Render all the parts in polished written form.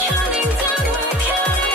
Counting down, we're counting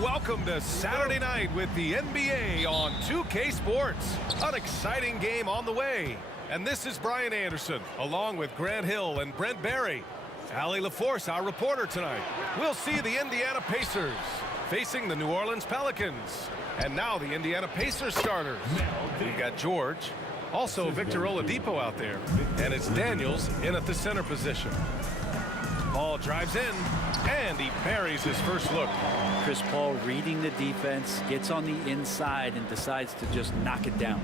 Welcome to Saturday night with the NBA on 2K Sports. An exciting game on the way. And this is Brian Anderson, along with Grant Hill and Brent Barry. Allie LaForce, our reporter tonight. We'll see the Indiana Pacers facing the New Orleans Pelicans. And now the Indiana Pacers starters. We've got George, also Victor Oladipo out there. And it's Daniels in at the center position. Paul drives in, and he buries his first look. Chris Paul reading the defense, gets on the inside, and decides to just knock it down.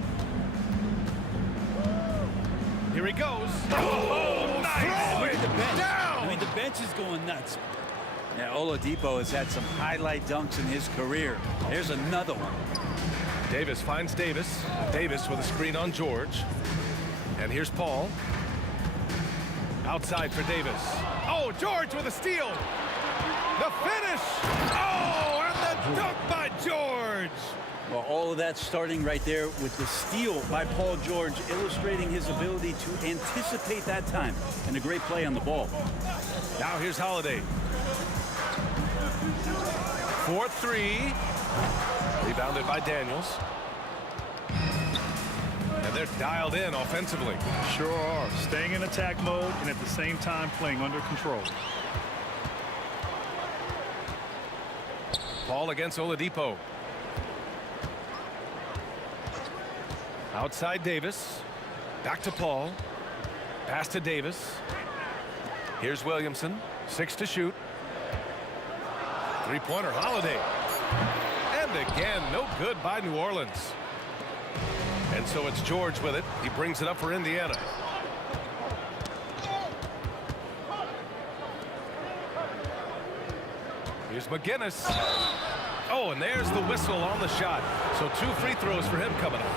Here he goes. Oh, nice! Throw it down! I mean, the bench is going nuts. Yeah, Oladipo has had some highlight dunks in his career. There's another one. Davis finds Davis. Davis with a screen on George. And here's Paul. Outside for Davis. Oh, George with a steal. The finish. Oh, and the dunk by George. Well, all of that starting right there with the steal by Paul George, illustrating his ability to anticipate that time, and a great play on the ball. Now here's Holiday. 4-3. Rebounded by Daniels. And they're dialed in offensively. Sure are. Staying in attack mode and at the same time playing under control. Paul against Oladipo. Outside Davis. Back to Paul. Pass to Davis. Here's Williamson. 6 to shoot. Three-pointer Holiday. And again, no good by New Orleans. And so it's George with it. He brings it up for Indiana. Here's McGinnis. Oh, and there's the whistle on the shot. So 2 free throws for him coming up.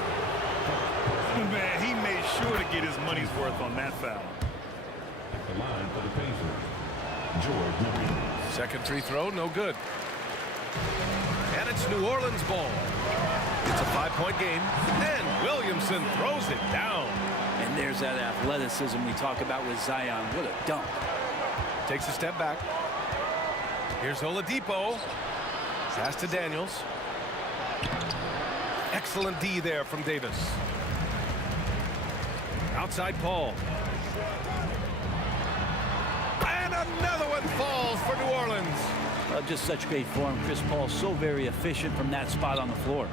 Man, he made sure to get his money's worth on that foul. At the line for the Pacers, George Marie. Second free throw, no good. And it's New Orleans ball. It's a 5-point game, and Williamson throws it down. And there's that athleticism we talk about with Zion. What a dunk. Takes a step back. Here's Oladipo. Pass to Daniels. Excellent D there from Davis. Outside Paul. And another one falls for New Orleans. Well, just such great form. Chris Paul so very efficient from that spot on the floor.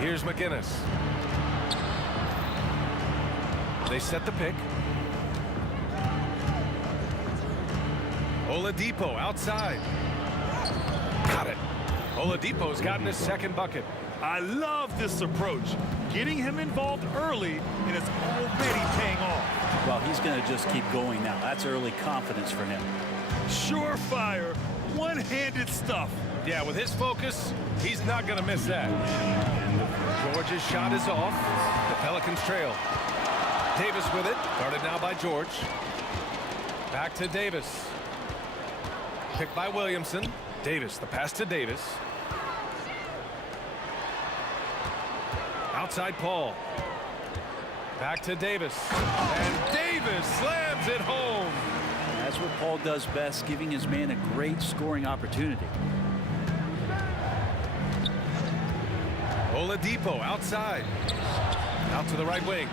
Here's McGinnis. They set the pick. Oladipo outside. Got it. Oladipo's gotten his second bucket. I love this approach. Getting him involved early, and it's already paying off. Well, he's going to just keep going now. That's early confidence for him. Surefire, one-handed stuff. Yeah, with his focus, he's not going to miss that. George's shot is off. The Pelicans trail. Davis with it. Guarded now by George. Back to Davis. Picked by Williamson. Davis, the pass to Davis. Outside Paul. Back to Davis. And Davis slams it home. That's what Paul does best, giving his man a great scoring opportunity. Oladipo outside. Out to the right wing.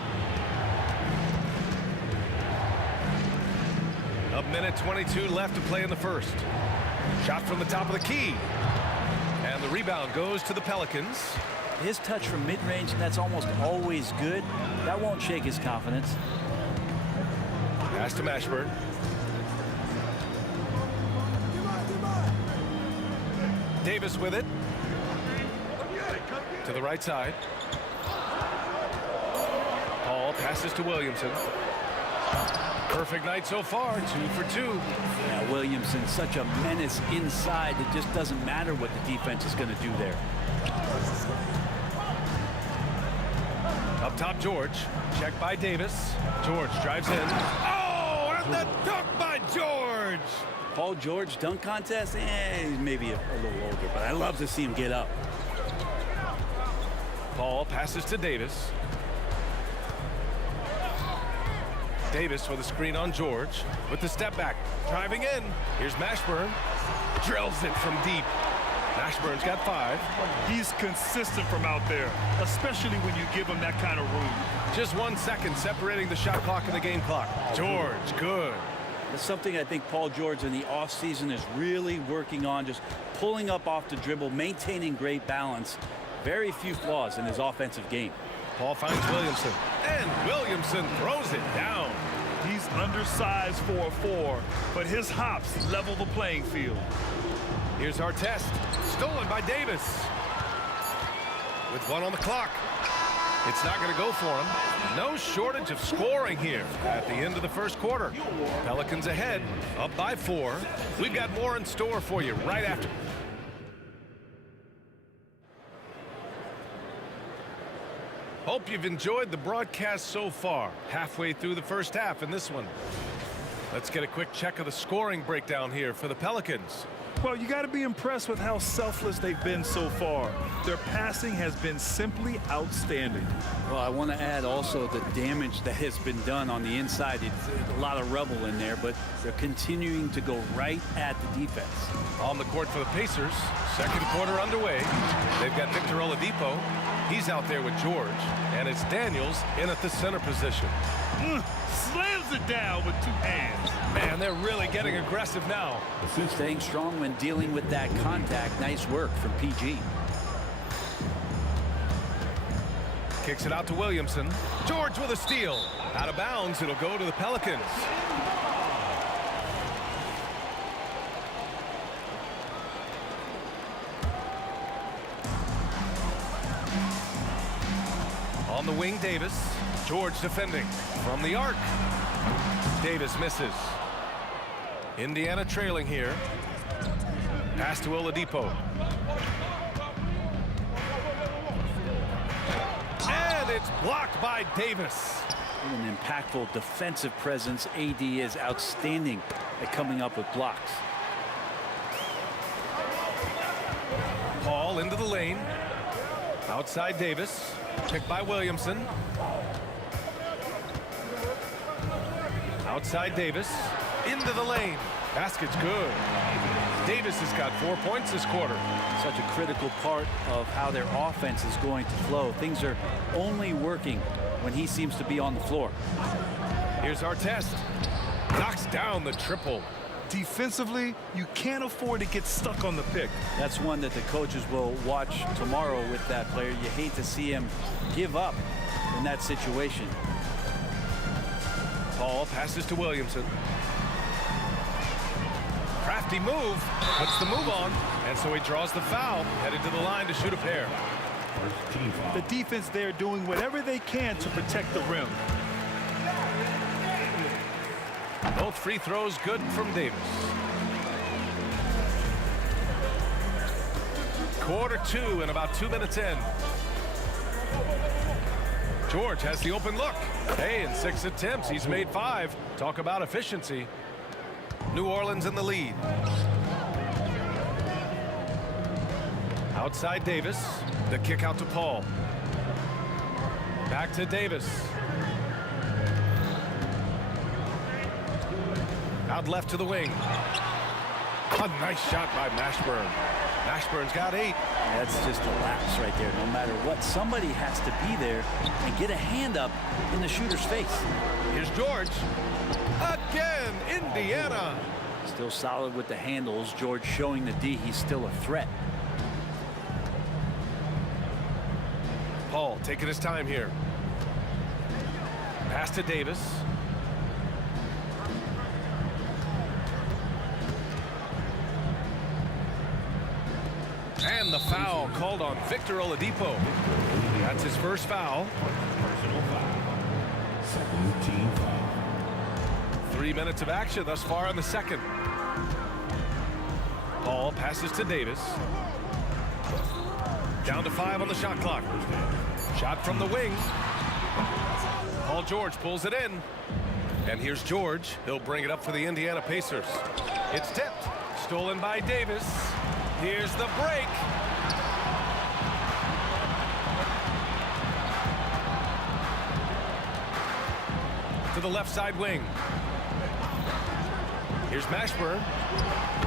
A minute 22 left to play in the first. Shot from the top of the key. And the rebound goes to the Pelicans. His touch from mid-range, that's almost always good. That won't shake his confidence. Pass to Mashburn. Davis with it. To the right side. Paul passes to Williamson. Perfect night so far, 2 for 2. Yeah, Williamson, such a menace inside. It just doesn't matter what the defense is going to do there. Up top, George. Check by Davis. George drives in. Oh, and the dunk by George! Paul George dunk contest? He's maybe a little older, but I love to see him get up. Paul passes to Davis. Davis with a screen on George. With the step back. Driving in. Here's Mashburn. Drills it from deep. Mashburn's got 5. He's consistent from out there, especially when you give him that kind of room. Just 1 second separating the shot clock and the game clock. George, good. That's something I think Paul George in the offseason is really working on, just pulling up off the dribble, maintaining great balance. Very few flaws in his offensive game. Paul finds Williamson, and Williamson throws it down. He's undersized for a 4, but his hops level the playing field. Here's our test. Stolen by Davis. With 1 on the clock. It's not going to go for him. No shortage of scoring here at the end of the first quarter. Pelicans ahead, up by 4. We've got more in store for you right after. Hope you've enjoyed the broadcast so far. Halfway through the first half in this one. Let's get a quick check of the scoring breakdown here for the Pelicans. Well, you got to be impressed with how selfless they've been so far. Their passing has been simply outstanding. Well, I want to add also the damage that has been done on the inside. It's a lot of rubble in there, but they're continuing to go right at the defense. On the court for the Pacers, second quarter underway. They've got Victor Oladipo. He's out there with George, and it's Daniels in at the center position. Slams it down with 2 hands. Man, they're really getting aggressive now. Staying strong when dealing with that contact. Nice work from PG. Kicks it out to Williamson. George with a steal. Out of bounds, it'll go to the Pelicans. On the wing, Davis. George defending from the arc. Davis misses. Indiana trailing here. Pass to Oladipo. And it's blocked by Davis. An impactful defensive presence. AD is outstanding at coming up with blocks. Paul into the lane. Outside Davis. Picked by Williamson. Outside Davis. Into the lane. Basket's good. Davis has got 4 points this quarter. Such a critical part of how their offense is going to flow. Things are only working when he seems to be on the floor. Here's our test. Knocks down the triple. Defensively, you can't afford to get stuck on the pick. That's one that the coaches will watch tomorrow with that player. You hate to see him give up in that situation. Paul passes to Williamson. Crafty move. Puts the move on. And so he draws the foul. Headed to the line to shoot a pair. First team foul. The defense there doing whatever they can to protect the rim. Both free throws good from Davis. Quarter 2 and about 2 minutes in. George has the open look. Hey, in 6 attempts, he's made 5. Talk about efficiency. New Orleans in the lead. Outside Davis. The kick out to Paul. Back to Davis. Out left to the wing. A nice shot by Mashburn. Mashburn's got 8. That's just a lapse right there. No matter what, somebody has to be there and get a hand up in the shooter's face. Here's George. Again, Indiana. Still solid with the handles. George showing the D he's still a threat. Paul taking his time here. Pass to Davis. And the foul called on Victor Oladipo. That's his first foul. Personal foul. Second team foul. 3 minutes of action thus far in the second. Paul passes to Davis. Down to 5 on the shot clock. Shot from the wing. Paul George pulls it in. And here's George. He'll bring it up for the Indiana Pacers. It's tipped. Stolen by Davis. Here's the break. To the left side wing. Here's Mashburn.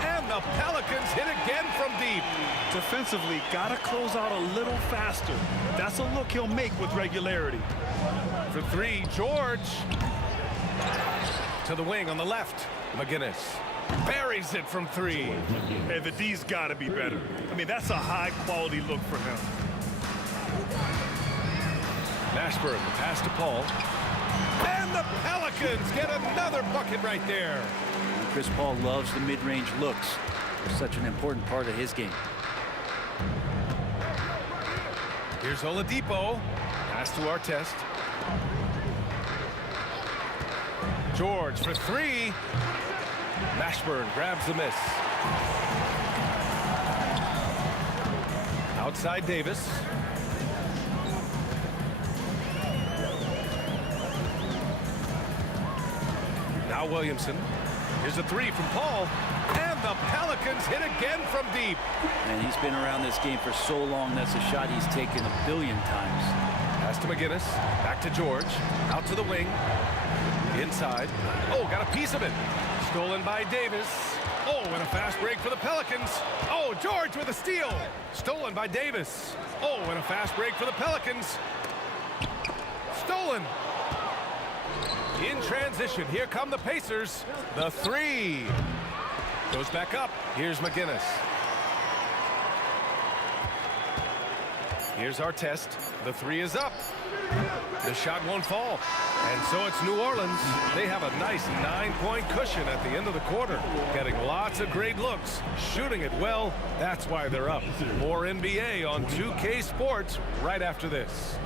And the Pelicans hit again from deep. Defensively, got to close out a little faster. That's a look he'll make with regularity. For three, George. To the wing on the left. McGinnis buries it from three. Hey, the D's got to be better. I mean, that's a high-quality look for him. Mashburn, the pass to Paul. And the Pelicans get another bucket right there. And Chris Paul loves the mid-range looks. They're such an important part of his game. Here's Oladipo. Pass to Artest. George for three. Mashburn grabs the miss. Outside Davis. Now Williamson. Here's a three from Paul. And the Pelicans hit again from deep. And he's been around this game for so long, that's a shot he's taken a billion times. Pass to McGinnis. Back to George. Out to the wing. Inside. Oh, got a piece of it. Stolen by Davis. Oh, and a fast break for the Pelicans. Oh, George with a steal. Stolen by Davis. Oh, and a fast break for the Pelicans. Stolen. In transition, here come the Pacers. The three. Goes back up. Here's McGinnis. Here's Artest. The three is up. The shot won't fall. And so it's New Orleans. They have a nice 9-point cushion at the end of the quarter. Getting lots of great looks. Shooting it well. That's why they're up. More NBA on 2K Sports right after this.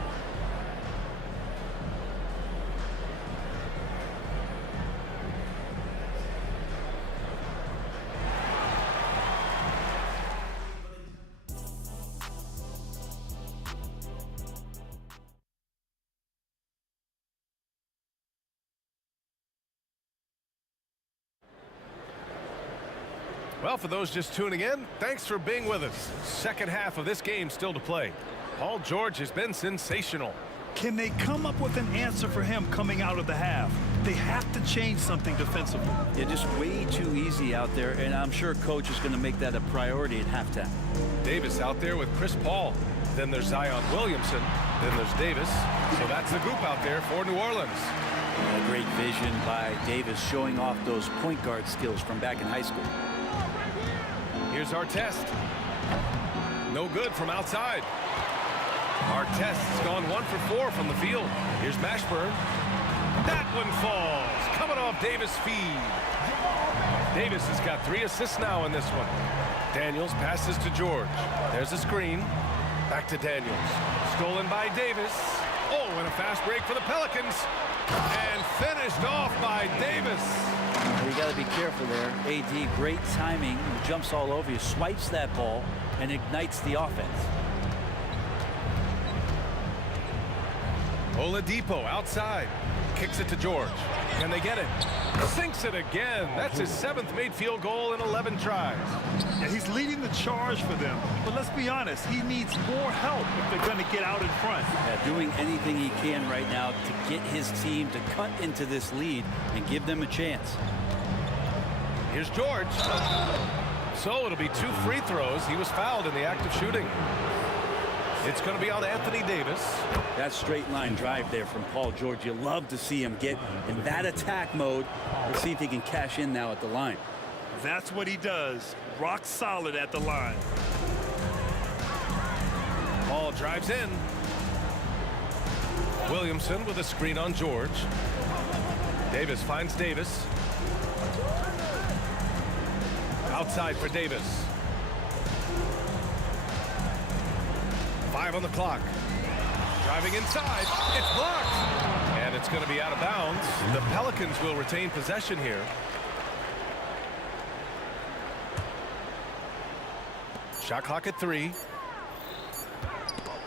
Well, for those just tuning in, thanks for being with us. Second half of this game still to play. Paul George has been sensational. Can they come up with an answer for him coming out of the half? They have to change something defensively. Yeah, just way too easy out there, and I'm sure coach is going to make that a priority at halftime. Davis out there with Chris Paul. Then there's Zion Williamson. Then there's Davis. So that's the group out there for New Orleans. A great vision by Davis showing off those point guard skills from back in high school. Here's Artest. No good from outside. Artest's gone 1 for 4 from the field. Here's Mashburn. That one falls. Coming off Davis' feed. Davis has got 3 assists now in this one. Daniels passes to George. There's a screen. Back to Daniels. Stolen by Davis. Oh, and a fast break for the Pelicans. And finished off by Davis. You got to be careful there. AD, great timing. He jumps all over you, swipes that ball, and ignites the offense. Oladipo outside. Kicks it to George. Can they get it? Sinks it again. That's his 7th made field goal in 11 tries. Yeah, he's leading the charge for them. But let's be honest, he needs more help if they're going to get out in front. Yeah, doing anything he can right now to get his team to cut into this lead and give them a chance. Here's George. So it'll be 2 free throws. He was fouled in the act of shooting. It's going to be on Anthony Davis. That straight line drive there from Paul George. You love to see him get in that attack mode. Let's see if he can cash in now at the line. That's what he does. Rock solid at the line. Paul drives in. Williamson with a screen on George. Davis finds Davis. Outside for Davis. 5 on the clock. Driving inside. It's blocked. And it's going to be out of bounds. The Pelicans will retain possession here. Shot clock at 3.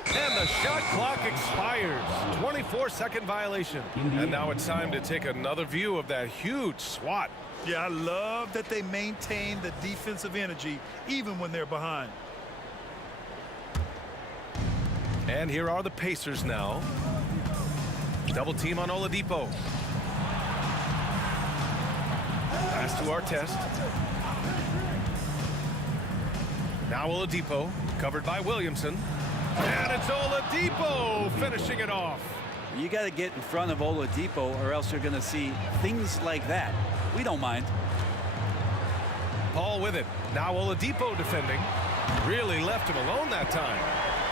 And the shot clock expires. 24-second violation. And now it's time to take another view of that huge swat. Yeah, I love that they maintain the defensive energy even when they're behind. And here are the Pacers now. Double team on Oladipo. Pass to Artest. Now Oladipo, covered by Williamson. And it's Oladipo finishing it off. You got to get in front of Oladipo or else you're going to see things like that. We don't mind. Paul with it. Now Oladipo defending. Really left him alone that time.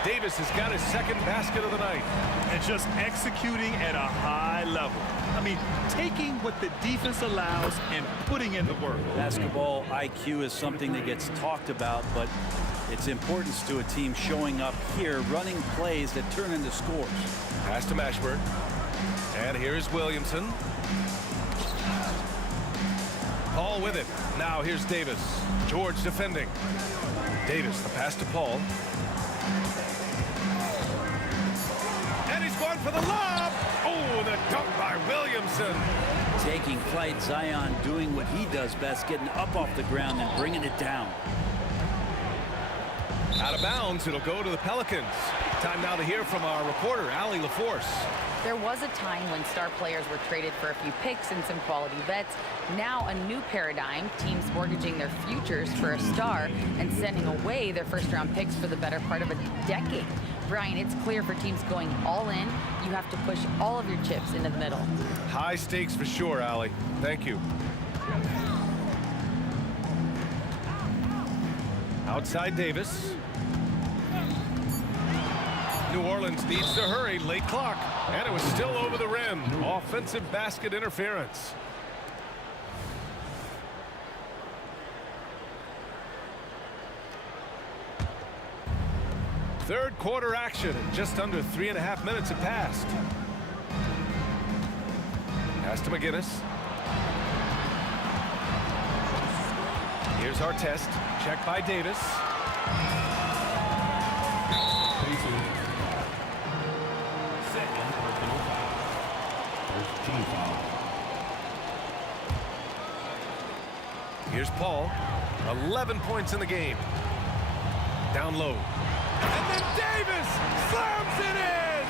Davis has got his second basket of the night. And just executing at a high level. I mean, taking what the defense allows and putting in the work. Basketball IQ is something that gets talked about, but its importance to a team showing up here, running plays that turn into scores. Pass to Mashburn. And here's Williamson. Paul with it. Now here's Davis. George defending. Davis, the pass to Paul. And he's going for the lob. Oh, the dunk by Williamson. Taking flight, Zion doing what he does best, getting up off the ground and bringing it down. Out of bounds, it'll go to the Pelicans. Time now to hear from our reporter, Allie LaForce. There was a time when star players were traded for a few picks and some quality vets. Now a new paradigm, teams mortgaging their futures for a star and sending away their first-round picks for the better part of a decade. Brian, it's clear for teams going all in, you have to push all of your chips into the middle. High stakes for sure, Allie. Thank you. Outside Davis. New Orleans needs to hurry. Late clock. And it was still over the rim. Offensive basket interference. Third quarter action. Just under 3.5 minutes have passed. Pass to McGinnis. Here's our test. Check by Davis. Second personal foul. First team foul. Here's Paul. 11 points in the game. Down low. And then Davis slams it in!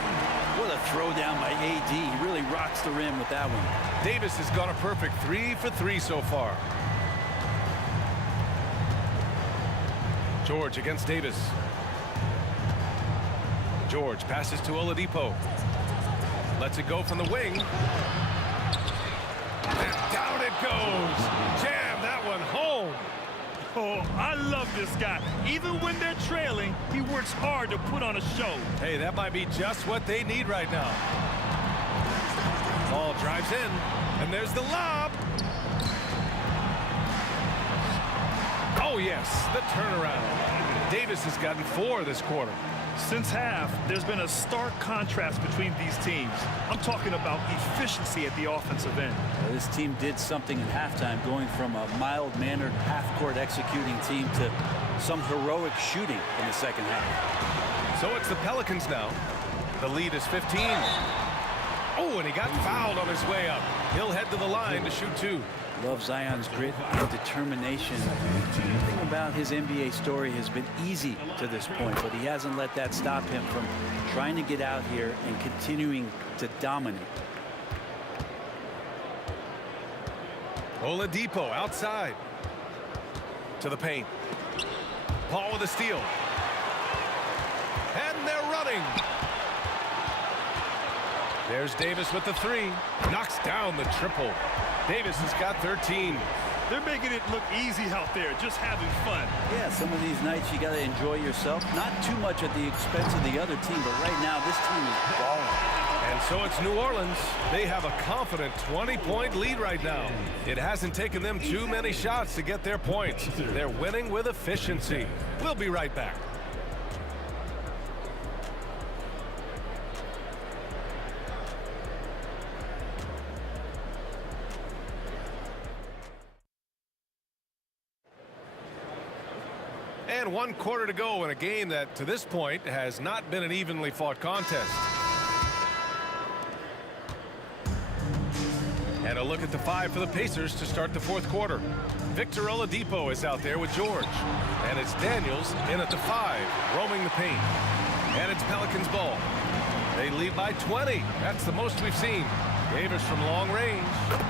What a throwdown by AD. He really rocks the rim with that one. Davis has gone a perfect 3 for 3 so far. George against Davis. George passes to Oladipo. Lets it go from the wing. And down it goes. Jam that one home. Oh, I love this guy. Even when they're trailing, he works hard to put on a show. Hey, that might be just what they need right now. Ball drives in, and there's the lob. Oh, yes, the turnaround. Davis has gotten 4 this quarter. Since half, there's been a stark contrast between these teams. I'm talking about efficiency at the offensive end. Well, this team did something at halftime, going from a mild-mannered half-court executing team to some heroic shooting in the second half. So it's the Pelicans now. The lead is 15. Oh, and he got fouled on his way up. He'll head to the line to shoot 2. Love Zion's grit and determination. The thing about his NBA story has been easy to this point, but he hasn't let that stop him from trying to get out here and continuing to dominate. Oladipo outside. To the paint. Paul with a steal. And they're running. There's Davis with the 3. Knocks down the triple. Davis has got 13. They're making it look easy out there, just having fun. Yeah, some of these nights you got to enjoy yourself. Not too much at the expense of the other team, but right now this team is balling. And so it's New Orleans. They have a confident 20-point lead right now. It hasn't taken them too many shots to get their points. They're winning with efficiency. We'll be right back. And 1 quarter to go in a game that, to this point, has not been an evenly fought contest. And a look at the 5 for the Pacers to start the 4th quarter. Victor Oladipo is out there with George. And it's Daniels in at the 5, roaming the paint. And it's Pelicans ball. They lead by 20. That's the most we've seen. Davis from long range.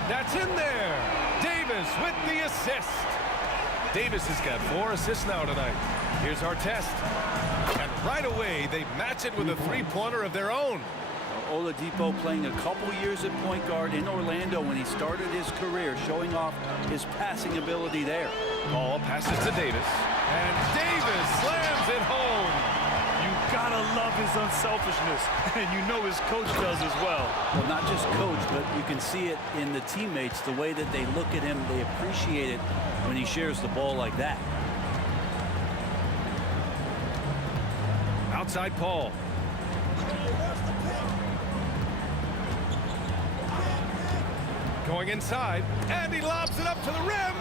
That's in there. Davis with the assist. Davis has got 4 assists now tonight. Here's our test. And right away, they match it with a three-pointer of their own. Oladipo playing a couple years at point guard in Orlando when he started his career, showing off his passing ability there. Ball passes to Davis. And Davis slams it home. You gotta love his unselfishness, and you know his coach does as well. Well, not just coach, but you can see it in the teammates, the way that they look at him. They appreciate it when he shares the ball like that. Outside Paul. Going inside, and he lobs it up to the rim.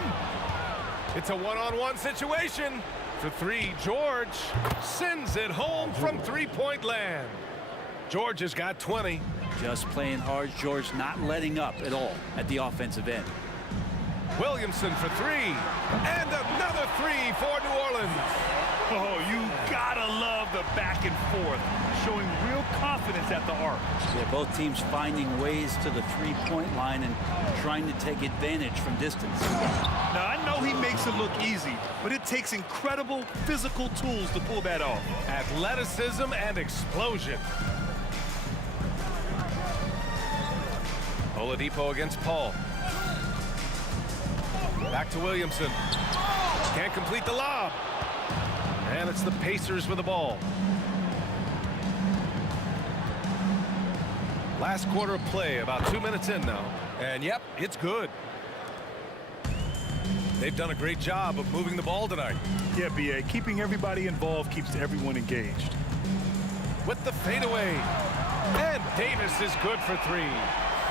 It's a one-on-one situation. For three, George sends it home from three-point land. George has got 20. Just playing hard. George not letting up at all at the offensive end. Williamson for three, and another three for New Orleans. Oh, you gotta love the back and forth, showing real confidence at the arc. Yeah, both teams finding ways to the three-point line and trying to take advantage from distance. Now, I know he makes it look easy, but it takes incredible physical tools to pull that off. Athleticism and explosion. Oladipo against Paul. Back to Williamson. Can't complete the lob. And it's the Pacers with the ball. Last quarter of play, about 2 minutes in now. And yep, it's good. They've done a great job of moving the ball tonight. Yeah, B.A., keeping everybody involved keeps everyone engaged. With the fadeaway. And Davis is good for three.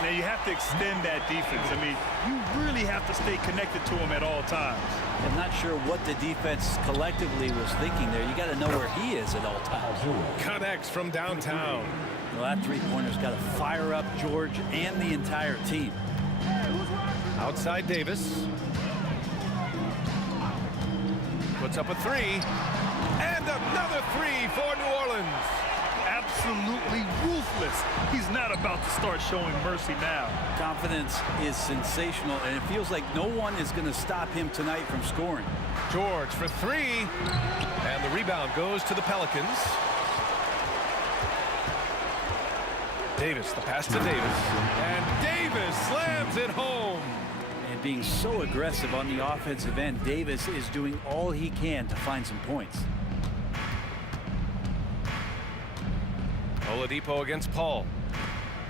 Now, you have to extend that defense. I mean, you really have to stay connected to him at all times. I'm not sure what the defense collectively was thinking there. You got to know where he is at all times. Connects from downtown. Well, that three-pointer's got to fire up George and the entire team. Outside Davis. Puts up a three. And another three for New Orleans. Absolutely ruthless. He's not about to start showing mercy now. Confidence is sensational, and it feels like no one is going to stop him tonight from scoring. George for three. And the rebound goes to the Pelicans. Davis, the pass to Davis. And Davis slams it home. And being so aggressive on the offensive end, Davis is doing all he can to find some points. Oladipo against Paul.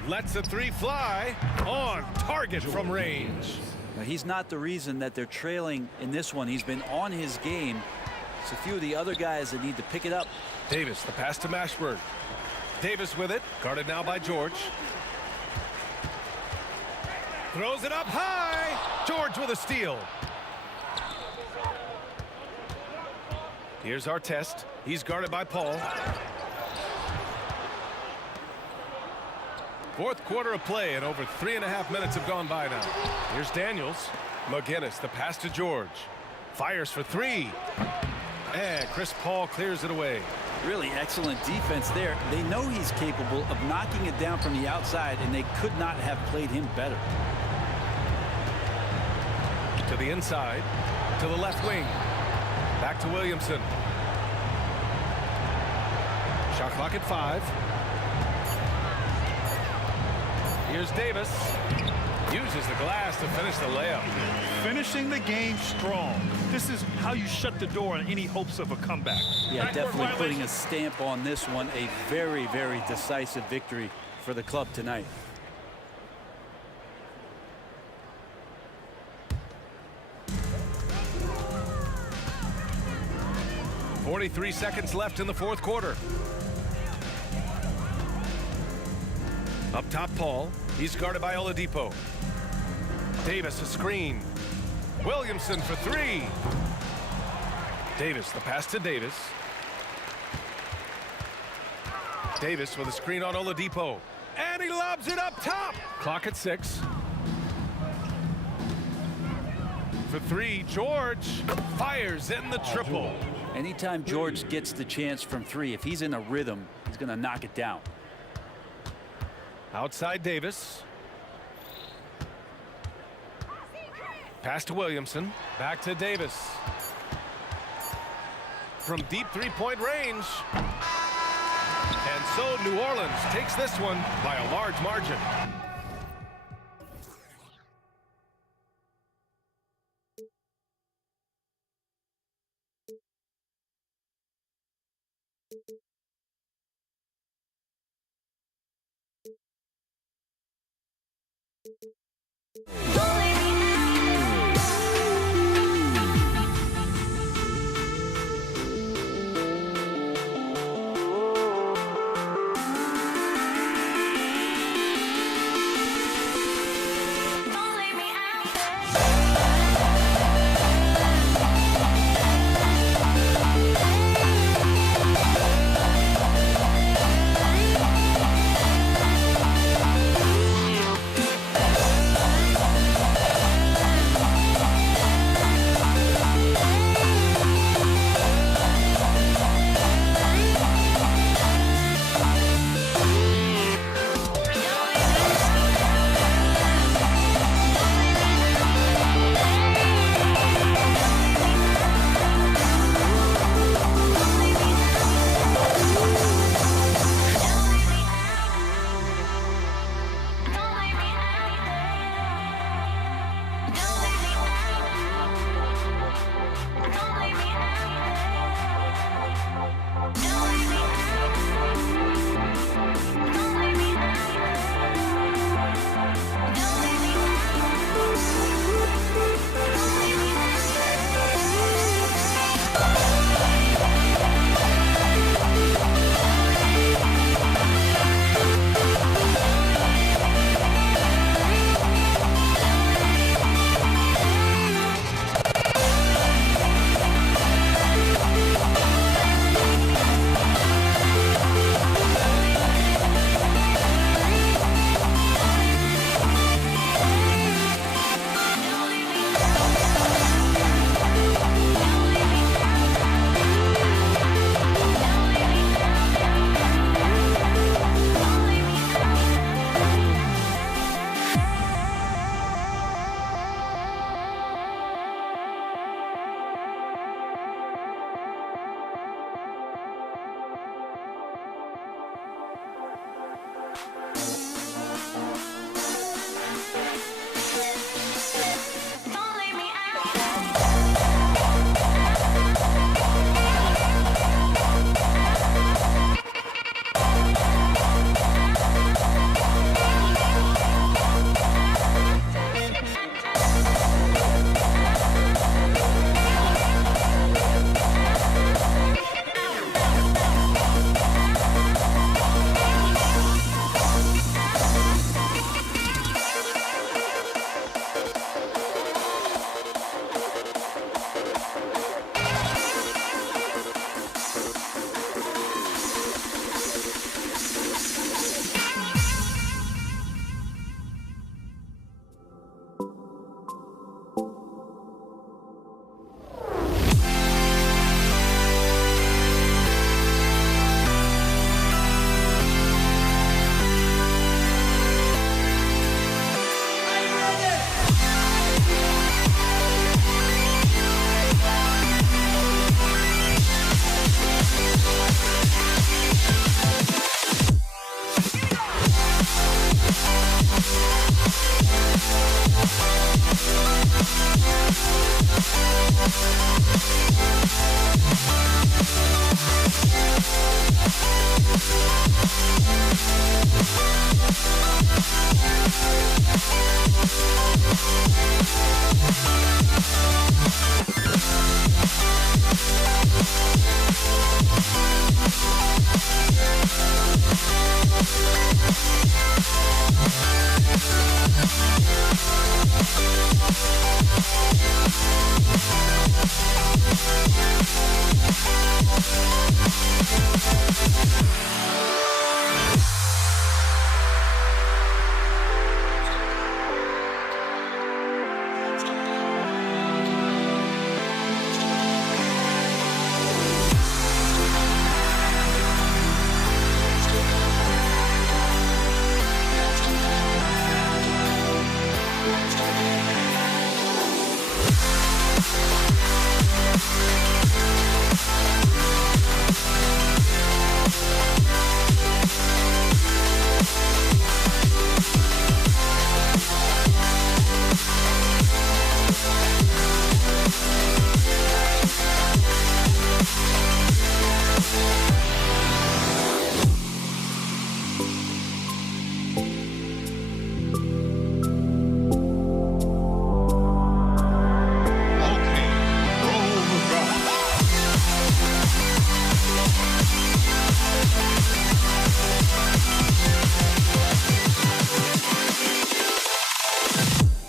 Lets the three fly. On target from range. Now, he's not the reason that they're trailing in this one. He's been on his game. It's a few of the other guys that need to pick it up. Davis, the pass to Mashburn. Davis with it. Guarded now by George. Throws it up high. George with a steal. Here's our test. He's guarded by Paul. Fourth quarter of play, and over 3.5 minutes have gone by now. Here's Daniels. McGinnis, the pass to George. Fires for three. And Chris Paul clears it away. Really excellent defense there. They know he's capable of knocking it down from the outside, and they could not have played him better. To the inside. To the left wing. Back to Williamson. Shot clock at 5. Here's Davis. Uses the glass to finish the layup. Finishing the game strong. This is how you shut the door on any hopes of a comeback. Yeah, definitely putting a stamp on this one. A very, very decisive victory for the club tonight. .43 seconds left in the fourth quarter. Up top, Paul. He's guarded by Oladipo. Davis, a screen. Williamson for three. Davis, the pass to Davis. Davis with a screen on Oladipo. And he lobs it up top. Clock at 6. For three, George fires in the triple. Anytime George gets the chance from three, if he's in a rhythm, he's going to knock it down. Outside Davis. Pass to Williamson. Back to Davis. from deep three-point range. And so New Orleans takes this one by a large margin.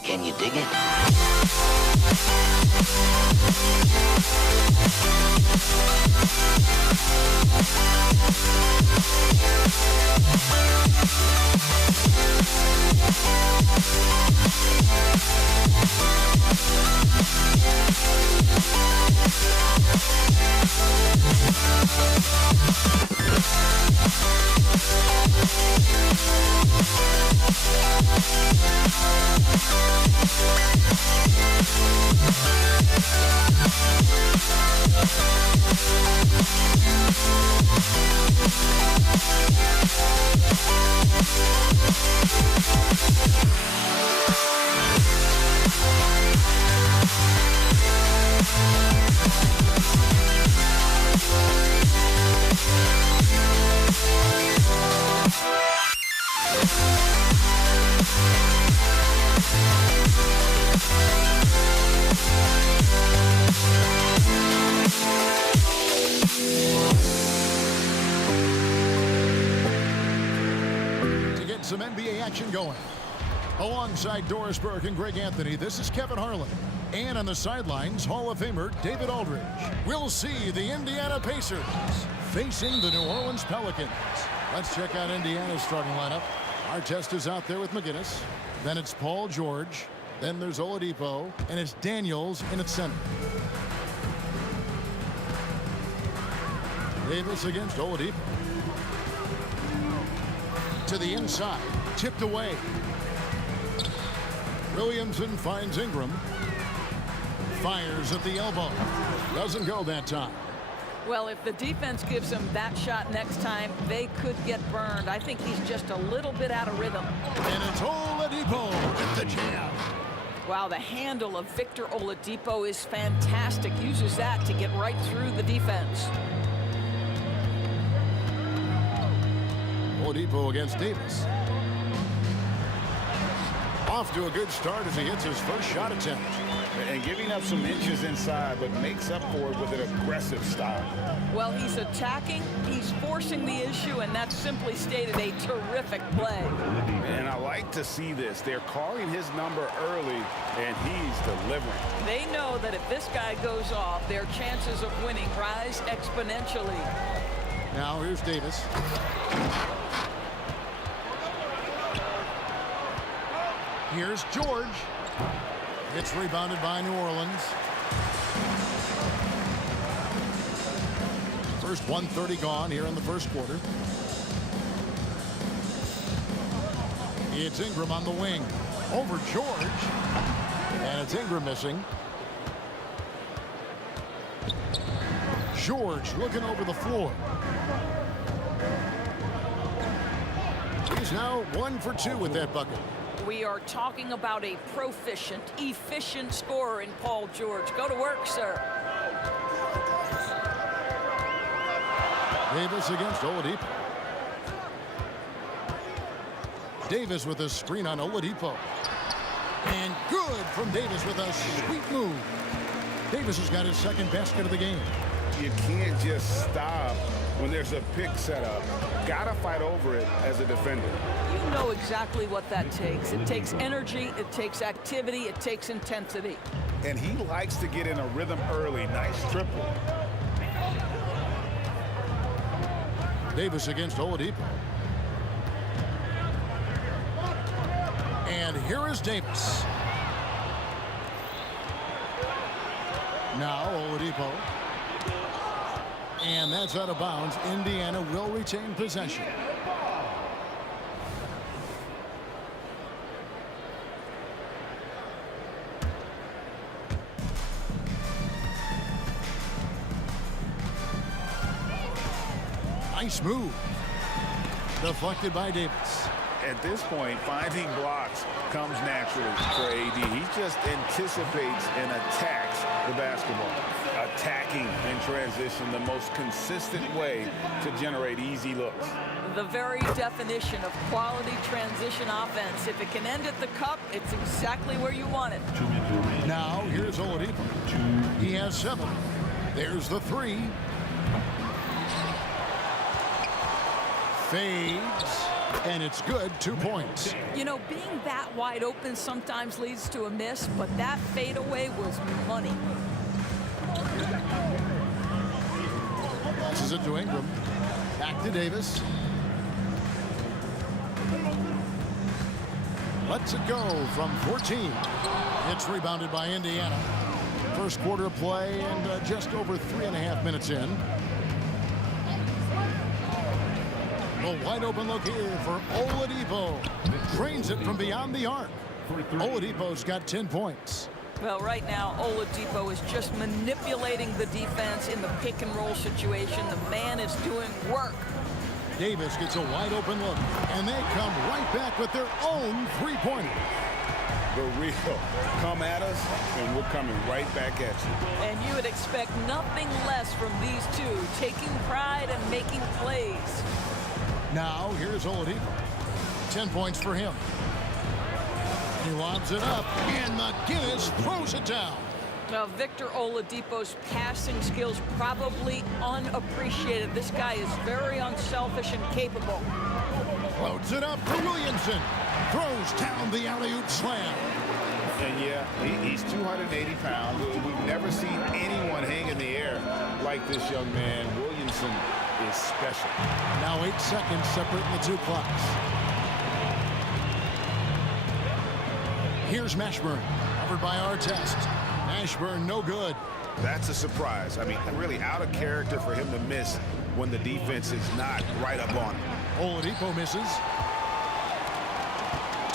Can you dig it? Some NBA action going. Alongside Doris Burke and Greg Anthony, this is Kevin Harlan. And on the sidelines, Hall of Famer David Aldridge. We'll see the Indiana Pacers facing the New Orleans Pelicans. Let's check out Indiana's starting lineup. Artest is out there with McGinnis. Then it's Paul George. Then there's Oladipo. And it's Daniels in its center. Davis against Oladipo. To the inside, tipped away. Williamson finds Ingram. Fires at the elbow. Doesn't go that time. Well, if the defense gives him that shot next time, they could get burned. I think he's just a little bit out of rhythm. And it's Oladipo with the jam. Wow, the handle of Victor Oladipo is fantastic. Uses that to get right through the defense. Oladipo against Davis. Off to a good start as he hits his first shot attempt. And giving up some inches inside, but makes up for it with an aggressive style. Well, he's attacking, he's forcing the issue, and that's simply stated a terrific play. And I like to see this. They're calling his number early, and he's delivering. They know that if this guy goes off, their chances of winning rise exponentially. Now here's Davis. Here's George. It's rebounded by New Orleans. First 1:30 gone here in the first quarter. It's Ingram on the wing. Over George. And it's Ingram missing. George looking over the floor. He's now 1 for 2 with that bucket. We are talking about a proficient, efficient scorer in Paul George. Go to work, sir. Davis against Oladipo. Davis with a screen on Oladipo. And good from Davis with a sweet move. Davis has got his second basket of the game. You can't just stop when there's a pick set up. Gotta fight over it as a defender. You know exactly what that takes. It takes energy, it takes activity, it takes intensity. And he likes to get in a rhythm early. Nice triple. Davis against Oladipo. And here is Davis. Now Oladipo. And that's out of bounds. Indiana will retain possession. Nice move. Deflected by Davis. At this point, finding blocks comes naturally for AD. He just anticipates and attacks the basketball. attacking in transition, the most consistent way to generate easy looks. The very definition of quality transition offense. If it can end at the cup, it's exactly where you want it. 2 minutes remaining. Now here's Oladipo. He has 7. There's the 3. Fades. And it's good. 2 points. You know, being that wide open sometimes leads to a miss, but that fadeaway was money. Passes it to Ingram. Back to Davis. Lets it go from 14. It's rebounded by Indiana. First quarter play and just over 3.5 minutes in. A wide open look here for Oladipo. Drains it from beyond the arc. Oladipo's got 10 points. Well, right now, Oladipo is just manipulating the defense in the pick and roll situation. The man is doing work. Davis gets a wide open look, and they come right back with their own three-pointer. The real come at us, and we're coming right back at you. And you would expect nothing less from these two, taking pride and making plays. Now, here's Oladipo. 10 points for him. He lobs it up, and McGinnis throws it down. Now, Victor Oladipo's passing skills probably unappreciated. This guy is very unselfish and capable. Loads it up for Williamson. Throws down the alley-oop slam. And yeah, he's 280 pounds. We've never seen anyone hang in the air like this young man. Williamson is special. Now 8 seconds separating the two clocks. Here's Mashburn, covered by Artest. Mashburn, no good. That's a surprise. I mean, really out of character for him to miss when the defense is not right up on him. Oladipo misses.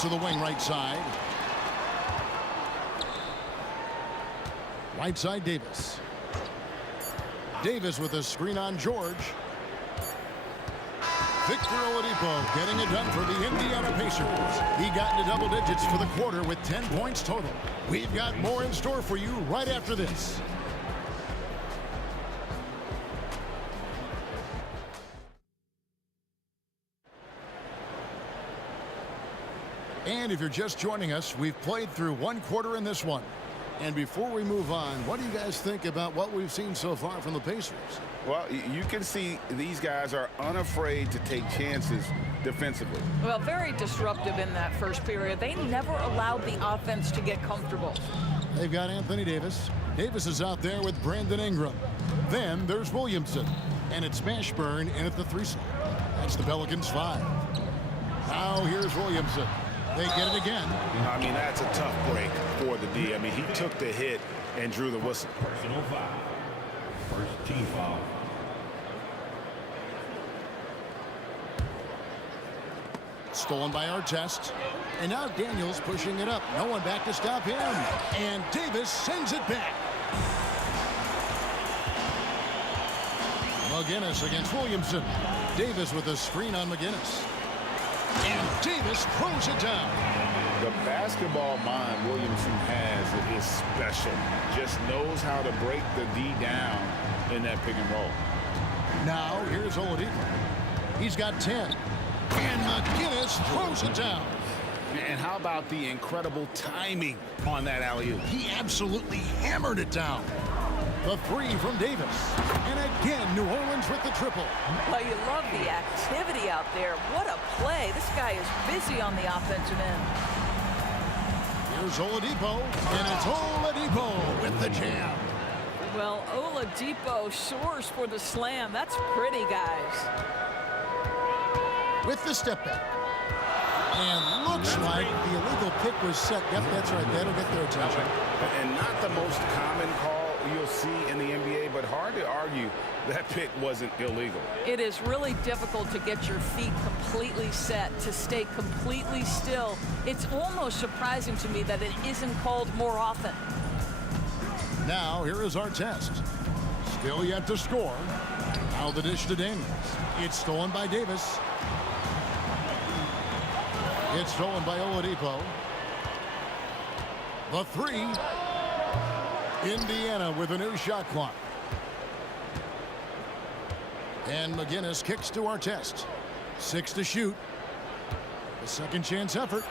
To the wing right side. Right side, Davis. Davis with a screen on George. Victor Oladipo getting it done for the Indiana Pacers. He got into double digits for the quarter with 10 points total. We've got more in store for you right after this. And if you're just joining us, we've played through one quarter in this one. And before we move on, what do you guys think about what we've seen so far from the Pacers? Well, you can see these guys are unafraid to take chances defensively. Well, very disruptive in that first period. They never allowed the offense to get comfortable. They've got Anthony Davis. Davis is out there with Brandon Ingram. Then there's Williamson. And it's Mashburn in at the 3 slot. That's the Pelicans 5. Now here's Williamson. They get it again. I mean, that's a tough break for the D. I mean, he took the hit and drew the whistle. Personal foul. First team foul. Stolen by Artest. And now Daniels pushing it up. No one back to stop him. And Davis sends it back. McGinnis against Williamson. Davis with a screen on McGinnis. And Davis throws it down. The basketball mind Williamson has is special. Just knows how to break the D down in that pick and roll. Now here's Oladipo. He's got 10. And McGinnis throws it down. And how about the incredible timing on that alley-oop? He absolutely hammered it down. The 3 from Davis. And again, New Orleans with the triple. Well, you love the activity out there. What a play. This guy is busy on the offensive end. Here's Oladipo. And it's Oladipo with the jam. Well, Oladipo soars for the slam. That's pretty, guys. With the step back. And looks like the illegal pick was set. Yep, that's right. That'll get their attention. And not the most common call you'll see in the NBA, but hard to argue that pick wasn't illegal. It is really difficult to get your feet completely set, to stay completely still. It's almost surprising to me that it isn't called more often. Now, here is Artest. Still yet to score. Now the dish to Daniels. It's stolen by Davis. It's stolen by Oladipo. The 3. Indiana with a new shot clock. And McGinnis kicks to Artest. 6 to shoot. A second chance effort.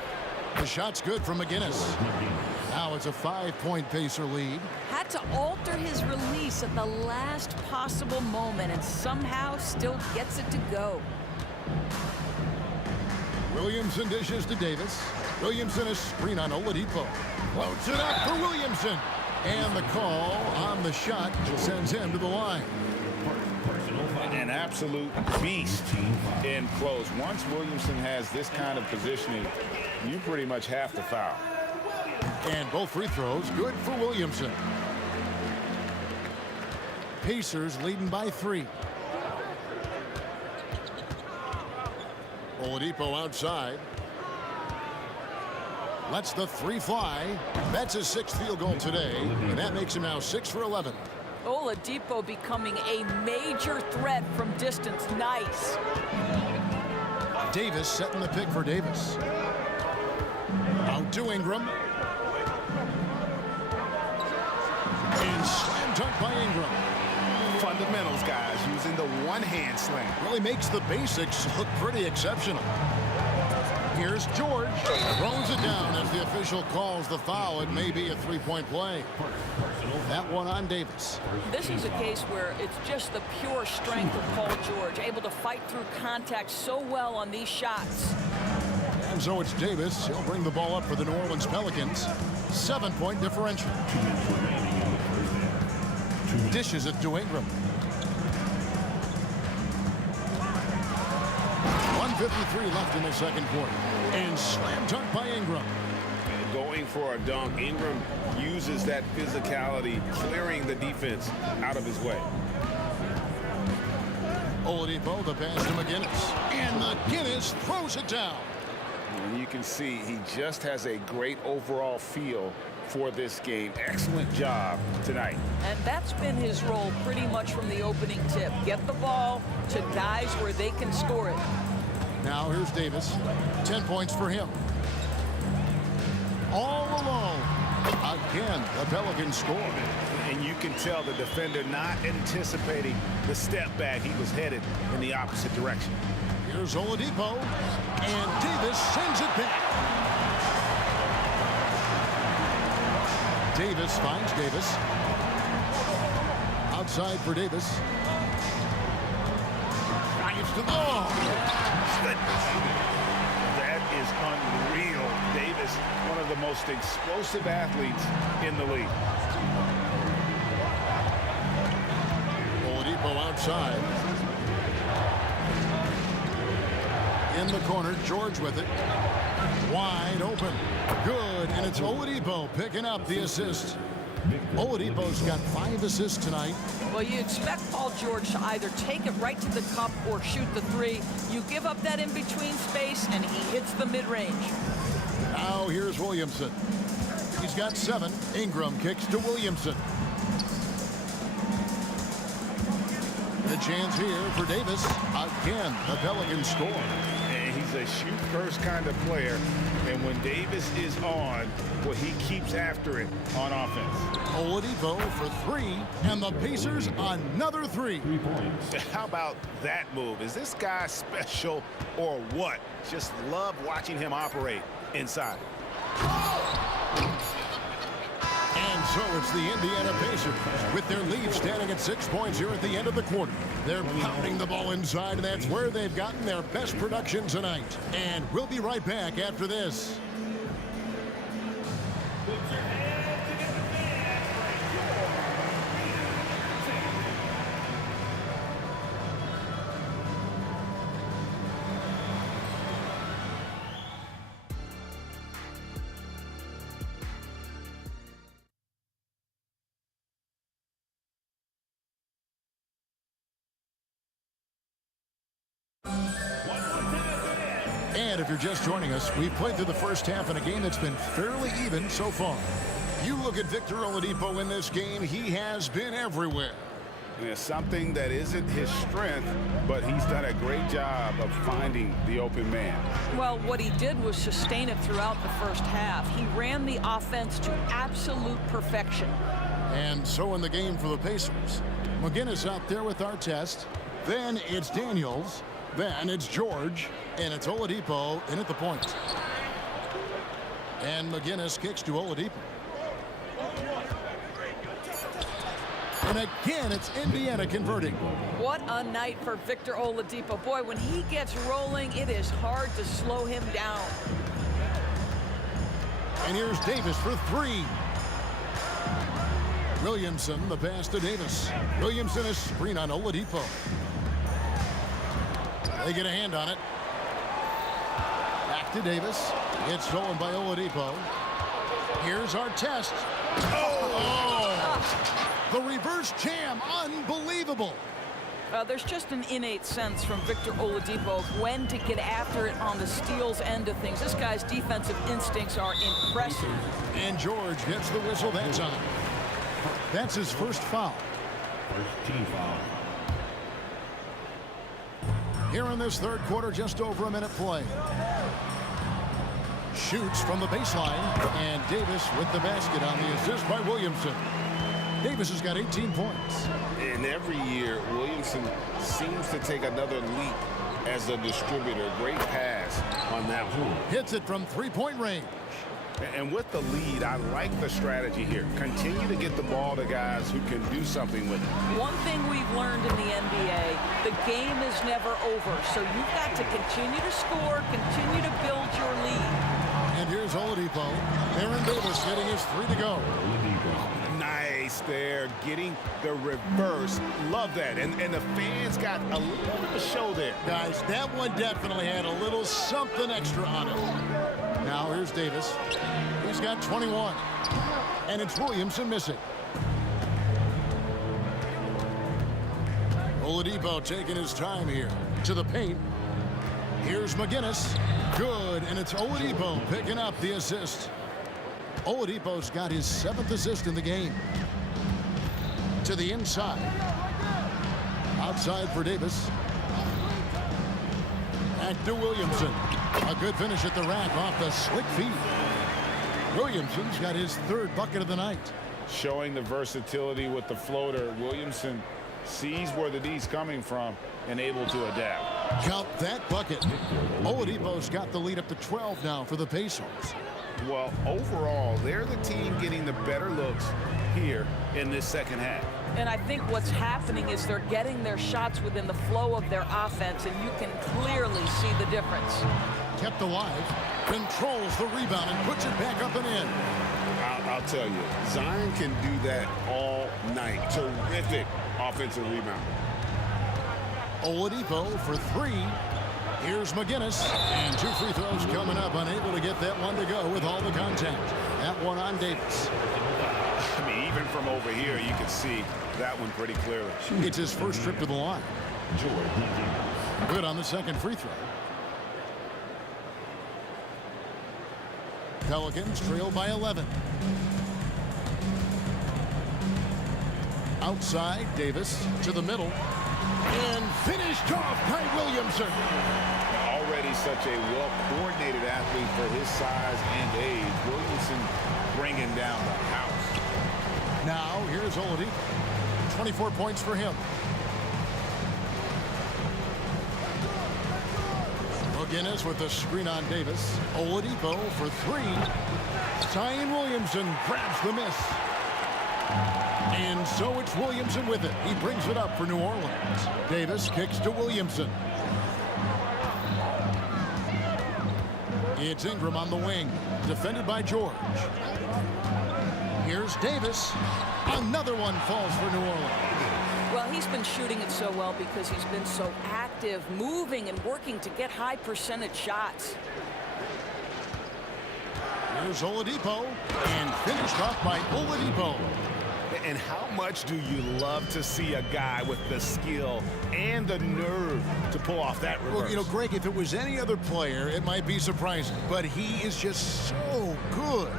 The shot's good from McGinnis. Now it's a 5-point Pacer lead. Had to alter his release at the last possible moment and somehow still gets it to go. Williamson dishes to Davis. Williamson a screen on Oladipo. Floats it up for Williamson. And the call on the shot sends him to the line. An absolute beast in close. Once Williamson has this kind of positioning, you pretty much have to foul. And both free throws good for Williamson. Pacers leading by 3. Oladipo outside. Lets the 3 fly. That's his 6th field goal today, and that makes him now 6 for 11. Oladipo becoming a major threat from distance. Nice. Davis setting the pick for Davis. Out to Ingram. And slam dunk by Ingram. Fundamentals, guys, using the one-hand slam. Really makes the basics look pretty exceptional. Here's George. Throws it down as the official calls the foul. It may be a 3-point play. That one on Davis. This is a case where it's just the pure strength of Paul George, able to fight through contact so well on these shots. And so it's Davis. He'll bring the ball up for the New Orleans Pelicans. 7-point differential. Dishes it to Ingram. 1:53 left in the second quarter. And slam dunk by Ingram. And going for a dunk, Ingram uses that physicality, clearing the defense out of his way. Oladipo, the pass to McGinnis. And McGinnis throws it down. And you can see he just has a great overall feel for this game. Excellent job tonight. And that's been his role pretty much from the opening tip. Get the ball to guys where they can score it. Now here's Davis. 10 points for him. All alone. Again, the Pelicans score. And you can tell the defender not anticipating the step back. He was headed in the opposite direction. Here's Oladipo. And Davis sends it back. Davis finds Davis. Outside for Davis. Drives to the ball. That is unreal. Davis, one of the most explosive athletes in the league. Oladipo outside. In the corner, George with it. Wide open. Good, and it's Oladipo picking up the assist. Oladipo's got 5 assists tonight. Well, you expect Paul George to either take it right to the cup or shoot the 3. You give up that in-between space, and he hits the mid-range. Now here's Williamson. He's got 7. Ingram kicks to Williamson. The chance here for Davis. Again, the Pelicans score. And he's a shoot-first kind of player. And when Davis is on, well, he keeps after it on offense. Oladipo for 3, and the Pacers another 3. 3 points. How about that move? Is this guy special or what? Just love watching him operate inside. And so it's the Indiana Pacers with their lead standing at 6 points here at the end of the quarter. They're pounding the ball inside, and that's where they've gotten their best production tonight. And we'll be right back after this. And if you're just joining us, we've played through the first half in a game that's been fairly even so far. You look at Victor Oladipo in this game, he has been everywhere. It's something that isn't his strength, but he's done a great job of finding the open man. Well, what he did was sustain it throughout the first half. He ran the offense to absolute perfection. And so in the game for the Pacers. McGinnis out there with our test. Then it's Daniels. Then it's George. And it's Oladipo in at the point. And McGinnis kicks to Oladipo. And again, it's Indiana converting. What a night for Victor Oladipo. Boy, when he gets rolling, it is hard to slow him down. And here's Davis for three. Williamson, the pass to Davis. Williamson is screen on Oladipo. They get a hand on it. Back to Davis. It's stolen by Oladipo. Here's our test. The reverse jam, unbelievable. There's just an innate sense from Victor Oladipo of when to get after it on the steals end of things. This guy's defensive instincts are impressive. And George gets the whistle that time. That's his first foul. First team foul. Here in this third quarter, just over a minute play. Shoots from the baseline, and Davis with the basket on the assist by Williamson. Davis has got 18 points. And every year, Williamson seems to take another leap as a distributor. Great pass on that one. Hits it from three-point range. And with the lead, I like the strategy here. Continue to get the ball to guys who can do something with it. One thing we've learned in the NBA, the game is never over. So you've got to continue to score, continue to build your lead. And here's Oladipo. Aaron Davis getting his three to go. Nice there, getting the reverse. Love that. And the fans got a little show there. Guys, that one definitely had a little something extra on it. Now here's Davis. He's got 21. And it's Williamson missing. Oladipo taking his time here to the paint. Here's McGinnis. Good, and it's Oladipo picking up the assist. Oladipo's got his 7th assist in the game. To the inside. Outside for Davis. Back to Williamson. A good finish at the rack off the slick feet. Williamson's got his 3rd bucket of the night. Showing the versatility with the floater. Williamson sees where the D's coming from and able to adapt. Count that bucket. Oladipo's got the lead up to 12 now for the Pacers. Well, overall, they're the team getting the better looks here in this second half. And I think what's happening is they're getting their shots within the flow of their offense, and you can clearly see the difference. Kept alive, controls the rebound and puts it back up and in. I'll tell you, Zion can do that all night. Terrific offensive rebound. Oladipo for three. Here's McGinnis, and 2 free throws coming up, unable to get that one to go with all the contact. That one on Davis. I mean, even from over here, you can see that one pretty clearly. It's his first trip to the line. Good on the second free throw. Pelicans trail by 11. Outside, Davis to the middle. And finished off by Williamson. Already such a well-coordinated athlete for his size and age. Williamson bringing down the house. Now, here's Oladipo. 24 points for him. McGinnis with the screen on Davis. Oladipo for three. Zion Williamson grabs the miss. And so it's Williamson with it. He brings it up for New Orleans. Davis kicks to Williamson. It's Ingram on the wing. Defended by George. Here's Davis. Another one falls for New Orleans. Well, he's been shooting it so well because he's been so active, moving and working to get high percentage shots. Here's Oladipo. And finished off by Oladipo. And how much do you love to see a guy with the skill and the nerve to pull off that reverse? Well, you know, Greg, if it was any other player, it might be surprising. But he is just so good.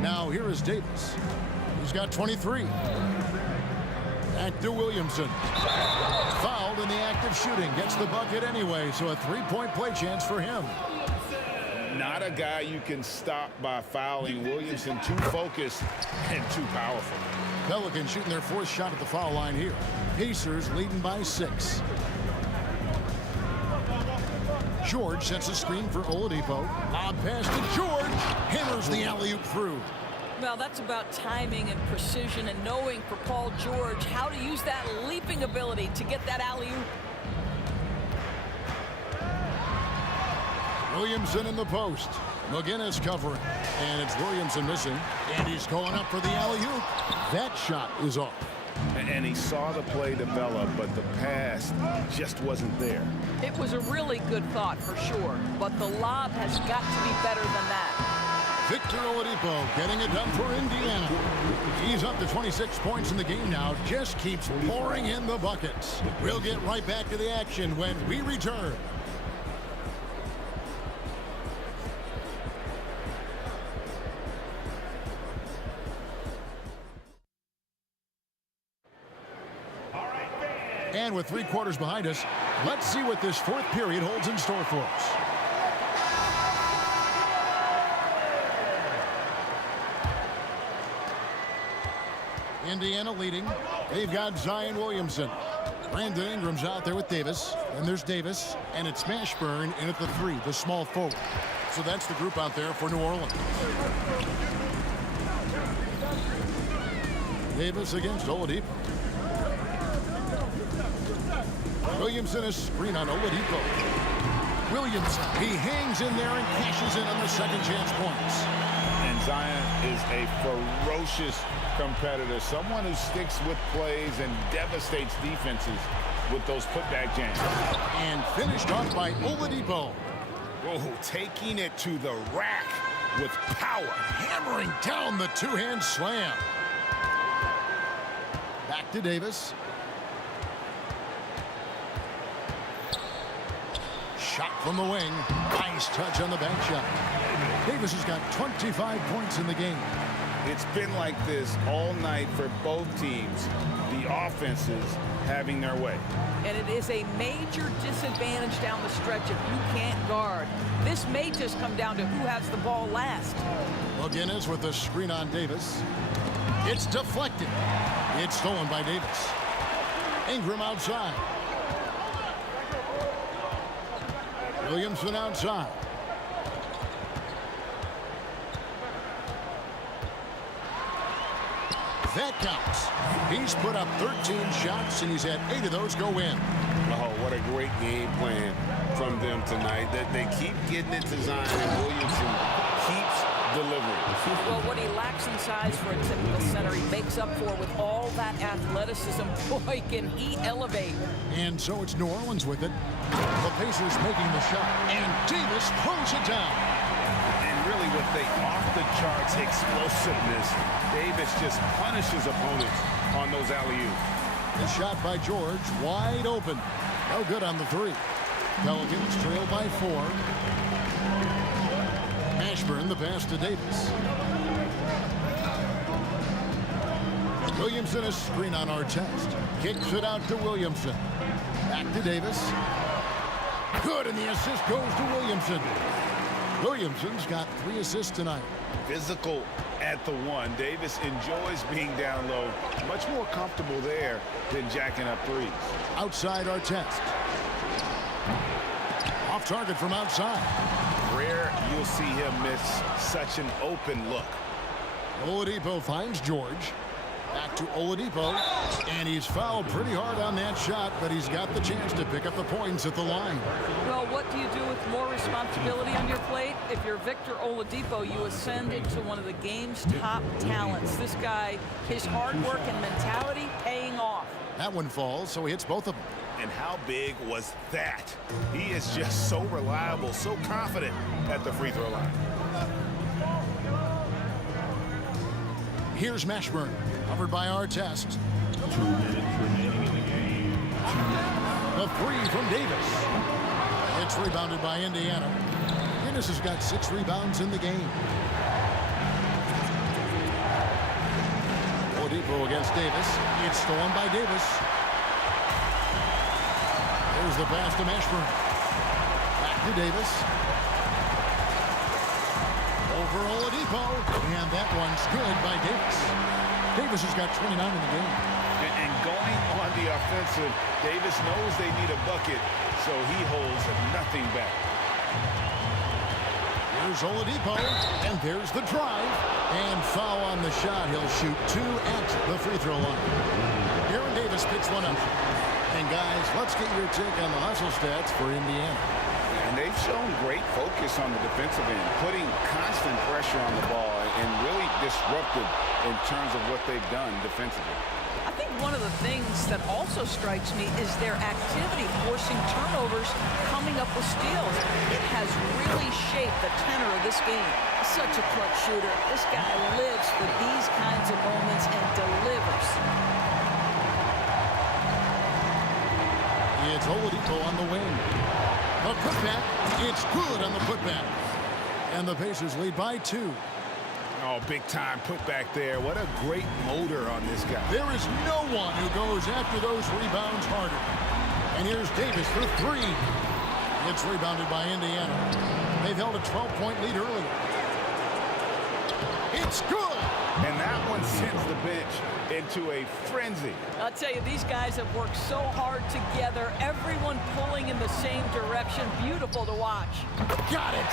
Now, here is Davis. He's got 23. Back to Williamson. Fouled in the act of shooting. Gets the bucket anyway, so a three-point play chance for him. Not a guy you can stop by fouling. Williamson too focused and too powerful. Pelicans shooting their 4th shot at the foul line here. Pacers leading by 6. George sets a screen for Oladipo. Lob pass to George. Hammers the alley-oop through. Well, that's about timing and precision and knowing for Paul George how to use that leaping ability to get that alley-oop. Williamson in the post. McGinnis covering. And it's Williamson missing. And he's going up for the alley-oop. That shot is off. And he saw the play develop, but the pass just wasn't there. It was a really good thought for sure, but the lob has got to be better than that. Victor Oladipo getting it done for Indiana. He's up to 26 points in the game now. Just keeps pouring in the buckets. We'll get right back to the action when we return. And with 3 quarters behind us, let's see what this 4th period holds in store for us. Indiana leading. They've got Zion Williamson. Brandon Ingram's out there with Davis. And there's Davis. And it's Mashburn in at the 3, the small forward. So that's the group out there for New Orleans. Davis against Oladipo. Williamson is screen on Oladipo. Williamson, he hangs in there and cashes in on the second chance points. And Zion is a ferocious competitor, someone who sticks with plays and devastates defenses with those putback jams. And finished off by Oladipo. Oh, taking it to the rack with power. Hammering down the 2-hand slam. Back to Davis. Shot from the wing. Nice touch on the bank shot. Davis has got 25 points in the game. It's been like this all night for both teams. The offenses having their way. And it is a major disadvantage down the stretch if you can't guard. This may just come down to who has the ball last. McGinnis with the screen on Davis. It's deflected. It's stolen by Davis. Ingram outside. Williamson outside. That counts. He's put up 13 shots, and he's had 8 of those go in. Oh, what a great game plan from them tonight. That they keep getting it to Zion, and Williamson keeps delivering. Well, what he lacks in size for a typical center, he makes up for with all that athleticism. Boy, can he elevate. And so it's New Orleans with it. The Pacers making the shot, and Davis pulls it down. And really with the off-the-charts explosiveness, Davis just punishes opponents on those alley-oops. The shot by George, wide open. No good on the 3. Pelicans trail by 4. Mashburn the pass to Davis. Williamson a screen on Artest. Kicks it out to Williamson. Back to Davis. Good, and the assist goes to Williamson. Williamson's got 3 assists tonight. Physical at the 1. Davis enjoys being down low. Much more comfortable there than jacking up 3s. Outside Artest. Off target from outside. Rare you'll see him miss such an open look. Oladipo finds George. Back to Oladipo. And he's fouled pretty hard on that shot, but he's got the chance to pick up the points at the line. Well, what do you do with more responsibility on your plate? If you're Victor Oladipo, you ascend into one of the game's top talents. This guy, his hard work and mentality paying off. That one falls, so he hits both of them. And how big was that? He is just so reliable, so confident at the free throw line. Here's Mashburn, covered by Artest. 2 minutes remaining in the game. The 3 from Davis. It's rebounded by Indiana. Guinness has got 6 rebounds in the game. Oladipo against Davis. It's stolen by Davis. There's the pass to Mashburn. Back to Davis. Over Oladipo, and that one's good by Davis. Davis has got 29 in the game. And going on the offensive, Davis knows they need a bucket, so he holds nothing back. Here's Oladipo, and there's the drive. And foul on the shot. He'll shoot 2 at the free throw line. Aaron Davis picks one up. And guys, let's get your take on the hustle stats for Indiana. And they've shown great focus on the defensive end, putting constant pressure on the ball and really disruptive in terms of what they've done defensively. I think one of the things that also strikes me is their activity forcing turnovers, coming up with steals. It has really shaped the tenor of this game. Such a clutch shooter. This guy lives for these kinds of moments and delivers. It's Oladipo on the wing. The putback. It's good on the putback. And the Pacers lead by 2. Oh, big time putback there. What a great motor on this guy. There is no one who goes after those rebounds harder. And here's Davis for 3. It's rebounded by Indiana. They've held a 12-point lead earlier. It's good. And that one sends the bench into a frenzy. I'll tell you, these guys have worked so hard together. Everyone pulling in the same direction. Beautiful to watch. Got it.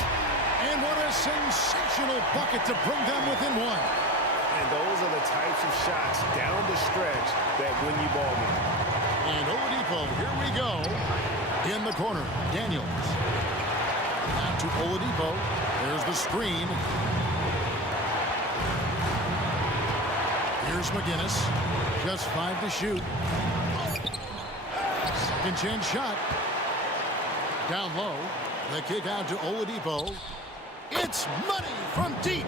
And what a sensational bucket to bring them within 1. And those are the types of shots down the stretch that win you ball games. And Oladipo, here we go. In the corner, Daniels. Back to Oladipo. There's the screen. Here's McGinnis. Just 5 to shoot. Second chance shot. Down low. The kick out to Oladipo. It's money from deep.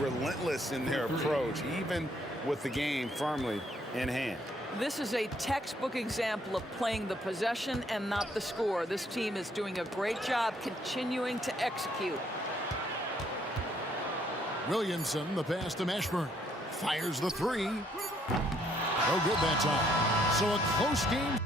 Relentless in their approach, even with the game firmly in hand. This is a textbook example of playing the possession and not the score. This team is doing a great job continuing to execute. Williamson, the pass to Mashburn. Fires the 3. No good that time. So a close game.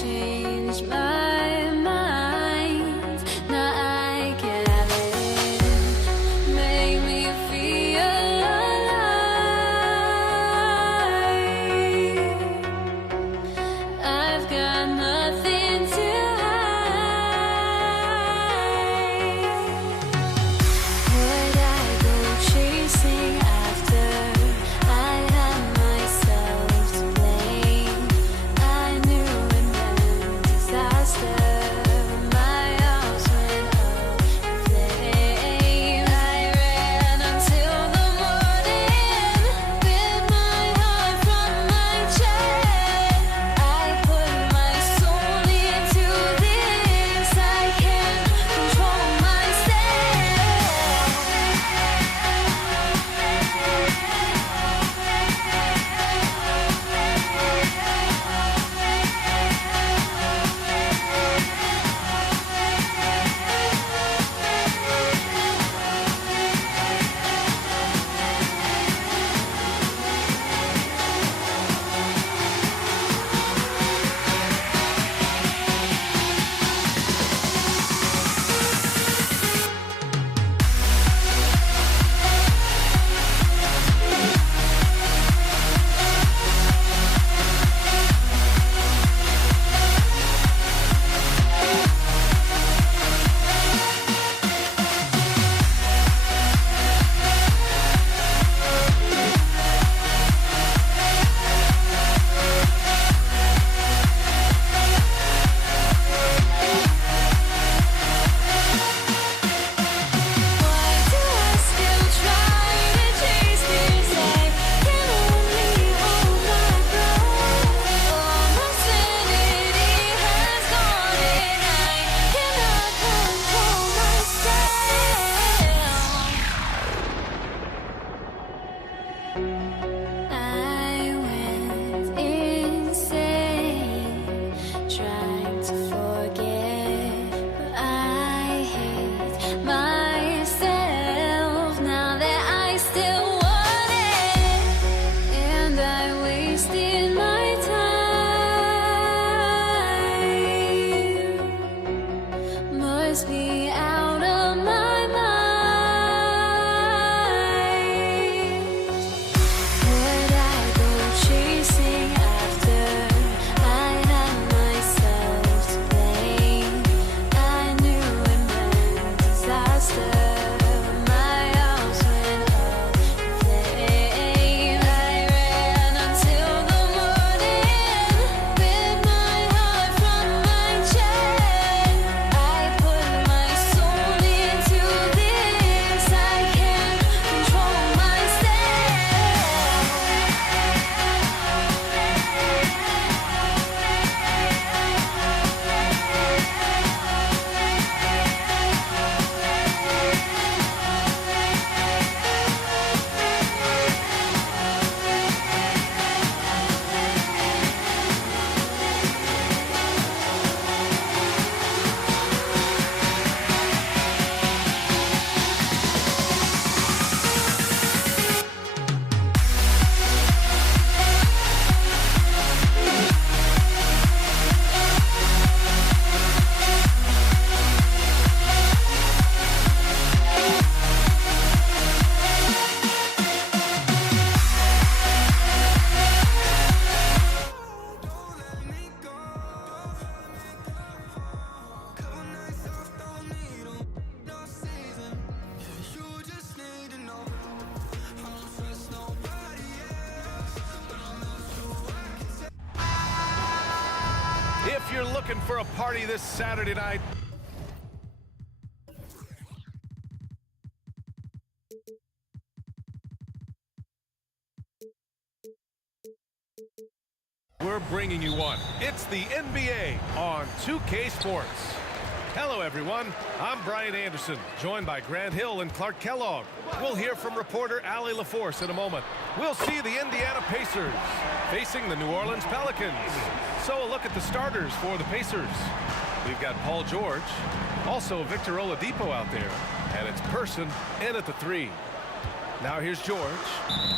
Changed my mind. If you're looking for a party this Saturday night, we're bringing you one. It's the NBA on 2K Sports. Hello, everyone. I'm Brian Anderson, joined by Grant Hill and Clark Kellogg. We'll hear from reporter Allie LaForce in a moment. We'll see the Indiana Pacers facing the New Orleans Pelicans. So a look at the starters for the Pacers. We've got Paul George, also Victor Oladipo out there, and it's Person in at the 3. Now here's George,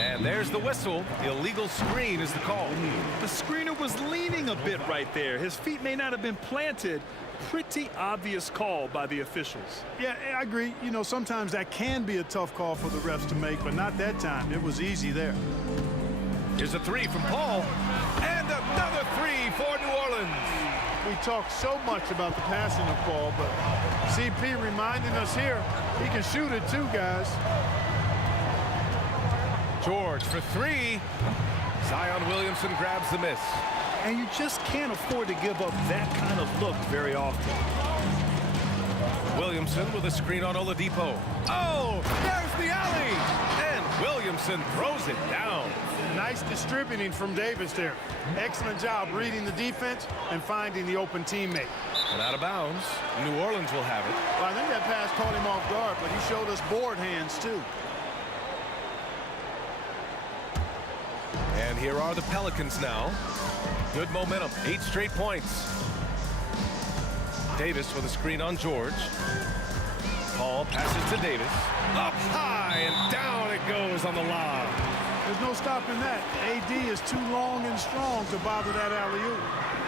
and there's the whistle. Illegal screen is the call. The screener was leaning a bit right there. His feet may not have been planted. Pretty obvious call by the officials. Yeah, I agree. You know, sometimes that can be a tough call for the refs to make, but not that time. It was easy there. Here's a 3 from Paul, and another 3 for New Orleans. We talk so much about the passing of Paul, but CP reminding us here, he can shoot it too, guys. George for 3. Zion Williamson grabs the miss. And you just can't afford to give up that kind of look very often. Williamson with a screen on Oladipo. Oh, there's the alley! And Williamson throws it down. Nice distributing from Davis there. Excellent job reading the defense and finding the open teammate. And out of bounds, New Orleans will have it. Well, I think that pass caught him off guard, but he showed us board hands too. And here are the Pelicans now. Good momentum, 8 straight points. Davis with a screen on George. Paul passes to Davis. Up high and down it goes on the lob. There's no stopping that. AD is too long and strong to bother that alley-oop.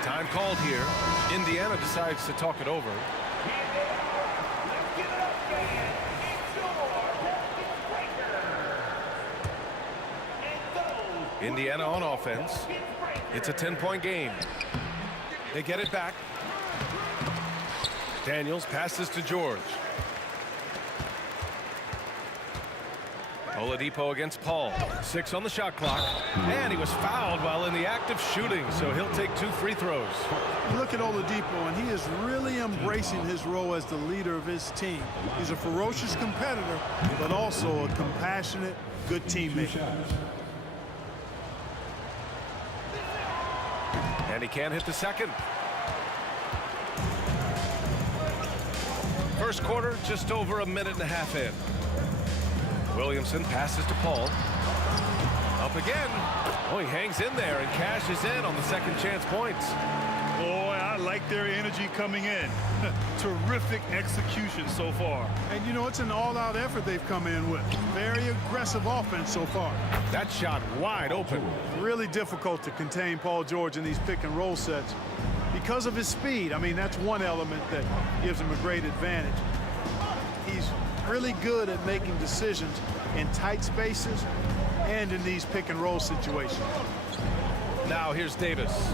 Time called here. Indiana decides to talk it over. Indiana on offense. It's a 10-point game. They get it back. Daniels passes to George. Oladipo against Paul. 6 on the shot clock. And he was fouled while in the act of shooting, so he'll take 2 free throws. Look at Oladipo, and he is really embracing his role as the leader of his team. He's a ferocious competitor, but also a compassionate, good teammate. And he can't hit the second. First quarter, just over a minute and a half in. Williamson passes to Paul. Up again. Oh, he hangs in there and cashes in on the second chance points. Boy, I like their energy coming in. Terrific execution so far. And, you know, it's an all-out effort they've come in with. Very aggressive offense so far. That shot wide open. Really difficult to contain Paul George in these pick-and-roll sets because of his speed. I mean, that's one element that gives him a great advantage. He's really good at making decisions in tight spaces and in these pick-and-roll situations. Now here's Davis.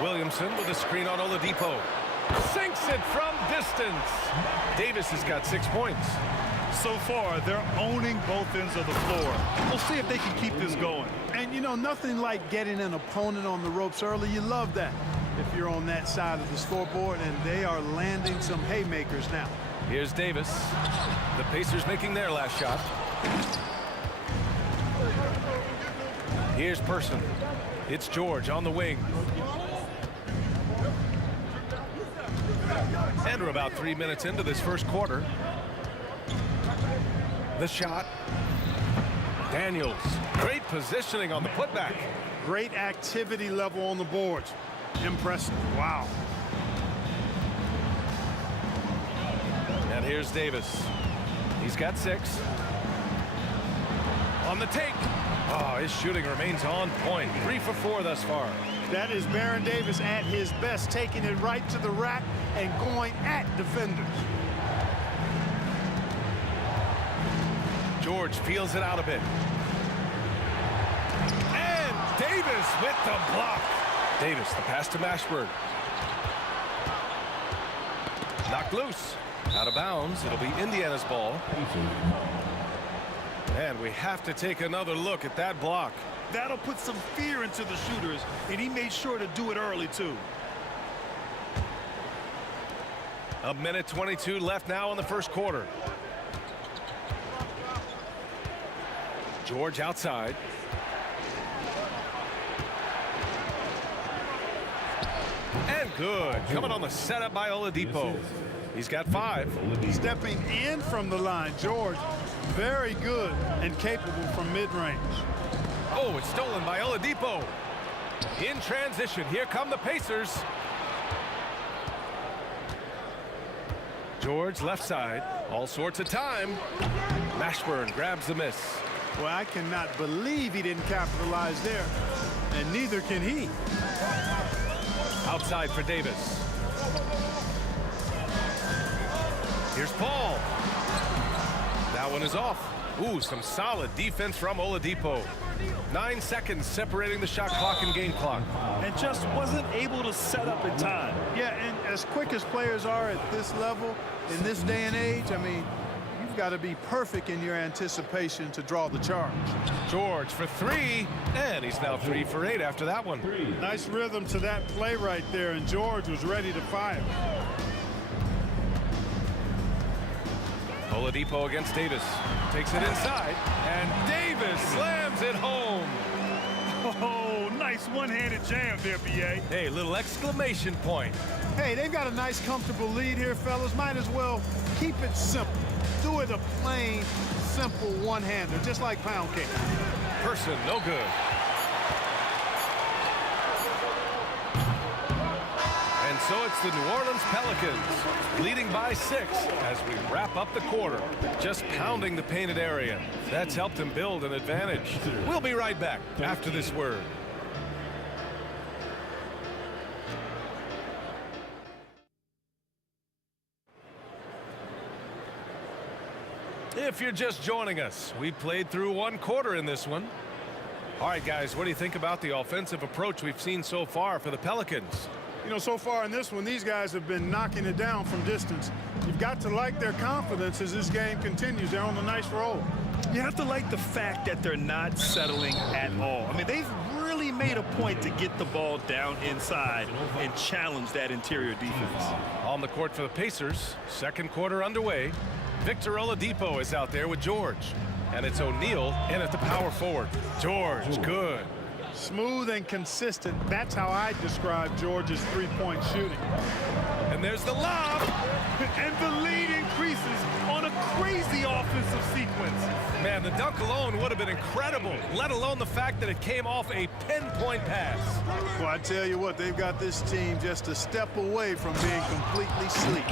Williamson with a screen on Oladipo. Sinks it from distance. Davis has got 6 points. So far, they're owning both ends of the floor. We'll see if they can keep this going. And, you know, nothing like getting an opponent on the ropes early. You love that if you're on that side of the scoreboard, and they are landing some haymakers now. Here's Davis. The Pacers making their last shot. Here's Person. It's George on the wing. And we're about 3 minutes into this first quarter. The shot. Daniels. Great positioning on the putback. Great activity level on the boards. Impressive. Wow. And here's Davis. He's got 6. On the take. Oh, his shooting remains on point. 3 for 4 thus far. That is Baron Davis at his best, taking it right to the rack and going at defenders. George feels it out a bit. And Davis with the block. Davis, the pass to Mashburn. Knocked loose. Out of bounds. It'll be Indiana's ball. And we have to take another look at that block. That'll put some fear into the shooters, and he made sure to do it early, too. A minute 22 left now in the first quarter. George outside. And good. Coming on the setup by Oladipo. He's got 5. Stepping in from the line, George, very good and capable from mid-range. Oh, it's stolen by Oladipo. In transition, here come the Pacers. George left side, all sorts of time. Mashburn grabs the miss. Well, I cannot believe he didn't capitalize there, and neither can he. Outside for Davis. Here's Paul. That one is off. Ooh, some solid defense from Oladipo. 9 seconds separating the shot clock and game clock. And just wasn't able to set up in time. Yeah, and as quick as players are at this level, in this day and age, I mean, you've got to be perfect in your anticipation to draw the charge. George for 3, and he's now 3 for 8 after that one. Nice rhythm to that play right there, and George was ready to fire. Oladipo against Davis. Takes it inside, and Davis slams it home. Oh, nice one-handed jam there, B.A. Hey, little exclamation point. Hey, they've got a nice, comfortable lead here, fellas. Might as well keep it simple. Do it a plain, simple one-hander, just like pound cake. Person, no good. And so it's the New Orleans Pelicans leading by 6 as we wrap up the quarter. Just pounding the painted area. That's helped them build an advantage. We'll be right back after this word. If you're just joining us, we played through 1 quarter in this one. All right, guys, what do you think about the offensive approach we've seen so far for the Pelicans? You know, so far in this one, these guys have been knocking it down from distance. You've got to like their confidence as this game continues. They're on a nice roll. You have to like the fact that they're not settling at all. I mean, they've really made a point to get the ball down inside and challenge that interior defense. On the court for the Pacers, second quarter underway. Victor Oladipo is out there with George. And it's O'Neal in at the power forward. George, good. Smooth and consistent. That's how I describe George's three-point shooting. And there's the lob. And the lead increases on a crazy offensive sequence. Man, the dunk alone would have been incredible, let alone the fact that it came off a pinpoint pass. Well, I tell you what, they've got this team just a step away from being completely sleep.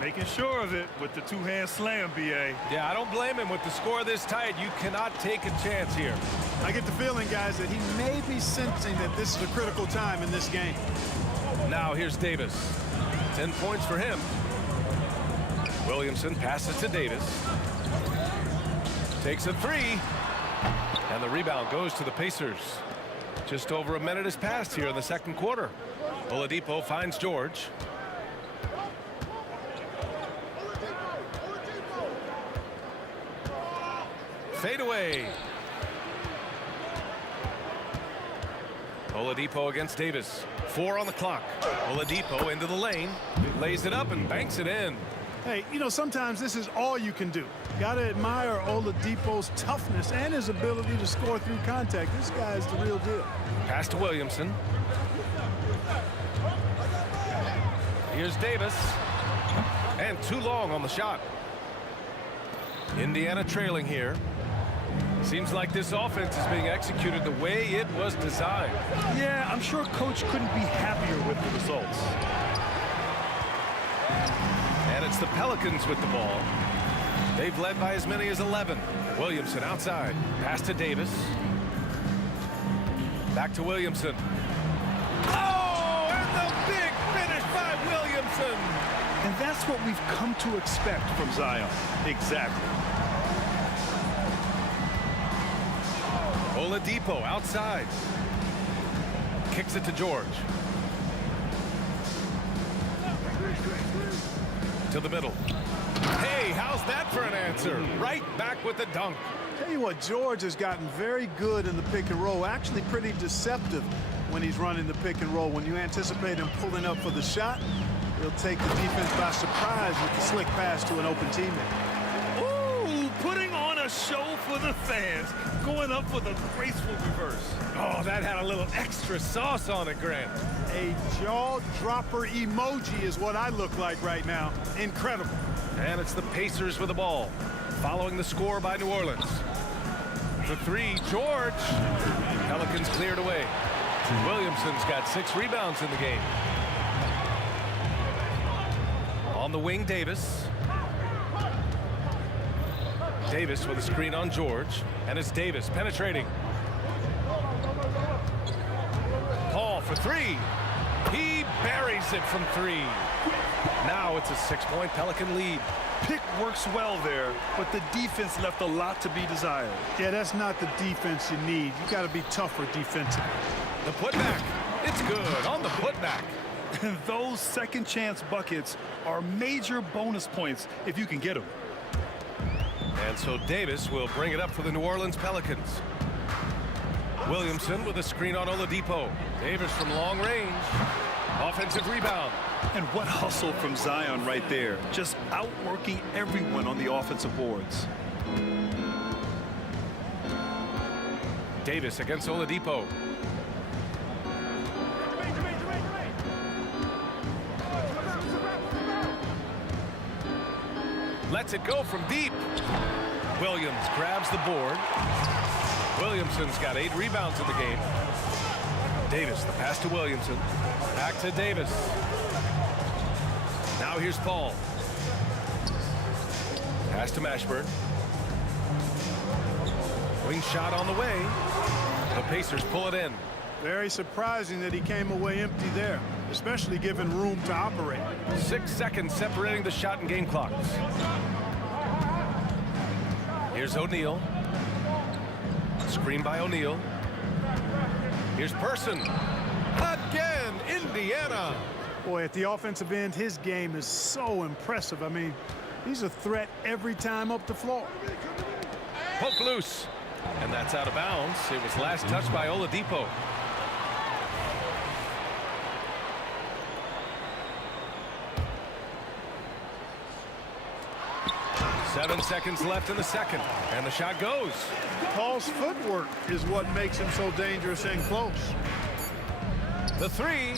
Making sure of it with the two-hand slam, B.A. Yeah, I don't blame him. With the score this tight, you cannot take a chance here. I get the feeling, guys, that he may be sensing that this is a critical time in this game. Now here's Davis. 10 points for him. Williamson passes to Davis. Takes a 3. And the rebound goes to the Pacers. Just over a minute has passed here in the second quarter. Oladipo finds George. Fade away. Oladipo against Davis. 4 on the clock. Oladipo into the lane. Lays it up and banks it in. Hey, you know, sometimes this is all you can do. Got to admire Oladipo's toughness and his ability to score through contact. This guy is the real deal. Pass to Williamson. Here's Davis. And too long on the shot. Indiana trailing here. Seems like this offense is being executed the way it was designed. Yeah, I'm sure Coach couldn't be happier with the results. And it's the Pelicans with the ball. They've led by as many as 11. Williamson outside. Pass to Davis. Back to Williamson. Oh, and the big finish by Williamson. And that's what we've come to expect from Zion. Exactly. Oladipo outside. Kicks it to George. To the middle. Hey, how's that for an answer? Right back with the dunk. Tell you what, George has gotten very good in the pick and roll, actually pretty deceptive when he's running the pick and roll. When you anticipate him pulling up for the shot, he'll take the defense by surprise with the slick pass to an open teammate. Ooh, putting on a show for the fans, going up for the graceful reverse. Oh, that had a little extra sauce on it, Grant. A jaw-dropper emoji is what I look like right now. Incredible. And it's the Pacers with the ball, following the score by New Orleans. The three, George. Pelicans cleared away. Williamson's got 6 rebounds in the game. On the wing, Davis. Davis with a screen on George, and it's Davis penetrating. Paul for 3. He buries it from 3. Now it's a 6-point Pelican lead. Pick works well there, but the defense left a lot to be desired. Yeah, that's not the defense you need. You got to be tougher defensively. The putback. It's good on the putback. Those second chance buckets are major bonus points if you can get them. And so Davis will bring it up for the New Orleans Pelicans. Williamson with a screen on Oladipo. Davis from long range. Offensive rebound. And what hustle from Zion right there. Just outworking everyone on the offensive boards. Davis against Oladipo. Lets it go from deep. Williams grabs the board. Williamson's got 8 rebounds in the game. Davis, the pass to Williamson. Back to Davis. Now here's Paul. Pass to Mashburn. Wing shot on the way. The Pacers pull it in. Very surprising that he came away empty there, especially given room to operate. 6 seconds separating the shot and game clocks. Here's O'Neal. Screen by O'Neal. Here's Person. Again, Indiana. Boy, at the offensive end, his game is so impressive. I mean, he's a threat every time up the floor. Poke loose. And that's out of bounds. It was last touched by Oladipo. Seven seconds left in the second, and the shot goes. Paul's footwork is what makes him so dangerous and close. The 3.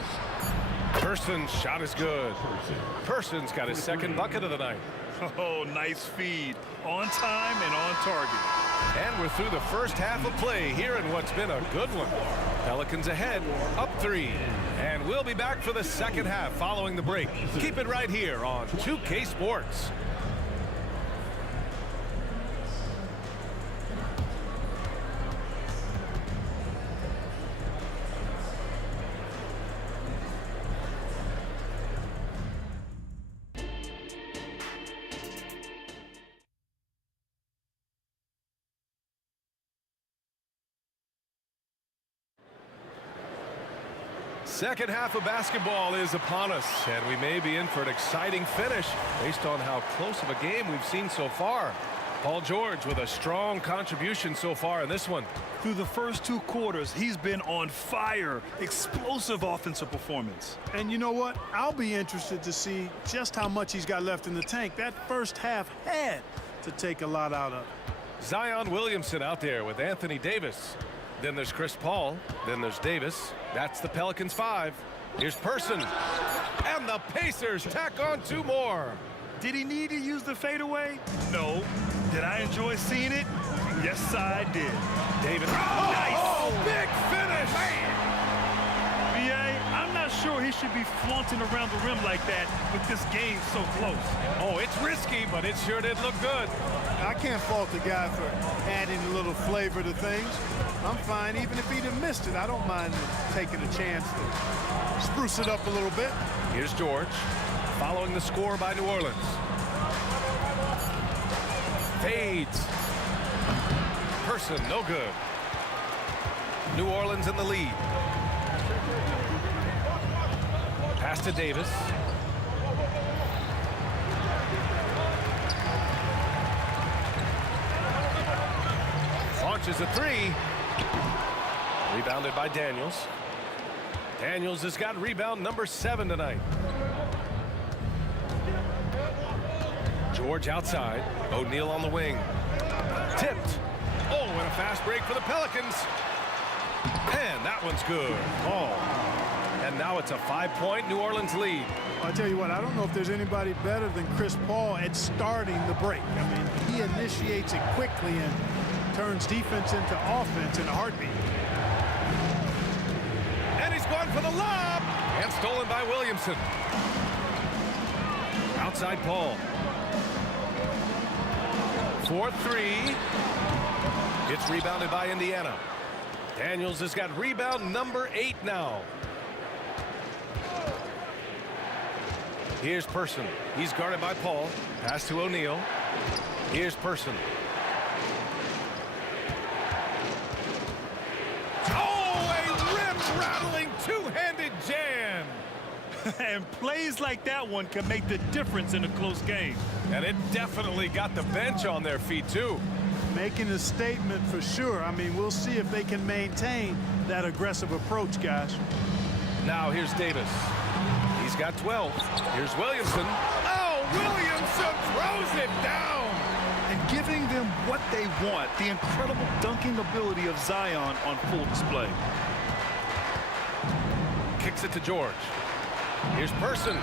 Person's shot is good. Person's got his second bucket of the night. Oh, nice feed. On time and on target. And we're through the first half of play here in what's been a good one. Pelicans ahead, up 3. And we'll be back for the second half following the break. Keep it right here on 2K Sports. Second half of basketball is upon us, and we may be in for an exciting finish based on how close of a game we've seen so far. Paul George with a strong contribution so far in this one. Through the first 2 quarters, he's been on fire. Explosive offensive performance. And you know what? I'll be interested to see just how much he's got left in the tank. That first half had to take a lot out of. Zion Williamson out there with Anthony Davis. Then there's Chris Paul. Then there's Davis. That's the Pelicans 5. Here's Person. And the Pacers tack on 2 more. Did he need to use the fadeaway? No. Did I enjoy seeing it? Yes, I did. Davis. Nice. Oh, big finish. B.A., I'm not sure he should be flaunting around the rim like that with this game so close. Oh, it's risky, but it sure did look good. I can't fault the guy for adding a little flavor to things. I'm fine. Even if he'd have missed it, I don't mind taking a chance to spruce it up a little bit. Here's George, following the score by New Orleans. Fades. Person, no good. New Orleans in the lead. Pass to Davis. Launches a three. Rebounded by Daniels. Daniels has got rebound number 7 tonight. George outside. O'Neal on the wing. Tipped. Oh, and a fast break for the Pelicans. And that one's good. Oh. And now it's a 5-point New Orleans lead. I tell you what, I don't know if there's anybody better than Chris Paul at starting the break. I mean, he initiates it quickly and turns defense into offense in a heartbeat. And he's going for the lob. And stolen by Williamson. Outside Paul. 4-3. It's rebounded by Indiana. Daniels has got rebound number 8 now. Here's Person. He's guarded by Paul. Pass to O'Neal. Here's Person. Oh, a rim-rattling two-handed jam. And plays like that one can make the difference in a close game. And it definitely got the bench on their feet, too. Making a statement for sure. I mean, we'll see if they can maintain that aggressive approach, guys. Now here's Davis. He's got 12. Here's Williamson. Oh, Williamson throws it down. And giving them what they want, the incredible dunking ability of Zion on full display. Kicks it to George. Here's Person.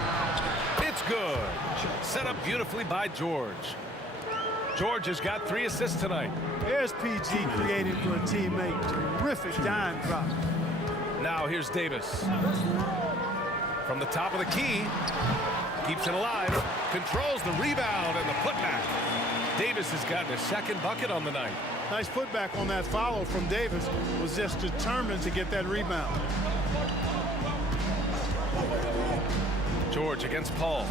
It's good. Set up beautifully by George. George has got 3 assists tonight. There's PG creating for a teammate. Terrific dime drop. Now here's Davis. From the top of the key. Keeps it alive. Controls the rebound and the putback. Davis has gotten his 2nd bucket on the night. Nice putback on that follow from Davis. Was just determined to get that rebound. George against Paul.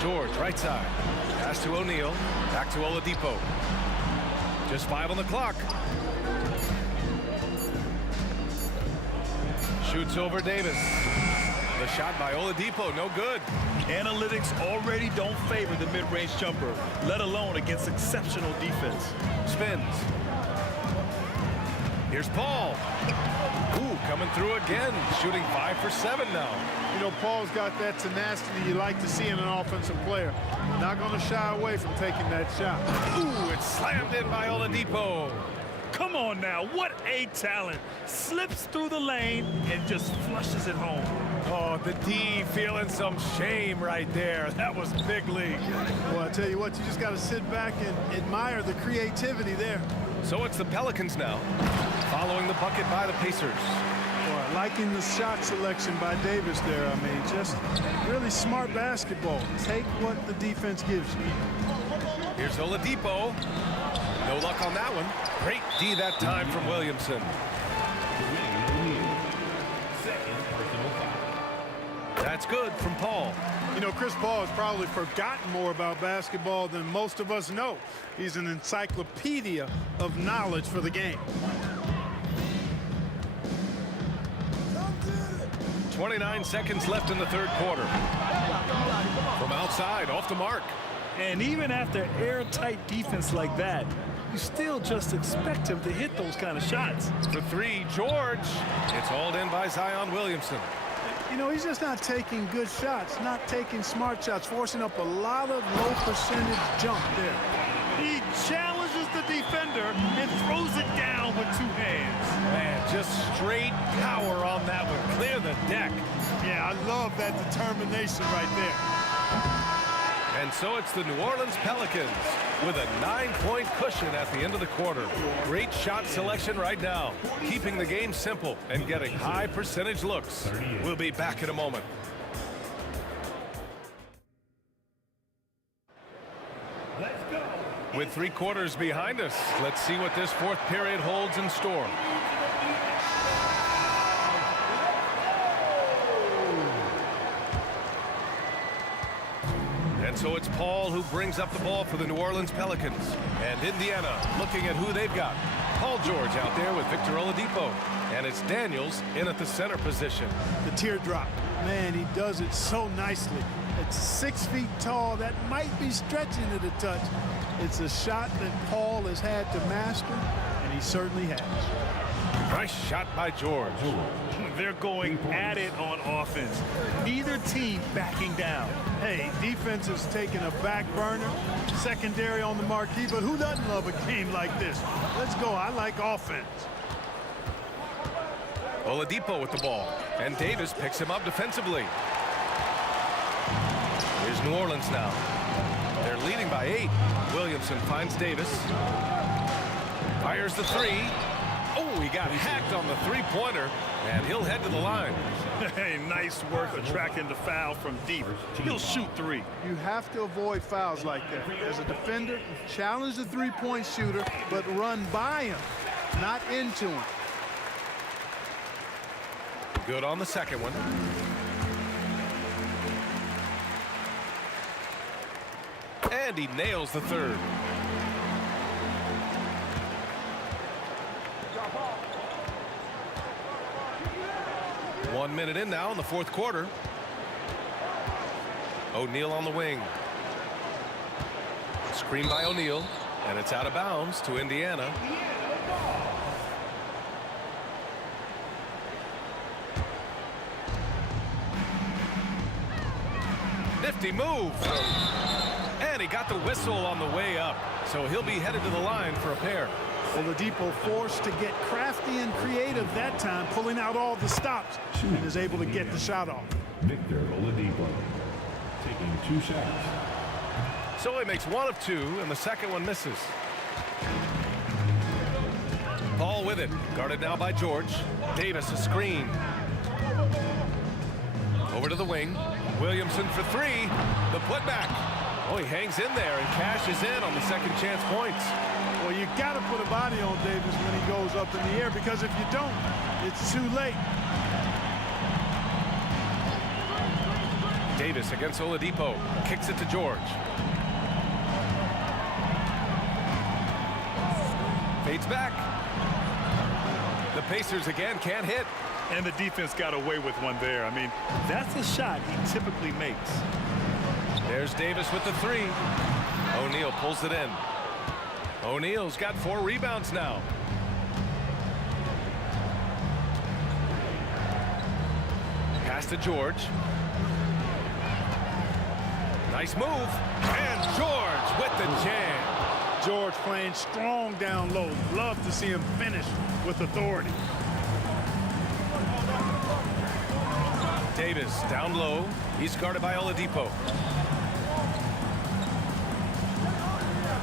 George, right side. Pass to O'Neal. Back to Oladipo. Just 5 on the clock. Shoots over Davis. The shot by Oladipo, no good. Analytics already don't favor the mid-range jumper, let alone against exceptional defense. Spins. Here's Paul. Ooh, coming through again. Shooting 5 for 7 now. You know, Paul's got that tenacity you like to see in an offensive player. Not going to shy away from taking that shot. Ooh, it's slammed in by Oladipo. Come on now, what a talent. Slips through the lane and just flushes it home. Oh, the D feeling some shame right there. That was big league. Well, I tell you what, you just got to sit back and admire the creativity there. So it's the Pelicans now, following the bucket by the Pacers. Boy, liking the shot selection by Davis there. I mean, just really smart basketball. Take what the defense gives you. Here's Oladipo. No luck on that one. Great D that time from Williamson. That's good from Paul. You know, Chris Paul has probably forgotten more about basketball than most of us know. He's an encyclopedia of knowledge for the game. 29 seconds left in the 3rd quarter. From outside, off the mark. And even after airtight defense like that, you still just expect him to hit those kind of shots. For 3, George. It's hauled in by Zion Williamson. You know, he's just not taking good shots, not taking smart shots, forcing up a lot of low percentage jump there. He challenges the defender and throws it down with 2 hands. Man, just straight power on that one. Clear the deck. Yeah, I love that determination right there. And so it's the New Orleans Pelicans with a 9-point cushion at the end of the quarter. Great shot selection right now, keeping the game simple and getting high percentage looks. We'll be back in a moment. With 3 quarters behind us, let's see what this 4th period holds in store. And so it's Paul who brings up the ball for the New Orleans Pelicans. And Indiana looking at who they've got. Paul George out there with Victor Oladipo. And it's Daniels in at the center position. The teardrop. Man, he does it so nicely. It's 6 feet tall. That might be stretching it a touch. It's a shot that Paul has had to master, and he certainly has. Nice shot by George. They're going at it on offense. Neither team backing down. Hey, defense is taking a back burner, secondary on the marquee, but who doesn't love a game like this? Let's go. I like offense. Oladipo with the ball, and Davis picks him up defensively. Here's New Orleans now. They're leading by 8. Williamson finds Davis. Fires the 3. Oh, he got hacked on the three-pointer, and he'll head to the line. Hey, nice work attracting the foul from deep. He'll shoot 3. You have to avoid fouls like that. As a defender, challenge the three-point shooter, but run by him, not into him. Good on the second one. And he nails the third. One minute in now in the fourth quarter. O'Neal on the wing. Screen by O'Neal, and it's out of bounds to Indiana. Nifty move. And he got the whistle on the way up, so he'll be headed to the line for a pair. Oladipo forced to get crafty and creative that time, pulling out all the stops, and is able to get the shot off. Victor Oladipo taking 2 shots. So he makes 1 of 2, and the second one misses. Paul with it, guarded now by George. Davis a screen. Over to the wing. Williamson for 3. The putback. Oh, he hangs in there and cashes in on the second chance points. Well, you got to put a body on Davis when he goes up in the air, because if you don't, it's too late. Davis against Oladipo. Kicks it to George. Fades back. The Pacers again can't hit. And the defense got away with one there. I mean, that's a shot he typically makes. There's Davis with the 3. O'Neal pulls it in. O'Neal's got 4 rebounds now. Pass to George. Nice move. And George with the jam. George playing strong down low. Love to see him finish with authority. Davis down low. He's guarded by Oladipo.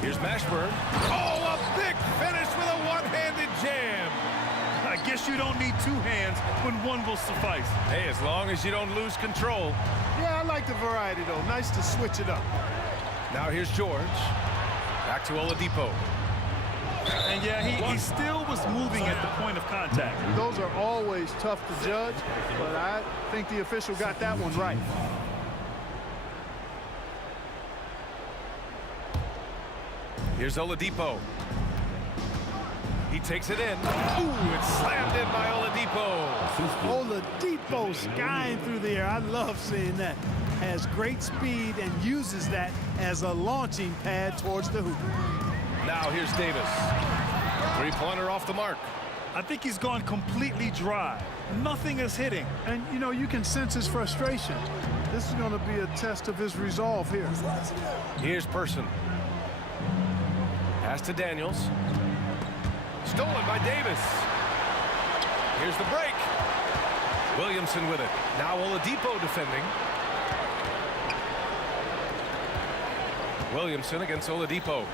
Here's Mashburn. Oh, a big finish with a one-handed jam. I guess you don't need 2 hands when one will suffice. Hey, as long as you don't lose control. Yeah, I like the variety, though. Nice to switch it up. Now here's George. Back to Oladipo. And yeah, he still was moving at the point of contact. Those are always tough to judge, but I think the official got that one right. Here's Oladipo. He takes it in. Ooh, it's slammed in by Oladipo. Oladipo skying through the air. I love seeing that. Has great speed and uses that as a launching pad towards the hoop. Now here's Davis. 3-pointer off the mark. I think he's gone completely dry. Nothing is hitting. And, you know, you can sense his frustration. This is going to be a test of his resolve here. Here's Person. Pass to Daniels. Stolen by Davis. Here's the break. Williamson with it. Now Oladipo defending. Williamson against Oladipo.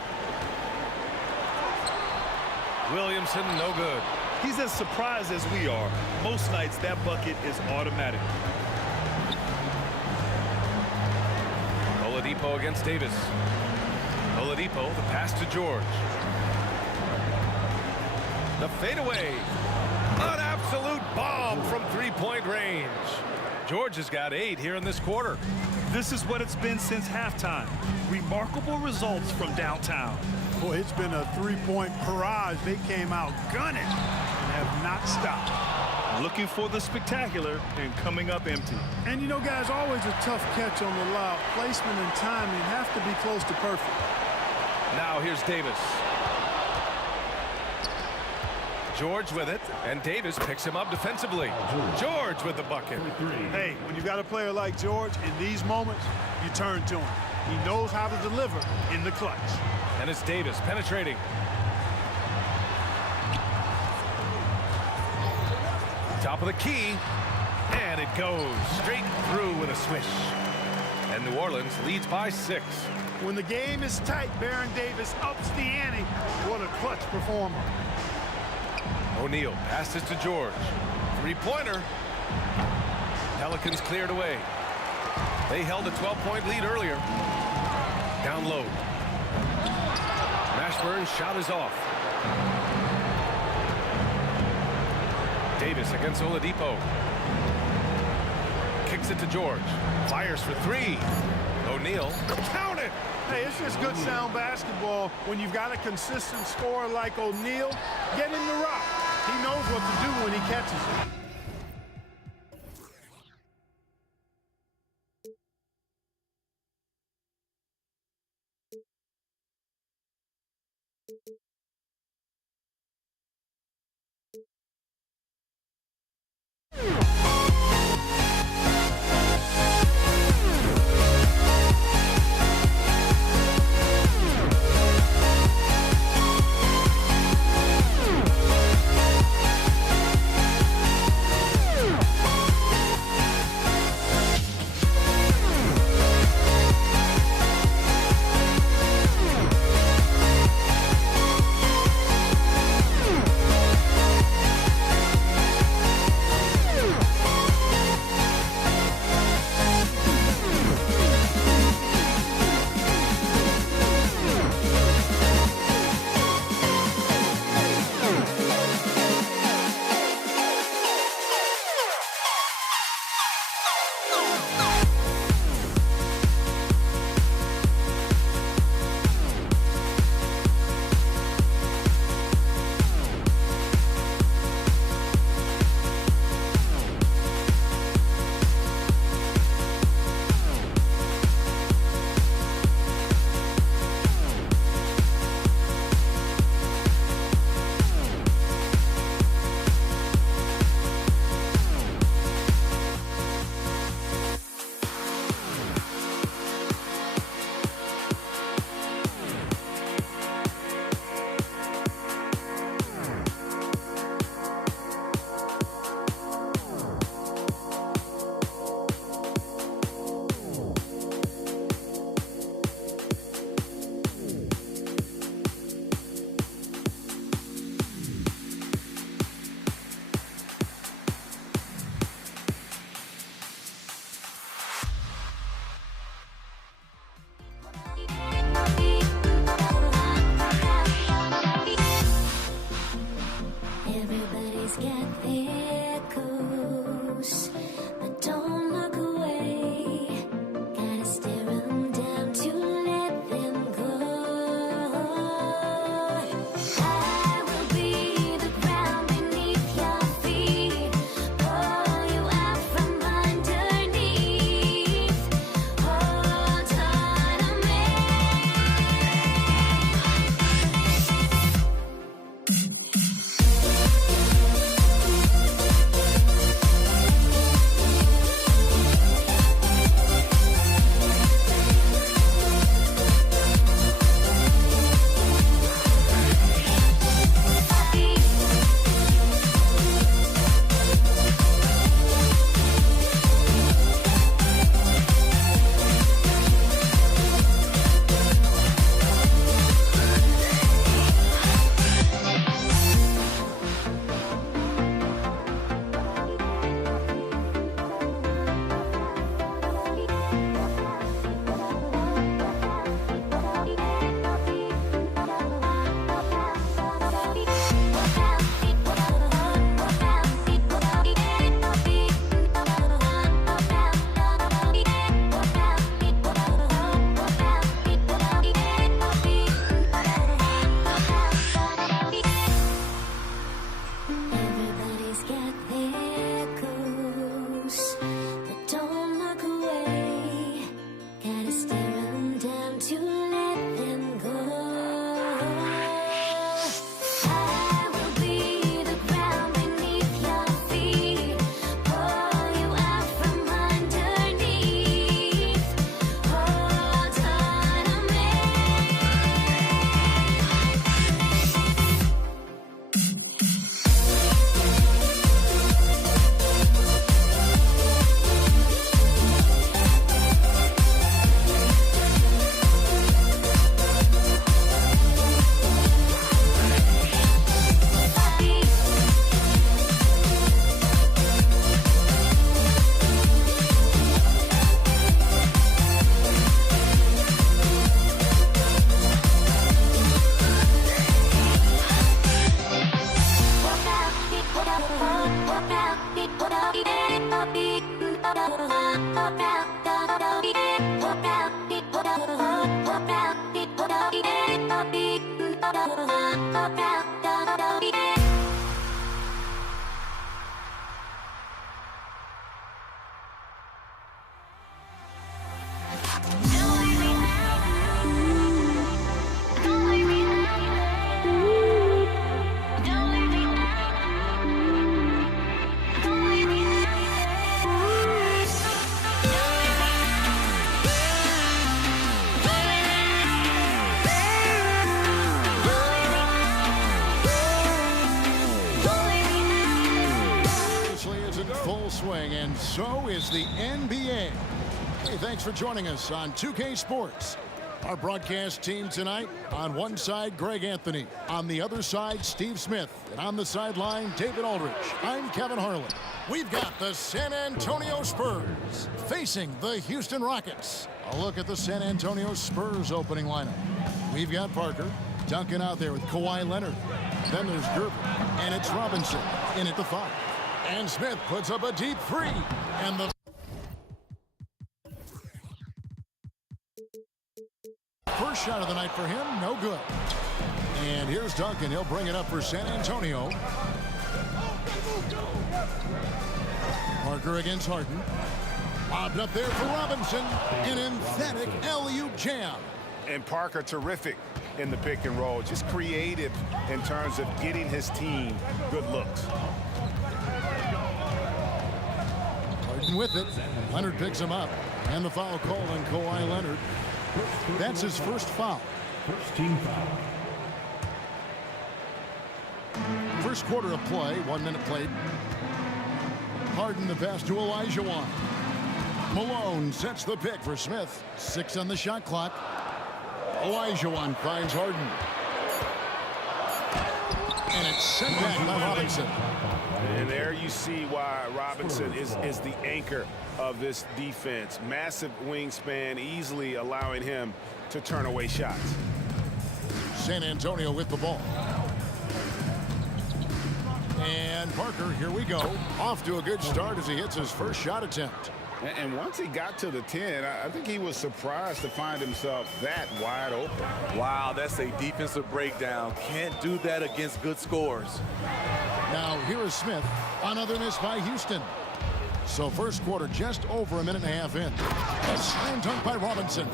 Williamson, no good. He's as surprised as we are. Most nights, that bucket is automatic. Oladipo against Davis. Oladipo, the pass to George. The fadeaway. An absolute bomb from 3-point range. George has got 8 here in this quarter. This is what it's been since halftime. Remarkable results from downtown. Boy, it's been a 3-point barrage. They came out gunning and have not stopped. looking for the spectacular and coming up empty. And you know, guys, always a tough catch on the lob. Placement and timing have to be close to perfect. Now here's Davis. George with it, and Davis picks him up defensively. George with the bucket. Hey, when you've got a player like George, in these moments, you turn to him. He knows how to deliver in the clutch. And it's Davis penetrating. Top of the key, and it goes straight through with a swish. And New Orleans leads by 6. When the game is tight, Baron Davis ups the ante. What a clutch performer. O'Neal passes to George. 3-pointer. Pelicans cleared away. They held a 12-point lead earlier. Down low. Mashburn's shot is off. Davis against Oladipo. Kicks it to George. Fires for 3. O'Neal. Count it! Hey, it's just good sound basketball when you've got a consistent scorer like O'Neal. Get him the rock. He knows what to do when he catches it. And so is the NBA. Hey, thanks for joining us on 2K Sports. Our broadcast team tonight, on one side, Greg Anthony. On the other side, Steve Smith. And on the sideline, David Aldridge. I'm Kevin Harlan. We've got the San Antonio Spurs facing the Houston Rockets. A look at the San Antonio Spurs opening lineup. We've got Parker, Duncan out there with Kawhi Leonard. Then there's Gervin, and it's Robinson in at the 5. And Smith puts up a deep three. And the first shot of the night for him, no good. And here's Duncan. He'll bring it up for San Antonio. Parker against Harden. Lobbed up there for Robinson. An emphatic alley-oop jam. And Parker terrific in the pick and roll. Just creative in terms of getting his team good looks. With it, Leonard picks him up, and the foul call on Kawhi Leonard. That's his first foul. First team foul. First quarter of play, 1 minute played. Harden the pass to Olajuwon. Malone sets the pick for Smith. 6 on the shot clock. Olajuwon finds Harden. And it's sent back by Robinson. And there you see why Robinson is the anchor of this defense. Massive wingspan, easily allowing him to turn away shots. San Antonio with the ball. And Parker, here we go. Off to a good start as he hits his first shot attempt. And once he got to the 10, I think he was surprised to find himself that wide open. Wow, that's a defensive breakdown. Can't do that against good scores. Now here is Smith. Another miss by Houston. So first quarter just over a minute and a half in. A slam dunk by Robinson.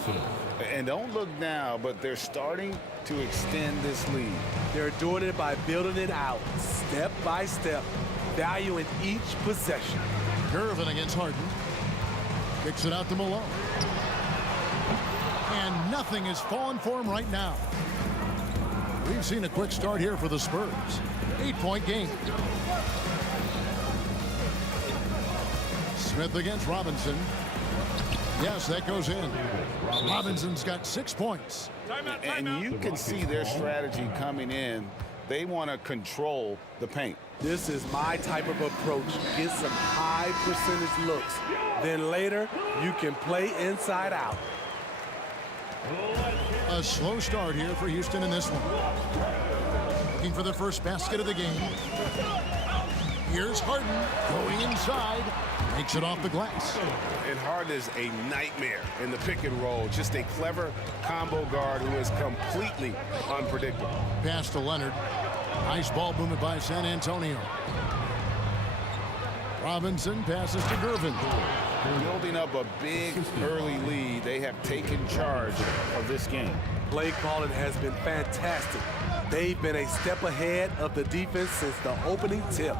And don't look now, but they're starting to extend this lead. They're doing it by building it out, step by step, valuing each possession. Gervin against Harden. Kicks it out to Malone. And nothing is falling for him right now. We've seen a quick start here for the Spurs. 8-point game. Smith against Robinson. Yes, that goes in. Robinson's got 6 points. And you can see their strategy coming in. They want to control the paint. This is my type of approach. Get some high percentage looks. Then later, you can play inside out. A slow start here for Houston in this one. Looking for the first basket of the game. Here's Harden going inside. Makes it off the glass. And Harden is a nightmare in the pick and roll. Just a clever combo guard who is completely unpredictable. Pass to Leonard. Nice ball movement by San Antonio. Robinson passes to Gervin. Building up a big early lead. They have taken charge of this game. Play calling has been fantastic. They've been a step ahead of the defense since the opening tip.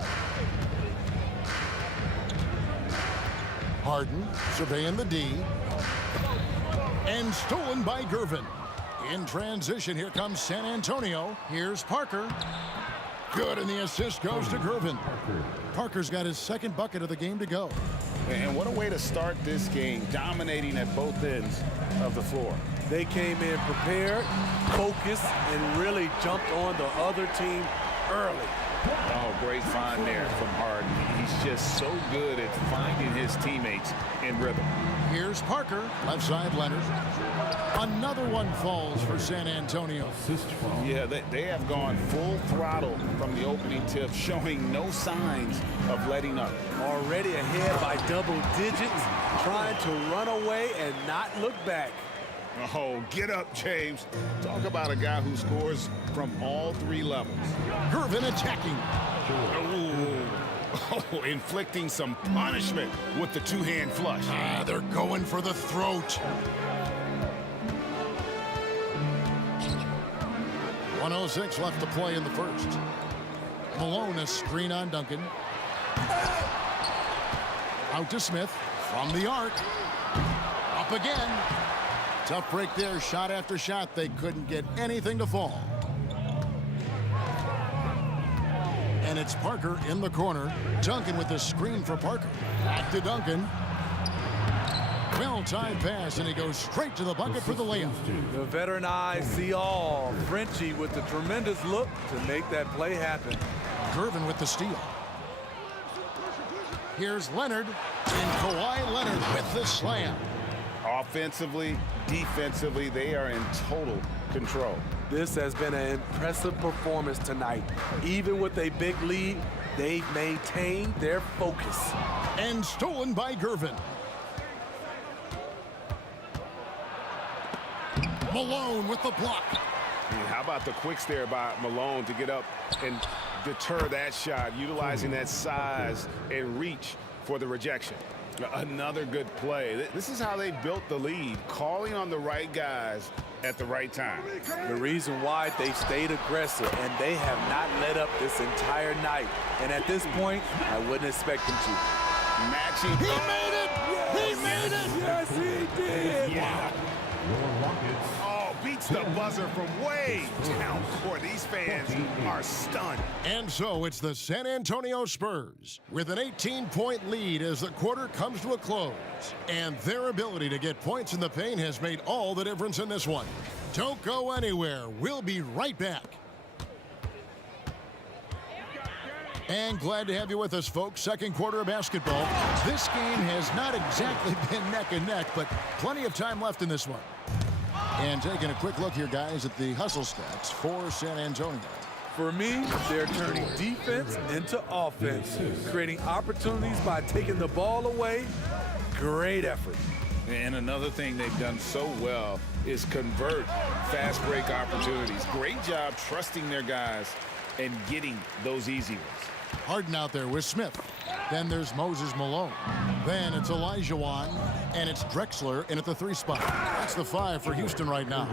Harden surveying the D. And stolen by Gervin. In transition, here comes San Antonio. Here's Parker. Good, and the assist goes to Gervin. Parker's got his second bucket of the game to go. And what a way to start this game, dominating at both ends of the floor. They came in prepared, focused, and really jumped on the other team early. Oh, great find there from Harden. He's just so good at finding his teammates in rhythm. Here's Parker, left side Leonard. Another one falls for San Antonio. Yeah, they have gone full throttle from the opening tip, showing no signs of letting up. Already ahead by double digits, trying to run away and not look back. Oh, get up, James. Talk about a guy who scores from all three levels. Gervin attacking. Oh, inflicting some punishment with the two-hand flush. They're going for the throat. 1:06 left to play in the first. Malone, a screen on Duncan. Out to Smith from the arc. Up again. Tough break there, shot after shot. They couldn't get anything to fall. And it's Parker in the corner. Duncan with the screen for Parker. Back to Duncan. Well-timed pass, and he goes straight to the bucket for the layup. The veteran eyes see all. Frenchie with the tremendous look to make that play happen. Gervin with the steal. Here's Leonard, and Kawhi Leonard with the slam. Offensively, defensively, they are in total control. This has been an impressive performance tonight. Even with a big lead, they've maintained their focus. And stolen by Gervin. Malone with the block. How about the quicks there by Malone to get up and deter that shot, utilizing that size and reach for the rejection. Another good play. This is how they built the lead, calling on the right guys at the right time. The reason why they stayed aggressive, and they have not let up this entire night. And at this point, I wouldn't expect them to. Matching. He made it! He made it! Yes, he did! Yeah. Oh, beats the buzzer from way down court. These fans are stunned. And so it's the San Antonio Spurs with an 18-point lead as the quarter comes to a close. And their ability to get points in the paint has made all the difference in this one. Don't go anywhere. We'll be right back. And glad to have you with us, folks. Second quarter of basketball. This game has not exactly been neck and neck, but plenty of time left in this one. And taking a quick look here, guys, at the hustle stats for San Antonio. For me, they're turning defense into offense, creating opportunities by taking the ball away. Great effort. And another thing they've done so well is convert fast break opportunities. Great job trusting their guys and getting those easy ones. Harden out there with Smith. Then there's Moses Malone. Then it's Olajuwon, and it's Drexler in at the 3 spot. That's the 5 for Houston right now.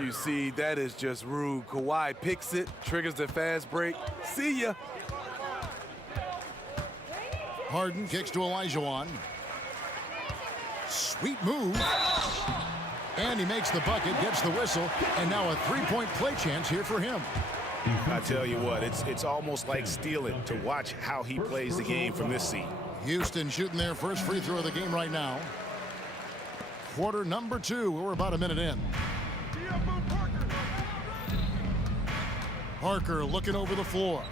You see, that is just rude. Kawhi picks it, triggers the fast break. See ya. Harden kicks to Olajuwon. Sweet move. And he makes the bucket, gets the whistle, and now a 3-point play chance here for him. I tell you what, it's almost like stealing to watch how he plays the game from this seat. Houston shooting their first free throw of the game right now. Quarter number 2. We're about a minute in. Parker looking over the floor.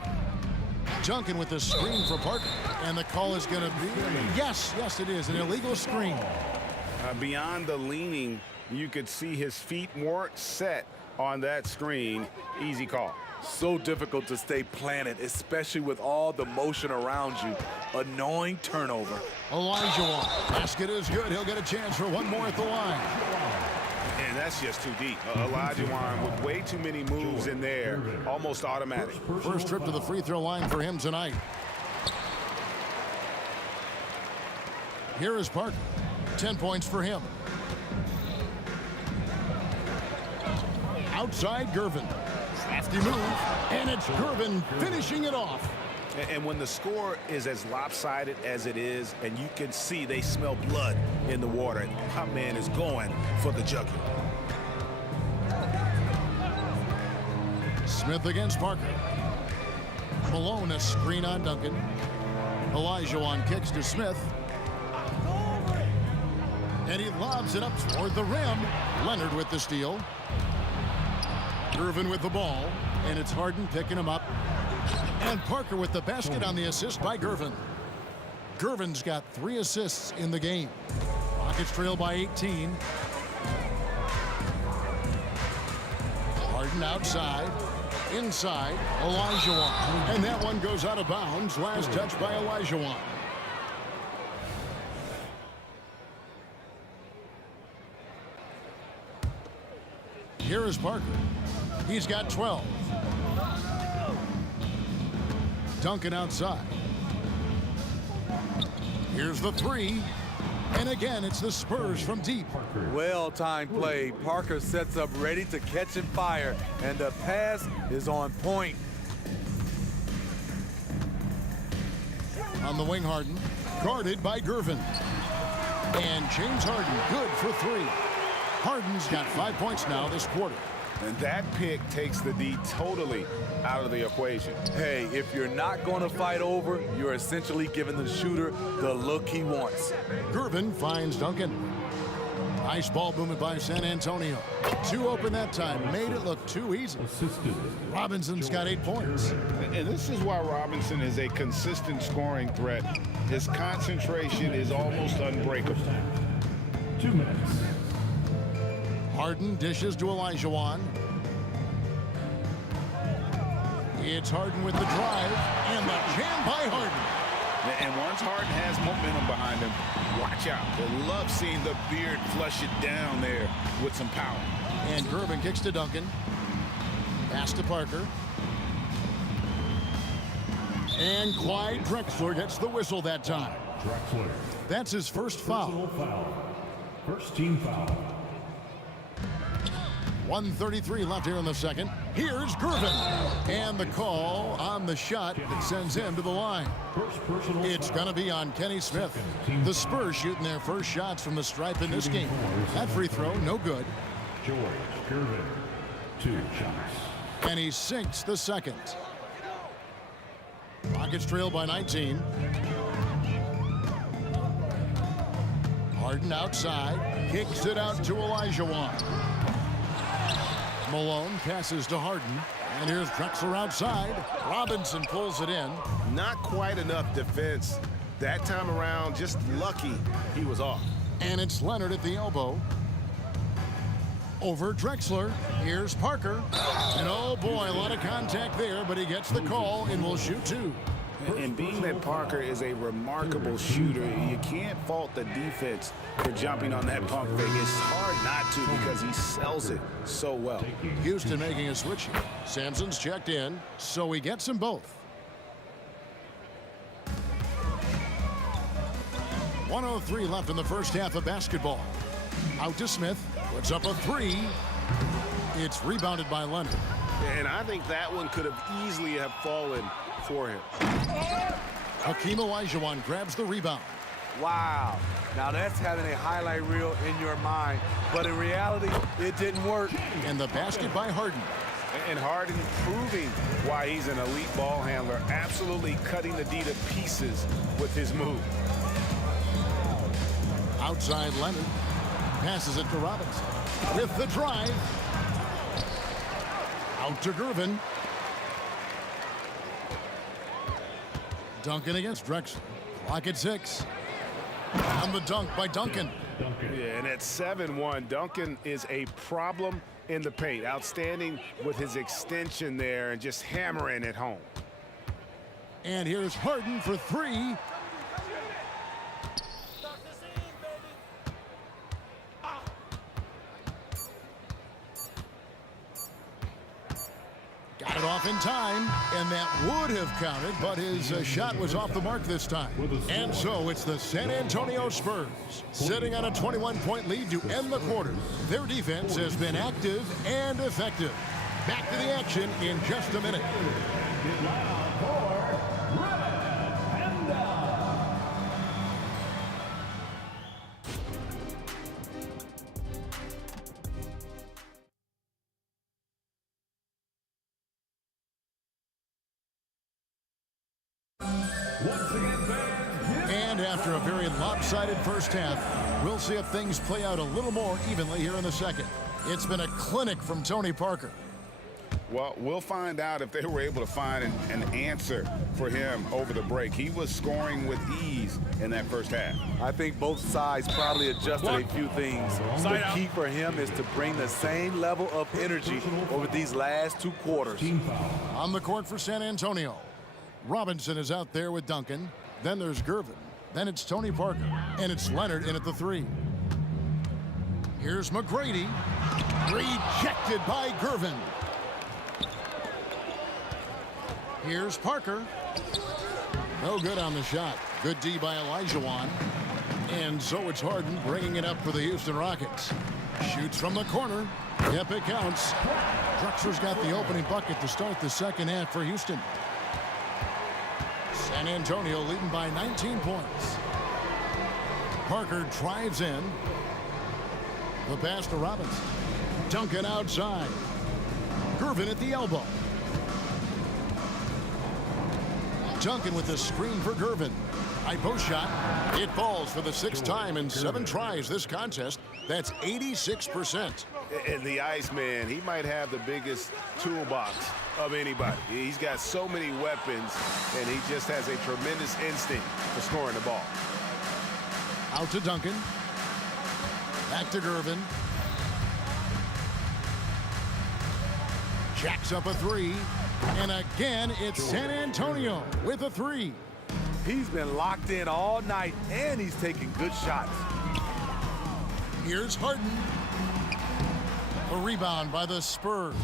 Duncan with the screen for Parker. And the call is going to be, yes, it is, an illegal screen. Beyond the leaning, you could see his feet weren't set on that screen. Easy call. So difficult to stay planted, especially with all the motion around you. Annoying turnover. Olajuwon. Basket is good. He'll get a chance for one more at the line. And that's just too deep. Olajuwon with way too many moves in there. Almost automatic. First trip to the free throw line for him tonight. Here is Parker. 10 points for him. Outside Gervin. Crafty move, and it's Gervin finishing it off. And when the score is as lopsided as it is, and you can see they smell blood in the water, my man is going for the jugular. Smith against Parker. Malone, a screen on Duncan. Olajuwon kicks to Smith. And he lobs it up toward the rim. Leonard with the steal. Gervin with the ball, and it's Harden picking him up. And Parker with the basket on the assist by Gervin. Gervin's got 3 assists in the game. Rockets trail by 18. Harden outside. Inside, Olajuwon. And that one goes out of bounds. Last touch by Olajuwon. Here is Parker. He's got 12. Duncan outside. Here's the three. And again, it's the Spurs from deep. Well-timed play. Parker sets up ready to catch and fire, and the pass is on point. On the wing, Harden, guarded by Gervin. And James Harden, good for three. Harden's got 5 points now this quarter. And that pick takes the D totally out of the equation. Hey, if you're not going to fight over, you're essentially giving the shooter the look he wants. Gervin finds Duncan. Nice ball movement by San Antonio. Two open that time, made it look too easy. Robinson's got 8 points. And this is why Robinson is a consistent scoring threat. His concentration is almost unbreakable. 2 minutes. Harden dishes to Olajuwon. It's Harden with the drive, and the jam by Harden. And once Harden has momentum behind him, watch out. They love seeing the beard flush it down there with some power. And Gervin kicks to Duncan. Pass to Parker. And Clyde Drexler gets the whistle that time. Drexler. That's his first foul. First team foul. 1:33 left here in the second. Here's Gervin. And the call on the shot that sends him to the line. It's going to be on Kenny Smith. The Spurs shooting their first shots from the stripe in this game. That free throw, no good. George Gervin, 2 shots. And he sinks the second. Rockets trail by 19. Harden outside. Kicks it out to Olajuwon. Malone passes to Harden. And here's Drexler outside. Robinson pulls it in. Not quite enough defense. That time around, just lucky he was off. And it's Leonard at the elbow. Over Drexler. Here's Parker. And oh boy, a lot of contact there, but he gets the call and will shoot 2. And being that Parker is a remarkable shooter, you can't fault the defense for jumping on that pump fake. It's hard not to because he sells it so well. Houston making a switch here. Sampson's checked in, so he gets them both. 1:03 left in the first half of basketball. Out to Smith. Puts up a 3. It's rebounded by Leonard. And I think that one could have easily have fallen for him. Hakeem Olajuwon grabs the rebound. Wow. Now that's having a highlight reel in your mind. But in reality, it didn't work. And the basket by Harden. And Harden proving why he's an elite ball handler. Absolutely cutting the D to pieces with his move. Outside Leonard. Passes it to Robinson. With the drive. Out to Gervin. Duncan against Drexler. Clock at 6. On the dunk by Duncan. Yeah, and at 7-1, Duncan is a problem in the paint. Outstanding with his extension there and just hammering it home. And here's Harden for 3. Got it off in time, and that would have counted, but his shot was off the mark this time. And so it's the San Antonio Spurs sitting on a 21-point lead to end the quarter. Their defense has been active and effective. Back to the action in just a minute. And after a very lopsided first half, we'll see if things play out a little more evenly here in the second. It's been a clinic from Tony Parker. Well, we'll find out if they were able to find an answer for him over the break. He was scoring with ease in that first half. I think both sides probably adjusted a few things. The key for him is to bring the same level of energy over these last 2 quarters. On the court for San Antonio, Robinson is out there with Duncan. Then there's Gervin. Then it's Tony Parker. And it's Leonard in at the 3. Here's McGrady. Rejected by Gervin. Here's Parker. No good on the shot. Good D by Olajuwon. And so it's Harden bringing it up for the Houston Rockets. Shoots from the corner. Yep, it counts. Drexler's got the opening bucket to start the second half for Houston. San Antonio leading by 19 points. Parker drives in. The pass to Robinson. Duncan outside. Gervin at the elbow. Duncan with the screen for Gervin. High post shot. It falls for the 6th time in 7 tries this contest. That's 86%. And the Iceman, he might have the biggest toolbox of anybody. He's got so many weapons, and he just has a tremendous instinct for scoring the ball. Out to Duncan. Back to Gervin. Jacks up a 3. And again, it's San Antonio with a 3. He's been locked in all night, and he's taking good shots. Here's Harden. A rebound by the Spurs.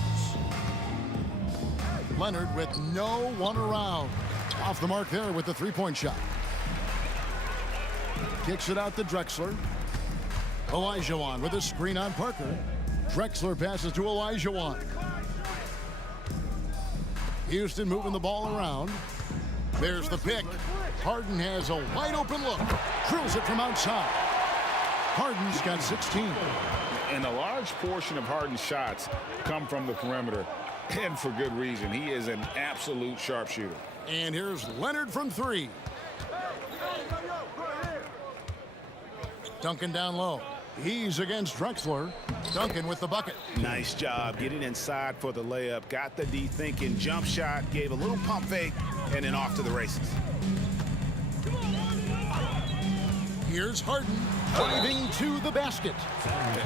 Leonard with no one around. Off the mark there with the 3-point shot. Kicks it out to Drexler. Olajuwon with a screen on Parker. Drexler passes to Olajuwon. Houston moving the ball around. There's the pick. Harden has a wide open look. Drills it from outside. Harden's got 16. And a large portion of Harden's shots come from the perimeter, and for good reason. He is an absolute sharpshooter. And here's Leonard from 3. Duncan down low. He's against Drexler. Duncan with the bucket. Nice job getting inside for the layup. Got the D thinking. Jump shot. Gave a little pump fake. And then off to the races. Here's Harden driving to the basket.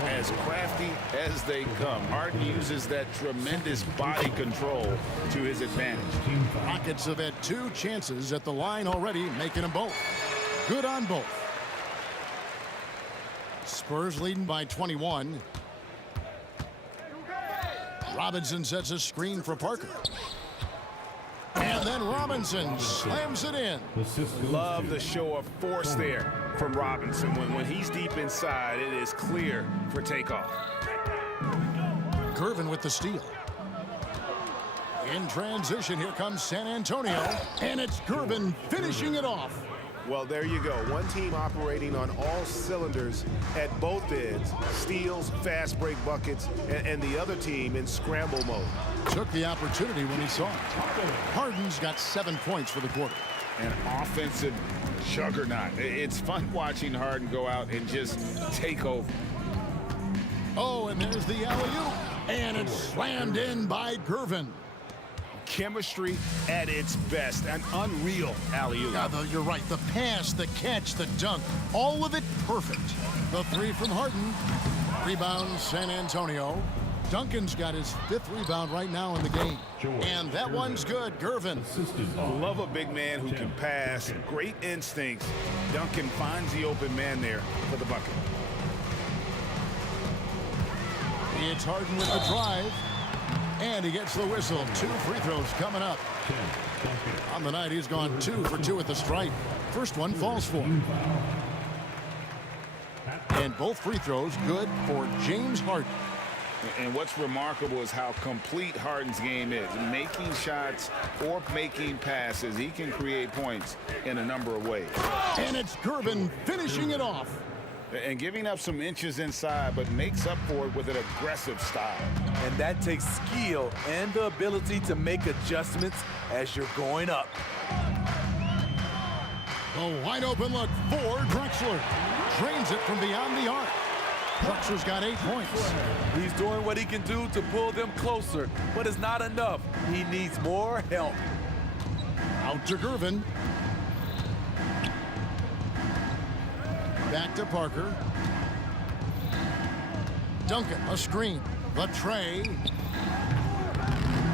As crafty as they come, Harden uses that tremendous body control to his advantage. Rockets have had 2 chances at the line already, making them both. Good on both. Spurs leading by 21. Robinson sets a screen for Parker. And then Robinson slams it in. Love the show of force there from Robinson. When he's deep inside, it is clear for takeoff. Gervin with the steal. In transition, here comes San Antonio. And it's Gervin finishing it off. Well, there you go. One team operating on all cylinders at both ends. Steals, fast break buckets, and the other team in scramble mode. Took the opportunity when he saw it. Harden's got 7 points for the quarter. An offensive juggernaut. It's fun watching Harden go out and just take over. Oh, and there's the alley-oop. And it's slammed in by Gervin. Chemistry at its best. An unreal alley-oop. Yeah, you're right. The pass, the catch, the dunk, all of it perfect. The 3 from Harden. Rebound San Antonio. Duncan's got his 5th rebound right now in the game. And that one's good. Gervin. Love a big man who can pass. Great instincts. Duncan finds the open man there for the bucket. It's Harden with the drive. And he gets the whistle. 2 free throws coming up. On the night, he's gone 2 for 2 at the stripe. First one falls for him. And both free throws good for James Harden. And what's remarkable is how complete Harden's game is. Making shots or making passes, he can create points in a number of ways. And it's Gervin finishing it off. And giving up some inches inside, but makes up for it with an aggressive style. And that takes skill and the ability to make adjustments as you're going up. A wide open look for Drexler. Drains it from beyond the arc. Drexler's got 8 points. He's doing what he can do to pull them closer, but it's not enough. He needs more help. Out to Gervin. Back to Parker. Duncan, a screen. The tray.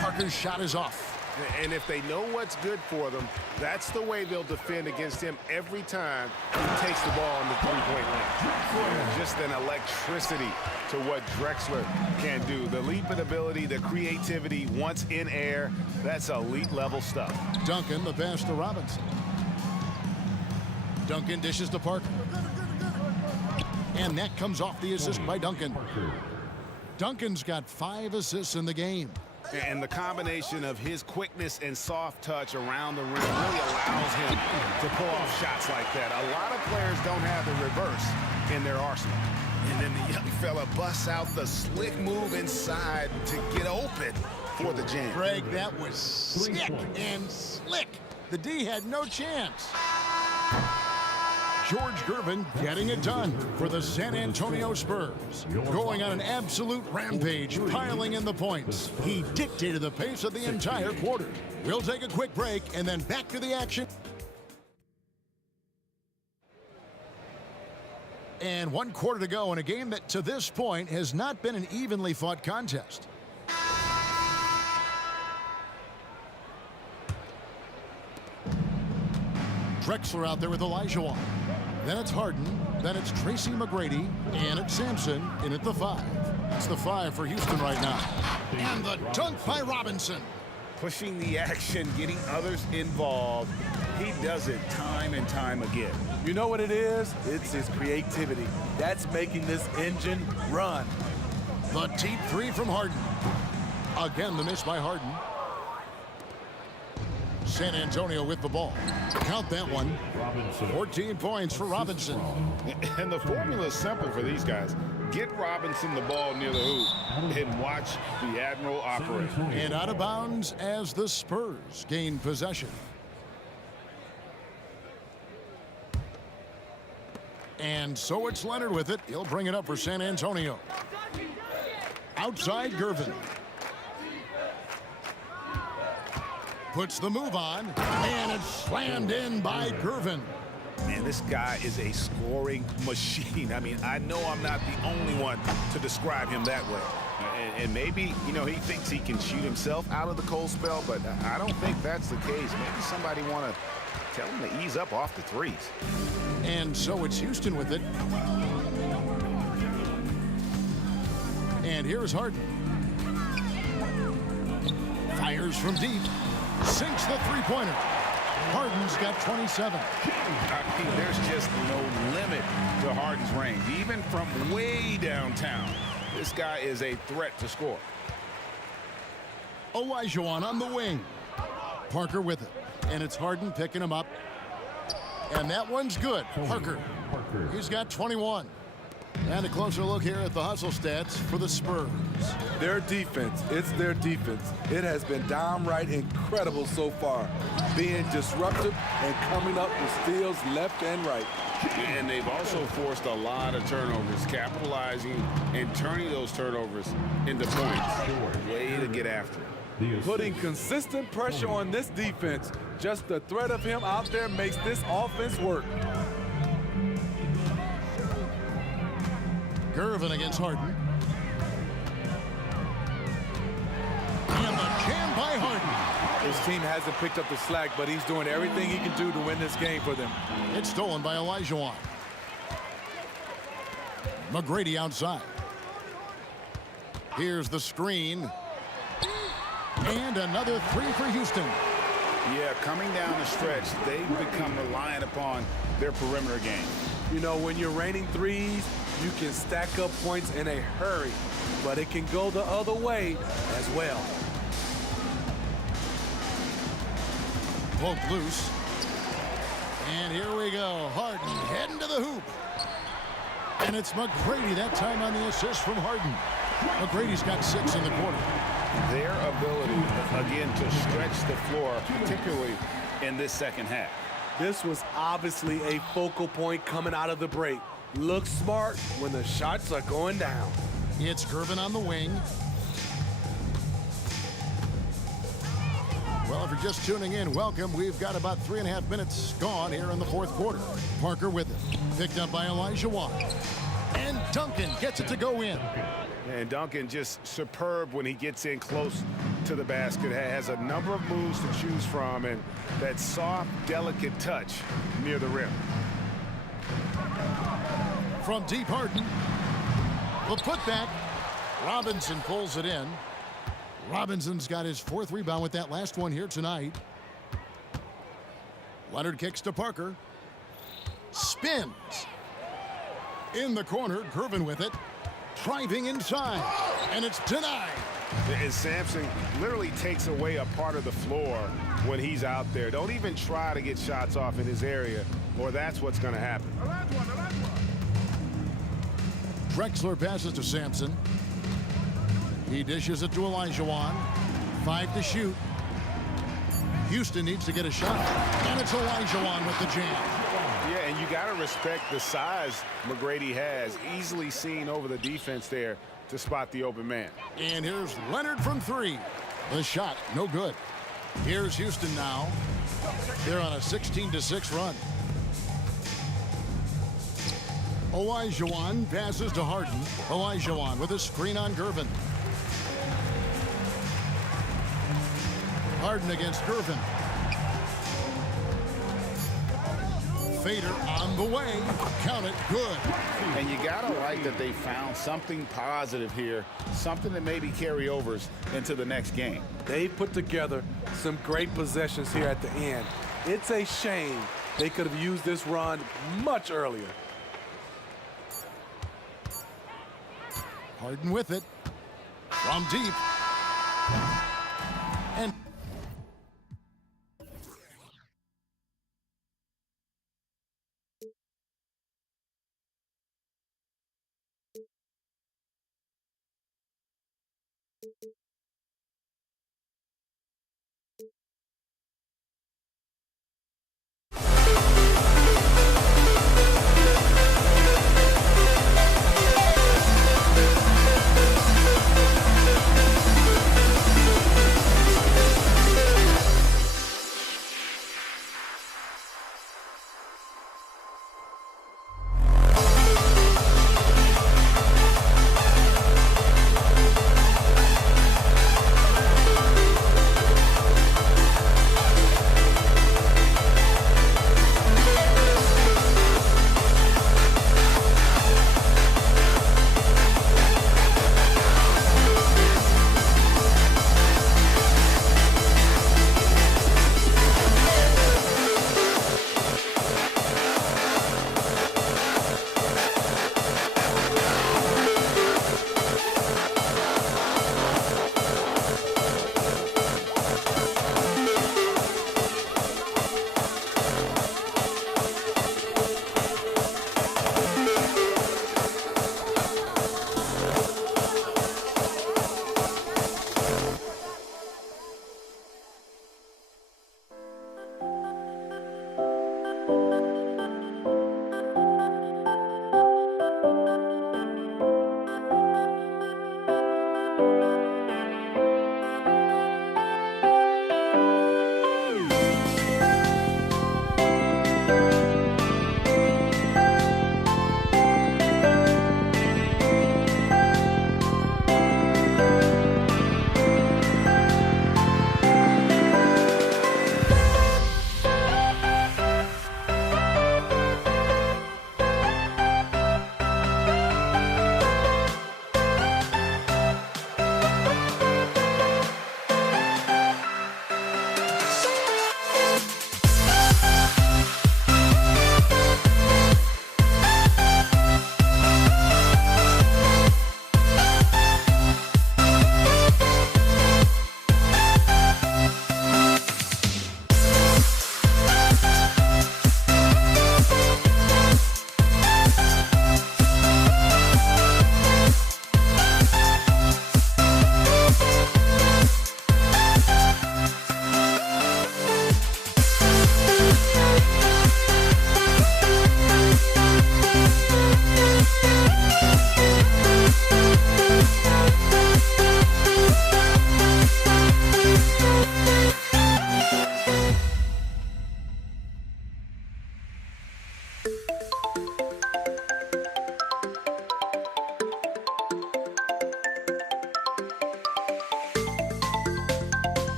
Parker's shot is off. And if they know what's good for them, that's the way they'll defend against him every time he takes the ball in the three-point line. Just an electricity to what Drexler can do. The leaping ability, the creativity once in air, that's elite level stuff. Duncan, the pass to Robinson. Duncan dishes to Parker. And that comes off the assist by Duncan. Duncan's got 5 assists in the game. And the combination of his quickness and soft touch around the rim really allows him to pull off shots like that. A lot of players don't have the reverse in their arsenal. And then the young fella busts out the slick move inside to get open for the jam. Greg, that was sick and slick. The D had no chance. George Gervin getting it done for the San Antonio Spurs. Going on an absolute rampage, piling in the points. He dictated the pace of the entire quarter. We'll take a quick break and then back to the action. And 1 quarter to go in a game that to this point has not been an evenly fought contest. Drexler out there with Olajuwon. Then it's Harden. Then it's Tracy McGrady. And it's Sampson in at the 5. That's the 5 for Houston right now. And the dunk by Robinson. Pushing the action, getting others involved. He does it time and time again. You know what it is? It's his creativity. That's making this engine run. The deep 3 from Harden. Again, the miss by Harden. San Antonio with the ball. Count that one. 14 points for Robinson. And the formula is simple for these guys. Get Robinson the ball near the hoop and watch the Admiral operate. And out of bounds as the Spurs gain possession. And so it's Leonard with it. He'll bring it up for San Antonio. Outside Gervin. Puts the move on, and it's slammed in by Gervin. Man, this guy is a scoring machine. I mean, I know I'm not the only one to describe him that way. And maybe, you know, he thinks he can shoot himself out of the cold spell, but I don't think that's the case. Maybe somebody want to tell him to ease up off the threes. And so it's Houston with it. And here's Harden. Fires from deep. Sinks the three-pointer. Harden's got 27. I mean, there's just no limit to Harden's range. Even from way downtown, this guy is a threat to score. Olajuwon on the wing. Parker with it. And it's Harden picking him up. And that one's good. Parker. He's got 21. And a closer look here at the hustle stats for the Spurs. Their defense, it's their defense. It has been downright incredible so far. Being disruptive and coming up with steals left and right. And they've also forced a lot of turnovers, capitalizing and turning those turnovers into points. Way to get after it. Putting consistent pressure on this defense. Just the threat of him out there makes this offense work. Gervin against Harden. And the jam by Harden. His team hasn't picked up the slack, but he's doing everything he can do to win this game for them. It's stolen by Olajuwon. McGrady outside. Here's the screen. And another 3 for Houston. Yeah, coming down the stretch, they've become reliant upon their perimeter game. You know, when you're raining threes, you can stack up points in a hurry, but it can go the other way as well. Poke loose. And here we go. Harden heading to the hoop. And it's McGrady that time on the assist from Harden. McGrady's got 6 in the quarter. Their ability, again, to stretch the floor, particularly in this second half. This was obviously a focal point coming out of the break. Look smart when the shots are going down. It's Gervin on the wing. Well, if you're just tuning in, welcome. We've got about 3.5 minutes gone here in the fourth quarter. Parker with it. Picked up by Olajuwon. And Duncan gets it to go in. And Duncan just superb when he gets in close to the basket, has a number of moves to choose from, and that soft, delicate touch near the rim. From deep, Harden. The putback. Robinson pulls it in. Robinson's got his 4th rebound with that last one here tonight. Leonard kicks to Parker. Spins. In the corner, Gervin with it. Driving inside. And it's denied. And Sampson literally takes away a part of the floor when he's out there. Don't even try to get shots off in his area, or that's what's going to happen. Drexler passes to Sampson. He dishes it to Olajuwon. 5 to shoot. Houston needs to get a shot. And it's Olajuwon with the jam. Yeah, and you got to respect the size McGrady has. Easily seen over the defense there to spot the open man. And here's Leonard from 3. The shot, no good. Here's Houston now. They're on a 16-6 run. Olajuwon passes to Harden. Olajuwon with a screen on Gervin. Harden against Gervin. Fader on the way. Count it, good. And you gotta like that they found something positive here, something that maybe carry overs into the next game. They put together some great possessions here at the end. It's a shame they could have used this run much earlier. Harden with it. From deep. And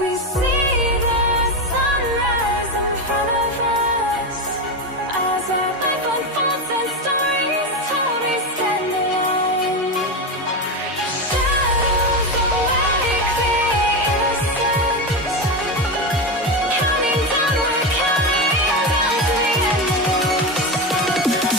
We see the sunrise in front of us as our life unfolds and stories told we stand alone. Shadows awake the innocence, counting down, we're counting down to the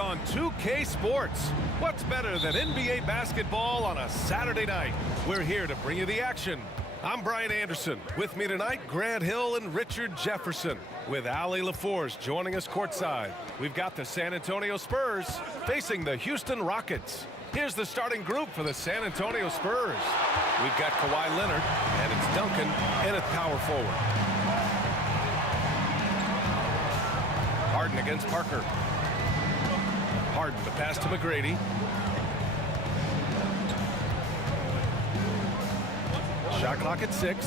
On 2K Sports. What's better than NBA basketball on a Saturday night? We're here to bring you the action. I'm Brian Anderson. With me tonight, Grant Hill and Richard Jefferson, with Allie LaForce joining us courtside. We've got the San Antonio Spurs facing the Houston Rockets. Here's the starting group for the San Antonio Spurs. We've got Kawhi Leonard, and it's Duncan in at power forward. Harden against Parker. Harden, the pass to McGrady. Shot clock at 6.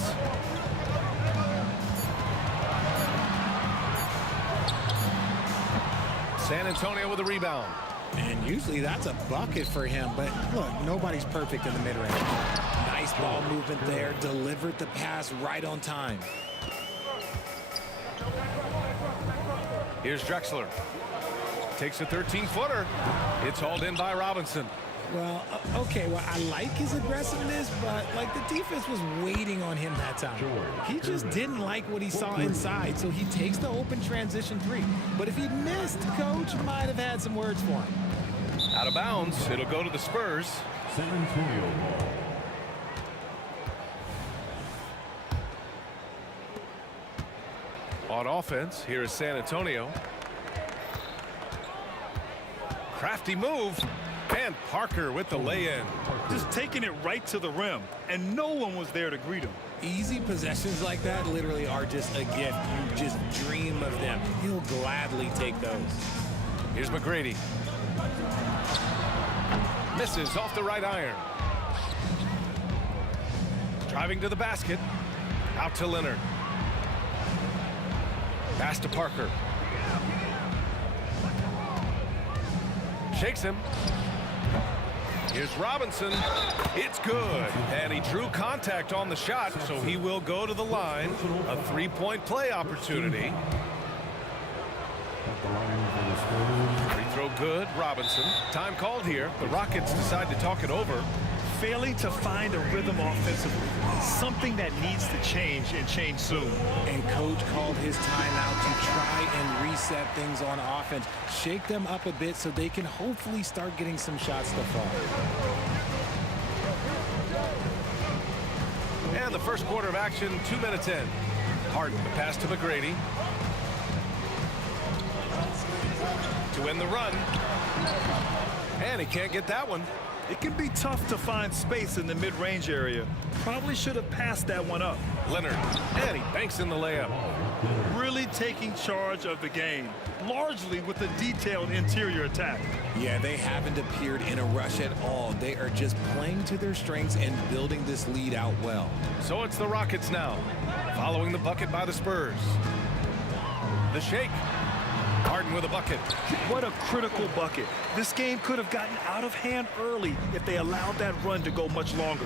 San Antonio with a rebound. And usually that's a bucket for him, but look, nobody's perfect in the mid-range. Nice ball movement there, delivered the pass right on time. Here's Drexler. Takes a 13-footer. It's hauled in by Robinson. Well, okay, well, I like his aggressiveness, but, like, the defense was waiting on him that time. He just didn't like what he saw inside, so he takes the open transition 3. But if he'd missed, Coach might have had some words for him. Out of bounds. It'll go to the Spurs. San Antonio ball. On offense, here is San Antonio. Crafty move. And Parker with the lay-in. Just taking it right to the rim, and no one was there to greet him. Easy possessions like that literally are just a gift. You just dream of them. He'll gladly take those. Here's McGrady. Misses off the right iron. Driving to the basket. Out to Leonard. Pass to Parker. Shakes him. Here's Robinson. It's good. And he drew contact on the shot, so he will go to the line. A three-point play opportunity. Free throw good. Robinson. Time called here. The Rockets decide to talk it over. Failing to find a rhythm offensively. Something that needs to change, and change soon. And Coach called his timeout to try and reset things on offense. Shake them up a bit so they can hopefully start getting some shots to fall. And the first quarter of action, 2 minutes in. Harden, the pass to McGrady. To win the run. And he can't get that one. It can be tough to find space in the mid-range area. Probably should have passed that one up. Leonard, and he banks in the layup. Really taking charge of the game, largely with a detailed interior attack. Yeah, they haven't appeared in a rush at all. They are just playing to their strengths and building this lead out well. So it's the Rockets now, following the bucket by the Spurs. The shake. Harden with a bucket. What a critical bucket. This game could have gotten out of hand early if they allowed that run to go much longer.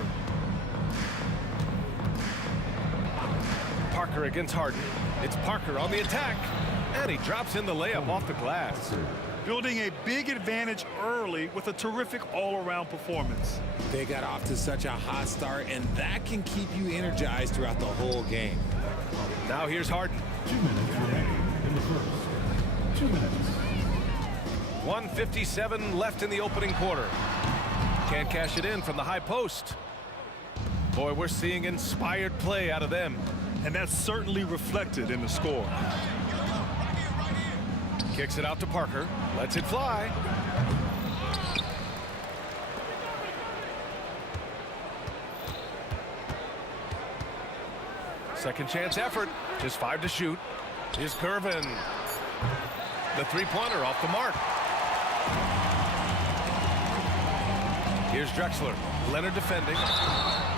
Parker against Harden. It's Parker on the attack. And he drops in the layup off the glass. Building a big advantage early with a terrific all-around performance. They got off to such a hot start, and that can keep you energized throughout the whole game. Now here's Harden. 2 minutes remaining in the first. 2 minutes. 1:57 left in the opening quarter. Can't cash it in from the high post. Boy, we're seeing inspired play out of them. And that's certainly reflected in the score. Kicks it out to Parker. Lets it fly. Second chance effort. Just 5 to shoot. Here's Curvin. The three-pointer off the mark. Here's Drexler. Leonard defending.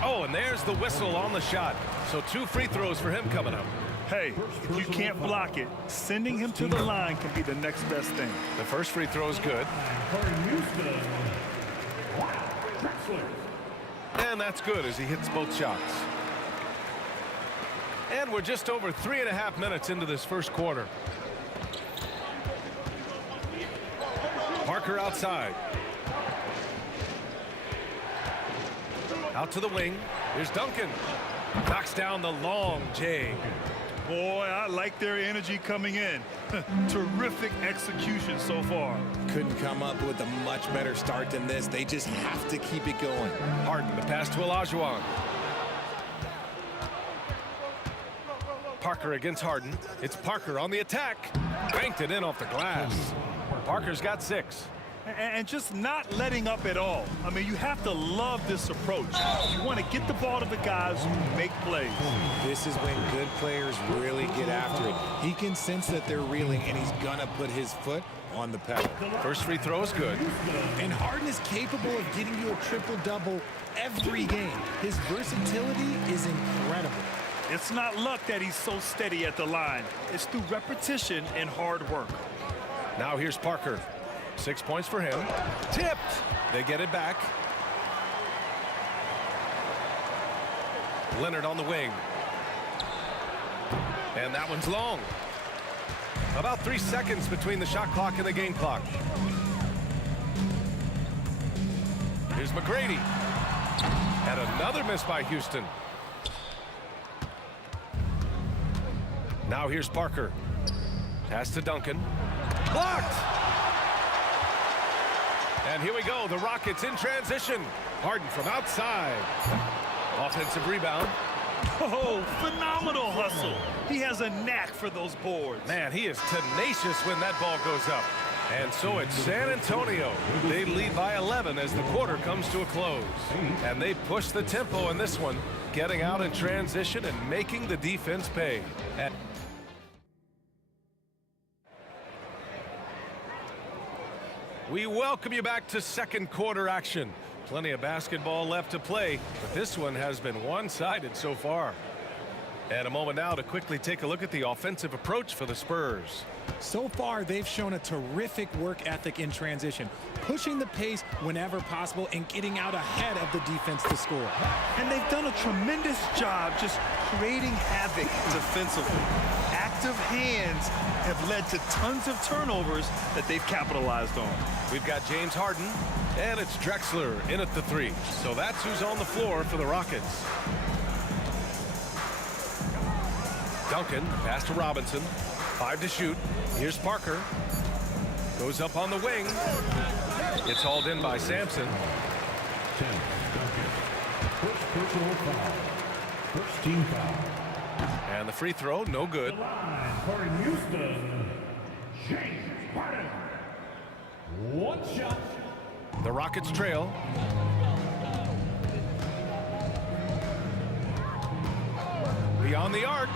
Oh, and there's the whistle on the shot. So 2 free throws for him coming up. Hey, if you can't block it, sending him to the line can be the next best thing. The first free throw is good. And that's good as he hits both shots. And we're just over 3.5 minutes into this first quarter. Parker outside. Out to the wing. Here's Duncan. Knocks down the long J. Boy, I like their energy coming in. Terrific execution so far. Couldn't come up with a much better start than this. They just have to keep it going. Harden, the pass to Olajuwon. Parker against Harden. It's Parker on the attack. Banked it in off the glass. Parker's got 6. And just not letting up at all. I mean, you have to love this approach. You want to get the ball to the guys who make plays. This is when good players really get after it. He can sense that they're reeling, and he's going to put his foot on the pedal. First free throw is good. And Harden is capable of getting you a triple-double every game. His versatility is incredible. It's not luck that he's so steady at the line. It's through repetition and hard work. Now here's Parker. 6 points for him. Tipped. They get it back. Leonard on the wing. And that one's long. About 3 seconds between the shot clock and the game clock. Here's McGrady. And another miss by Houston. Now here's Parker. Pass to Duncan. Blocked! And here we go, the Rockets in transition. Harden from outside. Offensive rebound. Oh, phenomenal hustle. He has a knack for those boards. Man, he is tenacious when that ball goes up. And so it's San Antonio. They lead by 11 as the quarter comes to a close. And they push the tempo in this one, getting out in transition and making the defense pay. We welcome you back to second quarter action. Plenty of basketball left to play, but this one has been one-sided so far. And a moment now to quickly take a look at the offensive approach for the Spurs. So far, they've shown a terrific work ethic in transition, pushing the pace whenever possible and getting out ahead of the defense to score. And they've done a tremendous job just creating havoc defensively. Active hands have led to tons of turnovers that they've capitalized on. We've got James Harden, and it's Drexler in at the 3. So that's who's on the floor for the Rockets. Duncan, pass to Robinson. 5 to shoot. Here's Parker. Goes up on the wing. It's hauled in by Sampson. 10, Duncan. First personal foul. First team foul. And the free throw, no good. The line for Houston, James Harden. One shot. The Rockets trail. Beyond the arc.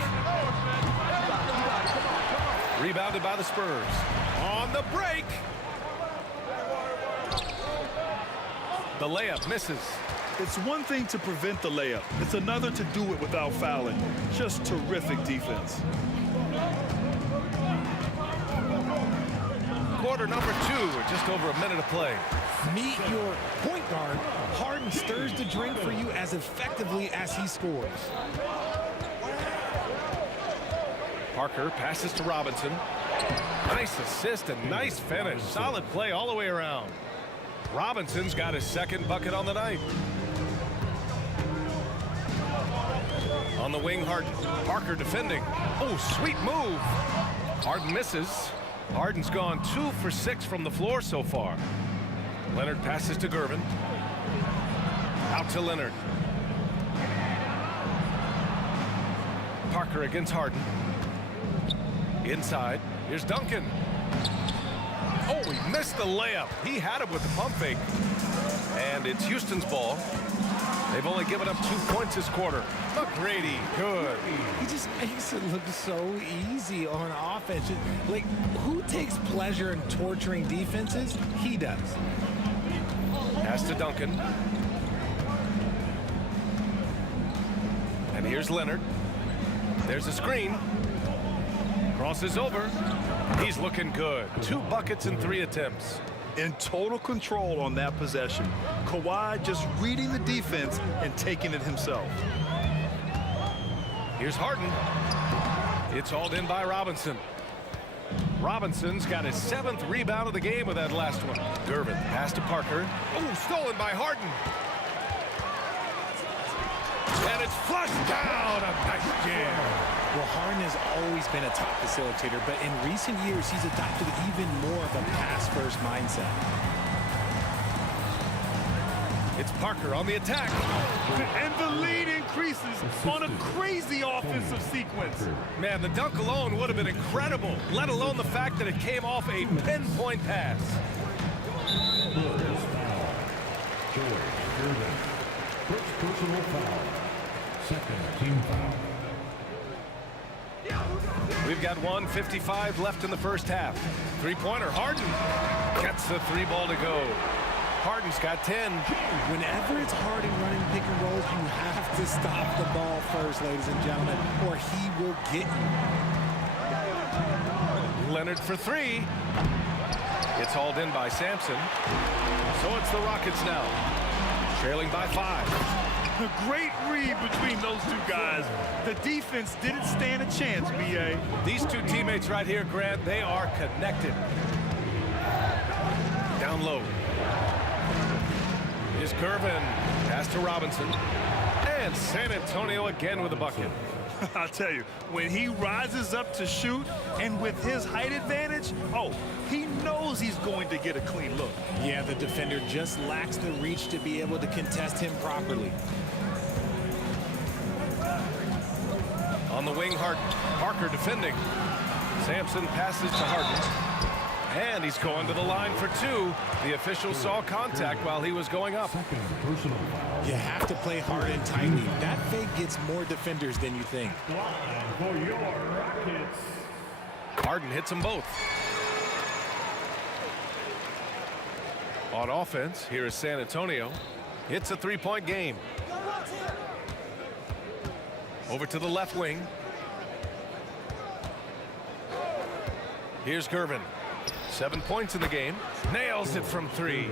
Rebounded by the Spurs. On the break. The layup misses. It's one thing to prevent the layup. It's another to do it without fouling. Just terrific defense. Quarter number 2, with just over a minute of play. Meet your point guard. Harden stirs the drink for you as effectively as he scores. Parker passes to Robinson. Nice assist and nice finish. Solid play all the way around. Robinson's got his second bucket on the night. On the wing, Harden. Parker defending. Oh, sweet move. Harden misses. Harden's gone 2 for 6 from the floor so far. Leonard passes to Gervin. Out to Leonard. Parker against Harden. Inside. Here's Duncan. Oh, he missed the layup. He had it with the pump fake. And it's Houston's ball. They've only given up 2 points this quarter. McGrady, good. He just makes it look so easy on offense. Like, who takes pleasure in torturing defenses? He does. Pass to Duncan. And here's Leonard. There's a screen. Crosses over. He's looking good. 2 buckets in 3 attempts. In total control on that possession. Kawhi just reading the defense and taking it himself. Here's Harden. It's hauled in by Robinson. Robinson's got his 7th rebound of the game with that last one. Gervin, pass to Parker. Oh, stolen by Harden. And it's flushed down. A nice jam. Well, Harden has always been a top facilitator, but in recent years, he's adopted even more of a pass-first mindset. It's Parker on the attack. And the lead increases on a crazy offensive sequence. Man, the dunk alone would have been incredible, let alone the fact that it came off a pinpoint pass. First personal foul. Second team foul. We've got 1:55 left in the first half. 3-pointer, Harden gets the 3 ball to go. Harden's got 10. Whenever it's Harden running pick and rolls, you have to stop the ball first, ladies and gentlemen, or he will get you. Leonard for 3. It's hauled in by Sampson. So it's the Rockets now, trailing by 5. A great read between those 2 guys. The defense didn't stand a chance, B.A. These 2 teammates right here, Grant, they are connected. Down low. Here's Gervin. Pass to Robinson. And San Antonio again with a bucket. I'll tell you, when he rises up to shoot and with his height advantage, he knows he's going to get a clean look. Yeah, the defender just lacks the reach to be able to contest him properly. On the wing, Harden. Parker defending. Sampson passes to Harden. And he's going to the line for 2. The official saw contact while he was going up. Second personal foul. You have to play Harden tightly. That fake gets more defenders than you think. For your Rockets. Harden hits them both. On offense, here is San Antonio. It's a 3-point game. Over to the left wing. Here's Gervin. 7 points in the game. Nails it from 3.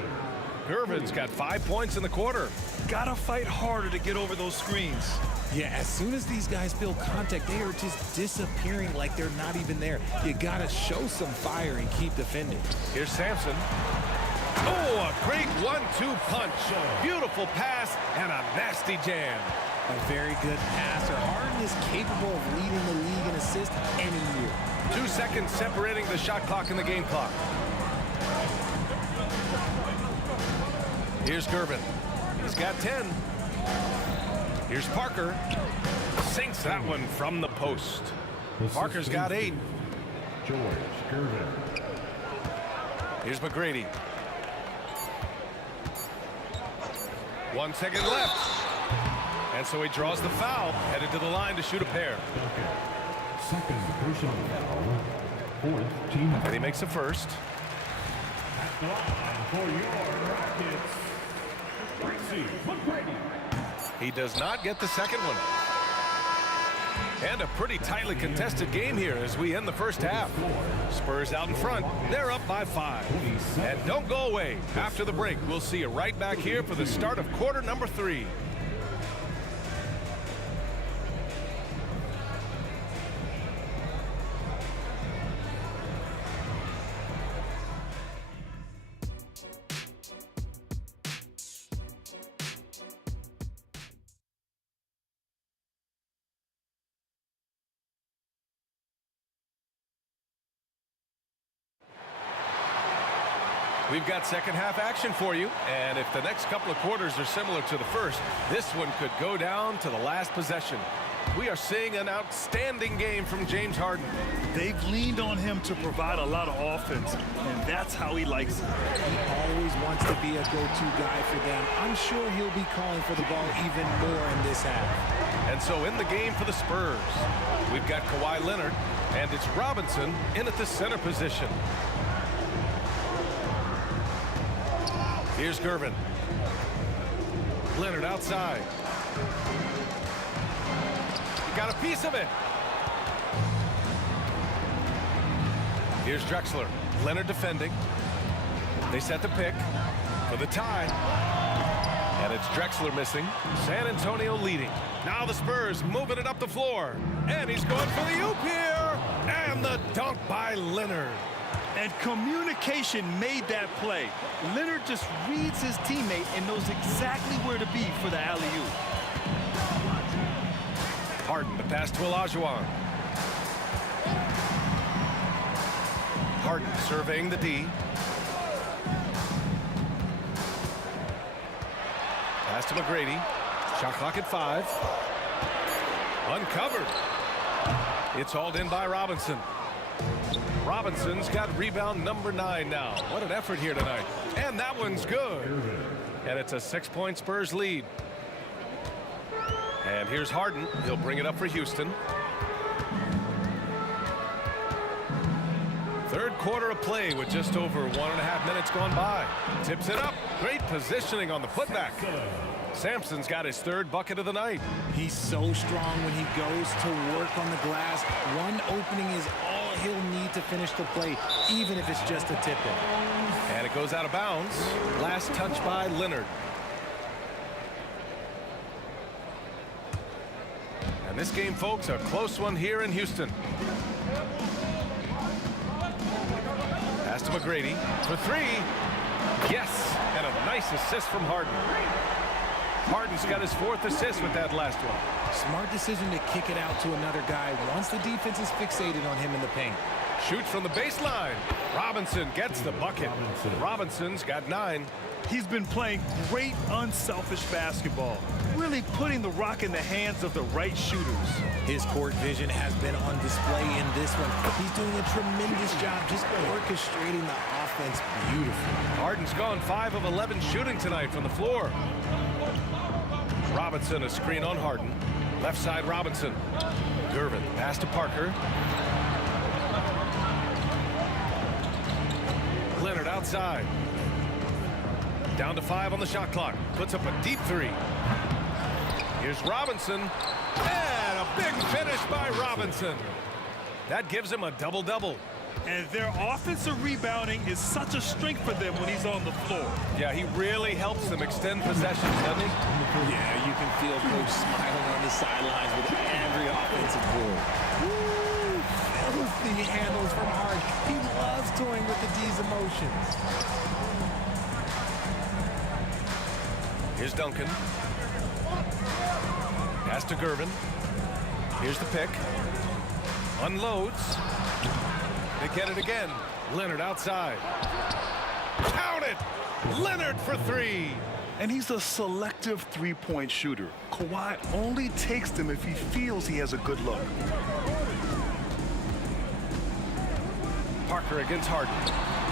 Gervin's got 5 points in the quarter. Gotta fight harder to get over those screens. Yeah, as soon as these guys feel contact, they are just disappearing like they're not even there. You gotta show some fire and keep defending. Here's Sampson. Oh, a great 1-2 punch. Beautiful pass and a nasty jam. A very good passer. Harden is capable of leading the league in assists any year. 2 seconds separating the shot clock and the game clock. Here's Gervin. He's got 10. Here's Parker. Sinks that one from the post. Parker's got 8. George Gervin. Here's McGrady. 1 second left. And so he draws the foul, headed to the line to shoot a pair. Second personal foul. Fourth team. And he makes a first. At the line for your Rockets. Tracy McGrady. He does not get the second one. And a pretty tightly contested game here as we end the first half. Spurs out in front. They're up by 5. And don't go away. After the break, we'll see you right back here for the start of quarter number 3. We've got second half action for you, and if the next couple of quarters are similar to the first, this one could go down to the last possession. We are seeing an outstanding game from James Harden. They've leaned on him to provide a lot of offense, and that's how he likes it. He always wants to be a go-to guy for them. I'm sure he'll be calling for the ball even more in this half. And so in the game for the Spurs, we've got Kawhi Leonard, and it's Robinson in at the center position. Here's Gervin. Leonard outside. He got a piece of it. Here's Drexler. Leonard defending. They set the pick for the tie. And it's Drexler missing. San Antonio leading. Now the Spurs moving it up the floor. And he's going for the oop here. And the dunk by Leonard. And communication made that play. Leonard just reads his teammate and knows exactly where to be for the alley-oop. Harden, the pass to Olajuwon. Harden surveying the D. Pass to McGrady. Shot clock at 5. Uncovered. It's hauled in by Robinson. Robinson's got rebound number 9 now. What an effort here tonight. And that one's good. And it's a 6-point Spurs lead. And here's Harden. He'll bring it up for Houston. Third quarter of play with just over 1.5 minutes gone by. Tips it up. Great positioning on the putback. Sampson's got his 3rd bucket of the night. He's so strong when he goes to work on the glass. One opening is all he'll need to finish the play, even if it's just a tip-in. And it goes out of bounds. Last touch by Leonard. And this game, folks, a close one here in Houston. Pass to McGrady for 3. Yes, and a nice assist from Harden. Harden's got his 4th assist with that last one. Smart decision to kick it out to another guy once the defense is fixated on him in the paint. Shoots from the baseline. Robinson gets the bucket. Robinson's got 9. He's been playing great, unselfish basketball, really putting the rock in the hands of the right shooters. His court vision has been on display in this one. He's doing a tremendous job just orchestrating the offense beautifully. Harden's gone 5 of 11 shooting tonight from the floor. Robinson, a screen on Harden. Left side, Robinson. Gervin, pass to Parker. Leonard outside. Down to 5 on the shot clock. Puts up a deep 3. Here's Robinson. And a big finish by Robinson. That gives him a double-double. And their offensive rebounding is such a strength for them when he's on the floor. Yeah, he really helps them extend possessions, doesn't he? Yeah, you can feel Coach smiling on the sidelines with every offensive board. Woo! Filthy handles from Hart. He loves toying with the D's emotions. Here's Duncan. Pass to Gervin. Here's the pick. Unloads. They get it again. Leonard outside. Count it! Leonard for 3. And he's a selective three-point shooter. Kawhi only takes them if he feels he has a good look. Parker against Harden.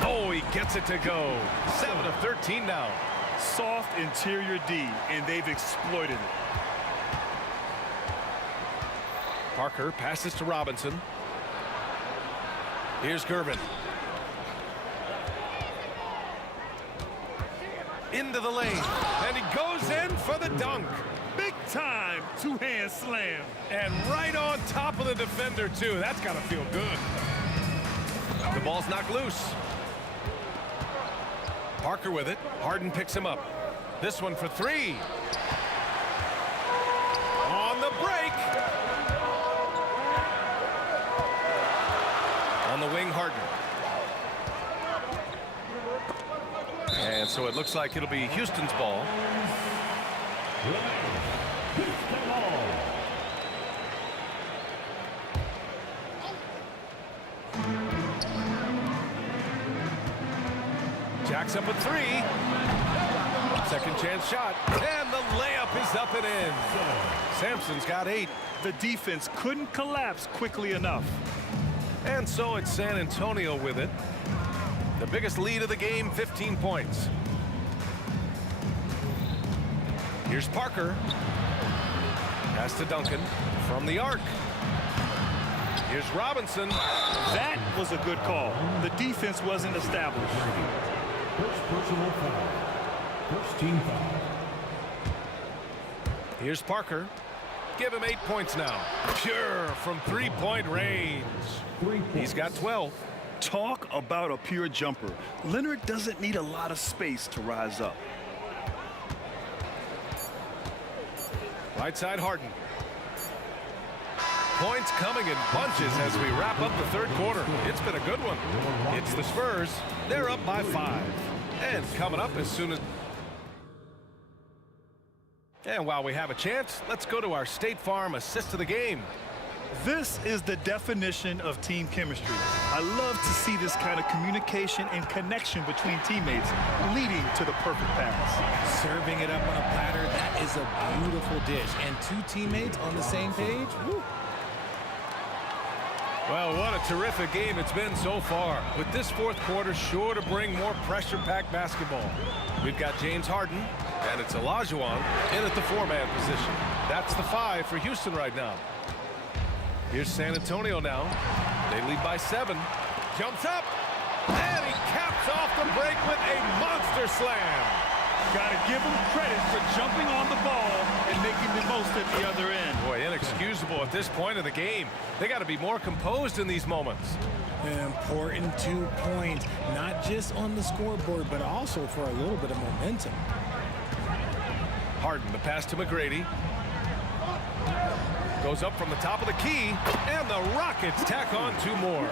Oh, he gets it to go. 7 of 13 now. Soft interior D, and they've exploited it. Parker passes to Robinson. Here's Gervin. Into the lane. And he goes in for the dunk. Big time two-hand slam. And right on top of the defender, too. That's got to feel good. The ball's knocked loose. Parker with it. Harden picks him up. This one for 3. On the break. On the wing, Harden. And so it looks like it'll be Houston's ball. Jacks up a three. Second chance shot. And the layup is up and in. Sampson's got 8. The defense couldn't collapse quickly enough. And so it's San Antonio with it. The biggest lead of the game, 15 points. Here's Parker. Pass to Duncan from the arc. Here's Robinson. That was a good call. The defense wasn't established. First personal foul. First team foul. Here's Parker. Give him 8 points now. Pure from three-point range. He's got 12. Talk about a pure jumper. Leonard doesn't need a lot of space to rise up. Right side Harden. Points coming in bunches as we wrap up the third quarter. It's been a good one. It's the Spurs. They're up by 5. And coming up as soon as... And while we have a chance, let's go to our State Farm assist of the game. This is the definition of team chemistry. I love to see this kind of communication and connection between teammates leading to the perfect pass. Serving it up on a platter, that is a beautiful dish. And 2 teammates on the same page. Woo. Well, what a terrific game it's been so far. With this fourth quarter sure to bring more pressure-packed basketball. We've got James Harden, and it's Olajuwon in at the 4-man position. That's the 5 for Houston right now. Here's San Antonio now. They lead by 7. Jumps up, and he caps off the break with a monster slam. Got to give him credit for jumping on the ball and making the most at the other end. Boy, inexcusable at this point of the game. They got to be more composed in these moments. An important 2 points, not just on the scoreboard, but also for a little bit of momentum. Harden, the pass to McGrady. Goes up from the top of the key, and the Rockets tack on 2 more.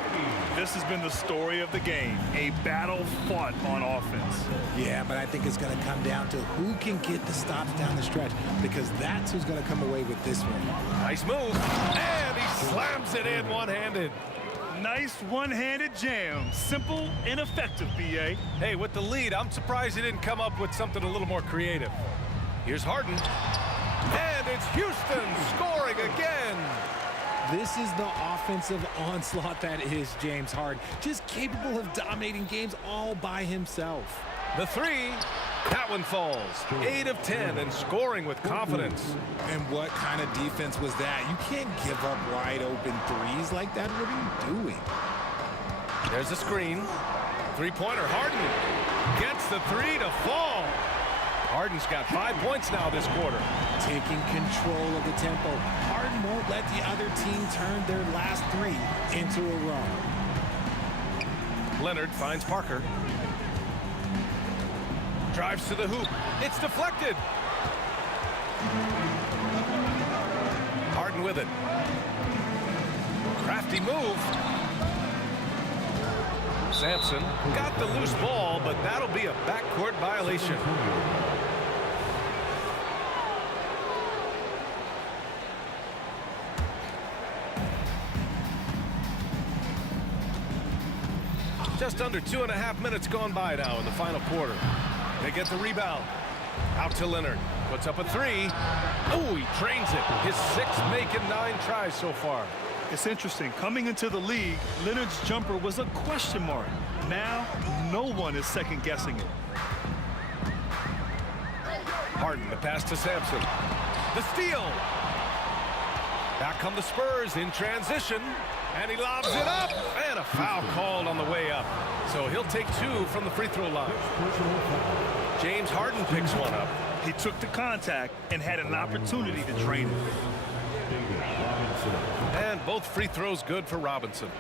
This has been the story of the game, a battle fought on offense. Yeah, but I think it's going to come down to who can get the stops down the stretch, because that's who's going to come away with this one. Nice move, and he slams it in one-handed. Nice one-handed jam. Simple and effective, B.A. Hey, with the lead, I'm surprised he didn't come up with something a little more creative. Here's Harden. And it's Houston scoring again. This is the offensive onslaught that is James Harden. Just capable of dominating games all by himself. The 3, that one falls. 8 of 10 and scoring with confidence. And what kind of defense was that? You can't give up wide open threes like that. What are you doing? There's a screen. 3-pointer. Harden gets the 3 to fall. Harden's got 5 points now this quarter. Taking control of the tempo. Harden won't let the other team turn their last 3 into a run. Leonard finds Parker. Drives to the hoop. It's deflected. Harden with it. Crafty move. Sampson got the loose ball, but that'll be a backcourt violation. Just under 2.5 minutes gone by now in the final quarter. They get the rebound. Out to Leonard. Puts up a 3. Oh, he trains it. His 6th making 9 tries so far. It's interesting. Coming into the league, Leonard's jumper was a question mark. Now, no one is second-guessing it. Harden, the pass to Sampson. The steal. Back come the Spurs in transition. And he lobs it up. And a foul called on the way up. So he'll take 2 from the free throw line. James Harden picks one up. He took the contact and had an opportunity to drain it. And both free throws good for Robinson.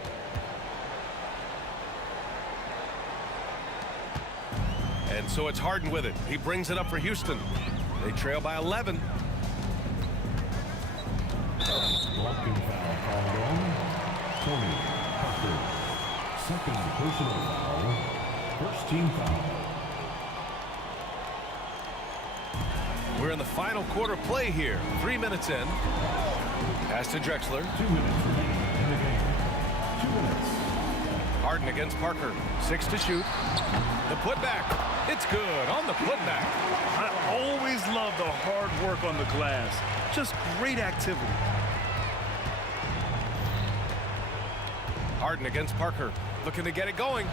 And so it's Harden with it. He brings it up for Houston. They trail by 11. Blocking foul called on Tony Parker. Second personal foul. First team foul. We're in the final quarter play here. 3 minutes in. Pass to Drexler. 2 minutes remaining in the game. 2 minutes. Harden against Parker. 6 to shoot. The putback. It's good on the putback. I always love the hard work on the glass. Just great activity. Harden against Parker. Looking to get it going.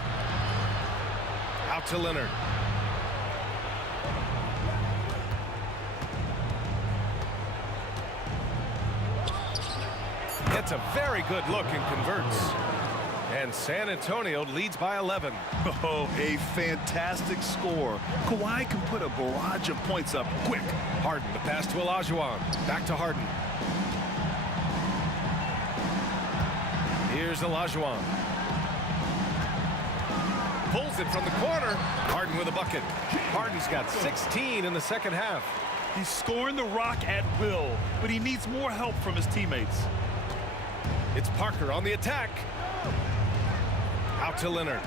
Out to Leonard. Gets a very good look and converts. And San Antonio leads by 11. Oh, a fantastic score. Kawhi can put a barrage of points up quick. Harden, the pass to Olajuwon. Back to Harden. Here's Olajuwon. Pulls it from the corner. Harden with a bucket. Harden's got 16 in the second half. He's scoring the rock at will, but he needs more help from his teammates. It's Parker on the attack. Out to Leonard.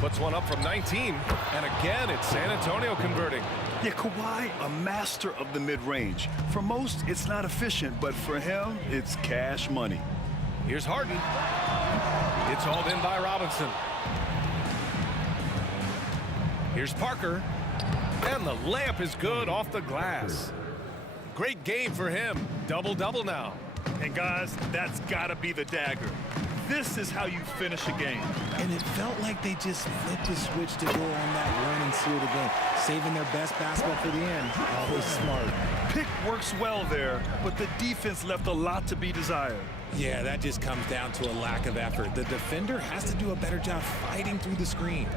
Puts one up from 19. And again, it's San Antonio converting. Yeah, Kawhi, a master of the mid-range. For most, it's not efficient, but for him, it's cash money. Here's Harden. It's hauled in by Robinson. Here's Parker. And the layup is good off the glass. Great game for him. Double-double now. And guys, that's got to be the dagger. This is how you finish a game. And it felt like they just flipped the switch to go on that run and seal the game, saving their best basketball for the end. Always smart. Pick works well there, but the defense left a lot to be desired. Yeah, that just comes down to a lack of effort. The defender has to do a better job fighting through the screen.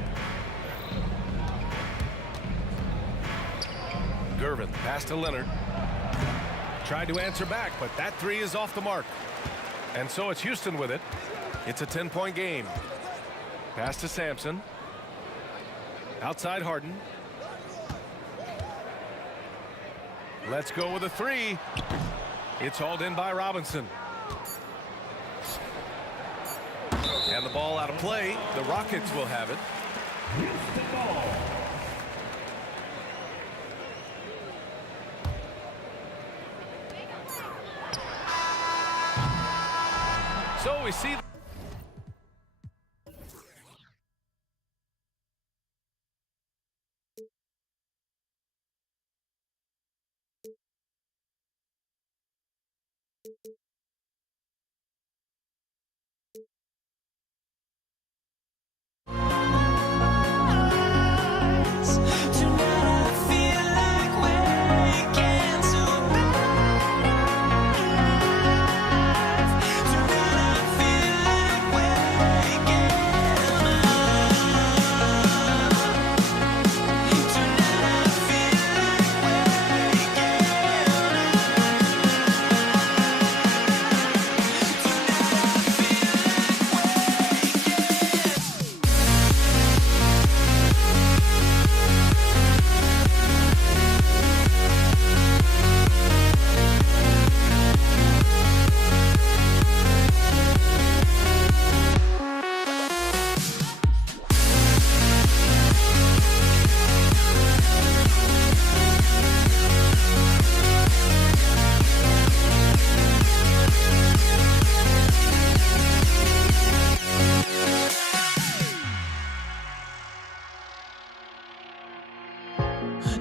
Gervin, pass to Leonard. Tried to answer back, but that three is off the mark. And so it's Houston with it. It's a 10-point game. Pass to Sampson. Outside Harden. Let's go with a three. It's hauled in by Robinson. And the ball out of play. The Rockets will have it. So we see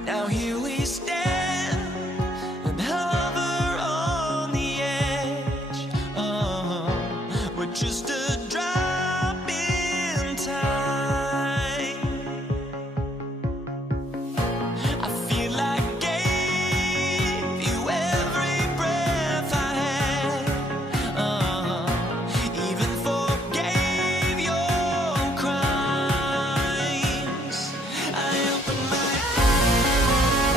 Now here we stand and hover on the edge. We're just a drop in time. I feel like I gave you every breath I had. Even forgave your crimes. I opened my eyes.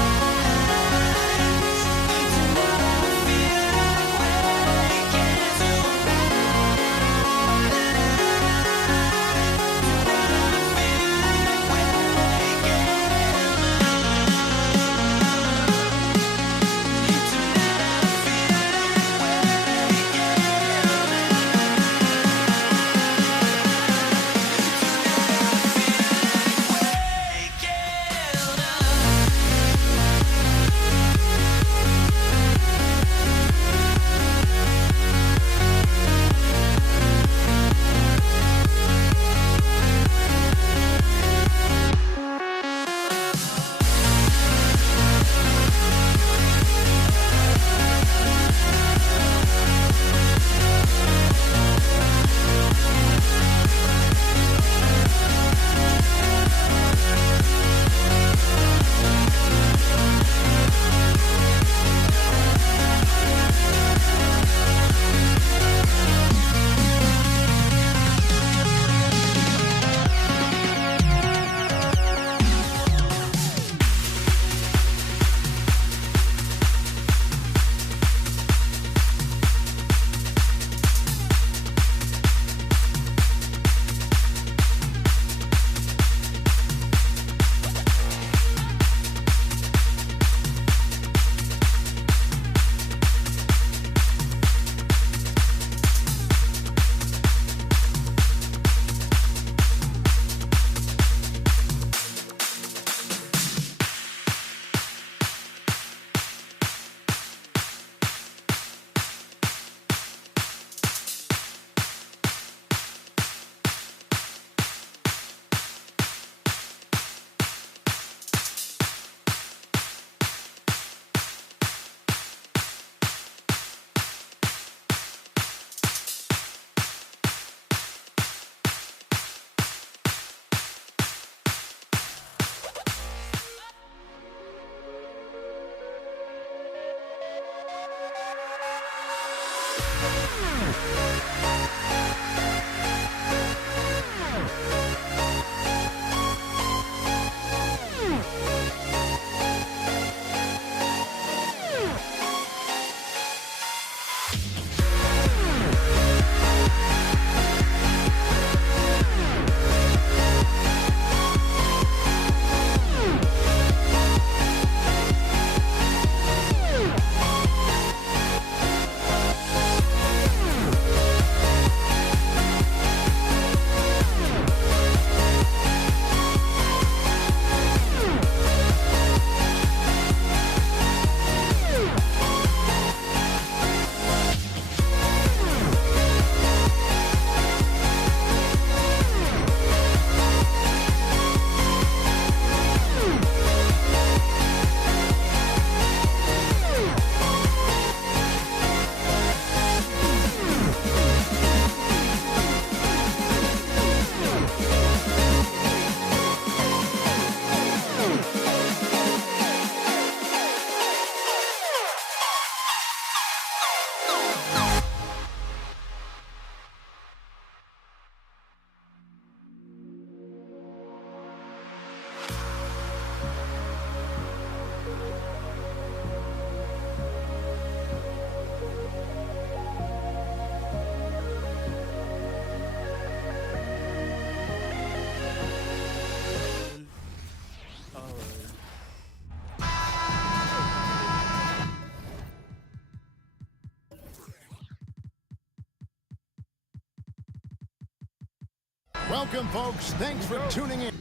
Welcome, folks. Thanks for tuning in.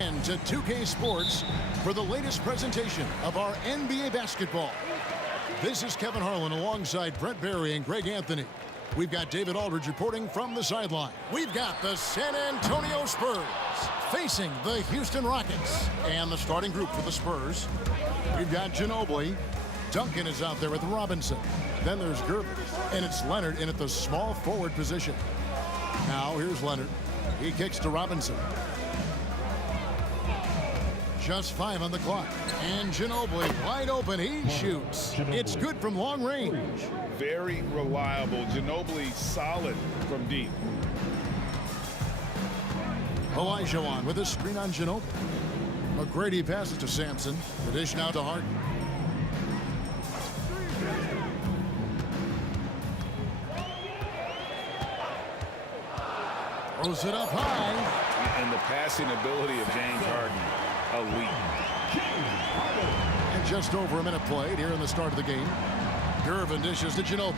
And to 2K Sports for the latest presentation of our NBA basketball. This is Kevin Harlan alongside Brent Barry and Greg Anthony. We've got David Aldridge reporting from the sideline. We've got the San Antonio Spurs facing the Houston Rockets. And the starting group for the Spurs, we've got Ginobili. Duncan is out there with Robinson. Then there's Gervin. And it's Leonard in at the small forward position. Now here's Leonard. He kicks to Robinson. Just 5 on the clock. And Ginobili wide open. He shoots. It's good from long range. Very reliable. Ginobili solid from deep. Olajuwon with a screen on Ginobili. McGrady passes to Sampson. The dish now to Harden. Throws it up high. And the passing ability of James Harden, elite. And just over a minute played here in the start of the game. Gervin dishes to Ginobili.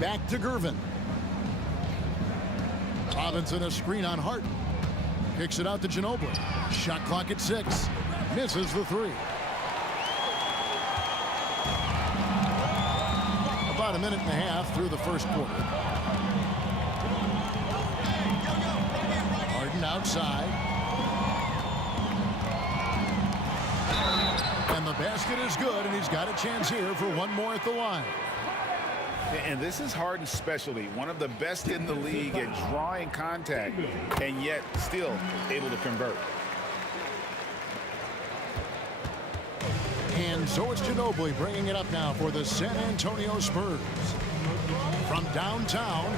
Back to Gervin. Robinson a screen on Harden. Kicks it out to Ginobili. Shot clock at 6. Misses the 3. About a minute and a half through the first quarter. Harden outside. And the basket is good, and he's got a chance here for one more at the line. And this is Harden's specialty, one of the best in the league at drawing contact, and yet still able to convert. And so it's Ginobili bringing it up now for the San Antonio Spurs. From downtown,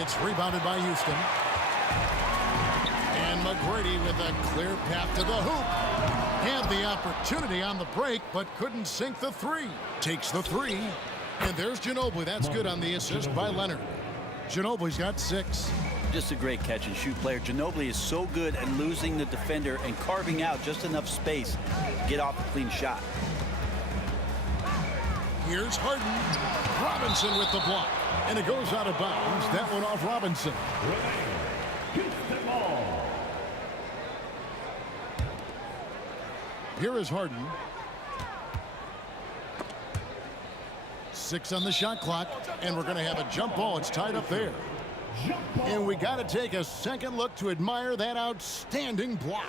it's rebounded by Houston. And McGrady with a clear path to the hoop. Had the opportunity on the break, but couldn't sink the 3. Takes the 3. And there's Ginobili. That's good on the assist by Leonard. Ginobili's got 6. Just a great catch and shoot player. Ginobili is so good at losing the defender and carving out just enough space to get off a clean shot. Here's Harden. Robinson with the block. And it goes out of bounds. That one off Robinson. Here is Harden. 6 on the shot clock. And we're going to have a jump ball. It's tied up there. And we got to take a second look to admire that outstanding block.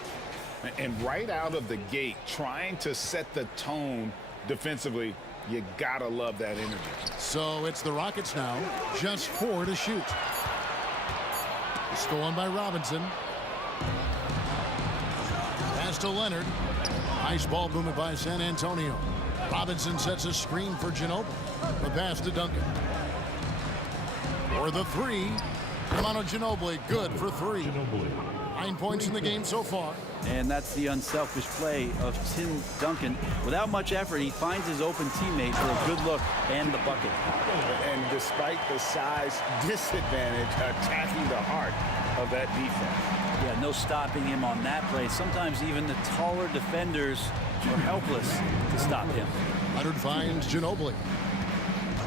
And right out of the gate, trying to set the tone defensively, you got to love that energy. So it's the Rockets now. Just 4 to shoot. Stolen by Robinson. Pass to Leonard. Nice ball movement by San Antonio. Robinson sets a screen for Ginobili. The pass to Duncan. For the 3. Manu Ginobili good for 3. 9 points in the game so far. And that's the unselfish play of Tim Duncan. Without much effort, he finds his open teammate for a good look and the bucket. And despite the size disadvantage, attacking the heart of that defense. Yeah, no stopping him on that play. Sometimes even the taller defenders are helpless to stop him. Leonard finds Ginobili.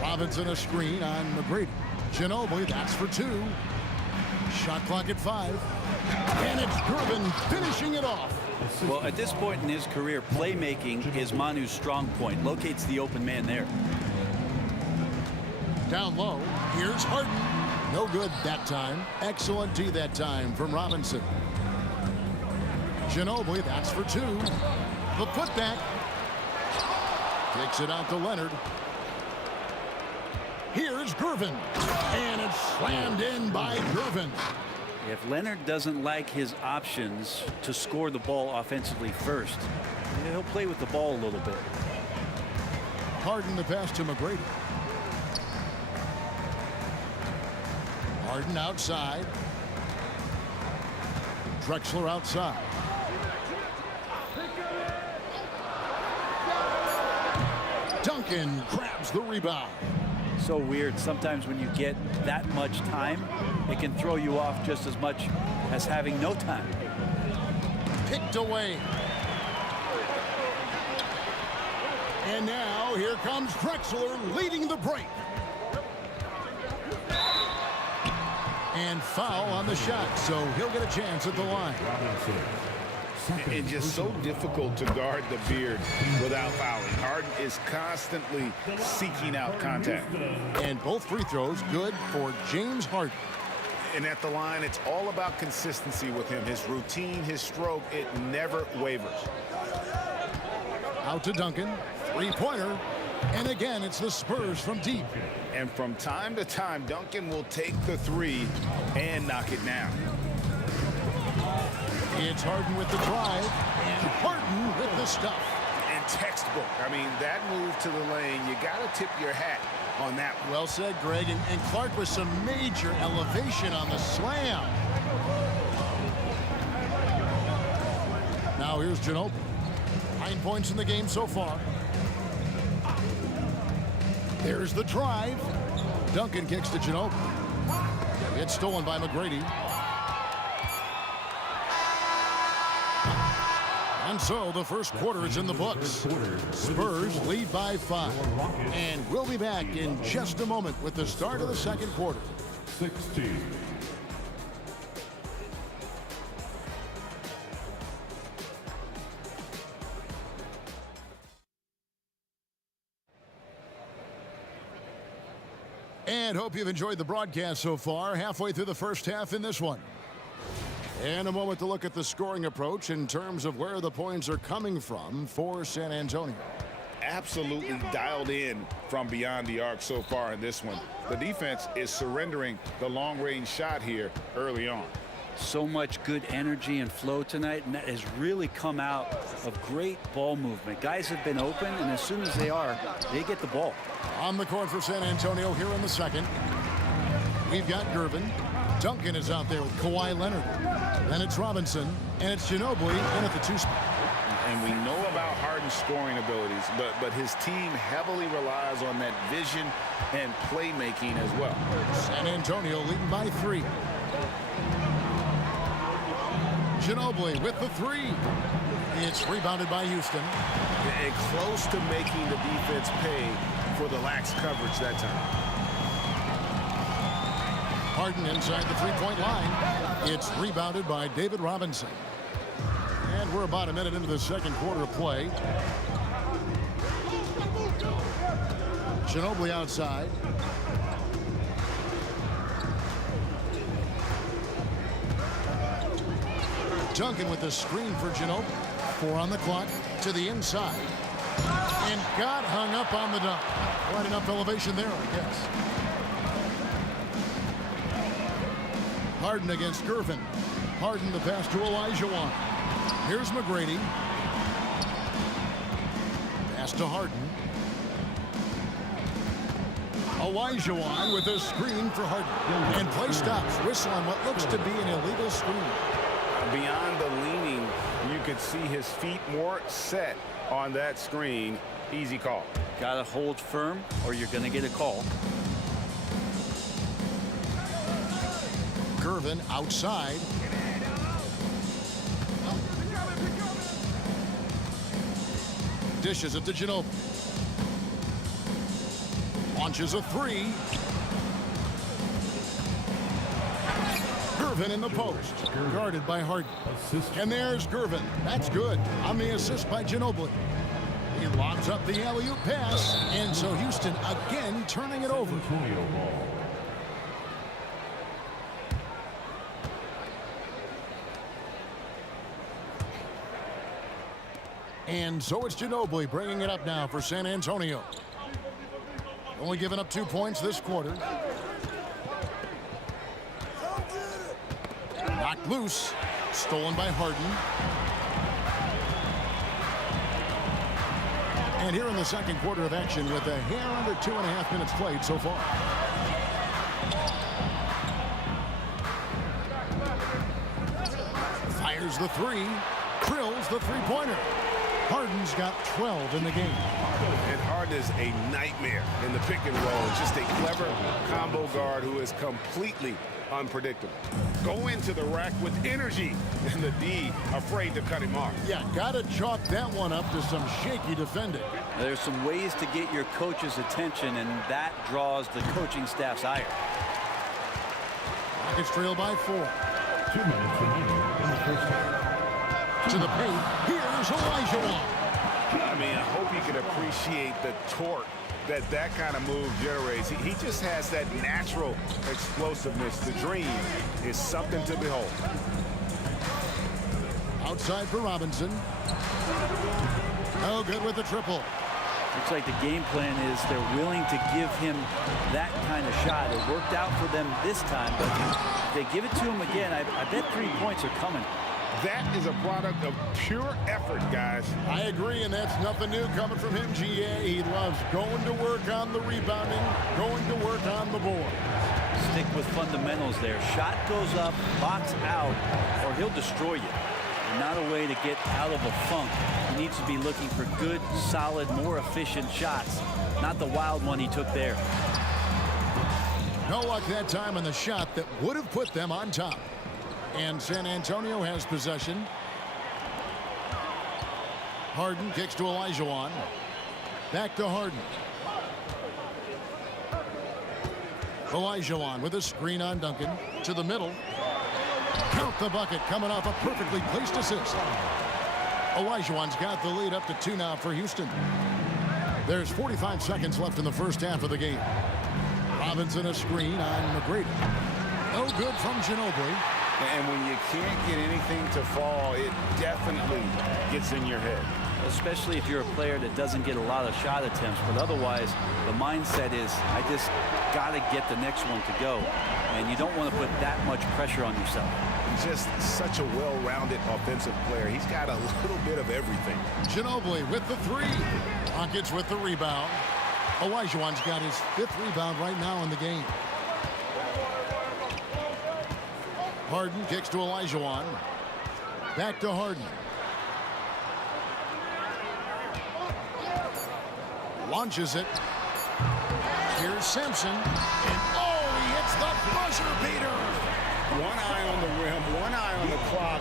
Robinson a screen on McGrady. Ginobili, that's for 2. Shot clock at 5. And it's Gervin finishing it off. Well, at this point in his career, playmaking is Manu's strong point. Locates the open man there. Down low, here's Harden. No good that time. Excellent D that time from Robinson. Ginobili, that's for 2. The putback. Takes it out to Leonard. Here's Gervin. And it's slammed in by Gervin. If Leonard doesn't like his options to score the ball offensively first, he'll play with the ball a little bit. Harden the pass to McGrady. Harden outside. Drexler outside. Duncan grabs the rebound. so weird. Sometimes when you get that much time, it can throw you off just as much as having no time. Picked away. And now here comes Drexler leading the break. And foul on the shot, so he'll get a chance at the line. It's just so difficult to guard the beard without fouling. Harden is constantly seeking out contact. And both free throws good for James Harden. And at the line, it's all about consistency with him. His routine, his stroke, it never wavers. Out to Duncan, three-pointer, and again, it's the Spurs from deep. And from time to time, Duncan will take the three and knock it down. It's Harden with the drive, and Harden with the stuff. And textbook. I mean, that move to the lane, you got to tip your hat on that one. Well said, Greg. And Clark with some major elevation on the slam. Now here's Ginobili. 9 points in the game so far. There's the drive. Duncan kicks to Ginobili. It's stolen by McGrady. And so the first quarter is in the books. Spurs lead by 5. And we'll be back in just a moment with the start of the second quarter. 16. And hope you've enjoyed the broadcast so far. Halfway through the first half in this one. And a moment to look at the scoring approach in terms of where the points are coming from for San Antonio. Absolutely dialed in from beyond the arc so far in this one. The defense is surrendering the long-range shot here early on. So much good energy and flow tonight, and that has really come out of great ball movement. Guys have been open, and as soon as they are, they get the ball. On the court for San Antonio here in the second. We've got Gervin. Duncan is out there with Kawhi Leonard. Then it's Robinson, and it's Ginobili in at the 2 spot. And we know about Harden's scoring abilities, but his team heavily relies on that vision and playmaking as well. San Antonio leading by 3. Ginobili with the 3. It's rebounded by Houston. And close to making the defense pay for the lax coverage that time. Harden inside the three-point line. It's rebounded by David Robinson. And we're about a minute into the second quarter of play. Ginobili outside. Duncan with the screen for Ginobili. 4 on the clock to the inside. And got hung up on the dunk. Quite enough elevation there, I guess. Harden against Gervin. Harden the pass to Olajuwon. Here's McGrady. Pass to Harden. Olajuwon with a screen for Harden. And play stops. Whistle on what looks to be an illegal screen. Beyond the leaning, you could see his feet more set on that screen. Easy call. Got to hold firm or you're going to get a call. Gervin outside. Dishes it to Ginobili. Launches a 3. Gervin in the post. Guarded by Harden. And there's Gervin. That's good. On the assist by Ginobili. He lobs up the alley-oop pass. And so Houston again turning it over. And so it's Ginobili bringing it up now for San Antonio. Only giving up 2 points this quarter. Knocked loose. Stolen by Harden. And here in the second quarter of action with a hair under 2.5 minutes played so far. Fires the 3. Drills the three-pointer. Harden's got 12 in the game. And Harden is a nightmare in the pick and roll. Just a clever combo guard who is completely unpredictable. Go into the rack with energy, and the D afraid to cut him off. Yeah, got to chalk that one up to some shaky defending. There's some ways to get your coach's attention, and that draws the coaching staff's ire. Rockets trail by 4. 2 minutes remaining in the first half. To the paint. Here's Olajuwon. I mean, I hope you can appreciate the torque that kind of move generates. He just has that natural explosiveness. The dream is something to behold. Outside for Robinson. No good with the triple. Looks like the game plan is they're willing to give him that kind of shot. It worked out for them this time, but if they give it to him again, I bet 3 points are coming. That is a product of pure effort, guys. I agree, and that's nothing new coming from him, GA. He loves going to work on the rebounding, going to work on the board. Stick with fundamentals there. Shot goes up, box out, or he'll destroy you. Not a way to get out of a funk. He needs to be looking for good, solid, more efficient shots, not the wild one he took there. No luck that time on the shot that would have put them on top. And San Antonio has possession. Harden kicks to Olajuwon. Back to Harden. Olajuwon with a screen on Duncan. To the middle. Count the bucket coming off a perfectly placed assist. Olajuwon's got the lead up to 2 now for Houston. There's 45 seconds left in the first half of the game. Robinson a screen on McGrady. No good from Ginobili. And when you can't get anything to fall, it definitely gets in your head. Especially if you're a player that doesn't get a lot of shot attempts, but otherwise the mindset is I just got to get the next one to go, and you don't want to put that much pressure on yourself. Just such a well-rounded offensive player. He's got a little bit of everything. Ginobili with the 3. Rockets with the rebound. Olajuwon's got his 5th rebound right now in the game. Harden kicks to Olajuwon. Back to Harden. Launches it. Here's Sampson. And oh, he hits the buzzer beater. One eye on the rim, one eye on the clock.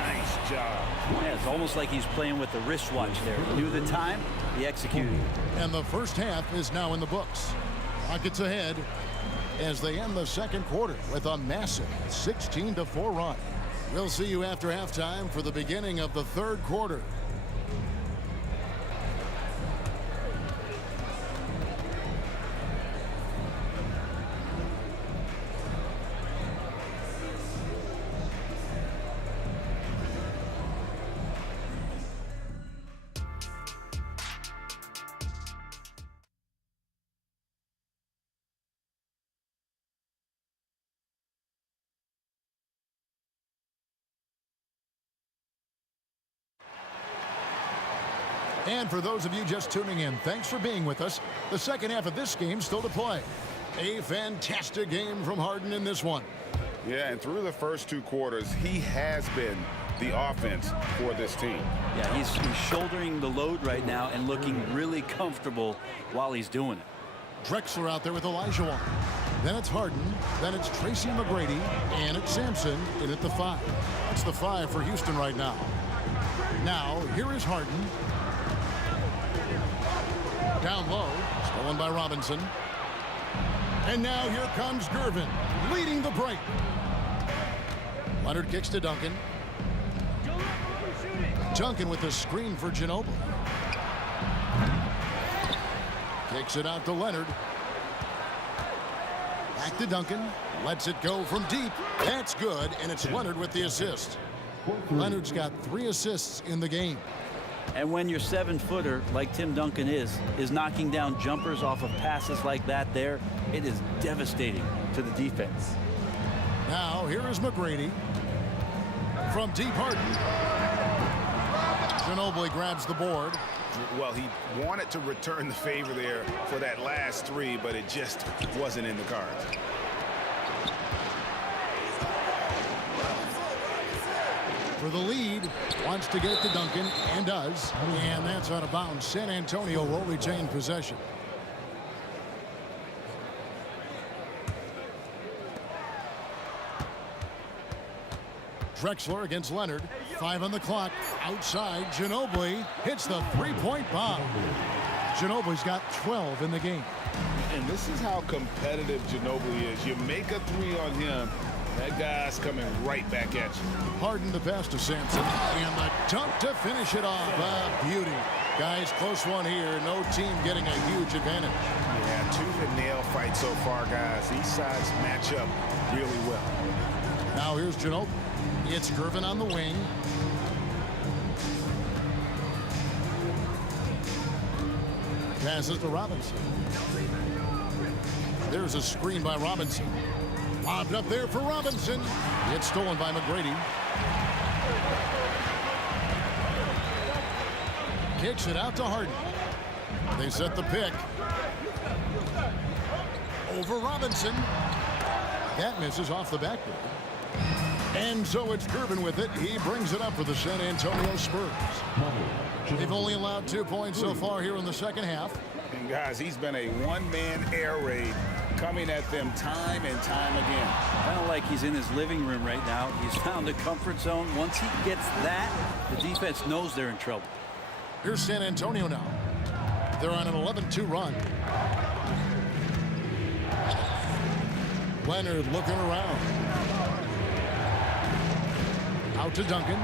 Nice job. Yeah, it's almost like he's playing with the wristwatch there. He knew the time, he executed. And the first half is now in the books. Rockets ahead as they end the second quarter with a massive 16-4 run. We'll see you after halftime for the beginning of the third quarter. And for those of you just tuning in, thanks for being with us. The second half of this game still to play. A fantastic game from Harden in this one. Yeah, and through the first 2 quarters, he has been the offense for this team. Yeah, he's shouldering the load right now and looking really comfortable while he's doing it. Drexler out there with Olajuwon. Then it's Harden. Then it's Tracy McGrady. And it's Sampson in at the 5. It's the 5 for Houston right now. Now, here is Harden. Down low, stolen by Robinson. And now here comes Gervin, leading the break. Leonard kicks to Duncan. Duncan with the screen for Ginobili. Kicks it out to Leonard. Back to Duncan. Lets it go from deep. That's good, and it's Leonard with the assist. Leonard's got 3 assists in the game. And when your 7-footer, like Tim Duncan is knocking down jumpers off of passes like that there, it is devastating to the defense. Now, here is McGrady. From deep, Harden. Ginobili grabs the board. Well, he wanted to return the favor there for that last 3, but it just wasn't in the cards. for the lead. Wants to get it to Duncan, and does. And that's out of bounds. San Antonio will retain possession. Drexler against Leonard. 5 on the clock. Outside, Ginobili hits the three-point bomb. Ginobili's got 12 in the game. And this is how competitive Ginobili is. You make a three on him, that guy's coming right back at you. Harden the pass to Sampson, and the dunk to finish it off. Beauty. Guys, close one here. No team getting a huge advantage. Yeah, tooth-and-nail fight so far, guys. These sides match up really well. Now here's Ginobili. It's Gervin on the wing. Passes to Robinson. There's a screen by Robinson. Lobbed up there for Robinson. It's stolen by McGrady. Kicks it out to Harden. They set the pick. Over Robinson. That misses off the backboard. And so it's Gervin with it. He brings it up for the San Antonio Spurs. They've only allowed 2 points so far here in the second half. And guys, he's been a one-man air raid coming at them time and time again. Kind of like he's in his living room right now. He's found a comfort zone. Once he gets that, the defense knows they're in trouble. Here's San Antonio now. They're on an 11-2 run. Leonard looking around. Out to Duncan.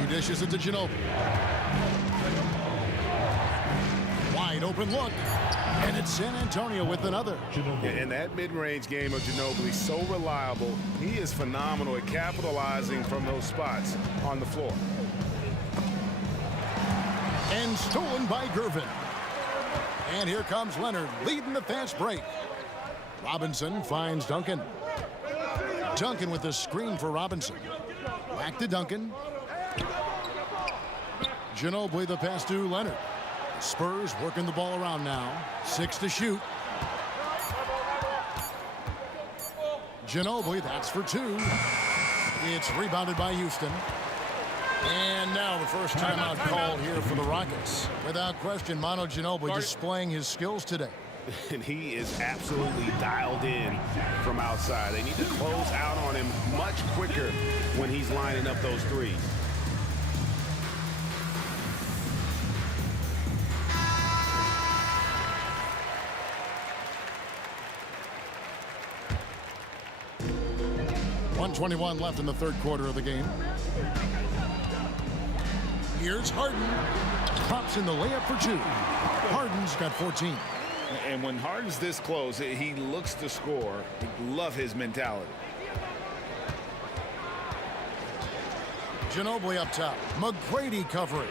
He dishes it to Ginobili. Wide open look. And it's San Antonio with another. And that mid-range game of Ginobili, so reliable. He is phenomenal at capitalizing from those spots on the floor. And stolen by Gervin. And here comes Leonard leading the fast break. Robinson finds Duncan. Duncan with the screen for Robinson. Back to Duncan. Ginobili the pass to Leonard. The Spurs working the ball around now. 6 to shoot. Ginobili, that's for 2. It's rebounded by Houston. And now the first timeout called here for the Rockets. Without question, Manu Ginobili displaying his skills today. And he is absolutely dialed in from outside. They need to close out on him much quicker when he's lining up those threes. .121 left in the third quarter of the game. Here's Harden. Pops in the layup for 2. Harden's got 14. And when Harden's this close, he looks to score. Love his mentality. Ginobili up top. McGrady covering.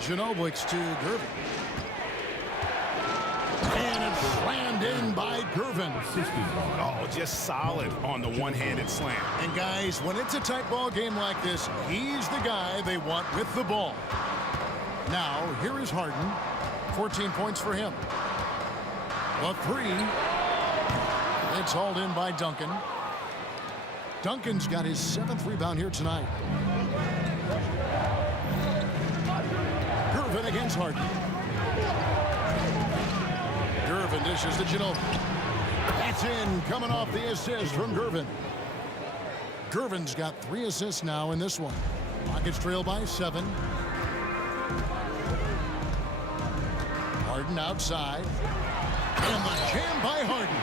Ginobili to Gervin. And it's slammed in by Gervin. Oh, just solid on the one-handed slam. And guys, when it's a tight ball game like this, he's the guy they want with the ball. Now, here is Harden. 14 points for him. A 3. It's hauled in by Duncan. Duncan's got his 7th rebound here tonight. Gervin against Harden. Gervin dishes to Ginobili. That's in, coming off the assist from Gervin. Gervin's got 3 assists now in this one. Rockets trail by 7. Harden outside. And the jam by Harden.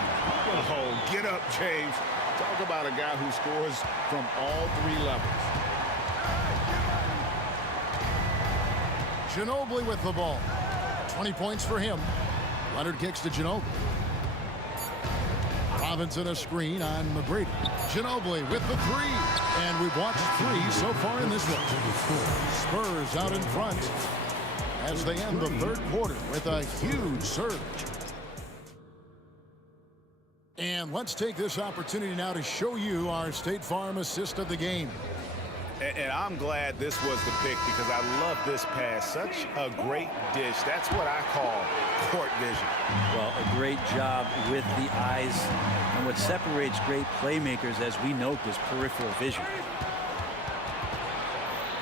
Oh, get up, James. Talk about a guy who scores from all 3 levels. Ginobili with the ball. 20 points for him. Leonard kicks to Ginobili. Robinson a screen on McGrady. Ginobili with the 3. And we've watched 3 so far in this one. Spurs out in front as they end the third quarter with a huge surge. And let's take this opportunity now to show you our State Farm assist of the game. And I'm glad this was the pick because I love this pass. Such a great dish. That's what I call court vision. Well, a great job with the eyes. And what separates great playmakers, as we note, is peripheral vision.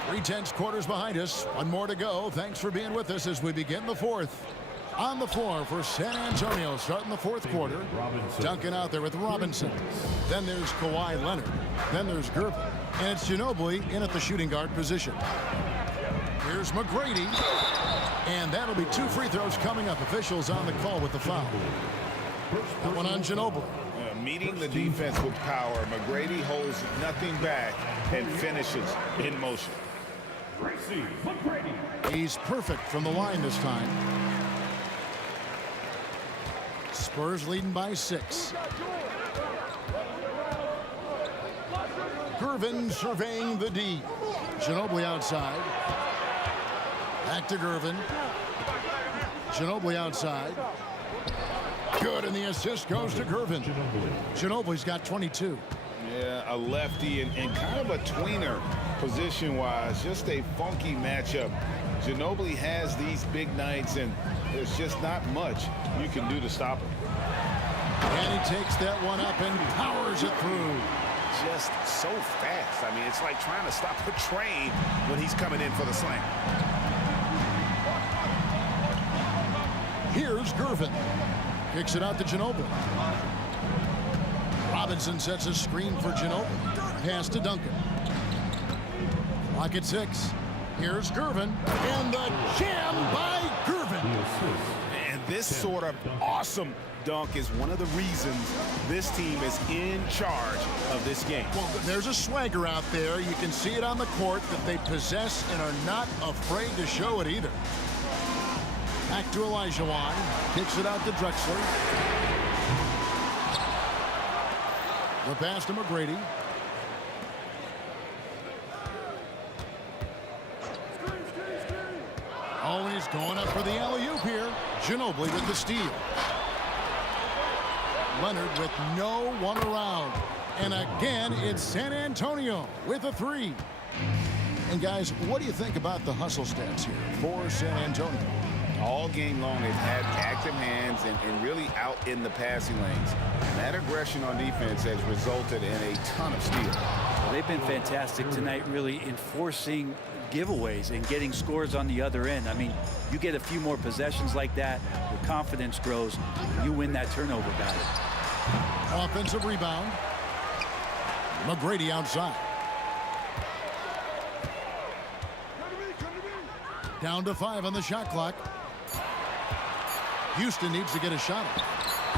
3/10 quarters behind us. One more to go. Thanks for being with us as we begin the fourth. On the floor for San Antonio starting the fourth quarter. Duncan out there with Robinson. Then there's Kawhi Leonard. Then there's Gervin. And it's Ginobili in at the shooting guard position. Here's McGrady. And that'll be 2 free throws coming up. Officials on the call with the foul. That one on Ginobili. Meeting the defense with power. McGrady holds nothing back and finishes in motion. He's perfect from the line this time. Spurs leading by 6. Gervin surveying the D. Ginobili outside. Back to Gervin. Ginobili outside. Good, and the assist goes to Gervin. Ginobili's got 22. Yeah, a lefty and kind of a tweener position-wise. Just a funky matchup. Ginobili has these big nights, and there's just not much you can do to stop him. And he takes that one up and powers it through. Just so fast. I mean, it's like trying to stop a train when he's coming in for the slam. Here's Gervin. Kicks it out to Ginobili. Robinson sets a screen for Ginobili. Pass to Duncan. Clock at 6. Here's Gervin. And the jam by Gervin. And this sort of awesome dunk is one of the reasons this team is in charge of this game. Well, there's a swagger out there. You can see it on the court that they possess and are not afraid to show it either. Back to Olajuwon. Kicks it out to Drexler. The pass to McGrady. Oh, he's going up for the alley-oop here. Ginobili with the steal. Leonard with no one around. And again, it's San Antonio with a 3. And guys, what do you think about the hustle stats here for San Antonio? All game long, they've had active hands and really out in the passing lanes. And that aggression on defense has resulted in a ton of steals. Well, they've been fantastic tonight, really enforcing giveaways and getting scores on the other end. I mean, you get a few more possessions like that, your confidence grows, you win that turnover battle. Offensive rebound. McGrady outside. Down to 5 on the shot clock. Houston needs to get a shot.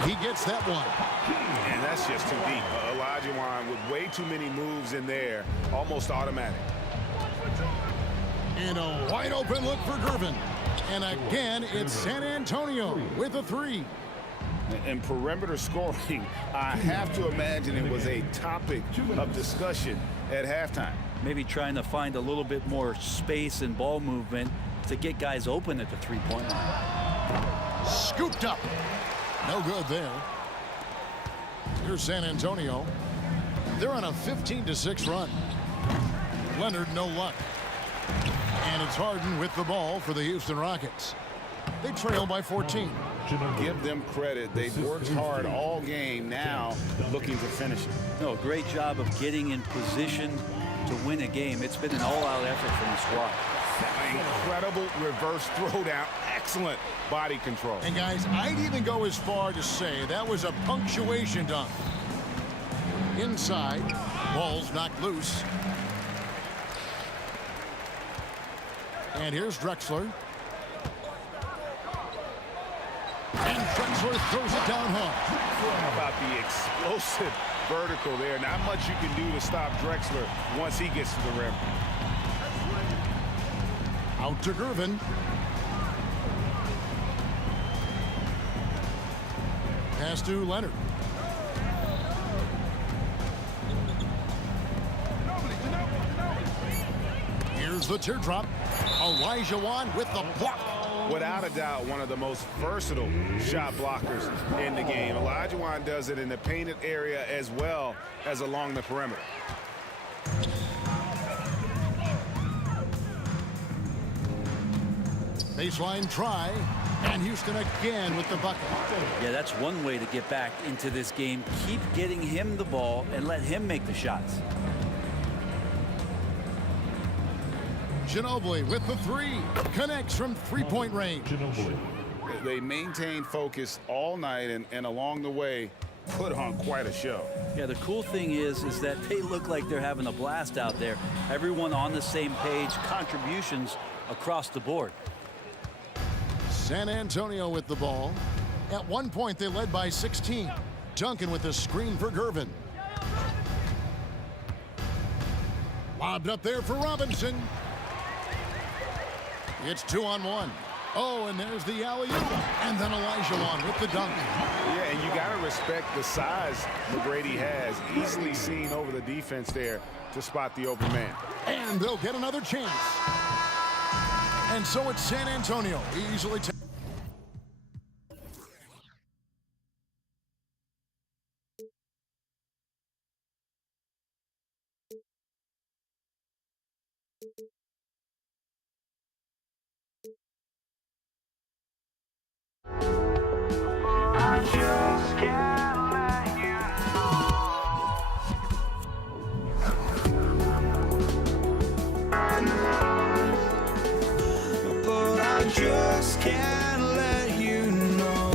He gets that one. And that's just too deep. Olajuwon with way too many moves in there, almost automatic. And a wide open look for Gervin. And again, it's San Antonio with a 3. And perimeter scoring, I have to imagine it was a topic of discussion at halftime. Maybe trying to find a little bit more space and ball movement to get guys open at the three-point line. Scooped up. No good there. Here's San Antonio. They're on a 15-6 run. Leonard, no luck. And it's Harden with the ball for the Houston Rockets. They trail by 14. Give them credit. They've worked hard all game, now looking to finish it. No, great job of getting in position to win a game. It's been an all-out effort from the squad. Incredible reverse throwdown. Excellent body control. And guys, I'd even go as far to say that was a punctuation dunk. Inside, ball's knocked loose. And here's Drexler. And Drexler throws it down hard. How about the explosive vertical there? Not much you can do to stop Drexler once he gets to the rim. Out to Gervin. Pass to Leonard. Here's the teardrop. Olajuwon with the block. Without a doubt, one of the most versatile shot blockers in the game. Olajuwon does it in the painted area as well as along the perimeter. Baseline try, and Houston again with the bucket. Yeah, that's one way to get back into this game. Keep getting him the ball and let him make the shots. Ginobili with the three. Connects from three-point range. They maintain focus all night and along the way put on quite a show. Yeah, the cool thing is that they look like they're having a blast out there. Everyone on the same page, contributions across the board. San Antonio with the ball. At one point, they led by 16. Duncan with the screen for Gervin. Lobbed up there for Robinson. It's 2-on-1. Oh, and there's the alley-oop. And then Elijah Wan with the dunk. Yeah, and you got to respect the size McGrady has. Easily seen over the defense there to spot the open man. And they'll get another chance. And so it's San Antonio easily takes. Just can't let you know.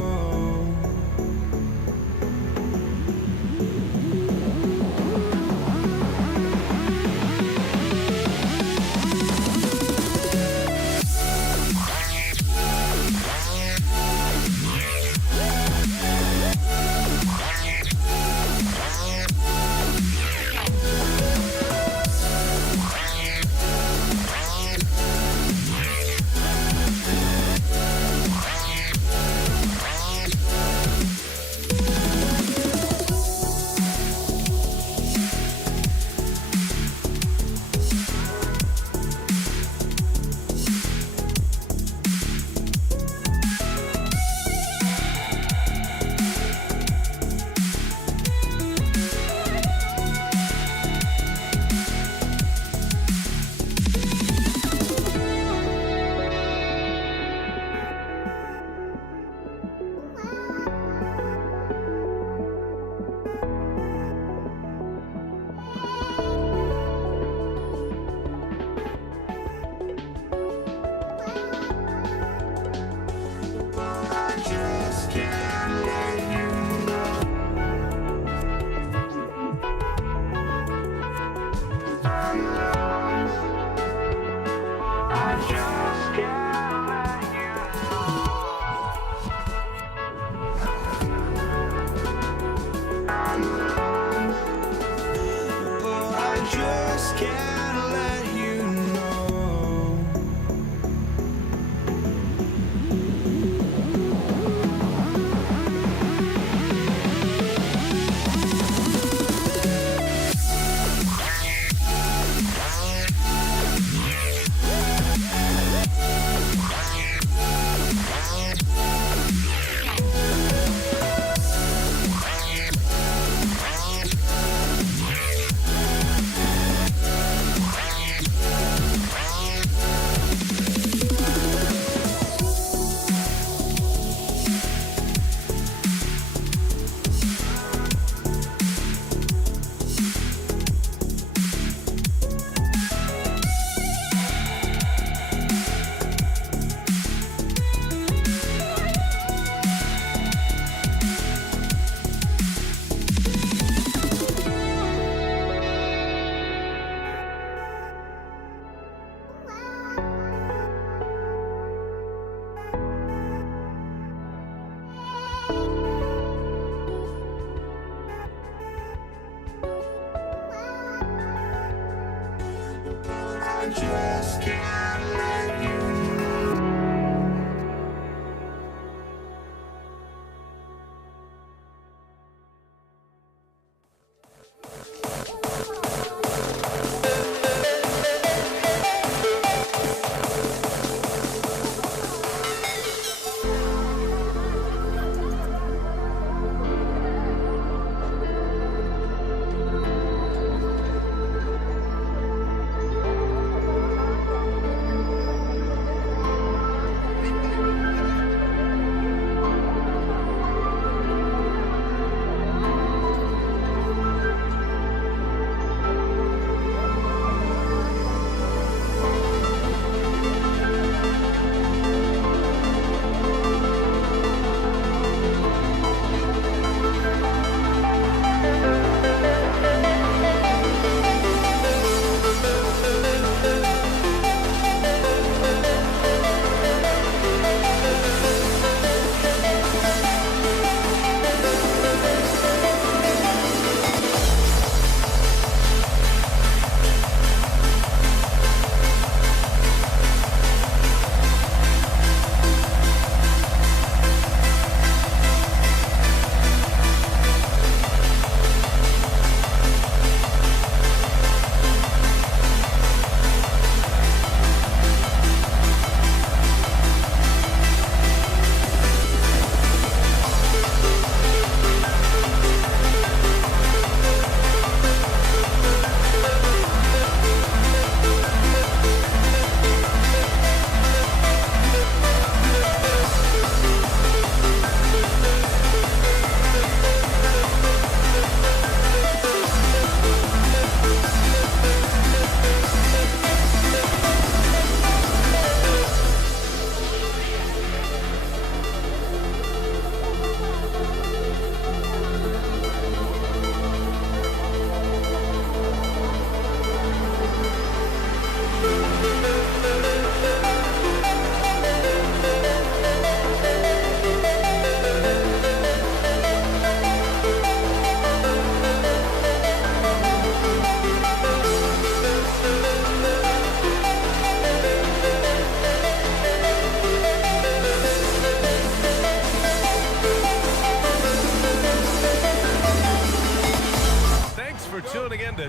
just can't let you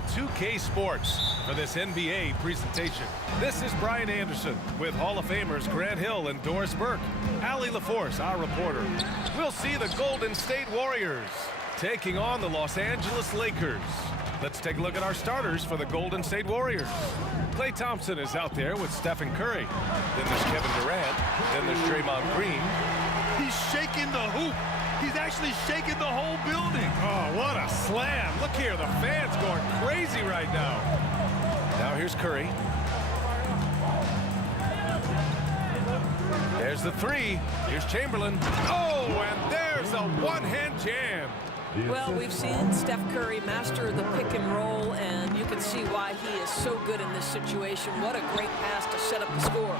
to 2K Sports for this NBA presentation. This is Brian Anderson with Hall of Famers Grant Hill and Doris Burke. Allie LaForce, our reporter. We'll see the Golden State Warriors taking on the Los Angeles Lakers. Let's take a look at our starters for the Golden State Warriors. Klay Thompson is out there with Stephen Curry. Then there's Kevin Durant. Then there's Draymond Green. He's shaking the hoop. He's actually shaking the whole building. Oh, what a slam. Look here, the fans going crazy right now. Now here's Curry. There's the three. Here's Chamberlain. Oh, and there's a one-hand jam. Well, we've seen Steph Curry master the pick and roll, and you can see why he is so good in this situation. What a great pass to set up the score.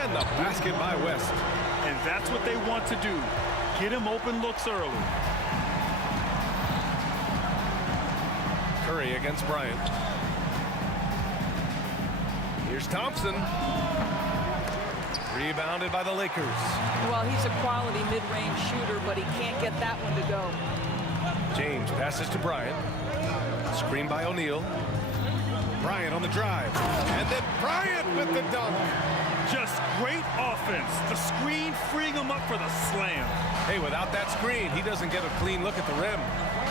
And the basket by West. And that's what they want to do. Get him open looks early. Curry against Bryant. Here's Thompson. Rebounded by the Lakers. Well, he's a quality mid-range shooter, but he can't get that one to go. James passes to Bryant. Screen by O'Neal. Bryant on the drive. And then Bryant with the dunk. Just great offense. The screen freeing him up for the slam. Hey, without that screen, he doesn't get a clean look at the rim.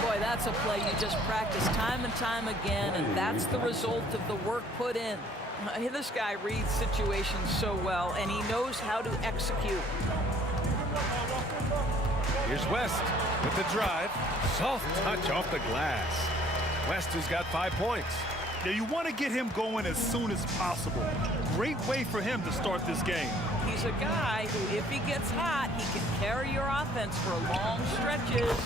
Boy, that's a play you just practice time and time again, and that's the result of the work put in. This guy reads situations so well, and he knows how to execute. Here's West with the drive. Soft touch off the glass. West has got 5 points. Now you want to get him going as soon as possible. Great way for him to start this game. He's a guy who, if he gets hot, he can carry your offense for long stretches.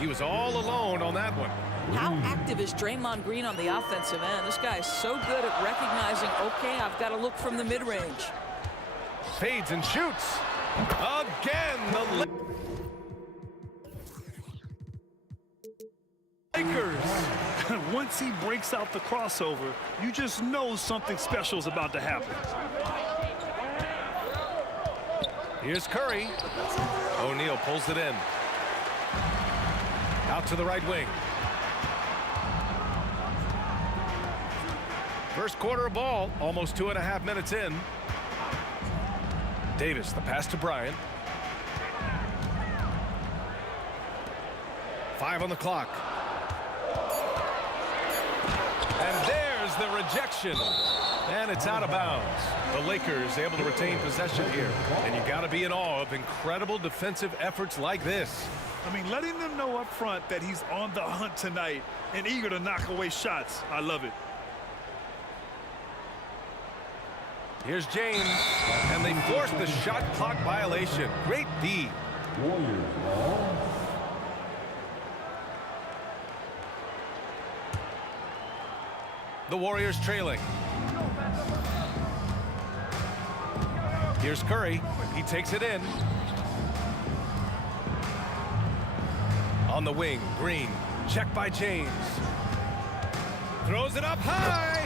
He was all alone on that one. How active is Draymond Green on the offensive end? This guy is so good at recognizing, okay, I've got to look from the mid-range. Fades and shoots. Again, the Lakers. Once he breaks out the crossover, you just know something special is about to happen. Here's Curry. O'Neal pulls it in. Out to the right wing. First quarter of ball, almost 2.5 minutes in. Davis, the pass to Bryant. 5 on the clock. And there's the rejection. And it's out of bounds. The Lakers able to retain possession here. And you got to be in awe of incredible defensive efforts like this. I mean, letting them know up front that he's on the hunt tonight and eager to knock away shots. I love it. Here's James, and they force the shot clock violation. Great D. The Warriors trailing. Here's Curry. He takes it in. On the wing, Green. Check by James. Throws it up high.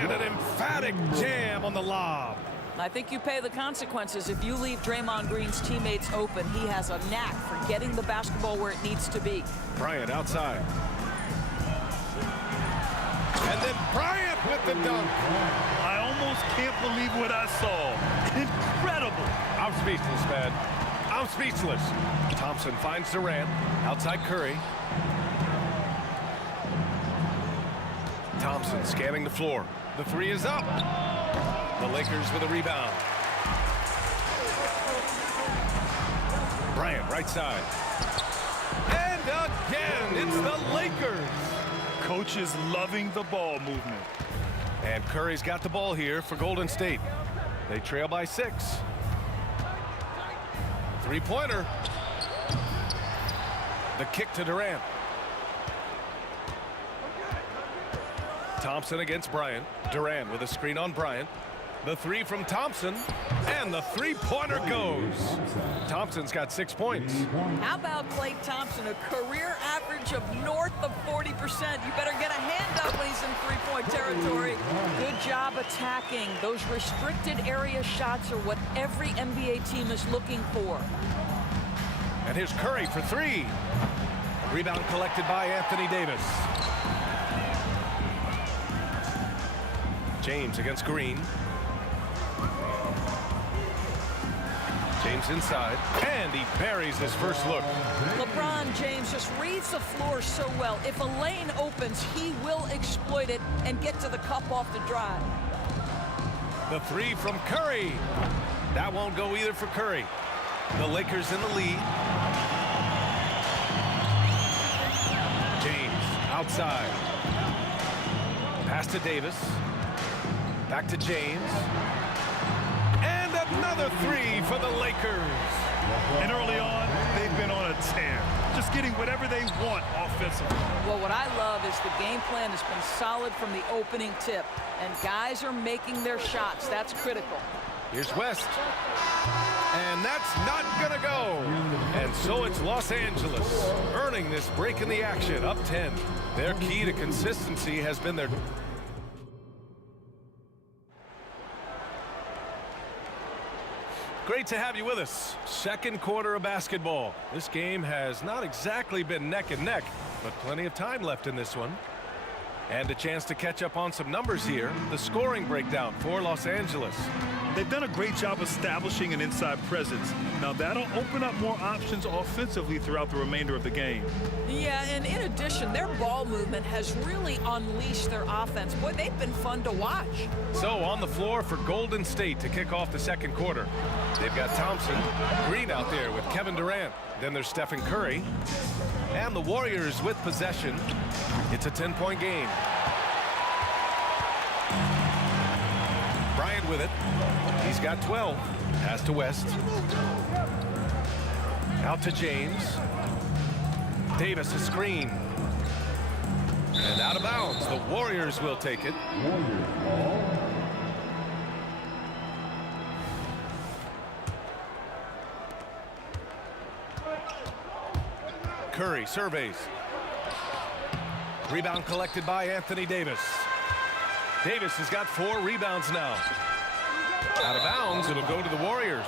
And an emphatic jam on the lob. I think you pay the consequences if you leave Draymond Green's teammates open. He has a knack for getting the basketball where it needs to be. Bryant outside. And then Bryant with the dunk. I almost can't believe what I saw. Incredible. I'm speechless, man. I'm speechless. Thompson finds Durant. Outside Curry. Thompson scanning the floor. The three is up. The Lakers with a rebound. Bryant right side. And again, it's the Lakers. Coach is loving the ball movement. And Curry's got the ball here for Golden State. They trail by 6. Three-pointer. The kick to Durant. Thompson against Bryant. Durant with a screen on Bryant. The three from Thompson. And the three-pointer goes. Thompson's got 6 points. How about Klay Thompson? A career average of north of 40%. You better get a hand up when he's in three-point territory. Good job attacking. Those restricted area shots are what every NBA team is looking for. And here's Curry for 3. Rebound collected by Anthony Davis. James against Green. James inside, and he buries his first look. LeBron James just reads the floor so well. If a lane opens, he will exploit it and get to the cup off the drive. The three from Curry. That won't go either for Curry. The Lakers in the lead. James outside. Pass to Davis. Back to James. And another three for the Lakers. And early on, they've been on a tear. Just getting whatever they want offensively. Well, what I love is the game plan has been solid from the opening tip. And guys are making their shots. That's critical. Here's West. And that's not going to go. And so it's Los Angeles earning this break in the action, up 10. Their key to consistency has been their... Great to have you with us. Second quarter of basketball. This game has not exactly been neck and neck, but plenty of time left in this one. And a chance to catch up on some numbers here. The scoring breakdown for Los Angeles. They've done a great job establishing an inside presence. Now that'll open up more options offensively throughout the remainder of the game. Yeah, and in addition, their ball movement has really unleashed their offense. Boy, they've been fun to watch. So on the floor for Golden State to kick off the second quarter. They've got Thompson, Green out there with Kevin Durant. Then there's Stephen Curry. And the Warriors with possession. It's a 10-point game. Bryant with it. He's got 12. Pass to West. Out to James. Davis a screen. And out of bounds. The Warriors will take it. Curry surveys. Rebound collected by Anthony Davis. Davis has got 4 rebounds now. Out of bounds, it'll go to the Warriors.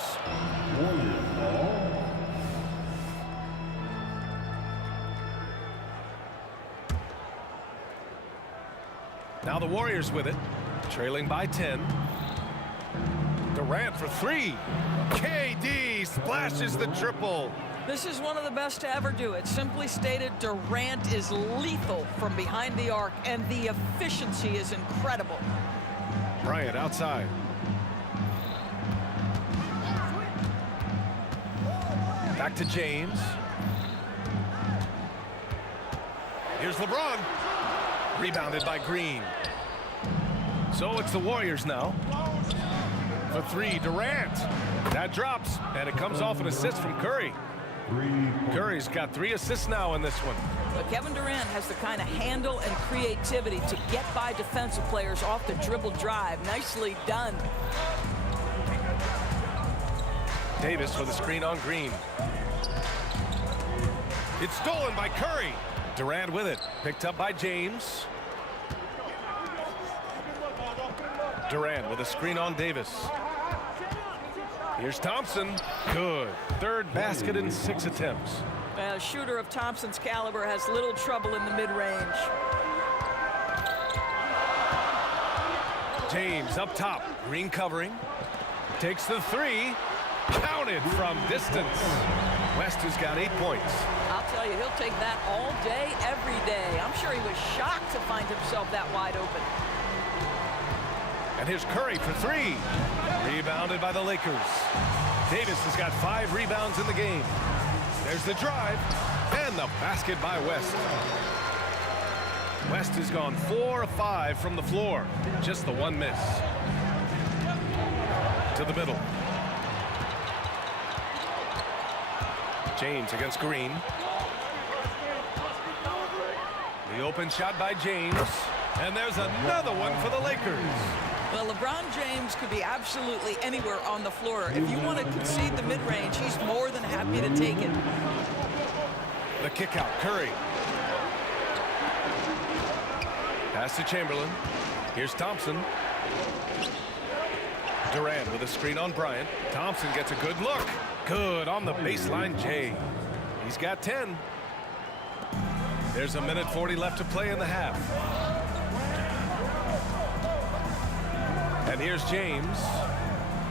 Now the Warriors with it, trailing by 10. Durant for 3. KD splashes the triple. This is one of the best to ever do it. Simply stated, Durant is lethal from behind the arc, and the efficiency is incredible. Bryant outside. Back to James. Here's LeBron. Rebounded by Green. So it's the Warriors now. For 3, Durant. That drops, and it comes off an assist from Curry. Curry's got 3 assists now in this one. But Kevin Durant has the kind of handle and creativity to get by defensive players off the dribble drive. Nicely done. Davis with a screen on Green. It's stolen by Curry. Durant with it. Picked up by James. Durant with a screen on Davis. Here's Thompson. Good. 3rd basket in 6 attempts. A shooter of Thompson's caliber has little trouble in the mid-range. James up top. Green covering. Takes the 3. Counted from distance. West has got 8 points. I'll tell you, he'll take that all day, every day. I'm sure he was shocked to find himself that wide open. And here's Curry for 3. Rebounded by the Lakers. Davis has got 5 rebounds in the game. There's the drive. And the basket by West. West has gone 4 of 5 from the floor. Just the 1 miss. To the middle. James against Green. The open shot by James. And there's another one for the Lakers. Well, LeBron James could be absolutely anywhere on the floor. If you want to concede the mid-range, he's more than happy to take it. The kick out, Curry. Pass to Chamberlain. Here's Thompson. Durant with a screen on Bryant. Thompson gets a good look. Good on the baseline, Jay. He's got 10. There's a minute 40 left to play in the half. And here's James.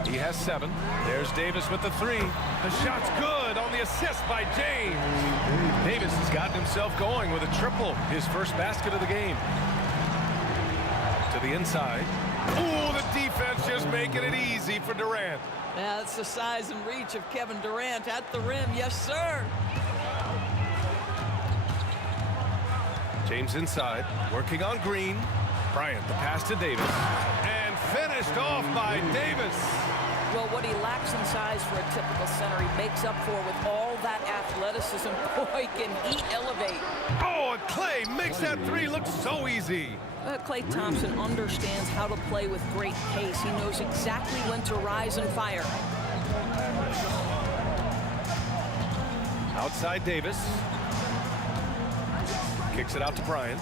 He has 7. There's Davis with the 3. The shot's good on the assist by James. Davis has gotten himself going with a triple, his first basket of the game. To the inside. Oh, the defense just making it easy for Durant. Yeah, that's the size and reach of Kevin Durant at the rim. Yes, sir. James inside, working on Green. Bryant, the pass to Davis. And finished off by Davis. Well, what he lacks in size for a typical center, he makes up for with all that athleticism. Boy, can he elevate. Oh, and Klay makes that 3 look so easy. Klay Thompson understands how to play with great pace. He knows exactly when to rise and fire. Outside Davis. Kicks it out to Bryant.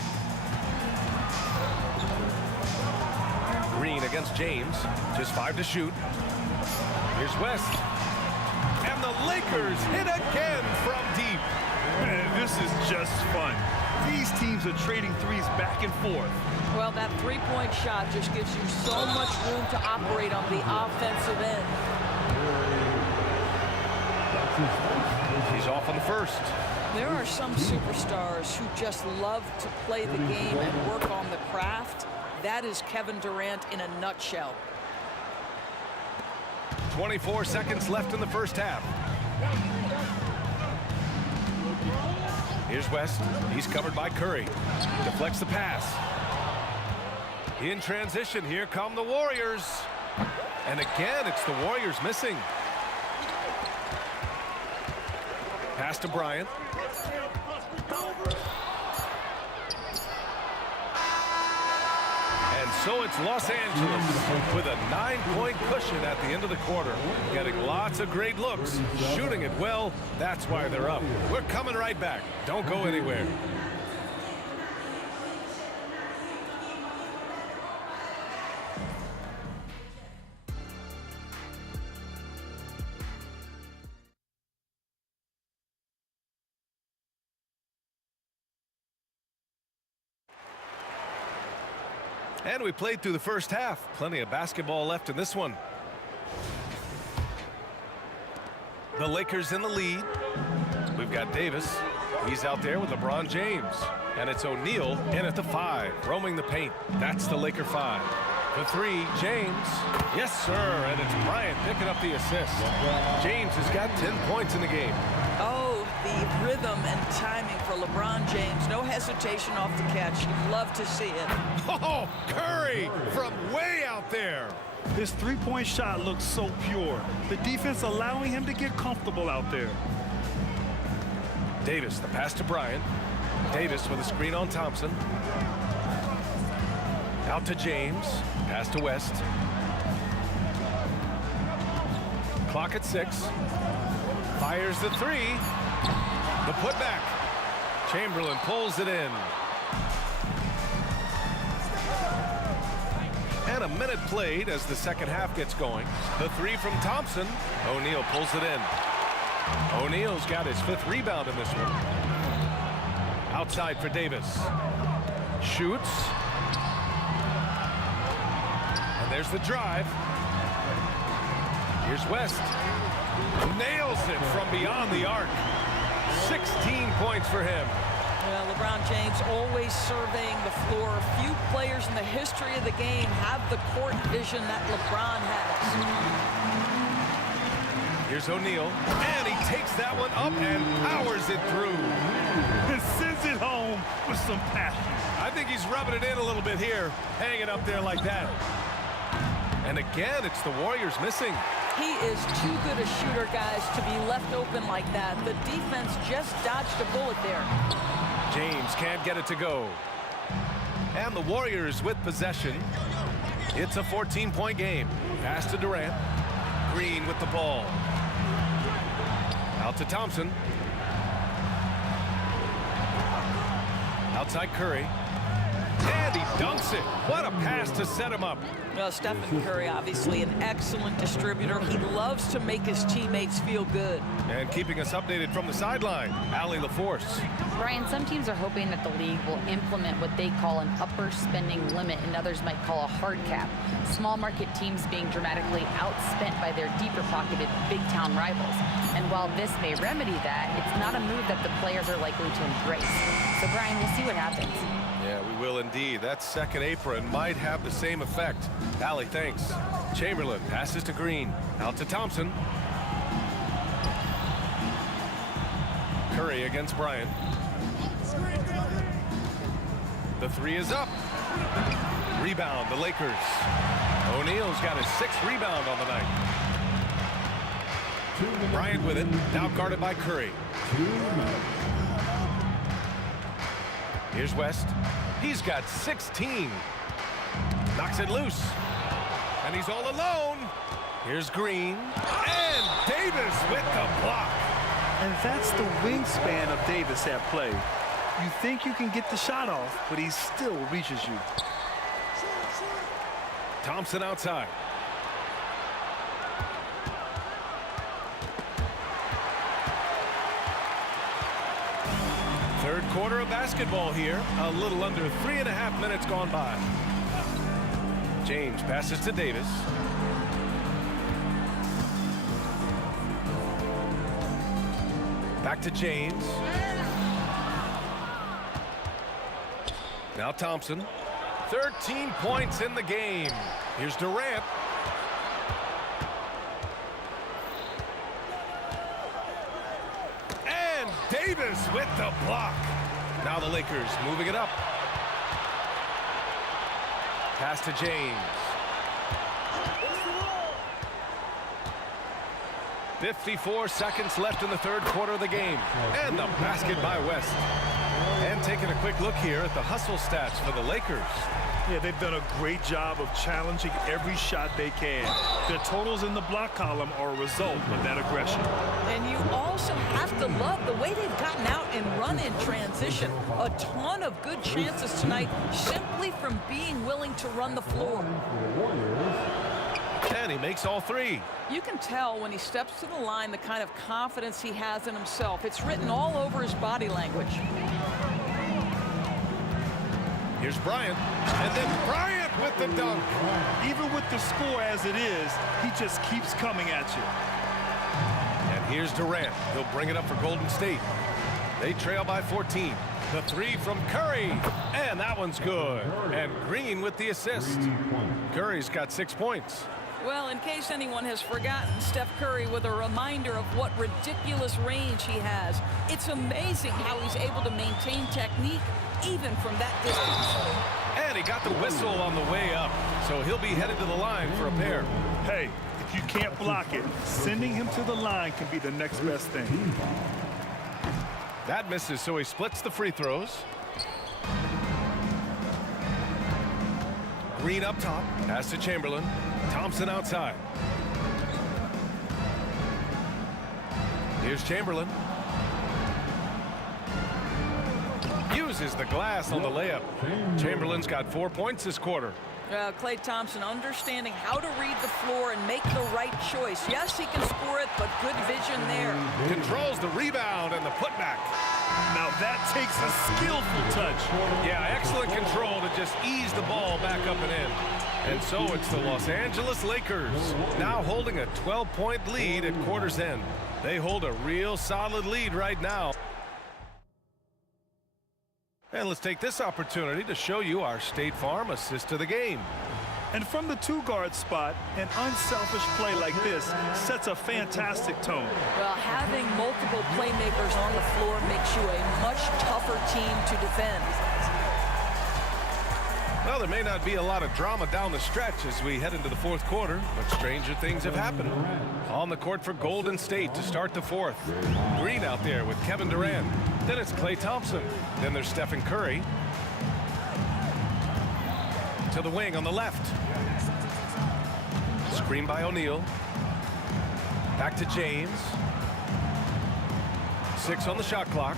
Green against James. Just 5 to shoot. Here's West. And the Lakers hit again from deep. Man, this is just fun. These teams are trading threes back and forth. Well, that three-point shot just gives you so much room to operate on the offensive end. He's off on the first. There are some superstars who just love to play the game and work on the craft. That is Kevin Durant in a nutshell. 24 seconds left in the first half. Here's West. He's covered by Curry. Deflects the pass. In transition, here come the Warriors. And again, it's the Warriors missing. Pass to Bryant. And so it's Los Angeles with a 9-point cushion at the end of the quarter. Getting lots of great looks, shooting it well. That's why they're up. We're coming right back. Don't go anywhere. And we played through the first half. Plenty of basketball left in this one. The Lakers in the lead. We've got Davis. He's out there with LeBron James. And it's O'Neal in at the 5, roaming the paint. That's the Laker 5. The 3, James. Yes, sir. And it's Bryant picking up the assist. James has got 10 points in the game. Oh, the rhythm and timing for LeBron James. No hesitation off the catch. You'd love to see it. Oh, Curry from way out there. His three-point shot looks so pure. The defense allowing him to get comfortable out there. Davis, the pass to Bryant. Davis with a screen on Thompson. Out to James. Pass to West. Clock at 6. Fires the 3. The putback. Chamberlain pulls it in. And a minute played as the second half gets going. The 3 from Thompson. O'Neal pulls it in. O'Neal's got his 5th rebound in this one. Outside for Davis. Shoots. And there's the drive. Here's West. Nails it from beyond the arc. 16 points for him. Well, LeBron James always surveying the floor. Few players in the history of the game have the court vision that LeBron has. Here's O'Neal, and he takes that one up and powers it through. And sends it home with some passion. I think he's rubbing it in a little bit here, hanging up there like that. And again, it's the Warriors missing. He is too good a shooter, guys, to be left open like that. The defense just dodged a bullet there. James can't get it to go. And the Warriors with possession. It's a 14-point game. Pass to Durant. Green with the ball. Out to Thompson. Outside Curry. And he dunks it. What a pass to set him up. Well, Stephen Curry, obviously an excellent distributor. He loves to make his teammates feel good. And keeping us updated from the sideline, Allie LaForce. Brian, some teams are hoping that the league will implement what they call an upper spending limit and others might call a hard cap. Small market teams being dramatically outspent by their deeper pocketed big town rivals. And while this may remedy that, it's not a move that the players are likely to embrace. So Brian, we'll see what happens. Yeah, we will indeed. That second apron might have the same effect. Allie, thanks. Chamberlain passes to Green. Out to Thompson. Curry against Bryant. The three is up. Rebound, the Lakers. O'Neal's got his 6th rebound on the night. Bryant with it, now guarded by Curry. Here's West. He's got 16. Knocks it loose. And he's all alone. Here's Green. And Davis with the block. And that's the wingspan of Davis at play. You think you can get the shot off, but he still reaches you. Thompson outside. Third quarter of basketball here. A little under 3.5 minutes gone by. James passes to Davis. Back to James. Now Thompson. 13 points in the game. Here's Durant. And Davis with the block. Now the Lakers moving it up. Pass to James. 54 seconds left in the third quarter of the game. And the basket by West. And taking a quick look here at the hustle stats for the Lakers. Yeah, they've done a great job of challenging every shot they can. Their totals in the block column are a result of that aggression. And you also have to love the way they've gotten out and run in transition. A ton of good chances tonight simply from being willing to run the floor. And he makes all 3. You can tell when he steps to the line the kind of confidence he has in himself. It's written all over his body language. Here's Bryant. And then Bryant with the dunk. Even with the score as it is, he just keeps coming at you. And here's Durant. He'll bring it up for Golden State. They trail by 14. The 3 from Curry. And that one's good. And Green with the assist. Curry's got 6 points. Well, in case anyone has forgotten, Steph Curry with a reminder of what ridiculous range he has. It's amazing how he's able to maintain technique even from that distance. And he got the whistle on the way up, so he'll be headed to the line for a pair. Hey, if you can't block it, sending him to the line can be the next best thing. That misses, so he splits the free throws. Green up top, pass to Chamberlain. Thompson outside. Here's Chamberlain. Uses the glass on the layup. Chamberlain's got 4 points this quarter. Klay Thompson understanding how to read the floor and make the right choice. Yes, he can score it, but good vision there. Controls the rebound and the putback. Now that takes a skillful touch. Yeah, excellent control to just ease the ball back up and in. And so it's the Los Angeles Lakers now holding a 12-point lead at quarter's end. They hold a real solid lead right now. And let's take this opportunity to show you our State Farm assist to the game. And from the 2-guard spot, an unselfish play like this sets a fantastic tone. Well, having multiple playmakers on the floor makes you a much tougher team to defend. Well, there may not be a lot of drama down the stretch as we head into the fourth quarter, but stranger things have happened. On the court for Golden State to start the fourth. Green out there with Kevin Durant. Then it's Klay Thompson. Then there's Stephen Curry. To the wing on the left. Screen by O'Neal. Back to James. 6 on the shot clock.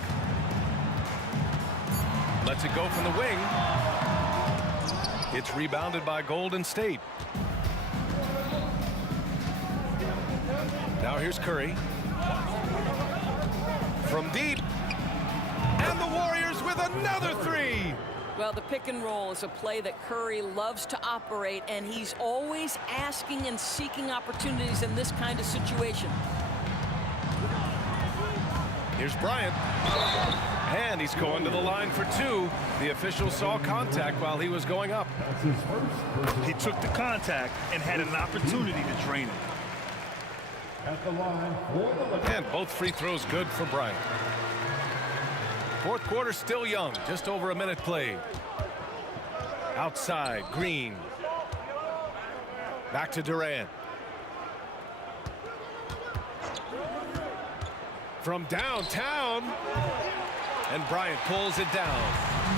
Lets it go from the wing. It's rebounded by Golden State. Now here's Curry. From deep. And And the Warriors with another three. Well, the pick and roll is a play that Curry loves to operate, and he's always asking and seeking opportunities in this kind of situation. Here's Bryant. And he's going to the line for two. The official saw contact while he was going up. He took the contact and had an opportunity to drain it. At the line for the And both free throws good for Bryant. Fourth quarter still young, just over a minute played. Outside, Green. Back to Durant. From downtown. And Bryant pulls it down.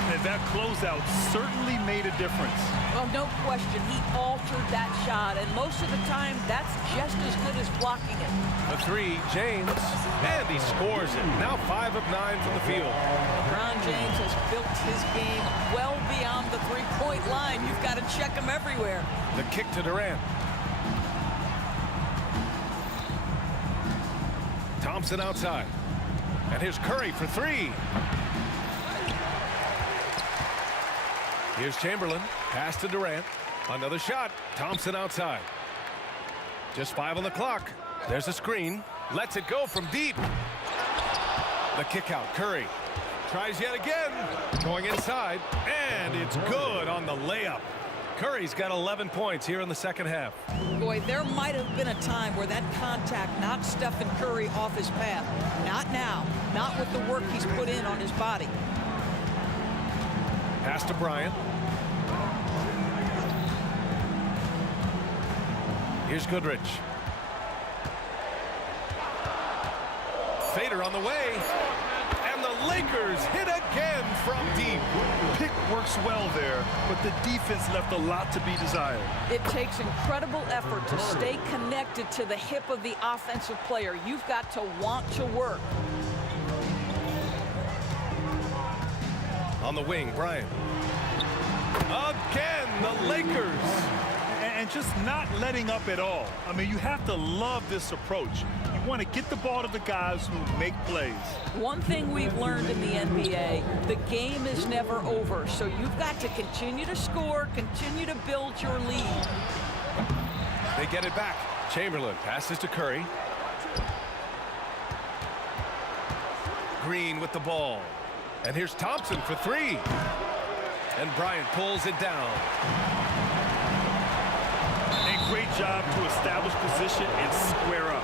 And that closeout certainly made a difference. Well, no question, he altered that shot, and most of the time, that's just as good as blocking it. The three, James, and he scores it. Now 5 of 9 from the field. LeBron James has built his game well beyond the three-point line. You've got to check him everywhere. The kick to Durant. Thompson outside. And here's Curry for three. Here's Chamberlain. Pass to Durant. Another shot. Thompson outside. Just 5 on the clock. There's a screen. Lets it go from deep. The kick out. Curry tries yet again. Going inside. And it's good on the layup. Curry's got 11 points here in the second half. Boy, there might have been a time where that contact knocked Stephen Curry off his path. Not now. Not with the work he's put in on his body. Pass to Bryant. Here's Goodrich. Fader on the way. And the Lakers hit again from deep. Pick works well there, but the defense left a lot to be desired. It takes incredible effort to stay connected to the hip of the offensive player. You've got to want to work. On the wing, Bryant. Again, the Lakers. And just not letting up at all. I mean, you have to love this approach. You want to get the ball to the guys who make plays. One thing we've learned in the NBA, the game is never over. So you've got to continue to score, continue to build your lead. They get it back. Chamberlain passes to Curry. Green with the ball. And here's Thompson for three. And Bryant pulls it down. A great job to establish position and square up.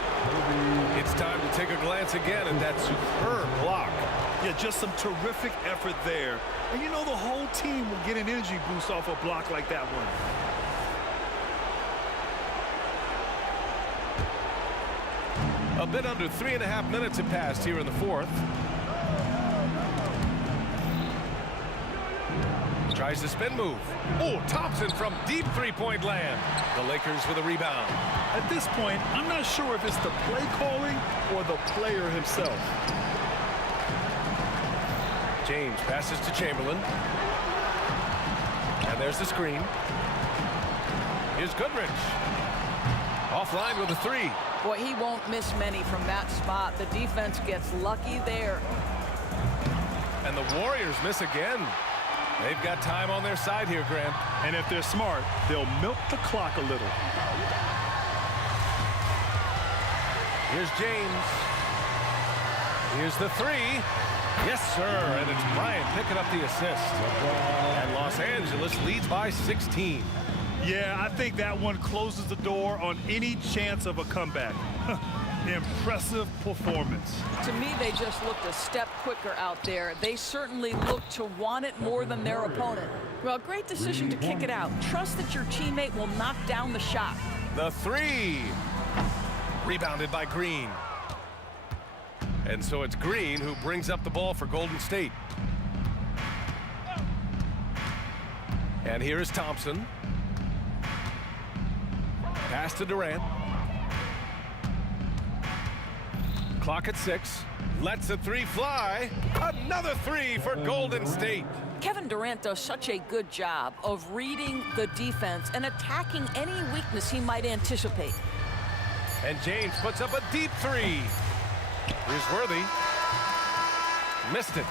It's time to take a glance again at that superb block. Yeah, just some terrific effort there. And you know the whole team will get an energy boost off a block like that one. A bit under 3.5 minutes have passed here in the fourth. Tries the spin move. Oh, Thompson from deep three-point land. The Lakers with a rebound. At this point, I'm not sure if it's the play calling or the player himself. James passes to Chamberlain. And there's the screen. Here's Goodrich. Offline with a three. Boy, he won't miss many from that spot. The defense gets lucky there. And the Warriors miss again. They've got time on their side here, Grant. And if they're smart, they'll milk the clock a little. Here's James. Here's the three. Yes, sir. And it's Bryant picking up the assist. And Los Angeles leads by 16. Yeah, I think that one closes the door on any chance of a comeback. Impressive performance. To me, they just looked a step quicker out there. They certainly looked to want it more than their opponent. Well, great decision to kick it out. Trust that your teammate will knock down the shot. The three. Rebounded by Green. And so it's Green who brings up the ball for Golden State. And here is Thompson. Pass to Durant. Clock at 6. Lets a three fly. Another three for Golden State. Kevin Durant does such a good job of reading the defense and attacking any weakness he might anticipate. And James puts up a deep three. Here's Worthy. Missed it.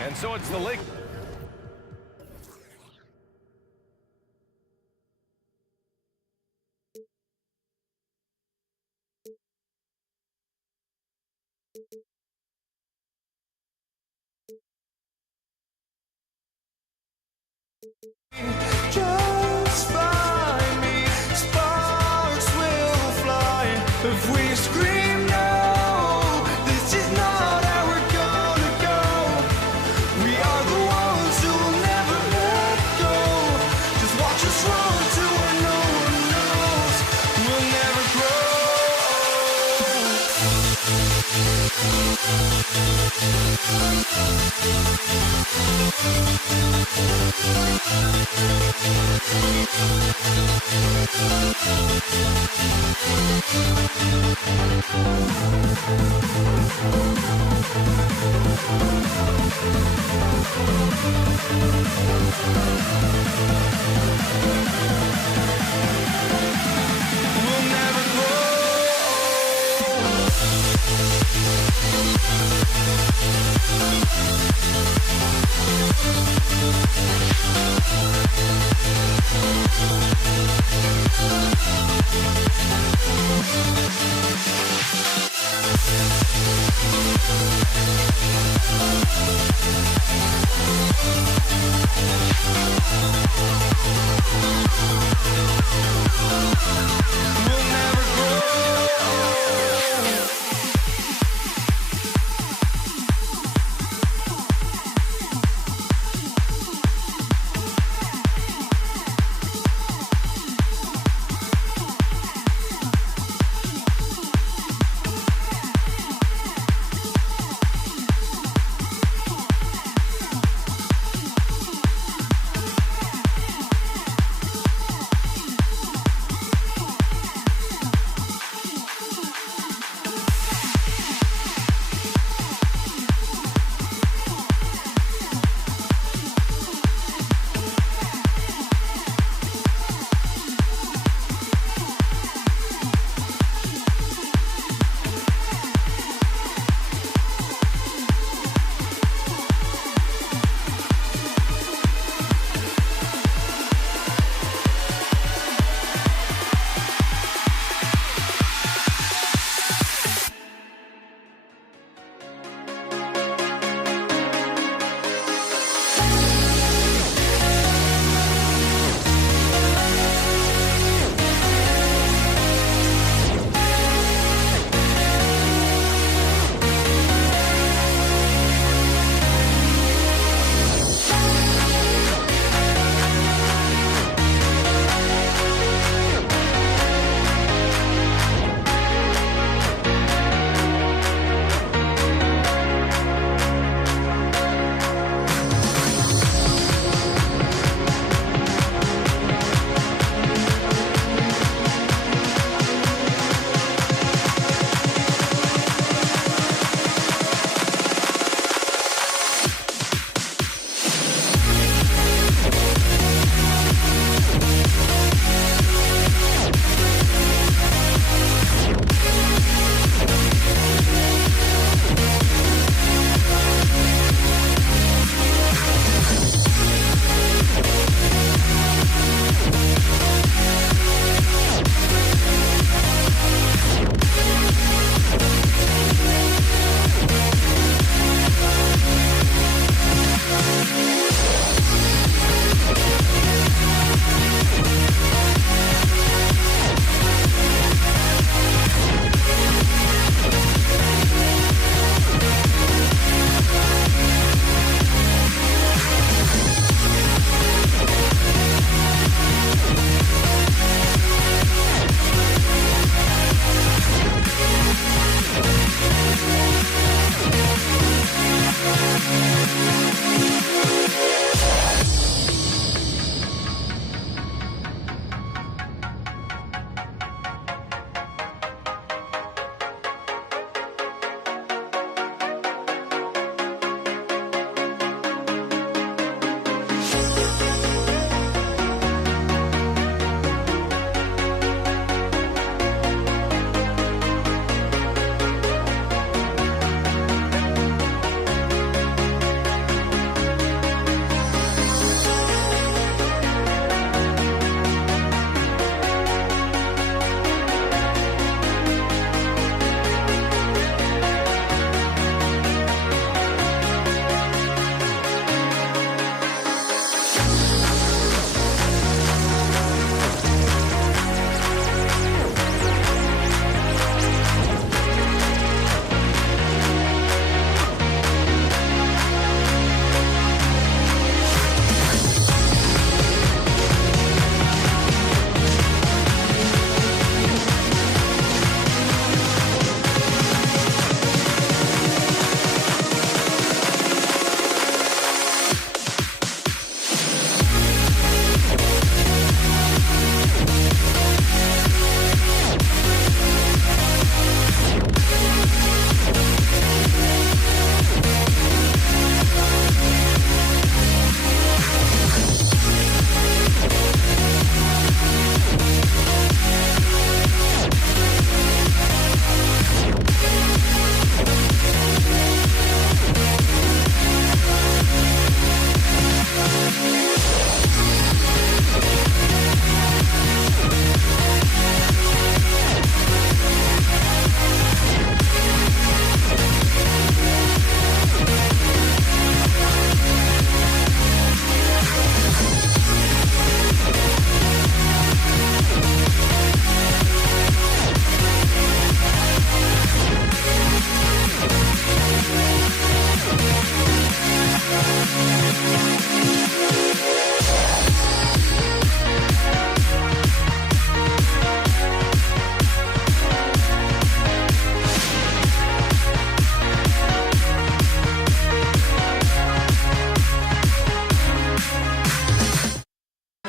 And so it's the Lakers. Just find me, sparks will fly if we scream no. This is not how we're gonna go. We are the ones who will never let go. Just watch us run to where no one knows. We'll never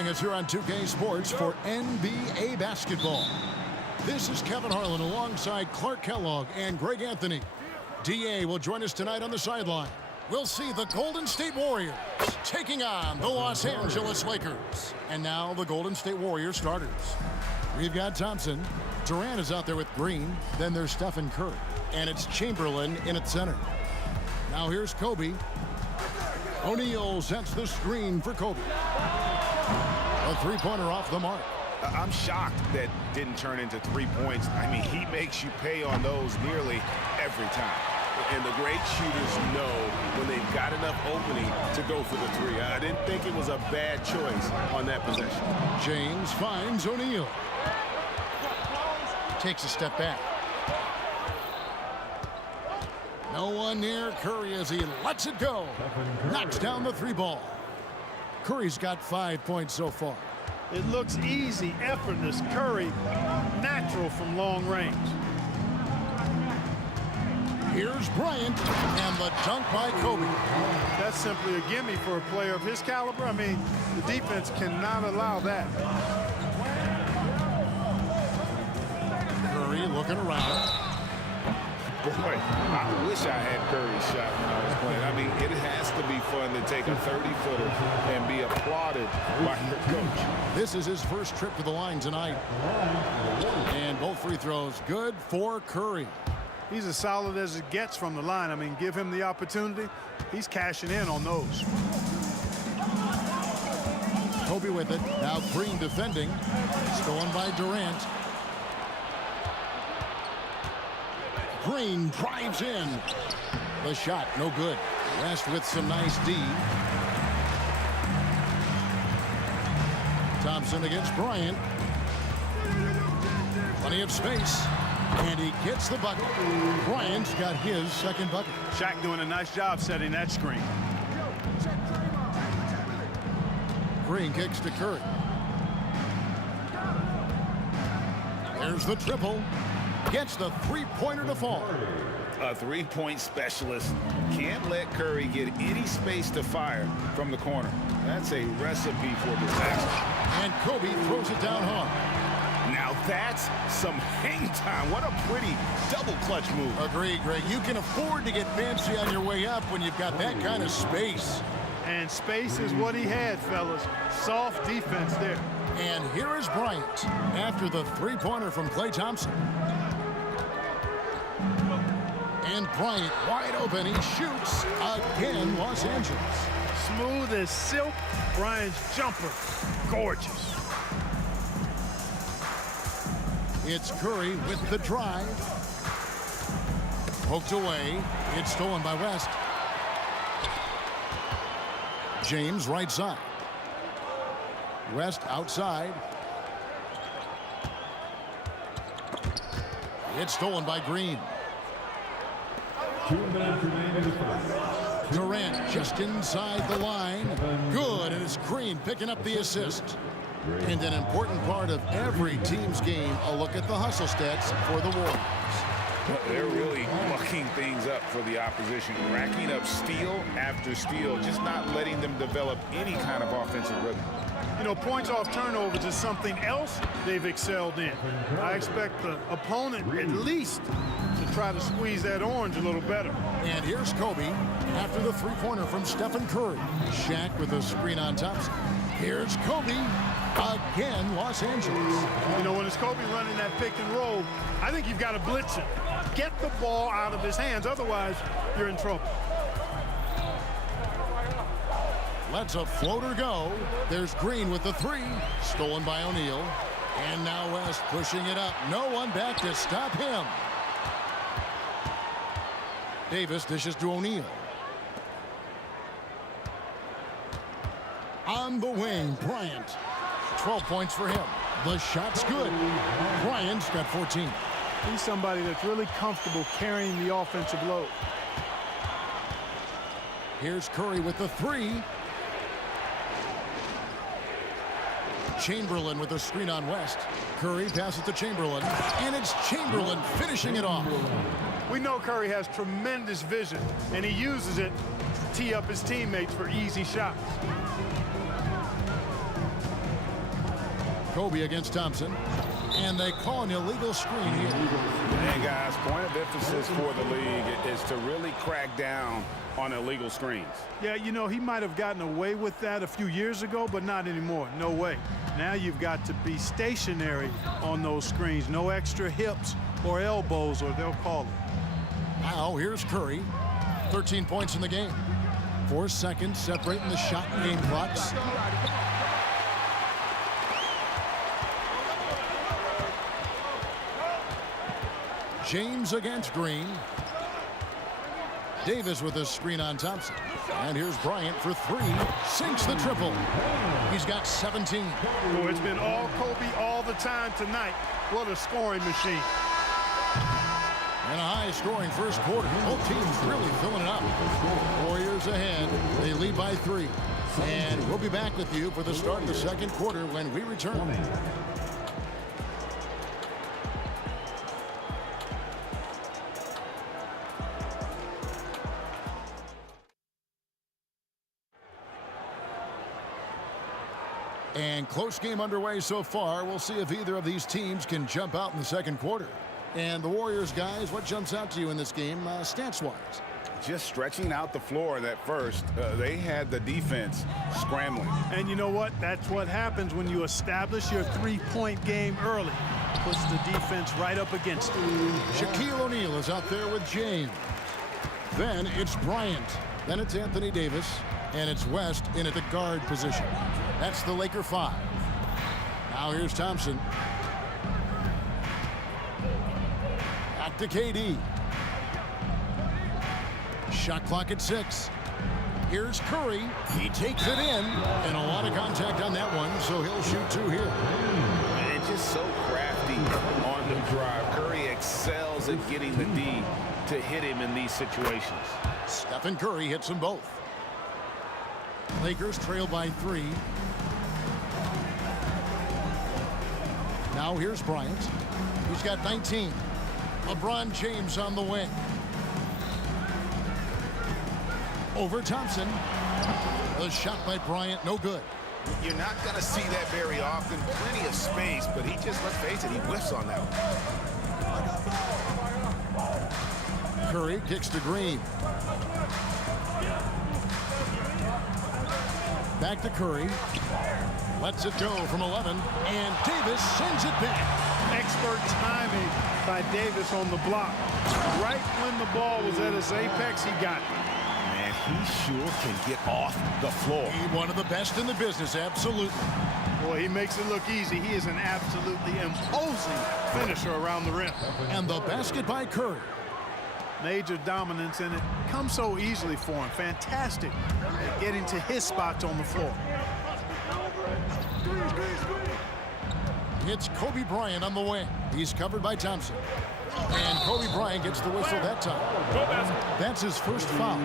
us here on 2K Sports for NBA basketball. This is Kevin Harlan alongside Clark Kellogg and Greg Anthony. DA will join us tonight on the sideline. We'll see the Golden State Warriors taking on the Los Angeles Lakers. And now the Golden State Warriors starters. We've got Thompson. Durant is out there with Green. Then there's Stephen Curry. And it's Chamberlain in at center. Now here's Kobe. O'Neal sets the screen for Kobe. A three-pointer off the mark. I'm shocked that didn't turn into 3 points. I mean, he makes you pay on those nearly every time. And the great shooters know when they've got enough opening to go for the three. I didn't think it was a bad choice on that possession. James finds O'Neal. Takes a step back. No one near Curry as he lets it go. Knocks down the three ball. Curry's got 5 points so far. It looks easy, effortless. Curry, natural from long range. Here's Bryant, and the dunk by Kobe. That's simply a gimme for a player of his caliber. I mean, the defense cannot allow that. Curry looking around. Boy, I wish I had Curry's shot when I was playing. I mean, it has to be fun to take a 30-footer and be applauded by your coach. This is his first trip to the line tonight. And both free throws good for Curry. He's as solid as it gets from the line. I mean, give him the opportunity. He's cashing in on those. Kobe with it. Now Green defending. Stolen by Durant. Green drives in. The shot, no good. West with some nice D. Thompson against Bryant. Plenty of space. And he gets the bucket. Bryant's got his second bucket. Shaq doing a nice job setting that screen. Green kicks to Curry. There's the triple. Gets the three-pointer to fall. A three-point specialist can't let Curry get any space to fire from the corner. That's a recipe for disaster. And Kobe throws it down hard. Now that's some hang time. What a pretty double clutch move. Agreed, Greg. You can afford to get fancy on your way up when you've got that kind of space. And space is what he had, fellas. Soft defense there. And here is Bryant after the three-pointer from Klay Thompson. And Bryant wide open. He shoots again, Los Angeles. Smooth as silk. Bryant's jumper, gorgeous. It's Curry with the drive. Poked away. It's stolen by West. James right side. West outside. It's stolen by Green. Durant just inside the line. Good, and it's Green picking up the assist. And an important part of every team's game, a look at the hustle stats for the Warriors. They're really mucking things up for the opposition, racking up steal after steal, just not letting them develop any kind of offensive rhythm. You know, points off turnovers is something else they've excelled in. I expect the opponent at least to try to squeeze that orange a little better. And here's Kobe after the three-pointer from Stephen Curry. Shaq with a screen on Thompson. Here's Kobe. Again, Los Angeles. You know, when it's Kobe running that pick and roll, I think you've got to blitz him. Get the ball out of his hands. Otherwise, you're in trouble. Lets a floater go. There's Green with the three. Stolen by O'Neal. And now West pushing it up. No one back to stop him. Davis dishes to O'Neal. On the wing, Bryant. 12 points for him. The shot's good. Bryant's got 14. He's somebody that's really comfortable carrying the offensive load. Here's Curry with the three. Chamberlain with a screen on West. Curry passes to Chamberlain, and it's Chamberlain finishing it off. We know Curry has tremendous vision, and he uses it to tee up his teammates for easy shots. Kobe against Thompson. And they call an illegal screen here. And guys, point of emphasis for the league is to really crack down on illegal screens. Yeah, you know, he might have gotten away with that a few years ago, but not anymore. No way. Now you've got to be stationary on those screens. No extra hips or elbows, or they'll call it. Now here's Curry. 13 points in the game. 4 seconds separating the shot and game clocks. James against Green. Davis with a screen on Thompson. And here's Bryant for 3. Sinks the triple. He's got 17. Oh, it's been all Kobe all the time tonight. What a scoring machine. And a high-scoring first quarter. Both teams really filling it up. Warriors ahead. They lead by 3. And we'll be back with you for the start of the second quarter when we return. And close game underway so far. We'll see if either of these teams can jump out in the second quarter. And the Warriors, guys, what jumps out to you in this game stats-wise? Just stretching out the floor at first. They had the defense scrambling. And you know what? That's what happens when you establish your three-point game early. Puts the defense right up against it. Shaquille O'Neal is out there with James. Then it's Bryant. Then it's Anthony Davis. And it's West in at the guard position. That's the Laker 5. Now here's Thompson. Back to KD. Shot clock at 6. Here's Curry. He takes it in. And a lot of contact on that one, so he'll shoot 2 here. And just so crafty on the drive. Curry excels at getting the D to hit him in these situations. Stephen Curry hits them both. Lakers trail by 3. Now here's Bryant. He's got 19. LeBron James on the wing. Over Thompson. The shot by Bryant, no good. You're not going to see that very often. Plenty of space, but he just, let's face it, he whiffs on that one. Curry kicks to Green. Back to Curry. Lets it go from 11. And Davis sends it back. Expert timing by Davis on the block. Right when the ball was at its apex, he got it. Man, he sure can get off the floor. He's one of the best in the business, absolutely. Boy, he makes it look easy. He is an absolutely imposing finisher around the rim. And the basket by Curry. Major dominance, and it comes so easily for him. Fantastic at getting to his spots on the floor. It's Kobe Bryant on the wing. He's covered by Thompson. And Kobe Bryant gets the whistle that time. That's his first foul.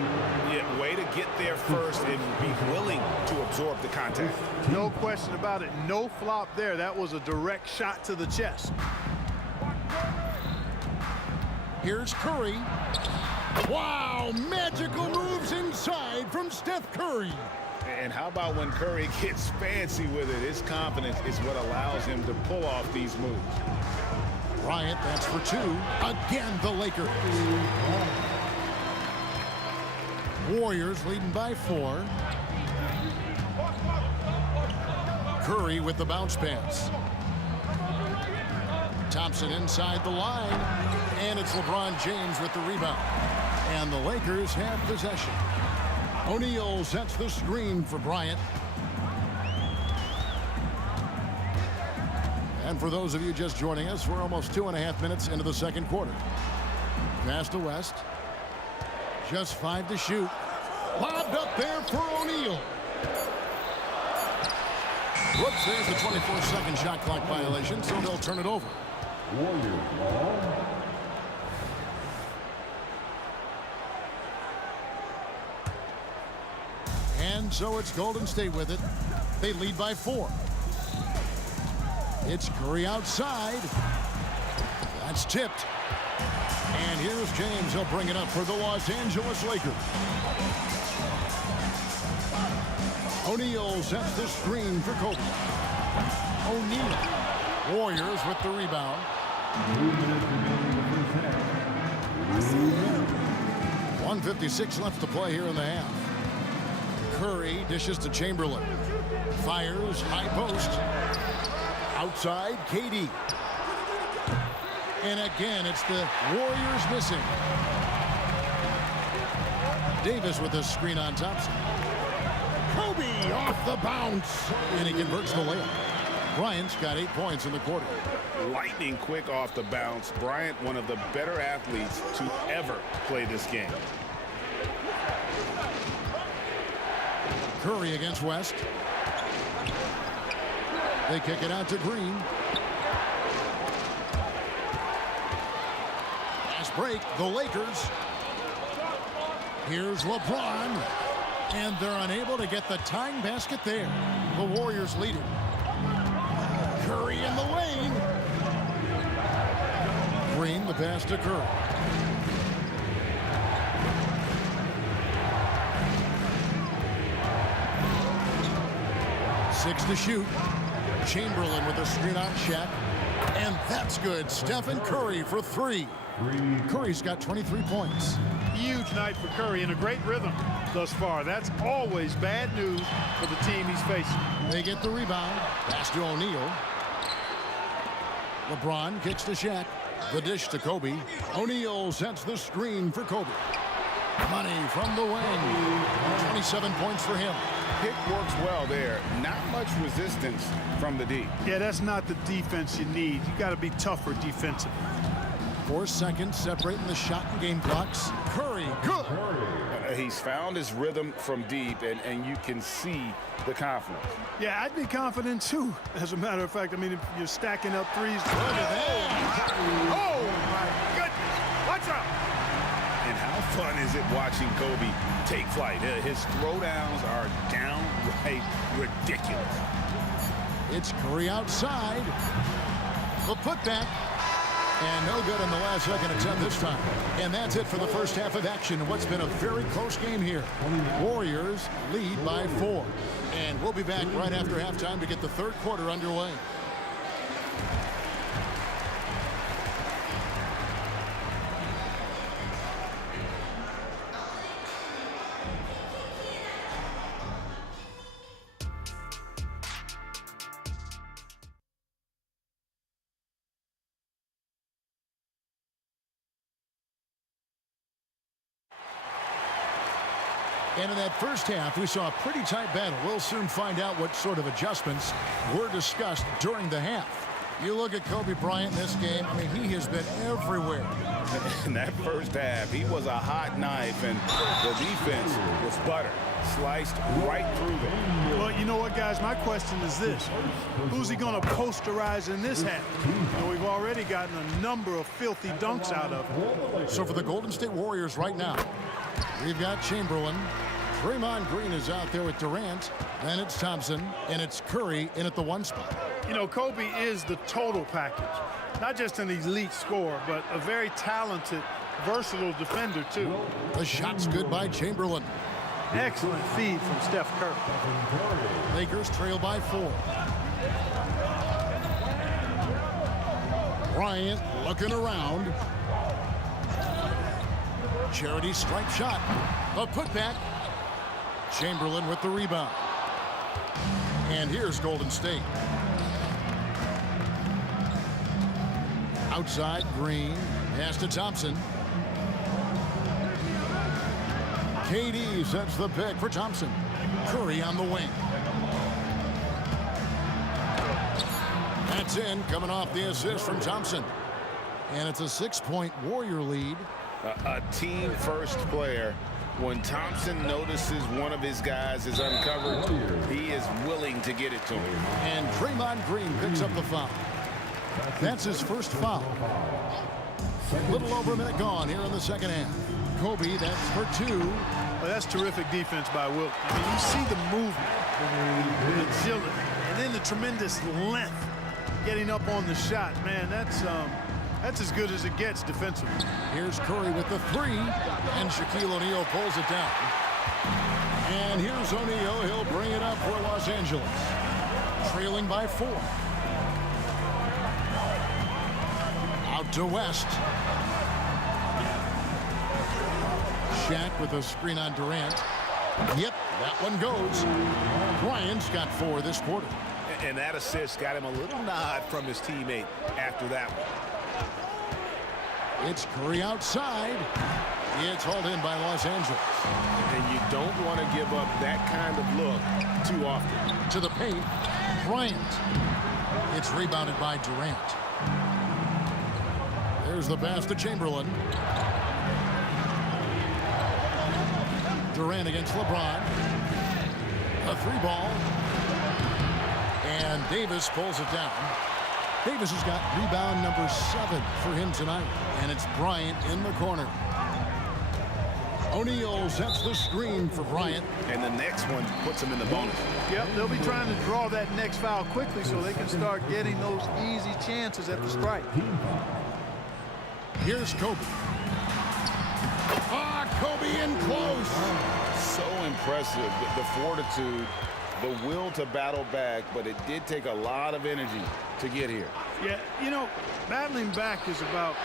Yeah, way to get there first and be willing to absorb the contact. No question about it. No flop there. That was a direct shot to the chest. Here's Curry. Wow, magical moves inside from Steph Curry. And how about when Curry gets fancy with it? His confidence is what allows him to pull off these moves. Bryant, that's for 2. Again, the Lakers. Warriors leading by 4. Curry with the bounce pass. Thompson inside the line. And it's LeBron James with the rebound. And the Lakers have possession. O'Neal sets the screen for Bryant. And for those of you just joining us, we're almost 2.5 minutes into the second quarter. Pass to West. Just 5 to shoot. Lobbed up there for O'Neal. Whoops, there's the 24-second shot clock violation, so they'll turn it over. Warriors ball. And so it's Golden State with it. They lead by 4. It's Curry outside. That's tipped. And here's James. He'll bring it up for the Los Angeles Lakers. O'Neal sets the screen for Kobe. O'Neal. Warriors with the rebound. 1:56 left to play here in the half. Curry dishes to Chamberlain. Fires, high post. Outside, KD. And again, it's the Warriors missing. Davis with a screen on Thompson. Kobe off the bounce. And he converts the layup. Bryant's got 8 points in the quarter. Lightning quick off the bounce. Bryant, one of the better athletes to ever play this game. Curry against West. They kick it out to Green. Fast break, the Lakers. Here's LeBron. And they're unable to get the tying basket there. The Warriors lead it. Curry in the lane. Green, the pass to Curry. Six to shoot. Chamberlain with a screen on Shaq. And that's good. Stephen Curry for 3. Curry's got 23 points. Huge night for Curry and a great rhythm thus far. That's always bad news for the team he's facing. They get the rebound. Pass to O'Neal. LeBron kicks to Shaq. The dish to Kobe. O'Neal sets the screen for Kobe. Money from the wing. 27 points for him. Pick works well there. Not much resistance from the D. Yeah, that's not the defense you need. You got to be tougher defensively. 4 seconds separating the shot and game clocks. Curry, good. He's found his rhythm from deep, and you can see the confidence. Yeah, I'd be confident too. As a matter of fact, I mean, if you're stacking up threes. Look at that. Oh, my goodness. Watch out. And how fun is it watching Kobe take flight? His throwdowns are downright ridiculous. It's Curry outside. The putback. And no good in the last second attempt this time. And that's it for the first half of action in what's been a very close game here. Warriors lead by 4. And we'll be back right after halftime to get the third quarter underway. And in that first half, we saw a pretty tight battle. We'll soon find out what sort of adjustments were discussed during the half. You look at Kobe Bryant in this game, I mean, he has been everywhere. In that first half, he was a hot knife, and the defense was butter. Sliced right through them. Well, you know what, guys? My question is this. Who's he going to posterize in this half? You know, we've already gotten a number of filthy dunks out of him. So for the Golden State Warriors right now, we've got Chamberlain. Draymond Green is out there with Durant. Then it's Thompson, and it's Curry in at the 1 spot. You know, Kobe is the total package. Not just an elite scorer, but a very talented, versatile defender, too. The shot's good by Chamberlain. Excellent feed from Steph Curry. Lakers trail by 4. Bryant looking around. Charity stripe shot. A putback. Chamberlain with the rebound. And here's Golden State. Outside, Green. Pass to Thompson. KD sets the pick for Thompson. Curry on the wing. That's in, coming off the assist from Thompson. And it's a 6-point Warrior lead. A team-first player. When Thompson notices one of his guys is uncovered, he is willing to get it to him. And Draymond Green picks up the foul. That's his first foul. A little over a minute gone here in the second half. Kobe, that's for 2. Well, that's terrific defense by Wilt. I mean, you see the movement, the agility, and then the tremendous length getting up on the shot. Man, that's as good as it gets defensively. Here's Curry with the 3, and Shaquille O'Neal pulls it down. And here's O'Neal. He'll bring it up for Los Angeles. Trailing by 4. To West. Shaq with a screen on Durant. Yep, that one goes. Bryant's got 4 this quarter. And that assist got him a little nod from his teammate after that one. It's Curry outside. It's hauled in by Los Angeles. And you don't want to give up that kind of look too often. To the paint, Bryant. It's rebounded by Durant. There's the pass to Chamberlain. Durant against LeBron. A 3-ball. And Davis pulls it down. Davis has got rebound number 7 for him tonight. And it's Bryant in the corner. O'Neal sets the screen for Bryant. And the next one puts him in the bonus. Yep, they'll be trying to draw that next foul quickly so they can start getting those easy chances at the strike. Here's Kobe. Kobe in close. So impressive, the fortitude, the will to battle back, but it did take a lot of energy to get here. Yeah, you know, battling back is about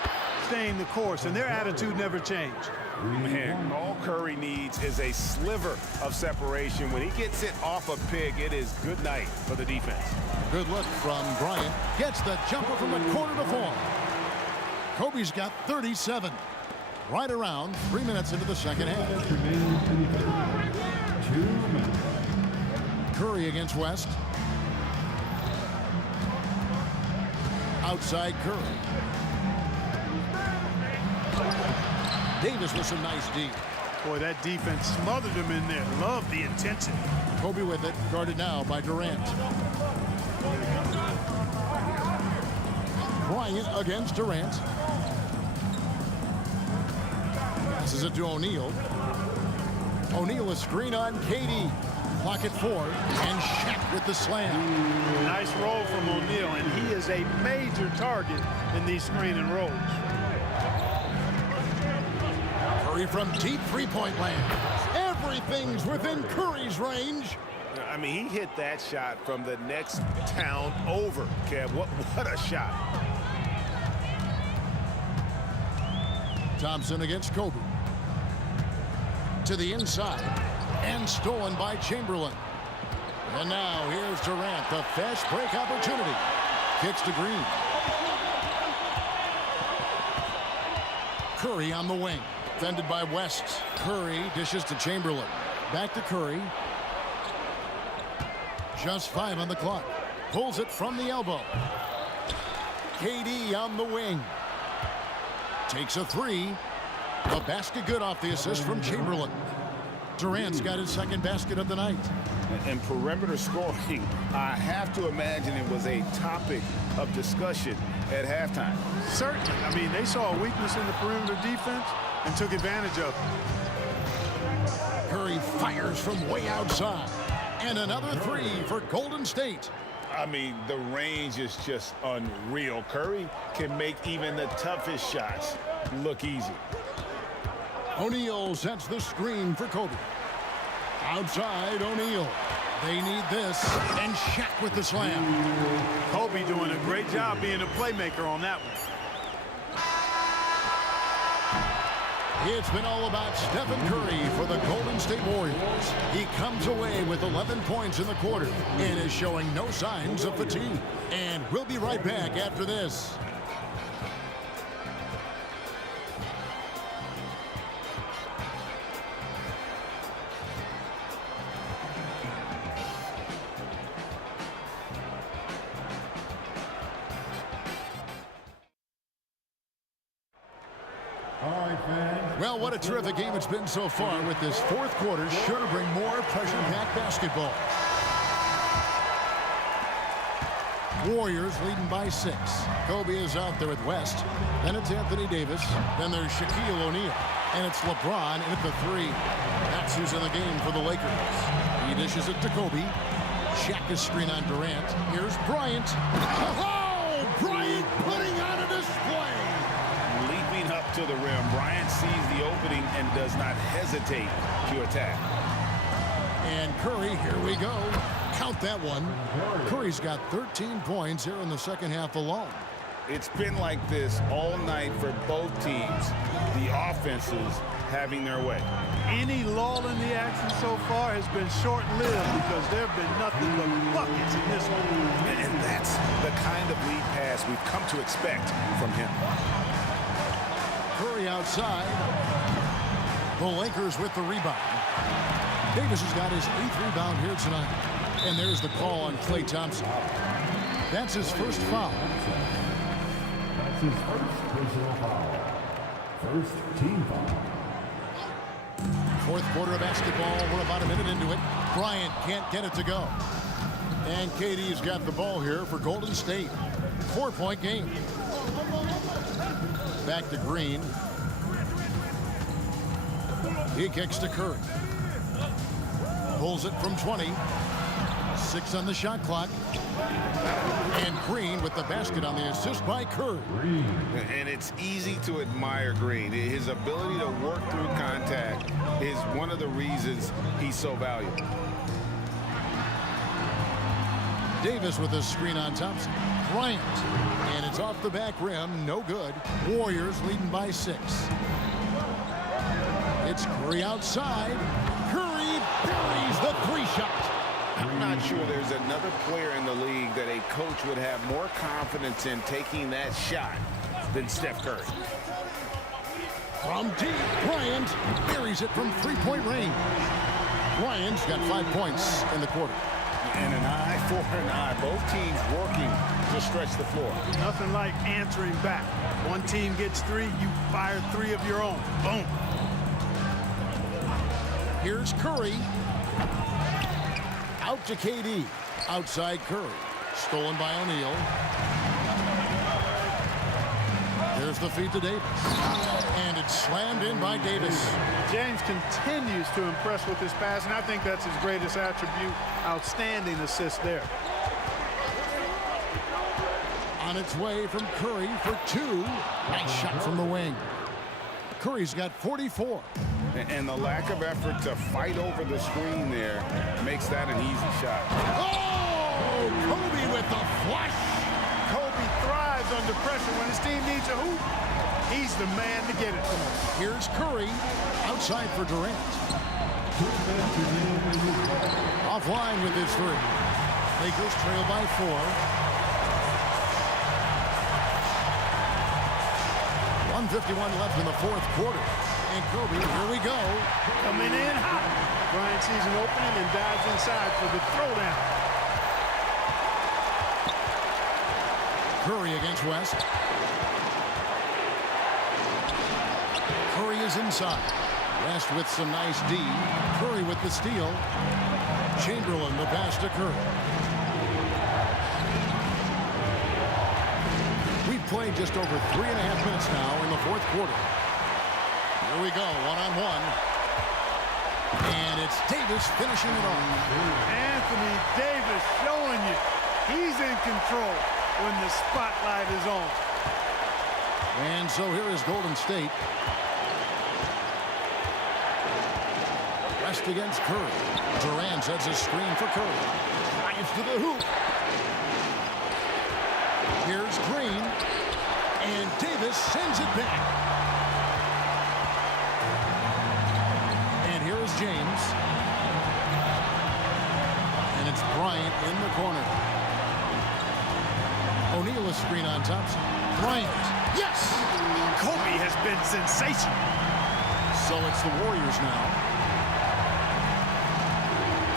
staying the course, and their attitude never changed. Man, all Curry needs is a sliver of separation. When he gets it off a pick, it is good night for the defense. Good look from Bryant. Gets the jumper from the corner to fall. Kobe's got 37. Right around 3 minutes into the second half. Curry against West. Outside Curry. Davis with some nice D. Boy, that defense smothered him in there. Love the intensity. Kobe with it, guarded now by Durant. Bryant against Durant. Passes it to O'Neal. O'Neal a screen on KD. Clock at 4. And Shaq with the slam. Nice roll from O'Neal, and he is a major target in these screen and rolls. Curry from deep three-point land. Everything's within Curry's range. I mean, he hit that shot from the next town over, Kev. What a shot. Thompson against Kobe. To the inside. And stolen by Chamberlain. And now here's Durant. The fast break opportunity. Kicks to Green. Curry on the wing. Defended by West. Curry dishes to Chamberlain. Back to Curry. Just 5 on the clock. Pulls it from the elbow. KD on the wing. Takes a 3. A basket good off the assist from Chamberlain. Durant's got his second basket of the night. And perimeter scoring, I have to imagine it was a topic of discussion at halftime. Certainly. I mean, they saw a weakness in the perimeter defense and took advantage of it. Curry fires from way outside. And another 3 for Golden State. I mean, the range is just unreal. Curry can make even the toughest shots look easy. O'Neal sets the screen for Kobe. Outside O'Neal. They need this. And Shaq with the slam. Kobe doing a great job being a playmaker on that one. It's been all about Stephen Curry for the Golden State Warriors. He comes away with 11 points in the quarter and is showing no signs of fatigue. And we'll be right back after this. Well, what a terrific game it's been so far, with this fourth quarter sure to bring more pressure-packed basketball. Warriors leading by 6. Kobe is out there with West. Then it's Anthony Davis. Then there's Shaquille O'Neal. And it's LeBron in at the 3. That's who's in the game for the Lakers. He dishes it to Kobe. Shaq is screen on Durant. Here's Bryant. Oh, Bryant putting on a display. Leaping up to the rim, Bryant sees the opening and does not hesitate to attack. And Curry, here we go. Count that one. Curry's got 13 points here in the second half alone. It's been like this all night for both teams. The offenses having their way. Any lull in the action so far has been short-lived because there have been nothing but buckets in this one. And that's the kind of lead pass we've come to expect from him. Curry outside. The Lakers with the rebound. Davis has got his 8th rebound here tonight. And there's the call on Klay Thompson. That's his first foul. That's his first personal foul. First team foul. Fourth quarter of basketball. We're about a minute into it. Bryant can't get it to go. And KD's got the ball here for Golden State. 4-point game. Back to Green. He kicks to Curry. Pulls it from 20. 6 on the shot clock. And Green with the basket on the assist by Curry. And it's easy to admire Green. His ability to work through contact is one of the reasons he's so valuable. Davis with a screen on Thompson. Bryant. And it's off the back rim. No good. Warriors leading by 6. It's Curry outside. Curry buries the 3-shot. I'm not sure there's another player in the league that a coach would have more confidence in taking that shot than Steph Curry. From deep, Bryant buries it from 3-point range. Bryant's got 5 points in the quarter. And an eye for an eye. Both teams working to stretch the floor. Nothing like answering back. One team gets 3, you fire 3 of your own. Boom. Here's Curry. Out to KD. Outside Curry. Stolen by O'Neal. There's the feed to Davis. And it's slammed in by Davis. James continues to impress with his pass, and I think that's his greatest attribute. Outstanding assist there. On its way from Curry for 2. Nice shot from the wing. Curry's got 44. And the lack of effort to fight over the screen there makes that an easy shot. Oh! Kobe with the flush. Kobe thrives under pressure when his team needs a hoop. He's the man to get it to him. Here's Curry outside for Durant. Offline with his 3. Lakers trail by 4. 1:51 left in the 4th quarter. And Kobe, here we go. Coming in hot. Bryant sees an opening and dives inside for the throwdown. Curry against West. Curry is inside. West with some nice D. Curry with the steal. Chamberlain the pass to Curry. We've played just over 3.5 minutes now in the 4th quarter. Here we go, one-on-one. And it's Davis finishing it off. Anthony Davis showing you he's in control when the spotlight is on. And so here is Golden State. West against Curry. Durant sets a screen for Curry. Drives to the hoop. Here's Green. And Davis sends it back. And here is James. And it's Bryant in the corner. O'Neal a screen on Thompson. Bryant. Yes! Kobe has been sensational. So it's the Warriors now.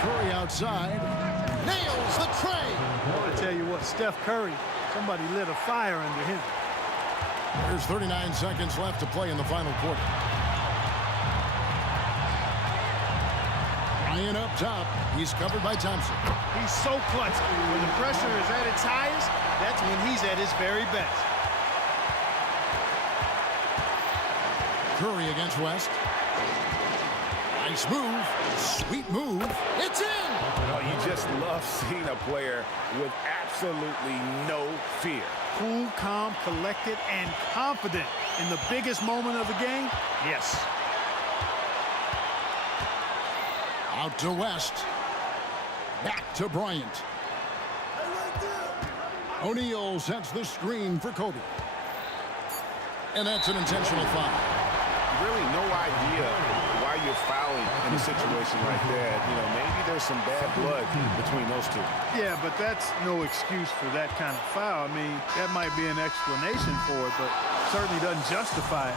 Curry outside. Nails the tray. I want to tell you what, Steph Curry, somebody lit a fire under him. There's 39 seconds left to play in the final quarter. Ryan up top. He's covered by Thompson. He's so clutch. When the pressure is at its highest, that's when he's at his very best. Curry against West. Nice move. Sweet move. It's in! Oh, you just love seeing a player with absolutely no fear. Cool, calm, collected, and confident in the biggest moment of the game? Yes. Out to West. Back to Bryant. O'Neal sets the screen for Kobe. And that's an intentional foul. Really no idea why you're fouling in a situation like that. You know, maybe there's some bad blood between those two. Yeah, but that's no excuse for that kind of foul. I mean, that might be an explanation for it, but certainly doesn't justify it.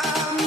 I'm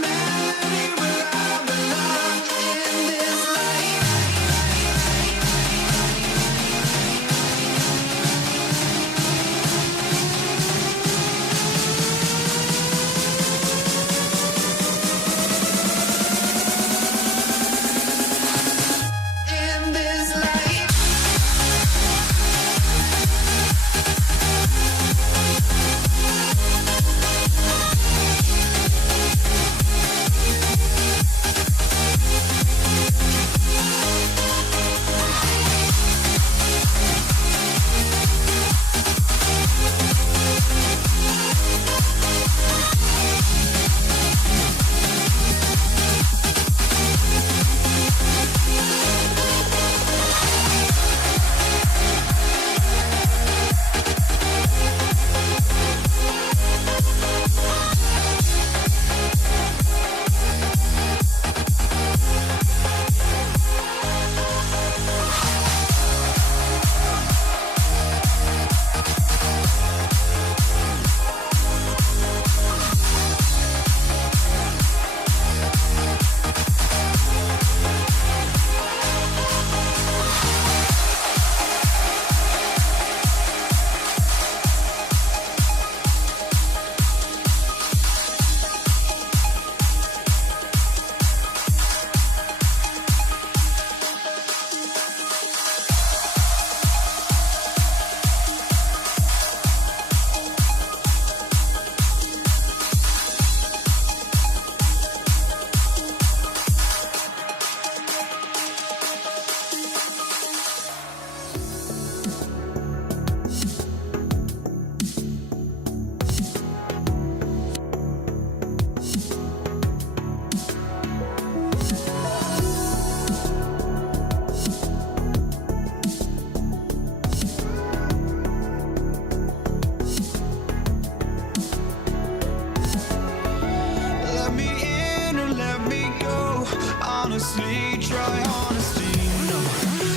honestly, try honesty. No,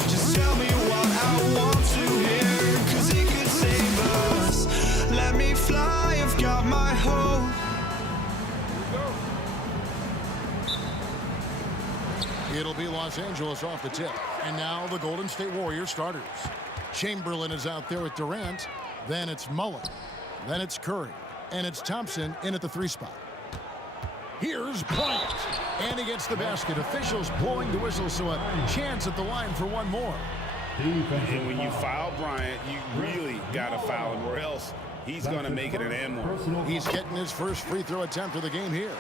just tell me what I want to hear, 'cause it could save us. Let me fly, I've got my hope. It'll be Los Angeles off the tip. And now the Golden State Warriors starters. Chamberlain is out there with Durant. Then it's Mullen. Then it's Curry. And it's Thompson in at the 3 spot. Here's Bryant. And he gets the basket. Officials blowing the whistle, so a chance at the line for one more. And when you foul Bryant, you really got to foul him, or else he's going to make it an and one. He's getting his first free throw attempt of the game here.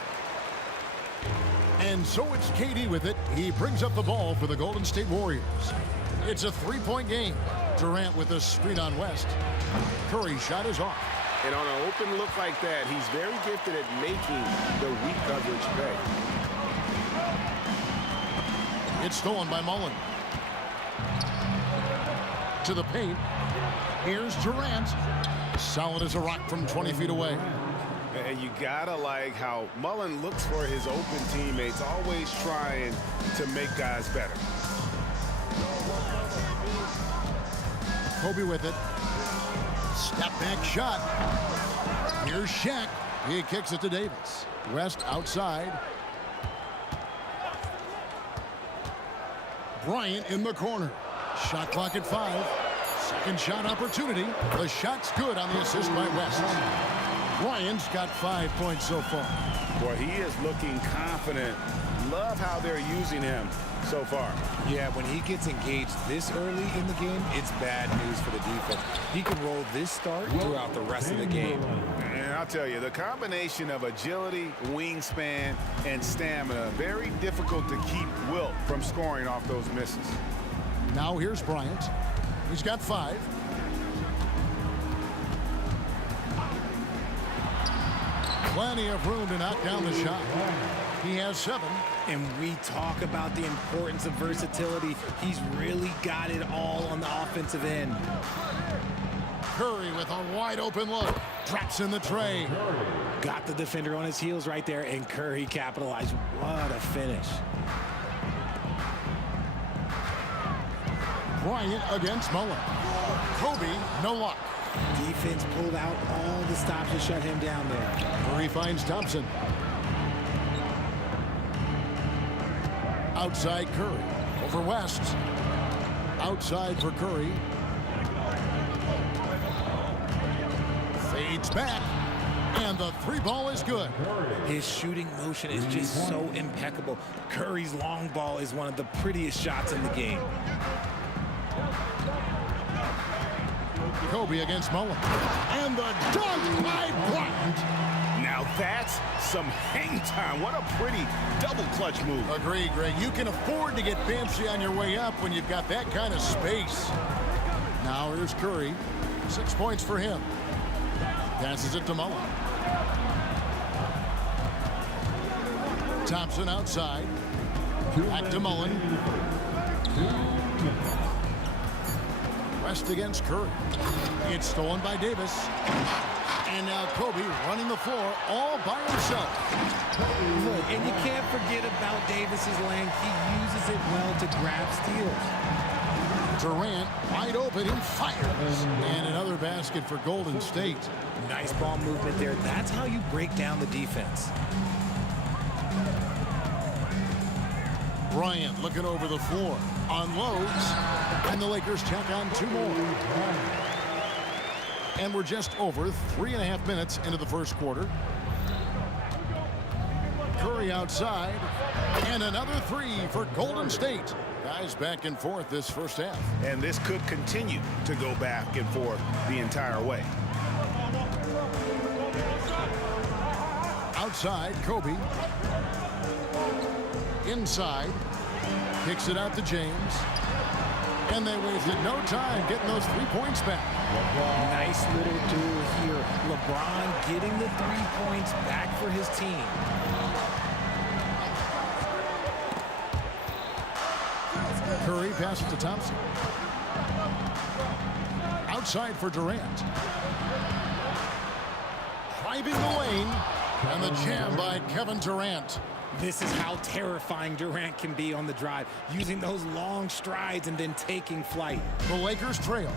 And so it's KD with it. He brings up the ball for the Golden State Warriors. It's a 3-point game. Durant with a screen on West. Curry's shot is off. And on an open look like that, he's very gifted at making the weak coverage pay. It's stolen by Mullen. To the paint. Here's Durant. Solid as a rock from 20 feet away. And you gotta like how Mullen looks for his open teammates, always trying to make guys better. Kobe with it. Step back shot. Here's Shaq. He kicks it to Davis. West outside. Bryant in the corner. Shot clock at 5. Second shot opportunity. The shot's good on the assist by West. Bryant's got 5 points so far. Boy, he is looking confident. Love how they're using him so far. Yeah, when he gets engaged this early in the game, it's bad news for the defense. He can roll this start throughout the rest of the game. And I'll tell you, the combination of agility, wingspan, and stamina, very difficult to keep Wilt from scoring off those misses. Now here's Bryant. He's got 5. Plenty of room to knock down the shot. He has 7. And we talk about the importance of versatility. He's really got it all on the offensive end. Curry with a wide open look. Drops in the tray. Got the defender on his heels right there, and Curry capitalized. What a finish. Bryant against Mullen. Kobe, no luck. Defense pulled out all the stops to shut him down there. Curry finds Thompson. Outside Curry. Over West. Outside for Curry. Fades back. And the 3 ball is good. His shooting motion is just so impeccable. Curry's long ball is one of the prettiest shots in the game. Kobe against Mullen. And the dunk by Bryant. Now that's some hang time. What a pretty double clutch move. Agreed, Greg. You can afford to get fancy on your way up when you've got that kind of space. Now here's Curry. 6 points for him. Passes it to Mullen. Thompson outside. Back to Mullen. West against Curry. It's stolen by Davis. And now Kobe running the floor all by himself. Look, and you can't forget about Davis's length. He uses it well to grab steals. Durant wide open and fires. And another basket for Golden State. Nice ball movement there. That's how you break down the defense. Bryant looking over the floor. Unloads. And the Lakers tack on 2 more. And we're just over 3.5 minutes into the first quarter. Curry outside. And another 3 for Golden State. Guys back and forth this first half. And this could continue to go back and forth the entire way. Outside, Kobe. Inside. Kicks it out to James. And they wasted no time getting those 3 points back. Nice little duel here. LeBron getting the 3 points back for his team. Curry passes to Thompson. Outside for Durant. Driving the lane. And the jam by Kevin Durant. This is how terrifying Durant can be on the drive, using those long strides and then taking flight. The Lakers trail.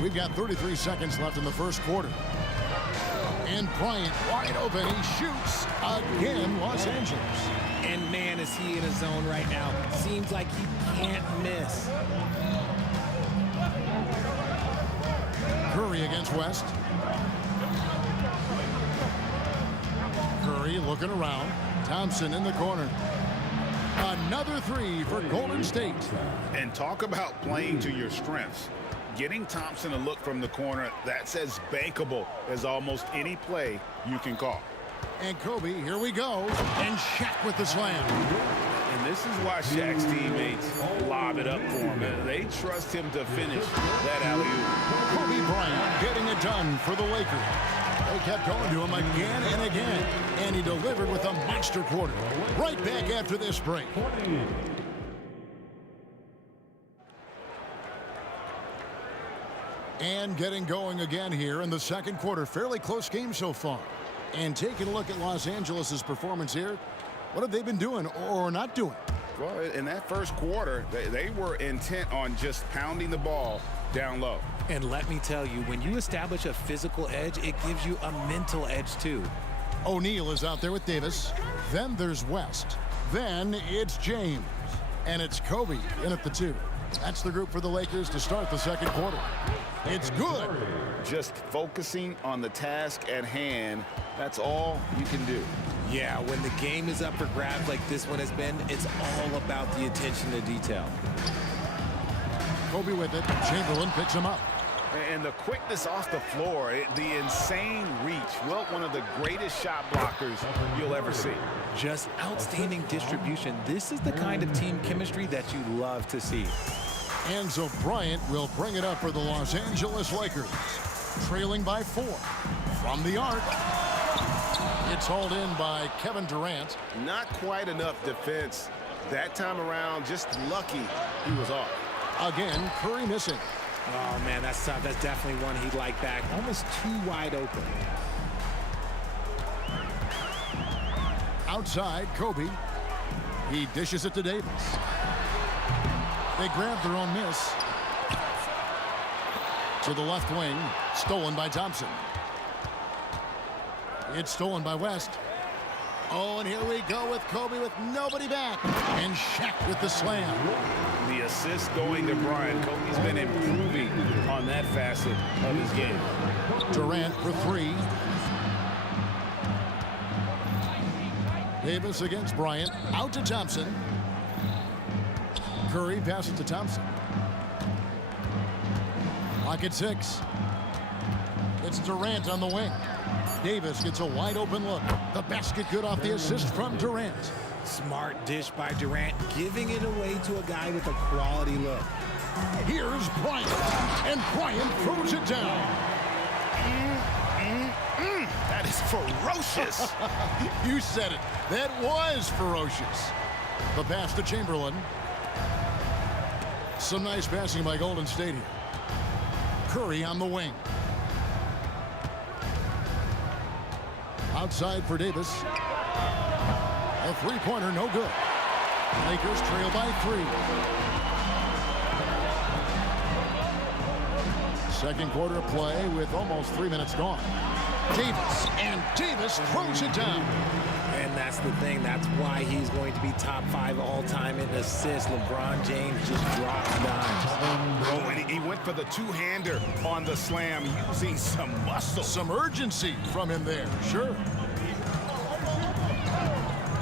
We've got 33 seconds left in the first quarter. And Bryant wide open. He shoots again, Los Angeles. And man, is he in a zone right now. Seems like he can't miss. Curry against West. Curry looking around. Thompson in the corner. Another three for Golden State. And talk about playing to your strengths. Getting Thompson a look from the corner, that's as bankable as almost any play you can call. And Kobe, here we go. And Shaq with the slam. And this is why Shaq's teammates lob it up for him. They trust him to finish that alley-oop. Kobe Bryant getting it done for the Lakers. They kept going to him again and again. And he delivered with a monster quarter. Right back after this break. And getting going again here in the second quarter. Fairly close game so far. And taking a look at Los Angeles' performance here. What have they been doing or not doing? Well, in that first quarter, they were intent on just pounding the ball down low. And let me tell you, when you establish a physical edge, it gives you a mental edge too. O'Neal is out there with Davis. Then there's West. Then it's James. And it's Kobe in at the 2. That's the group for the Lakers to start the second quarter. It's good. Just focusing on the task at hand, that's all you can do. Yeah, when the game is up for grabs like this one has been, it's all about the attention to detail. Kobe with it. Chamberlain picks him up. And the quickness off the floor, the insane reach. Well, one of the greatest shot blockers you'll ever see. Just outstanding distribution. This is the kind of team chemistry that you love to see. And so Bryant will bring it up for the Los Angeles Lakers. Trailing by 4. From the arc. It's hauled in by Kevin Durant. Not quite enough defense that time around. Just lucky he was off. Again, Curry missing. Oh, man, that's tough. That's definitely one he'd like back. Almost too wide open. Outside, Kobe. He dishes it to Davis. They grab their own miss. To the left wing. Stolen by Thompson. It's stolen by West. Oh, and here we go with Kobe with nobody back. And Shaq with the slam. The assist going to Bryant. Kobe's been improving on that facet of his game. Durant for 3. Davis against Bryant. Out to Thompson. Curry passes to Thompson. Clock at 6. It's Durant on the wing. Davis gets a wide open look. The basket good off the assist from Durant. Smart dish by Durant, giving it away to a guy with a quality look. Here's Bryant. And Bryant throws it down. That is ferocious. You said it. That was ferocious. The pass to Chamberlain. Some nice passing by Golden State here. Curry on the wing. Outside for Davis. A three-pointer, no good. Lakers trail by 3. Second quarter play with almost 3 minutes gone. Davis, and Davis throws it down. And that's the thing. That's why he's going to be top 5 all-time in assists. LeBron James just drops dimes. Oh, and he went for the two-hander on the slam, using some muscle. Some urgency from him there, sure.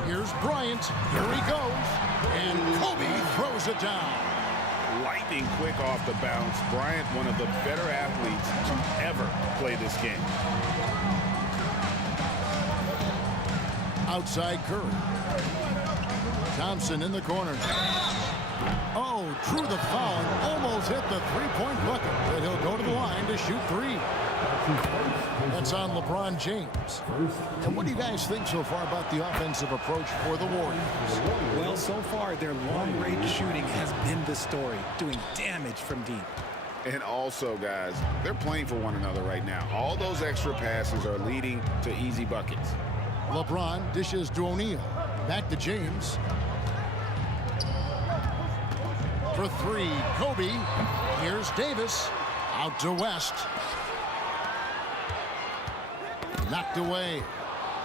Here's Bryant. Here he goes. And Kobe throws it down. Lightning quick off the bounce. Bryant, one of the better athletes to ever play this game. Outside Curry. Thompson in the corner. Oh, drew the foul and almost hit the three-point bucket. But he'll go to the line to shoot 3. That's on LeBron James. And what do you guys think so far about the offensive approach for the Warriors? Well, so far, their long-range shooting has been the story, doing damage from deep. And also, guys, they're playing for one another right now. All those extra passes are leading to easy buckets. LeBron dishes to O'Neal. Back to James. For three, Kobe. Here's Davis. Out to West. Knocked away.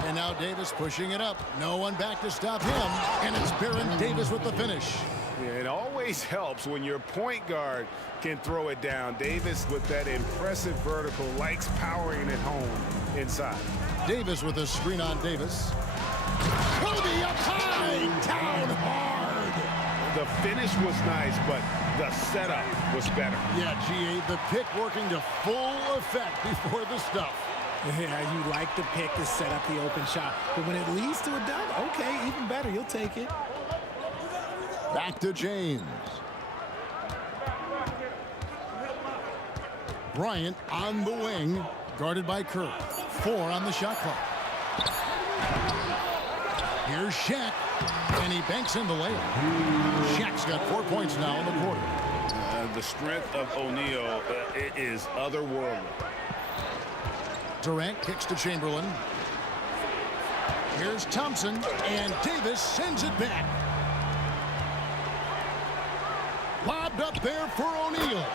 And now Davis pushing it up. No one back to stop him. And it's Baron Davis with the finish. Yeah, it always helps when your point guard can throw it down. Davis with that impressive vertical likes powering it home inside. Davis with a screen on Davis. Kobe up high, down hard. The finish was nice, but the setup was better. Yeah, GA, the pick working to full effect before the stuff. Yeah, you like the pick to set up the open shot. But when it leads to a dunk, okay, even better. You'll take it. Back to James. Bryant on the wing, guarded by Curry. 4 on the shot clock. Here's Shaq, and he banks in the layup. Shaq's got 4 points now in the quarter. The strength of O'Neal is otherworldly. Durant kicks to Chamberlain. Here's Thompson, and Davis sends it back. Lobbed up there for O'Neal.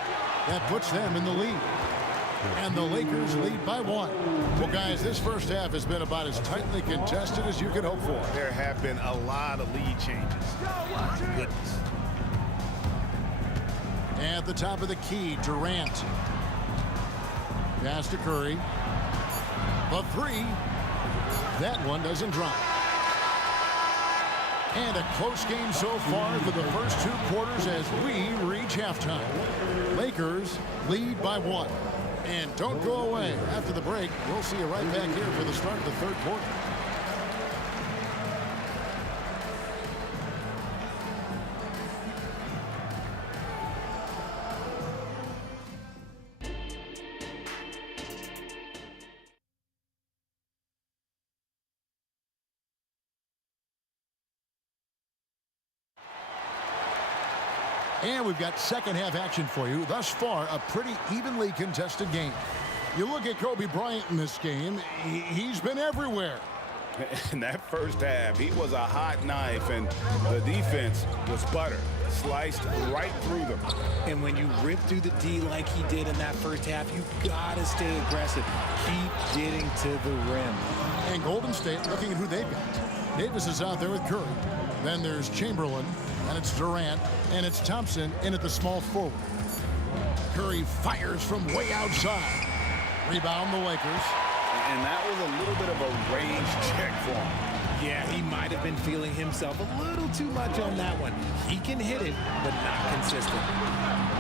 That puts them in the lead. And the Lakers lead by 1. Well, guys, this first half has been about as tightly contested as you could hope for. There have been a lot of lead changes. My goodness. At the top of the key, Durant. Pass to Curry. The 3. That one doesn't drop. And a close game so far for the first 2 quarters as we reach halftime. Lakers lead by 1. And don't go away. After the break, we'll see you right back here for the start of the 3rd quarter. And we've got second half action for you. Thus far, a pretty evenly contested game. You look at Kobe Bryant in this game, he's been everywhere. In that first half, he was a hot knife, and the defense was butter. Sliced right through them. And when you rip through the D like he did in that first half, you gotta stay aggressive. Keep getting to the rim. And Golden State looking at who they've got. Davis is out there with Curry. Then there's Chamberlain, and it's Durant, and it's Thompson in at the small forward. Curry fires from way outside. Rebound the Lakers. And that was a little bit of a range check for him. Yeah, he might have been feeling himself a little too much on that one. He can hit it, but not consistent.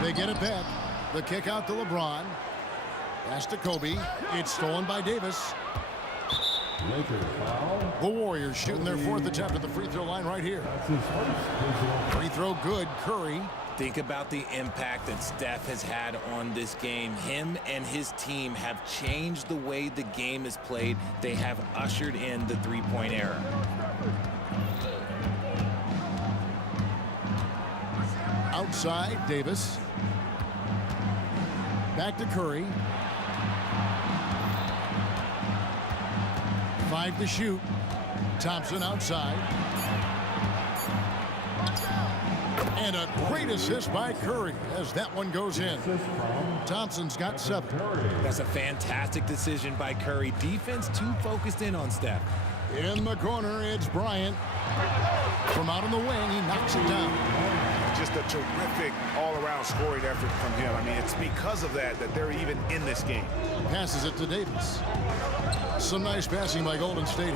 They get it back. The kick out to LeBron. Pass to Kobe. It's stolen by Davis. The Warriors shooting their 4th attempt at the free throw line right here. Free throw good. Curry. Think about the impact that Steph has had on this game. Him and his team have changed the way the game is played. They have ushered in the three-point era. Outside, Davis. Back to Curry. 5 to shoot. Thompson outside. And a great assist by Curry as that one goes in. Thompson's got 7. That's a fantastic decision by Curry. Defense too focused in on Steph. In the corner, it's Bryant. From out on the wing, he knocks it down. Just a terrific all-around scoring effort from him. I mean, it's because of that they're even in this game. Passes it to Davis. Some nice passing by Golden State.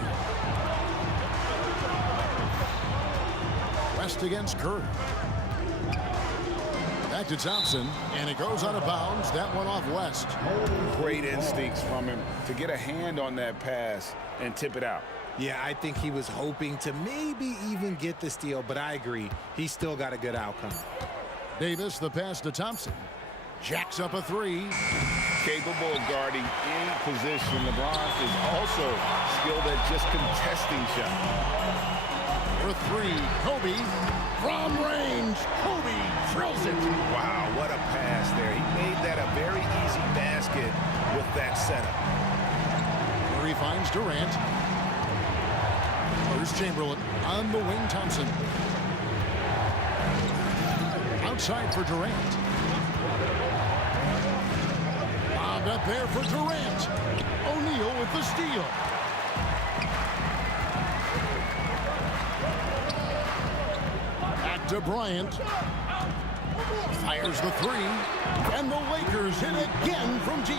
West against Curry. Back to Thompson, and it goes out of bounds. That one off West. Great instincts from him to get a hand on that pass and tip it out. Yeah, I think he was hoping to maybe even get the steal, but I agree. He's still got a good outcome. Davis, the pass to Thompson. Jacks up a 3. Capable of guarding any position. LeBron is also skilled at just contesting shots. For for three. Kobe from range. Kobe drills it. Wow, what a pass there. He made that a very easy basket with that setup. Curry finds Durant. Here's Chamberlain on the wing. Thompson. Outside for Durant. Bobbed up there for Durant. O'Neal with the steal. Back to Bryant. Fires the three. And the Lakers hit again from deep.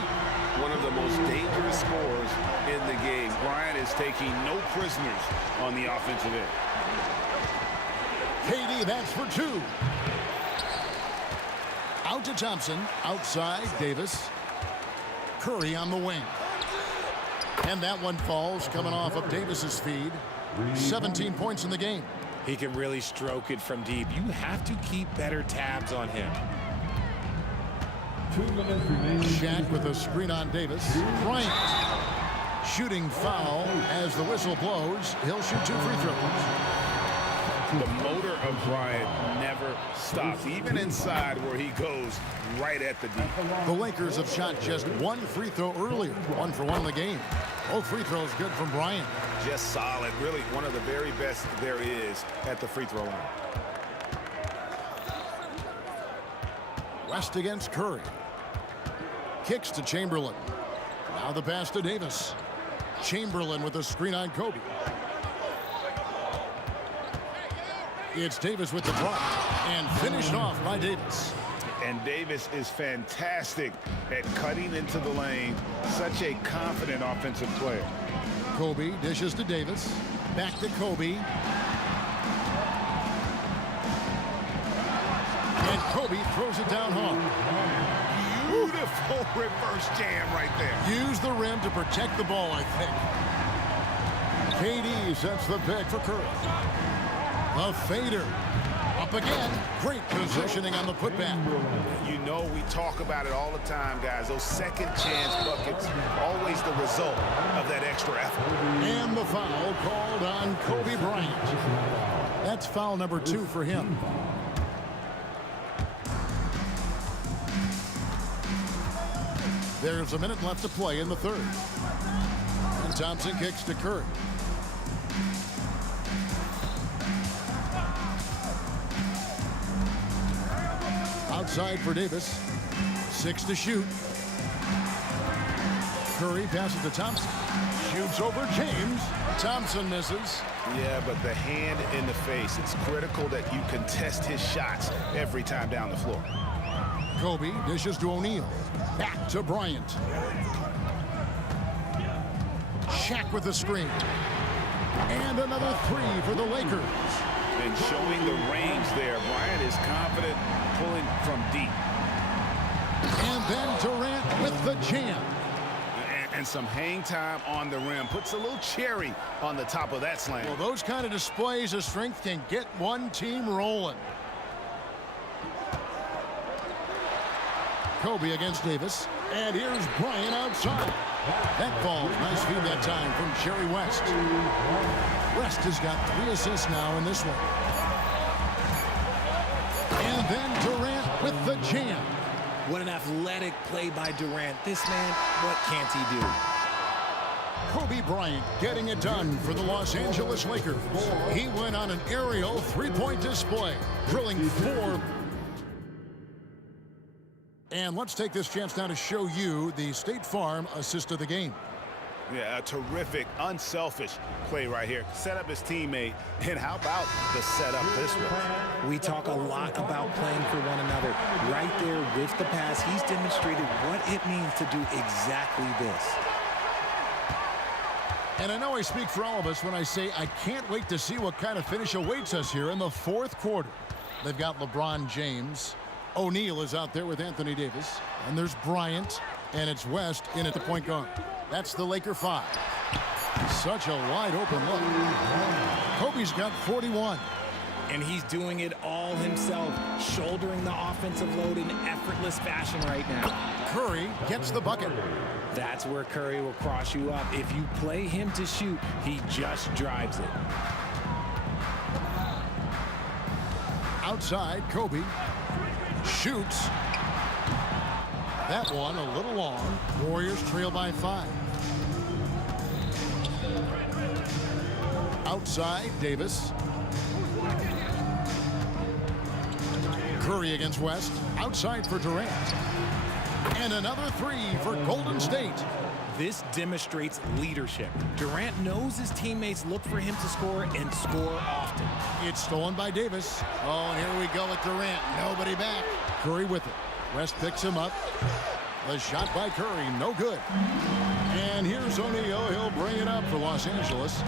One of the most dangerous scorers in the game. Bryant is taking no prisoners on the offensive end. KD, that's for two. Out to Thompson. Outside, Davis. Curry on the wing. And that one falls, coming off of Davis's feed. 17 points in the game. He can really stroke it from deep. You have to keep better tabs on him. 2 minutes remaining. Shaq with a screen on Davis. Bryant. Shooting foul as the whistle blows. He'll shoot 2 free throws. The motor of Bryant never stops, even inside where he goes right at the deep. The Lakers have shot just 1 free throw earlier. 1 for 1 in the game. Both free throws good from Bryant. Just solid. Really one of the very best there is at the free throw line. West against Curry. Kicks to Chamberlain. Now the pass to Davis. Chamberlain with a screen on Kobe. It's Davis with the drop. And finished off by Davis. And Davis is fantastic at cutting into the lane. Such a confident offensive player. Kobe dishes to Davis. Back to Kobe. And Kobe throws it down hard. Beautiful reverse jam right there. Use the rim to protect the ball, I think. KD sets the pick for Curry. A fader. Up again. Great positioning on the putback. You know we talk about it all the time, guys. Those second chance buckets, always the result of that extra effort. And the foul called on Kobe Bryant. That's foul number 2 for him. There's a minute left to play in the third. And Thompson kicks to Curry. Outside for Davis. 6 to shoot. Curry passes to Thompson. Shoots over James. Thompson misses. Yeah, but the hand in the face. It's critical that you contest his shots every time down the floor. Kobe dishes to O'Neal. Back to Bryant. Shaq with the screen. And another 3 for the Lakers. And showing the range there. Bryant is confident pulling from deep. And then Durant with the jam. And some hang time on the rim. Puts a little cherry on the top of that slam. Well, those kind of displays of strength can get one team rolling. Kobe against Davis. And here's Bryant outside. That falls. Nice feed that time from Jerry West. West has got 3 assists now in this one. And then Durant with the jam. What an athletic play by Durant. This man, what can't he do? Kobe Bryant getting it done for the Los Angeles Lakers. He went on an aerial 3-point display, drilling 4. And let's take this chance now to show you the State Farm assist of the game. Yeah, a terrific, unselfish play right here. Set up his teammate, and how about the setup this way? We talk a lot about playing for one another. Right there with the pass, he's demonstrated what it means to do exactly this. And I know I speak for all of us when I say I can't wait to see what kind of finish awaits us here in the 4th quarter. They've got LeBron James. O'Neal is out there with Anthony Davis. And there's Bryant. And it's West in at the point guard. That's the Laker 5. Such a wide open look. Kobe's got 41. And he's doing it all himself, shouldering the offensive load in effortless fashion right now. Curry gets the bucket. That's where Curry will cross you up. If you play him to shoot, he just drives it. Outside, Kobe shoots. That one a little long. Warriors trail by 5. Outside, Davis. Curry against West. Outside for Durant. And another 3 for Golden State. This demonstrates leadership. Durant knows his teammates look for him to score and score often. It's stolen by Davis. Oh, and here we go with Durant. Nobody back. Curry with it. West picks him up. The shot by Curry, no good. And here's O'Neal. He'll bring it up for Los Angeles.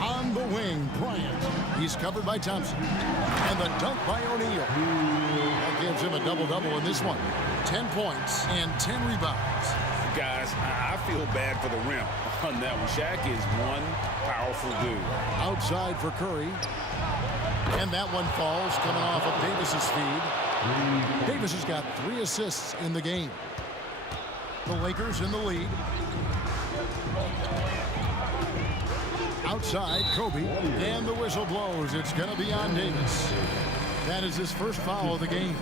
On the wing, Bryant. He's covered by Thompson. And the dunk by O'Neal. That gives him a double-double in this one. 10 points and 10 rebounds. Guys, I feel bad for the rim on that one. Shaq is one powerful dude. Outside for Curry. And that one falls coming off of Davis's feed. Davis has got 3 assists in the game. The Lakers in the lead. Outside, Kobe. And the whistle blows. It's going to be on Davis. That is his first foul of the game.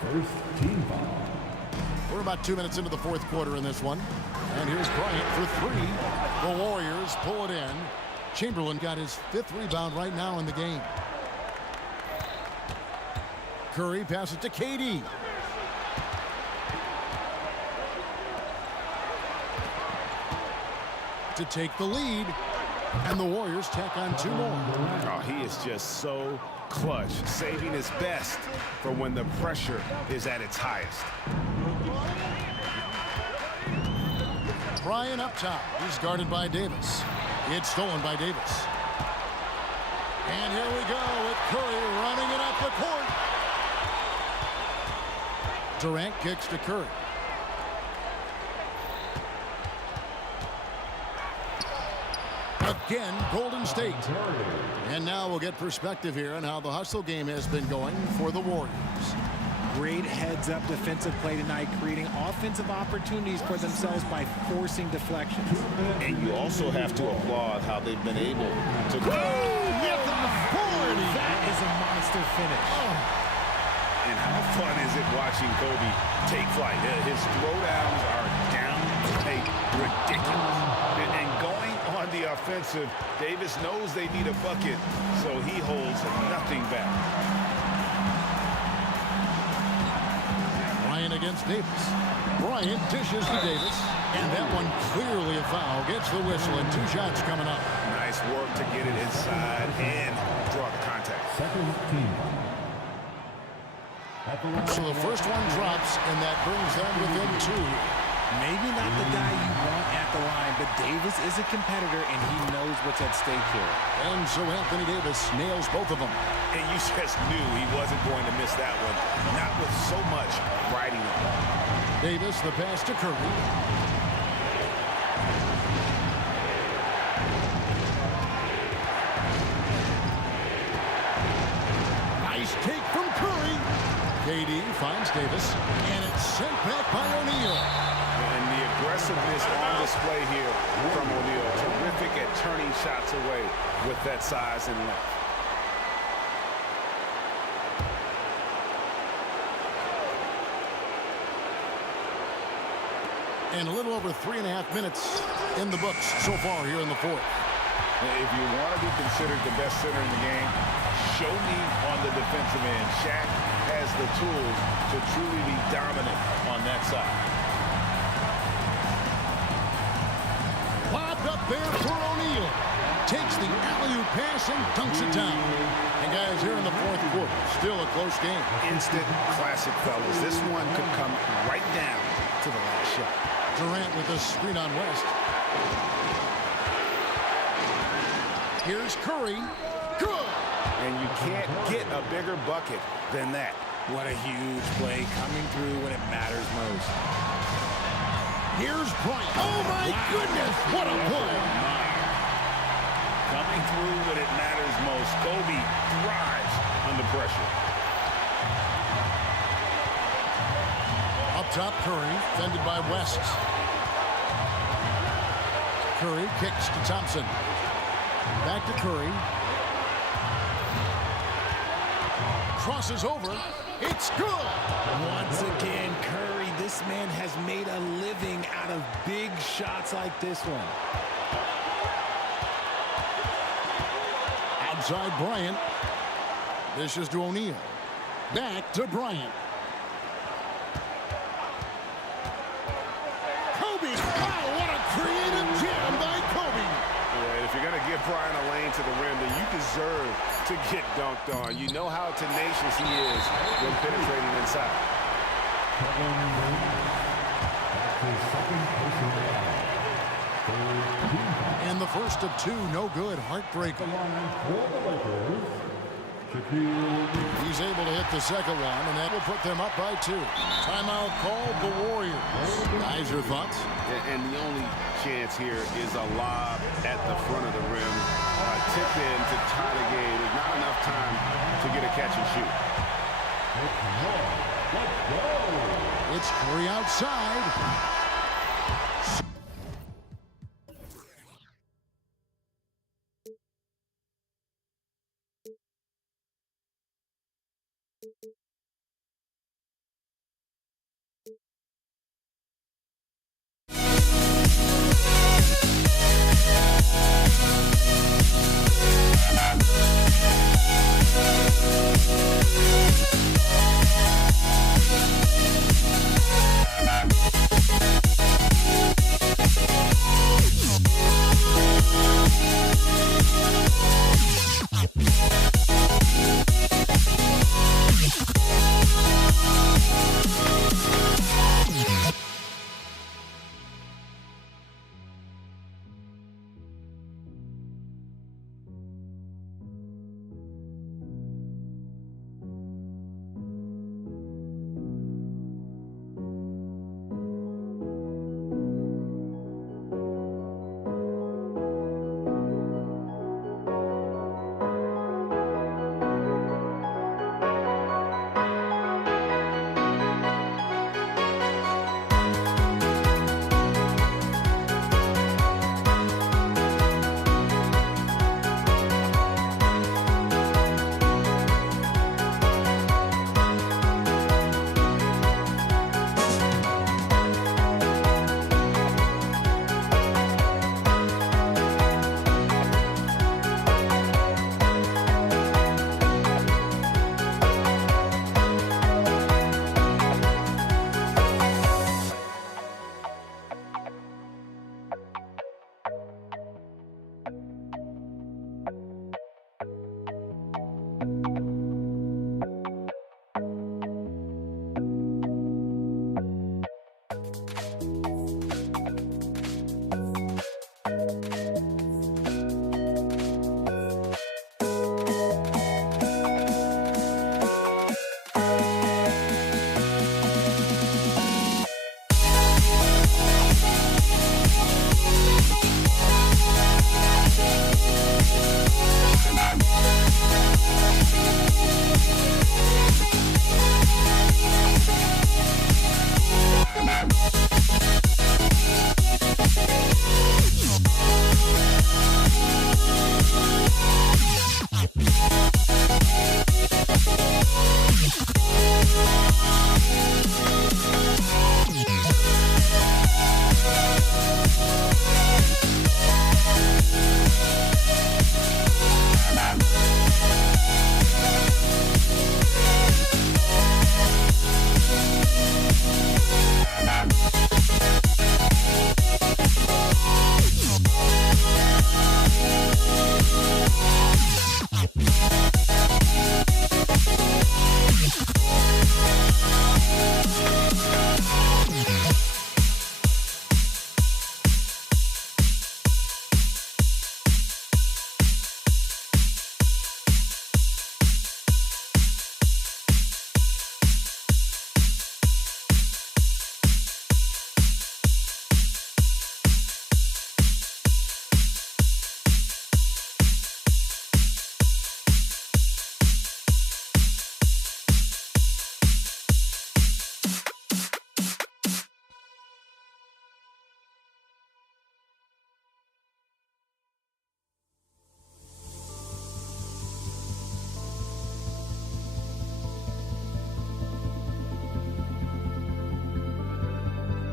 First team foul. We're about 2 minutes into the fourth quarter in this one. And here's Bryant for 3. The Warriors pull it in. Chamberlain got his 5th rebound right now in the game. Curry passes to KD. To take the lead. And the Warriors tack on 2 more. Oh, he is just so clutch, saving his best for when the pressure is at its highest. Bryant up top. He's guarded by Davis. It's stolen by Davis. And here we go with Curry running it up the court. Durant kicks to Curry. Again, Golden State. And now we'll get perspective here on how the hustle game has been going for the Warriors. Great heads-up defensive play tonight, creating offensive opportunities for themselves by forcing deflections. And you also have to applaud how they've been able to go. That is a monster finish. And how fun is it watching Kobe take flight? His throwdowns are downright ridiculous. And going on the offensive, Davis knows they need a bucket, so he holds nothing back. Bryant against Davis. Bryant dishes to Davis. And that one clearly a foul. Gets the whistle and 2 shots coming up. Nice work to get it inside and draw the contact. Second team foul. So the first one drops, and that brings them within 2. Maybe not the guy you want at the line, but Davis is a competitor, and he knows what's at stake here. And so Anthony Davis nails both of them. And you just knew he wasn't going to miss that one. Not with so much riding on it. Davis, the pass to Curry. Nice take from Curry. KD finds Davis, and it's sent back by O'Neal. And the aggressiveness on display here from O'Neal. Terrific at turning shots away with that size and length. And a little over 3.5 minutes in the books so far here in the fourth. If you want to be considered the best center in the game, show me on the defensive end. Shaq has the tools to truly be dominant on that side. Lobbed up there for O'Neal. Takes the alley-oop pass and dunks it down. And guys, here in the fourth quarter, still a close game. Instant classic, fellas. This one could come right down to the last shot. Durant with a screen on West. Here's Curry. Good! And you can't get a bigger bucket than that. What a huge play coming through when it matters most. Here's Bryant. Oh, my goodness! What a play! Coming through when it matters most. Kobe thrives under pressure. Up top, Curry, fended by West. Curry kicks to Thompson. Back to Curry. Crosses over. It's good. Once again, Curry, this man has made a living out of big shots like this one. Outside Bryant. Dishes to O'Neal. Back to Bryant. Kobe. Wow, what a creative jam by Kobe. Yeah, if you're going to give Bryant a lane to the rim, then you deserve to get dunked on. You know how tenacious he is when penetrating inside. And the first of two, no good. Heartbreaker. He's able to hit the second one, and that will put them up by 2. Timeout called the Warriors. Guys, your thoughts? And the only chance here is a lob at the front of the rim. Tipped in to tie the game. There's not enough time to get a catch and shoot. It's Curry outside.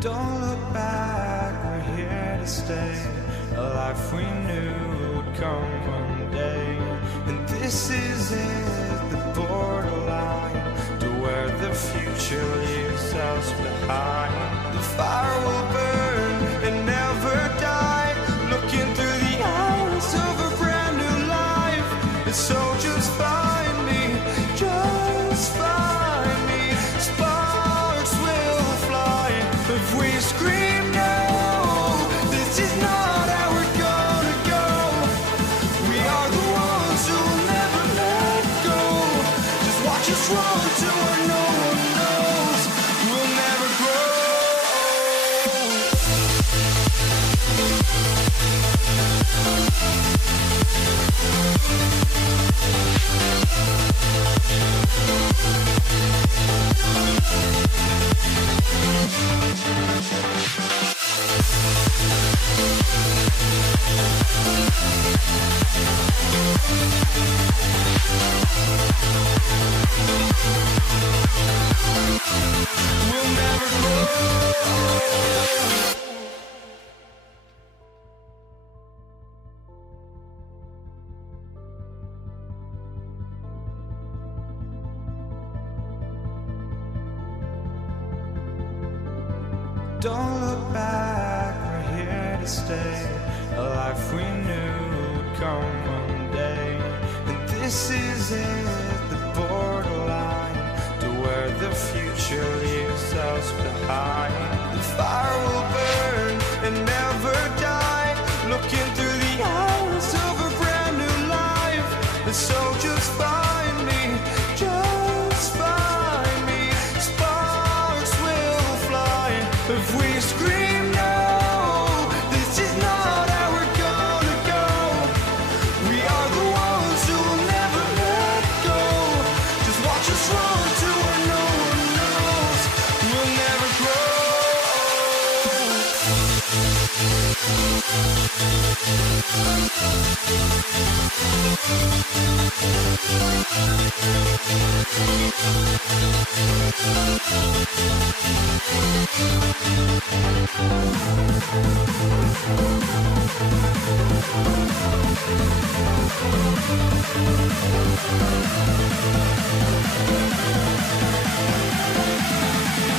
Don't look back, we're here to stay. A life we knew would come one day. And this is it, the borderline to where the future leaves us behind. The fire will burn and never die, looking through the eyes of a brand new life. And so just find me, just find me. Sparks will fly if we scream no. This is not how we're gonna go. We are the ones who will never let go. Just watch us run to where no one knows. We'll never grow. We'll never grow. Don't look back, we're here to stay. A life we knew would come one day. And this is it, the borderline to where the future leaves us behind. The fire will burn and never die, looking through the eyes of a brand new life. And so just find me, just find me. Sparks will fly if we scream no. This is not how we're gonna go. We are the ones who will never let go. Just watch us run to where no one knows. We'll never grow.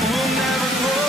We'll never grow.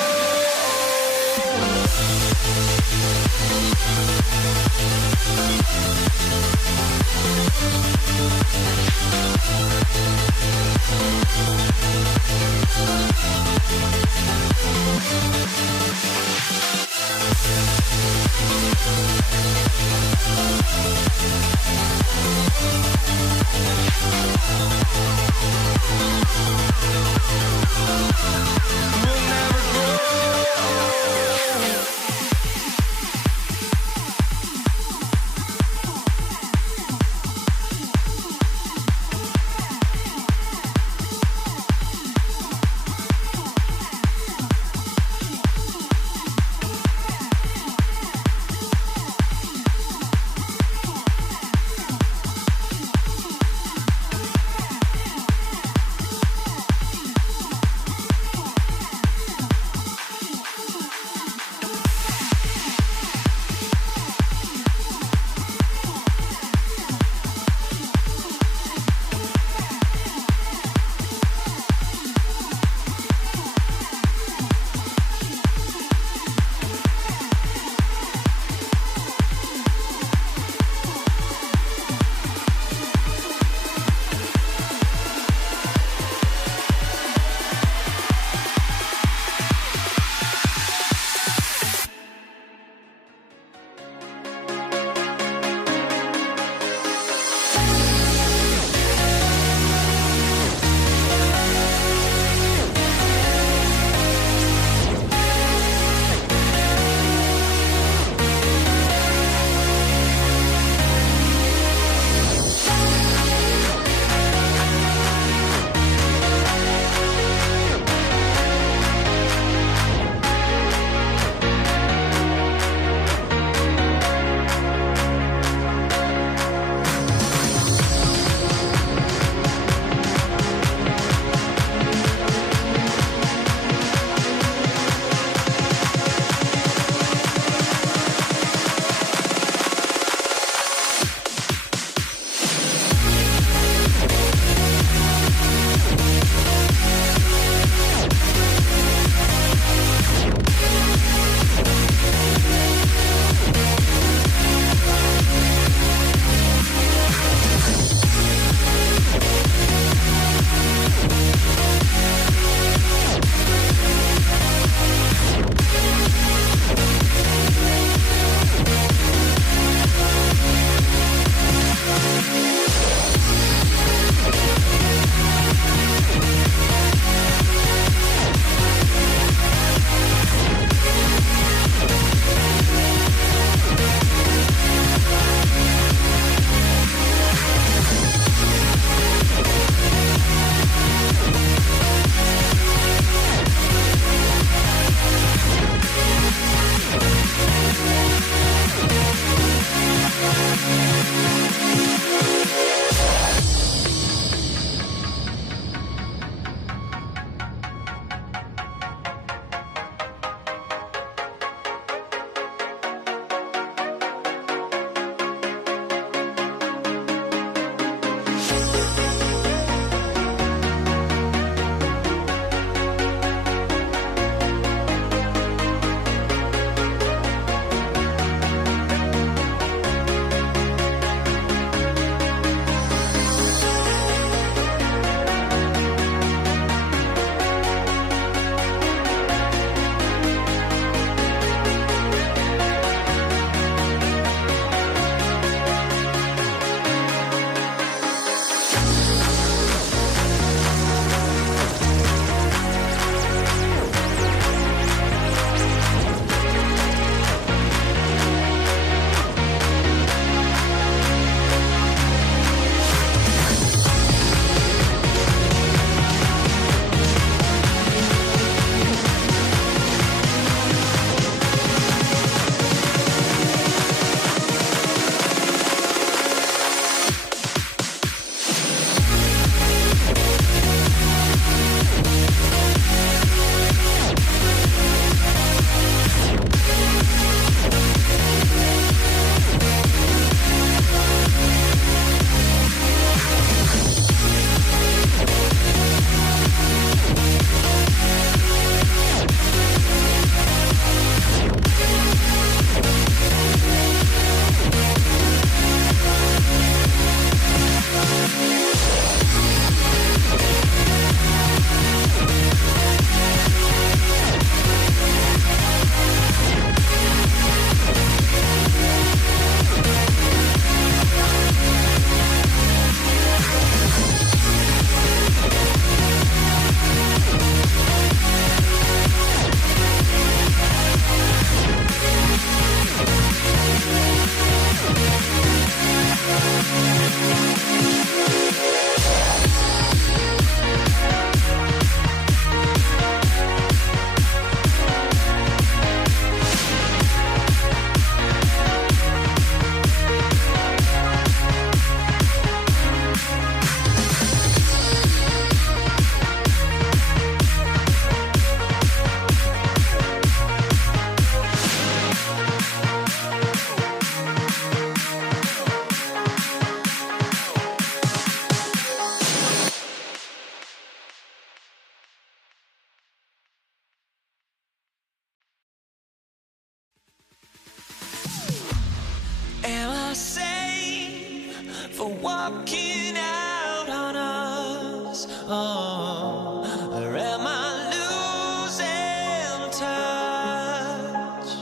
walking out on us? Oh, or am I losing touch?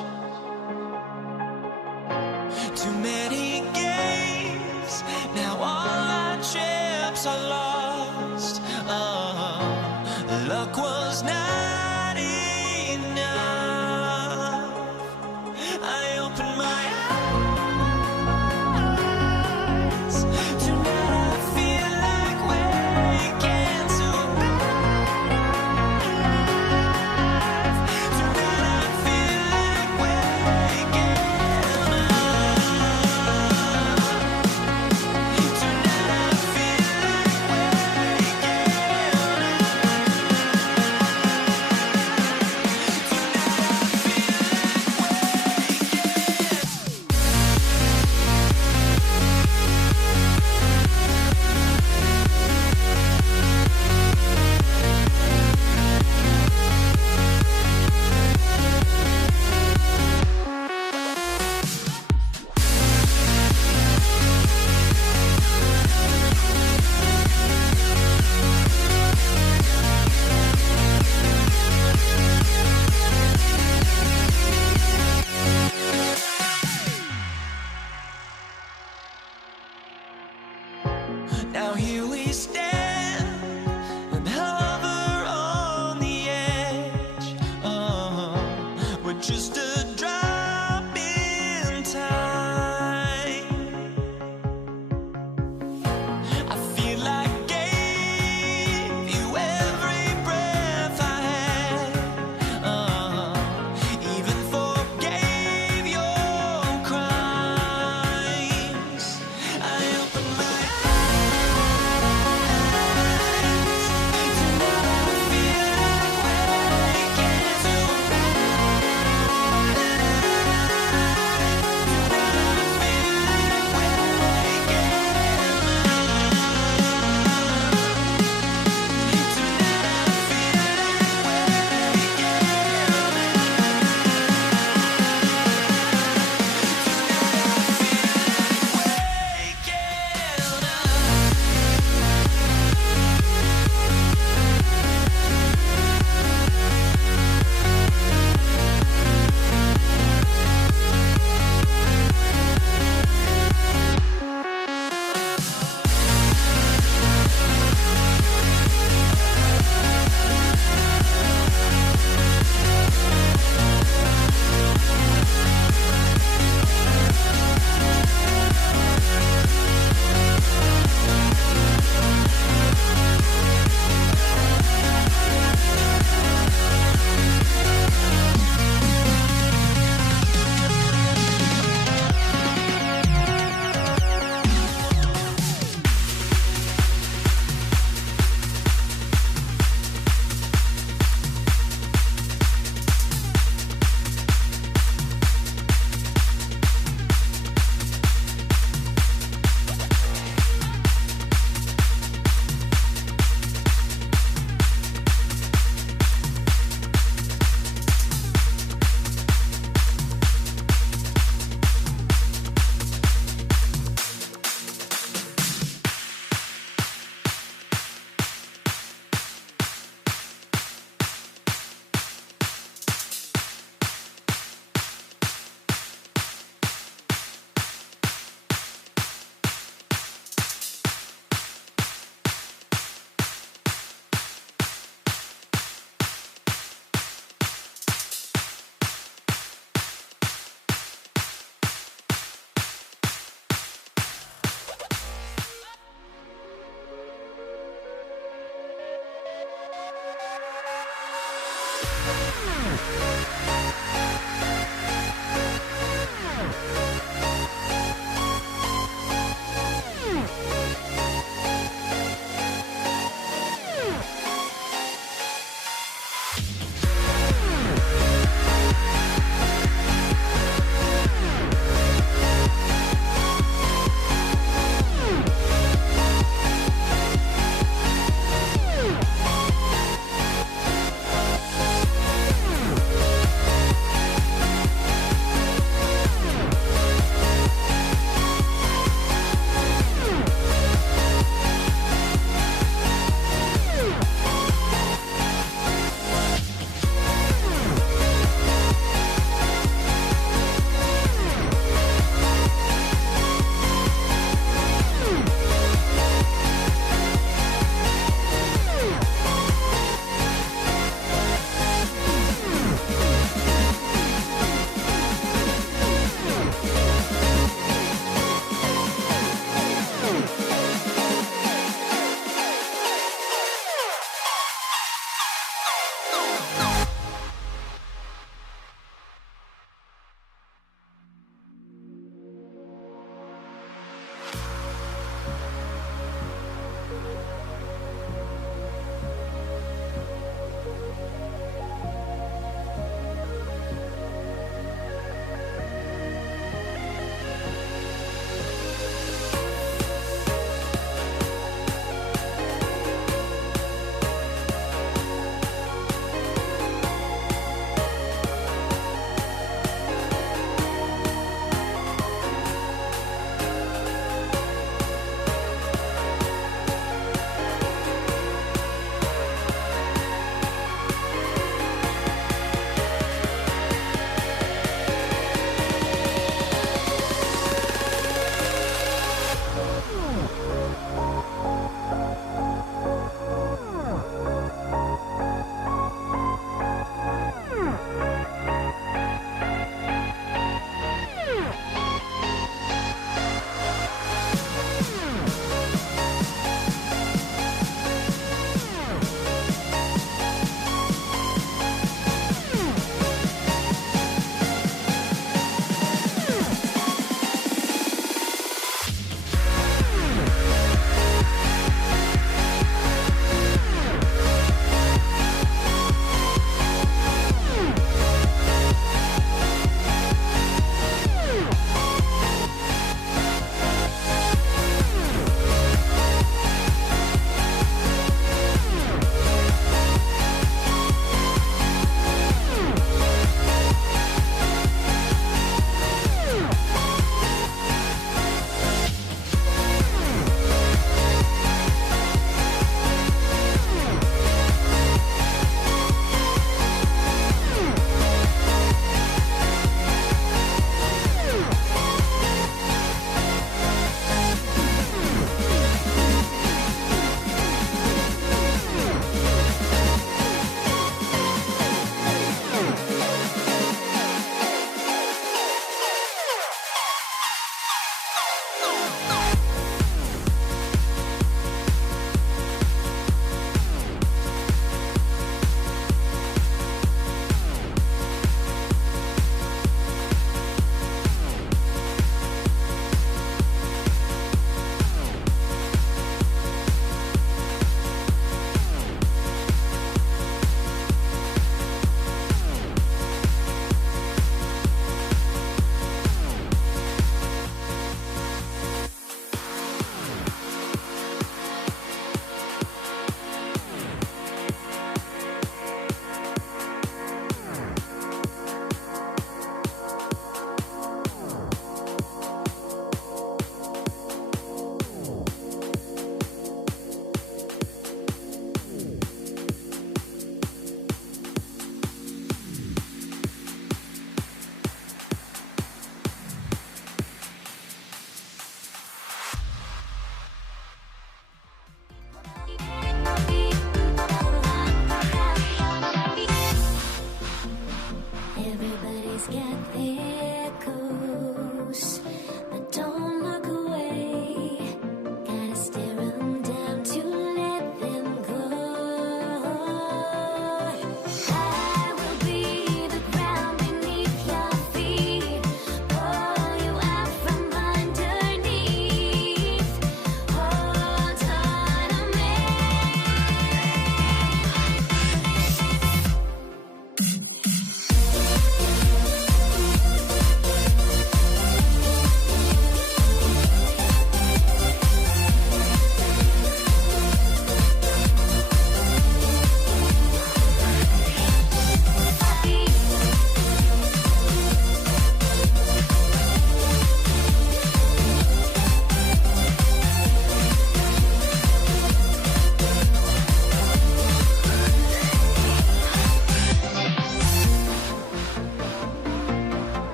Too many games, now all our chips are lost. Oh, luck was not enough. I opened my eyes. Tonight I feel like waking to a better life. Tonight I feel like waking up. Tonight I feel like waking Now here we stand and hover on the edge. We're just a drop in time. I feel like I gave you every breath I had. Even forgave your crimes. I opened my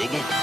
Dig it.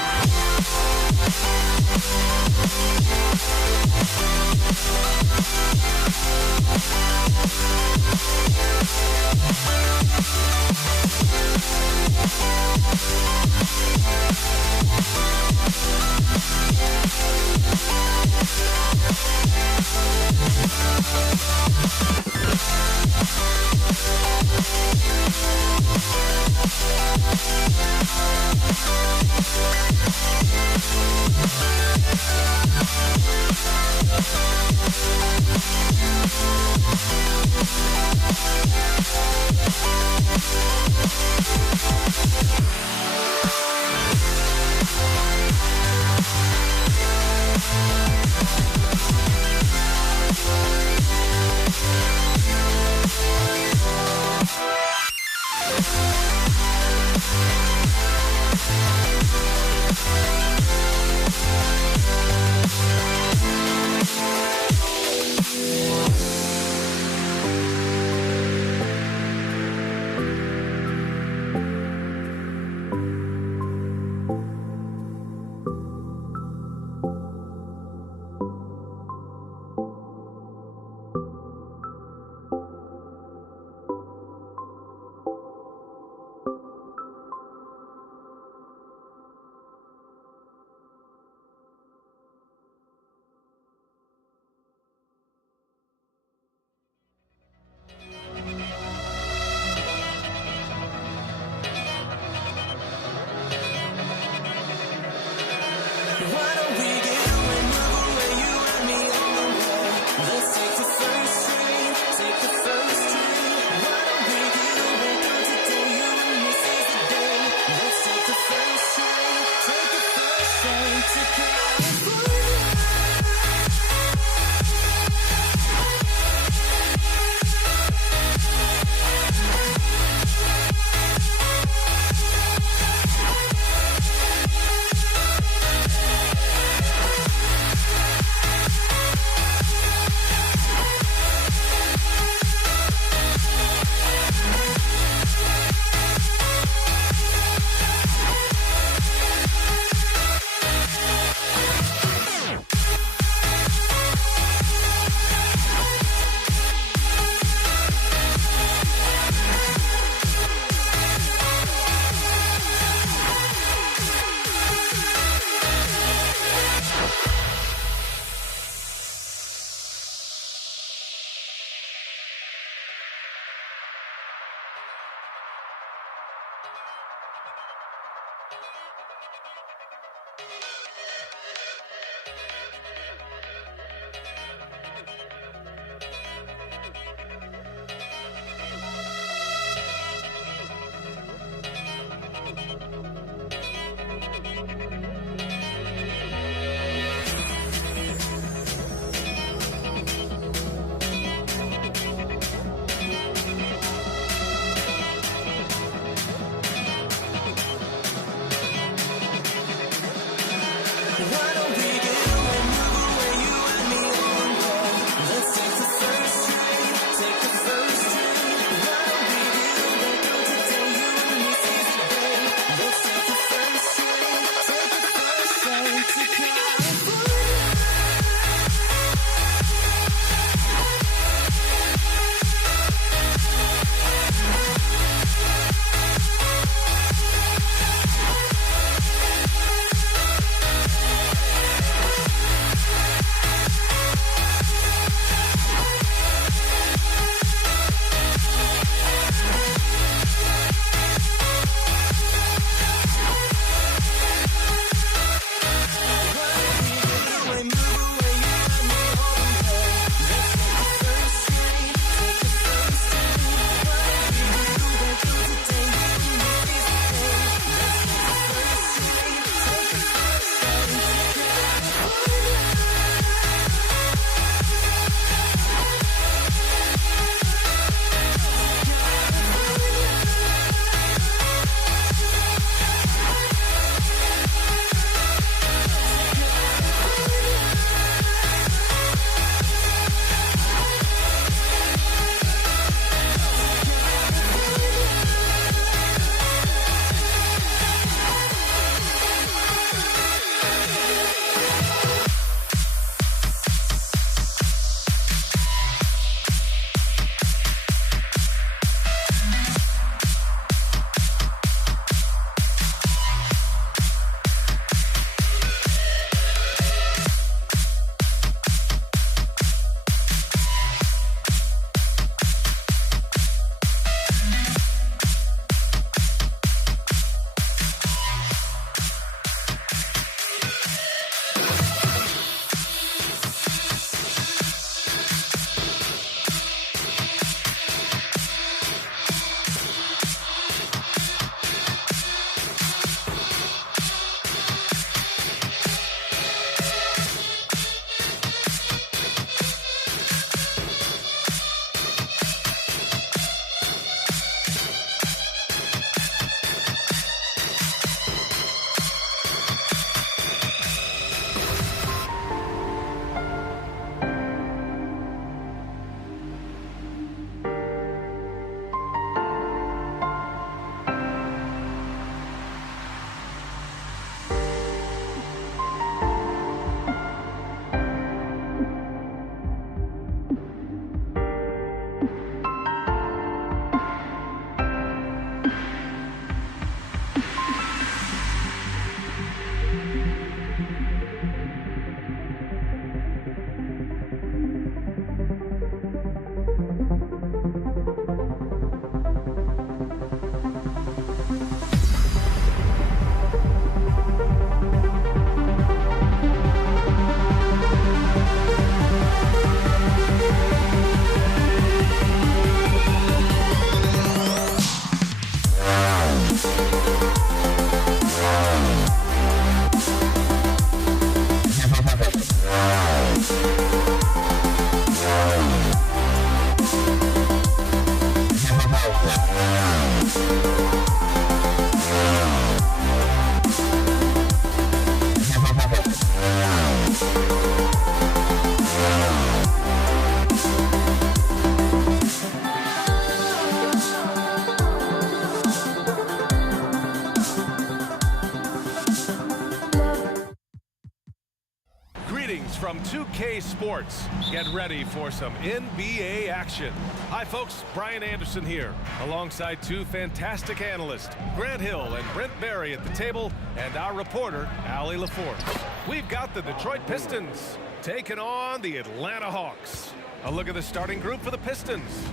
from 2K Sports. Get ready for some NBA action. Hi, folks. Brian Anderson here, alongside two fantastic analysts, Grant Hill and Brent Barry at the table, and our reporter, Allie LaForce. We've got the Detroit Pistons taking on the Atlanta Hawks. A look at the starting group for the Pistons.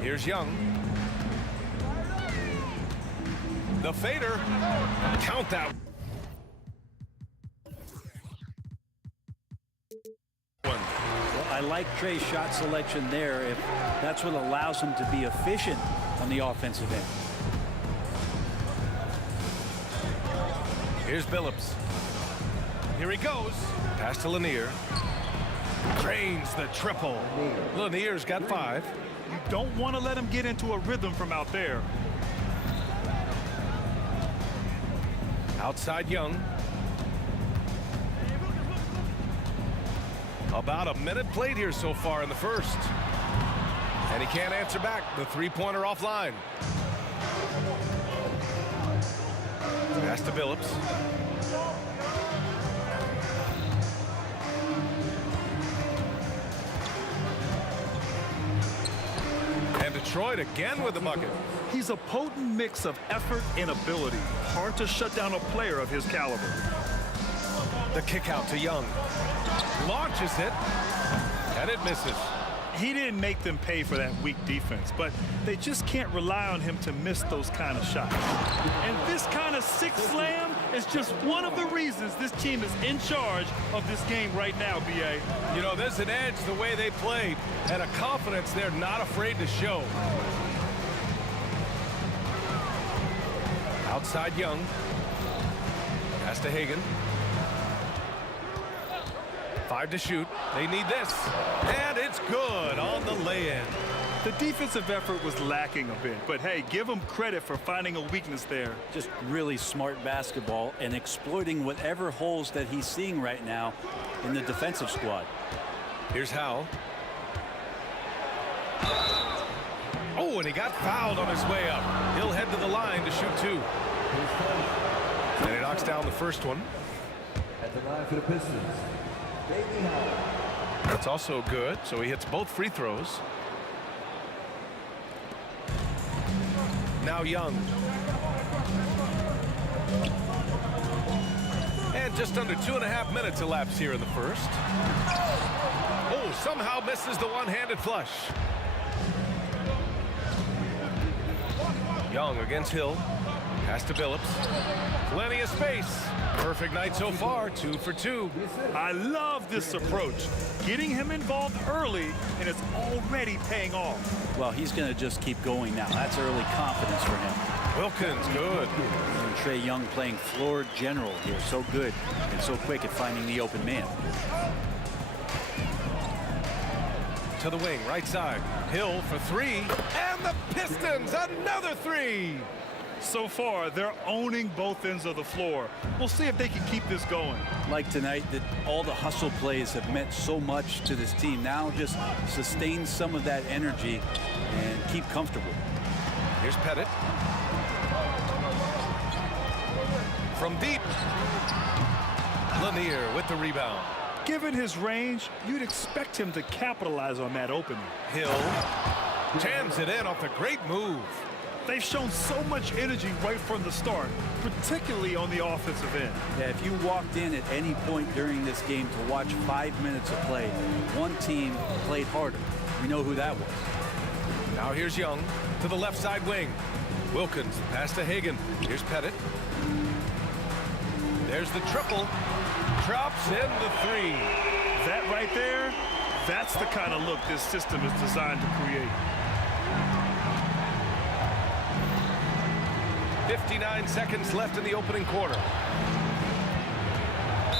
Here's Young. The fader. Count that. Well, I like Trey's shot selection there if that's what allows him to be efficient on the offensive end. Here's Billups. Here he goes. Pass to Lanier. Drains the triple. Lanier's got 5. You don't want to let him get into a rhythm from out there. Outside Young. About a minute played here so far in the first. And he can't answer back. The three-pointer offline. Pass to Billups. And Detroit again with the bucket. He's a potent mix of effort and ability. Hard to shut down a player of his caliber. The kick out to Young. Launches it. And it misses. He didn't make them pay for that weak defense, but they just can't rely on him to miss those kind of shots. And this kind of six slam is just one of the reasons this team is in charge of this game right now, B.A. You know, there's an edge the way they play and a confidence they're not afraid to show. Outside Young. Pass to Hagan. 5 to shoot. They need this. And it's good on the lay-in. The defensive effort was lacking a bit, but hey, give him credit for finding a weakness there. Just really smart basketball and exploiting whatever holes that he's seeing right now in the defensive squad. Here's Howe. Oh, and he got fouled on his way up. He'll head to the line to shoot 2. And he knocks down the first one. At the line for the Pistons. That's also good, so he hits both free throws. Now Young. And just under 2.5 minutes elapsed here in the first. Oh, somehow misses the one-handed flush. Young against Hill. Pass to Billups. Plenty of space. Perfect night so far, 2 for 2. I love this approach. Getting him involved early, and it's already paying off. Well, he's going to just keep going now. That's early confidence for him. Wilkins, good. And Trae Young playing floor general here. So good and so quick at finding the open man. To the wing, right side. Hill for 3. And the Pistons, another 3. So far, they're owning both ends of the floor. We'll see if they can keep this going. Like tonight, that all the hustle plays have meant so much to this team. Now just sustain some of that energy and keep comfortable. Here's Pettit. From deep. Lanier with the rebound. Given his range, you'd expect him to capitalize on that opening. Hill jams it in off the great move. They've shown so much energy right from the start, particularly on the offensive end. Yeah, if you walked in at any point during this game to watch 5 minutes of play, one team played harder. We know who that was. Now here's Young to the left side wing. Wilkins, pass to Hagan. Here's Pettit. There's the triple. Drops in the 3. That right there, that's the kind of look this system is designed to create. 59 seconds left in the opening quarter.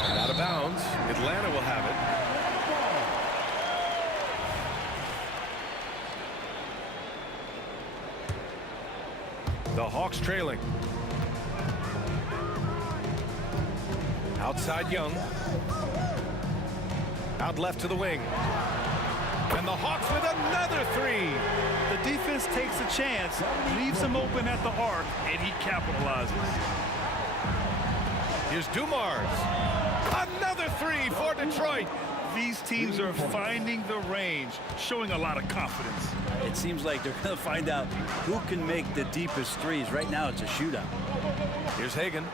And out of bounds. Atlanta will have it. The Hawks trailing. Outside Young. Out left to the wing. And the Hawks with another 3. The defense takes a chance, leaves him open at the arc, and he capitalizes. Here's Dumars. Another three for Detroit. These teams are finding the range, showing a lot of confidence. It seems like they're going to find out who can make the deepest threes. Right now, it's a shootout. Here's Hagan.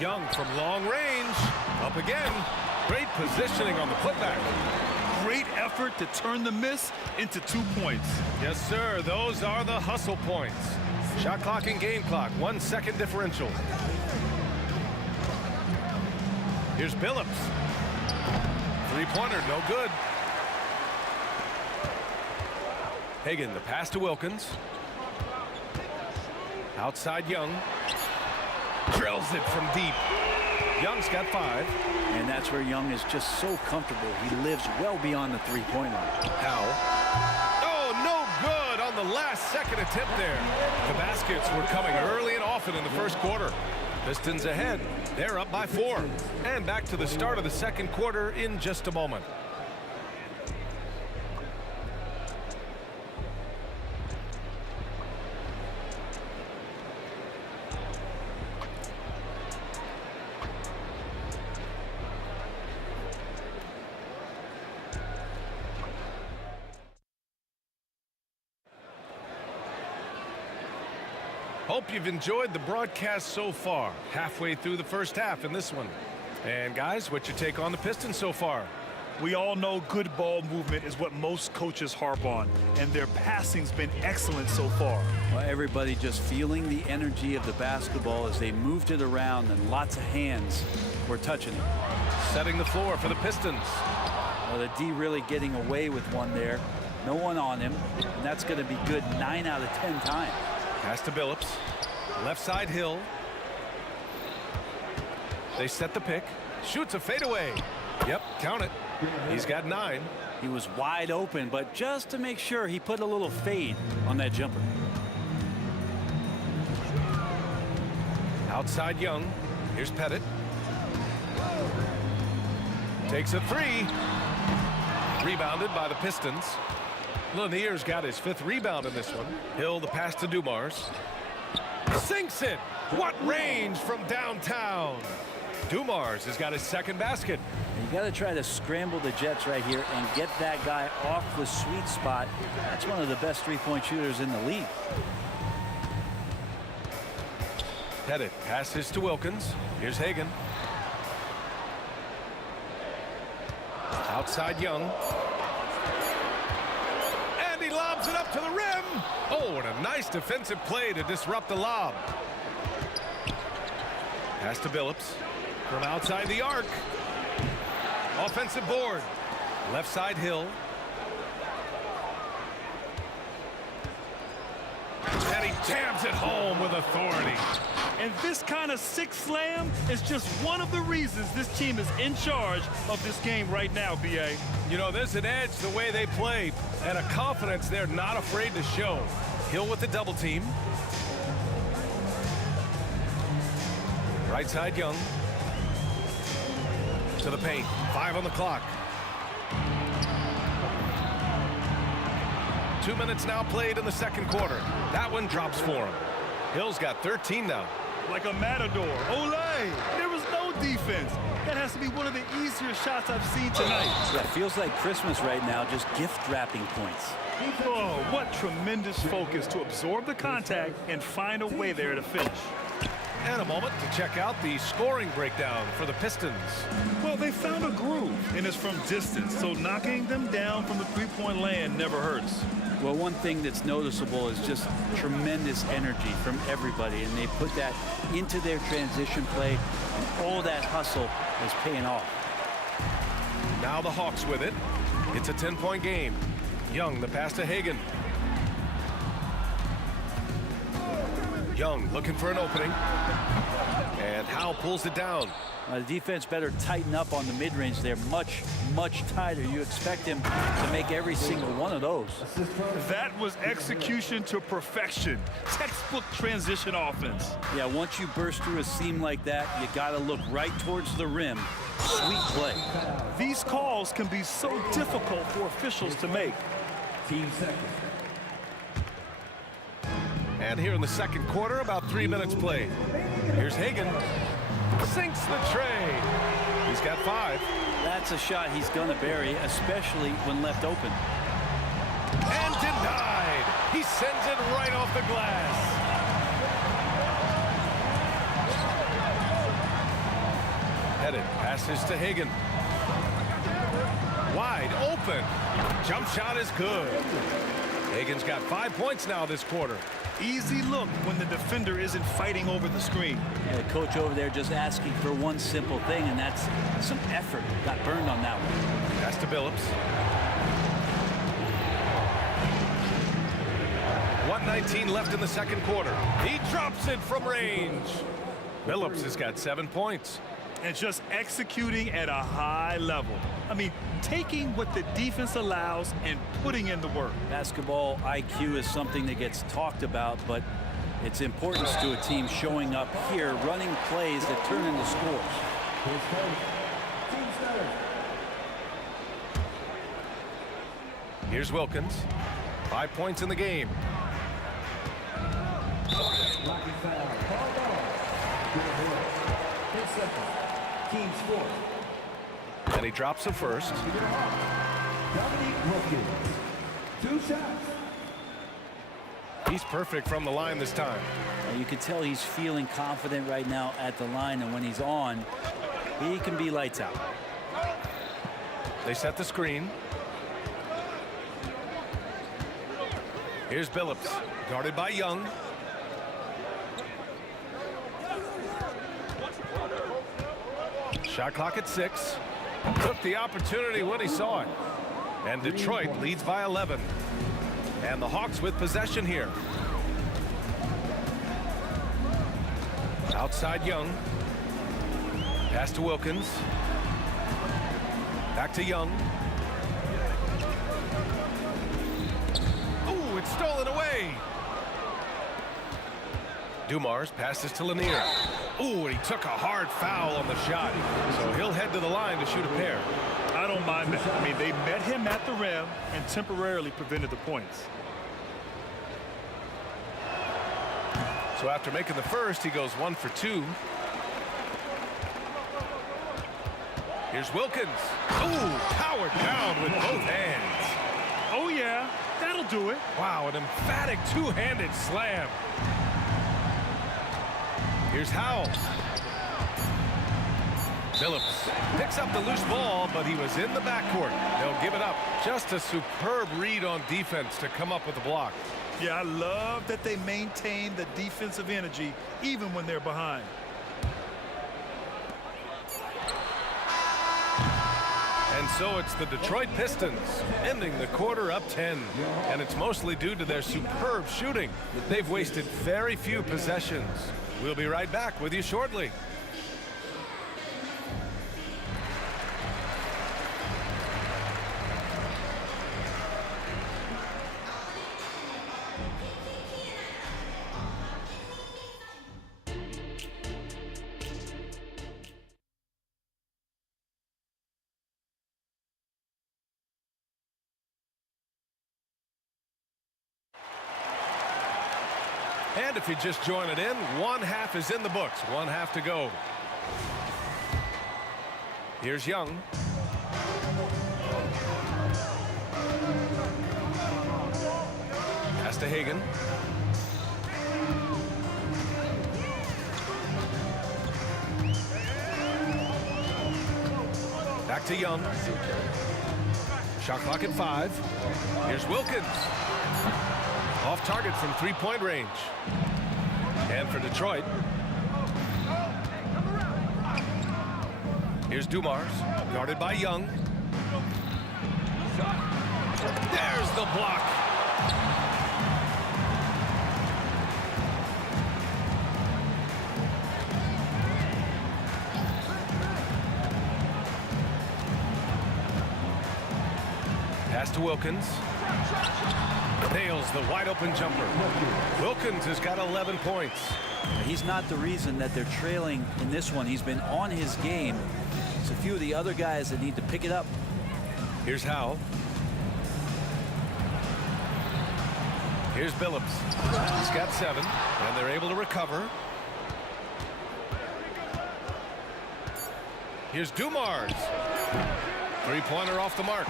Young from long range. Up again. Great positioning on the putback. Great effort to turn the miss into 2 points. Yes, sir. Those are the hustle points. Shot clock and game clock. 1 second differential. Here's Billups. Three-pointer, no good. Hagan, the pass to Wilkins. Outside Young. Drills it from deep. Young's got 5. And that's where Young is just so comfortable. He lives well beyond the three-point line. Howell. Oh, no good on the last second attempt there. The baskets were coming early and often in the first quarter. Pistons ahead. They're up by 4. And back to the start of the second quarter in just a moment. Hope you've enjoyed the broadcast so far. Halfway through the first half in this one. And guys, what's your take on the Pistons so far? We all know good ball movement is what most coaches harp on, and their passing's been excellent so far. Well, everybody just feeling the energy of the basketball as they moved it around, and lots of hands were touching it. Setting the floor for the Pistons. Well, the D really getting away with one there. No one on him, and that's going to be good 9 out of 10 times. Pass to Billups. Left side Hill. They set the pick. Shoots a fadeaway. Yep, count it. He's got 9. He was wide open, but just to make sure, he put a little fade on that jumper. Outside Young. Here's Pettit. Takes a 3. Rebounded by the Pistons. Lanier's got his 5th rebound in this one. Hill, the pass to Dumars. Sinks it. What range from downtown. Dumars has got his 2nd basket. You got to try to scramble the Jets right here and get that guy off the sweet spot. That's one of the best three-point shooters in the league. Pettit passes to Wilkins. Here's Hagan. Outside Young. And he lobs it up to the rim. Oh, and a nice defensive play to disrupt the lob. Pass to Billups. From outside the arc. Offensive board. Left side Hill. And he jams it home with authority. And this kind of 6 slam is just one of the reasons this team is in charge of this game right now, B.A. You know, there's an edge the way they play and a confidence they're not afraid to show. Hill with the double team. Right side Young. To the paint. 5 on the clock. 2 minutes now played in the second quarter. That one drops for him. Hill's got 13 now. Like a matador. Olay! There was no defense. That has to be one of the easier shots I've seen tonight. Yeah, it feels like Christmas right now, just gift wrapping points. Oh, what tremendous focus to absorb the contact and find a way there to finish. And a moment to check out the scoring breakdown for the Pistons. Well, they found a groove, and it's from distance, so knocking them down from the three-point land never hurts. Well, one thing that's noticeable is just tremendous energy from everybody, and they put that into their transition play, and all that hustle is paying off. Now the Hawks with it. It's a 10-point game. Young, the pass to Hagan. Young looking for an opening. And Howell pulls it down. The defense better tighten up on the mid-range. They're much, much tighter. You expect him to make every single one of those. That was execution to perfection. Textbook transition offense. Yeah, once you burst through a seam like that, you got to look right towards the rim. Sweet play. These calls can be so difficult for officials to make. 15 seconds. And here in the second quarter, about 3 minutes played. Here's Hagan. Sinks the tray. He's got 5. That's a shot he's going to bury, especially when left open. And denied. He sends it right off the glass. Headed, passes to Hagan. Wide open. Jump shot is good. Hagan's got 5 points now this quarter. Easy look when the defender isn't fighting over the screen. Yeah, the coach over there just asking for one simple thing, and that's some effort. Got burned on that one. Pass to Billups. 1:19 left in the second quarter. He drops it from range. Billups has got 7 points. And just executing at a high level. I mean, taking what the defense allows and putting in the work. Basketball IQ is something that gets talked about, but its importance to a team showing up here, running plays that turn into scores. Here's Wilkins. 5 points in the game. Team sport. And he drops the first. Wilkins. 2 shots. He's perfect from the line this time. You can tell he's feeling confident right now at the line, and when he's on, he can be lights out. They set the screen. Here's Billups, guarded by Young. Shot clock at 6. Took the opportunity when he saw it. And Detroit leads by 11. And the Hawks with possession here. Outside Young. Pass to Wilkins. Back to Young. Ooh, it's stolen away. Dumars passes to Lanier. Ooh, and he took a hard foul on the shot. So he'll head to the line to shoot a pair. I don't mind that. I mean, they met him at the rim and temporarily prevented the points. So after making the first, he goes 1 for 2. Here's Wilkins. Ooh, powered down with both hands. Oh, yeah, that'll do it. Wow, an emphatic two-handed slam. Here's Howell. Billups picks up the loose ball, but he was in the backcourt. They'll give it up. Just a superb read on defense to come up with the block. Yeah, I love that they maintain the defensive energy even when they're behind. And so it's the Detroit Pistons ending the quarter up 10. And it's mostly due to their superb shooting. They've wasted very few possessions. We'll be right back with you shortly. And if you just join it in, 1/2 is in the books. 1/2 to go. Here's Young. Pass to Hagan. Back to Young. Shot clock at 5. Here's Wilkins. Off target from three-point range. And for Detroit, here's Dumars, guarded by Young. There's the block. Pass to Wilkins. Nails the wide-open jumper. Wilkins has got 11 points. He's not the reason that they're trailing in this one. He's been on his game. It's a few of the other guys that need to pick it up. Here's Howell. Here's Billups. He's got 7, and they're able to recover. Here's Dumars. Three-pointer off the mark.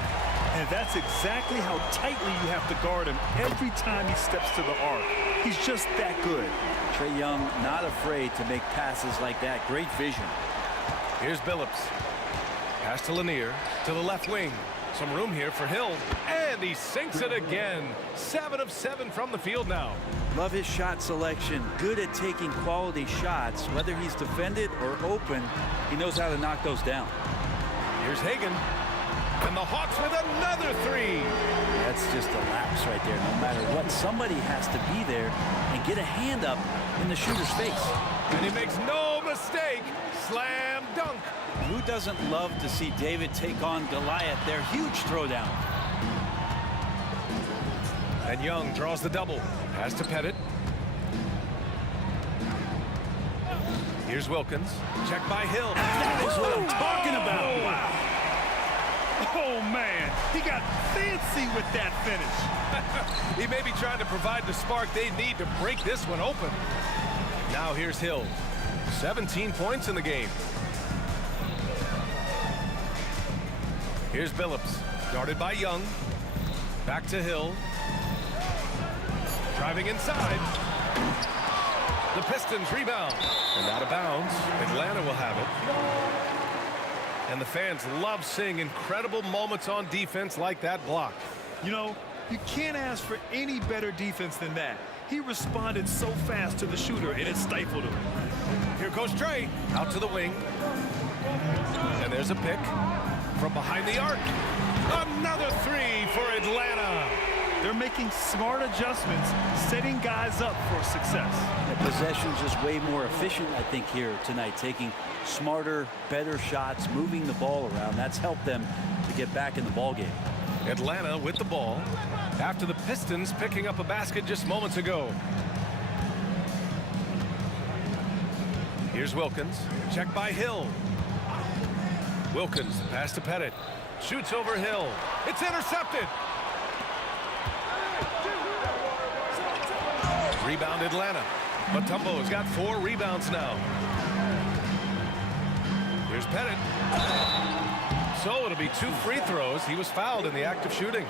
And that's exactly how tightly you have to guard him every time he steps to the arc. He's just that good. Trae Young not afraid to make passes like that. Great vision. Here's Billups. Pass to Lanier. To the left wing. Some room here for Hill. And he sinks it again. 7 of 7 from the field now. Love his shot selection. Good at taking quality shots. Whether he's defended or open, he knows how to knock those down. Here's Hagan. And the Hawks with another three. That's just a lapse right there. No matter what, somebody has to be there and get a hand up in the shooter's face. And he makes no mistake. Slam dunk. Who doesn't love to see David take on Goliath? Their huge throwdown. And Young draws the double. Pass to Pettit. Here's Wilkins. Check by Hill. That is what I'm talking about. Wow. Oh, man. He got fancy with that finish. He may be trying to provide the spark they need to break this one open. Now here's Hill. 17 points in the game. Here's Billups. Guarded by Young. Back to Hill. Driving inside. The Pistons rebound. And out of bounds. Atlanta will have it. And the fans love seeing incredible moments on defense like that block. You know, you can't ask for any better defense than that. He responded so fast to the shooter, and it stifled him. Here goes Trae. Out to the wing. And there's a pick from behind the arc. Another three for Atlanta. They're making smart adjustments, setting guys up for success. The possession's just way more efficient, I think, here tonight. Taking smarter, better shots, moving the ball around. That's helped them to get back in the ball game. Atlanta with the ball after the Pistons picking up a basket just moments ago. Here's Wilkins. Check by Hill. Wilkins pass to Pettit. Shoots over Hill. It's intercepted. Rebound Atlanta. Mutombo's got 4 rebounds now. Here's Pettit. So it'll be 2 free throws. He was fouled in the act of shooting.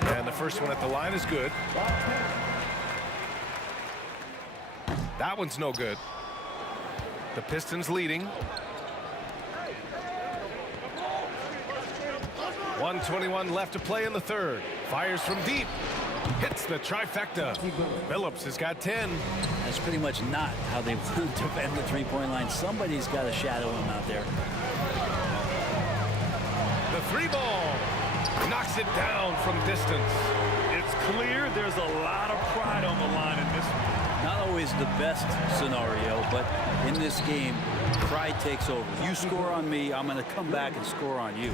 And the first one at the line is good. That one's no good. The Pistons leading. 1:21 left to play in the third. Fires from deep. Hits the trifecta. Billups has got 10. That's pretty much not how they want to defend the three-point line. Somebody's got to shadow him out there. The 3 ball. Knocks it down from distance. It's clear there's a lot of pride on the line in this one. Not always the best scenario, but in this game, pride takes over. You score on me, I'm going to come back and score on you.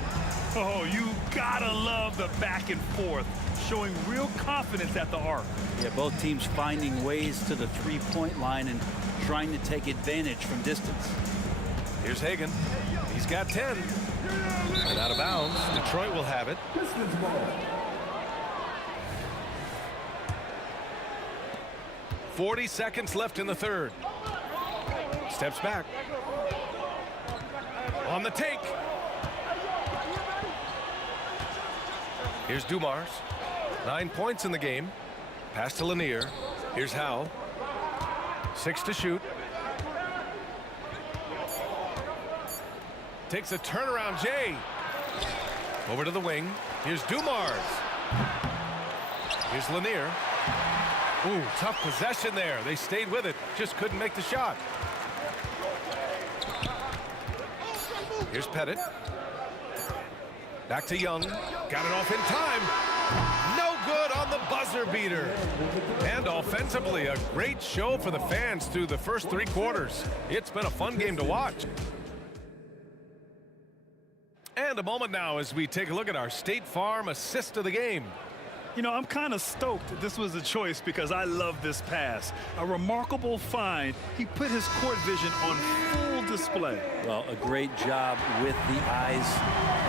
Oh, you gotta love the back and forth, showing real confidence at the arc. Yeah, both teams finding ways to the three-point line and trying to take advantage from distance. Here's Hagan. He's got 10. And out of bounds. Detroit will have it. 40 seconds left in the third. Steps back. On the take. Here's Dumars. 9 points in the game. Pass to Lanier. Here's Howe. 6 to shoot. Takes a turnaround, Jay. Over to the wing. Here's Dumars. Here's Lanier. Ooh, tough possession there. They stayed with it. Just couldn't make the shot. Here's Pettit. Back to Young. Got it off in time. No good on the buzzer beater. And offensively, a great show for the fans through the first 3 quarters. It's been a fun game to watch. And a moment now as we take a look at our State Farm assist of the game. You know, I'm kind of stoked this was a choice because I love this pass. A remarkable find. He put his court vision on full display. Well, a great job with the eyes.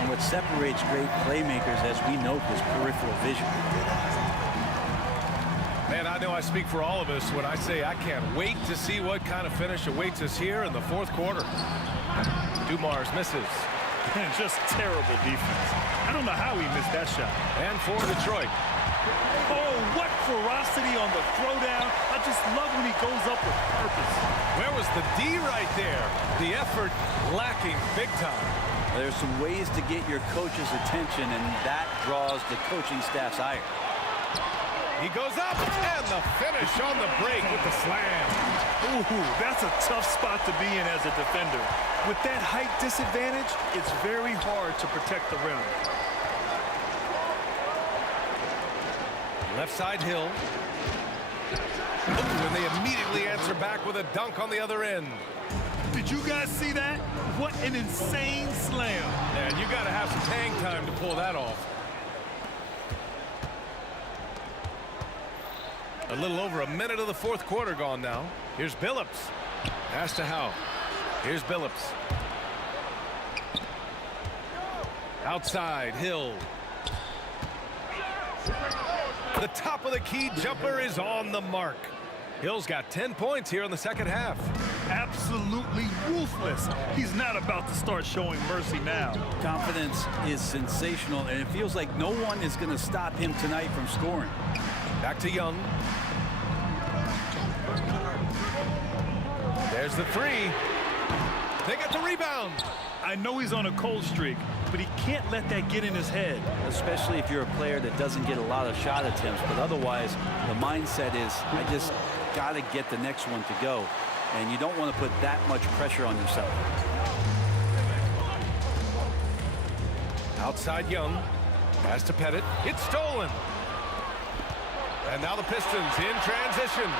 And what separates great playmakers, as we note, is peripheral vision. And I know I speak for all of us when I say I can't wait to see what kind of finish awaits us here in the fourth quarter. Dumars misses. And just terrible defense. I don't know how he missed that shot. And for Detroit. Oh, what ferocity on the throwdown. I just love when he goes up with purpose. Where was the D right there? The effort lacking big time. There's some ways to get your coach's attention, and that draws the coaching staff's ire. He goes up, and the finish on the break with the slam. Ooh, that's a tough spot to be in as a defender. With that height disadvantage, it's very hard to protect the rim. Left side Hill. Ooh, and they immediately answer back with a dunk on the other end. Did you guys see that? What an insane slam. And you got to have some hang time to pull that off. A little over a minute of the fourth quarter gone now. Here's Billups. Pass to Howe. Here's Billups. Outside, Hill. The top of the key jumper is on the mark. Hill's got 10 points here in the second half. Absolutely ruthless. He's not about to start showing mercy now. Confidence is sensational, and it feels like no one is going to stop him tonight from scoring. Back to Young. There's the three. They get the rebound. I know he's on a cold streak, but he can't let that get in his head. Especially if you're a player that doesn't get a lot of shot attempts, but otherwise the mindset is, I just got to get the next one to go, and you don't want to put that much pressure on yourself. Outside Young. Pass to Pettit. It's stolen. And now the Pistons in transition.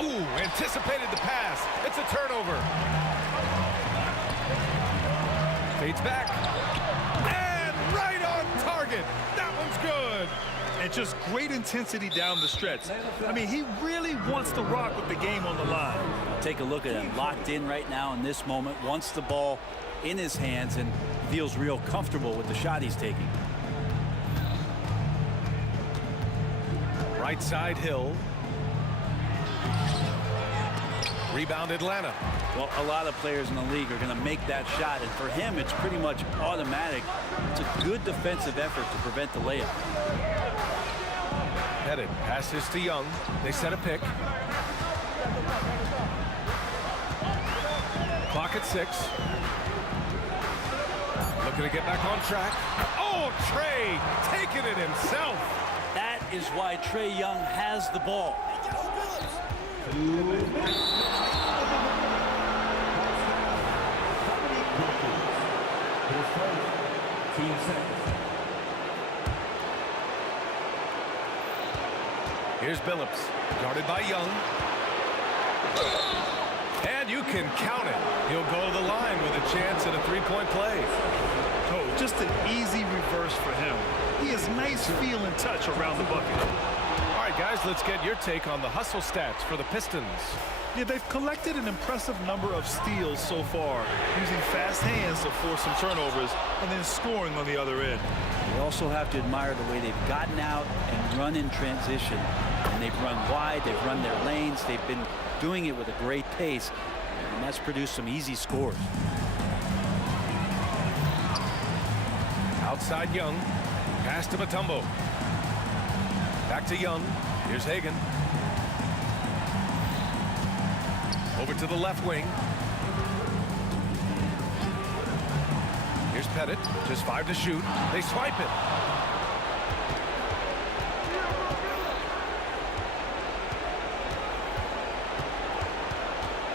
Ooh, anticipated the pass. It's a turnover. Fades back. And right on target. That one's good. And just great intensity down the stretch. I mean, he really wants to rock with the game on the line. Take a look at him, locked in right now in this moment, wants the ball in his hands and feels real comfortable with the shot he's taking. Right side Hill. Rebound Atlanta. Well, a lot of players in the league are going to make that shot, and for him, it's pretty much automatic. It's a good defensive effort to prevent the layup. Pettit passes to Young. They set a pick. Clock at 6. Looking to get back on track. Oh, Trey taking it himself. That is why Trae Young has the ball. Here's Billups, guarded by Young. And you can count it. He'll go to the line with a chance at a three-point play. Oh, just an easy reverse for him. He has nice feel and touch around the bucket. All right, guys, let's get your take on the hustle stats for the Pistons. Yeah, they've collected an impressive number of steals so far, using fast hands to force some turnovers and then scoring on the other end. You also have to admire the way they've gotten out and run in transition. And they've run wide, they've run their lanes, they've been doing it with a great pace, and that's produced some easy scores. Outside Young, pass to Mutombo. Back to Young. Here's Hagan. Over to the left wing. Here's Pettit. Just 5 to shoot. They swipe it.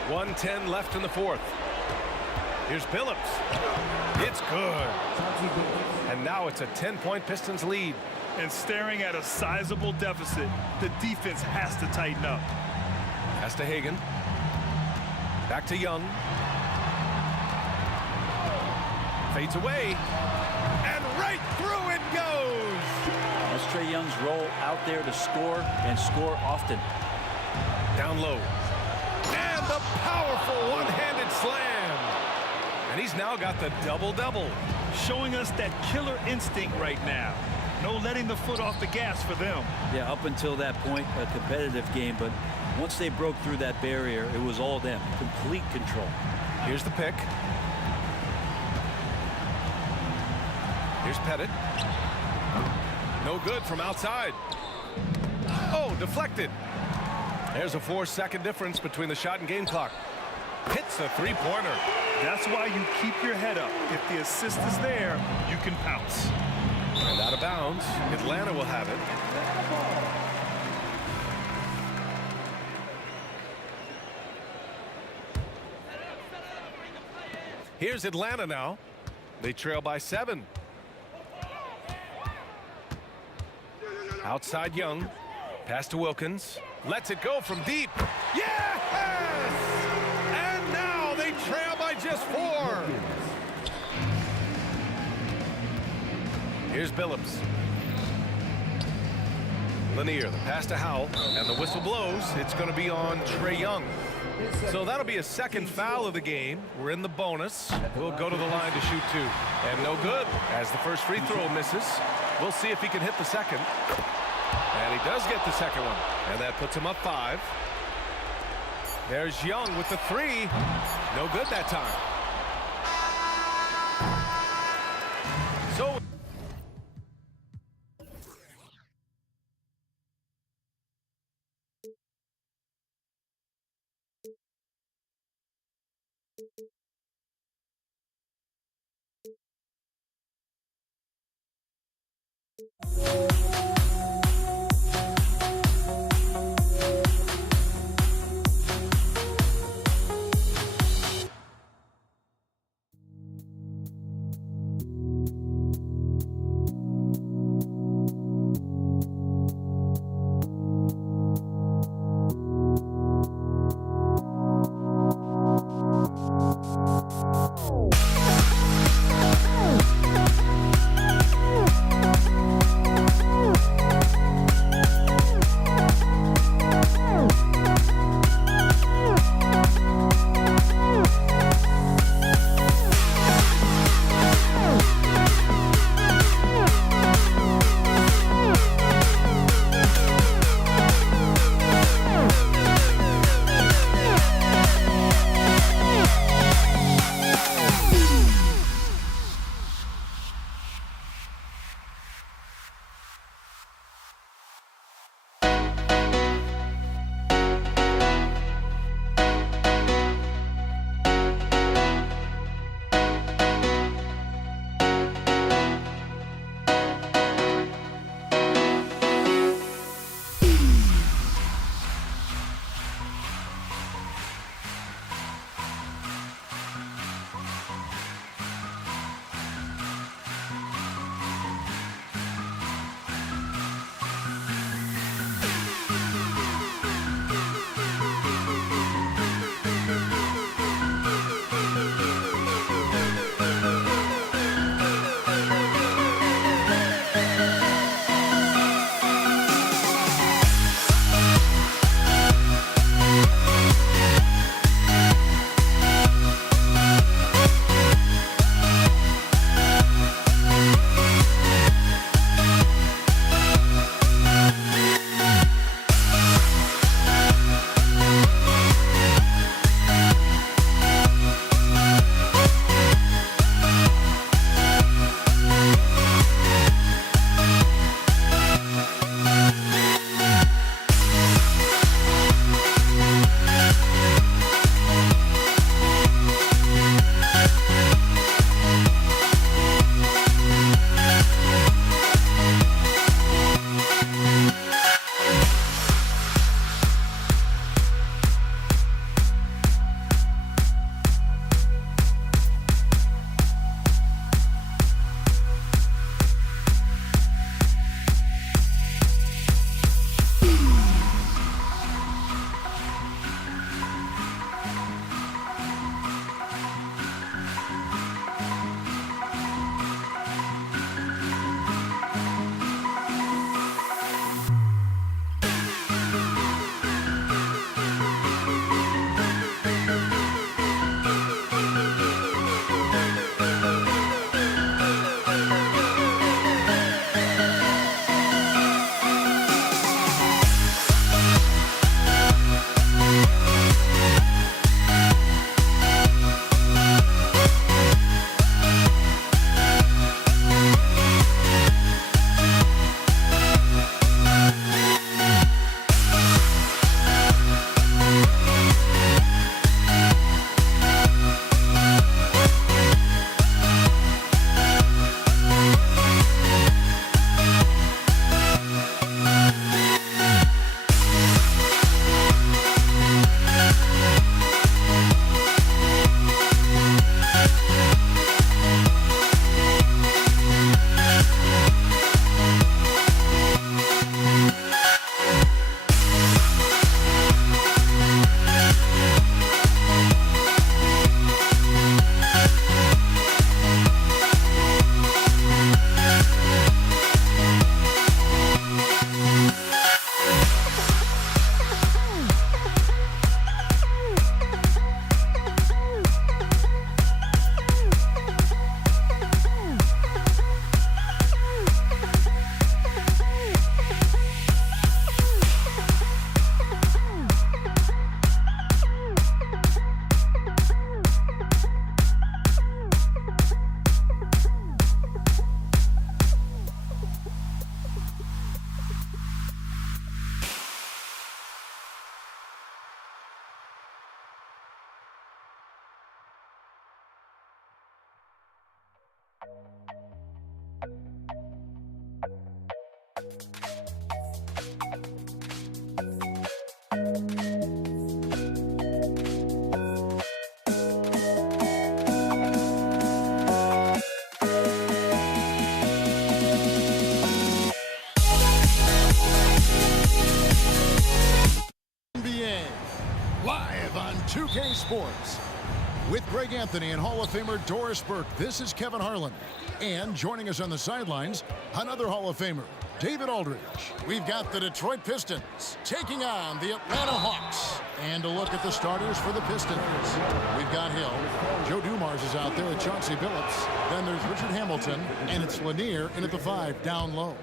.110 left in the fourth. Here's Billups. It's good. And now it's a 10-point Pistons lead. And staring at a sizable deficit, the defense has to tighten up. Pass to Hagan. Back to Young. Fades away. And right through it goes. That's Trae Young's role out there to score and score often. Down low. And the powerful one-handed slam. And he's now got the double-double. Showing us that killer instinct right now. No letting the foot off the gas for them. Yeah, up until that point, a competitive game, but once they broke through that barrier, it was all them. Complete control. Here's the pick. Here's Pettit. No good from outside. Oh, deflected. There's a 4-second difference between the shot and game clock. Hits a three-pointer. That's why you keep your head up. If the assist is there, you can pounce. And out of bounds, Atlanta will have it. Here's Atlanta now. They trail by 7. Outside Young. Pass to Wilkins. Lets it go from deep. Yes! And now they trail by just 4. Here's Billups. Lanier, the pass to Howell, and the whistle blows. It's going to be on Trae Young. So that'll be a second foul of the game. We're in the bonus. We'll go to the line to shoot 2. And no good, as the first free throw misses. We'll see if he can hit the second. And he does get the second one. And that puts him up 5. There's Young with the 3. No good that time. So 2K Sports. With Greg Anthony and Hall of Famer Doris Burke, this is Kevin Harlan. And joining us on the sidelines, another Hall of Famer, David Aldridge. We've got the Detroit Pistons taking on the Atlanta Hawks. And a look at the starters for the Pistons. We've got Hill. Joe Dumars is out there with Chauncey Billups. Then there's Richard Hamilton. And it's Lanier in at the 5 down low.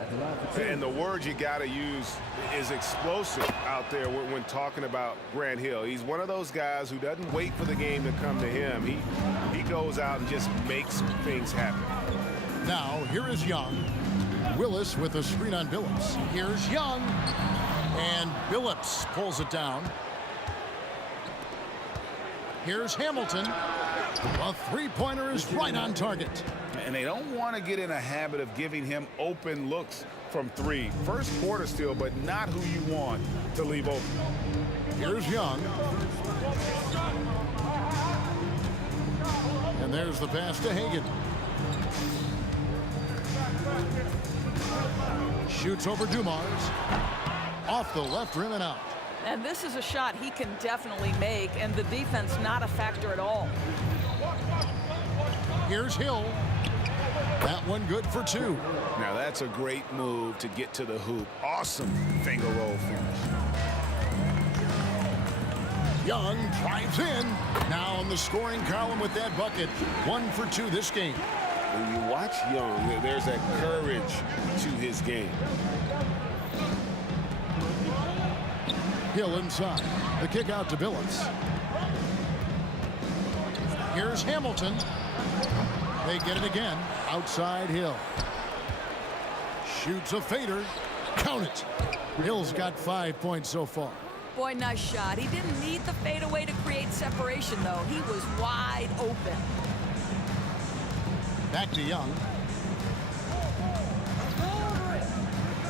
And the word you got to use is explosive out there when talking about Grant Hill. He's one of those guys who doesn't wait for the game to come to him. He goes out and just makes things happen. Now, here is Young. Willis with a screen on Billups. Here's Young. And Billups pulls it down. Here's Hamilton. A three-pointer is right on target. And they don't want to get in a habit of giving him open looks from 3. First quarter still, but not who you want to leave open. Here's Young. And there's the pass to Hagan. Shoots over Dumars. Off the left rim and out. And this is a shot he can definitely make, and the defense not a factor at all. Here's Hill. That one good for 2. Now that's a great move to get to the hoop. Awesome finger roll finish. Young drives in. Now on the scoring column with that bucket. 1 for 2 this game. When you watch Young, there's that courage to his game. Hill inside. The kick out to Billups. Here's Hamilton. They get it again. Outside Hill. Shoots a fader. Count it. Hill's got 5 points so far. Boy, nice shot. He didn't need the fadeaway to create separation, though. He was wide open. Back to Young.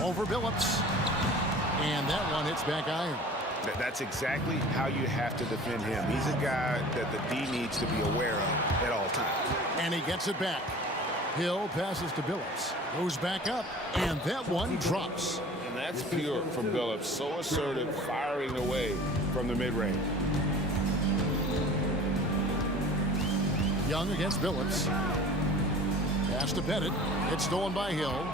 Over Billups. And that one hits back iron. That's exactly how you have to defend him. He's a guy that the D needs to be aware of at all times. And he gets it back. Hill passes to Billups. Goes back up. And that one drops. And that's pure from Billups. So assertive, firing away from the mid-range. Young against Billups. Pass to Pettit. It's stolen by Hill.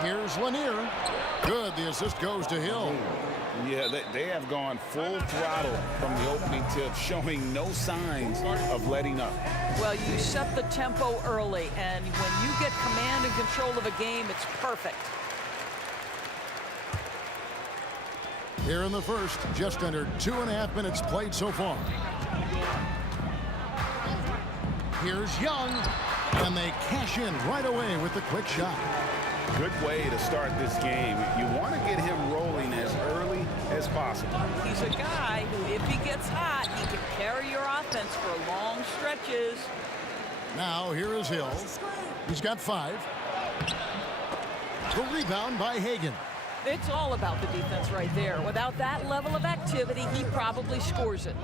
Here's Lanier. Good. The assist goes to Hill. Yeah, they have gone full throttle from the opening tip, showing no signs of letting up. Well, you set the tempo early, and when you get command and control of a game, it's perfect. Here in the first, just under 2.5 minutes played so far. Here's Young, and they cash in right away with the quick shot. Good way to start this game. You want to get him rolling as early as possible. He's a guy who, if he gets hot, he can carry your offense for long stretches. Now here is Hill. He's got 5. The rebound by Hagan. It's all about the defense right there. Without that level of activity, he probably scores it.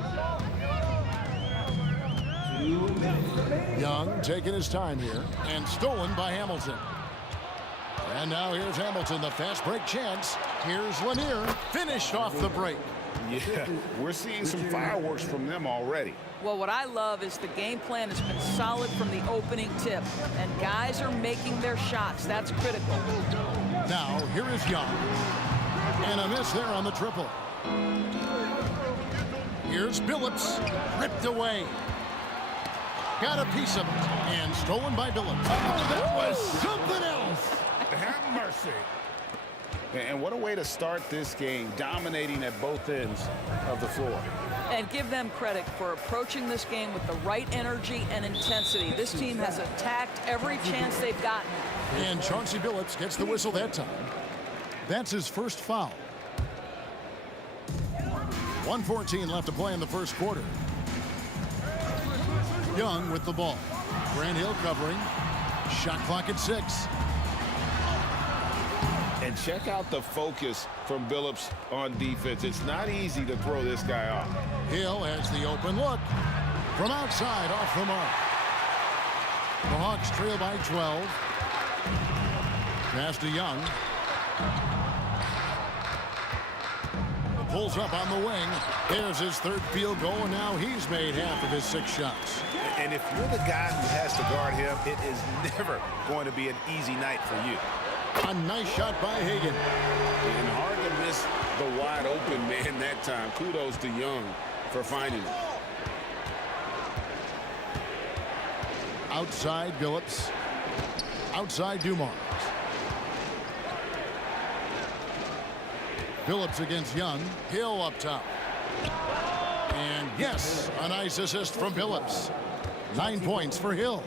Young taking his time here, and stolen by Hamilton. And now here's Hamilton, the fast break chance. Here's Lanier, finished off the break. Yeah, we're seeing some fireworks from them already. Well, what I love is the game plan has been solid from the opening tip, and guys are making their shots. That's critical. Now, here is Young. And a miss there on the triple. Here's Billups, ripped away. Got a piece of it, and stolen by Billups. Oh, that was something else. Have mercy. And what a way to start this game, dominating at both ends of the floor. And give them credit for approaching this game with the right energy and intensity. This team has attacked every chance they've gotten. And Chauncey Billups gets the whistle that time. That's his first foul. 1:14 left to play in the first quarter. Young with the ball. Grant Hill covering. Shot clock at 6. And check out the focus from Billups on defense. It's not easy to throw this guy off. Hill has the open look. From outside, off the mark. The Hawks trail by 12. Pass to Young. pulls up on the wing. There's his third field goal, and now he's made half of his 6 shots. And if you're the guy who has to guard him, it is never going to be an easy night for you. A nice shot by Hagan. And hard to miss the wide open man that time. Kudos to Young for finding it. Outside Billups. Outside Dumars. Billups against Young. Hill up top. And yes, a nice assist from Billups. 9 points for Hill.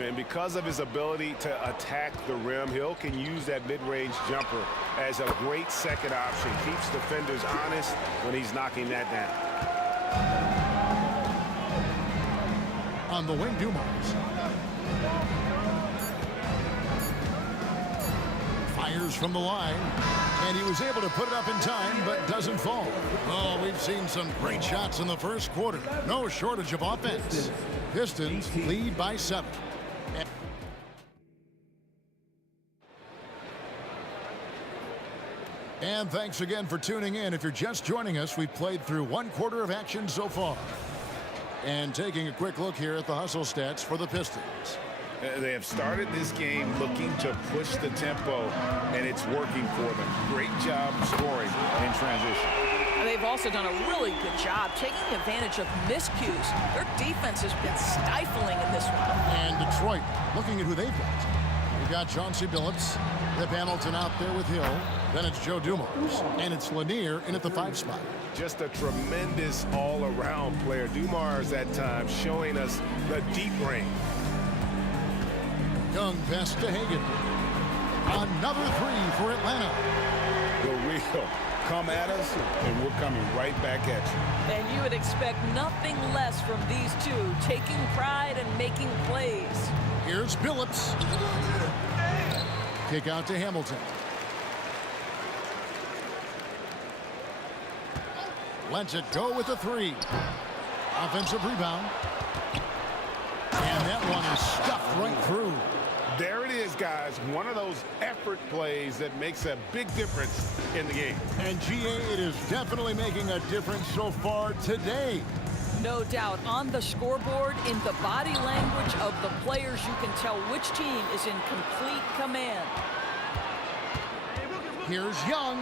And because of his ability to attack the rim, Hill can use that mid-range jumper as a great second option. Keeps defenders honest when he's knocking that down. On the wing, Dumars. Fires from the line. And he was able to put it up in time, but doesn't fall. Oh, we've seen some great shots in the first quarter. No shortage of offense. Pistons lead by 7. And thanks again for tuning in. If you're just joining us, we've played through 1 quarter of action so far. And taking a quick look here at the hustle stats for the Pistons. They have started this game looking to push the tempo, and it's working for them. Great job scoring in transition. And they've also done a really good job taking advantage of miscues. Their defense has been stifling in this one. And Detroit, looking at who they've got. We've got Chauncey Billups, Rip Hamilton out there with Hill. Then it's Joe Dumars, and it's Lanier in at the 5 spot. Just a tremendous all-around player. Dumars at times showing us the deep range. Young pass to Hagan. Another 3 for Atlanta. The real come at us, and we're coming right back at you. And you would expect nothing less from these two, taking pride and making plays. Here's Billups. Kick out to Hamilton. Lets it go with the 3. Offensive rebound. And that one is stuffed right through. There it is, guys. One of those effort plays that makes a big difference in the game. And GA, it is definitely making a difference so far today. No doubt. On the scoreboard, in the body language of the players, you can tell which team is in complete command. Here's Young.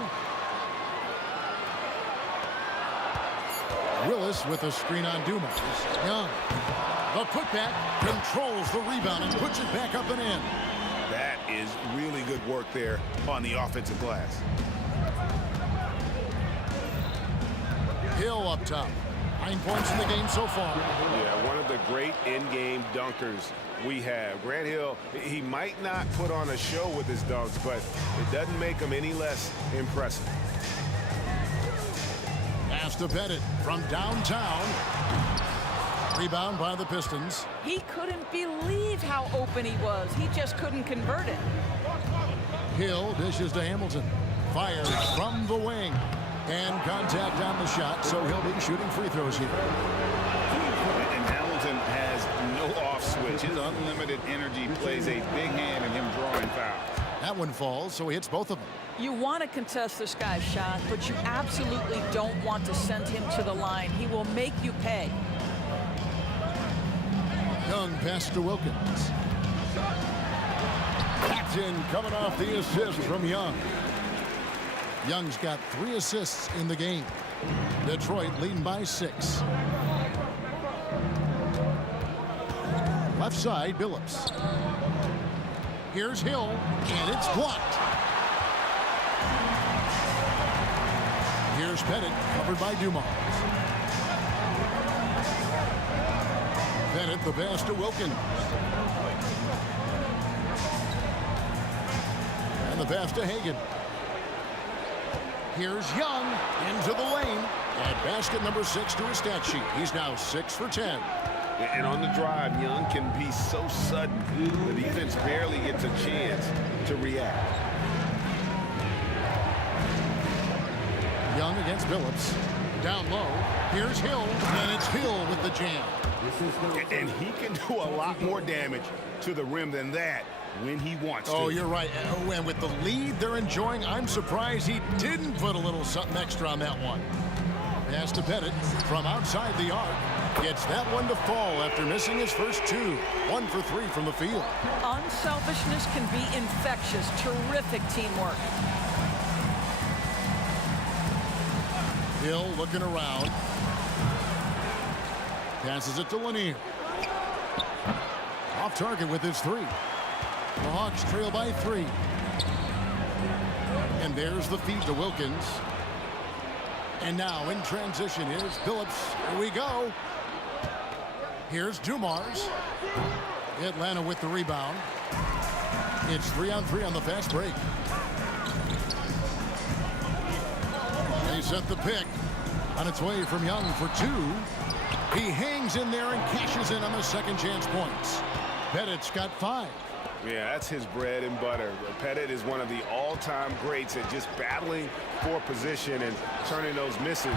Willis with a screen on Dumars. Young. The putback controls the rebound and puts it back up and in. That is really good work there on the offensive glass. Hill up top. 9 points in the game so far. Yeah, one of the great in-game dunkers we have. Grant Hill, he might not put on a show with his dunks, but it doesn't make him any less impressive. Pass to Pettit from downtown. Rebound by the Pistons. He couldn't believe how open he was. He just couldn't convert it. Hill dishes to Hamilton. Fires from the wing. And contact on the shot, so he'll be shooting free throws here. And Hamilton has no off switch. His unlimited energy plays a big hand in him drawing fouls. That one falls, so he hits both of them. You want to contest this guy's shot, but you absolutely don't want to send him to the line. He will make you pay. Young pass to Wilkins. Captain coming off the assist from Young. Young's got 3 assists in the game. Detroit leading by 6. Left side, Billups. Here's Hill, and it's blocked. Here's Pettit, covered by Dumars. Pettit, the pass to Wilkins. And the pass to Hagan. Here's Young into the lane. And basket number 6 to his stat sheet. He's now 6 for 10. And on the drive, Young can be so sudden. The defense barely gets a chance to react. Young against Billups. Down low. Here's Hill. And it's Hill with the jam. And he can do a lot more damage to the rim than that when he wants to. Oh, you're right. And with the lead they're enjoying, I'm surprised he didn't put a little something extra on that one. Pass to Pettit from outside the arc. Gets that one to fall after missing his first two. 1 for 3 from the field. Unselfishness can be infectious. Terrific teamwork. Hill looking around. Passes it to Lanier. Off target with his 3. The Hawks trail by 3. And there's the feed to Wilkins. And now in transition, here's Phillips. Here we go. Here's Dumars. Atlanta with the rebound. It's 3-on-3 on the fast break. They set the pick. On its way from Young for 2. He hangs in there and cashes in on the second chance points. Pettit's got 5. Yeah, that's his bread and butter. Pettit is one of the all-time greats at just battling for position and turning those misses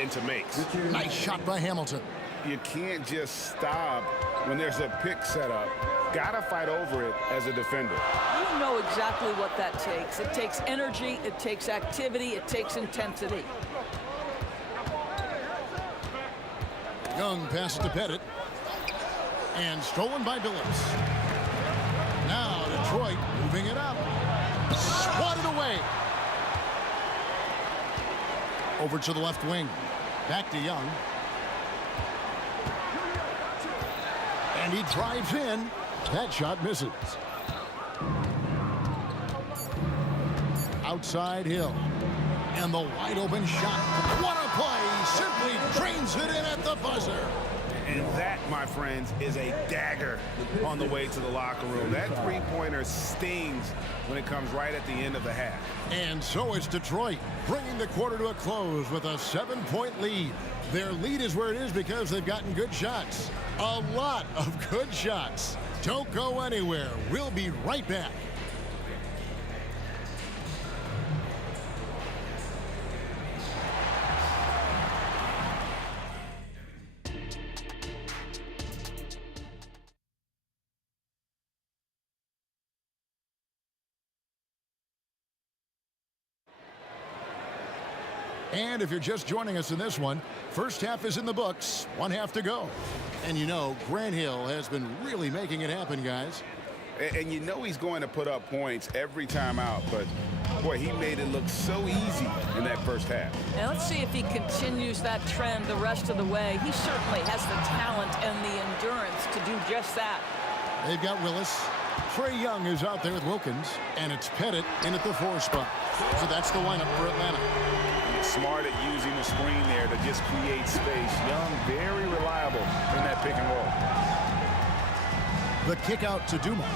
into makes. Nice shot by Hamilton. You can't just stop when there's a pick set up. Gotta fight over it as a defender. You know exactly what that takes. It takes energy, it takes activity, it takes intensity. Young passes to Pettit. And stolen by Billups. Now Detroit moving it up. Swatted away. Over to the left wing. Back to Young. And he drives in. That shot misses. Outside Hill. And the wide open shot. What a play. Simply drains it in at the buzzer. And that, my friends, is a dagger on the way to the locker room. That three-pointer stings when it comes right at the end of the half. And so it's Detroit, bringing the quarter to a close with a 7-point lead. Their lead is where it is because they've gotten good shots. A lot of good shots. Don't go anywhere. We'll be right back. And if you're just joining us in this one, first half is in the books, 1 half to go. And you know, Grant Hill has been really making it happen, guys. And you know he's going to put up points every time out, but boy, he made it look so easy in that first half. And let's see if he continues that trend the rest of the way. He certainly has the talent and the endurance to do just that. They've got Willis. Trae Young is out there with Wilkins, and it's Pettit in at the 4 spot. So that's the lineup for Atlanta. Smart at using the screen there to just create space. Young, very reliable in that pick and roll. The kick out to Dumars.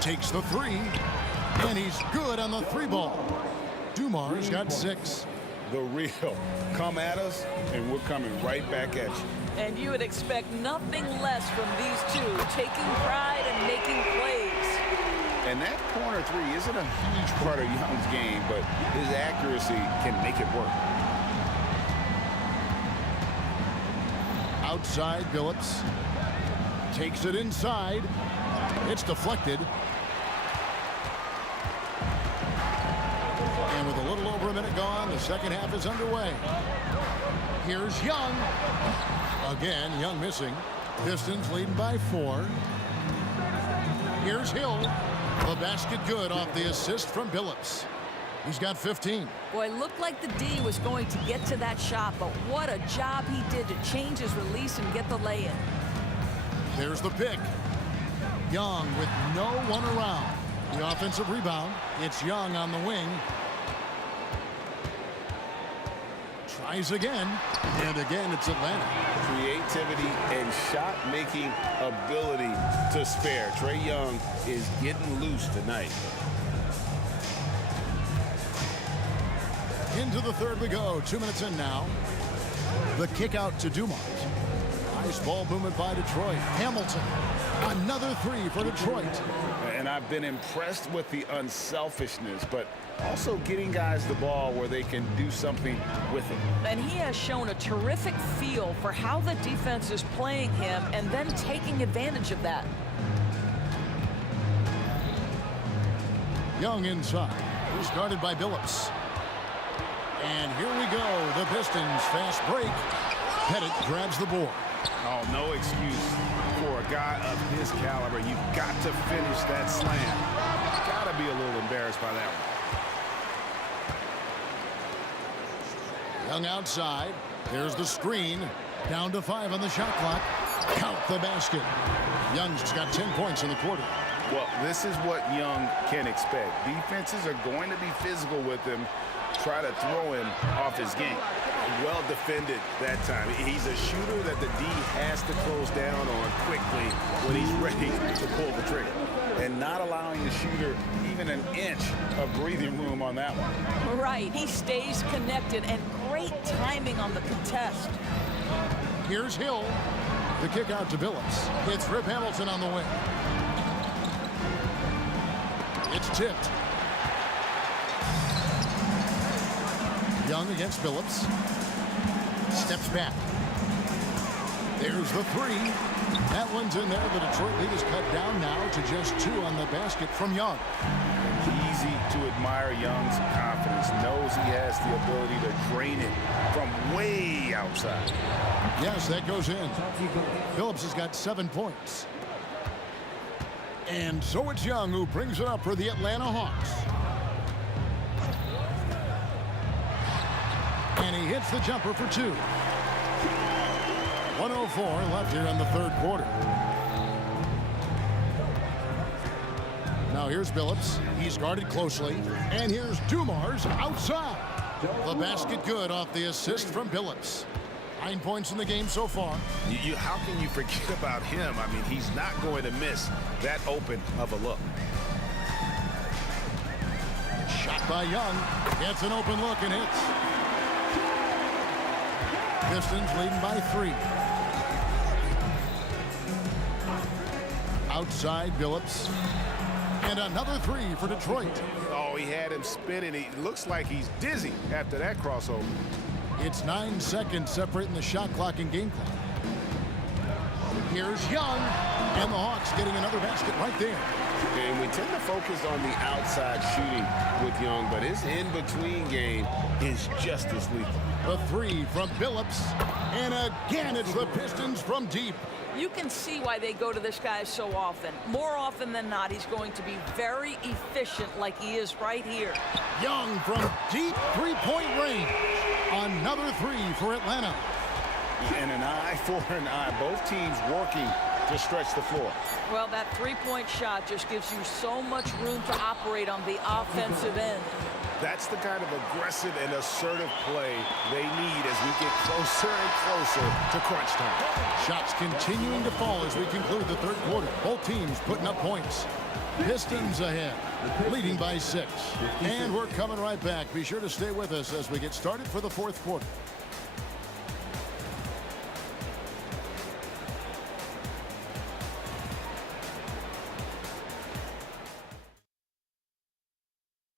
Takes the 3, and he's good on the 3 ball. Dumars got 6. The real. Come at us, and we're coming right back at you. And you would expect nothing less from these two, taking pride and making plays. And that corner 3 isn't a huge part of Young's game, but his accuracy can make it work. Outside, Billups takes it inside. It's deflected. And with a little over a minute gone, the second half is underway. Here's Young. Again, Young missing. Pistons leading by 4. Here's Hill. The basket good off the assist from Billups. He's got 15. Boy, looked like the D was going to get to that shot, but what a job he did to change his release and get the lay-in. There's the pick. Young with no one around. The offensive rebound. It's Young on the wing. Tries again. And again, it's Atlanta. Creativity and shot-making ability to spare. Trae Young is getting loose tonight. Into the third we go. 2 minutes in now. The kick out to Dumars. Nice ball movement by Detroit. Hamilton. Another three for Detroit. And I've been impressed with the unselfishness, but also getting guys the ball where they can do something with it. And he has shown a terrific feel for how the defense is playing him and then taking advantage of that. Young inside. He's guarded by Billups. And here we go. The Pistons fast break. Pettit grabs the board. Oh, no excuse for a guy of his caliber. You've got to finish that slam. Got to be a little embarrassed by that one. Young outside. There's the screen. Down to 5 on the shot clock. Count the basket. Young's got 10 points in the quarter. Well, this is what Young can expect. Defenses are going to be physical with him, try to throw him off his game. Well defended that time. He's a shooter that the D has to close down on quickly when he's ready to pull the trigger. And not allowing the shooter even an inch of breathing room on that one. Right. He stays connected, and great timing on the contest. Here's Hill. The kick out to Billups. It's Rip Hamilton on the wing. It's tipped. Young against Billups. Steps back. There's the three. That one's in there. The Detroit lead is cut down now to just 2 on the basket from Young. Easy to admire Young's confidence. Knows he has the ability to drain it from way outside. Yes, that goes in. Billups has got 7 points. And so it's Young who brings it up for the Atlanta Hawks. And he hits the jumper for 2. 104 left here in the third quarter. Now here's Billups. He's guarded closely. And here's Dumars outside. The basket good off the assist from Billups. 9 points in the game so far. How can you forget about him? I mean, he's not going to miss that open of a look. Shot by Young. Gets an open look and hits. Pistons leading by 3. Outside Billups. And another 3 for Detroit. Oh, he had him spinning. He looks like he's dizzy after that crossover. It's 9 seconds separating the shot clock and game clock. Here's Young. And the Hawks getting another basket right there. And we tend to focus on the outside shooting with Young, but his in-between game is just as lethal. The 3 from Billups. And again, it's the Pistons from deep. You can see why they go to this guy so often. More often than not, he's going to be very efficient like he is right here. Young from deep three-point range. Another 3 for Atlanta. And an eye for an eye. Both teams working to stretch the floor. Well, that three-point shot just gives you so much room to operate on the offensive end. That's the kind of aggressive and assertive play they need as we get closer and closer to crunch time. Shots continuing to fall as we conclude the third quarter. Both teams putting up points. Pistons ahead, leading by 6. And we're coming right back. Be sure to stay with us as we get started for the fourth quarter.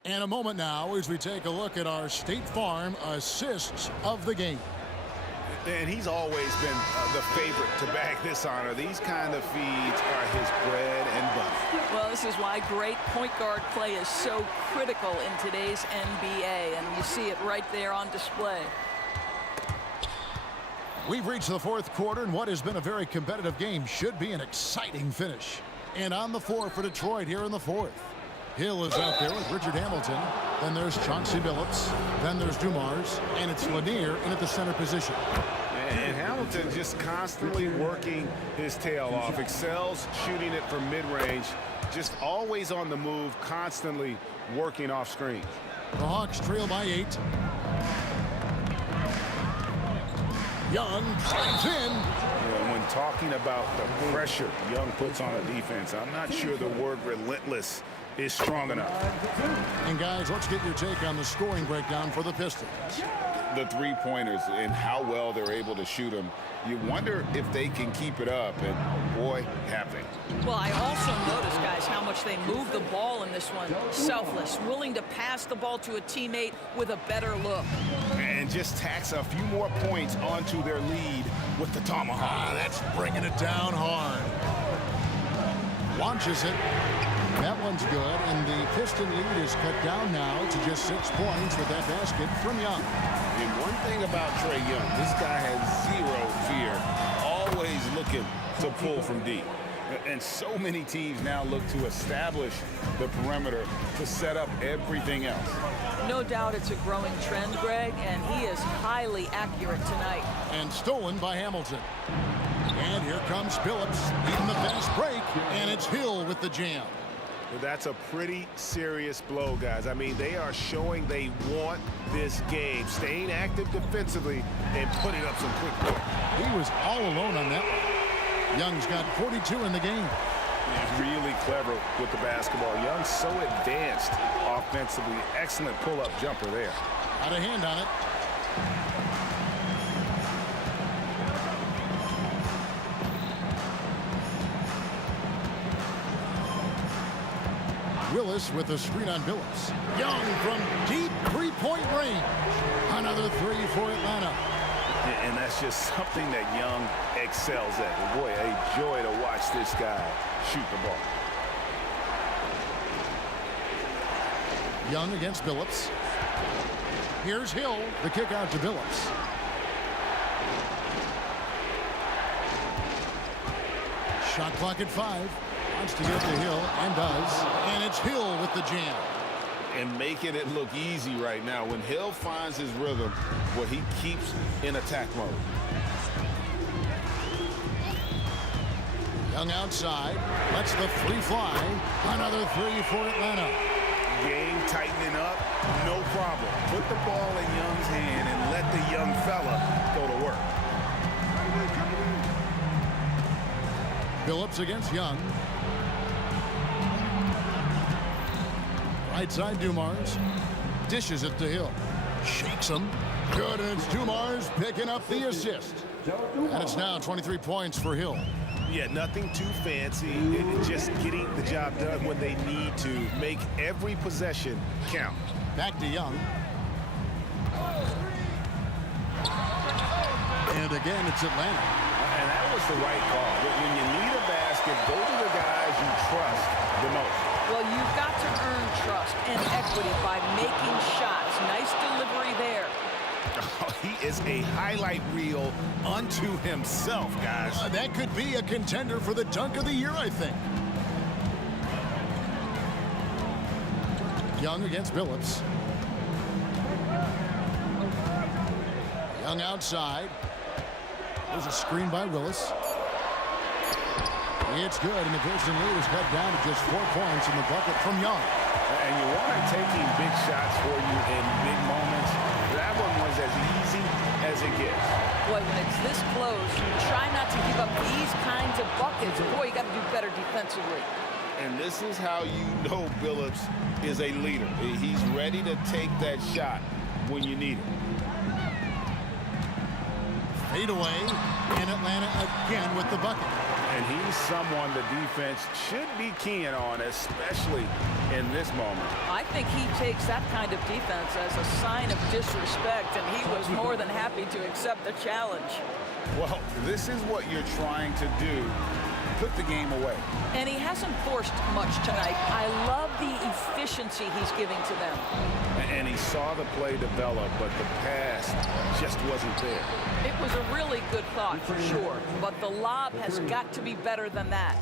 And a moment now as we take a look at our State Farm assists of the game. And he's always been the favorite to bag this honor. These kind of feeds are his bread and butter. Well, this is why great point guard play is so critical in today's NBA, and you see it right there on display. We've reached the fourth quarter, and what has been a very competitive game should be an exciting finish. And on the floor for Detroit here in the fourth. Hill is out there with Richard Hamilton. Then there's Chauncey Billups. Then there's Dumars. And it's Lanier in at the center position. And Hamilton just constantly working his tail off. Excels shooting it from mid-range. Just always on the move, constantly working off screen. The Hawks trail by 8. Young drives in. When talking about the pressure Young puts on a defense, I'm not sure the word relentless is strong enough. And guys, let's get your take on the scoring breakdown for the Pistons. the three-pointers and how well they're able to shoot them. You wonder if they can keep it up, and boy, have they. Well, I also noticed, guys, how much they move the ball in this one. Selfless, willing to pass the ball to a teammate with a better look. And just tacks a few more points onto their lead with the tomahawk. That's bringing it down hard. Launches it. That one's good, and the Piston lead is cut down now to just 6 points with that basket from Young. And one thing about Trae Young, this guy has zero fear, always looking to pull from deep. And so many teams now look to establish the perimeter to set up everything else. No doubt it's a growing trend, Greg, and he is highly accurate tonight. And stolen by Hamilton. And here comes Phillips, leading the fast break, and it's Hill with the jam. Well, that's a pretty serious blow, guys. I mean, they are showing they want this game, staying active defensively and putting up some quick points. He was all alone on that one. Young's got 42 in the game. He's really clever with the basketball. Young's so advanced offensively. Excellent pull-up jumper there. Got a hand on it. Willis with a screen on Phillips. Young from deep three-point range. Another three for Atlanta. And that's just something that Young excels at. Boy, a joy to watch this guy shoot the ball. Young against Phillips. Here's Hill. The kick out to Phillips. Shot clock at 5. Wants to get to Hill, and does. And it's Hill with the jam. And making it look easy right now. When Hill finds his rhythm, well, he keeps in attack mode. Young outside. Lets the three fly. Another three for Atlanta. Game tightening up, no problem. Put the ball in Young's hand and let the young fella go to work. Phillips against Young. Right side, Dumars. Dishes it to Hill. Shakes him. Good, and it's Dumars picking up the assist. And it's now 23 points for Hill. Yeah, nothing too fancy. Just getting the job done when they need to. Make every possession count. Back to Young. And again, it's Atlanta. And that was the right call. When you need a basket, go to the guys you trust the most. Well, you've got to earn trust and equity by making shots. Nice delivery there. Oh, he is a highlight reel unto himself, guys. That could be a contender for the dunk of the year, I think. Young against Phillips. Young outside. There's a screen by Willis. It's good, and the Piston lead is cut down to just 4 points in the bucket from Young. And you want to taking big shots for you in big moments. That one was as easy as it gets. Boy, when it's this close, you try not to give up these kinds of buckets. Boy, you got to do better defensively. And this is how you know Billups is a leader. He's ready to take that shot when you need it. Fade away, and Atlanta again with the bucket. And he's someone the defense should be keying on, especially in this moment. I think he takes that kind of defense as a sign of disrespect, and he was more than happy to accept the challenge. Well, this is what you're trying to do. Put the game away. And he hasn't forced much tonight. I love the efficiency he's giving to them. And he saw the play develop, but the pass just wasn't there. It was a really good thought for sure, but the lob has got to be better than that.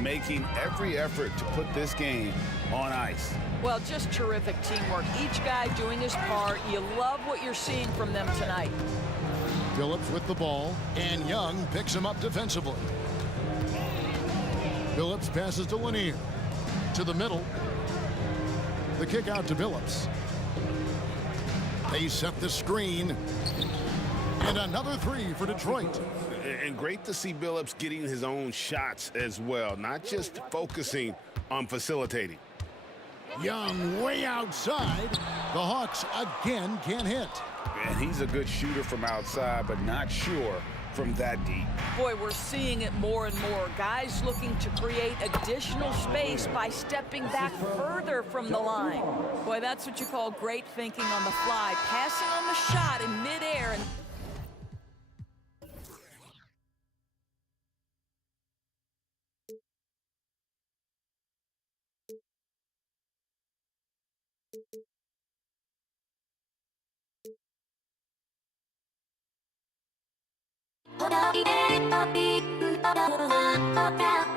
Making every effort to put this game on ice. Well, just terrific teamwork. Each guy doing his part. You love what you're seeing from them tonight. Phillips with the ball, and Young picks him up defensively. Phillips passes to Lanier. To the middle. The kick out to Phillips. They set the screen. And another three for Detroit. And great to see Billups getting his own shots as well, not just focusing on facilitating. Young way outside. The Hawks again can't hit. And he's a good shooter from outside, but not sure from that deep. Boy, we're seeing it more and more. Guys looking to create additional space by stepping back further from the line. Boy, that's what you call great thinking on the fly. Passing on the shot in midair. And We'll be right back.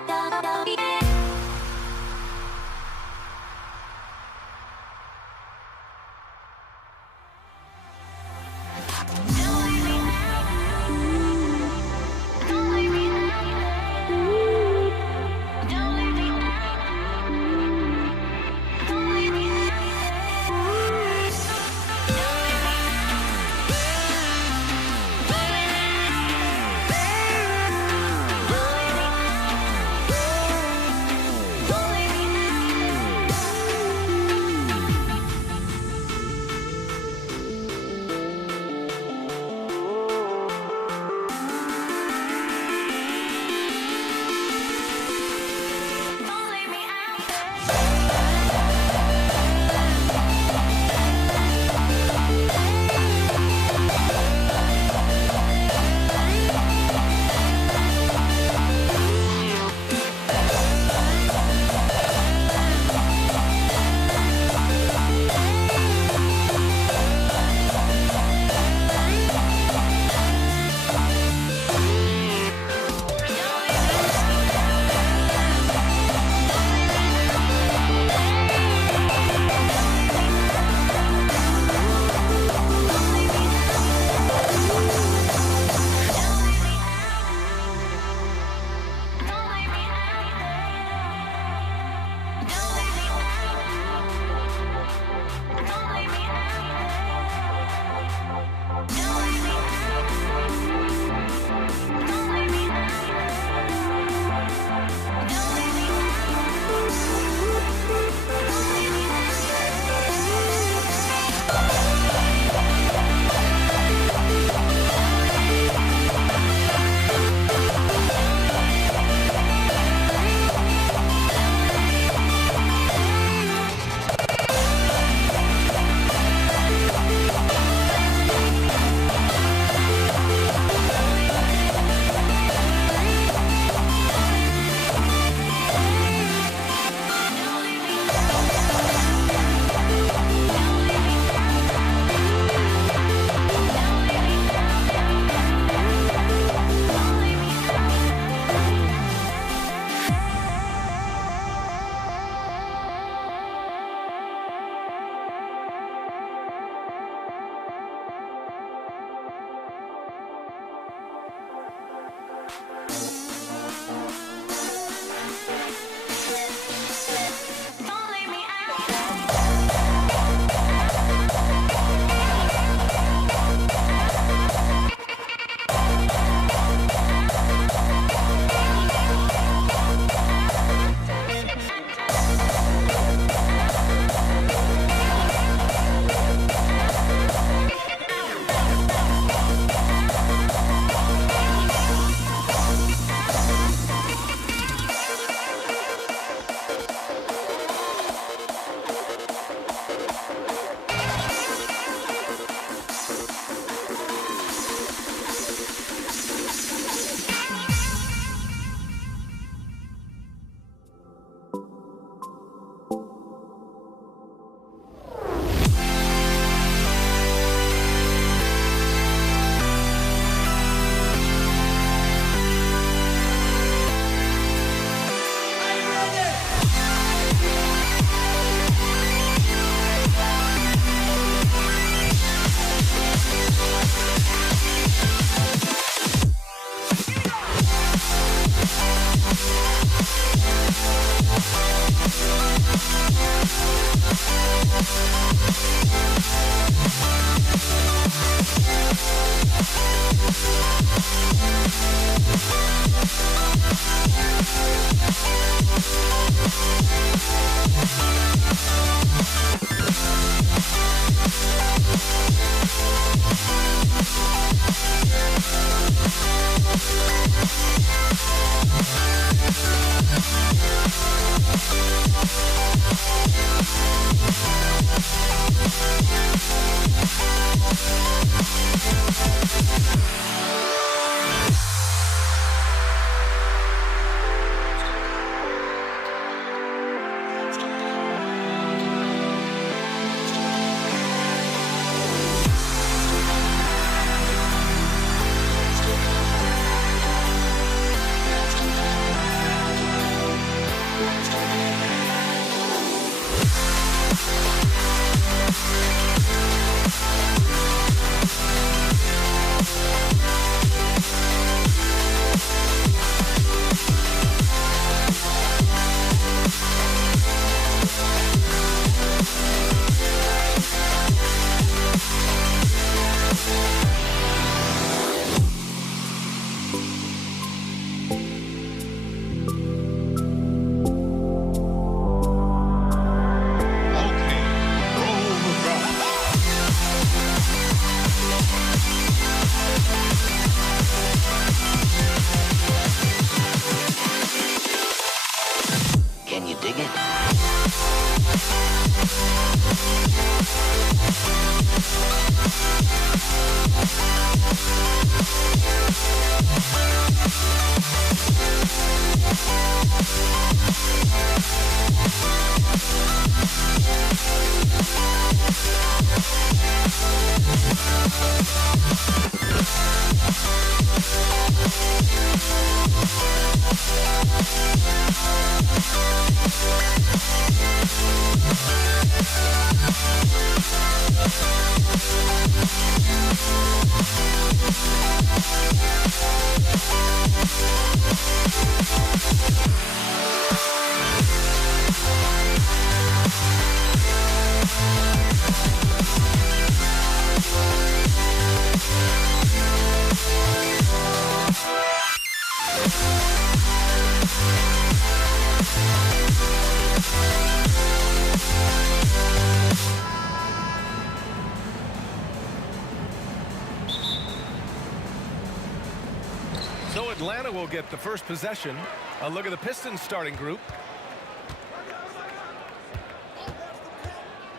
So Atlanta will get the first possession. A look at the Pistons starting group.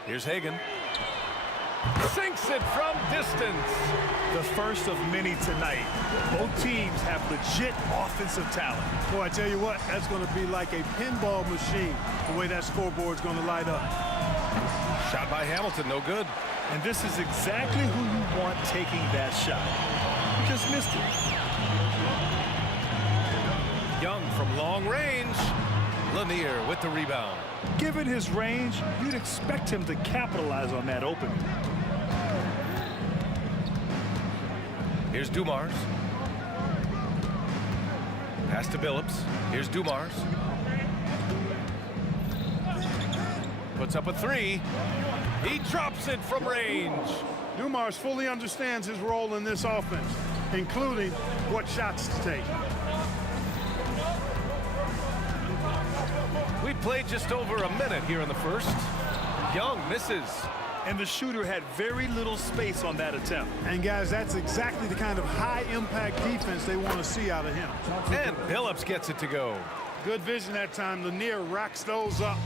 Here's Hagan. Sinks it from distance. The first of many tonight. Both teams have legit offensive talent. Boy, I tell you what, that's going to be like a pinball machine, the way that scoreboard's going to light up. Shot by Hamilton, no good. And this is exactly who you want taking that shot. He just missed it. Young from long range. Lanier with the rebound. Given his range, you'd expect him to capitalize on that opening. Here's Dumars. Pass to Billups. Here's Dumars. Puts up a three. He drops it from range. Dumars fully understands his role in this offense, including what shots to take. We played just over a minute here in the first. Young misses. And the shooter had very little space on that attempt. And guys, that's exactly the kind of high-impact defense they want to see out of him. And Billups gets it to go. Good vision that time. Lanier racks those up.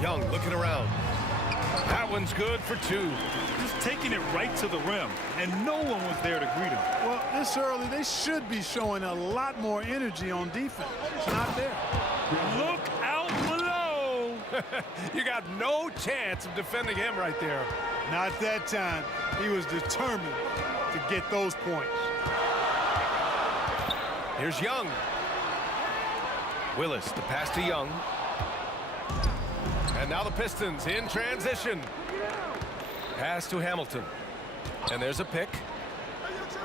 Young looking around. That one's good for two. Just taking it right to the rim, and no one was there to greet him. Well, this early, they should be showing a lot more energy on defense. It's not there. Look out below. You got no chance of defending him right there. Not that time. He was determined to get those points. Here's Young. Willis, the pass to Young. And now the Pistons in transition. Pass to Hamilton. And there's a pick.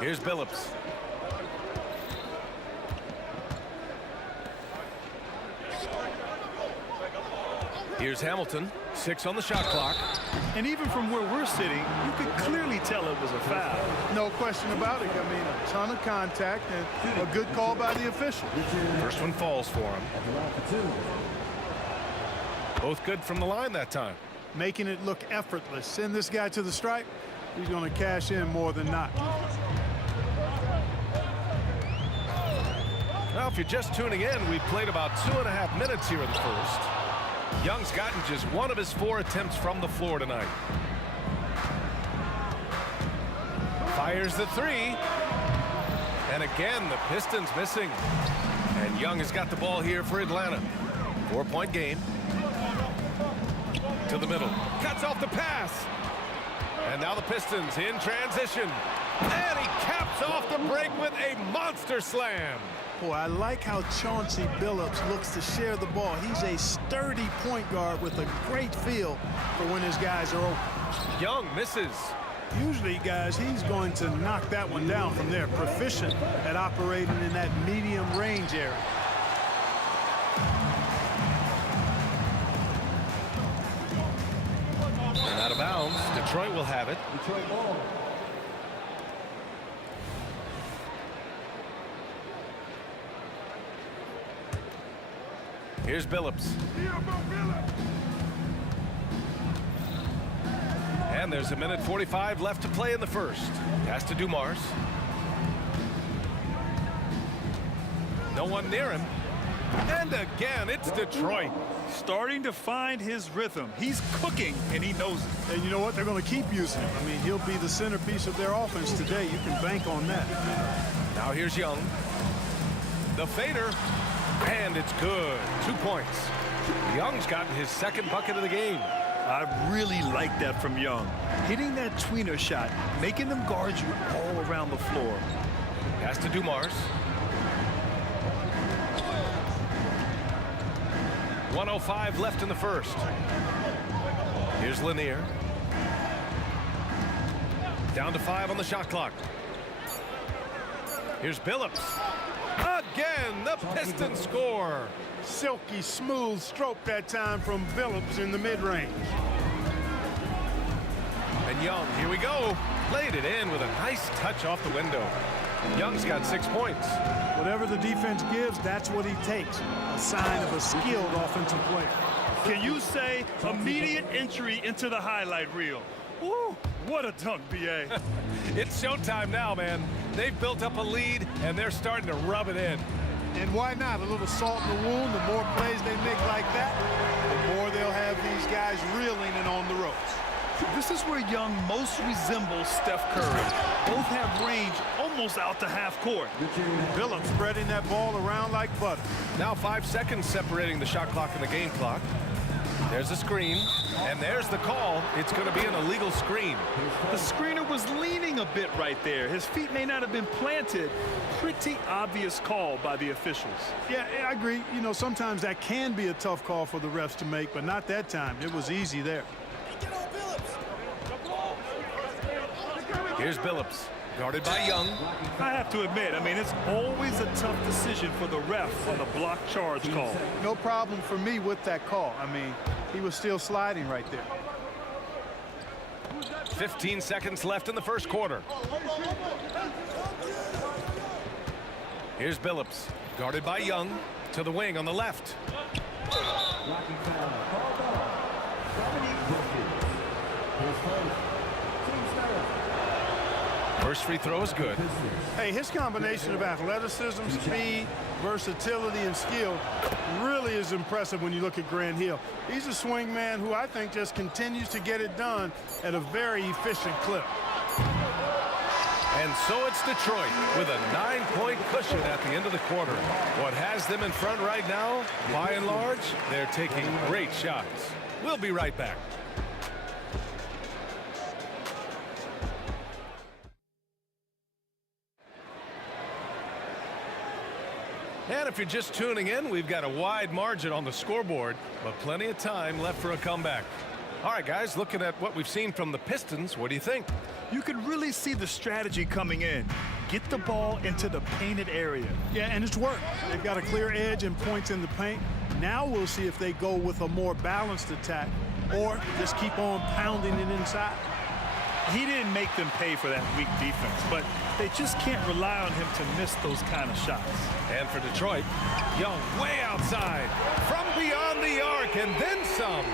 Here's Billups. Here's Hamilton. 6 on the shot clock. And even from where we're sitting, you could clearly tell it was a foul. No question about it. I mean, a ton of contact and a good call by the official. First one falls for him. Both good from the line that time. Making it look effortless. Send this guy to the stripe. He's going to cash in more than not. Now, if you're just tuning in, we've played about 2.5 minutes here in the first. Young's gotten just 1 of his 4 attempts from the floor tonight. Fires the 3. And again, the Pistons missing. And Young has got the ball here for Atlanta. 4-point game. To the middle. Cuts off the pass. And now the Pistons in transition. And he caps off the break with a monster slam. Boy, I like how Chauncey Billups looks to share the ball. He's a sturdy point guard with a great feel for when his guys are open. Young misses. Usually, guys, he's going to knock that one down from there. Proficient at operating in that medium range area. And out of bounds. Detroit will have it. Detroit ball. Here's Billups. And there's 1:45 left to play in the first. Pass to Dumars. No one near him. And again, it's Detroit. Starting to find his rhythm. He's cooking, and he knows it. And you know what? They're going to keep using him. I mean, he'll be the centerpiece of their offense today. You can bank on that. Now here's Young. The fader. And it's good. 2 points. Young's gotten his second bucket of the game. I really like that from Young. Hitting that tweener shot, making them guard you all around the floor. Pass to Dumars. 1:05 left in the first. Here's Lanier. Down to 5 on the shot clock. Here's Billups. Again, the Pistons score. Silky smooth stroke that time from Billups in the mid-range. And Young, here we go. Laid it in with a nice touch off the window. Young's got 6 points. Whatever the defense gives, that's what he takes. A sign of a skilled offensive player. Can you say immediate entry into the highlight reel? Woo, what a dunk, B.A. It's showtime now, man. They've built up a lead, and they're starting to rub it in. And why not? A little salt in the wound. The more plays they make like that, the more they'll have these guys reeling and on the ropes. This is where Young most resembles Steph Curry. Both have range almost out to half court. Billups spreading that ball around like butter. Now 5 seconds separating the shot clock and the game clock. There's a screen, and there's the call. It's going to be an illegal screen. The screener was leaning a bit right there. His feet may not have been planted. Pretty obvious call by the officials. Yeah, I agree. You know, sometimes that can be a tough call for the refs to make, but not that time. It was easy there. Here's Billups, guarded by Young. I have to admit, I mean, it's always a tough decision for the ref on the block charge call. No problem for me with that call. I mean, he was still sliding right there. 15 seconds left in the first quarter. Here's Billups, guarded by Young, to the wing on the left. First free throw is good. Hey, his combination of athleticism, speed, versatility, and skill really is impressive when you look at Grant Hill. He's a swing man who I think just continues to get it done at a very efficient clip. And so it's Detroit with a 9-point cushion at the end of the quarter. What has them in front right now, by and large, they're taking great shots. We'll be right back. And if you're just tuning in, we've got a wide margin on the scoreboard, but plenty of time left for a comeback. All right, guys, looking at what we've seen from the Pistons, what do you think? You can really see the strategy coming in. Get the ball into the painted area. Yeah, and it's worked. They've got a clear edge and points in the paint. Now we'll see if they go with a more balanced attack or just keep on pounding it inside. He didn't make them pay for that weak defense, but they just can't rely on him to miss those kind of shots. And for Detroit, Young way outside, from beyond the arc, and then some.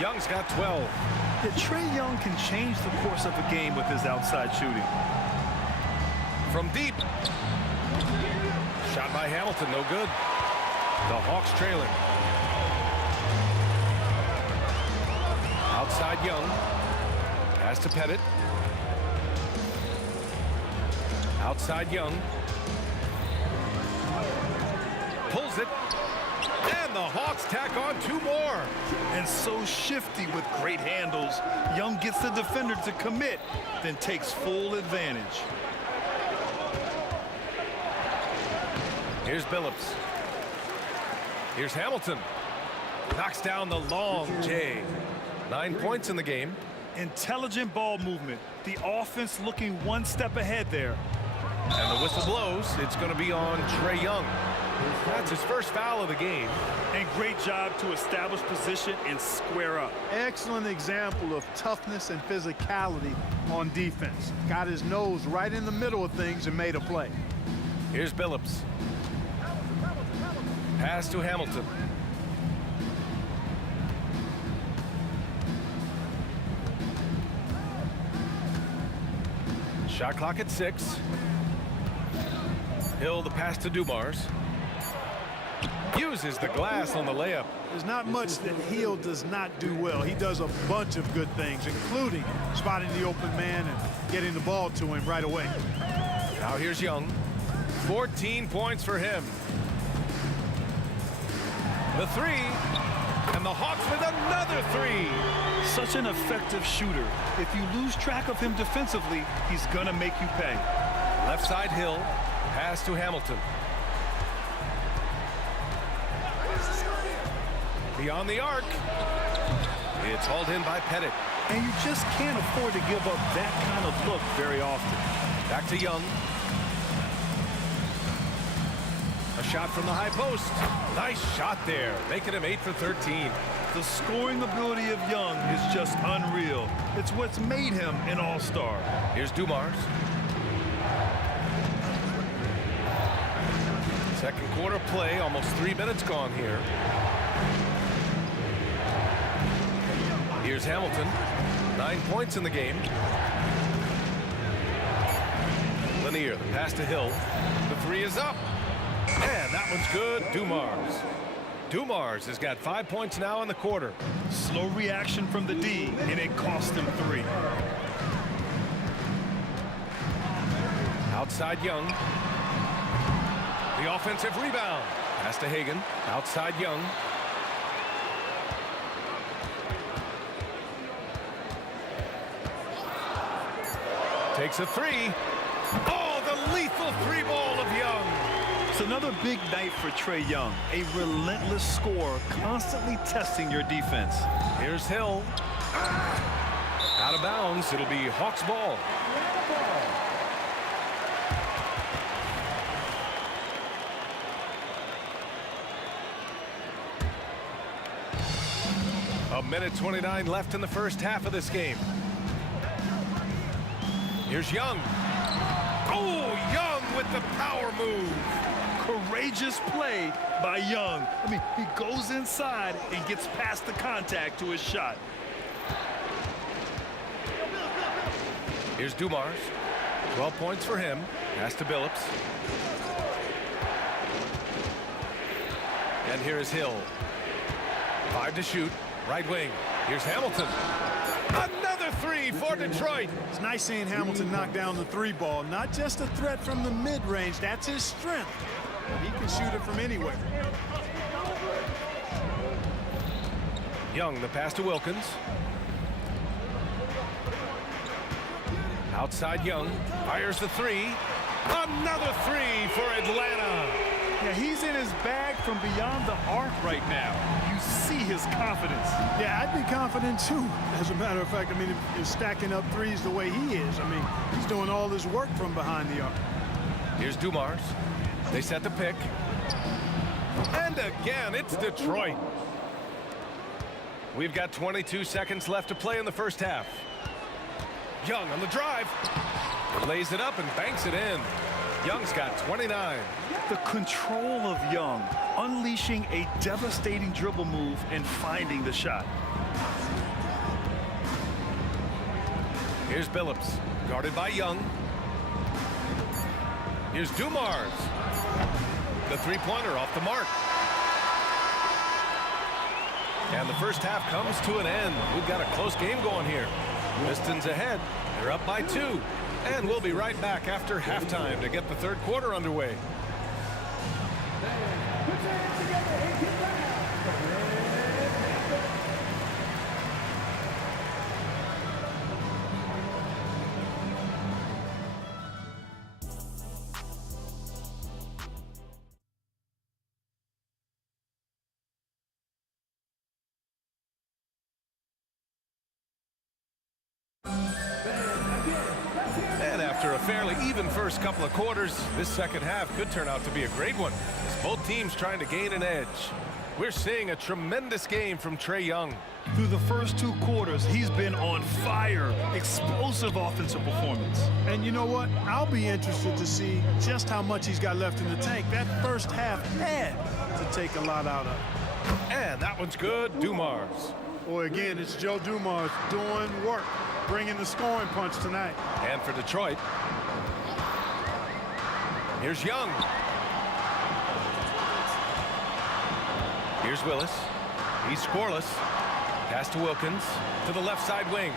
Young's got 12. Yeah, Trae Young can change the course of a game with his outside shooting. From deep. Shot by Hamilton, no good. The Hawks trailing. Outside Young. Pass to Pettit. Outside Young. Pulls it. And the Hawks tack on 2 more. And so shifty with great handles. Young gets the defender to commit, then takes full advantage. Here's Billups. Here's Hamilton. Knocks down the long J. 9 points in the game. Intelligent ball movement. The offense looking one step ahead there. And the whistle blows. It's going to be on Trae Young. That's his first foul of the game. And great job to establish position and square up. Excellent example of toughness and physicality on defense. Got his nose right in the middle of things and made a play. Here's Billups. Pass to Hamilton. Shot clock at 6. Hill the pass to Dumars. Uses the glass on the layup. There's not much that Hill does not do well. He does a bunch of good things, including spotting the open man and getting the ball to him right away. Now here's Young. 14 points for him. The three. And the Hawks with another three. Such an effective shooter. If you lose track of him defensively, he's going to make you pay. Left side Hill. Pass to Hamilton. Beyond the arc. It's hauled in by Pettit. And you just can't afford to give up that kind of look very often. Back to Young. A shot from the high post. Nice shot there, making him 8 for 13. The scoring ability of Young is just unreal. It's what's made him an all-star. Here's Dumars. Second quarter play, almost 3 minutes gone here. Here's Hamilton. 9 points in the game. Lanier, the pass to Hill. The three is up. And that one's good. Dumars. Dumars has got 5 points now in the quarter. Slow reaction from the D, and it cost him 3. Outside Young. The offensive rebound. Pass to Hagan. Outside Young. Takes a three. Oh, the lethal three ball of Young. It's another big night for Trae Young. A relentless scorer, constantly testing your defense. Here's Hill. Out of bounds. It'll be Hawks ball. A minute 29 left in the first half of this game. Here's Young. Oh, Young with the power move. Courageous play by Young. I mean, he goes inside and gets past the contact to his shot. Here's Dumars. 12 points for him. Pass to Billups. And here is Hill. 5 to shoot. Right wing. Here's Hamilton. Another three for Detroit. It's nice seeing Hamilton knock down the three ball. Not just a threat from the mid-range. That's his strength. He can shoot it from anywhere. Young, the pass to Wilkins. Outside Young. Fires the three. Another three for Atlanta. Yeah, he's in his bag from beyond the arc right now. You see his confidence. Yeah, I'd be confident too. As a matter of fact, I mean, if you're stacking up threes the way he is, I mean, he's doing all this work from behind the arc. Here's Dumars. They set the pick. And again, it's Detroit. We've got 22 seconds left to play in the first half. Young on the drive. Lays it up and banks it in. Young's got 29. The control of Young, unleashing a devastating dribble move and finding the shot. Here's Billups, guarded by Young. Here's Dumars. The three-pointer off the mark. And the first half comes to an end. We've got a close game going here. Pistons ahead. They're up by 2. And we'll be right back after halftime to get the third quarter underway. And after a fairly even first couple of quarters, this second half could turn out to be a great one, as both teams trying to gain an edge. We're seeing a tremendous game from Trae Young. Through the first 2 quarters, he's been on fire. Explosive offensive performance. And you know what? I'll be interested to see just how much he's got left in the tank. That first half had to take a lot out of. And that one's good. Dumars. Boy, again, it's Joe Dumars doing work, bringing the scoring punch tonight. And for Detroit, here's Young. Here's Willis. He's scoreless. Pass to Wilkins to the left side wing.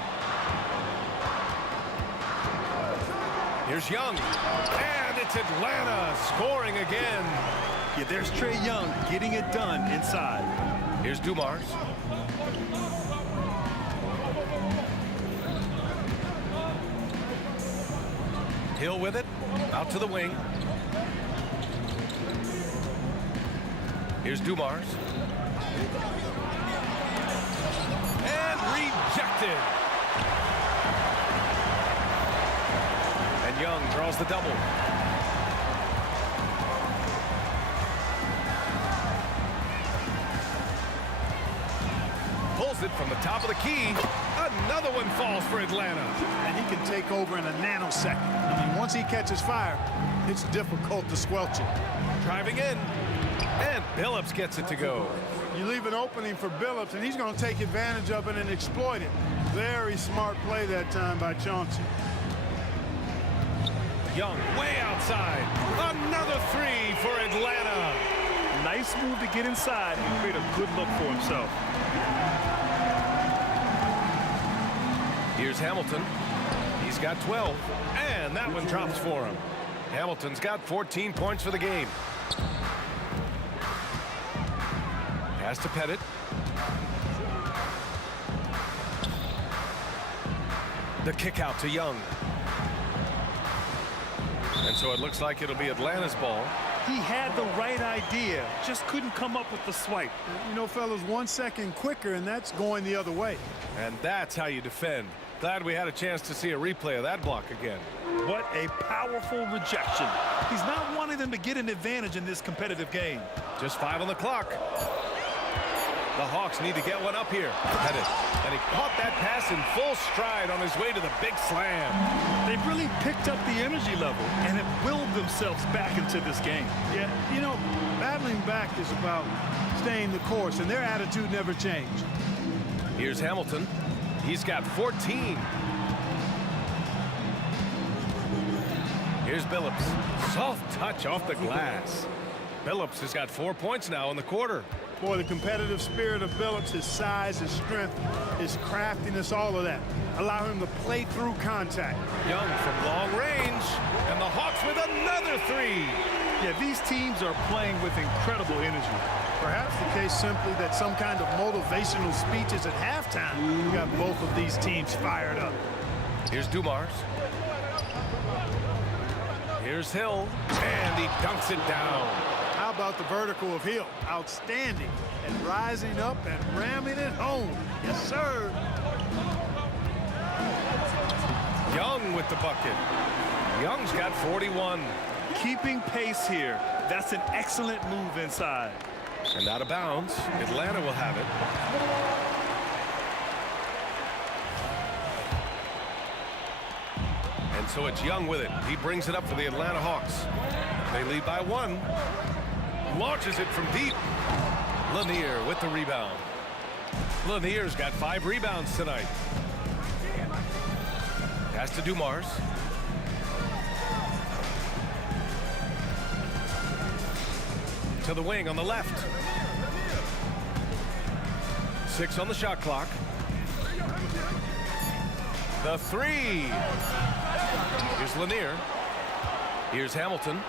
Here's Young. And it's Atlanta scoring again. Yeah, there's Trae Young getting it done inside. Here's Dumars. Hill with it. Out to the wing. Here's Dumars. And rejected. And Young draws the double. Pulls it from the top of the key. Another one falls for Atlanta. And he can take over in a nanosecond. I mean, once he catches fire, it's difficult to squelch it. Driving in. And Billups gets it to go. You leave an opening for Billups, and he's going to take advantage of it and exploit it. Very smart play that time by Chauncey. Young way outside. Another three for Atlanta. Nice move to get inside and create a good look for himself. Here's Hamilton. He's got 12. And that one drops for him. Hamilton's got 14 points for the game. Pass to Pettit. The kick out to Young. And so it looks like it'll be Atlanta's ball. He had the right idea, just couldn't come up with the swipe. You know, fellas, 1 second quicker, and that's going the other way. And that's how you defend. Glad we had a chance to see a replay of that block again. What a powerful rejection. He's not wanting them to get an advantage in this competitive game. Just 5 on the clock. The Hawks need to get one up here. Pettit. And he caught that pass in full stride on his way to the big slam. They've really picked up the energy level and have willed themselves back into this game. Yeah, you know, battling back is about staying the course, and their attitude never changed. Here's Hamilton. He's got 14. Here's Billups. Soft touch off the glass. Billups has got 4 points now in the quarter. Boy, the competitive spirit of Billups, his size, his strength, his craftiness, all of that. Allow him to play through contact. Young from long range. And the Hawks with another three. Yeah, these teams are playing with incredible energy. Perhaps the case simply that some kind of motivational speeches at halftime got both of these teams fired up. Here's Dumars. Here's Hill. And he dunks it down. How about the vertical of Hill? Outstanding. And rising up and ramming it home. Yes, sir. Young with the bucket. Young's got 41. Keeping pace here. That's an excellent move inside. And out of bounds. Atlanta will have it. And so it's Young with it. He brings it up for the Atlanta Hawks. They lead by 1. Launches it from deep. Lanier with the rebound. Lanier's got 5 rebounds tonight. Pass to Dumars. To the wing on the left. 6 on the shot clock. The three. Here's Lanier. Here's Hamilton.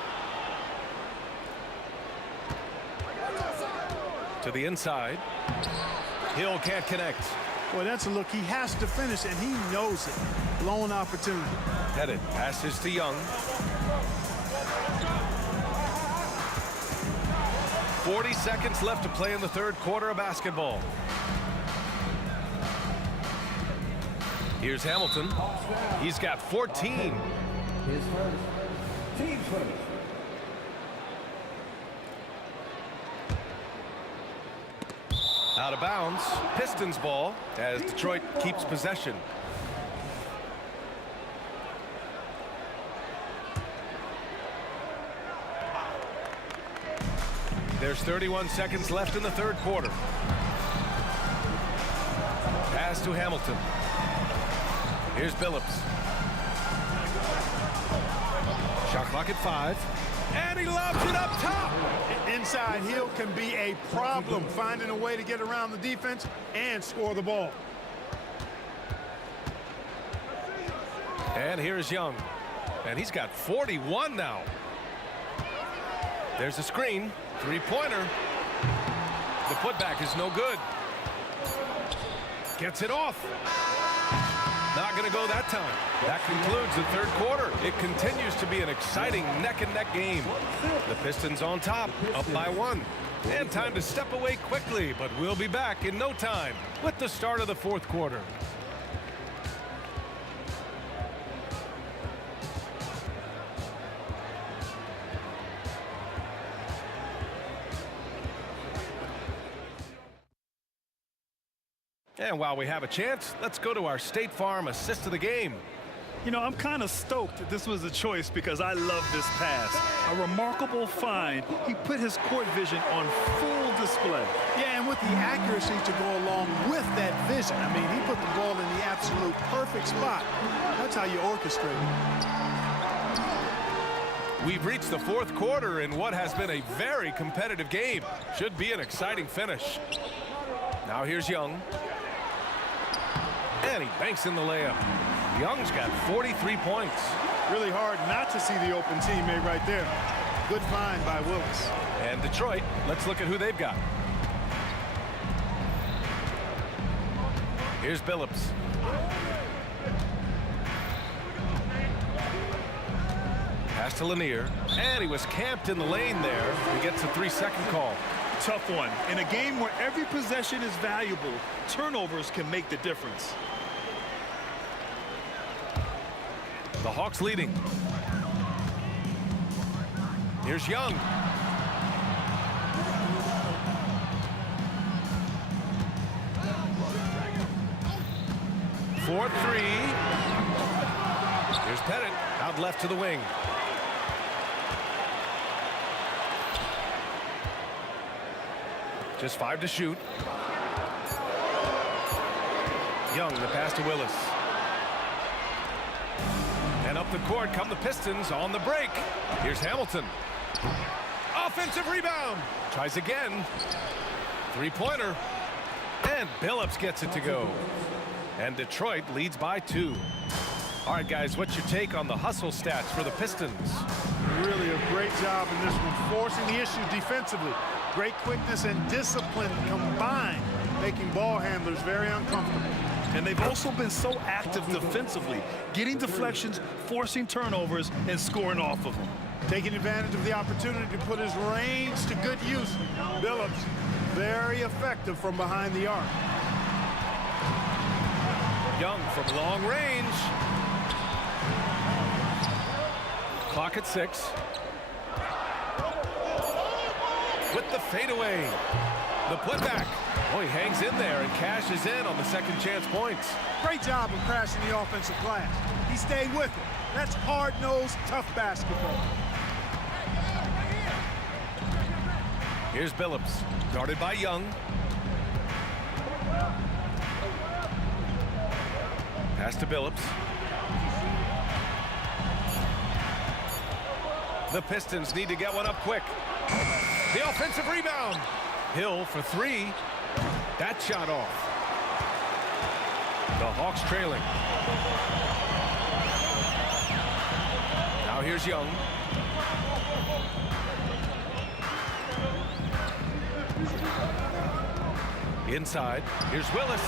To the inside. Hill can't connect. Boy, that's a look he has to finish, and he knows it. Blown opportunity. Pettit passes to Young. 40 seconds left to play in the third quarter of basketball. Here's Hamilton. He's got 14. His first. Team's first. Out of bounds. Pistons ball as Detroit keeps possession. There's 31 seconds left in the third quarter. Pass to Hamilton. Here's Billups. Shot clock at 5. And he lobs it up top. Inside heel can be a problem, finding a way to get around the defense and score the ball. And here's Young. And he's got 41 now. There's a screen. Three-pointer. The putback is no good. Gets it off. Not going to go that time. That concludes the third quarter. It continues to be an exciting neck-and-neck game. The Pistons on top, up by 1. And time to step away quickly, but we'll be back in no time with the start of the fourth quarter. And while we have a chance, let's go to our State Farm assist of the game. You know, I'm kind of stoked that this was a choice because I love this pass. A remarkable find. He put his court vision on full display. Yeah, and with the accuracy to go along with that vision. I mean, he put the ball in the absolute perfect spot. That's how you orchestrate it. We've reached the fourth quarter in what has been a very competitive game. Should be an exciting finish. Now here's Young. And he banks in the layup. Young's got 43 points. Really hard not to see the open teammate right there. Good find by Willis. And Detroit, let's look at who they've got. Here's Billups. Pass to Lanier. And he was camped in the lane there. He gets a 3-second call. Tough one. In a game where every possession is valuable, turnovers can make the difference. The Hawks leading. Here's Young. For 3. Here's Pettit out left to the wing. Just 5 to shoot. Young, the pass to Willis. And up the court come the Pistons on the break. Here's Hamilton. Offensive rebound. Tries again. Three-pointer. And Billups gets it to go. And Detroit leads by 2. All right, guys, what's your take on the hustle stats for the Pistons? Really a great job in this one, forcing the issue defensively. Great quickness and discipline combined, making ball handlers very uncomfortable. And they've also been so active defensively, getting deflections, forcing turnovers, and scoring off of them. Taking advantage of the opportunity to put his range to good use. Billups, very effective from behind the arc. Young from long range. Clock at 6. With the fadeaway. The putback. Oh, he hangs in there and cashes in on the second chance points. Great job of crashing the offensive glass. He stayed with it. That's hard-nosed, tough basketball. Here's Billups, guarded by Young. Pass to Billups. The Pistons need to get one up quick. The offensive rebound. Hill for 3. That shot off. The Hawks trailing. Now here's Young. Inside. Here's Willis.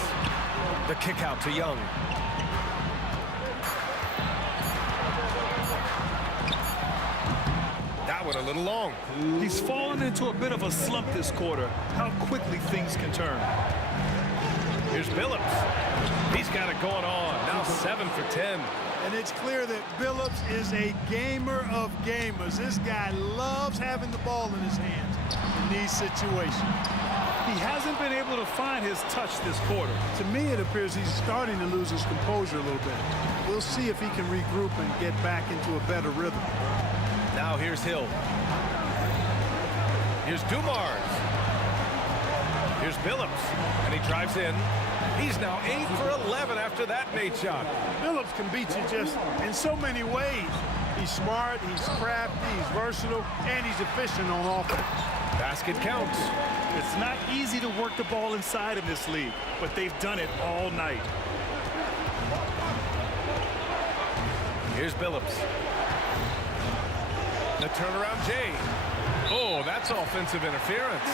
The kick out to Young. That one a little long. He's fallen into a bit of a slump this quarter. How quickly things can turn. Here's Billups. He's got it going on. Now 7 for 10. And it's clear that Billups is a gamer of gamers. This guy loves having the ball in his hands in these situations. He hasn't been able to find his touch this quarter. To me, it appears he's starting to lose his composure a little bit. We'll see if he can regroup and get back into a better rhythm. Now here's Hill. Here's Dumars. Here's Billups. And he drives in. He's now 8 for 11 after that made shot. Billups can beat you just in so many ways. He's smart, he's crafty, he's versatile, and he's efficient on offense. Basket counts. It's not easy to work the ball inside in this league, but they've done it all night. Here's Billups. The turnaround Jay. Oh, that's offensive interference.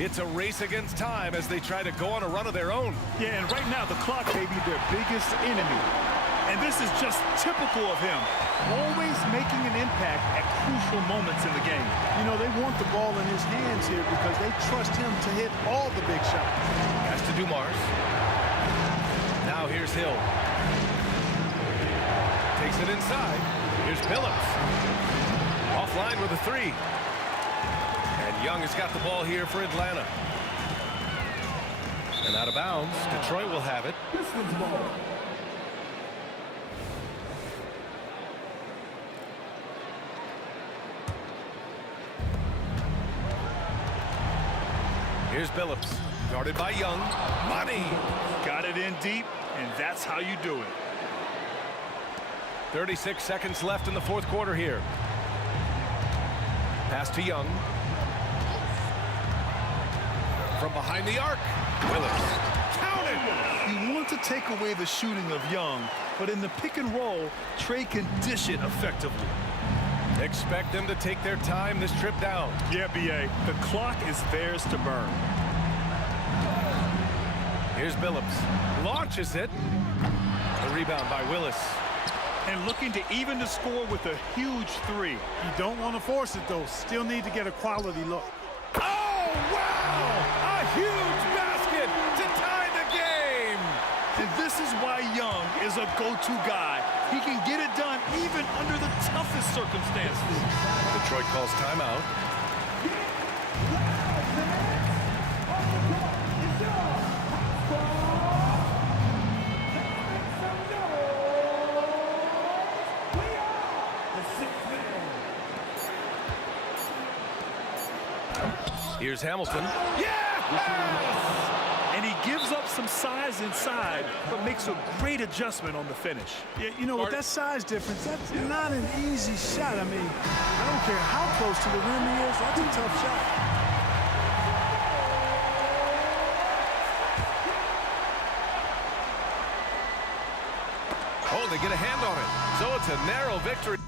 It's a race against time as they try to go on a run of their own. Yeah, and right now the clock may be their biggest enemy. And this is just typical of him. Always making an impact at crucial moments in the game. You know, they want the ball in his hands here because they trust him to hit all the big shots. Has to do Mars. Now here's Hill. Takes it inside. Here's Billups. Offline with a three. And Young has got the ball here for Atlanta. And out of bounds. Detroit will have it. Pistons ball. Here's Billups, guarded by Young. Money! Got it in deep, and that's how you do it. 36 seconds left in the fourth quarter here. Pass to Young. From behind the arc, Willis. Counted! You want to take away the shooting of Young, but in the pick and roll, Trey can dish it effectively. Expect them to take their time this trip down. Yeah, B.A. The clock is theirs to burn. Here's Billups. Launches it. The rebound by Willis. And looking to even the score with a huge three. You don't want to force it, though. Still need to get a quality look. Oh, wow! A huge basket to tie the game! And this is why Young is a go-to guy. He can get it done even under the toughest circumstances. Detroit calls timeout. Here's Hamilton. And he gives up some size inside, but makes a great adjustment on the finish. Yeah, you know, with that size difference, that's not an easy shot. I mean, I don't care how close to the rim he is, that's a tough shot. Oh, they get a hand on it. So it's a narrow victory.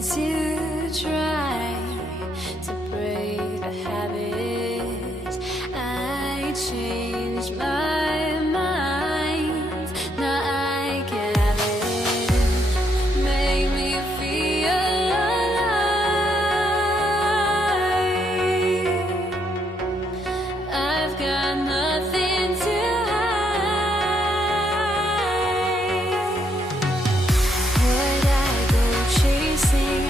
To try to break the habit, I changed my mind. Now I can have it. Make me feel alive. I've got nothing to hide. Would I go chasing?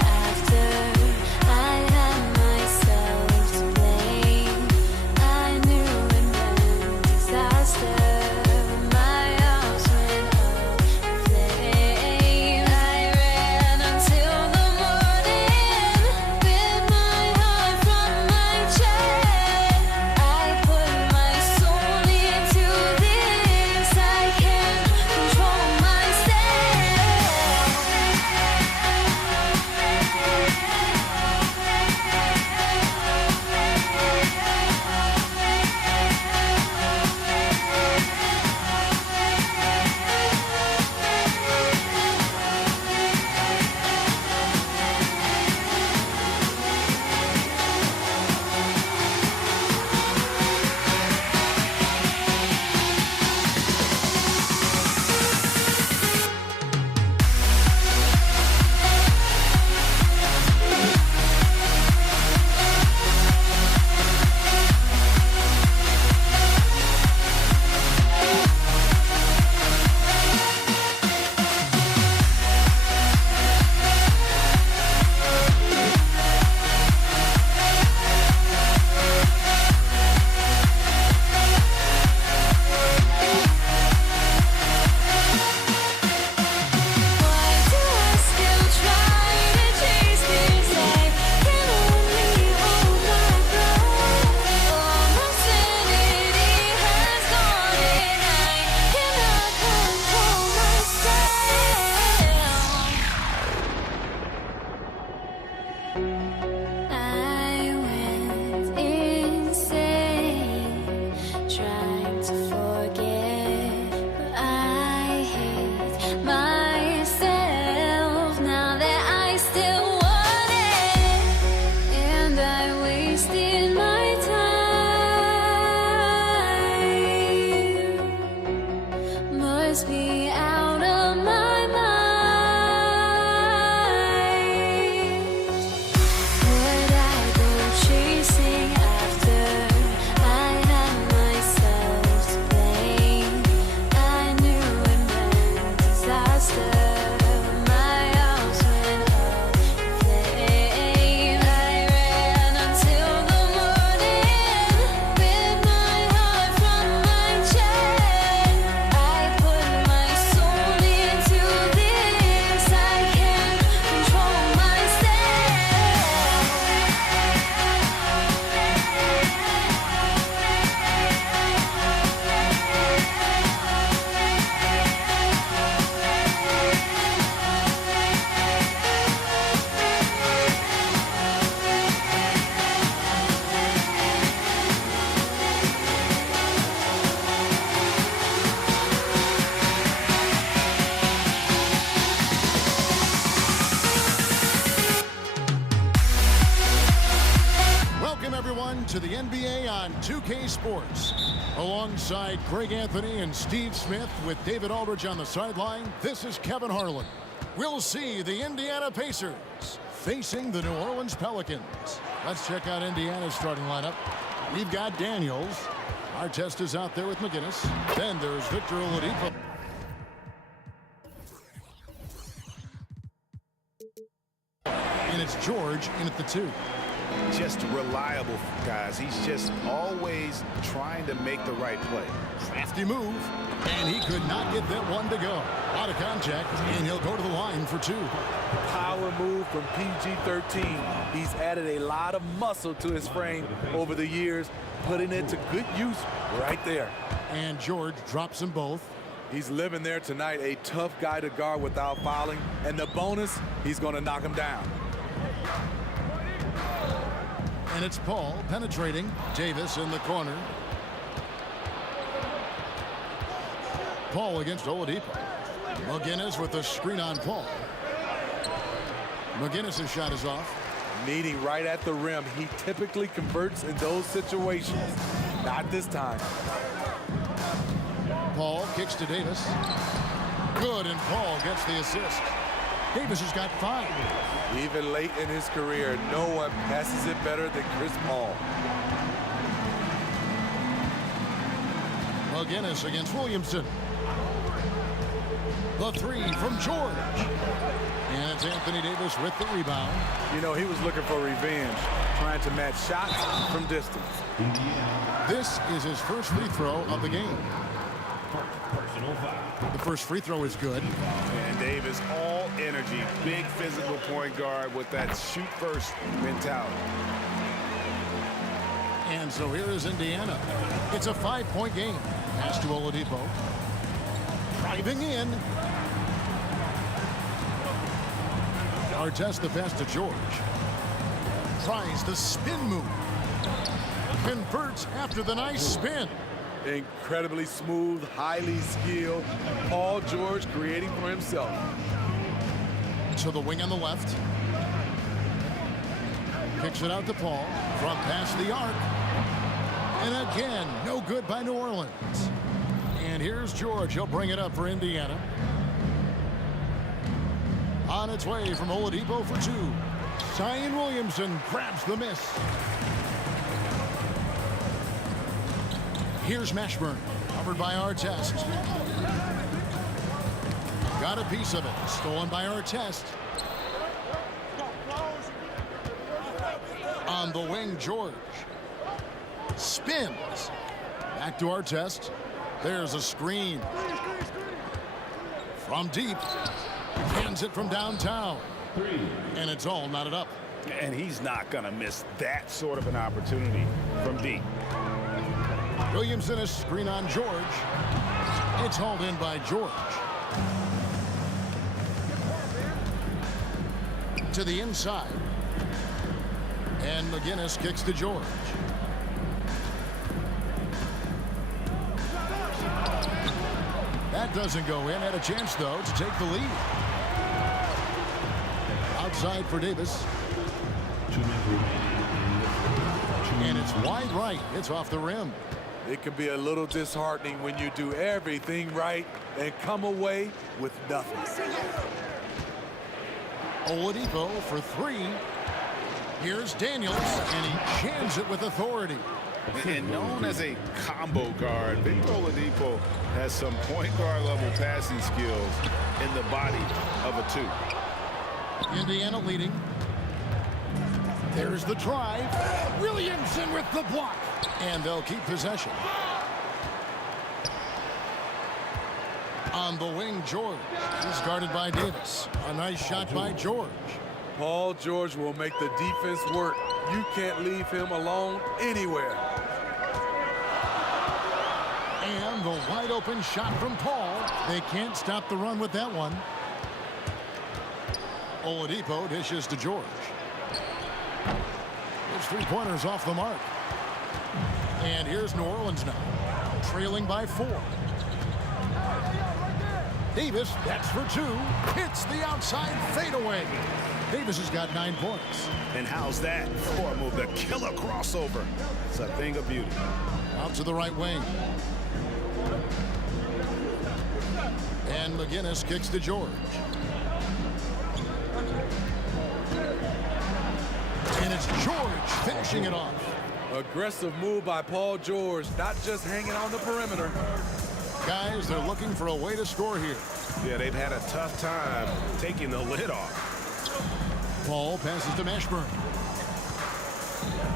to the NBA on 2K Sports. Alongside Greg Anthony and Steve Smith with David Aldridge on the sideline, this is Kevin Harlan. We'll see the Indiana Pacers facing the New Orleans Pelicans. Let's check out Indiana's starting lineup. We've got Daniels. Artest is out there with McGinnis. Then there's Victor Oladipo. And it's George in at the 2. Just reliable, guys. He's just always trying to make the right play. Crafty move, and he could not get that one to go. Out of contact, and he'll go to the line for 2. Power move from PG-13. He's added a lot of muscle to his frame over the years, putting it to good use right there. And George drops them both. He's living there tonight, a tough guy to guard without fouling, and the bonus, he's going to knock him down. And it's Paul penetrating. Davis in the corner. Paul against Oladipo. McGinnis with the screen on Paul. McGinnis' shot is off. Meeting right at the rim. He typically converts in those situations. Not this time. Paul kicks to Davis. Good, and Paul gets the assist. Davis has got 5. Even late in his career, no one passes it better than Chris Paul. McGinnis against Williamson. The 3 from George. And it's Anthony Davis with the rebound. You know, he was looking for revenge, trying to match shots from distance. This is his first free throw of the game. The first free throw is good. And Davis, all energy, big physical point guard with that shoot-first mentality. And so here is Indiana. It's a 5-point game. Pass to Oladipo. Driving in. Artest the pass to George. Tries the spin move. Converts after the nice spin. Incredibly smooth, highly skilled. Paul George creating for himself. To the wing on the left. Kicks it out to Paul from past the arc. And again, no good by New Orleans. And here's George. He'll bring it up for Indiana. On its way from Oladipo for 2. Zion Williamson grabs the miss. Here's Mashburn, covered by Artest. Got a piece of it, stolen by Artest. On the wing, George. Spins. Back to Artest. There's a screen. From deep. Hands it from downtown. And it's all knotted up. And he's not going to miss that sort of an opportunity from deep. Williamson a screen on George. It's hauled in by George. To the inside. And McGinnis kicks to George. That doesn't go in. Had a chance, though, to take the lead. Outside for Davis. And it's wide right. It's off the rim. It can be a little disheartening when you do everything right and come away with nothing. Oladipo for 3. Here's Daniels, and he jams it with authority. And known as a combo guard, Victor Oladipo has some point guard level passing skills in the body of a 2. Indiana leading. There's the drive. Williamson with the block. And they'll keep possession. On the wing, George. He's guarded by Davis. A nice shot by George. Paul George will make the defense work. You can't leave him alone anywhere. And the wide open shot from Paul. They can't stop the run with that one. Oladipo dishes to George. His 3-pointers off the mark. And here's New Orleans now, trailing by 4. Davis, that's for 2. Hits the outside fadeaway. Davis has got 9 points. And how's that for a move? The killer crossover. It's a thing of beauty. Out to the right wing. And McGinnis kicks to George. And it's George finishing it off. Aggressive move by Paul George, not just hanging on the perimeter. Guys, they're looking for a way to score here. Yeah, they've had a tough time taking the lid off. Paul passes to Mashburn.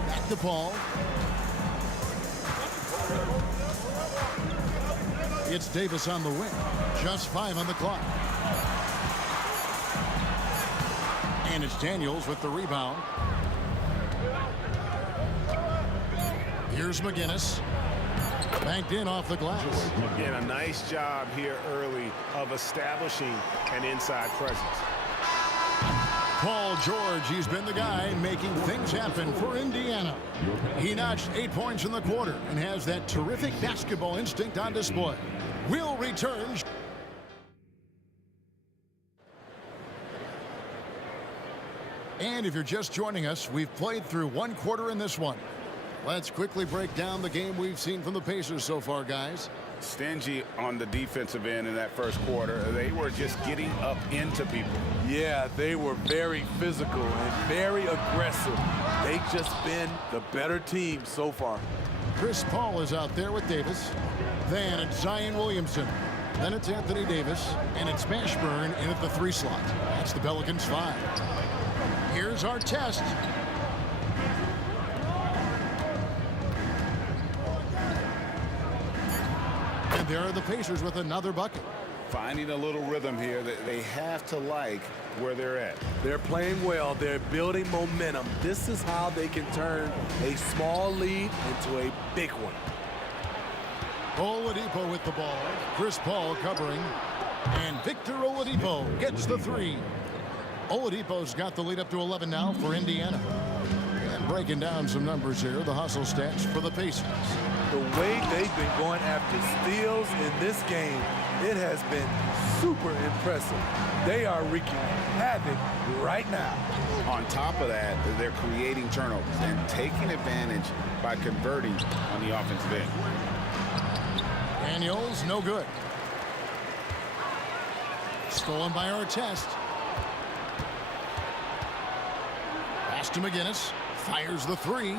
Back to Paul. It's Davis on the wing. Just 5 on the clock. And it's Daniels with the rebound. Here's McGinnis. Banked in off the glass. Again, a nice job here early of establishing an inside presence. Paul George, he's been the guy making things happen for Indiana. He notched 8 points in the quarter and has that terrific basketball instinct on display. Will return. And if you're just joining us, we've played through 1 quarter in this one. Let's quickly break down the game we've seen from the Pacers so far, guys. Stingy on the defensive end in that first quarter. They were just getting up into people. Yeah, they were very physical and very aggressive. They've just been the better team so far. Chris Paul is out there with Davis. Then it's Zion Williamson. Then it's Anthony Davis. And it's Mashburn in at the 3 slot. That's the Pelicans 5. Here's our test. And there are the Pacers with another bucket. Finding a little rhythm here that they have to like where they're at. They're playing well. They're building momentum. This is how they can turn a small lead into a big one. Oladipo with the ball. Chris Paul covering. And Victor Oladipo gets the 3. Oladipo's got the lead up to 11 now for Indiana. And breaking down some numbers here, the hustle stats for the Pacers. The way they've been going after steals in this game, it has been super impressive. They are wreaking havoc right now. On top of that, they're creating turnovers and taking advantage by converting on the offensive end. Daniels, no good. Stolen by Artest. Pass to McGinnis. Fires the 3.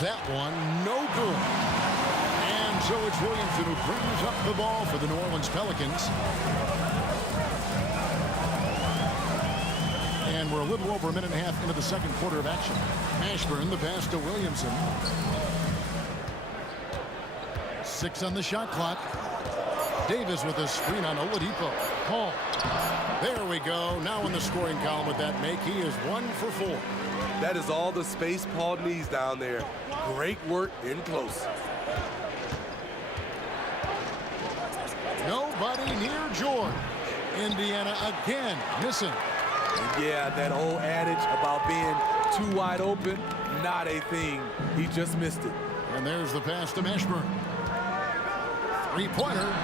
That one, no good. And so it's Williamson who brings up the ball for the New Orleans Pelicans. And we're a little over a minute and a half into the second quarter of action. Mashburn, the pass to Williamson. 6 on the shot clock. Davis with a screen on Oladipo. Paul. There we go. Now in the scoring column with that make, he is 1 for 4. That is all the space Paul needs down there. Great work in close. Nobody near George. Indiana again missing. And yeah, that old adage about being too wide open, not a thing. He just missed it. And there's the pass to Mashburn. 3-pointer.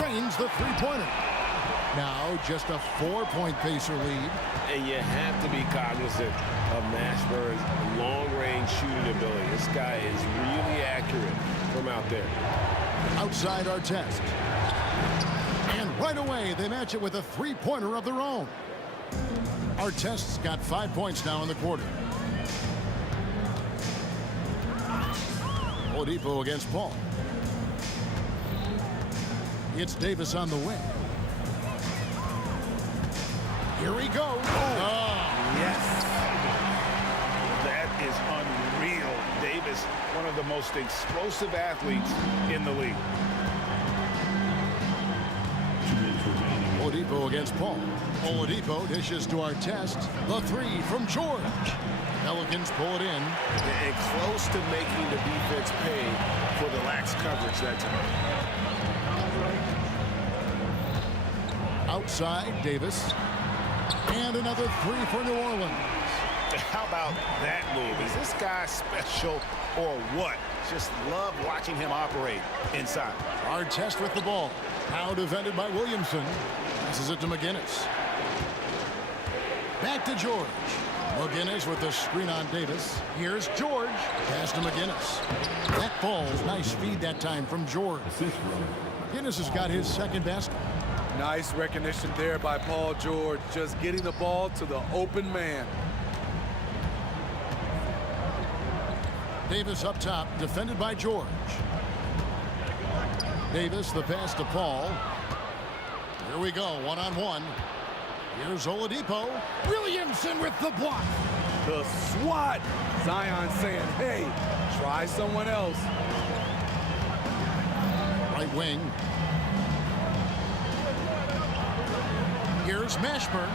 Trains the 3-pointer. Now just a 4-point Pacer lead. And you have to be cognizant of Mashburn's long-range shooting ability. This guy is really accurate from out there. Outside Artest. And right away, they match it with a 3-pointer of their own. Artest's got 5 points now in the quarter. Oladipo against Paul. It's Davis on the wing. Here we go. Oh, yes. That is unreal. Davis, one of the most explosive athletes in the league. Oladipo against Paul. Oladipo dishes to Artest. The 3 from George. Pelicans pull it in. And close to making the defense pay for the lax coverage that time. Outside, Davis. And another 3 for New Orleans. How about that move? Is this guy special or what? Just love watching him operate inside. Artest with the ball. Now defended by Williamson. Passes it to McGinnis. Back to George. McGinnis with the screen on Davis. Here's George. Pass to McGinnis. That falls. Nice feed that time from George. McGinnis has got his second basket. Nice recognition there by Paul George, just getting the ball to the open man. Davis up top, defended by George. Davis, the pass to Paul. Here we go, one-on-one. Here's Oladipo. Williamson with the block. The swat. Zion saying, hey, try someone else. Right wing. Here's Mashburn.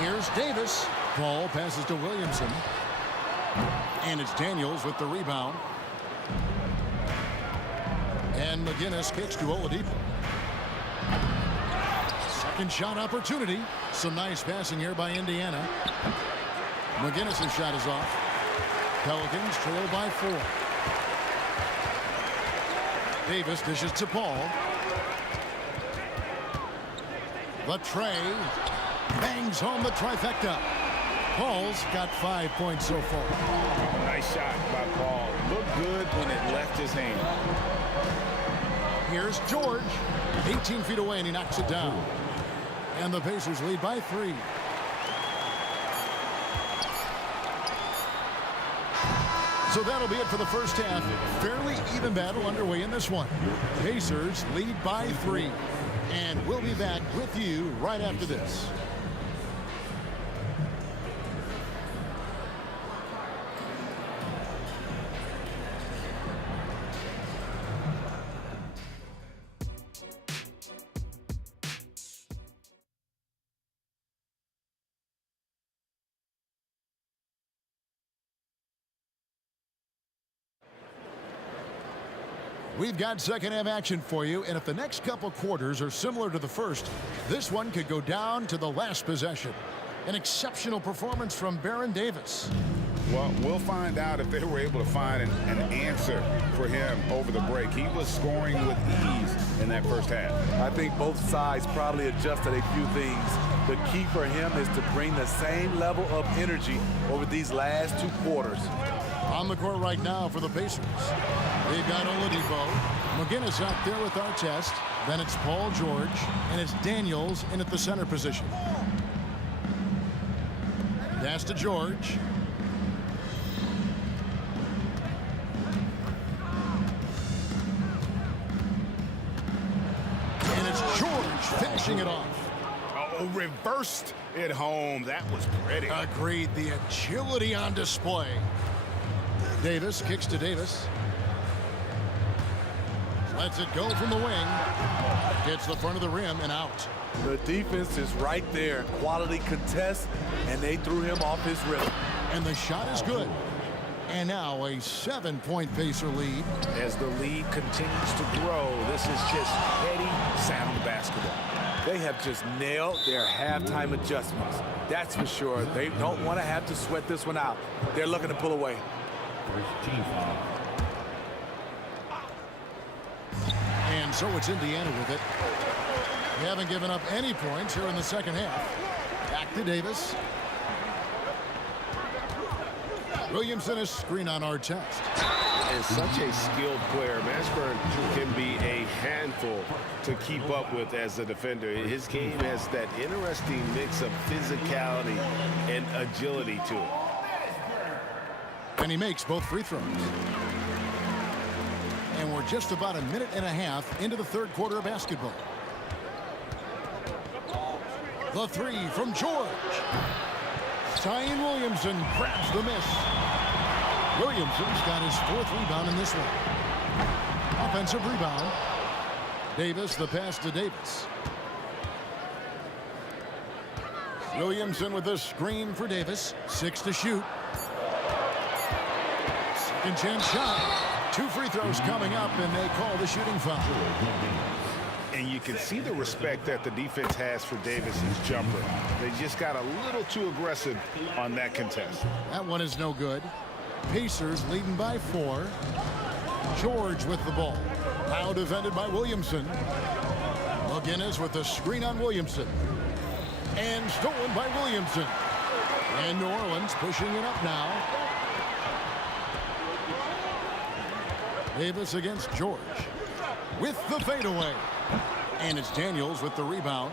Here's Davis. Paul passes to Williamson. And it's Daniels with the rebound. And McGinnis kicks to Oladipo. Second shot opportunity. Some nice passing here by Indiana. McGinnis' shot is off. Pelicans trail by 4. Davis dishes to Paul. The tray bangs home the trifecta. Paul's got 5 points so far. Nice shot by Paul. Looked good when it left his hand. Here's George. 18 feet away, and he knocks it down. And the Pacers lead by 3. So that'll be it for the first half. Fairly even battle underway in this one. Pacers lead by 3. And we'll be back with you right after this. We've got second half action for you, and if the next couple quarters are similar to the first, this one could go down to the last possession. An exceptional performance from Baron Davis. Well, we'll find out if they were able to find an answer for him over the break. He was scoring with ease in that first half. I think both sides probably adjusted a few things. The key for him is to bring the same level of energy over these last 2 quarters. On the court right now for the Pacers. They've got Oladipo. McGinnis out there with Artest. Then it's Paul George. And it's Daniels in at the center position. Pass to George. And it's George finishing it off. Oh, reversed it home. That was pretty. Agreed. The agility on display. Davis kicks to Davis. Lets it go from the wing. Gets the front of the rim and out. The defense is right there. Quality contest, and they threw him off his rhythm. And the shot is good. And now a 7-point Pacer lead. As the lead continues to grow, this is just heady, sound basketball. They have just nailed their halftime adjustments. That's for sure. They don't want to have to sweat this one out. They're looking to pull away. And so it's Indiana with it. They haven't given up any points here in the second half. Back to Davis. Williamson is screen on Artest. Is such a skilled player. Mashburn can be a handful to keep up with as a defender. His game has that interesting mix of physicality and agility to it. And he makes both free throws. And we're just about a minute and a half into the third quarter of basketball. The three from George. Zion Williamson grabs the miss. Williamson's got his 4th rebound in this one. Offensive rebound. Davis, the pass to Davis. Williamson with the screen for Davis. 6 to shoot. Second chance shot. 2 free throws coming up, and they call the shooting foul. And you can see the respect that the defense has for Davis's jumper. They just got a little too aggressive on that contest. That one is no good. Pacers leading by 4. George with the ball. Now defended by Williamson. McGinnis with the screen on Williamson. And stolen by Williamson. And New Orleans pushing it up now. Davis against George with the fadeaway. And it's Daniels with the rebound.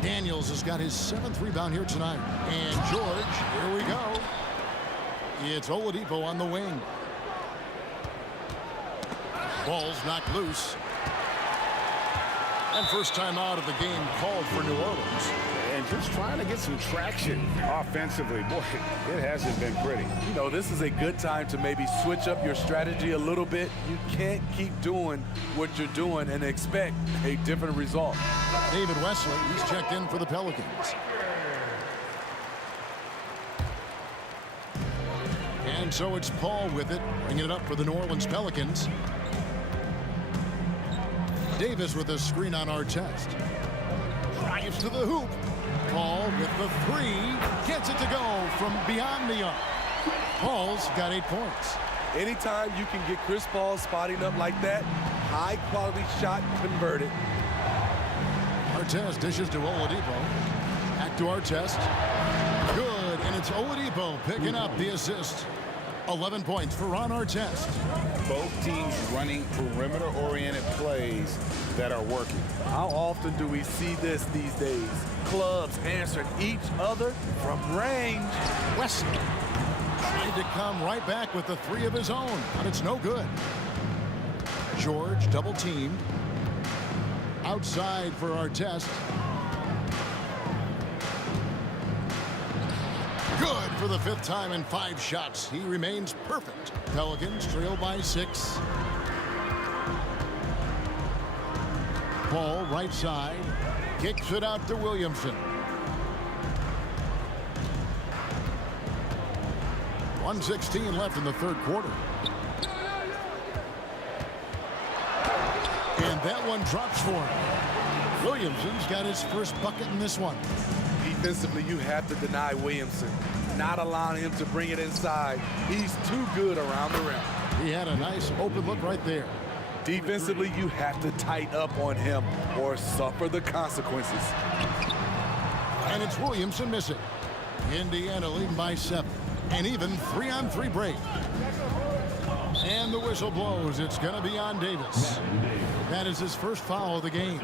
Daniels has got his 7th rebound here tonight. And George, here we go. It's Oladipo on the wing. Ball's knocked loose. And first time out of the game called for New Orleans. And just trying to get some traction offensively. Boy, it hasn't been pretty. You know, this is a good time to maybe switch up your strategy a little bit. You can't keep doing what you're doing and expect a different result. David Wesley, he's checked in for the Pelicans. And so it's Paul with it, bringing it up for the New Orleans Pelicans. Davis with a screen on Artest. Drives to the hoop. Paul with the 3. Gets it to go from beyond the arc. Paul's got 8 points. Anytime you can get Chris Paul spotting up like that, high quality shot converted. Artest dishes to Oladipo. Back to Artest. Good, and it's Oladipo picking up the assist. 11 points for Ron Artest. Both teams running perimeter-oriented plays that are working. How often do we see this these days? Clubs answering each other from range. Wesley tried to come right back with the 3 of his own, but it's no good. George double teamed. Outside for Artest. Good for the 5th time in 5 shots. He remains perfect. Pelicans trail by 6. Paul right side. Kicks it out to Williamson. 1:16 left in the 3rd quarter. And that one drops for him. Williamson's got his first bucket in this one. Defensively, you have to deny Williamson, not allowing him to bring it inside. He's too good around the rim. He had a nice open look right there. Defensively, you have to tighten up on him or suffer the consequences. And it's Williamson missing. Indiana leading by 7. And even 3-on-3 break. And the whistle blows. It's going to be on Davis. That is his first foul of the game.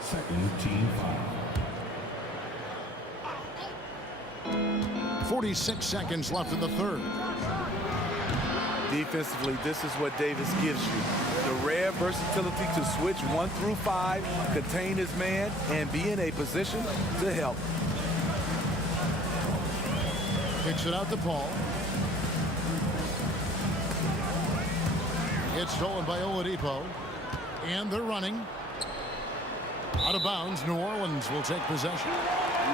Second team foul. 46 seconds left in the 3rd. Defensively, this is what Davis gives you. The rare versatility to switch 1 through 5, contain his man, and be in a position to help. Kicks it out to Paul. It's stolen by Oladipo. And they're running. Out of bounds, New Orleans will take possession.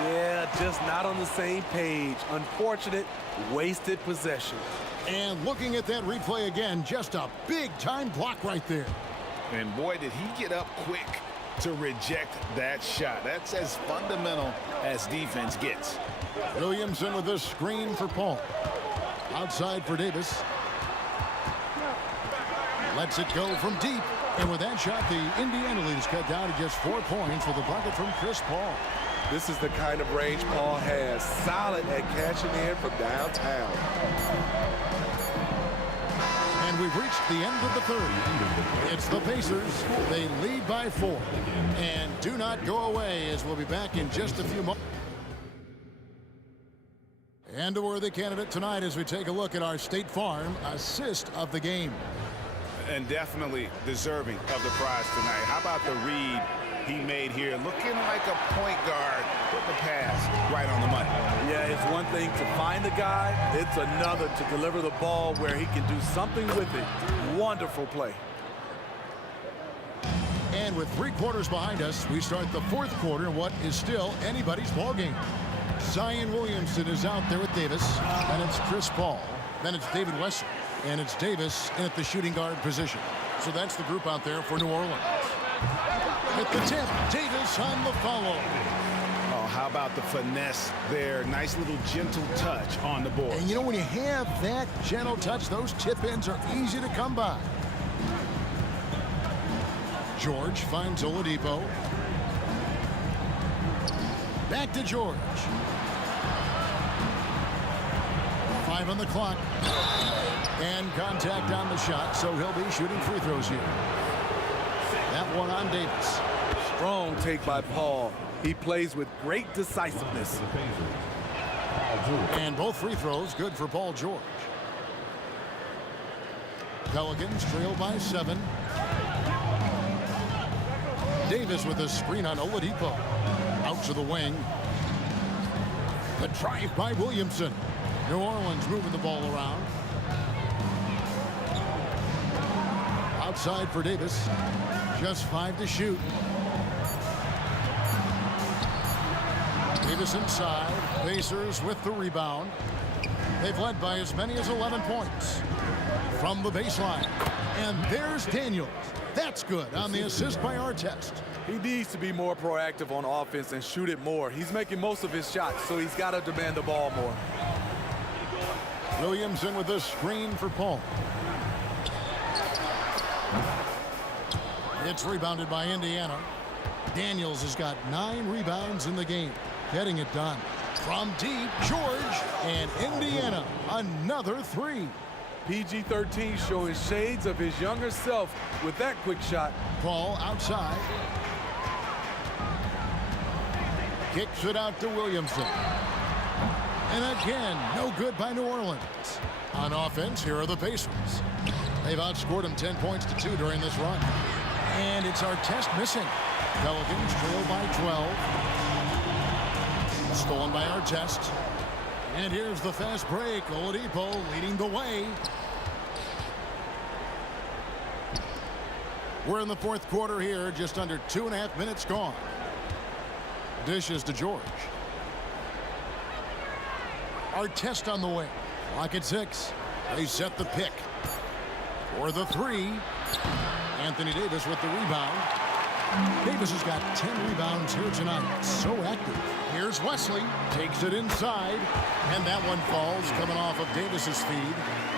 Yeah, just not on the same page. Unfortunate, wasted possession. And looking at that replay again, just a big-time block right there. And boy, did he get up quick to reject that shot. That's as fundamental as defense gets. Williamson with a screen for Paul. Outside for Davis. Lets it go from deep. And with that shot, the Indiana lead is cut down to just 4 points with a bucket from Chris Paul. This is the kind of range Paul has. Solid at catching in from downtown. And we've reached the end of the 3rd. It's the Pacers. They lead by 4. And do not go away, as we'll be back in just a few moments. And a worthy candidate tonight as we take a look at our State Farm assist of the game. And definitely deserving of the prize tonight. How about the read he made here? Looking like a point guard with the pass right on the money. Yeah, it's one thing to find the guy. It's another to deliver the ball where he can do something with it. Wonderful play. And with 3 quarters behind us, we start the 4th quarter in what is still anybody's ball game. Zion Williamson is out there with Davis. And it's Chris Paul. Then it's David Wesley. And it's Davis in at the shooting guard position. So that's the group out there for New Orleans. At the tip, Davis on the follow. Oh, how about the finesse there? Nice little gentle touch on the board. And you know, when you have that gentle touch, those tip-ins are easy to come by. George finds Oladipo. Back to George. 5 on the clock. And contact on the shot, so he'll be shooting free throws here. That one on Davis. Strong take by Paul. He plays with great decisiveness. And both free throws good for Paul George. Pelicans trail by 7. Davis with a screen on Oladipo. Out to the wing. The drive by Williamson. New Orleans moving the ball around. Outside for Davis. Just 5 to shoot. Davis inside. Pacers with the rebound. They've led by as many as 11 points. From the baseline. And there's Daniels. That's good on the assist by Artest. He needs to be more proactive on offense and shoot it more. He's making most of his shots, so he's got to demand the ball more. Williamson with a screen for Paul. It's rebounded by Indiana. Daniels has got 9 rebounds in the game. Getting it done. From deep, George, and Indiana, another 3. PG-13 showing shades of his younger self with that quick shot. Paul outside. Kicks it out to Williamson. And again, no good by New Orleans. On offense, here are the Pacers. They've outscored them 10 points to 2 during this run. And it's Artest missing. Pelicans trail by 12. Stolen by Artest. And here's the fast break. Oladipo leading the way. We're in the fourth quarter here, just under 2.5 minutes gone. Dishes to George. Artest on the wing. Clock at 6. They set the pick. For the 3. Anthony Davis with the rebound. Davis has got 10 rebounds here tonight. So active. Here's Wesley. Takes it inside. And that one falls coming off of Davis's feed.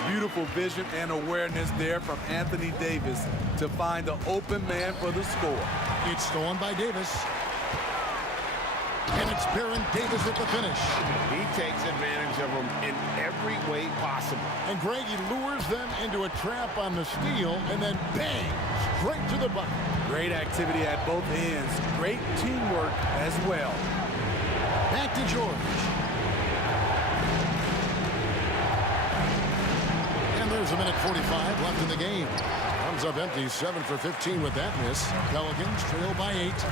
Beautiful vision and awareness there from Anthony Davis to find the open man for the score. It's stolen by Davis. And it's Baron Davis at the finish. He takes advantage of them in every way possible. And Greg, he lures them into a trap on the steal and then bang, straight to the bucket. Great activity at both ends. Great teamwork as well. Back to George. And there's a minute 45 left in the game. Comes up empty, 7 for 15 with that miss. Pelicans trail by 8.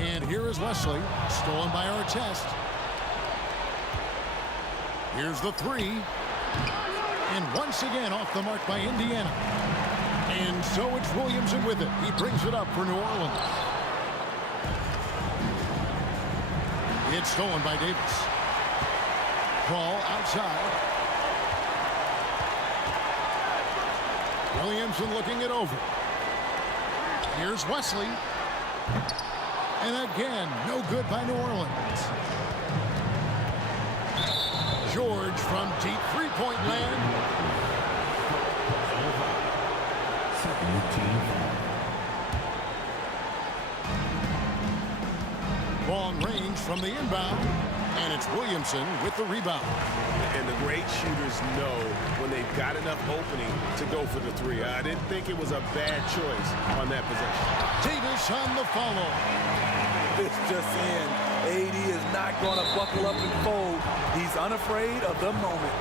And here is Wesley, stolen by Artest. Here's the 3. And once again off the mark by Indiana. And so it's Williamson with it. He brings it up for New Orleans. It's stolen by Davis. Paul outside. Williamson looking it over. Here's Wesley. And again, no good by New Orleans. George from deep three-point land. Long range from the inbound. And it's Williamson with the rebound. And the great shooters know when they've got enough opening to go for the 3. I didn't think it was a bad choice on that possession. Davis on the follow. This just in. AD is not going to buckle up and fold. He's unafraid of the moment.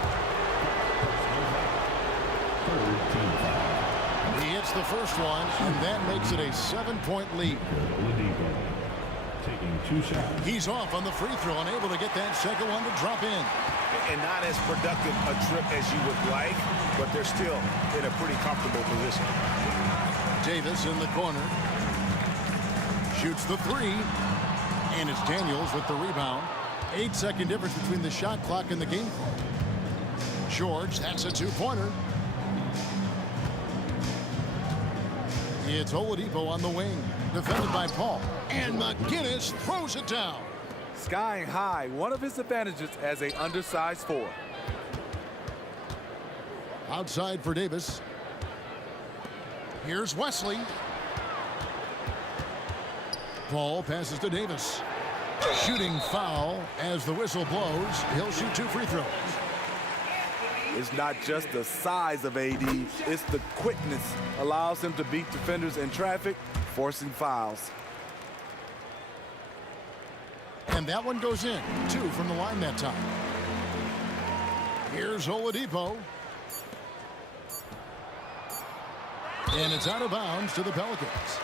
He hits the first one, and that makes it a 7-point lead. Taking 2 shots. He's off on the free throw, unable to get that second one to drop in. And not as productive a trip as you would like, but they're still in a pretty comfortable position. Davis in the corner. Shoots the 3. And it's Daniels with the rebound. 8-second difference between the shot clock and the game clock. George, that's a 2-pointer. It's Oladipo on the wing. Defended by Paul. And McGinnis throws it down. Skying high, one of his advantages as an undersized 4. Outside for Davis. Here's Wesley. Paul passes to Davis. Shooting foul as the whistle blows. He'll shoot 2 free throws. It's not just the size of AD, it's the quickness. Allows him to beat defenders in traffic, forcing fouls. And that one goes in. 2 from the line that time. Here's Oladipo. And it's out of bounds to the Pelicans.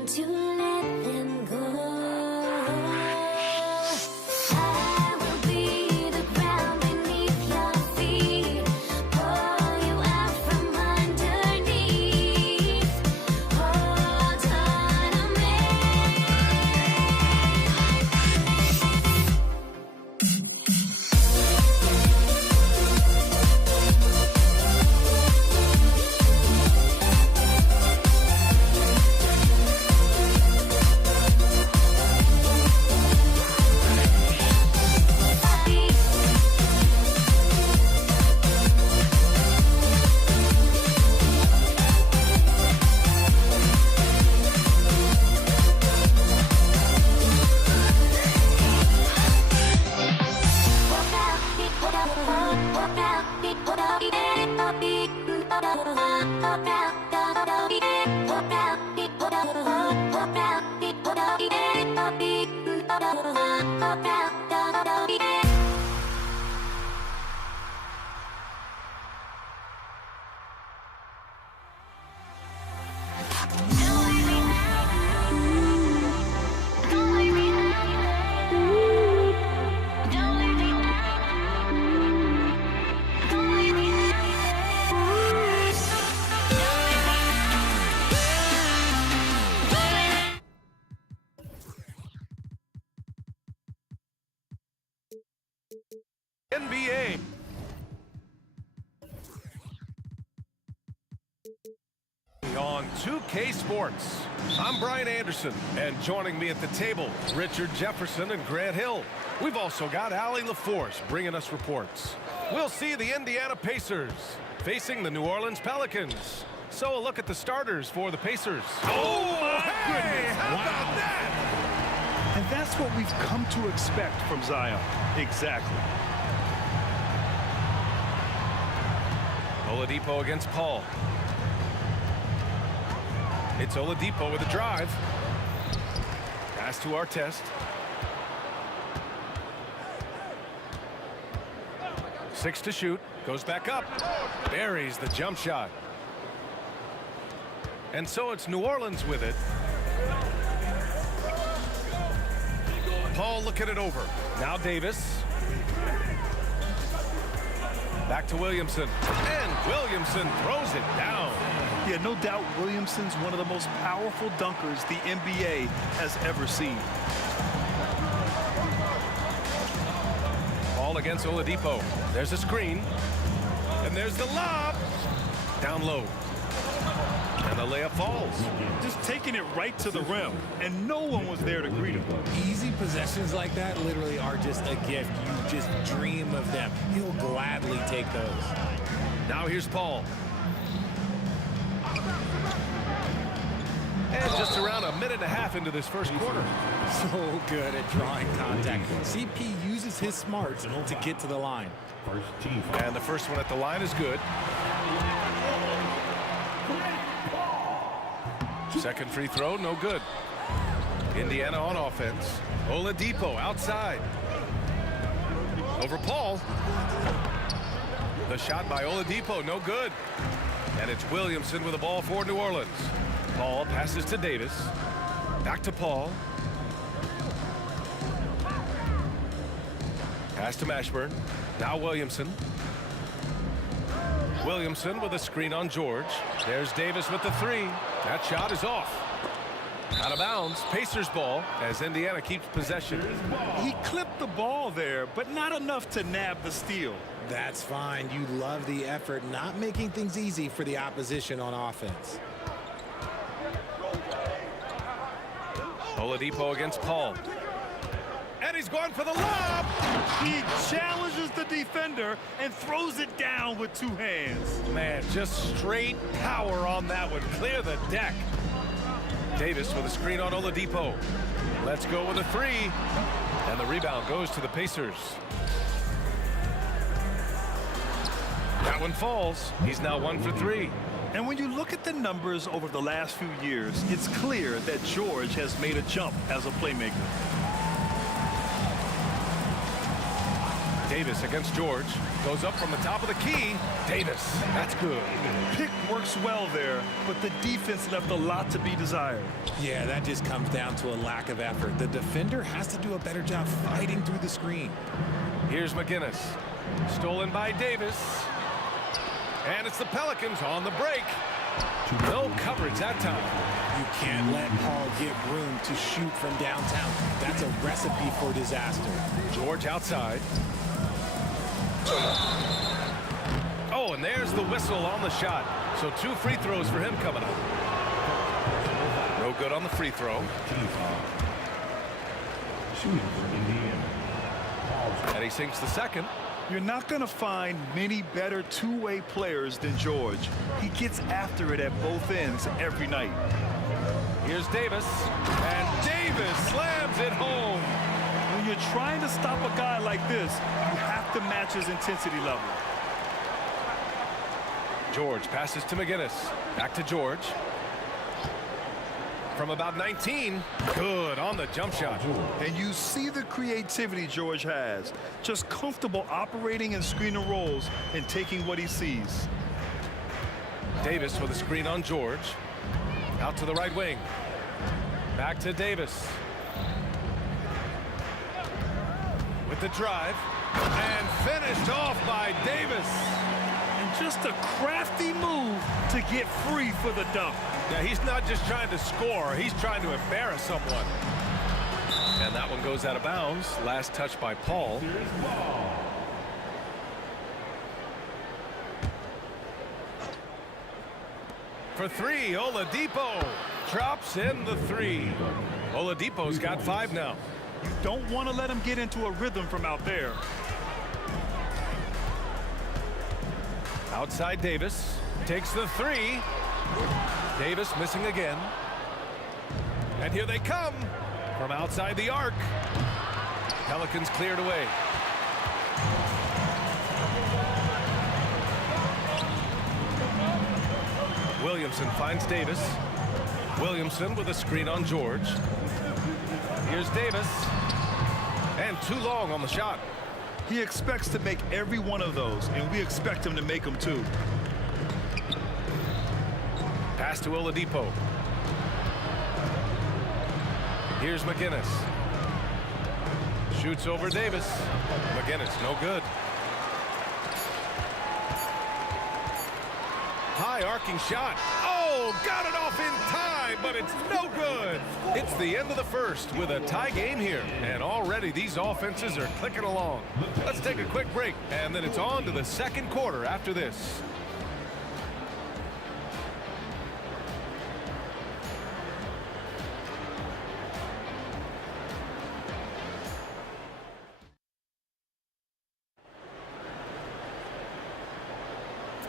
want to let them go. NBA. On 2K Sports, I'm Brian Anderson, and joining me at the table, Richard Jefferson and Grant Hill. We've also got Allie LaForce bringing us reports. We'll see the Indiana Pacers facing the New Orleans Pelicans. So a look at the starters for the Pacers. Oh, my goodness. How about that? And that's what we've come to expect from Zion. Exactly. Oladipo against Paul. It's Oladipo with a drive. Pass to Artest. 6 to shoot. Goes back up. Buries the jump shot. And so it's New Orleans with it. Paul looking it over. Now Davis. Back to Williamson. And Williamson throws it down. Yeah, no doubt Williamson's one of the most powerful dunkers the NBA has ever seen. Ball against Oladipo. There's a screen. And there's the lob. Down low. And the layup falls. Just taking it right to the rim, and no one was there to greet him. Easy possessions like that literally are just a gift. You just dream of them. He'll gladly take those. Now here's Paul. And just around a minute and a half into this first quarter. So good at drawing contact. CP uses his smarts to get to the line. And the first one at the line is good. Second free throw, no good. Indiana on offense. Oladipo outside. Over Paul. The shot by Oladipo, no good. And it's Williamson with the ball for New Orleans. Paul passes to Davis. Back to Paul. Pass to Mashburn. Now Williamson. Williamson with a screen on George. There's Davis with the three. That shot is off. Out of bounds. Pacers ball as Indiana keeps possession. He clipped the ball there, but not enough to nab the steal. That's fine. You love the effort, not making things easy for the opposition on offense. Oladipo against Paul. And he's going for the lob. He challenges the defender and throws it down with two hands. Man, just straight power on that one. Clear the deck. Davis with a screen on Oladipo. Let's go with a three. And the rebound goes to the Pacers. That one falls. He's now 1 for 3. And when you look at the numbers over the last few years, it's clear that George has made a jump as a playmaker. Davis against George. Goes up from the top of the key. Davis, that's good. Pick works well there, but the defense left a lot to be desired. Yeah, that just comes down to a lack of effort. The defender has to do a better job fighting through the screen. Here's McGinnis. Stolen by Davis. And it's the Pelicans on the break. No coverage that time. You can't let Paul get room to shoot from downtown. That's a recipe for disaster. George outside. Oh, and there's the whistle on the shot. So 2 free throws for him coming up. No good on the free throw. Shooting for Indiana. And he sinks the second. You're not going to find many better two-way players than George. He gets after it at both ends every night. Here's Davis. And Davis slams it home. When you're trying to stop a guy like this, you have to match his intensity level. George passes to McGinnis. Back to George. From about 19, good on the jump shot. And you see the creativity George has. Just comfortable operating in screen and rolls and taking what he sees. Davis with a screen on George. Out to the right wing. Back to Davis. With the drive. And finished off by Davis. And just a crafty move to get free for the dunk. Yeah, he's not just trying to score, he's trying to embarrass someone. And that one goes out of bounds. Last touch by Paul. For 3, Oladipo drops in the 3. Oladipo's got 5 now. You don't want to let him get into a rhythm from out there. Outside Davis takes the 3. Davis missing again. And here they come from outside the arc. Pelicans cleared away. Williamson finds Davis. Williamson with a screen on George. Here's Davis. And too long on the shot. He expects to make every one of those, and we expect him to make them too. Pass to Oladipo. Here's McGinnis. Shoots over Davis. McGinnis, no good. High arcing shot. Oh, got it off in time, but it's no good. It's the end of the first with a tie game here. And already these offenses are clicking along. Let's take a quick break, and then it's on to the second quarter after this.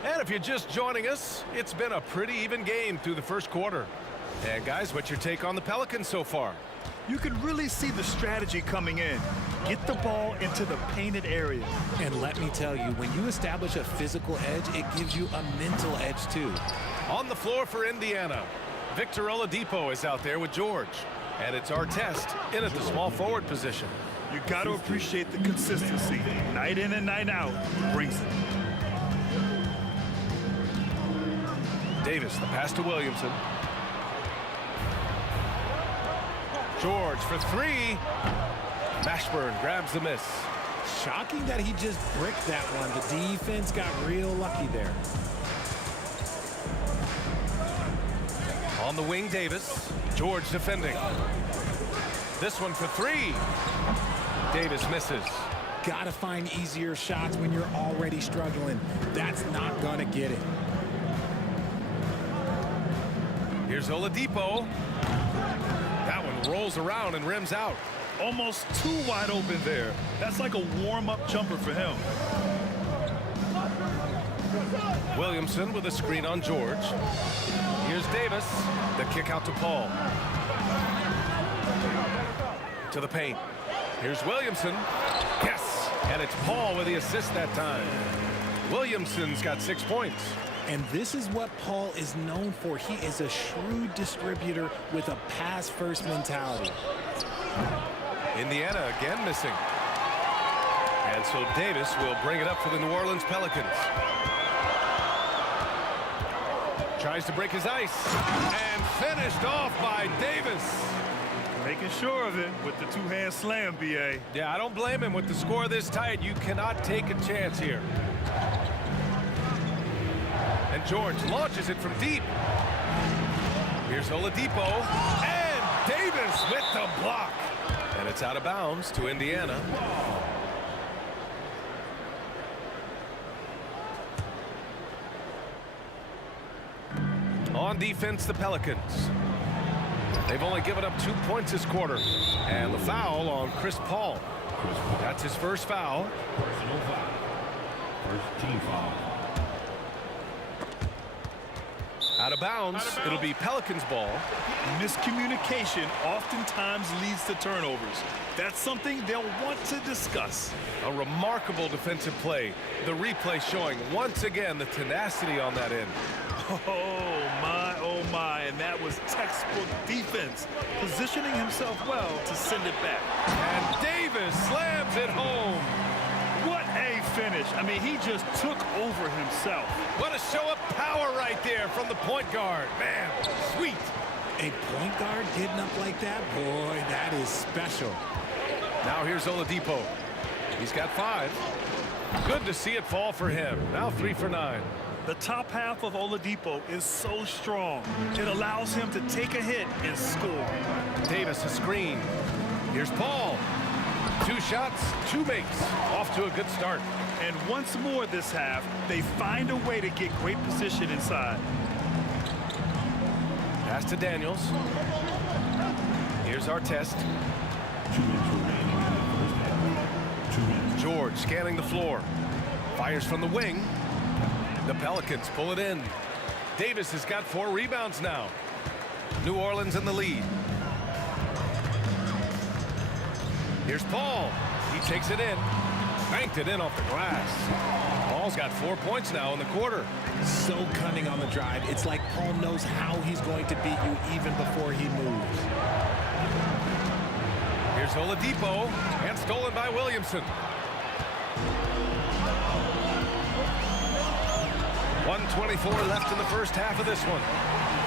And if you're just joining us, it's been a pretty even game through the first quarter. And guys, what's your take on the Pelicans so far? You can really see the strategy coming in. Get the ball into the painted area. And let me tell you, when you establish a physical edge, it gives you a mental edge too. On the floor for Indiana, Victor Oladipo is out there with George. And it's Artest in at the small forward position. You got to appreciate the consistency. Night in and night out, he brings it. Davis, the pass to Williamson. George for 3. Mashburn grabs the miss. Shocking that he just bricked that one. The defense got real lucky there. On the wing, Davis. George defending. This one for 3. Davis misses. Gotta find easier shots when you're already struggling. That's not gonna get it. Here's Oladipo. That one rolls around and rims out. Almost too wide open there. That's like a warm-up jumper for him. Williamson with a screen on George. Here's Davis. The kick out to Paul. To the paint. Here's Williamson. Yes! And it's Paul with the assist that time. Williamson's got 6 points. And this is what Paul is known for. He is a shrewd distributor with a pass-first mentality. Indiana again missing. And so Davis will bring it up for the New Orleans Pelicans. Tries to break his ice. And finished off by Davis. Making sure of it with the two-hand slam, B.A. Yeah, I don't blame him. With the score this tight, you cannot take a chance here. And George launches it from deep. Here's Oladipo. And Davis with the block. And it's out of bounds to Indiana. On defense, the Pelicans. They've only given up 2 points this quarter. And the foul on Chris Paul. That's his first foul. Personal foul. First team foul. Out of bounds. It'll be Pelicans ball. Miscommunication oftentimes leads to turnovers. That's something they'll want to discuss. A remarkable defensive play. The replay showing once again the tenacity on that end. Oh my, and that was textbook defense, positioning himself well to send it back. And Davis slams it home. What a finish. I mean, he just took over himself. What a show of power right there from the point guard. Man, sweet. A point guard getting up like that? Boy, that is special. Now here's Oladipo. He's got 5. Good to see it fall for him. Now 3 for 9. The top half of Oladipo is so strong. It allows him to take a hit and score. Davis a screen. Here's Paul. 2 shots, 2 makes. Off to a good start. And once more this half, they find a way to get great position inside. Pass to Daniels. Here's our test. 2 minutes remaining in the first half. 2 minutes. George scanning the floor. Fires from the wing. The Pelicans pull it in. Davis has got 4 rebounds now. New Orleans in the lead. Here's Paul. He takes it in. Banked it in off the glass. Paul's got 4 points now in the quarter. So cunning on the drive. It's like Paul knows how he's going to beat you even before he moves. Here's Oladipo. And stolen by Williamson. 1:24 left in the first half of this one.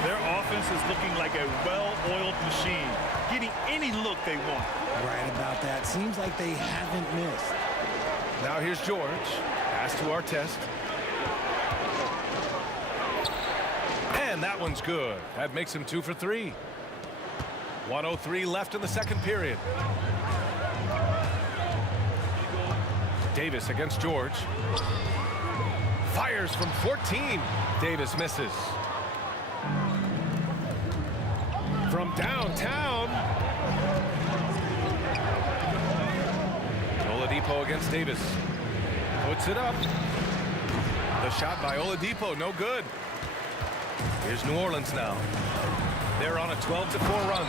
Their offense is looking like a well-oiled machine, getting any look they want. Right about that. Seems like they haven't missed. Now here's George. Pass to our test. And that one's good. That makes him 2 for 3. 1:03 left in the second period. Davis against George. Fires from 14. Davis misses. From downtown. Oladipo against Davis. Puts it up. The shot by Oladipo, no good. Here's New Orleans now. They're on a 12-4 run.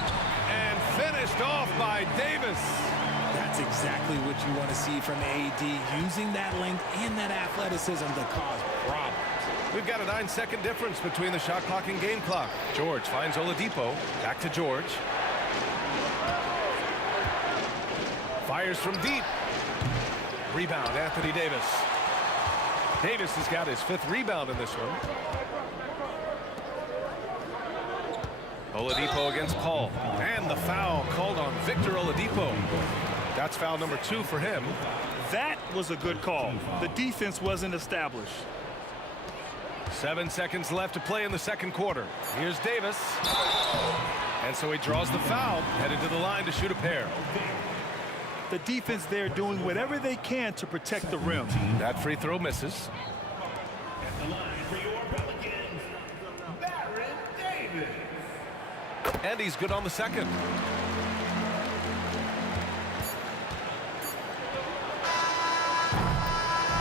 And finished off by Davis. That's exactly what you want to see from AD, using that length and that athleticism to cause problems. We've got a 9-second difference between the shot clock and game clock. George finds Oladipo. Back to George. Fires from deep. Rebound, Anthony Davis. Davis has got his 5th rebound in this one. Oladipo against Paul. And the foul called on Victor Oladipo. That's foul number 2 for him. That was a good call. The defense wasn't established. 7 seconds left to play in the second quarter. Here's Davis. And so he draws the foul, headed to the line to shoot a pair. The defense there doing whatever they can to protect the rim. That free throw misses. At the line for your Pelicans, Baron Davis. And he's good on the second.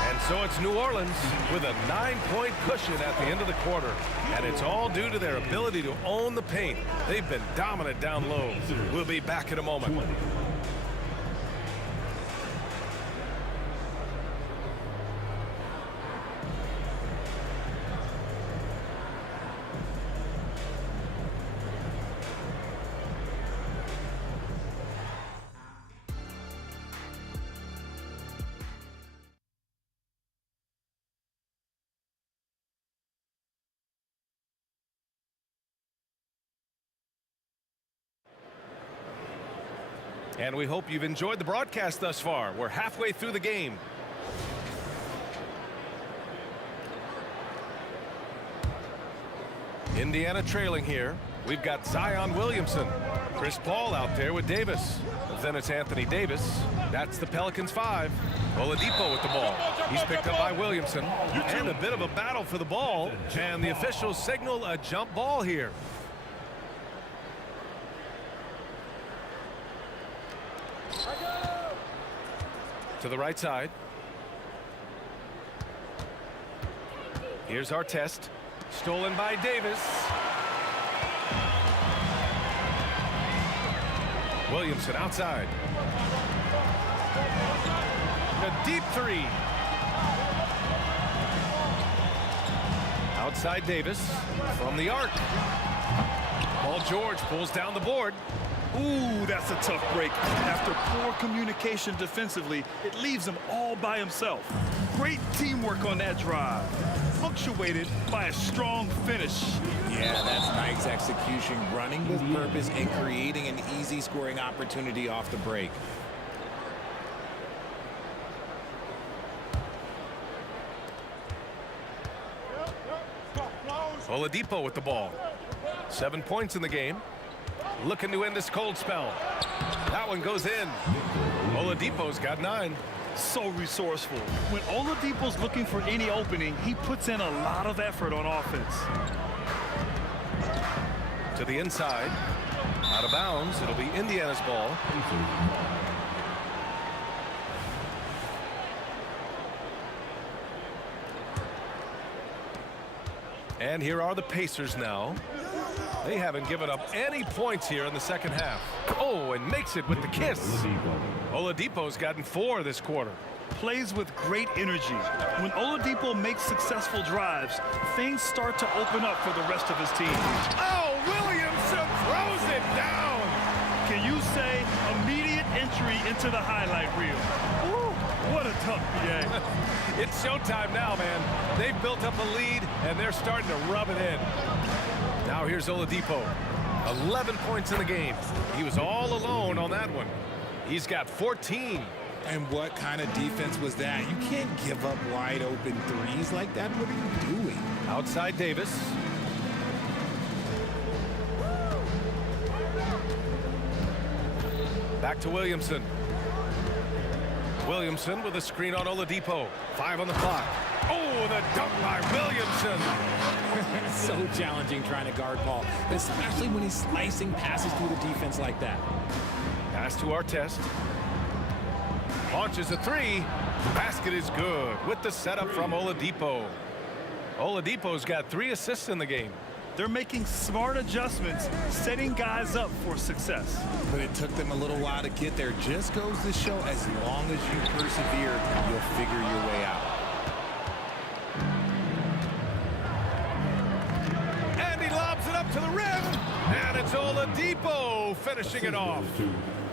And so it's New Orleans with a 9-point cushion at the end of the quarter. And it's all due to their ability to own the paint. They've been dominant down low. We'll be back in a moment. And we hope you've enjoyed the broadcast thus far. We're halfway through the game. Indiana trailing here. We've got Zion Williamson. Chris Paul out there with Davis. Then it's Anthony Davis. That's the Pelicans 5. Oladipo with the ball. He's picked up by Williamson. And a bit of a battle for the ball. And the officials signal a jump ball here. To the right side. Here's our test. Stolen by Davis. Williamson outside. A deep three. Outside Davis from the arc. Paul George pulls down the board. Ooh, that's a tough break. After poor communication defensively, it leaves him all by himself. Great teamwork on that drive, punctuated by a strong finish. Yeah, that's nice execution, running with purpose and creating an easy scoring opportunity off the break. Oladipo with the ball. 7 points in the game. Looking to end this cold spell. That one goes in. Oladipo's got 9. So resourceful. When Oladipo's looking for any opening, he puts in a lot of effort on offense. To the inside. Out of bounds. It'll be Indiana's ball. And here are the Pacers now. They haven't given up any points here in the second half. Oh, and makes it with the kiss. Oladipo's gotten 4 this quarter. Plays with great energy. When Oladipo makes successful drives, things start to open up for the rest of his team. Oh, Williamson throws it down. Can you say immediate entry into the highlight reel? Woo, what a tough PA. It's showtime now, man. They've built up a lead, and they're starting to rub it in. Now here's Oladipo. 11 points in the game. He was all alone on that one. He's got 14. And what kind of defense was that? You can't give up wide open threes like that. What are you doing? Outside Davis. Back to Williamson. Williamson with a screen on Oladipo. 5 on the clock. Oh, the dunk by Williamson. So challenging trying to guard Paul, especially when he's slicing passes through the defense like that. Pass to Artest. Launches a 3. Basket is good with the setup from Oladipo. Oladipo's got 3 assists in the game. They're making smart adjustments, setting guys up for success. But it took them a little while to get there. Just goes to show, as long as you persevere, you'll figure your way out. And he lobs it up to the rim. And it's Oladipo finishing it off.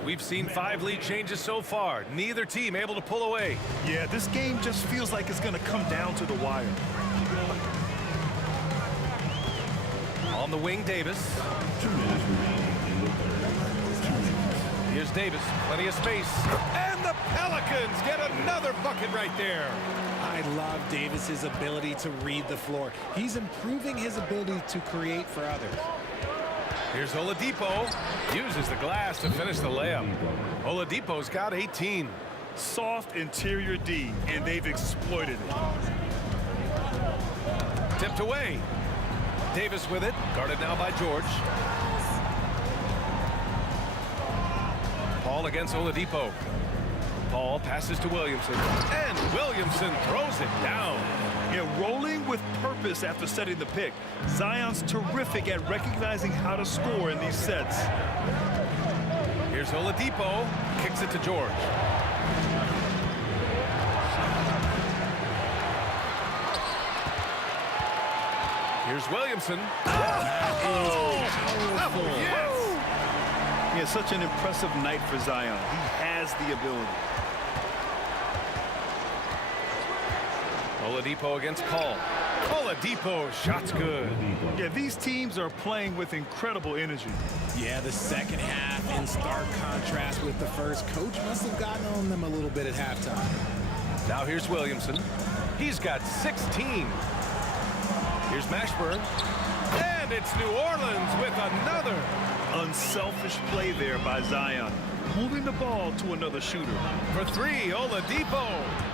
We've seen 5 lead changes so far. Neither team able to pull away. Yeah, this game just feels like it's going to come down to the wire. On the wing, Davis. Here's Davis. Plenty of space. And the Pelicans get another bucket right there. I love Davis's ability to read the floor. He's improving his ability to create for others. Here's Oladipo. Uses the glass to finish the layup. Oladipo's got 18. Soft interior D, and they've exploited it. Tipped away. Davis with it. Guarded now by George. Paul against Oladipo. Paul passes to Williamson. And Williamson throws it down. Yeah, rolling with purpose after setting the pick. Zion's terrific at recognizing how to score in these sets. Here's Oladipo. Kicks it to George. Here's Williamson. Oh, yes! Yeah, such an impressive night for Zion. He has the ability. Oladipo against Paul. Oladipo, shot's good. Yeah, these teams are playing with incredible energy. Yeah, the second half in stark contrast with the first. Coach must have gotten on them a little bit at halftime. Now here's Williamson. He's got 16. Here's Mashburn. And it's New Orleans with another. Unselfish play there by Zion. Moving the ball to another shooter. For three, Oladipo.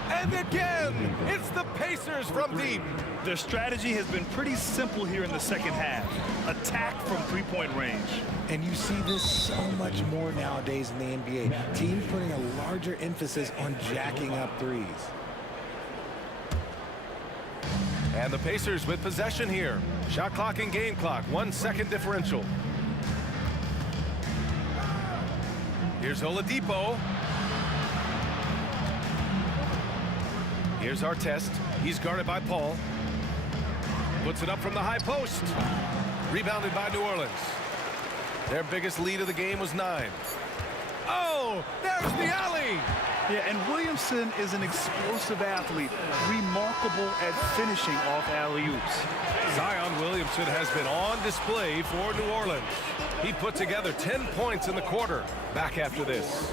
And again, it's the Pacers from deep. Their strategy has been pretty simple here in the second half. Attack from three-point range. And you see this so much more nowadays in the NBA. Teams putting a larger emphasis on jacking up threes. And the Pacers with possession here. Shot clock and game clock, 1 second differential. Here's Oladipo. Here's Artest. He's guarded by Paul. Puts it up from the high post. Rebounded by New Orleans. Their biggest lead of the game was 9. Oh, there's the alley. Yeah, and Williamson is an explosive athlete, remarkable at finishing off alley-oops. Zion Williamson has been on display for New Orleans. He put together 10 points in the quarter. Back after this.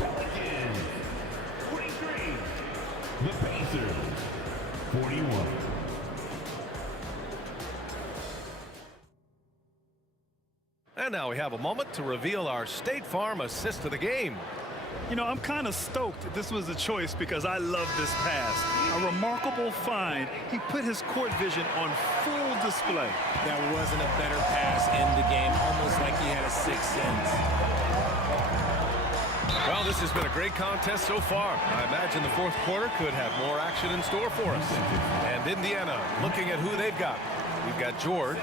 43. The Pacers. 41. And now we have a moment to reveal our State Farm assist of the game. You know, I'm kind of stoked this was a choice because I love this pass. A remarkable find. He put his court vision on full display. That wasn't a better pass in the game, almost like he had a sixth sense. Well, this has been a great contest so far. I imagine the fourth quarter could have more action in store for us. And Indiana looking at who they've got. We've got George,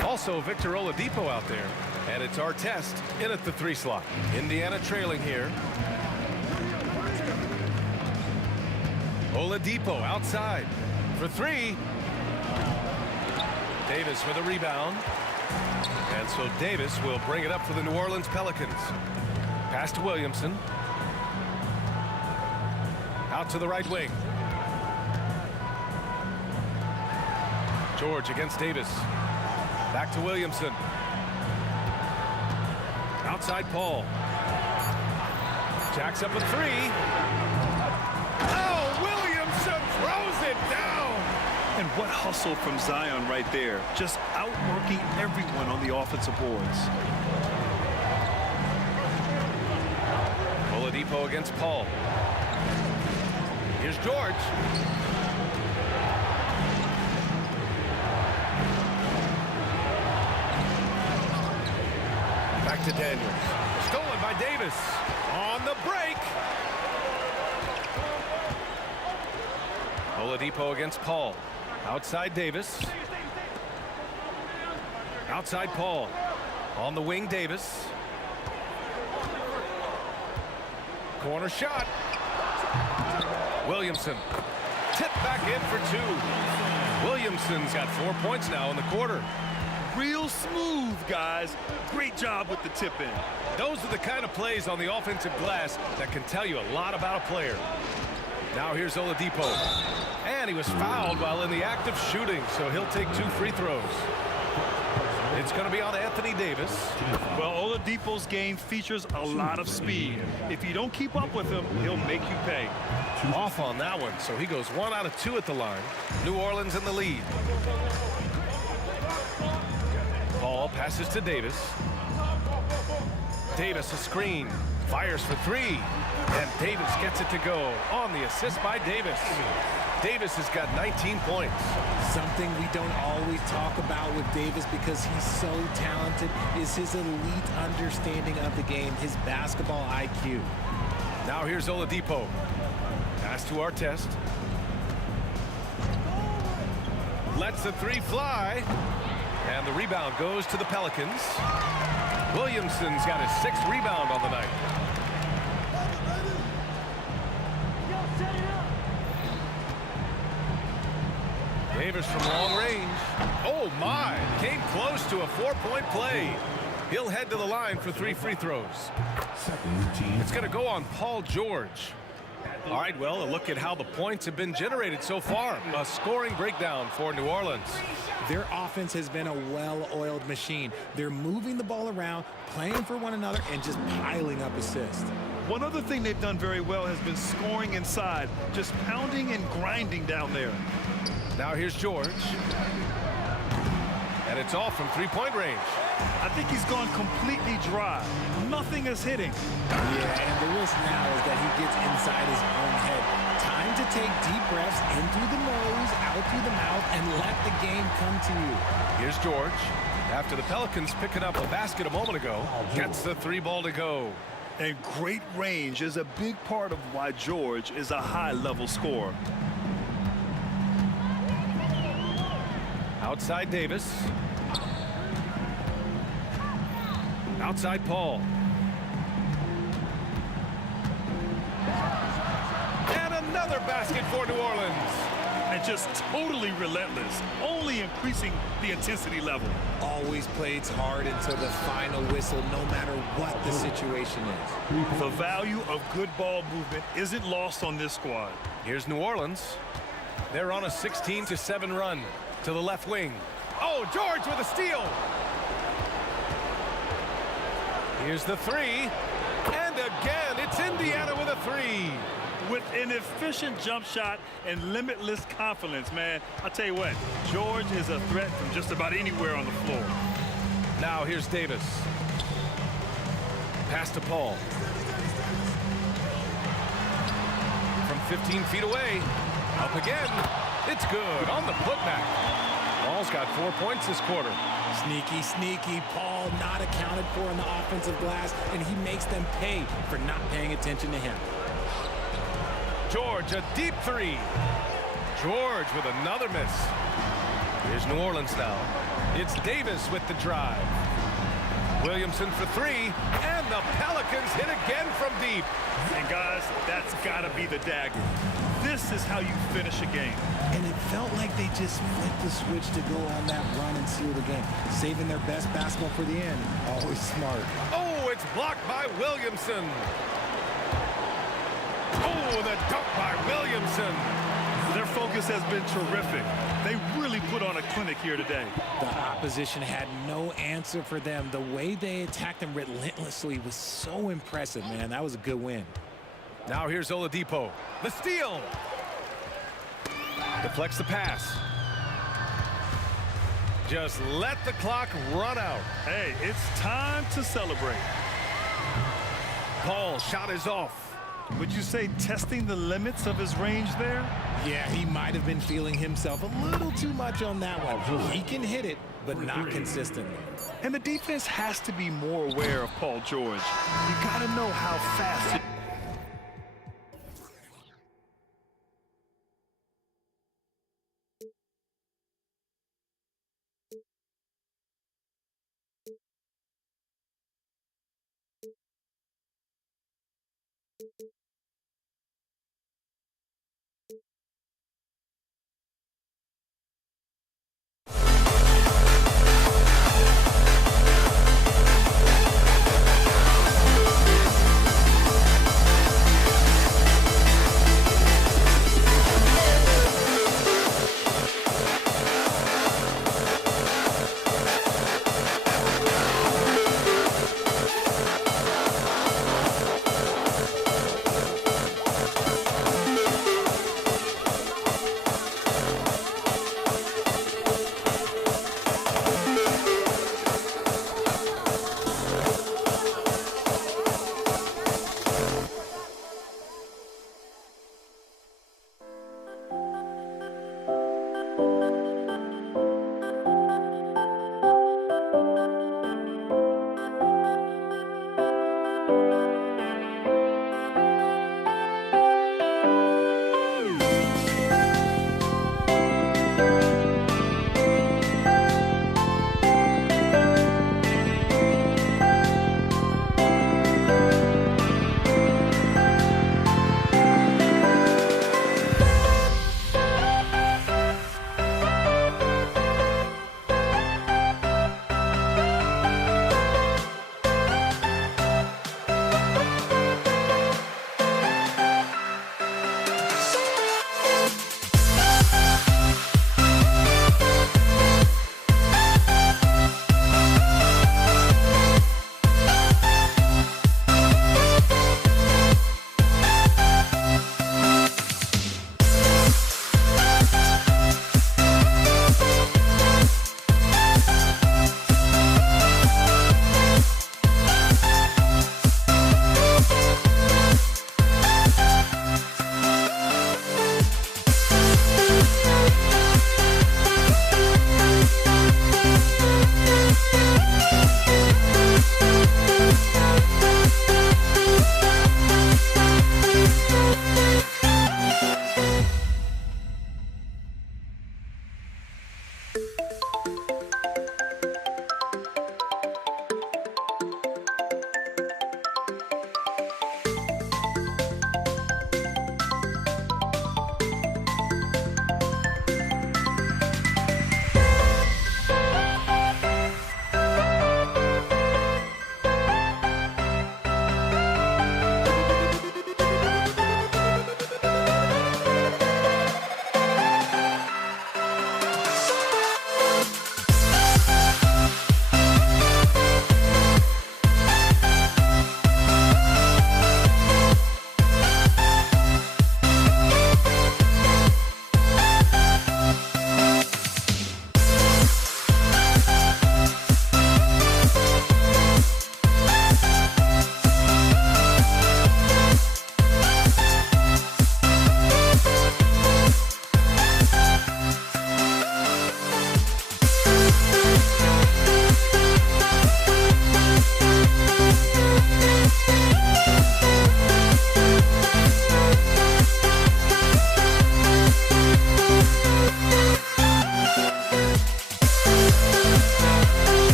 also Victor Oladipo out there. And it's Artest in at the 3 slot. Indiana trailing here. Oladipo outside for 3. Davis for the rebound. And so Davis will bring it up for the New Orleans Pelicans. Pass to Williamson. Out to the right wing. George against Davis. Back to Williamson. Outside Paul. Jacks up a 3. Oh, Williamson throws it down. And what hustle from Zion right there. Just outworking everyone on the offensive boards. Oladipo against Paul. Here's George. Back to Daniels. Stolen by Davis. On the break. Oladipo against Paul. Outside Davis. Outside Paul. On the wing, Davis. Corner shot. Williamson. Tip back in for 2. Williamson's got 4 points now in the quarter. Real smooth, guys. Great job with the tip in. Those are the kind of plays on the offensive glass that can tell you a lot about a player. Now here's Oladipo. And he was fouled while in the act of shooting, so he'll take 2 free throws. It's going to be on Anthony Davis. Well, Oladipo's game features a lot of speed. If you don't keep up with him, he'll make you pay. Off on that one, so he goes 1 out of 2 at the line. New Orleans in the lead. Paul passes to Davis. Davis a screen. Fires for 3. And Davis gets it to go on the assist by Davis. Davis has got 19 points. Something we don't always talk about with Davis because he's so talented is his elite understanding of the game, his basketball IQ. Now here's Oladipo. Pass to Artest. Lets the 3 fly. And the rebound goes to the Pelicans. Williamson's got his 6th rebound on the night. Davis from long range. Oh my, came close to a 4-point play. He'll head to the line for 3 free throws. It's going to go on Paul George. All right, well, a look at how the points have been generated so far. A scoring breakdown for New Orleans. Their offense has been a well-oiled machine. They're moving the ball around, playing for one another, and just piling up assists. One other thing they've done very well has been scoring inside, just pounding and grinding down there. Now here's George. And it's off from three-point range. I think he's gone completely dry. Nothing is hitting. Yeah, and the risk now is that he gets inside his own head. Time to take deep breaths in through the nose, out through the mouth, and let the game come to you. Here's George. After the Pelicans picking up a basket a moment ago, gets the three ball to go. And great range is a big part of why George is a high-level scorer. Outside Davis. Outside Paul. And another basket for New Orleans. And just totally relentless, only increasing the intensity level. Always plays hard until the final whistle, no matter what the situation is. The value of good ball movement isn't lost on this squad. Here's New Orleans. They're on a 16-7 run to the left wing. Oh, George with a steal. Here's the three. And again, it's Indiana with a three. With an efficient jump shot and limitless confidence, man, I'll tell you what, George is a threat from just about anywhere on the floor. Now here's Davis. Pass to Paul. From 15 feet away. Up again. It's good on the putback. Paul's got 4 points this quarter. Sneaky, sneaky. Paul not accounted for in the offensive glass, and he makes them pay for not paying attention to him. George, a deep three. George with another miss. Here's New Orleans now. It's Davis with the drive. Williamson for three, and the Pelicans hit again from deep. And guys, that's got to be the dagger. This is how you finish a game. And it felt like they just flipped the switch to go on that run and seal the game. Saving their best basketball for the end. Always smart. Oh, it's blocked by Williamson. Oh, the dunk by Williamson. Their focus has been terrific. They really put on a clinic here today. The opposition had no answer for them. The way they attacked them relentlessly was so impressive, man. That was a good win. Now here's Oladipo. The steal. Deflects the pass. Just let the clock run out. Hey, it's time to celebrate. Paul, shot is off. Would you say testing the limits of his range there? Yeah, he might have been feeling himself a little too much on that one. He can hit it, but not consistently. And the defense has to be more aware of Paul George. You got to know how fast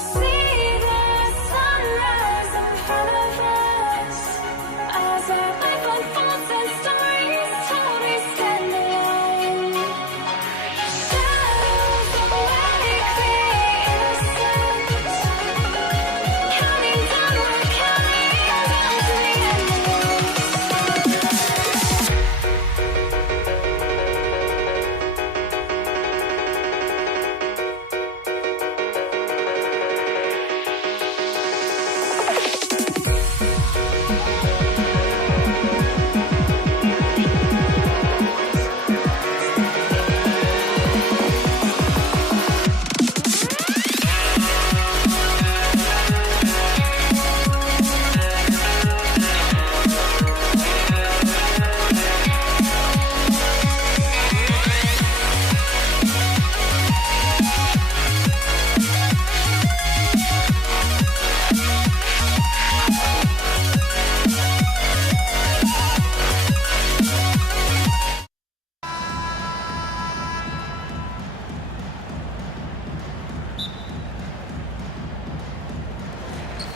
see the sunrise in front of us. As our life unfolds and stories told, we stand alone. Shadows awake the innocent. Counting down, we're counting down to the end of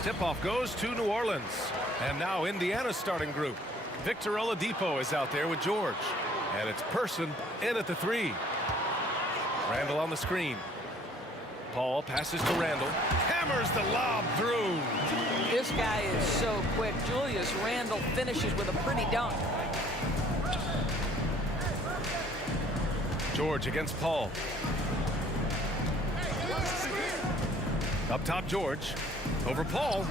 Tip-off goes to New Orleans. And now Indiana's starting group. Victor Oladipo is out there with George. And it's Person in at the 3. Randall on the screen. Paul passes to Randall. Hammers the lob through. This guy is so quick. Julius Randle finishes with a pretty dunk. George against Paul. Up top, George. Over Paul.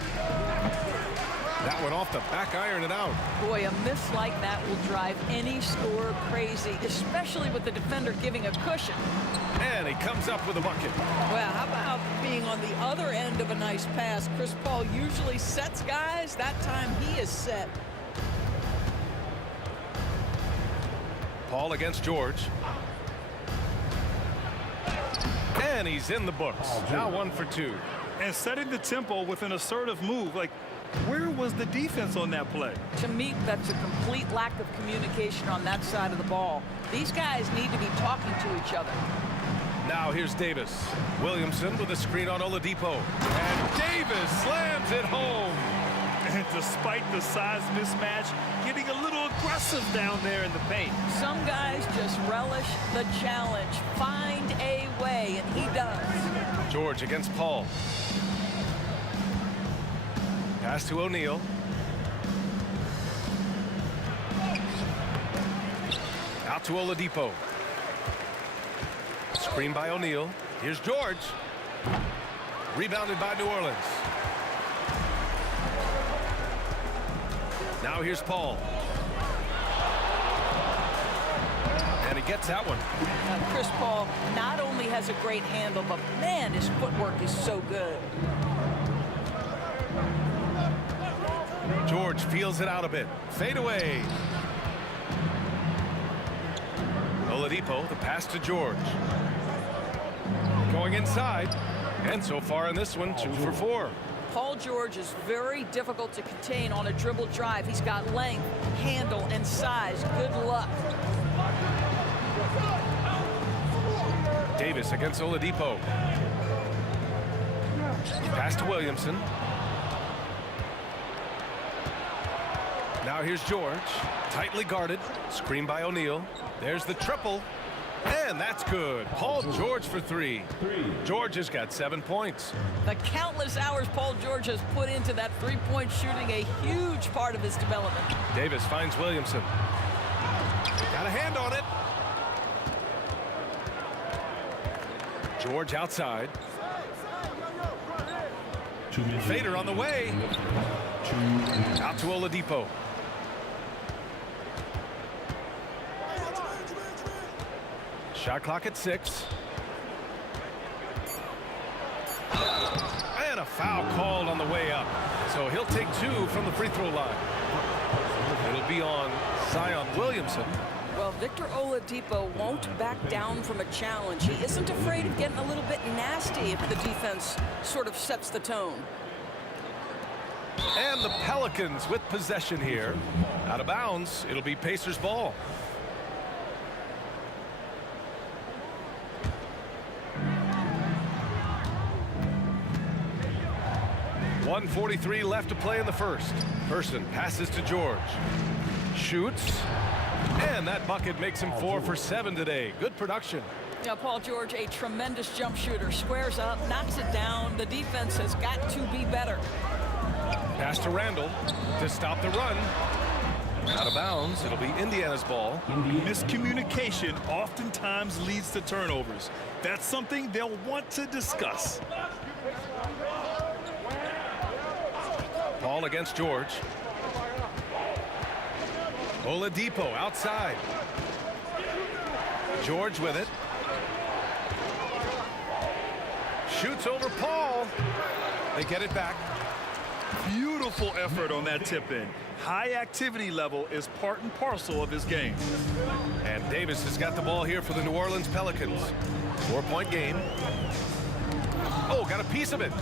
That one off the back iron and out. Boy, a miss like that will drive any scorer crazy, especially with the defender giving a cushion. And he comes up with a bucket. Well, how about being on the other end of a nice pass? Chris Paul usually sets guys. That time he is set. Paul against George. And he's in the books. Now 1 for 2. And setting the tempo with an assertive move. Like, where was the defense on that play? To me, that's a complete lack of communication on that side of the ball. These guys need to be talking to each other. Now here's Davis. Williamson with a screen on Oladipo. And Davis slams it home. And despite the size mismatch, getting a little aggressive down there in the paint. Some guys just relish the challenge. Find a way, and he does. George against Paul. Pass to O'Neal. Out to Oladipo. Screen by O'Neal. Here's George. Rebounded by New Orleans. Now here's Paul. And he gets that one. Chris Paul not only has a great handle, but man, his footwork is so good. George feels it out a bit. Fade away. Oladipo, the pass to George. Going inside. And so far in this one, 2 for 4. Paul George is very difficult to contain on a dribble drive. He's got length, handle, and size. Good luck. Davis against Oladipo. Pass to Williamson. Now here's George. Tightly guarded. Screen by O'Neal. There's the triple. And that's good. Paul George for 3. George has got 7 points. The countless hours Paul George has put into that three-point shooting, a huge part of his development. Davis finds Williamson. Got a hand on it. George outside. Fader on the way. Out to Oladipo. Shot clock at 6. And a foul called on the way up. So he'll take 2 from the free throw line. It'll be on Zion Williamson. Well, Victor Oladipo won't back down from a challenge. He isn't afraid of getting a little bit nasty if the defense sort of sets the tone. And the Pelicans with possession here. Out of bounds. It'll be Pacers ball. 1:43 left to play in the first. Person passes to George. Shoots. And that bucket makes him 4 for 7 today. Good production. Yeah, Paul George, a tremendous jump shooter. Squares up, knocks it down. The defense has got to be better. Pass to Randall to stop the run. Out of bounds. It'll be Indiana's ball. Miscommunication oftentimes leads to turnovers. That's something they'll want to discuss. Ball against George. Oladipo outside. George with it. Shoots over Paul. They get it back. Beautiful effort on that tip-in. High activity level is part and parcel of his game. And Davis has got the ball here for the New Orleans Pelicans. 4-point game. Oh, got a piece of it.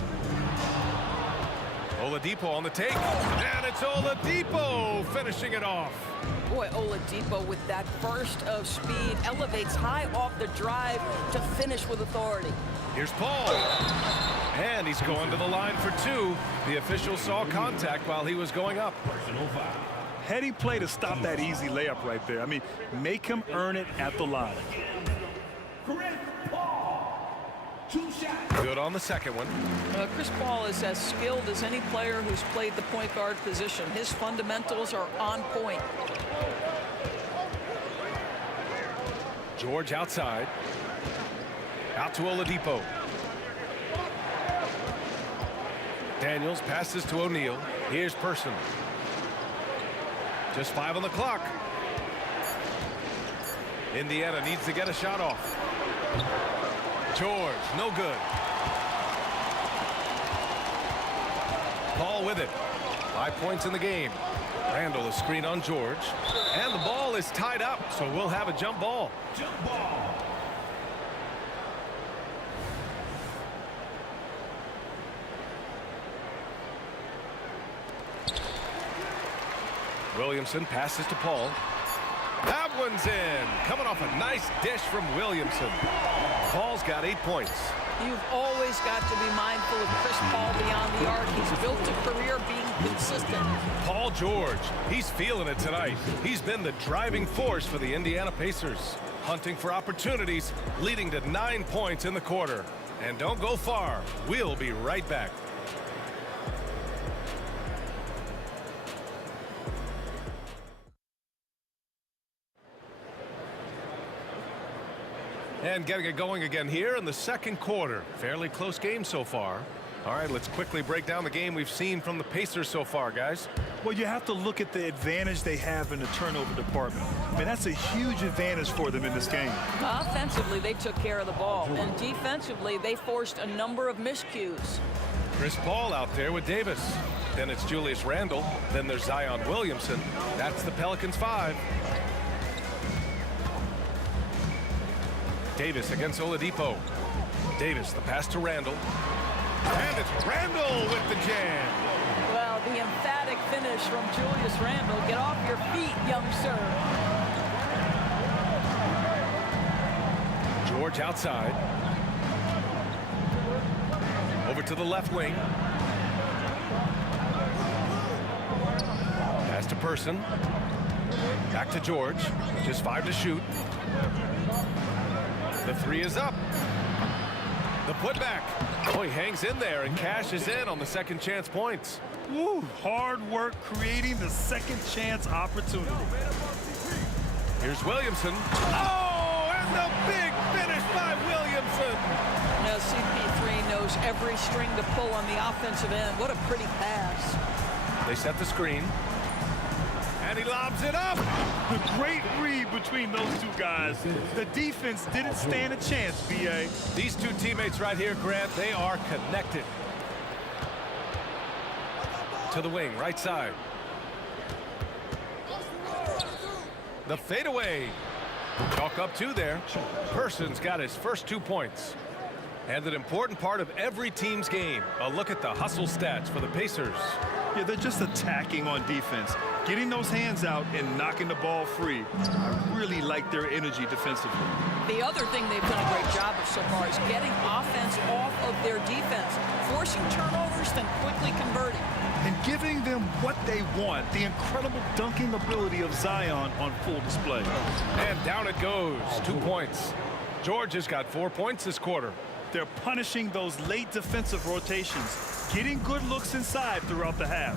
Oladipo on the take. And it's Oladipo finishing it off. Boy, Oladipo with that burst of speed elevates high off the drive to finish with authority. Here's Paul. And he's going to the line for 2. The official saw contact while he was going up. Heady play to stop that easy layup right there. I mean, make him earn it at the line. Good on the second one. Chris Paul is as skilled as any player who's played the point guard position. His fundamentals are on point. George outside. Out to Oladipo. Daniels passes to O'Neal. Here's Person. Just 5 on the clock. Indiana needs to get a shot off. George, no good. Paul with it. 5 points in the game. Randall is screen on George. And the ball is tied up, so we'll have a jump ball. Jump ball. Williamson passes to Paul. That one's in. Coming off a nice dish from Williamson. Paul's got 8 points. You've always got to be mindful of Chris Paul beyond the arc. He's built a career being consistent. Paul George, he's feeling it tonight. He's been the driving force for the Indiana Pacers. Hunting for opportunities, leading to 9 points in the quarter. And don't go far. We'll be right back. And getting it going again here in the second quarter. Fairly close game so far. All right, let's quickly break down the game we've seen from the Pacers so far, guys. Well, you have to look at the advantage they have in the turnover department. I mean, that's a huge advantage for them in this game. Offensively, they took care of the ball. And defensively, they forced a number of miscues. Chris Paul out there with Davis. Then it's Julius Randle. Then there's Zion Williamson. That's the Pelicans 5. Davis against Oladipo. Davis, the pass to Randle. And it's Randle with the jam. Well, the emphatic finish from Julius Randle. Get off your feet, young sir. George outside. Over to the left wing. Pass to Person. Back to George. Just 5 to shoot. The 3 is up. The putback. Oh, he hangs in there and cashes in on the second chance points. Woo, hard work creating the second chance opportunity. Here's Williamson. Oh, and the big finish by Williamson. Now, CP3 knows every string to pull on the offensive end. What a pretty pass. They set the screen. And he lobs it up. The great read between those two guys. The defense didn't stand a chance, B.A. These two teammates right here, Grant, they are connected. To the wing, right side. The fadeaway. Chalk up 2 there. Person's got his first 2 points. And an important part of every team's game. A look at the hustle stats for the Pacers. Yeah, they're just attacking on defense. getting those hands out and knocking the ball free. I really like their energy defensively. The other thing they've done a great job of so far is getting offense off of their defense, forcing turnovers, then quickly converting. And giving them what they want, the incredible dunking ability of Zion on full display. And down it goes, 2 points. George has got 4 points this quarter. They're punishing those late defensive rotations, getting good looks inside throughout the half.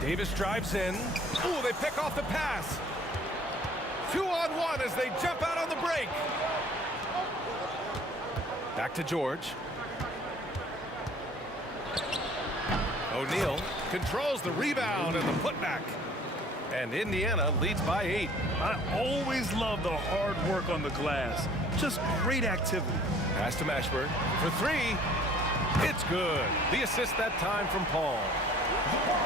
Davis drives in. Ooh, they pick off the pass. 2-on-1 as they jump out on the break. Back to George. O'Neal controls the rebound and the putback. And Indiana leads by 8. I always love the hard work on the glass. Just great activity. Pass to Mashburn for 3. It's good. The assist that time from Paul.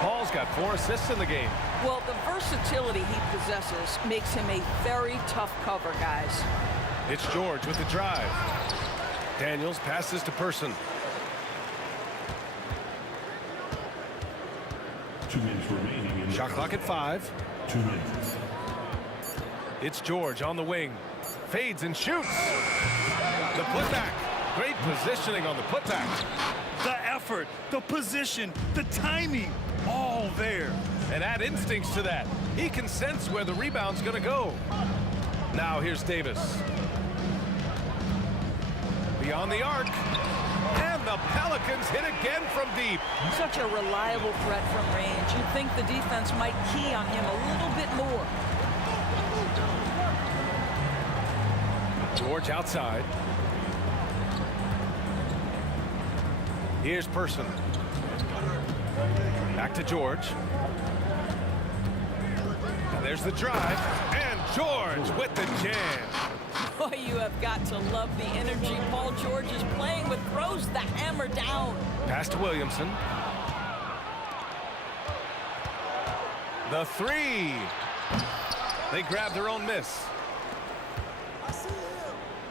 Paul's got 4 assists in the game. Well, the versatility he possesses makes him a very tough cover, guys. It's George with the drive. Daniels passes to Person. 2 minutes remaining in Shot clock at 5. 2 minutes. It's George on the wing. Fades and shoots. The putback. Great positioning on the putback. The effort, the position, the timing, all there. And add instincts to that. He can sense where the rebound's going to go. Now here's Davis. Beyond the arc. And the Pelicans hit again from deep. Such a reliable threat from range. You'd think the defense might key on him a little bit more. George outside. Here's Person. Back to George. And there's the drive. And George with the jam. Boy, you have got to love the energy Paul George is playing with. Throws the hammer down. Pass to Williamson. The 3. They grab their own miss.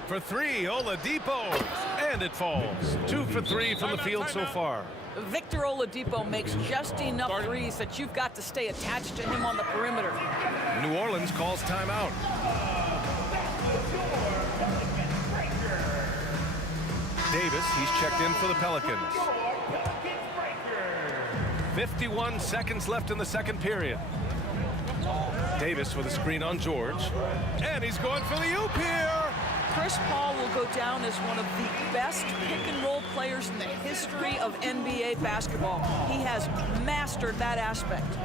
For 3, Oladipo. And it falls. 2 for 3 from the field so far. Victor Oladipo makes just enough threes that you've got to stay attached to him on the perimeter. New Orleans calls timeout. Davis, he's checked in for the Pelicans. 51 seconds left in the second period. Davis with a screen on George. And he's going for the oop here. Chris Paul will go down as one of the best pick-and-roll players in the history of NBA basketball. He has mastered that aspect.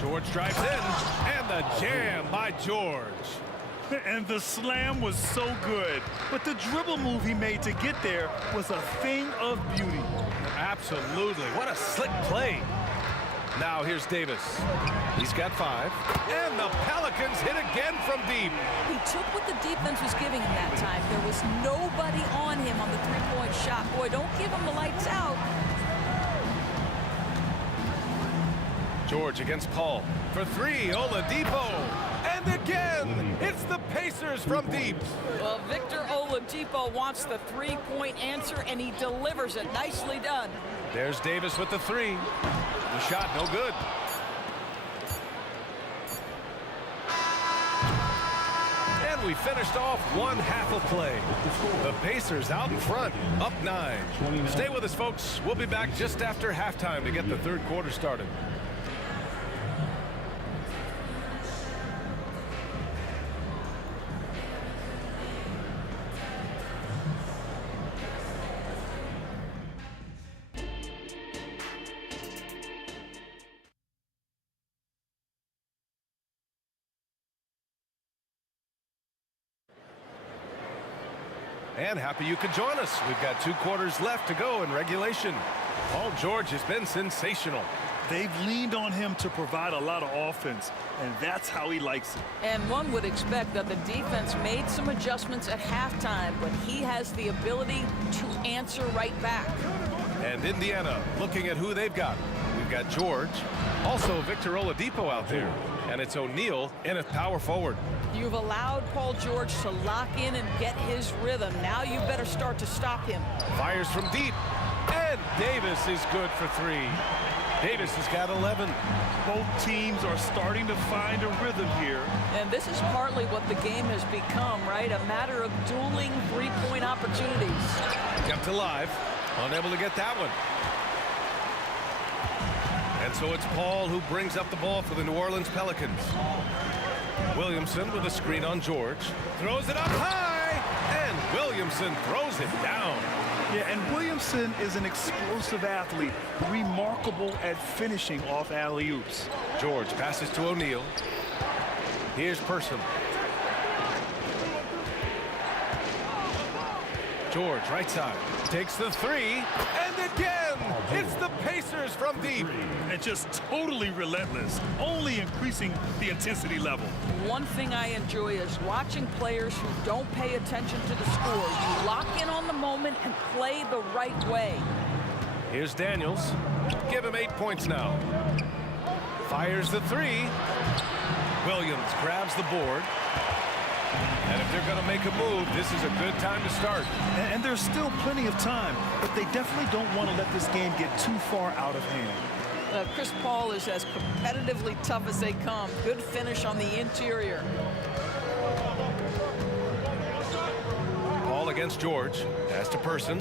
George drives in. And the jam by George. And the slam was so good. But the dribble move he made to get there was a thing of beauty. Absolutely. What a slick play. Now here's Davis. He's got 5. And the Pelicans hit again from deep. He took what the defense was giving him that time. There was nobody on him on the three-point shot. Boy, don't give him the lights out. George against Paul. For 3, Oladipo. And again, it's the Pacers from deep. Well, Victor Oladipo wants the three-point answer, and he delivers it. Nicely done. There's Davis with the 3. The shot no good. And we finished off one half of play. The Pacers out in front, up 9. Stay with us, folks. We'll be back just after halftime to get the third quarter started. And happy you could join us. We've got 2 quarters left to go in regulation. Paul George has been sensational. They've leaned on him to provide a lot of offense, and that's how he likes it. And one would expect that the defense made some adjustments at halftime, but he has the ability to answer right back. And Indiana looking at who they've got. We've got George, also Victor Oladipo out there, and it's O'Neal in at power forward. You've allowed Paul George to lock in and get his rhythm. Now you better start to stop him. Fires from deep. And Davis is good for 3. Davis has got 11. Both teams are starting to find a rhythm here. And this is partly what the game has become, right? A matter of dueling three-point opportunities. Kept alive. Unable to get that one. And so it's Paul who brings up the ball for the New Orleans Pelicans. Williamson with a screen on George. Throws it up high. And Williamson throws it down. Yeah, and Williamson is an explosive athlete, remarkable at finishing off alley-oops. George passes to O'Neal. Here's Person. George, right side, takes the 3, and again, it's the Pacers from deep. And just totally relentless, only increasing the intensity level. One thing I enjoy is watching players who don't pay attention to the score. You lock in on the moment and play the right way. Here's Daniels. Give him 8 points now. Fires the 3. Williams grabs the board. And if they're going to make a move, this is a good time to start. And there's still plenty of time, but they definitely don't want to let this game get too far out of hand. Chris Paul is as competitively tough as they come. Good finish on the interior. Paul against George. Pass to Person.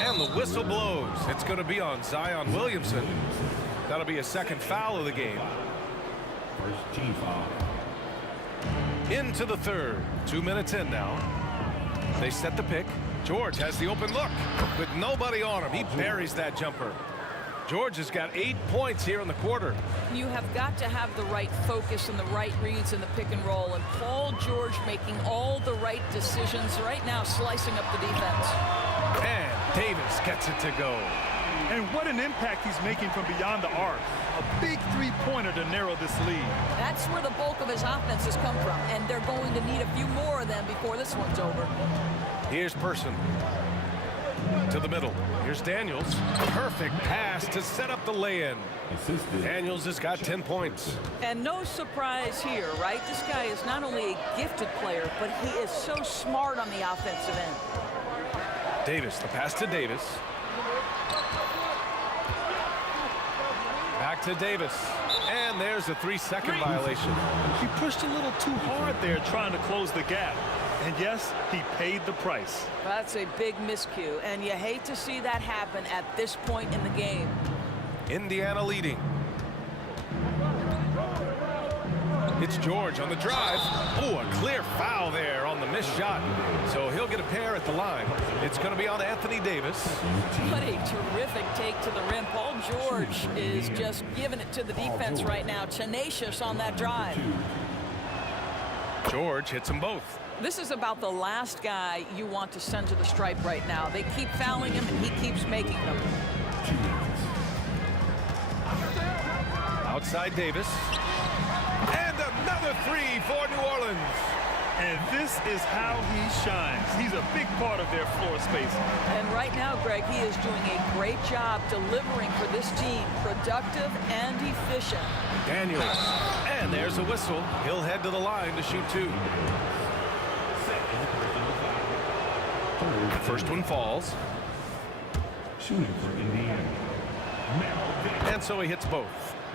And the whistle blows. It's going to be on Zion Williamson. That'll be a second foul of the game. First team foul. Into the third. 2 minutes in now. They set the pick. George has the open look with nobody on him. He buries that jumper. George has got 8 points here in the quarter. You have got to have the right focus and the right reads in the pick and roll. And Paul George making all the right decisions right now, slicing up the defense. And Davis gets it to go. And what an impact he's making from beyond the arc. A big three-pointer to narrow this lead. That's where the bulk of his offense has come from, and they're going to need a few more of them before this one's over. Here's Person. To the middle. Here's Daniels. Perfect pass to set up the lay-in. Daniels has got 10 points. And no surprise here, right? This guy is not only a gifted player, but he is so smart on the offensive end. Davis, the pass to Davis. Back to Davis. And there's a 3-second violation. He pushed a little too hard there trying to close the gap. And yes, he paid the price. That's a big miscue, and you hate to see that happen at this point in the game. Indiana leading. It's George on the drive. Oh, a clear foul there on the missed shot. So he'll get a pair at the line. It's going to be on Anthony Davis. What a terrific take to the rim. Paul George is just giving it to the defense right now. Tenacious on that drive. George hits them both. This is about the last guy you want to send to the stripe right now. They keep fouling him, and he keeps making them. Outside Davis. And another 3 for New Orleans. And this is how he shines. He's a big part of their floor space. And right now, Greg, he is doing a great job delivering for this team. Productive and efficient. Daniels. And there's a whistle. He'll head to the line to shoot 2. The first one falls. Shooting for Indiana. And so he hits both.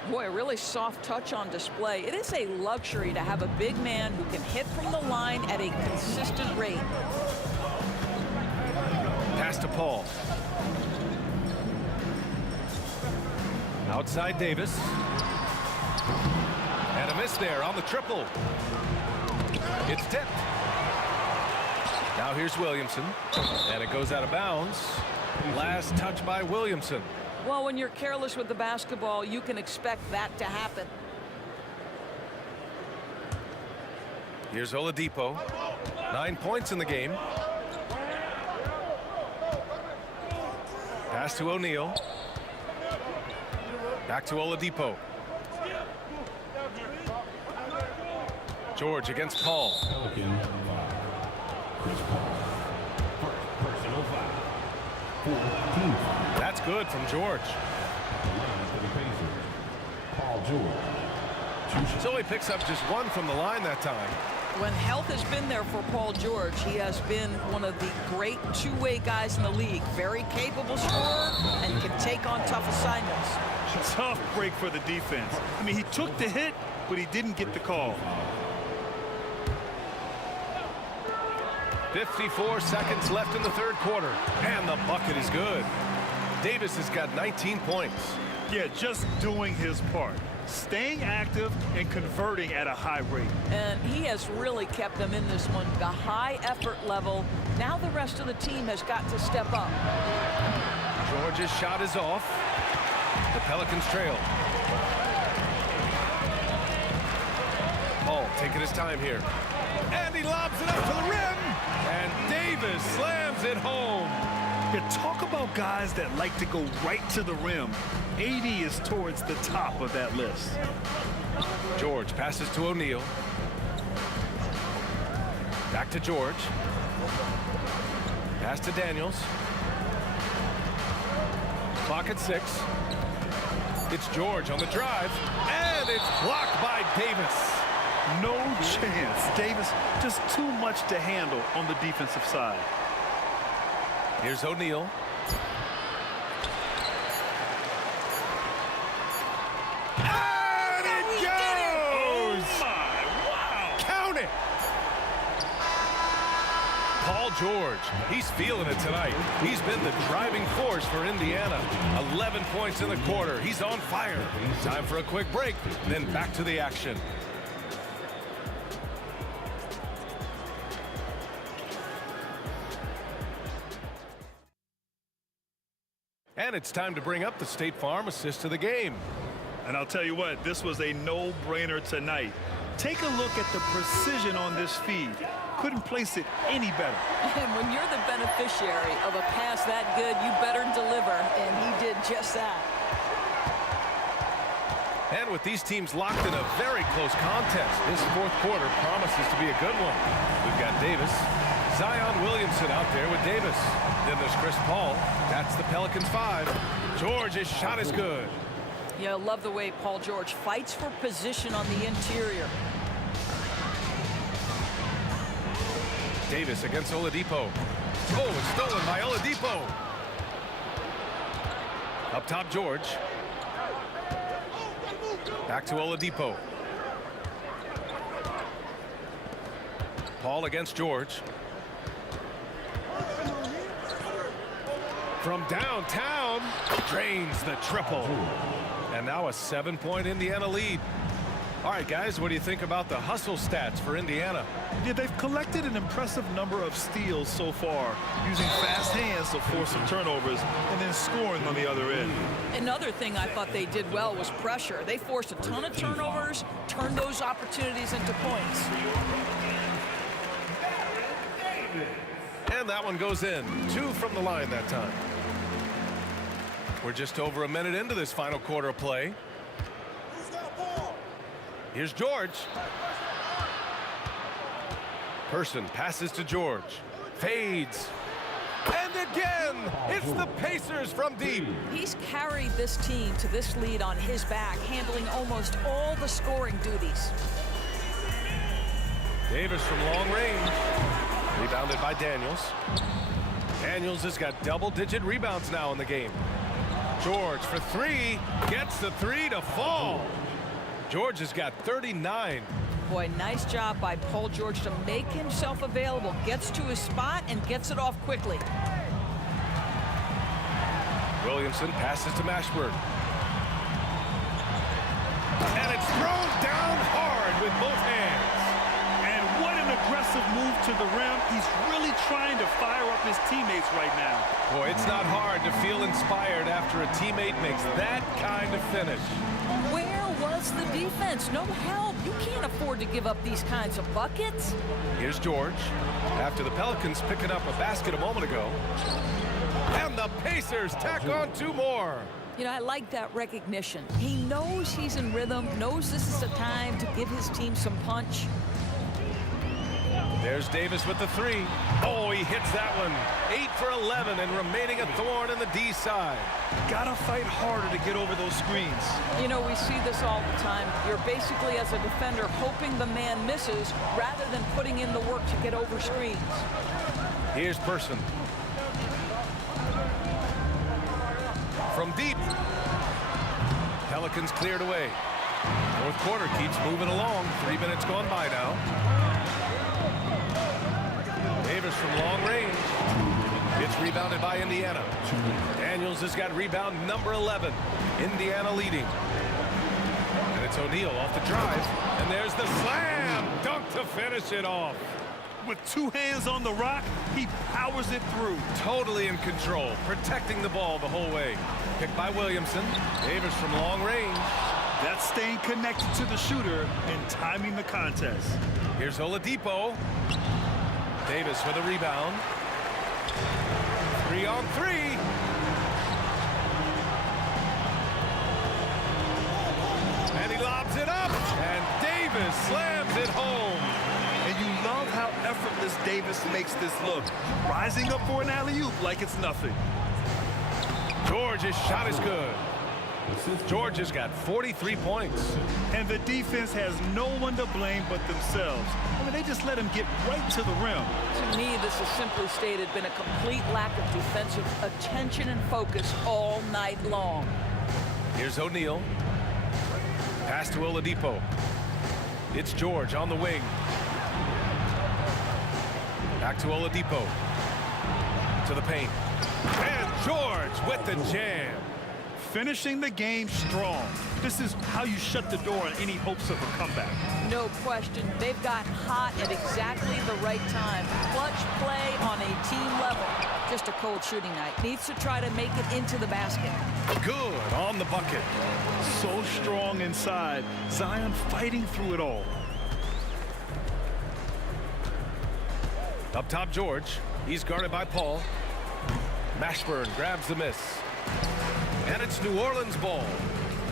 Boy, a really soft touch on display. It is a luxury to have a big man who can hit from the line at a consistent rate. Pass to Paul. Outside Davis. And a miss there on the triple. It's tipped. Now here's Williamson. And it goes out of bounds. Last touch by Williamson. Well, when you're careless with the basketball, you can expect that to happen. Here's Oladipo. 9 points in the game. Pass to O'Neal. Back to Oladipo. George against Paul. Chris Paul. First personal foul. 14 foul. That's good from George. For the Pacers, Paul George. So he picks up just 1 from the line that time. When health has been there for Paul George, he has been one of the great two-way guys in the league. Very capable scorer and can take on tough assignments. Tough break for the defense. I mean, he took the hit, but he didn't get the call. 54 seconds left in the third quarter, and the bucket is good. Davis has got 19 points. Yeah, just doing his part. Staying active and converting at a high rate. And he has really kept them in this one. The high effort level. Now the rest of the team has got to step up. George's shot is off. The Pelicans trail. Paul taking his time here. And he lobs it up to the rim. And Davis slams it home. Yeah, talk about guys that like to go right to the rim. AD is towards the top of that list. George passes to O'Neal. Back to George. Pass to Daniels. Clock at 6. It's George on the drive, and it's blocked by Davis. No chance. Davis just too much to handle on the defensive side. Here's O'Neal. And it goes! Oh my, wow! Count it! Paul George, he's feeling it tonight. He's been the driving force for Indiana. 11 points in the quarter. He's on fire. Time for a quick break, then back to the action. And it's time to bring up the State Farm assist of the game. And I'll tell you what, this was a no-brainer tonight. Take a look at the precision on this feed. Couldn't place it any better. And when you're the beneficiary of a pass that good, you better deliver, and he did just that. And with these teams locked in a very close contest, this fourth quarter promises to be a good one. We've got Davis. Zion Williamson out there with Davis. Then there's Chris Paul. That's the Pelicans 5. George's shot is good. Yeah, I love the way Paul George fights for position on the interior. Davis against Oladipo. Oh, it's stolen by Oladipo. Up top, George. Back to Oladipo. Paul against George. From downtown, drains the triple. And now a 7-point Indiana lead. All right, guys, what do you think about the hustle stats for Indiana? Yeah, they've collected an impressive number of steals so far, using fast hands to force some turnovers and then scoring on the other end. Another thing I thought they did well was pressure. They forced a ton of turnovers, turned those opportunities into points. And that one goes in. 2 from the line that time. We're just over a minute into this final quarter of play. Here's George. Person passes to George. Fades. And again, it's the Pacers from deep. He's carried this team to this lead on his back, handling almost all the scoring duties. Davis from long range. Rebounded by Daniels. Daniels has got double-digit rebounds now in the game. George for 3. Gets the 3 to fall. George has got 39. Boy, nice job by Paul George to make himself available. Gets to his spot and gets it off quickly. Williamson passes to Mashburn. And it's thrown down hard with both hands. And what an aggressive move to the rim. He's really trying to fire up his teammates right now. Boy, it's not hard to feel inspired after a teammate makes that kind of finish. Where was the defense? No help. You can't afford to give up these kinds of buckets. Here's George. After the Pelicans picking up a basket a moment ago. And the Pacers tack on 2 more. You know, I like that recognition. He knows he's in rhythm, knows this is the time to give his team some punch. There's Davis with the three. Oh, he hits that one. 8 for 11 and remaining a thorn in the D side. Gotta fight harder to get over those screens. You know, we see this all the time. You're basically, as a defender, hoping the man misses rather than putting in the work to get over screens. Here's Person. From deep. Pelicans cleared away. Fourth quarter keeps moving along. 3 minutes gone by now. Davis from long range. It's rebounded by Indiana. Daniels has got rebound number 11. Indiana leading. And it's O'Neal off the drive. And there's the slam dunk to finish it off. With 2 hands on the rock, he powers it through. Totally in control, protecting the ball the whole way. Picked by Williamson. Davis from long range. That's staying connected to the shooter and timing the contest. Here's Oladipo. Davis with a rebound. 3-on-3. And he lobs it up. And Davis slams it home. And you love how effortless Davis makes this look. Rising up for an alley-oop like it's nothing. George's shot is good. George has got 43 points. And the defense has no one to blame but themselves. I mean, they just let him get right to the rim. To me, this has simply stated been a complete lack of defensive attention and focus all night long. Here's O'Neal. Pass to Oladipo. It's George on the wing. Back to Oladipo. To the paint. And George with the jam. Finishing the game strong. This is how you shut the door on any hopes of a comeback. No question. They've got hot at exactly the right time. Clutch play on a team level. Just a cold shooting night. Needs to try to make it into the basket. Good on the bucket. So strong inside. Zion fighting through it all. Up top, George. He's guarded by Paul. Mashburn grabs the miss. And it's New Orleans ball.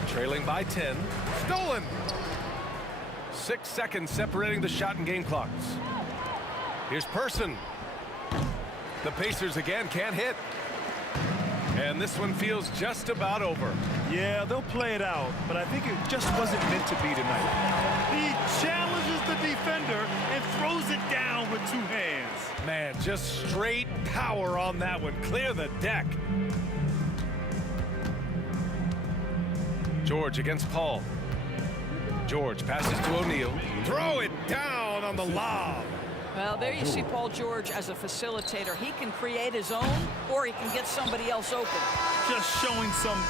Trailing by 10. Stolen. 6 seconds separating the shot and game clocks. Here's Person. The Pacers again can't hit. And this one feels just about over. Yeah, they'll play it out, but I think it just wasn't meant to be tonight. He challenges the defender and throws it down with 2 hands. Man, just straight power on that one. Clear the deck. George against Paul. George passes to O'Neal. Throw it down on the lob. Well, there you see Paul George as a facilitator. He can create his own, or he can get somebody else open. Just showing some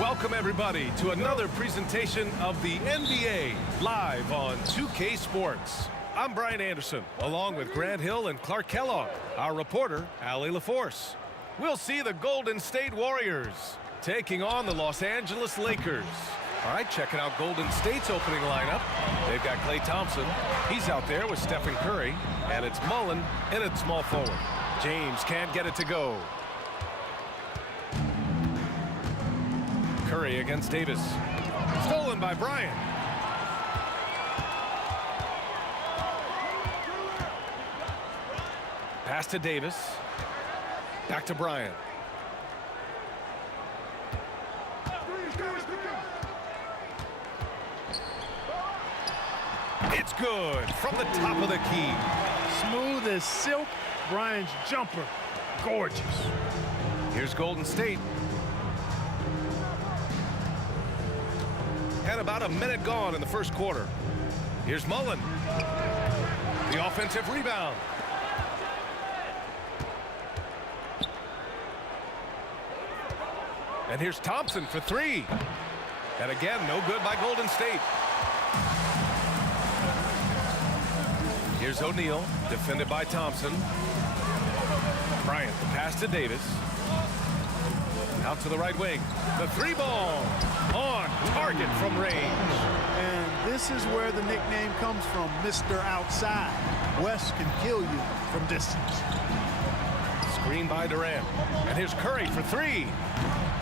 Welcome, everybody, to another presentation of the NBA live on 2K Sports. I'm Brian Anderson, along with Grant Hill and Clark Kellogg, our reporter, Allie LaForce. We'll see the Golden State Warriors taking on the Los Angeles Lakers. All right, checking out Golden State's opening lineup. They've got Klay Thompson. He's out there with Stephen Curry, and it's Mullen in at small forward. James can't get it to go. Curry against Davis. Stolen by Bryant. Pass to Davis. Back to Bryant. It's good from the top of the key. Smooth as silk. Bryant's jumper. Gorgeous. Here's Golden State. And about a minute gone in the first quarter. Here's Mullen. The offensive rebound. And here's Thompson for three. And again, no good by Golden State. Here's O'Neal, defended by Thompson. Bryant, the pass to Davis. Out to the right wing. The three ball on target from range. And this is where the nickname comes from, Mr. Outside. West can kill you from distance. Screen by Durant. And here's Curry for three.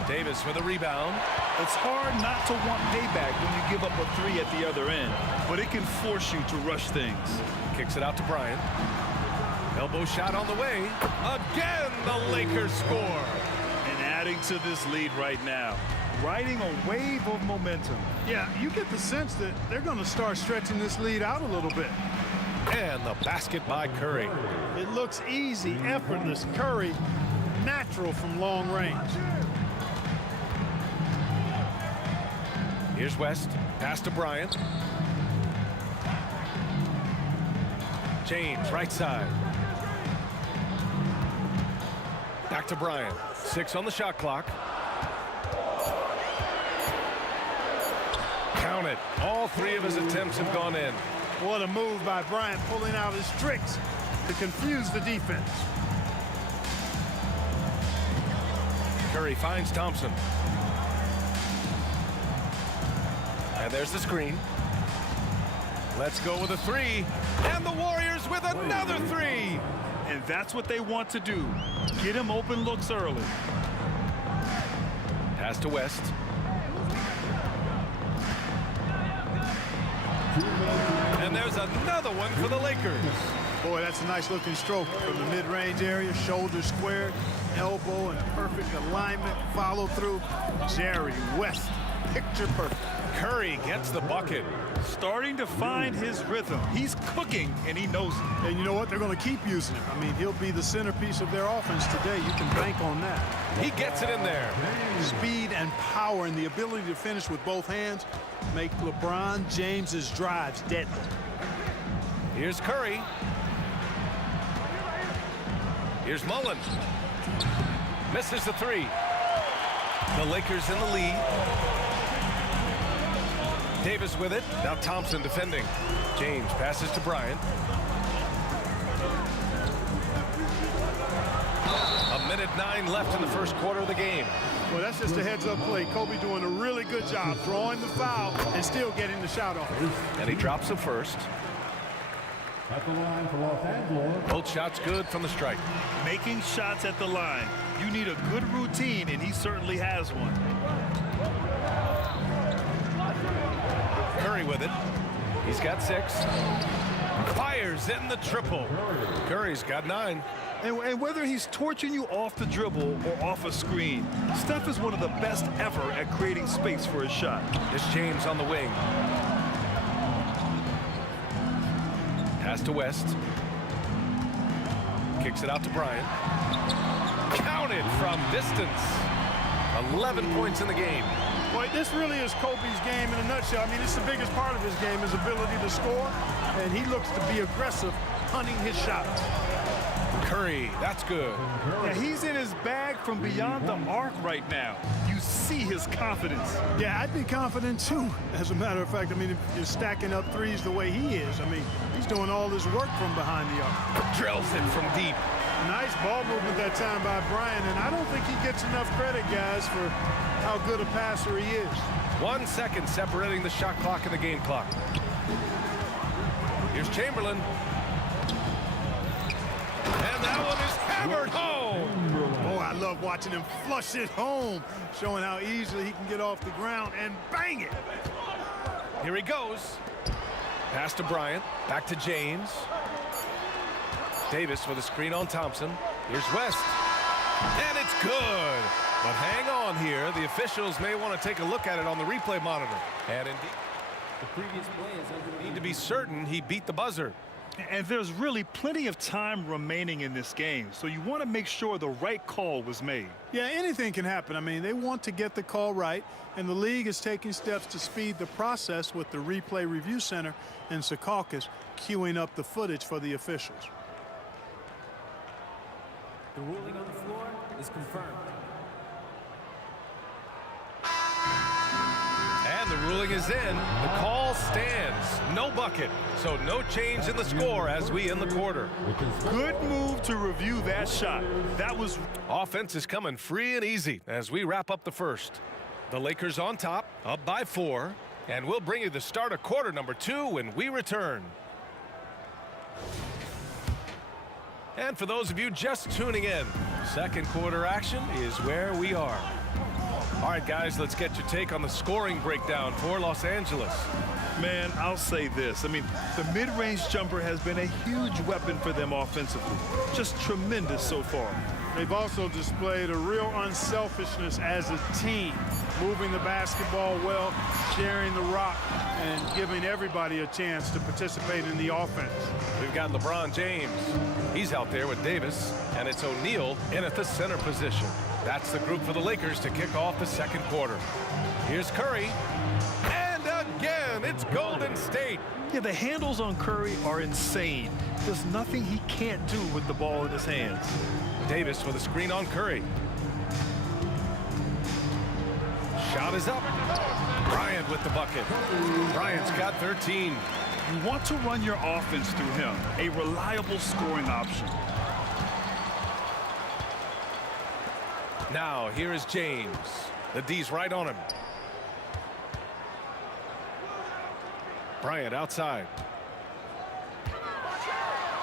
Davis with a rebound. It's hard not to want payback when you give up a three at the other end, but it can force you to rush things. Kicks it out to Bryant. Elbow shot on the way. Again, the Lakers score. And adding to this lead right now. Riding a wave of momentum. Yeah, you get the sense that they're going to start stretching this lead out a little bit. And the basket by Curry. It looks easy, effortless. Curry, natural from long range. Here's West. Pass to Bryant. James, right side. Back to Bryant. 6 on the shot clock. Count it. All three of his attempts have gone in. What a move by Bryant, pulling out his tricks to confuse the defense. Curry finds Thompson. And there's the screen. Let's go with a three. And the Warriors with another three. And that's what they want to do. Get him open looks early. Pass to West. And there's another one for the Lakers. Boy, that's a nice looking stroke from the mid-range area. Shoulder squared, elbow in perfect alignment, follow through. Jerry West, picture perfect. Curry gets the bucket. Starting to find his rhythm. He's cooking, and he knows it. And you know what? They're going to keep using him. I mean, he'll be the centerpiece of their offense today. You can bank on that. He gets it in there. Speed and power and the ability to finish with both hands make LeBron James's drives deadly. Here's Curry. Here's Mullen. Misses the three. The Lakers in the lead. Davis with it. Now Thompson defending. James passes to Bryant. A minute 9 left in the first quarter of the game. Well, that's just a heads-up play. Kobe doing a really good job drawing the foul and still getting the shot off. And he drops the first. At the line for Los Angeles. Both shots good from the strike. Making shots at the line. You need a good routine, and he certainly has one. Curry with it. He's got 6. Fires in the triple. Curry's got 9. And whether he's torching you off the dribble or off a screen, Steph is one of the best ever at creating space for his shot. Here's James on the wing. Pass to West. Kicks it out to Bryant. Counted from distance. 11 points in the game. Boy, this really is Kobe's game in a nutshell. I mean, it's the biggest part of his game, his ability to score, and he looks to be aggressive, hunting his shots. Curry, that's good. Yeah, he's in his bag from beyond the arc right now. You see his confidence. Yeah, I'd be confident too, as a matter of fact. I mean, if you're stacking up threes the way he is, I mean, he's doing all this work from behind the arc. Drills it from deep. Nice ball movement that time by Bryant, and I don't think he gets enough credit, guys, for how good a passer he is. 1 second separating the shot clock and the game clock. Here's Chamberlain. And that one is hammered home. Oh, I love watching him flush it home, showing how easily he can get off the ground and bang it. Here he goes. Pass to Bryant. Back to James. Davis with a screen on Thompson. Here's West. And it's good. But hang on here. The officials may want to take a look at it on the replay monitor. And indeed, The previous play is under need to be certain he beat the buzzer. And there's really plenty of time remaining in this game, so you want to make sure the right call was made. Yeah, anything can happen. I mean, they want to get the call right, and the league is taking steps to speed the process with the Replay Review Center in Secaucus queuing up the footage for the officials. The ruling on the floor is confirmed. And the ruling is in. The call stands. No bucket. So no change in the score as we end the quarter. Good move to review that shot. That was... Offense is coming free and easy as we wrap up the first. The Lakers on top, up by 4. And we'll bring you the start of quarter number 2 when we return. And for those of you just tuning in, second quarter action is where we are. All right, guys, let's get your take on the scoring breakdown for Los Angeles. Man, I'll say this. I mean, the mid-range jumper has been a huge weapon for them offensively. Just tremendous so far. They've also displayed a real unselfishness as a team, moving the basketball well, sharing the rock, and giving everybody a chance to participate in the offense. We've got LeBron James. He's out there with Davis, and it's O'Neal in at the center position. That's the group for the Lakers to kick off the second quarter. Here's Curry. And again, it's Golden State. Yeah, the handles on Curry are insane. There's nothing he can't do with the ball in his hands. Davis with a screen on Curry. Shot is up. Bryant with the bucket. Bryant's got 13. You want to run your offense through him, a reliable scoring option. Now, here is James. The D's right on him. Bryant outside.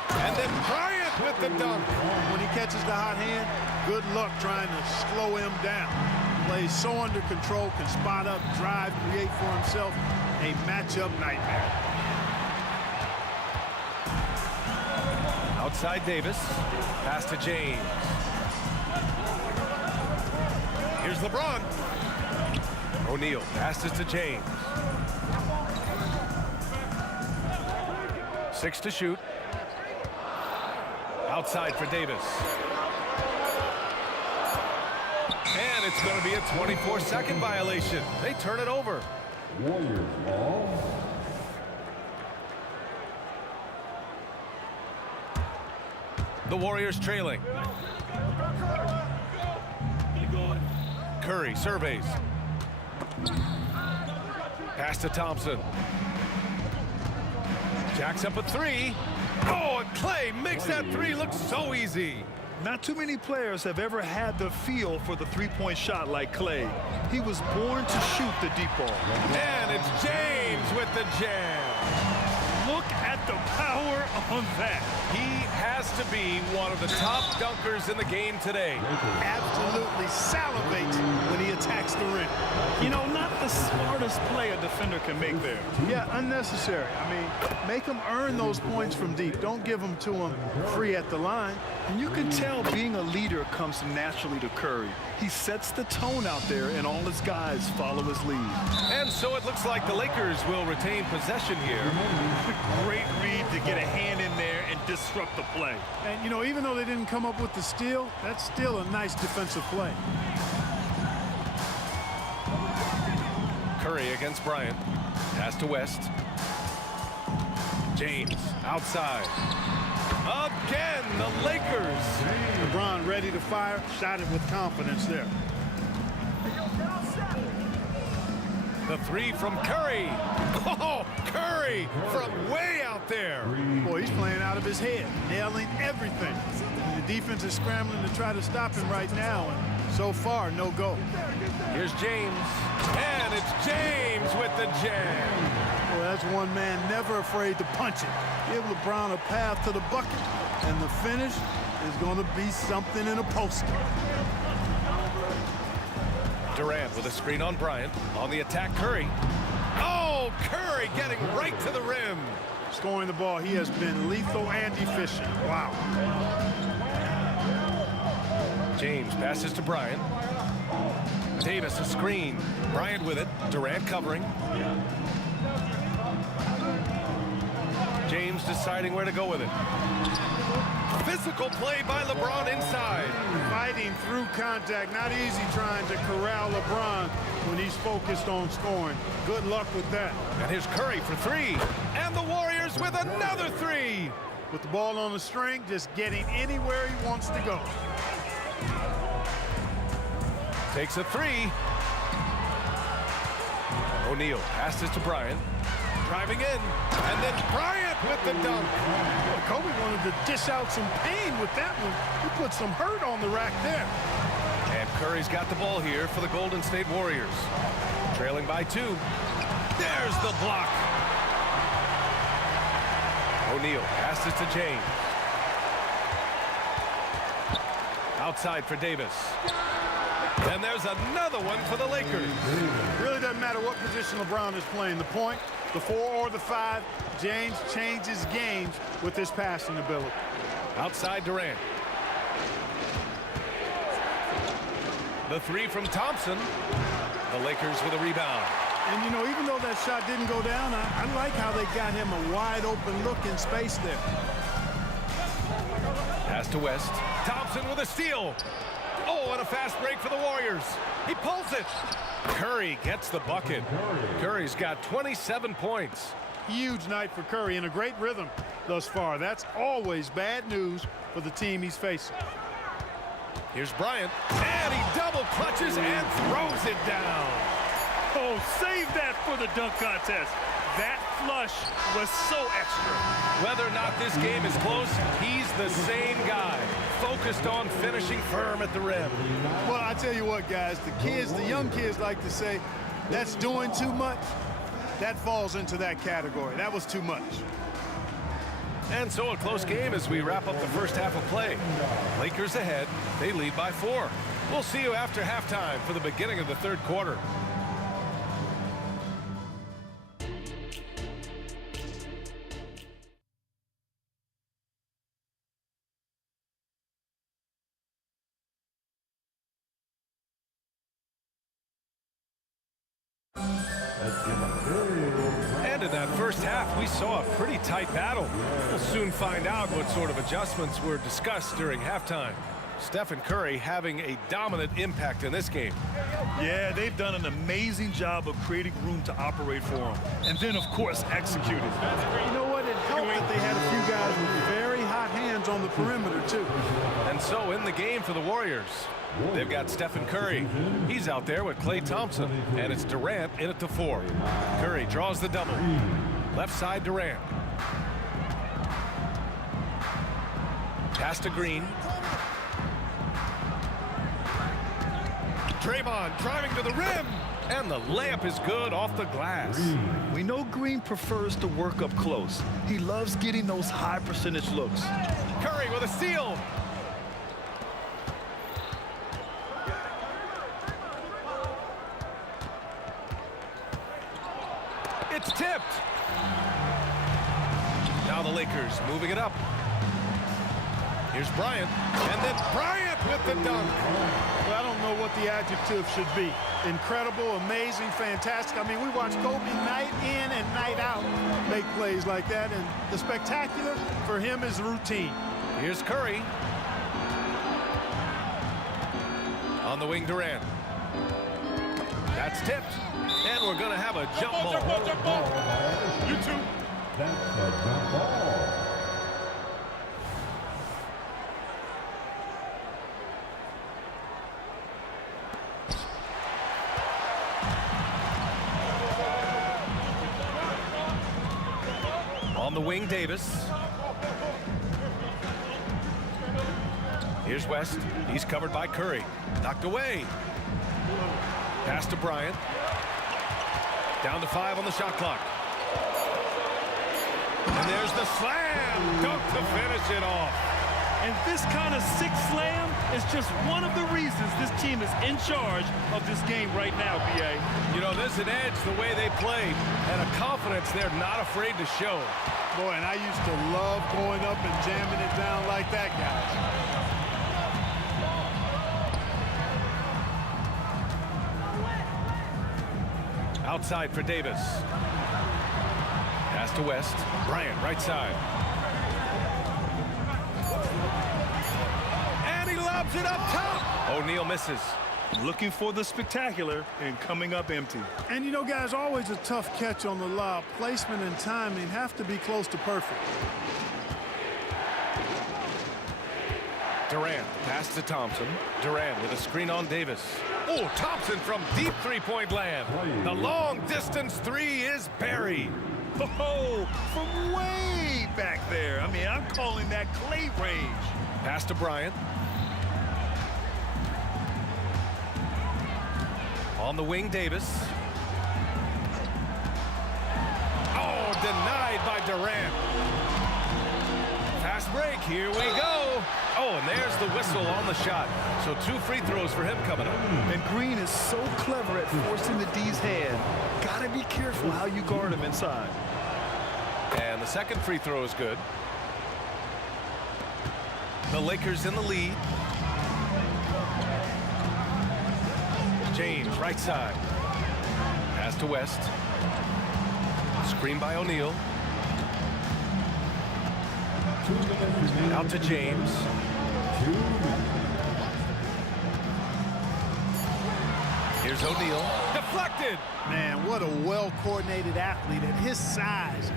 And then Bryant with the dunk. When he catches the hot hand, good luck trying to slow him down. Plays so under control, can spot up, drive, create for himself a matchup nightmare. Outside Davis. Pass to James. Here's LeBron. O'Neal passes to James. 6 to shoot. Outside for Davis. And it's going to be a 24-second violation. They turn it over. Warriors ball. The Warriors trailing. Curry surveys. Pass to Thompson. Jacks up a three. Oh, and Clay makes that three look so easy. Not too many players have ever had the feel for the three-point shot like Clay. He was born to shoot the deep ball. And it's James with the jam. Look at the power on that. He has to be one of the top dunkers in the game today. Absolutely salivates when he attacks the rim. You know, not the smartest play a defender can make there. Yeah, unnecessary. I mean, make him earn those points from deep. Don't give them to him free at the line. And you can tell being a leader comes naturally to Curry. He sets the tone out there, and all his guys follow his lead. And so it looks like the Lakers will retain possession here. Great read to get a hand in there and disrupt the play. And, you know, even though they didn't come up with the steal, that's still a nice defensive play. Curry against Bryant. Pass to West. James outside. Again, the Lakers. LeBron ready to fire, shot it with confidence there. The three from Curry. Oh, Curry from way out there. Boy, he's playing out of his head, nailing everything. And the defense is scrambling to try to stop him right now, and so far, no go. Here's James, and it's James with the jam. Well, that's one man never afraid to punch it. Give LeBron a path to the bucket, and the finish is going to be something in a poster. Durant with a screen on Bryant. On the attack, Curry. Oh, Curry getting right to the rim. Scoring the ball, he has been lethal and efficient. Wow. James passes to Bryant. Davis a screen. Bryant with it. Durant covering. James deciding where to go with it. Physical play by LeBron inside. Fighting through contact. Not easy trying to corral LeBron when he's focused on scoring. Good luck with that. And here's Curry for three. And the Warriors with another three. With the ball on the string, just getting anywhere he wants to go. Takes a three. O'Neal passes to Bryant. Driving in. And then Bryant with the dunk. Well, Kobe wanted to dish out some pain with that one. He put some hurt on the rack there. And Curry's got the ball here for the Golden State Warriors. Trailing by 2. There's the block. O'Neal passes to James. Outside for Davis. And there's another one for the Lakers. Really doesn't matter what position LeBron is playing. The point, the 4 or the 5, James changes games with his passing ability. Outside Durant. The three from Thompson. The Lakers with a rebound. And, you know, even though that shot didn't go down, I like how they got him a wide open look in space there. Pass to West. Thompson with a steal. Oh, and a fast break for the Warriors. He pulls it. Curry gets the bucket. Curry's got 27 points. Huge night for Curry and a great rhythm thus far. That's always bad news for the team he's facing. Here's Bryant. And he double clutches and throws it down. Oh, save that for the dunk contest. That flush was so extra. Whether or not this game is close, he's the same guy, focused on finishing firm at the rim. Well, I tell you what, guys, the young kids like to say, that's doing too much. That falls into that category. That was too much. And so a close game as we wrap up the first half of play. Lakers ahead. They lead by 4. We'll see you after halftime for the beginning of the third quarter. And in that first half, we saw a pretty tight battle. We'll soon find out what sort of adjustments were discussed during halftime. Stephen Curry having a dominant impact in this game. Yeah, they've done an amazing job of creating room to operate for him. And then, of course, executing. You know what? It helped that they had a few guys with very hot hands on the perimeter, too. And so in the game for the Warriors, they've got Stephen Curry. He's out there with Klay Thompson. And it's Durant in at the 4. Curry draws the double. Left side, Durant. Pass to Green. Draymond driving to the rim. And the layup is good off the glass. We know Green prefers to work up close. He loves getting those high percentage looks. Curry with a steal. It's tipped. Now the Lakers moving it up. Here's Bryant. And then Bryant with the dunk. Well, I don't know what the adjective should be. Incredible, amazing, fantastic. I mean, we watch Kobe night in and night out make plays like that, and the spectacular for him is routine. Here's Curry. On the wing, Durant. That's tipped. And we're going to have a jump ball. You two. That's a jump ball. On the wing, Davis. Here's West. He's covered by Curry. Knocked away. Pass to Bryant. Down to 5 on the shot clock. And there's the slam. Dunk to finish it off. And this kind of six slam is just one of the reasons this team is in charge of this game right now, B.A. You know, there's an edge the way they play and a confidence they're not afraid to show. Boy, and I used to love going up and jamming it down like that, guys. Outside for Davis. Pass to West. Bryant, right side. And he lobs it up top. O'Neal misses. Looking for the spectacular and coming up empty. And you know, guys, always a tough catch on the lob. Placement and timing have to be close to perfect. Durant, pass to Thompson. Durant with a screen on Davis. Oh, Thompson from deep three-point land. The long-distance 3 is buried. Oh, from way back there. I mean, I'm calling that clay range. Pass to Bryant. On the wing, Davis. Oh, denied by Durant. Fast break, here we go. Oh, and there's the whistle on the shot. So 2 free throws for him coming up. And Green is so clever at forcing the D's hand. Gotta be careful how you guard him inside. And the second free throw is good. The Lakers in the lead. James, right side. Pass to West. Screen by O'Neal. Out to James. Here's O'Neal. Deflected. Man, what a well-coordinated athlete at his size.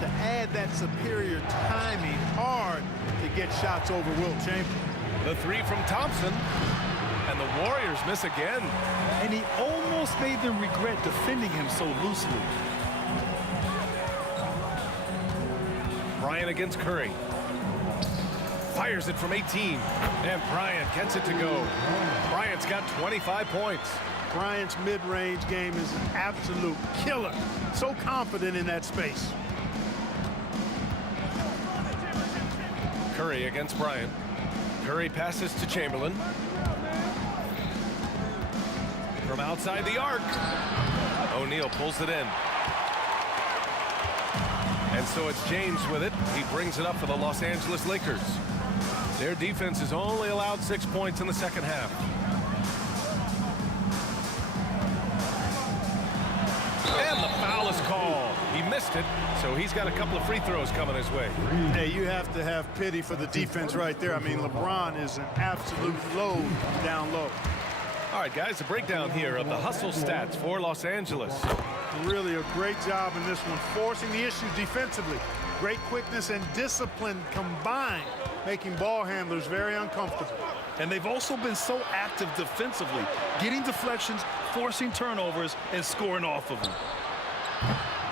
To add that superior timing, hard to get shots over Wilt Chamberlain. The 3 from Thompson. And the Warriors miss again. And he almost made them regret defending him so loosely. Bryant against Curry. Fires it from 18. And Bryant gets it to go. Bryant's got 25 points. Bryant's mid-range game is an absolute killer. So confident in that space. Curry against Bryant. Curry passes to Chamberlain. From outside the arc. O'Neal pulls it in. And so it's James with it. He brings it up for the Los Angeles Lakers. Their defense has only allowed 6 points in the second half. Foul is called. He missed it, so he's got a couple of free throws coming his way. Hey, you have to have pity for the defense right there. I mean, LeBron is an absolute load down low. All right, guys, a breakdown here of the hustle stats for Los Angeles. Really a great job in this one, forcing the issues defensively. Great quickness and discipline combined, making ball handlers very uncomfortable. And they've also been so active defensively, getting deflections, forcing turnovers, and scoring off of them.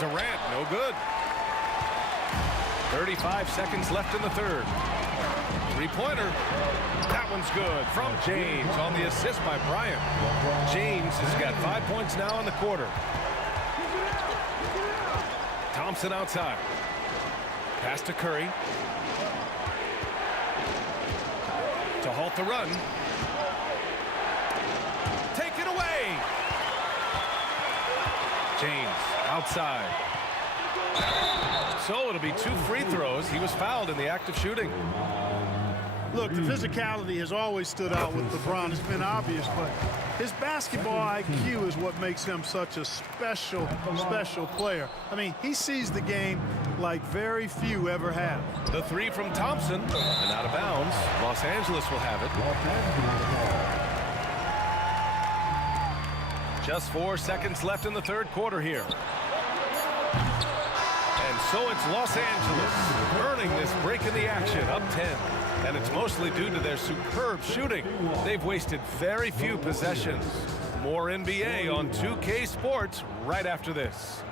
Durant, no good. 35 seconds left in the third. Three-pointer. That one's good from James on the assist by Bryant. James has got 5 points now in the quarter. Thompson outside. Pass to Curry. To halt the run. Take it away. James outside. So it'll be 2 free throws. He was fouled in the act of shooting. Look, the physicality has always stood out with LeBron. It's been obvious, but his basketball IQ is what makes him such a special player. I mean, he sees the game like very few ever have. The three from Thompson, and out of bounds. Los Angeles will have it. Just 4 seconds left in the third quarter here. And so it's Los Angeles earning this break in the action, up 10. And it's mostly due to their superb shooting. They've wasted very few possessions. More NBA on 2K Sports right after this.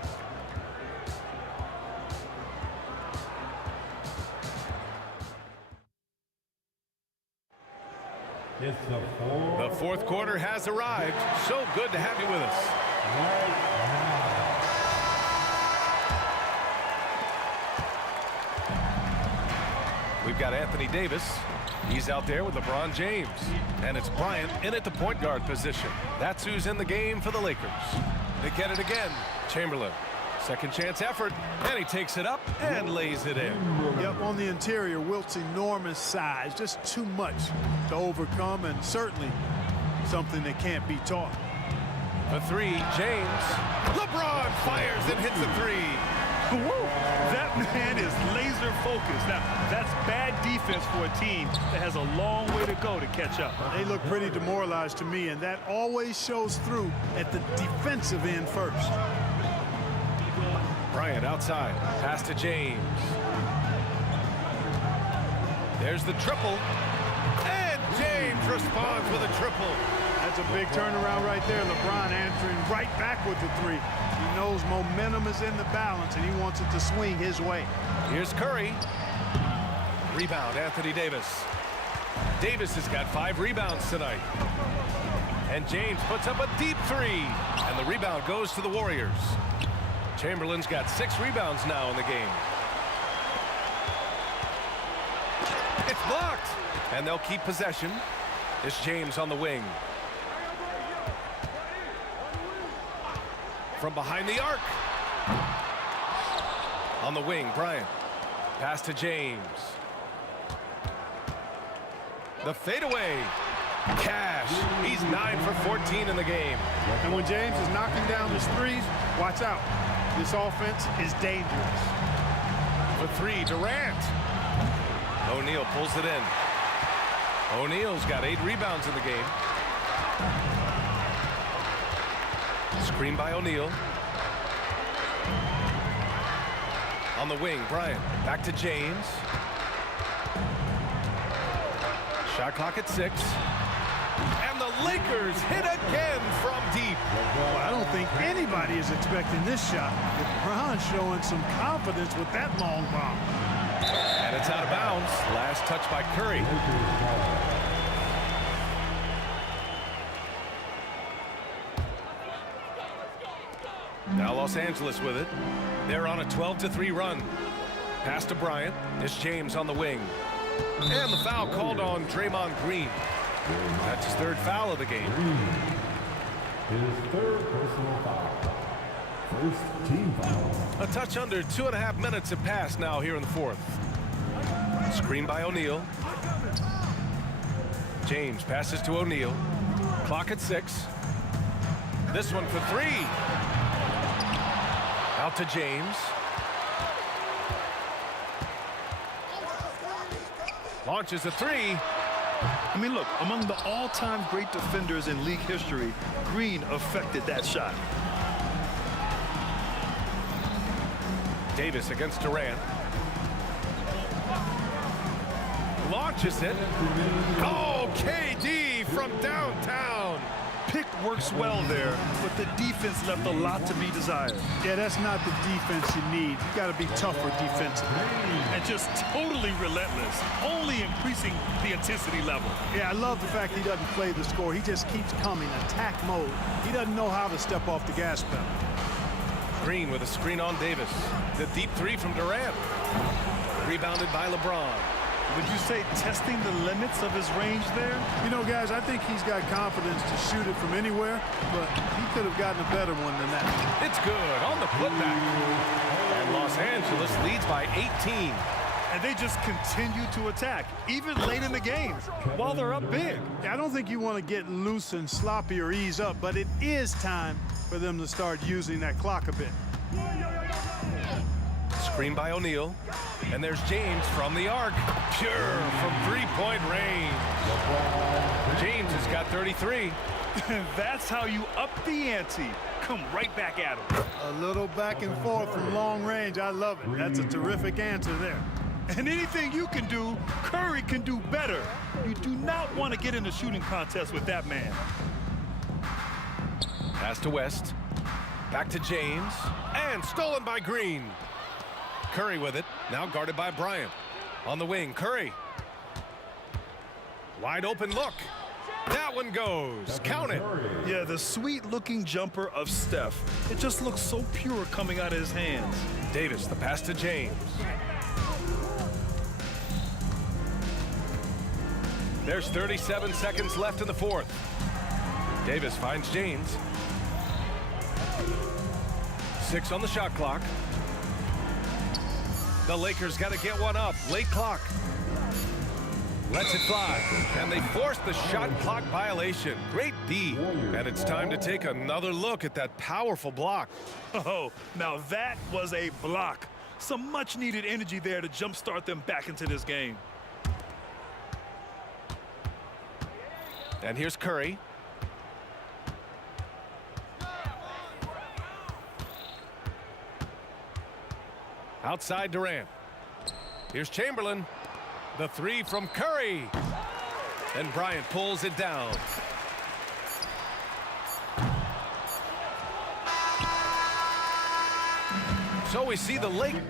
The fourth quarter has arrived. So good to have you with us. We've got Anthony Davis. He's out there with LeBron James. And it's Bryant in at the point guard position. That's who's in the game for the Lakers. They get it again. Chamberlain. Second chance effort. And he takes it up and lays it in. Yep, on the interior, Wilt's enormous size. Just too much to overcome, and certainly something that can't be taught. The three, James. LeBron fires and hits a three. Woo! That man is laser focused. Now, that's bad defense for a team that has a long way to go to catch up. They look pretty demoralized to me, and that always shows through at the defensive end first. Bryant outside. Pass to James. There's the triple. And James responds with a triple. That's a big turnaround right there. LeBron answering right back with the three. He knows momentum is in the balance, and he wants it to swing his way. Here's Curry. Rebound, Anthony Davis. Davis has got 5 rebounds tonight. And James puts up a deep three. And the rebound goes to the Warriors. Chamberlain's got 6 rebounds now in the game. It's blocked. And they'll keep possession. It's James on the wing. From behind the arc. On the wing, Bryant. Pass to James. The fadeaway. Cash. He's 9 for 14 in the game. And when James is knocking down his threes, watch out. This offense is dangerous. For 3, Durant. O'Neal pulls it in. O'Neal's got 8 rebounds in the game. Screen by O'Neal. On the wing, Bryant. Back to James. Shot clock at 6. And the Lakers hit again from deep. Well, I don't think anybody is expecting this shot. LeBron showing some confidence with that long bomb. And it's out of bounds. Last touch by Curry. Now Los Angeles with it. They're on a 12-3 run. Pass to Bryant. It's James on the wing. And the foul called on Draymond Green. That's his 3rd foul of the game. His 3rd personal foul. First team foul. A touch under 2.5 minutes have passed now here in the 4th. Screen by O'Neal. James passes to O'Neal. Clock at 6. This one for 3. Out to James. Launches a three. I mean, look, among the all-time great defenders in league history, Green affected that shot. Davis against Durant. Launches it. Oh, KD from downtown. Pick works well there, but the defense left a lot to be desired. Yeah, that's not the defense you need. You got to be tougher defensively. And just totally relentless, only increasing the intensity level. Yeah, I love the fact he doesn't play the score. He just keeps coming, attack mode. He doesn't know how to step off the gas pedal. Green with a screen on Davis. The deep three from Durant. Rebounded by LeBron. Would you say testing the limits of his range there? You know, guys, I think he's got confidence to shoot it from anywhere, but he could have gotten a better one than that. It's good on the putback. And Los Angeles leads by 18. And they just continue to attack, even late in the game, while they're up big. I don't think you want to get loose and sloppy or ease up, but it is time for them to start using that clock a bit. Screen by O'Neal. And there's James from the arc. Pure from three-point range. James has got 33. That's how you up the ante. Come right back at him. A little back and forth from long range. I love it. That's a terrific answer there. And anything you can do, Curry can do better. You do not want to get in a shooting contest with that man. Pass to West. Back to James. And stolen by Green. Curry with it. Now guarded by Bryant. On the wing, Curry. Wide open look. That one goes. Count it. Yeah, the sweet-looking jumper of Steph. It just looks so pure coming out of his hands. Davis, the pass to James. There's 37 seconds left in the fourth. Davis finds James. 6 on the shot clock. The Lakers got to get one up. Late clock. Lets it fly. And they force the shot clock violation. Great D. And it's time to take another look at that powerful block. Oh, now that was a block. Some much-needed energy there to jumpstart them back into this game. And here's Curry. Outside Durant. Here's Chamberlain. The three from Curry. And Bryant pulls it down. So we see the Lakers.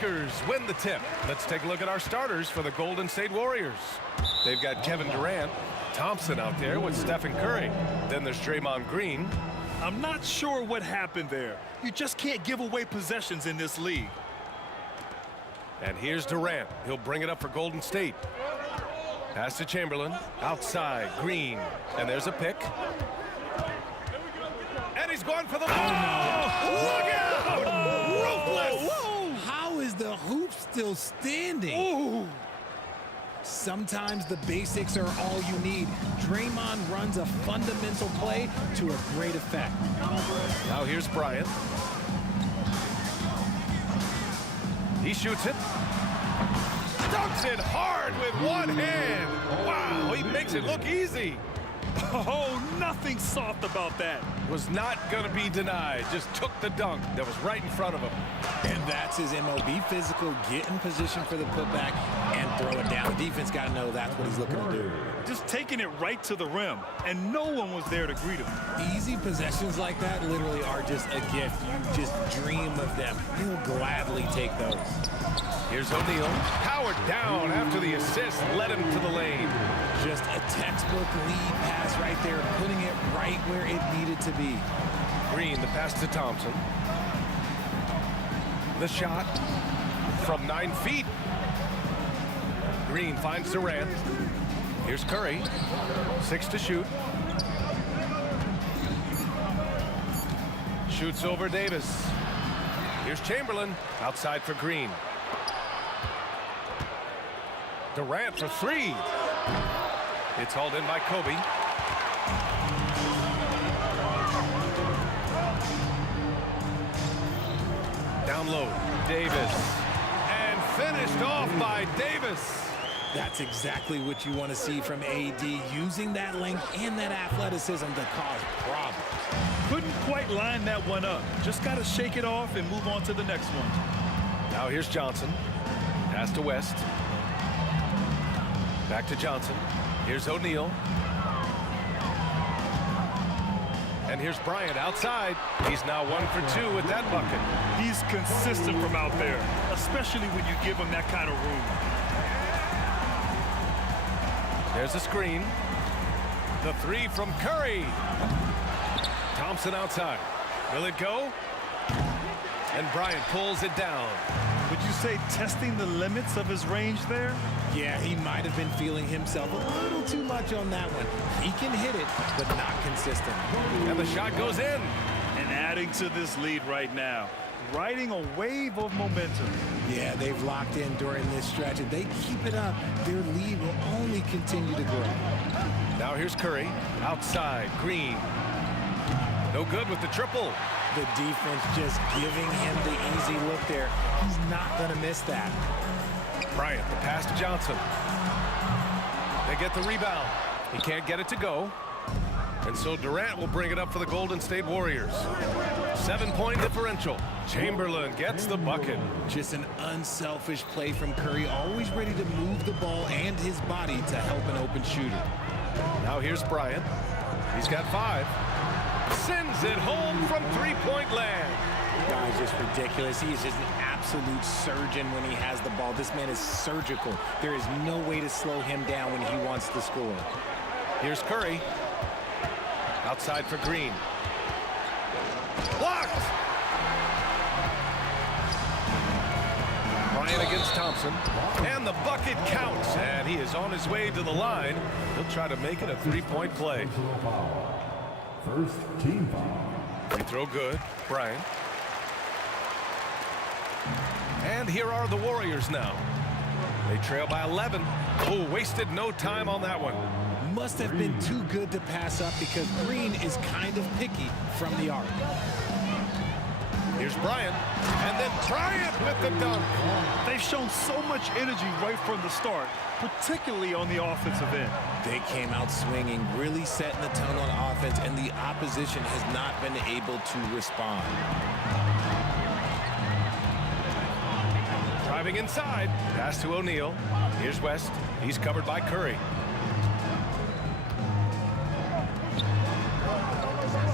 Lakers win the tip. Let's take a look at our starters for the Golden State Warriors. They've got Kevin Durant, Thompson out there with Stephen Curry. Then there's Draymond Green. I'm not sure what happened there. You just can't give away possessions in this league. And here's Durant. He'll bring it up for Golden State. Pass to Chamberlain. Outside, Green. And there's a pick. And he's going for the ball. Look out! Ruthless! How is the hoop still standing? Ooh. Sometimes the basics are all you need. Draymond runs a fundamental play to a great effect. Now here's Bryant. He shoots it. Dunks it hard with one hand. Wow, he makes it look easy. Oh, nothing soft about that. Was not going to be denied. Just took the dunk that was right in front of him. And that's his MO. Be physical, get in position for the putback, and throw it down. The defense got to know that's what he's looking to do. Just taking it right to the rim, and no one was there to greet him. Easy possessions like that literally are just a gift. You just dream of them. He'll gladly take those. Here's O'Neal. Powered down after the assist led him to the lane. Just a textbook lead pass right there, putting it right where it needed to be. Green, the pass to Thompson. The shot from 9 feet. Green finds Durant. Here's Curry. 6 to shoot. Shoots over Davis. Here's Chamberlain. Outside for Green. Durant for 3. It's hauled in by Kobe. Down low, Davis. And finished off by Davis. That's exactly what you want to see from AD, using that length and that athleticism to cause problems. Couldn't quite line that one up. Just got to shake it off and move on to the next one. Now here's Johnson. Pass to West. Back to Johnson. Here's O'Neal. And here's Bryant outside. He's now 1 for 2 with that bucket. He's consistent from out there, especially when you give him that kind of room. There's a screen. The 3 from Curry. Thompson outside. Will it go? And Bryant pulls it down. Would you say testing the limits of his range there? Yeah, he might have been feeling himself a little too much on that one. He can hit it, but not consistent. And the shot goes in. And adding to this lead right now, riding a wave of momentum. Yeah, they've locked in during this stretch. If they keep it up, their lead will only continue to grow. Now here's Curry. Outside, Green. No good with the triple. The defense just giving him the easy look there. He's not going to miss that. Bryant, the pass to Johnson. They get the rebound. He can't get it to go. And so Durant will bring it up for the Golden State Warriors. 7-point differential. Chamberlain gets the bucket. Just an unselfish play from Curry, always ready to move the ball and his body to help an open shooter. Now here's Bryant. He's got 5. Sends it home from 3-point land. The guy's just ridiculous. He is just an absolute surgeon when he has the ball. This man is surgical. There is no way to slow him down when he wants to score. Here's Curry. Outside for Green. Blocked! Bryant against Thompson. And the bucket counts. And he is on his way to the line. He'll try to make it a 3-point play. First team foul. Free throw good. Bryant. And here are the Warriors now. They trail by 11. Oh, wasted no time on that one. Must have been too good to pass up because Green is kind of picky from the arc. Here's Bryant. And then Bryant with the dunk. They've shown so much energy right from the start, particularly on the offensive end. They came out swinging, really setting the tone on offense, and the opposition has not been able to respond. Driving inside. Pass to O'Neal. Here's West. He's covered by Curry.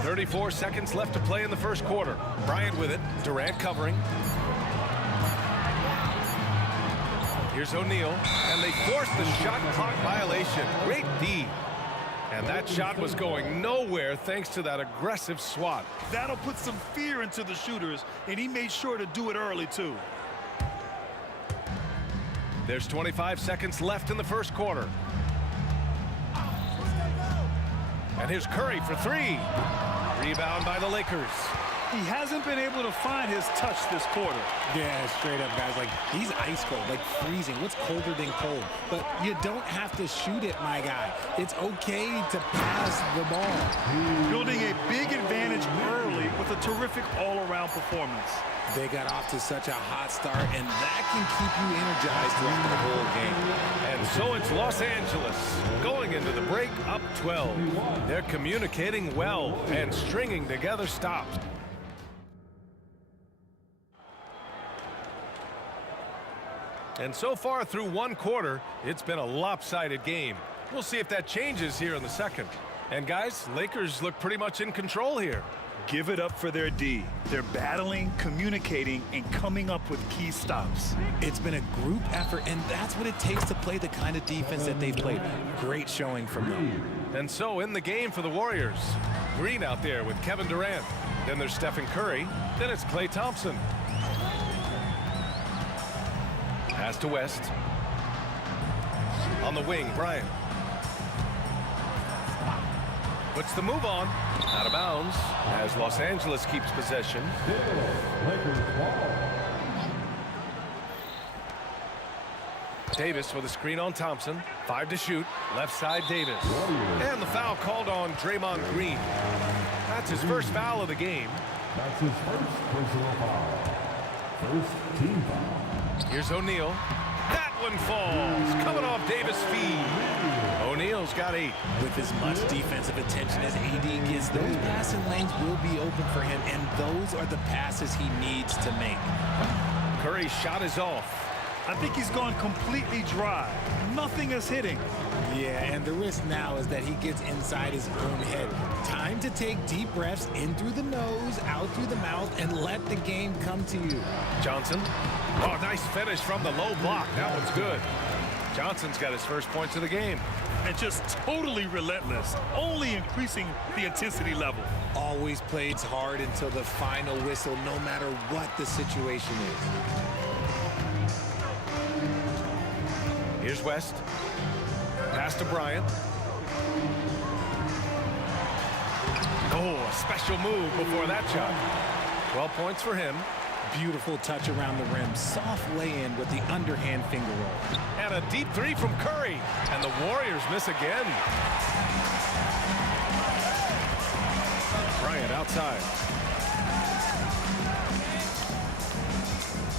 34 seconds left to play in the first quarter. Bryant with it. Durant covering. Here's O'Neal, and they forced the shot clock violation. Great D. And that shot was going nowhere thanks to that aggressive swat. That'll put some fear into the shooters, and he made sure to do it early, too. There's 25 seconds left in the first quarter. And here's Curry for three. Rebound by the Lakers. He hasn't been able to find his touch this quarter. Yeah, straight up, guys. Like, he's ice cold, like freezing. What's colder than cold? But you don't have to shoot it, my guy. It's okay to pass the ball. Building a big advantage early with a terrific all-around performance. They got off to such a hot start, and that can keep you energized throughout the whole game. And so it's Los Angeles going into the break up 12. They're communicating well and stringing together stops. And so far through one quarter, it's been a lopsided game. We'll see if that changes here in the second. And guys, Lakers look pretty much in control here. Give it up for their D. They're battling, communicating, and coming up with key stops. It's been a group effort, and that's what it takes to play the kind of defense that they've played. Great showing from them. And so in the game for the Warriors, Green out there with Kevin Durant. Then there's Stephen Curry. Then it's Klay Thompson. Pass to West. On the wing, Bryant. Puts the move on. Out of bounds as Los Angeles keeps possession. Davis with a screen on Thompson. 5 to shoot. Left side, Davis. And the foul called on Draymond Green. That's his first foul of the game. That's his first personal foul. First team foul. Here's O'Neal. That one falls. Coming off Davis' feed. O'Neal's got 8. With as much defensive attention as AD gets, those passing lanes will be open for him, and those are the passes he needs to make. Curry's shot is off. I think he's gone completely dry. Nothing is hitting. Yeah, and the risk now is that he gets inside his own head. Time to take deep breaths in through the nose, out through the mouth, and let the game come to you. Johnson. Oh, nice finish from the low block. That one's good. Johnson's got his first points of the game. And just totally relentless, only increasing the intensity level. Always plays hard until the final whistle, no matter what the situation is. Here's West. Pass to Bryant. Oh, a special move before that shot. 12 points for him. Beautiful touch around the rim. Soft lay-in with the underhand finger roll. And a deep 3 from Curry. And the Warriors miss again. Bryant outside.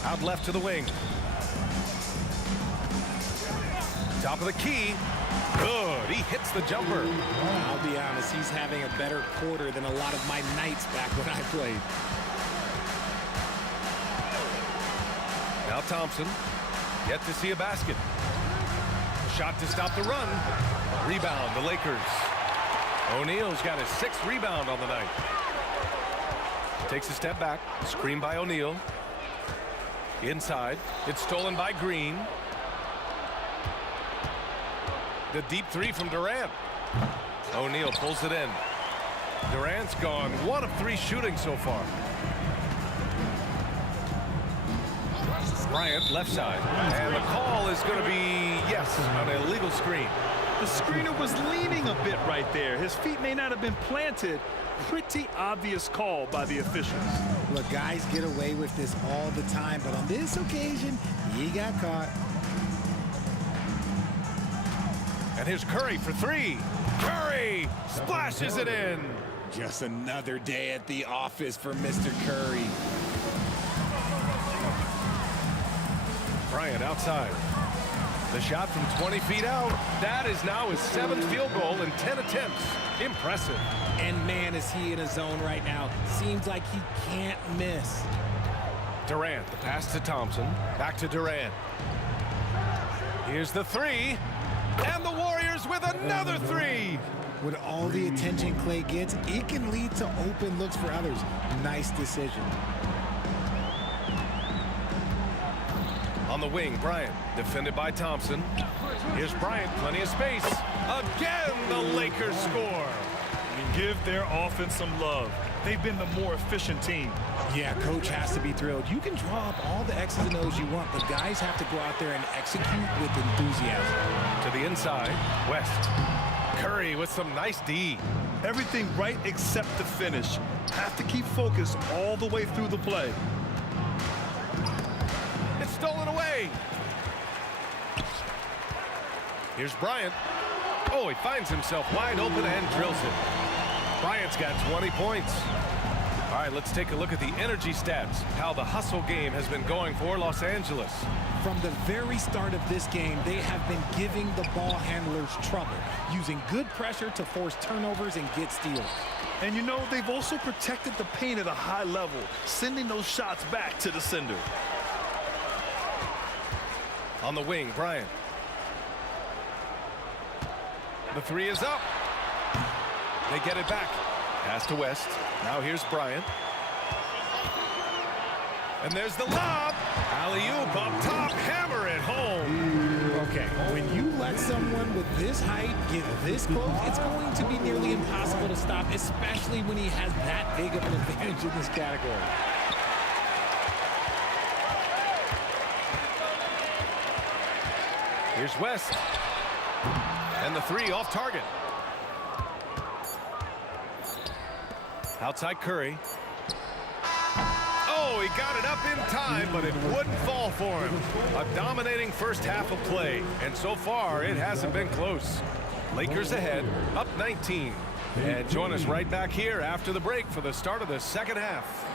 Out left to the wing. Top of the key. Good. He hits the jumper. I'll be honest, he's having a better quarter than a lot of my nights back when I played. Now Thompson. Yet to see a basket. Shot to stop the run. Rebound, the Lakers. O'Neal's got his 6th rebound on the night. Takes a step back. Screen by O'Neal. Inside. It's stolen by Green. The deep 3 from Durant. O'Neal pulls it in. Durant's gone 1 of 3 shooting so far. Bryant left side. And the call is going to be, yes, an illegal screen. The screener was leaning a bit right there. His feet may not have been planted. Pretty obvious call by the officials. Look, guys get away with this all the time, but on this occasion, he got caught. And here's Curry for 3. Curry splashes it in. Just another day at the office for Mr. Curry. Bryant outside. The shot from 20 feet out. That is now his 7th field goal in 10 attempts. Impressive. And man, is he in a zone right now. Seems like he can't miss. Durant, the pass to Thompson. Back to Durant. Here's the 3. And the Warriors with another 3. With all the attention Klay gets, it can lead to open looks for others. Nice decision. On the wing, Bryant, defended by Thompson. Here's Bryant, plenty of space. Again, the Lakers score. Give their offense some love. They've been the more efficient team. Yeah, coach has to be thrilled. You can draw up all the X's and O's you want, but guys have to go out there and execute with enthusiasm. To the inside, West. Curry with some nice D. Everything right except the finish. Have to keep focused all the way through the play. It's stolen away. Here's Bryant. Oh, he finds himself wide open and drills it. Bryant's got 20 points. All right, let's take a look at the energy stats, how the hustle game has been going for Los Angeles. From the very start of this game, they have been giving the ball handlers trouble, using good pressure to force turnovers and get steals. And you know, they've also protected the paint at a high level, sending those shots back to the sender. On the wing, Bryant. The three is up. They get it back. Pass to West. Now here's Bryant. And there's the lob. Alley-oop up top. Hammer it home. Okay, when you let someone with this height get this close, it's going to be nearly impossible to stop, especially when he has that big of an advantage in this category. Here's West. And the three off target. Outside Curry. Oh, he got it up in time, but it wouldn't fall for him. A dominating first half of play, and so far it hasn't been close. Lakers ahead, up 19. And join us right back here after the break for the start of the second half.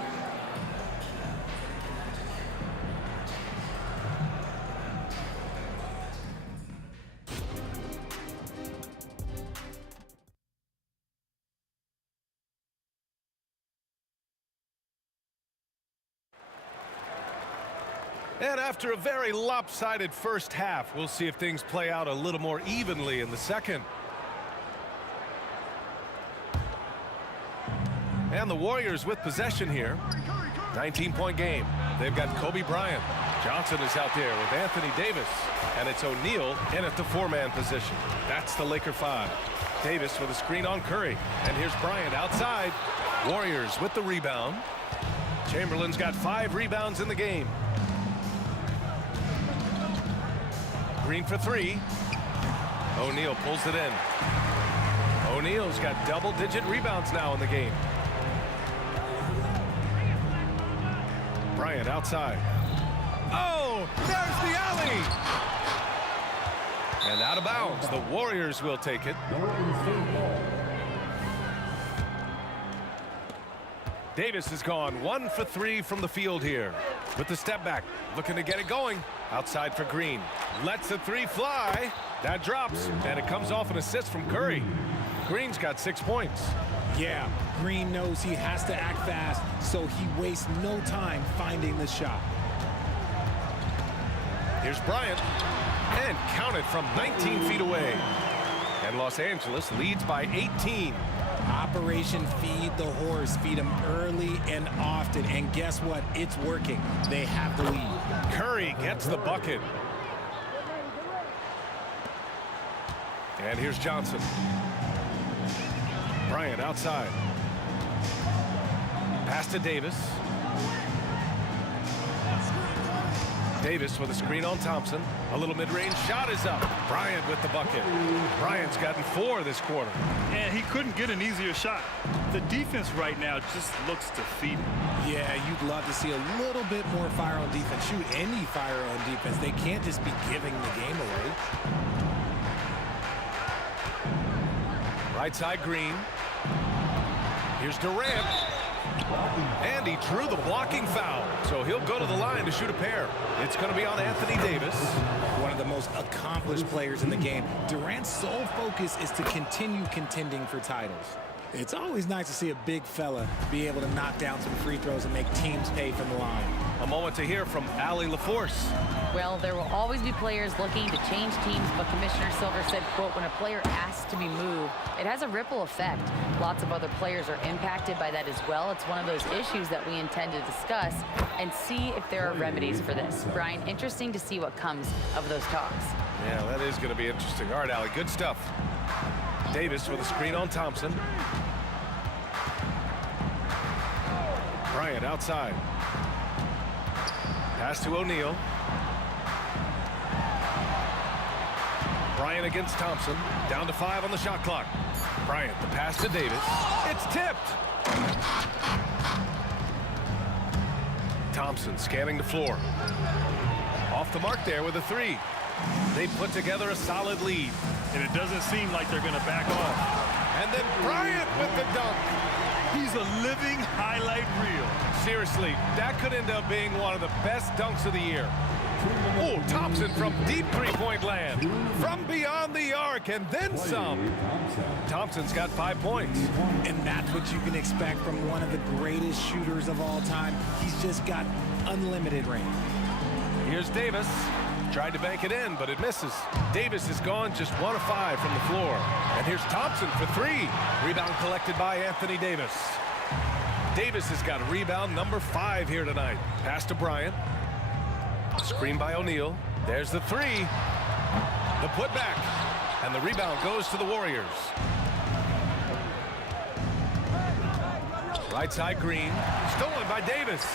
And after a very lopsided first half, we'll see if things play out a little more evenly in the second. And the Warriors with possession here. 19-point game. They've got Kobe Bryant. Johnson is out there with Anthony Davis. And it's O'Neal in at the four-man position. That's the Laker five. Davis with a screen on Curry. And here's Bryant outside. Warriors with the rebound. Chamberlain's got 5 rebounds in the game. Green for 3. O'Neal pulls it in. O'Neal's got double-digit rebounds now in the game. Bryant outside. Oh, there's the alley! And out of bounds. The Warriors will take it. Davis is gone 1 for 3 from the field here. With the step back, looking to get it going. Outside for Green. Lets the 3 fly. That drops, and it comes off an assist from Curry. Green's got 6 points. Yeah, Green knows he has to act fast, so he wastes no time finding the shot. Here's Bryant, and counted from 19 feet away. And Los Angeles leads by 18. Operation Feed the Horse. Feed him early and often, and guess what? It's working. They have the lead. Curry gets the bucket. And here's Johnson. Bryant outside. Pass to Davis. Davis with a screen on Thompson. A little mid-range shot is up. Bryant with the bucket. Bryant's gotten 4 this quarter. And he couldn't get an easier shot. The defense right now just looks defeated. Yeah, you'd love to see a little bit more fire on defense. Shoot, any fire on defense. They can't just be giving the game away. Right side Green. Here's Durant. And he drew the blocking foul. So he'll go to the line to shoot a pair. It's going to be on Anthony Davis. One of the most accomplished players in the game. Durant's sole focus is to continue contending for titles. It's always nice to see a big fella be able to knock down some free throws and make teams pay from the line. A moment to hear from Allie LaForce. Well, there will always be players looking to change teams, but Commissioner Silver said, quote, when a player asks to be moved, it has a ripple effect. Lots of other players are impacted by that as well. It's one of those issues that we intend to discuss and see if there are remedies for this. Brian, interesting to see what comes of those talks. Yeah, that is going to be interesting. All right, Allie, good stuff. Davis with a screen on Thompson. Bryant outside. Pass to O'Neal. Bryant against Thompson. Down to 5 on the shot clock. Bryant, the pass to Davis. It's tipped. Thompson scanning the floor. Off the mark there with a 3. They put together a solid lead. And it doesn't seem like they're going to back off. And then Bryant with the dunk. He's a living highlight reel. Seriously, that could end up being one of the best dunks of the year. Oh, Thompson from deep three-point land. From beyond the arc and then some. Thompson's got 5 points. And that's what you can expect from one of the greatest shooters of all time. He's just got unlimited range. Here's Davis. Tried to bank it in, but it misses. Davis is gone just 1 of 5 from the floor. And here's Thompson for 3. Rebound collected by Anthony Davis. Davis has got rebound number 5 here tonight. Pass to Bryant. Screen by O'Neal. There's the 3. The putback. And the rebound goes to the Warriors. Right side Green. Stolen by Davis.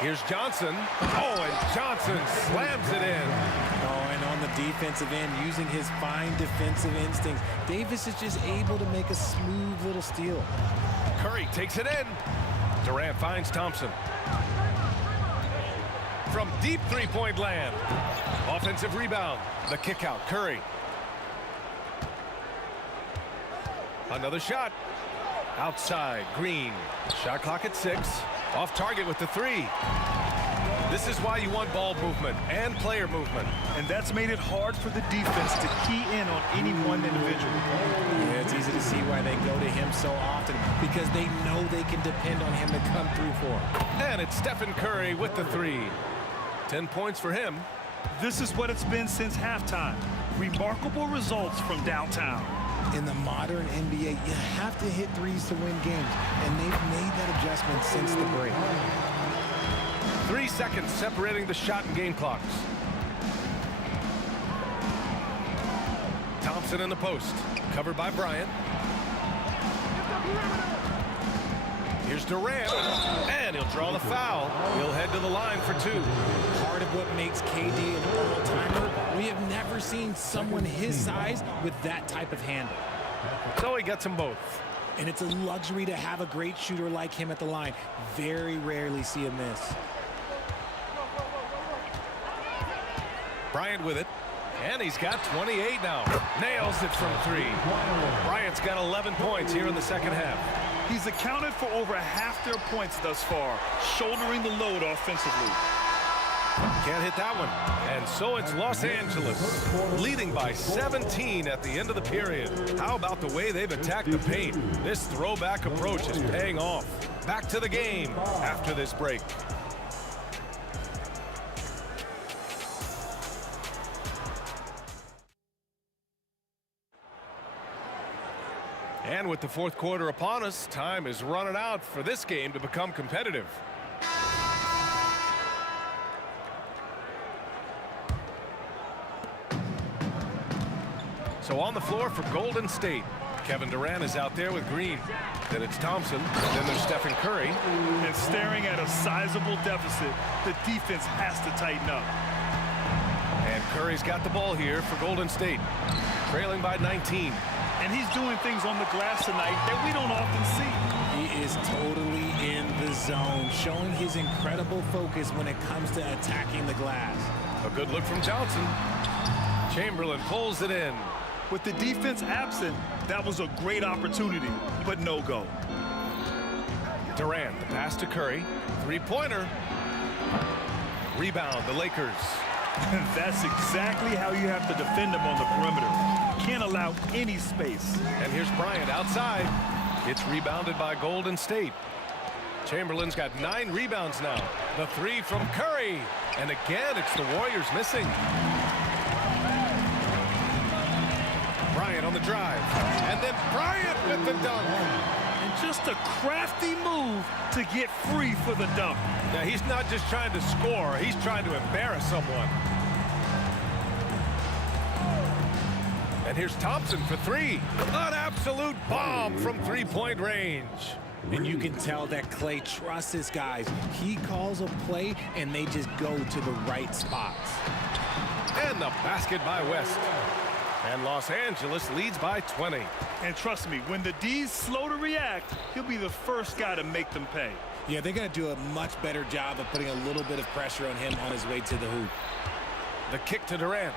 Here's Johnson. Oh, and Johnson slams it in. Oh, and on the defensive end, using his fine defensive instincts, Davis is just able to make a smooth little steal. Curry takes it in. Durant finds Thompson. From deep three-point land. Offensive rebound. The kick out. Curry. Another shot. Outside. Green. Shot clock at 6. Off target with the 3. This is why you want ball movement and player movement. And that's made it hard for the defense to key in on any one individual. Yeah, it's easy to see why they go to him so often, because they know they can depend on him to come through for them. And it's Stephen Curry with the 3. 10 points for him. This is what it's been since halftime. Remarkable results from downtown. In the modern NBA, you have to hit threes to win games, and they've made that adjustment since the break. 3 seconds separating the shot and game clocks. Thompson in the post, covered by Bryant. Here's Durant, and he'll draw the foul. He'll head to the line for 2. Part of what makes KD an all-timer, we have never seen someone his size with that type of handle. So he gets them both. And it's a luxury to have a great shooter like him at the line. Very rarely see a miss. Bryant with it, and he's got 28 now. Nails it from 3. Bryant's got 11 points here in the second half. He's accounted for over half their points thus far, shouldering the load offensively. Can't hit that one. And so it's Los Angeles, leading by 17 at the end of the period. How about the way they've attacked the paint? This throwback approach is paying off. Back to the game after this break. And with the fourth quarter upon us, time is running out for this game to become competitive. So on the floor for Golden State, Kevin Durant is out there with Green. Then it's Thompson. Then there's Stephen Curry. And staring at a sizable deficit, the defense has to tighten up. And Curry's got the ball here for Golden State, trailing by 19. And he's doing things on the glass tonight that we don't often see. He is totally in the zone, showing his incredible focus when it comes to attacking the glass. A good look from Johnson. Chamberlain pulls it in. With the defense absent, that was a great opportunity, but no go. Durant, the pass to Curry. Three-pointer. Rebound, the Lakers. That's exactly how you have to defend them on the perimeter. Can't allow any space. And here's Bryant outside. It's rebounded by Golden State. Chamberlain's got 9 rebounds now. The 3 from Curry. And again, it's the Warriors missing. Bryant on the drive. And then Bryant with the dunk. And just a crafty move to get free for the dunk. Now, he's not just trying to score. He's trying to embarrass someone. And here's Thompson for 3. An absolute bomb from three-point range. And you can tell that Clay trusts his guys. He calls a play, and they just go to the right spots. And the basket by West. And Los Angeles leads by 20. And trust me, when the D's slow to react, he'll be the first guy to make them pay. Yeah, they're going to do a much better job of putting a little bit of pressure on him on his way to the hoop. The kick to Durant.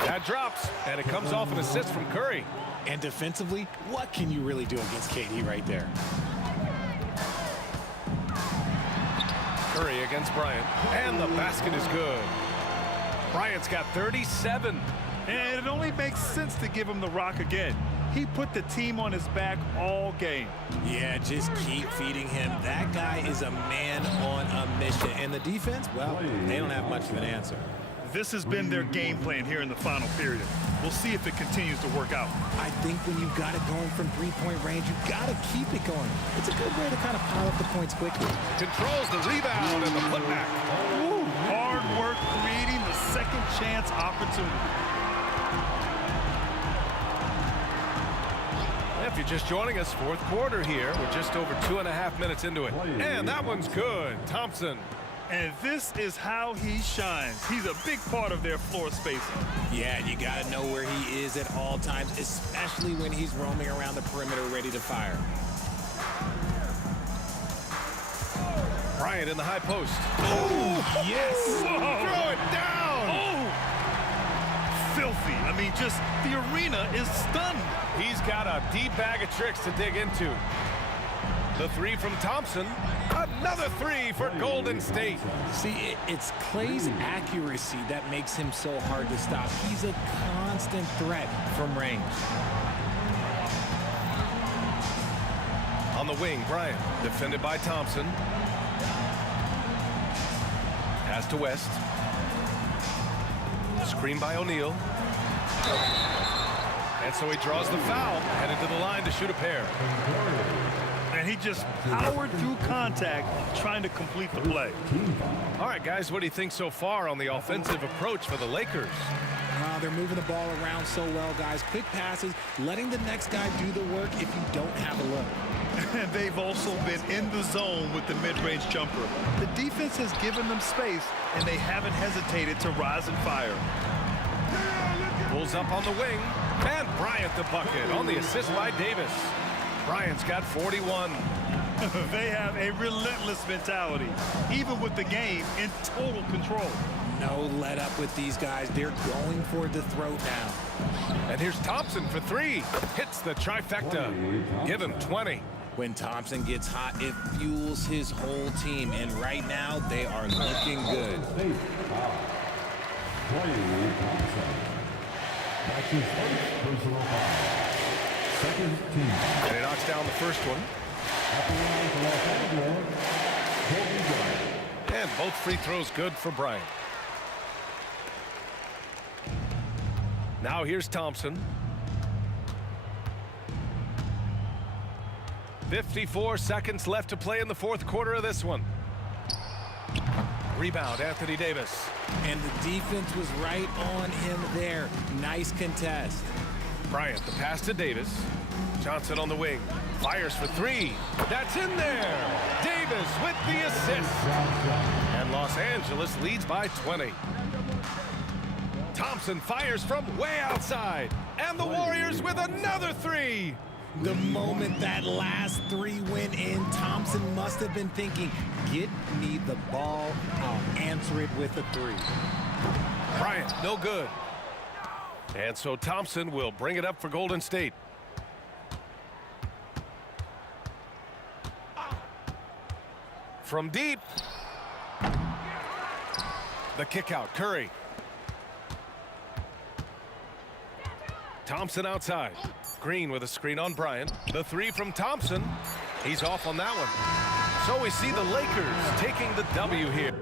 That drops, and it comes off an assist from Curry. And defensively, what can you really do against KD right there? Curry against Bryant, and the basket is good. Bryant's got 37. And it only makes sense to give him the rock again. He put the team on his back all game. Yeah, just keep feeding him. That guy is a man on a mission. And the defense, well, they don't have much of an answer. This has been their game plan here in the final period. We'll see if it continues to work out. I think when you've got it going from three-point range, you've got to keep it going. It's a good way to kind of pile up the points quickly. Controls the rebound and the putback. Ooh, hard work creating the second chance opportunity. If you're just joining us, fourth quarter here. We're just over 2.5 minutes into it. And that one's good. Thompson. And this is how he shines. He's a big part of their floor spacing. Yeah, you got to know where he is at all times, especially when he's roaming around the perimeter ready to fire. Bryant in the high post. Oh, yes. Whoa. Throw it down. Oh, filthy. I mean, just the arena is stunned. He's got a deep bag of tricks to dig into. The 3 from Thompson. Another 3 for Golden State. See, it's Clay's accuracy that makes him so hard to stop. He's a constant threat from range. On the wing, Bryant. Defended by Thompson. Pass to West. Screen by O'Neal. And so he draws the foul. Headed to the line to shoot a pair. And he just powered through contact trying to complete the play. All right, guys, what do you think so far on the offensive approach for the Lakers? They're moving the ball around so well, guys. Quick passes, letting the next guy do the work if you don't have a look. And they've also been in the zone with the mid-range jumper. The defense has given them space, and they haven't hesitated to rise and fire. Pulls up on the wing, and Bryant the bucket on the assist by Davis. Bryant's got 41. They have a relentless mentality, even with the game in total control. No let up with these guys. They're going for the throat now. And here's Thompson for 3. Hits the trifecta. Give him 20. When Thompson gets hot, it fuels his whole team. And right now, they are looking good. And he knocks down the first one. And both free throws good for Bryant. Now here's Thompson. 54 seconds left to play in the fourth quarter of this one. Rebound, Anthony Davis. And the defense was right on him there. Nice contest. Bryant, the pass to Davis. Johnson on the wing. Fires for 3. That's in there. Davis with the assist. And Los Angeles leads by 20. Thompson fires from way outside. And the Warriors with another 3. The moment that last 3 went in, Thompson must have been thinking, get me the ball, I'll answer it with a 3. Bryant, no good. And so Thompson will bring it up for Golden State. From deep. The kick out, Curry. Thompson outside. Green with a screen on Bryant. The three from Thompson. He's off on that one. So we see the Lakers taking the W here.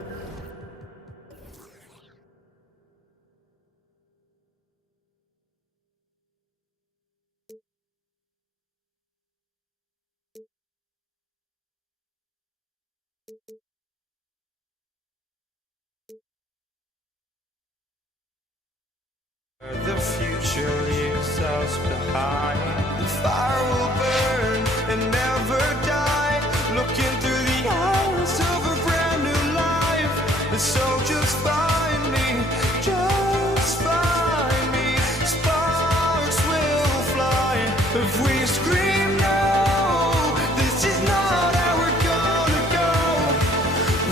The future leaves us behind. The fire will burn and never die. Looking through the eyes of a brand new life. And so just find me, just find me. Sparks will fly if we scream no. This is not how we're gonna go.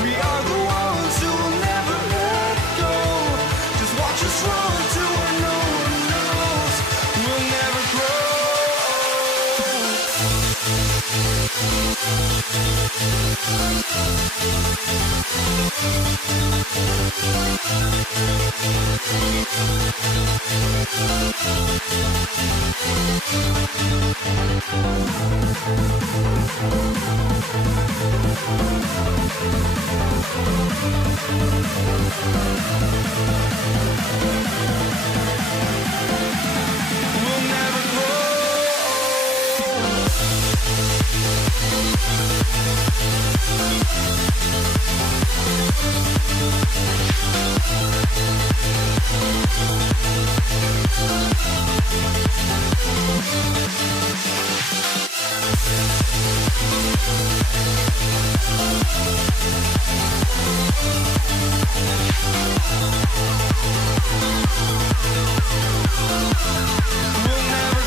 We are the ones who will never let go. Just watch us run to where no one knows. We'll never grow. We'll never grow. We'll never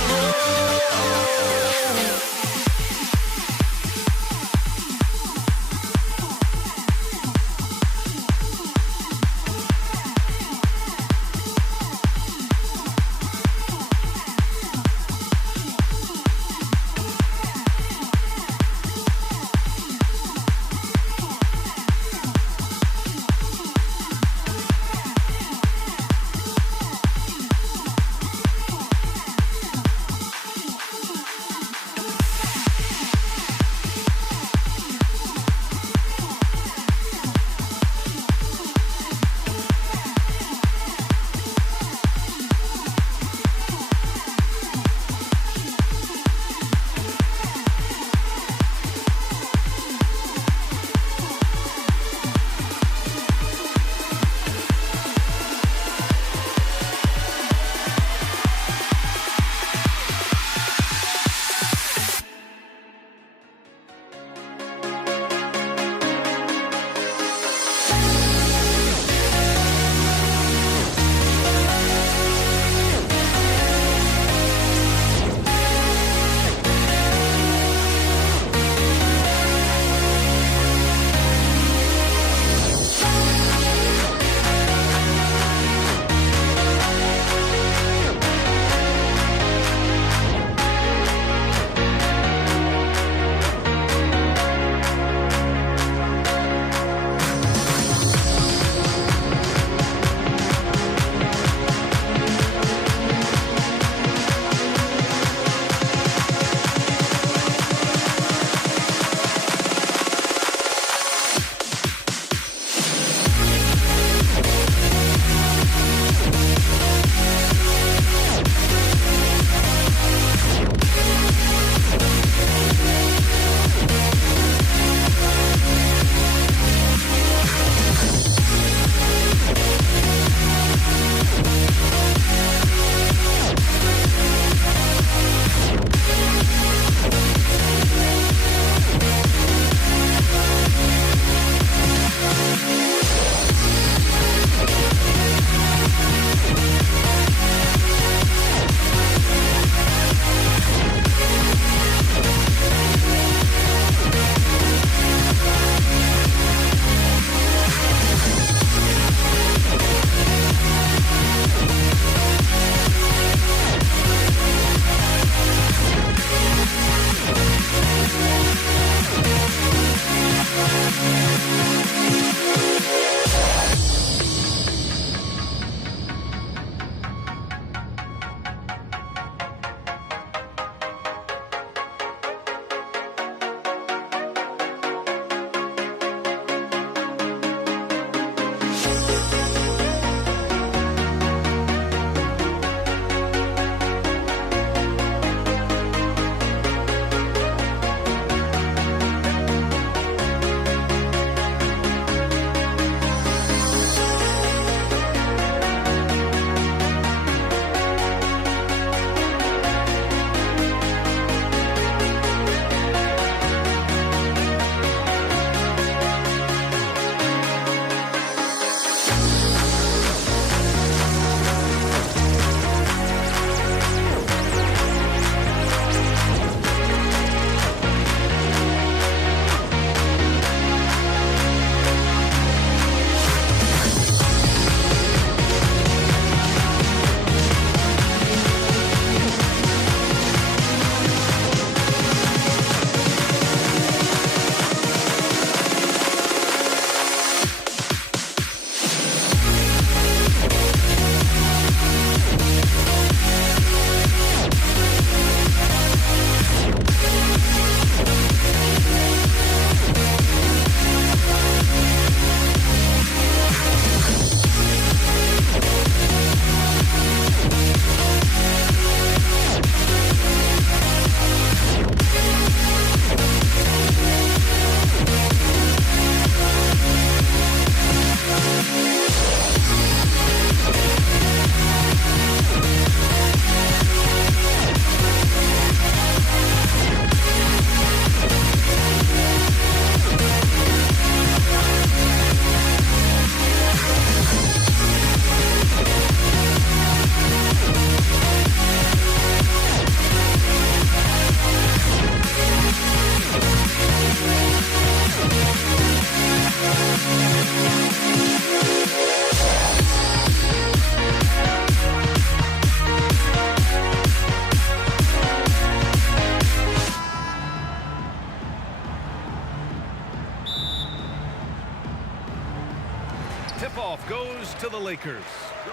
tip-off goes to the Lakers.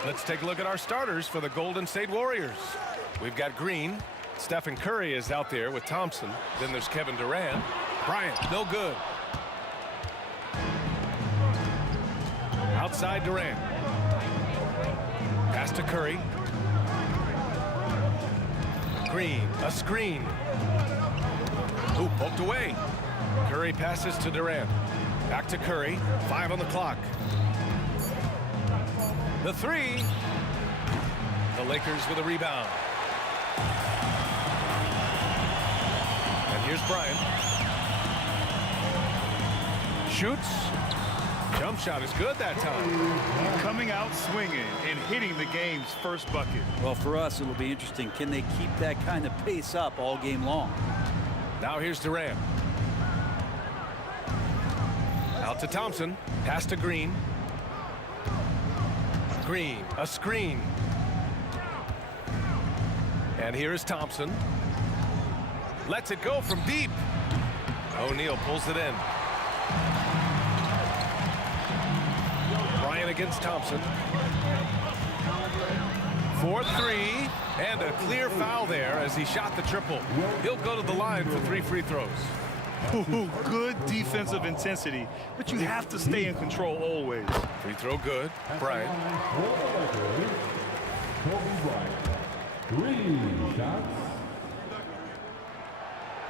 Let's take a look at our starters for the Golden State Warriors. We've got Green. Stephen Curry is out there with Thompson. Then there's Kevin Durant. Bryant, no good. Outside Durant. Pass to Curry. Green, a screen. Ooh, poked away. Curry passes to Durant. Back to Curry. 5 on the clock. The three. The Lakers with a rebound. And here's Bryant. Shoots. Jump shot is good that time. Coming out swinging and hitting the game's first bucket. Well, for us, it'll be interesting. Can they keep that kind of pace up all game long? Now here's Durant. Out to Thompson. Pass to Green. Green, a screen. And here is Thompson. Lets it go from deep. O'Neal pulls it in. Bryant against Thompson. 4-3. And a clear foul there as he shot the triple. He'll go to the line for 3 free throws. Good defensive intensity, but you have to stay in control always. Free throw good. Bryant. 3 shots.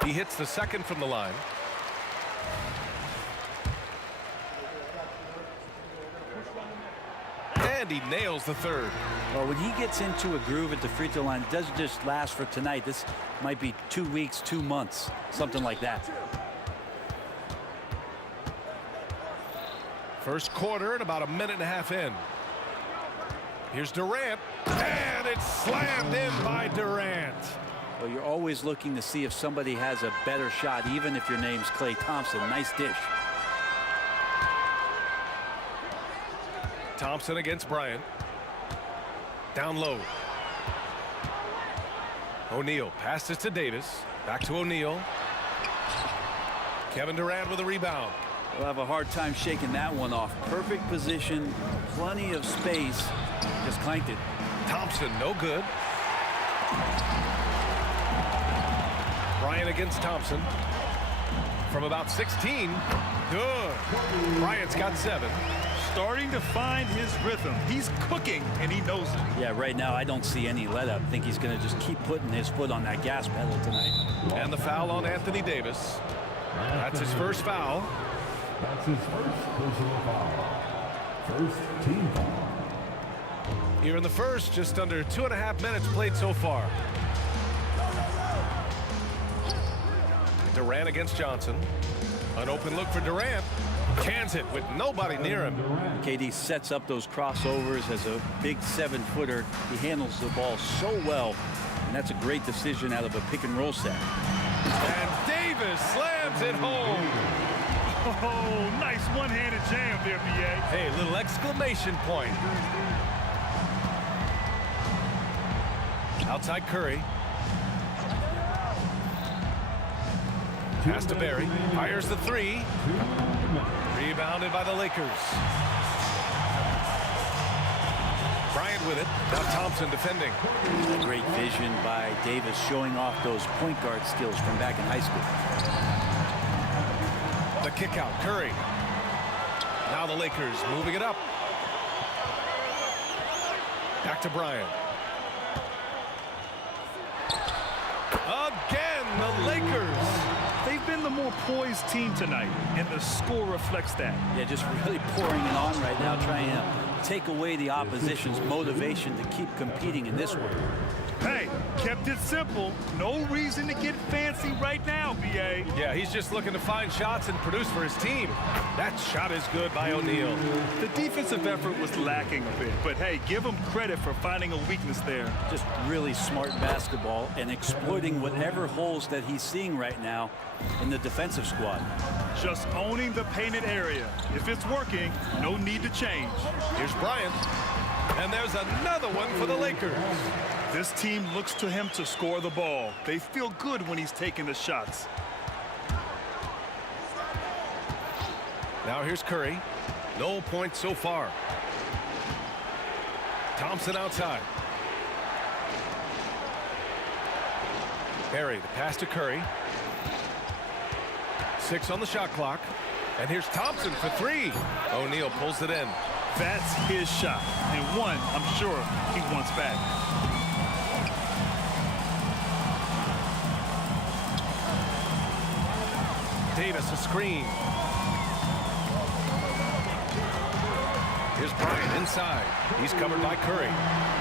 He hits the second from the line. And he nails the third. Well, when he gets into a groove at the free throw line, it doesn't just last for tonight. This might be 2 weeks, 2 months, something like that. First quarter and about a minute and a half in. Here's Durant. And it's slammed in by Durant. Well, you're always looking to see if somebody has a better shot, even if your name's Klay Thompson. Nice dish. Thompson against Bryant. Down low. O'Neal passes to Davis. Back to O'Neal. Kevin Durant with a rebound. We'll have a hard time shaking that one off. Perfect position, plenty of space. Just clanked it. Thompson, no good. Bryant against Thompson. From about 16. Good. Bryant's got 7. Starting to find his rhythm. He's cooking, and he knows it. Yeah, right now I don't see any let up. I think he's going to just keep putting his foot on that gas pedal tonight. And the foul on Anthony Davis. That's his first foul. That's his first personal foul. First team foul. Here in the first, just under 2.5 minutes played so far. Durant against Johnson. An open look for Durant. Cans it with nobody near him. KD sets up those crossovers as a big 7-footer. He handles the ball so well, and that's a great decision out of a pick and roll set. And Davis slams it home. Oh, nice one-handed jam there, B.A. Hey, little exclamation point. Outside Curry. Pass to Barry. Fires the 3. Rebounded by the Lakers. Bryant with it. Now Thompson defending. A great vision by Davis, showing off those point guard skills from back in high school. The kick out. Curry. Now the Lakers moving it up. Back to Bryant. Again, the Lakers. They've been the more poised team tonight, and the score reflects that. Yeah, just really pouring it on right now, trying to take away the opposition's motivation to keep competing in this one. Hey, kept it simple. No reason to get fancy right now, B.A. Yeah, he's just looking to find shots and produce for his team. That shot is good by O'Neal. The defensive effort was lacking a bit, but hey, give him credit for finding a weakness there. Just really smart basketball and exploiting whatever holes that he's seeing right now in the defensive squad. Just owning the painted area. If it's working, no need to change. Here's Bryant. And there's another one for the Lakers. This team looks to him to score the ball. They feel good when he's taking the shots. Now here's Curry. No points so far. Thompson outside. Barry, the pass to Curry. 6 on the shot clock. And here's Thompson for 3. O'Neal pulls it in. That's his shot. And one, I'm sure he wants back. Davis a screen. Here's Bryant inside. He's covered by Curry.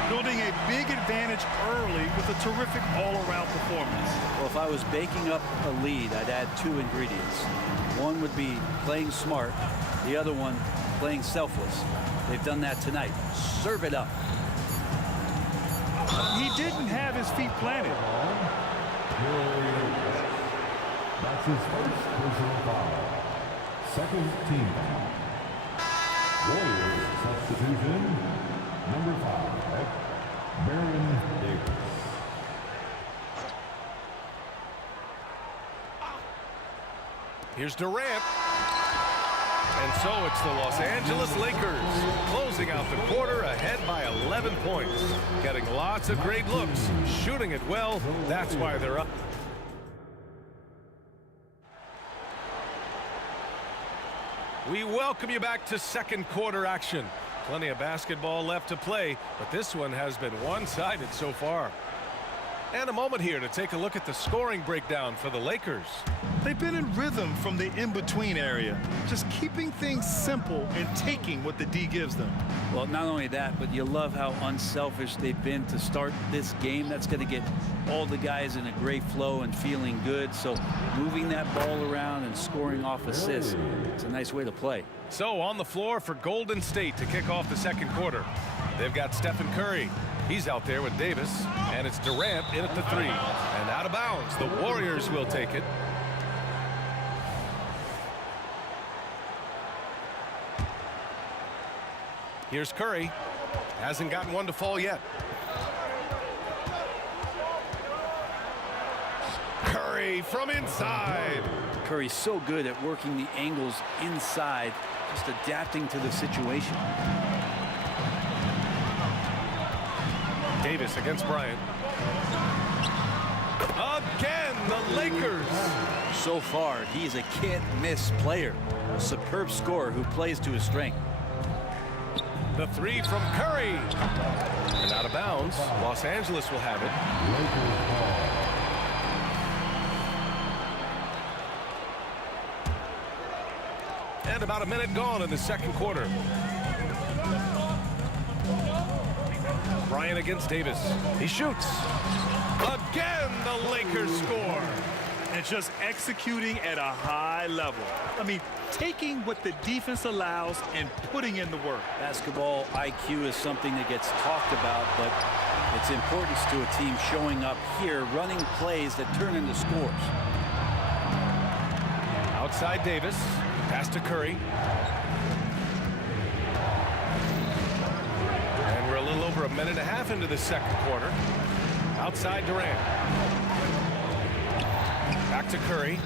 Building a big advantage early with a terrific all-around performance. Well, if I was baking up a lead, I'd add 2 ingredients. One would be playing smart. The other one, playing selfless. They've done that tonight. Serve it up. He didn't have his feet planted. That's his first personal foul. Second team foul. Warriors substitution, number 5, Baron Davis. Here's Durant. And so it's the Los Angeles Lakers closing out the quarter ahead by 11 points. Getting lots of great looks, shooting it well. That's why they're up. We welcome you back to second quarter action. Plenty of basketball left to play, but this one has been one-sided so far. And a moment here to take a look at the scoring breakdown for the Lakers. They've been in rhythm from the in-between area, just keeping things simple and taking what the D gives them. Well, not only that, but you love how unselfish they've been to start this game. That's going to get all the guys in a great flow and feeling good. So moving that ball around and scoring off assists, it's a nice way to play. So on the floor for Golden State to kick off the second quarter. They've got Stephen Curry. He's out there with Davis, and it's Durant in at the 3. And out of bounds, the Warriors will take it. Here's Curry. Hasn't gotten one to fall yet. Curry from inside. Curry's so good at working the angles inside, just adapting to the situation. Davis against Bryant. Again, the Lakers. So far, he's a can't-miss player. A superb scorer who plays to his strength. The 3 from Curry. And out of bounds. Los Angeles will have it. And about a minute gone in the second quarter. Bryant against Davis. He shoots. Again, the Lakers score. And just executing at a high level. I mean, taking what the defense allows and putting in the work. Basketball IQ is something that gets talked about, but its importance to a team showing up here, running plays that turn into scores. Outside Davis. Pass to Curry. And we're a little over a minute and a half into the second quarter. Outside Durant. Back to Curry.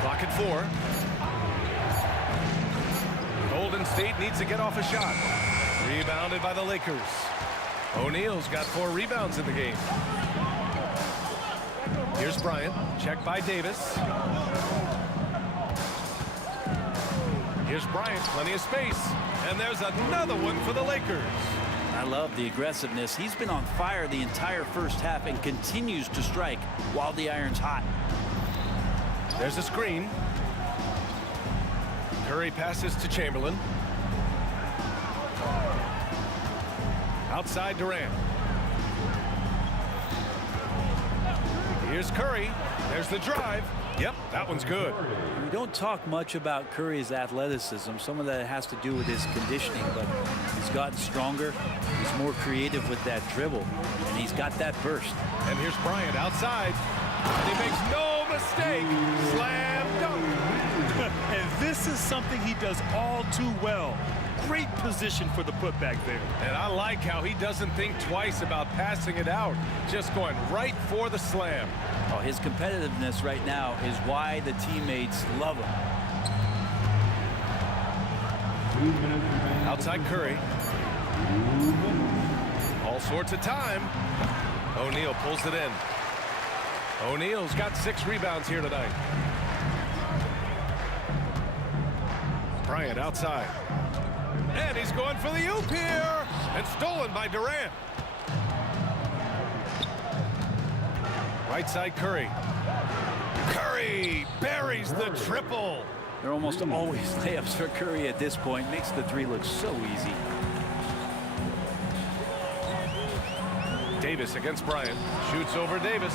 Clock at 4. Golden State needs to get off a shot. Rebounded by the Lakers. O'Neal's got 4 rebounds in the game. Here's Bryant. Checked by Davis. Here's Bryant. Plenty of space. And there's another one for the Lakers. I love the aggressiveness. He's been on fire the entire first half and continues to strike while the iron's hot. There's a screen. Curry passes to Chamberlain. Outside Durant. Here's Curry. There's the drive. Yep, that one's good. We don't talk much about Curry's athleticism. Some of that has to do with his conditioning, but he's gotten stronger. He's more creative with that dribble, and he's got that burst. And here's Bryant outside. And he makes no mistake. Slam dunk. And this is something he does all too well. Great position for the putback there. And I like how he doesn't think twice about passing it out. Just going right for the slam. Oh, his competitiveness right now is why the teammates love him. Outside Curry. All sorts of time. O'Neal pulls it in. O'Neal's got 6 rebounds here tonight. Bryant outside. And he's going for the oop here. And stolen by Durant. Right side Curry. Curry buries the triple. They're almost always layups for Curry at this point. Makes the 3 look so easy. Davis against Bryant. Shoots over Davis.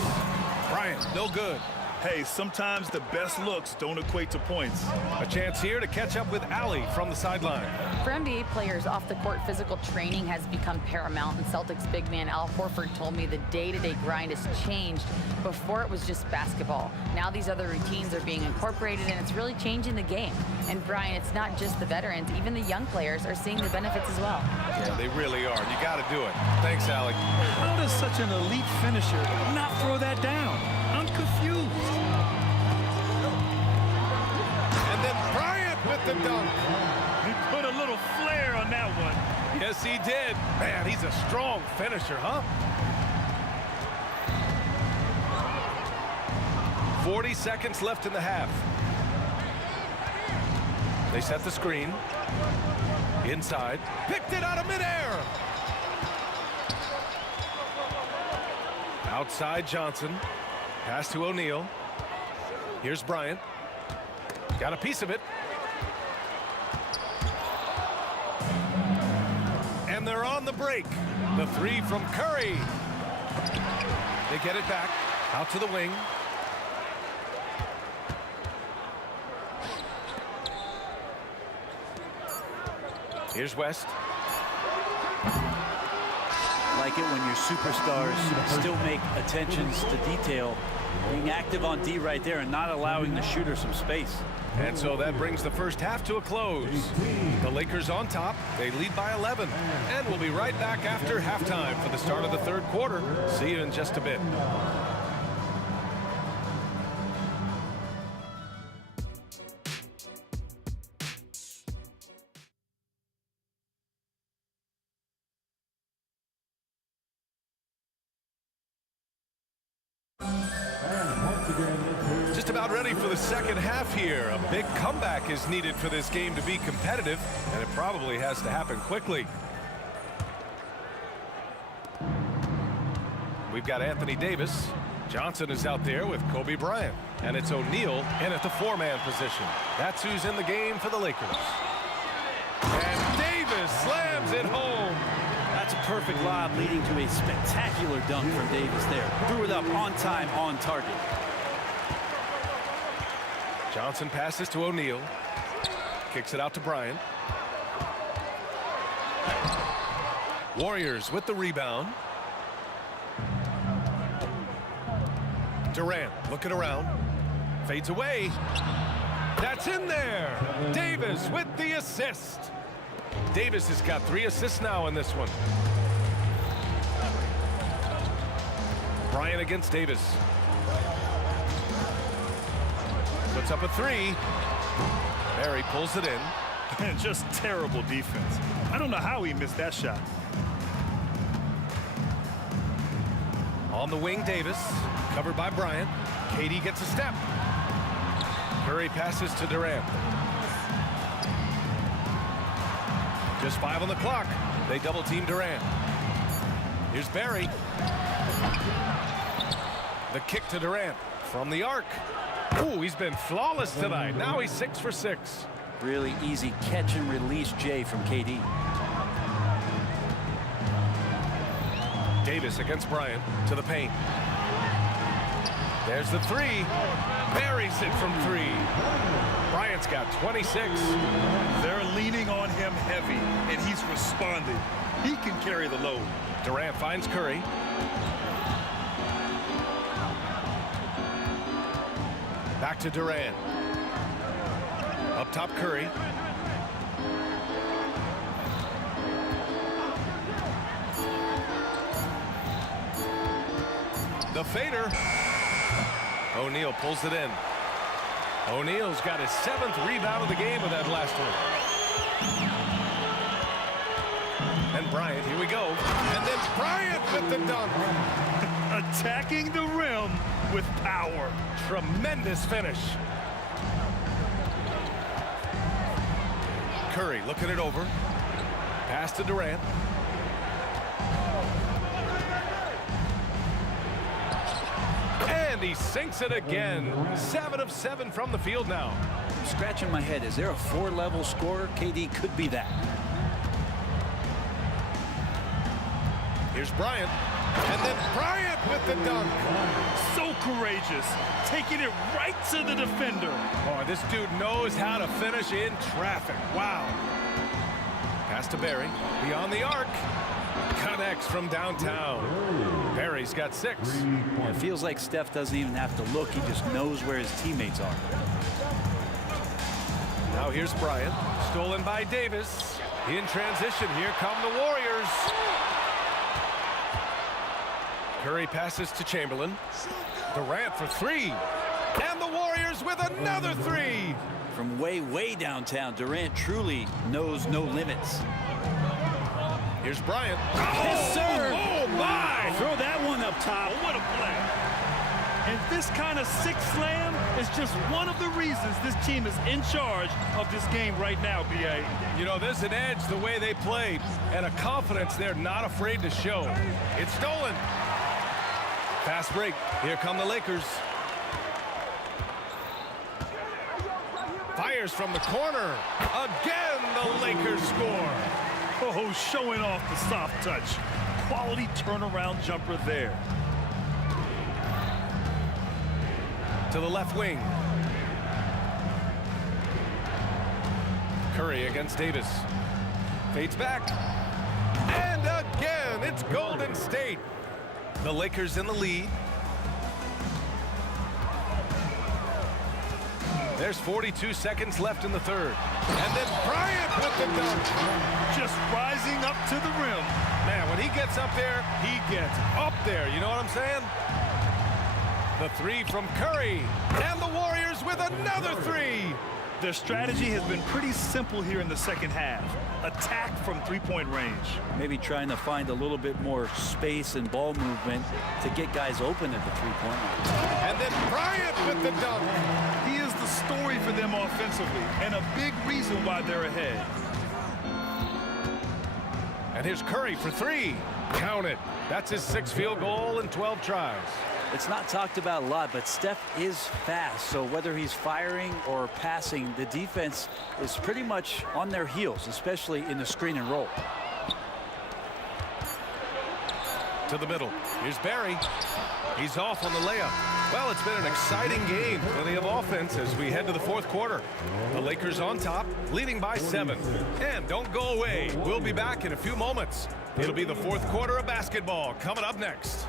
Bryant, no good. Hey, sometimes the best looks don't equate to points. A chance here to catch up with Allie from the sideline. For NBA players, off-the-court physical training has become paramount, and Celtics big man Al Horford told me the day-to-day grind has changed. Before, it was just basketball. Now these other routines are being incorporated, and it's really changing the game. And Brian, it's not just the veterans, even the young players are seeing the benefits as well. Yeah, they really are. You got to do it. Thanks, Allie. How does such an elite finisher not throw that down? I'm confused. And then Bryant with the dunk. He put a little flair on that one. Yes, he did. Man, he's a strong finisher, huh? 40 seconds left in the half. They set the screen. Inside. Picked it out of midair. Outside Johnson. Pass to O'Neal. Here's Bryant. Got a piece of it. And they're on the break. The 3 from Curry. They get it back. Out to the wing. Here's West. Like it when your superstars still make attentions to detail. Being active on D right there and not allowing the shooter some space. And so that brings the first half to a close. The Lakers on top. They lead by 11. And we'll be right back after halftime for the start of the third quarter. See you in just a bit. Just about ready for the second half here. A big comeback is needed for this game to be competitive, and it probably has to happen quickly. We've got Anthony Davis. Johnson is out there with Kobe Bryant, and it's O'Neal in at the 4-man position. That's who's in the game for the Lakers. And Davis slams it home. That's a perfect lob leading to a spectacular dunk from Davis there. Threw it up on time, on target. Johnson passes to O'Neal. Kicks it out to Bryant. Warriors with the rebound. Durant looking around. Fades away. That's in there. Davis with the assist. Davis has got 3 assists now in this one. Bryant against Davis. Puts up a 3. Barry pulls it in. Just terrible defense. I don't know how he missed that shot. On the wing, Davis. Covered by Bryant. KD gets a step. Curry passes to Durant. Just 5 on the clock. They double team Durant. Here's Barry. The kick to Durant from the arc. Ooh, he's been flawless tonight. Now he's 6 for 6. Really easy catch and release, Jay, from KD. Davis against Bryant to the paint. There's the 3. Buries it from 3. Bryant's got 26. They're leaning on him heavy, and he's responding. He can carry the load. Durant finds Curry. Back to Durant. Up top, Curry. The fader. O'Neal pulls it in. O'Neal's got his 7th rebound of the game with that last one. And Bryant, here we go. And then Bryant with the dunk. Attacking the rim with power. Tremendous finish. Curry looking it over. Pass to Durant. And he sinks it again. 7 of 7 from the field now. I'm scratching my head. Is there a 4-level scorer? KD could be that. Here's Bryant. And then Bryant with the dunk. So courageous. Taking it right to the defender. Oh, this dude knows how to finish in traffic. Wow. Pass to Barry. Beyond the arc. Connects from downtown. Barry's got 6. It feels like Steph doesn't even have to look. He just knows where his teammates are. Now here's Bryant. Stolen by Davis. In transition, here come the Warriors. Curry passes to Chamberlain. Durant for 3. And the Warriors with another 3. From way, way downtown, Durant truly knows no limits. Here's Bryant. Yes, sir. Oh, my. Throw that one up top. What a play. And this kind of 6 slam is just one of the reasons this team is in charge of this game right now, B.A. You know, there's an edge the way they played and a confidence they're not afraid to show. It's stolen. Fast break. Here come the Lakers. Fires from the corner. Again, the Lakers score. Oh, showing off the soft touch. Quality turnaround jumper there. To the left wing. Curry against Davis. Fades back. And again, it's Golden State. The Lakers in the lead. There's 42 seconds left in the third. And then Bryant with the dunk. Just rising up to the rim. Man, when he gets up there, he gets up there. You know what I'm saying? The 3 from Curry. And the Warriors with another 3. Their strategy has been pretty simple here in the second half. Attack from 3-point range. Maybe trying to find a little bit more space and ball movement to get guys open at the 3-point line. And then Bryant with the dunk. He is the story for them offensively and a big reason why they're ahead. And here's Curry for 3. Count it. That's his 6th field goal in 12 tries. It's not talked about a lot, but Steph is fast. So whether he's firing or passing, the defense is pretty much on their heels, especially in the screen and roll. To the middle. Here's Barry. He's off on the layup. Well, it's been an exciting game. Plenty of offense as we head to the 4th quarter. The Lakers on top, leading by 7. And don't go away. We'll be back in a few moments. It'll be the 4th quarter of basketball coming up next.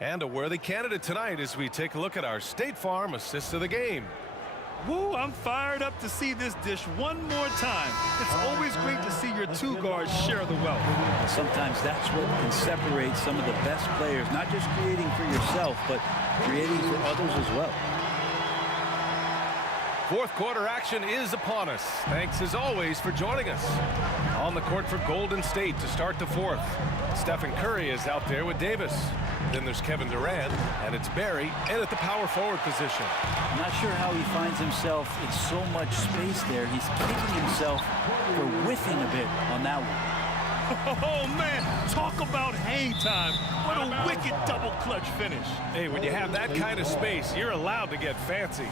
And a worthy candidate tonight as we take a look at our State Farm assist of the game. Woo, I'm fired up to see this dish one more time. It's always great to see your 2 guards share the wealth. Sometimes that's what can separate some of the best players, not just creating for yourself, but creating for others as well. 4th quarter action is upon us. Thanks as always for joining us. On the court for Golden State to start the 4th. Stephen Curry is out there with Davis. Then there's Kevin Durant, and it's Barry, and at the power forward position. I'm not sure how he finds himself in so much space there. He's kicking himself for whiffing a bit on that one. Oh, man, talk about hang time. What a wicked double clutch finish. Hey, when you have that kind of space, you're allowed to get fancy.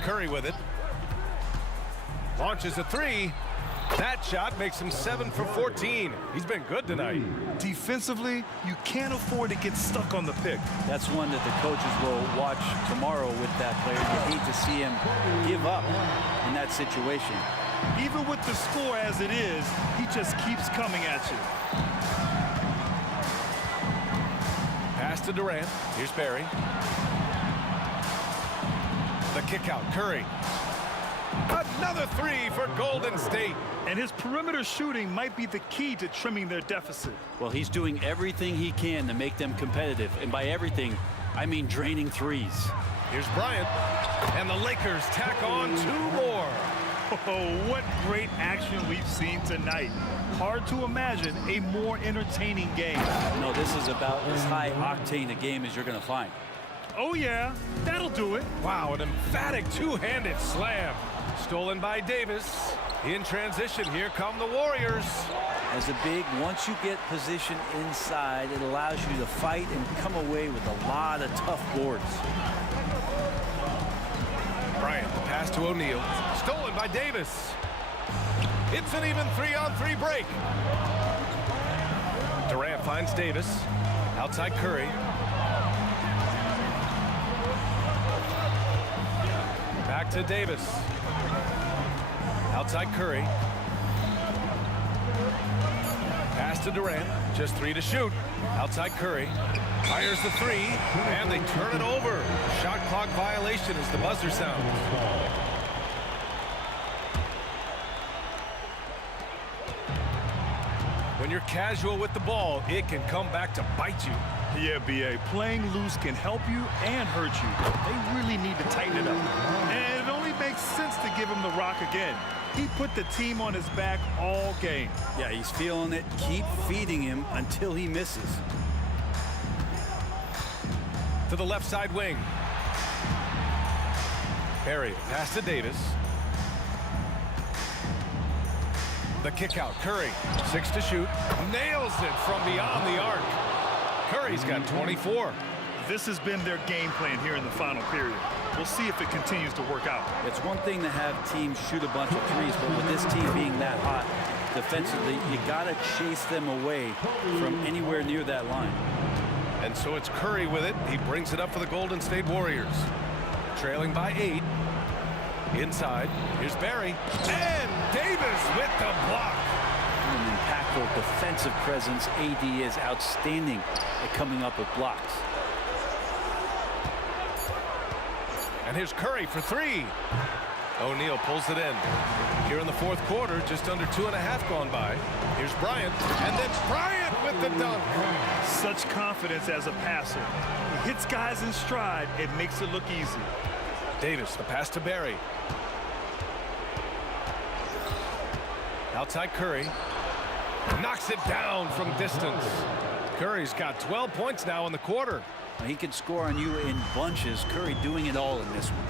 Curry with it. Launches a 3. That shot makes him 7 for 14. He's been good tonight. Defensively, you can't afford to get stuck on the pick. That's one that the coaches will watch tomorrow with that player. You hate to see him give up in that situation. Even with the score as it is, he just keeps coming at you. Pass to Durant. Here's Barry. The kick out. Curry. Another three for Golden State. And his perimeter shooting might be the key to trimming their deficit. Well, he's doing everything he can to make them competitive. And by everything, I mean draining threes. Here's Bryant. And the Lakers tack on 2 more. Oh, what great action we've seen tonight. Hard to imagine a more entertaining game. No, this is about as high octane a game as you're going to find. Oh, yeah, that'll do it. Wow, an emphatic two-handed slam. Stolen by Davis. In transition, here come the Warriors. As a big, once you get position inside, it allows you to fight and come away with a lot of tough boards. Bryant, the pass to O'Neal. Stolen by Davis. It's an even 3-on-3 break. Durant finds Davis. Outside Curry. Back to Davis. Outside Curry. Pass to Durant. Just 3 to shoot. Outside Curry. Fires the 3. And they turn it over. Shot clock violation as the buzzer sounds. When you're casual with the ball, it can come back to bite you. Yeah, B.A. Playing loose can help you and hurt you. They really need to tighten it up. And it only makes sense to give him the rock again. He put the team on his back all game. Yeah, he's feeling it. Keep feeding him until he misses. To the left side wing. Barry, pass to Davis. The kick out. Curry, 6 to shoot. Nails it from beyond the arc. Curry's got 24. This has been their game plan here in the final period. We'll see if it continues to work out. It's one thing to have teams shoot a bunch of threes, but with this team being that hot defensively, you got to chase them away from anywhere near that line. And so it's Curry with it. He brings it up for the Golden State Warriors. Trailing by 8. Inside. Here's Barry. And Davis with the block. An impactful defensive presence. AD is outstanding at coming up with blocks. And here's Curry for 3. O'Neal pulls it in. Here in the fourth quarter, just under 2.5 gone by. Here's Bryant. And then Bryant with the dunk. Such confidence as a passer. He hits guys in stride. It makes it look easy. Davis, the pass to Barry. Outside Curry. Knocks it down from distance. Curry's got 12 points now in the quarter. He can score on you in bunches. Curry doing it all in this one.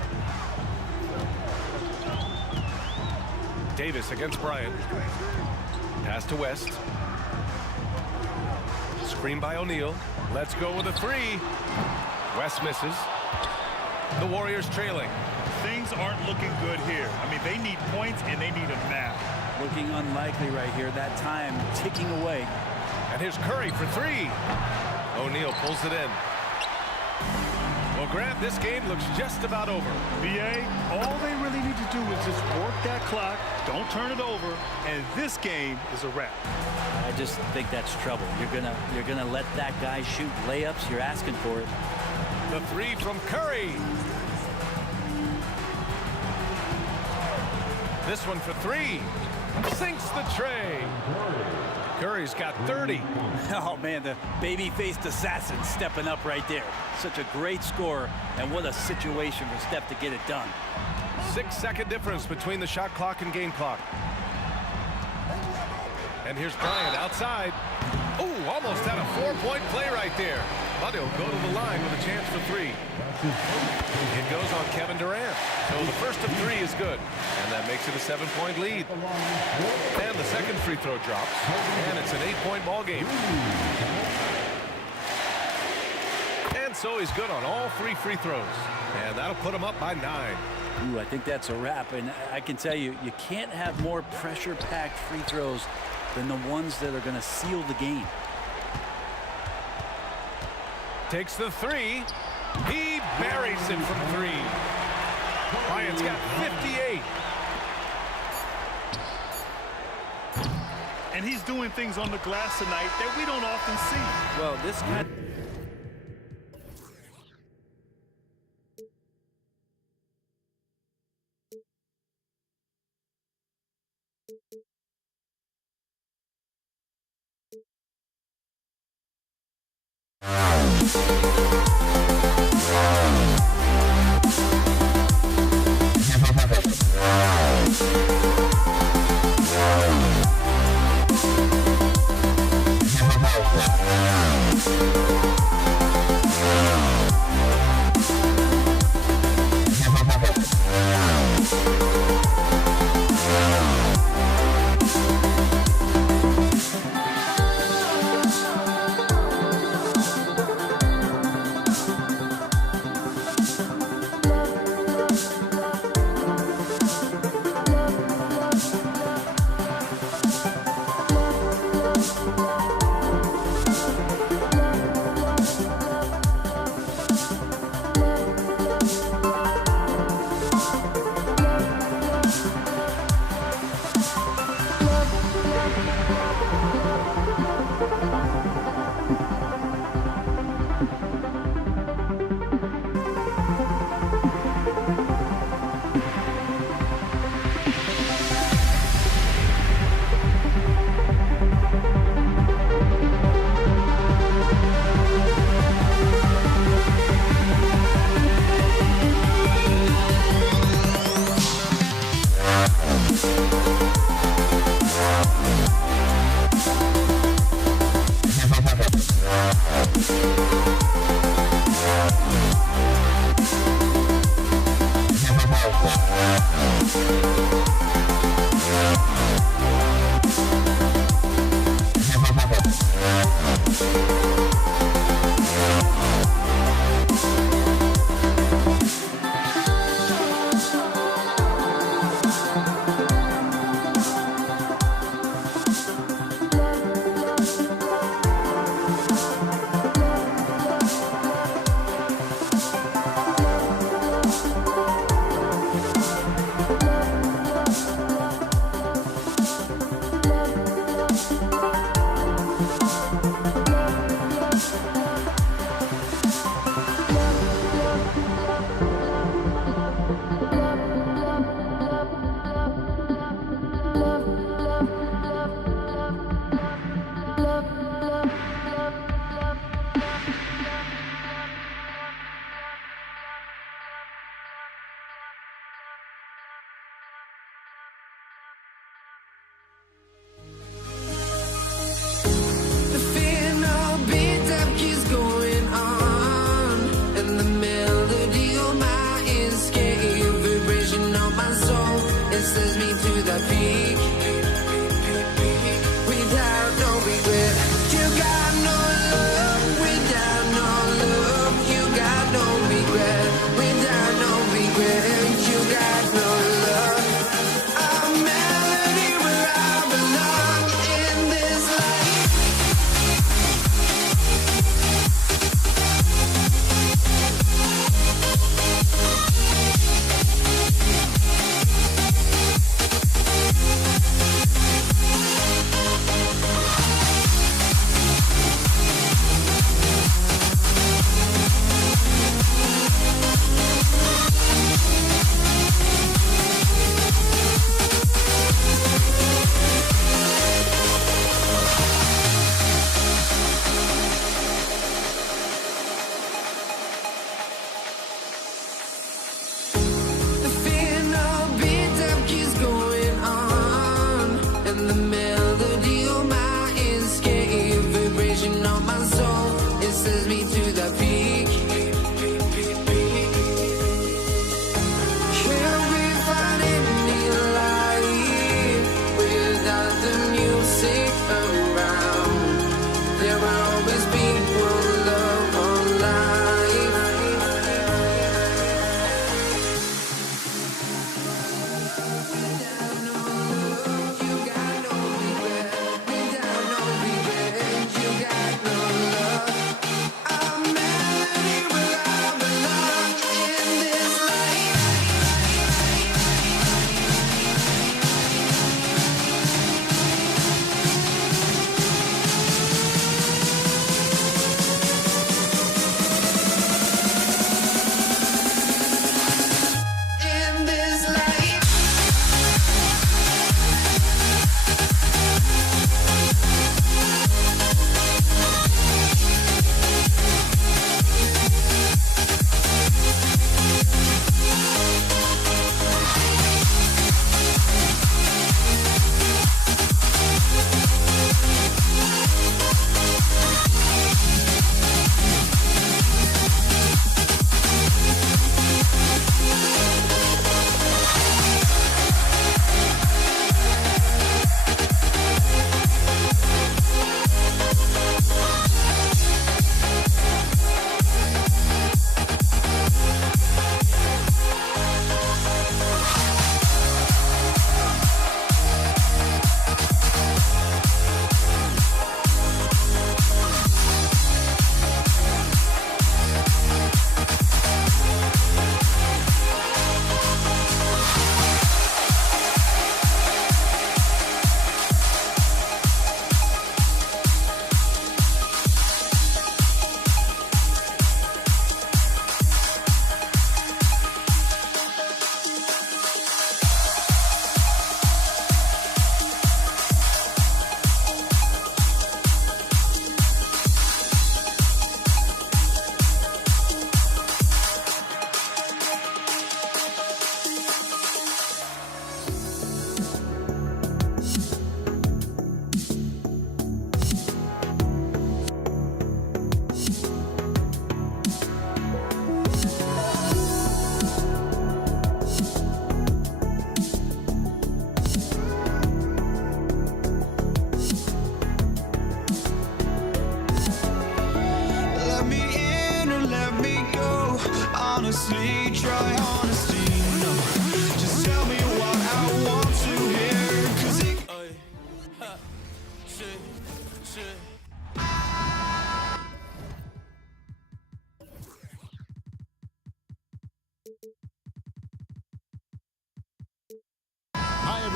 Davis against Bryant. Pass to West. Screen by O'Neal. Let's go with a 3. West misses. The Warriors trailing. Things aren't looking good here. I mean, they need points and they need them now. Looking unlikely right here. That time ticking away. And here's Curry for 3. O'Neal pulls it in. Well, Grant, this game looks just about over. B.A., all they really need to do is just work that clock, don't turn it over, and this game is a wrap. I just think that's trouble. You're gonna let that guy shoot layups. You're asking for it. The 3 from Curry. This one for 3. Sinks the tray. Curry's got 30. Oh, man, the baby-faced assassin stepping up right there. Such a great score, and what a situation for Steph to get it done. 6-second difference between the shot clock and game clock. And here's Bryant outside. Oh, almost had a 4-point play right there. But he'll go to the line with a chance for 3. It goes on Kevin Durant. So the first of 3 is good. And that makes it a 7-point lead. And the second free throw drops. And it's an 8-point ball game. And so he's good on all 3 free throws. And that'll put him up by 9. Ooh, I think that's a wrap. And I can tell you, you can't have more pressure-packed free throws than the ones that are going to seal the game. Takes the 3. He buries it from 3. Bryant's got 58. And he's doing things on the glass tonight that we don't often see. Well, this guy... I'm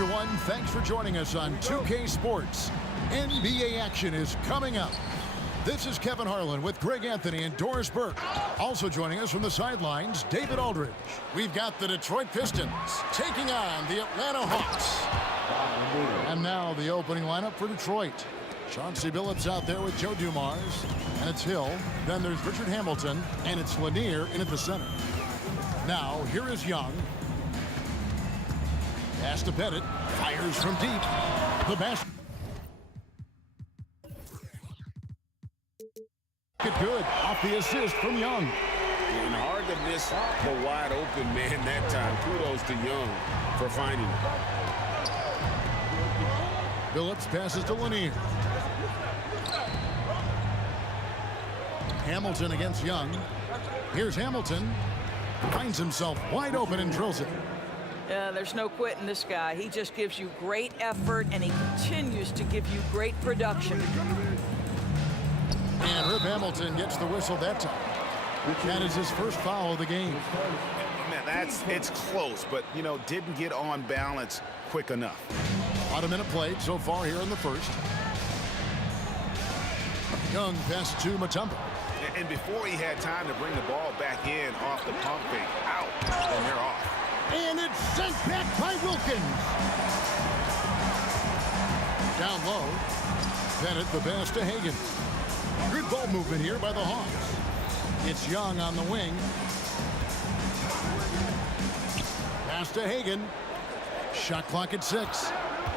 everyone. Thanks for joining us on 2K Sports. NBA action is coming up. This is Kevin Harlan with Greg Anthony and Doris Burke. Also joining us from the sidelines, David Aldridge. We've got the Detroit Pistons taking on the Atlanta Hawks. And now the opening lineup for Detroit. Chauncey Billups out there with Joe Dumars, and it's Hill. Then there's Richard Hamilton, and it's Lanier in at the center. Now, here is Young. Pass to Pettit. Fires from deep. The basket. Good. Off the assist from Young. And hard to miss the wide open man that time. Kudos to Young for finding it. Billups passes to Lanier. Hamilton against Young. Here's Hamilton. Finds himself wide open and drills it. Yeah, there's no quitting this guy. He just gives you great effort, and he continues to give you great production. And Rip Hamilton gets the whistle that time. That is his first foul of the game. Man, it's close, but, you know, didn't get on balance quick enough. About a minute played so far here in the first. Young pass to Mutombo. And before he had time to bring the ball back in off the pump fake, out, and they're off. And it's sent back by Wilkins. Down low. Bennett the pass to Hagan. Good ball movement here by the Hawks. It's Young on the wing. Pass to Hagan. Shot clock at 6.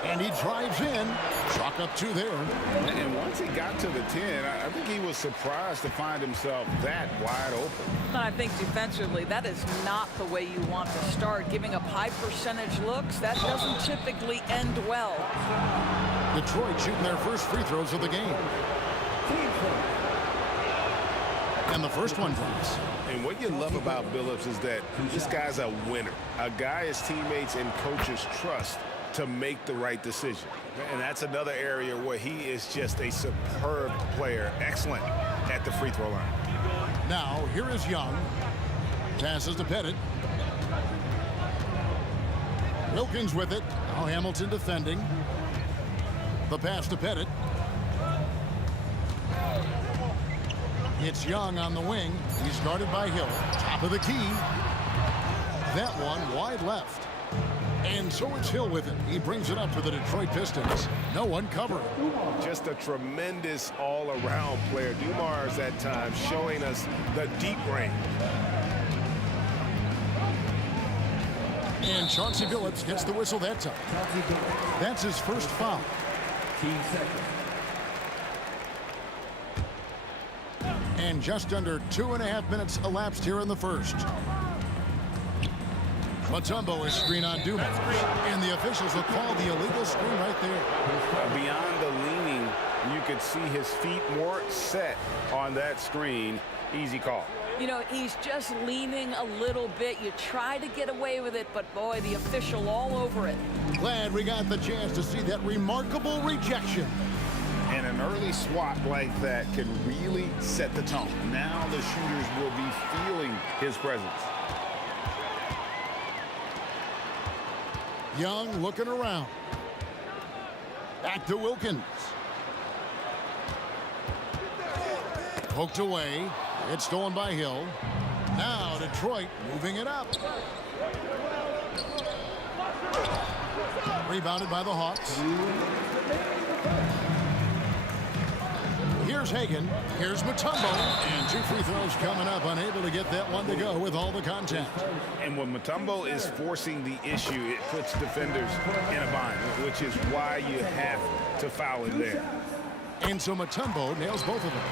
And he drives in. Chalk up 2 there. And once he got to the 10, I think he was surprised to find himself that wide open. And I think defensively, that is not the way you want to start. Giving up high percentage looks, that doesn't typically end well. Detroit shooting their first free throws of the game. And the first one drops. And what you love about Billups is that this guy's a winner. A guy his teammates and coaches trust to make the right decision. And that's another area where he is just a superb player. Excellent at the free throw line. Now, here is Young. Passes to Pettit. Wilkins with it. Now Hamilton defending. The pass to Pettit. It's Young on the wing. He's guarded by Hill. Top of the key. That one wide left. And so it's Hill with it. He brings it up to the Detroit Pistons. No one covering. Just a tremendous all-around player. Dumars at times showing us the deep range. And Chauncey Billups gets the whistle that time. That's his first foul. And just under 2.5 minutes elapsed here in the first. Mutombo is screen on Dumas. And the officials will call the illegal screen right there. Beyond the leaning, you could see his feet more set on that screen. Easy call. You know, he's just leaning a little bit. You try to get away with it, but boy, the official all over it. Glad we got the chance to see that remarkable rejection. And an early swat like that can really set the tone. Now the shooters will be feeling his presence. Young looking around. Back to Wilkins. Poked away. It's stolen by Hill. Now Detroit moving it up. Rebounded by the Hawks. Here's Hagan. Here's Mutombo. And 2 free throws coming up. Unable to get that one to go with all the contact. And when Mutombo is forcing the issue, it puts defenders in a bind, which is why you have to foul him there. And so Mutombo nails both of them.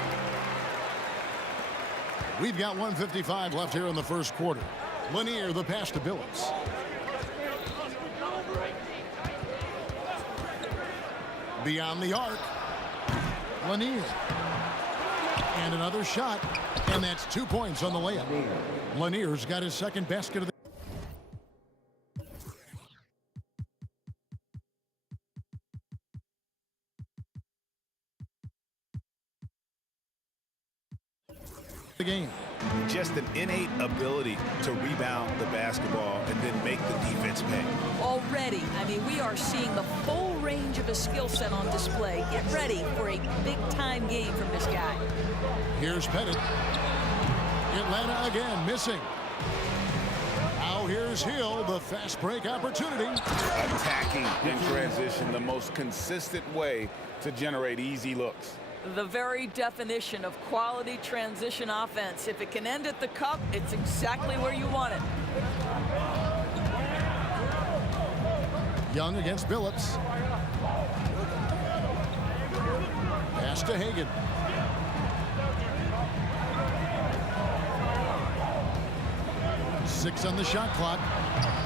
We've got 1:55 left here in the first quarter. Lanier, the pass to Billups. Beyond the arc. Lanier. And another shot. And that's 2 points on the layup. Lanier's got his second basket of the game. just an innate ability to rebound the basketball and then make the defense pay. Already, I mean, we are seeing the full range of his skill set on display. Get ready for a big-time game from this guy. Here's Pettit. Atlanta again missing. Now here's Hill, the fast break opportunity. Attacking in transition, the most consistent way to generate easy looks. The very definition of quality transition offense. If it can end at the cup, it's exactly where you want it. Young against Billups. Pass to Hagan. Six on the shot clock.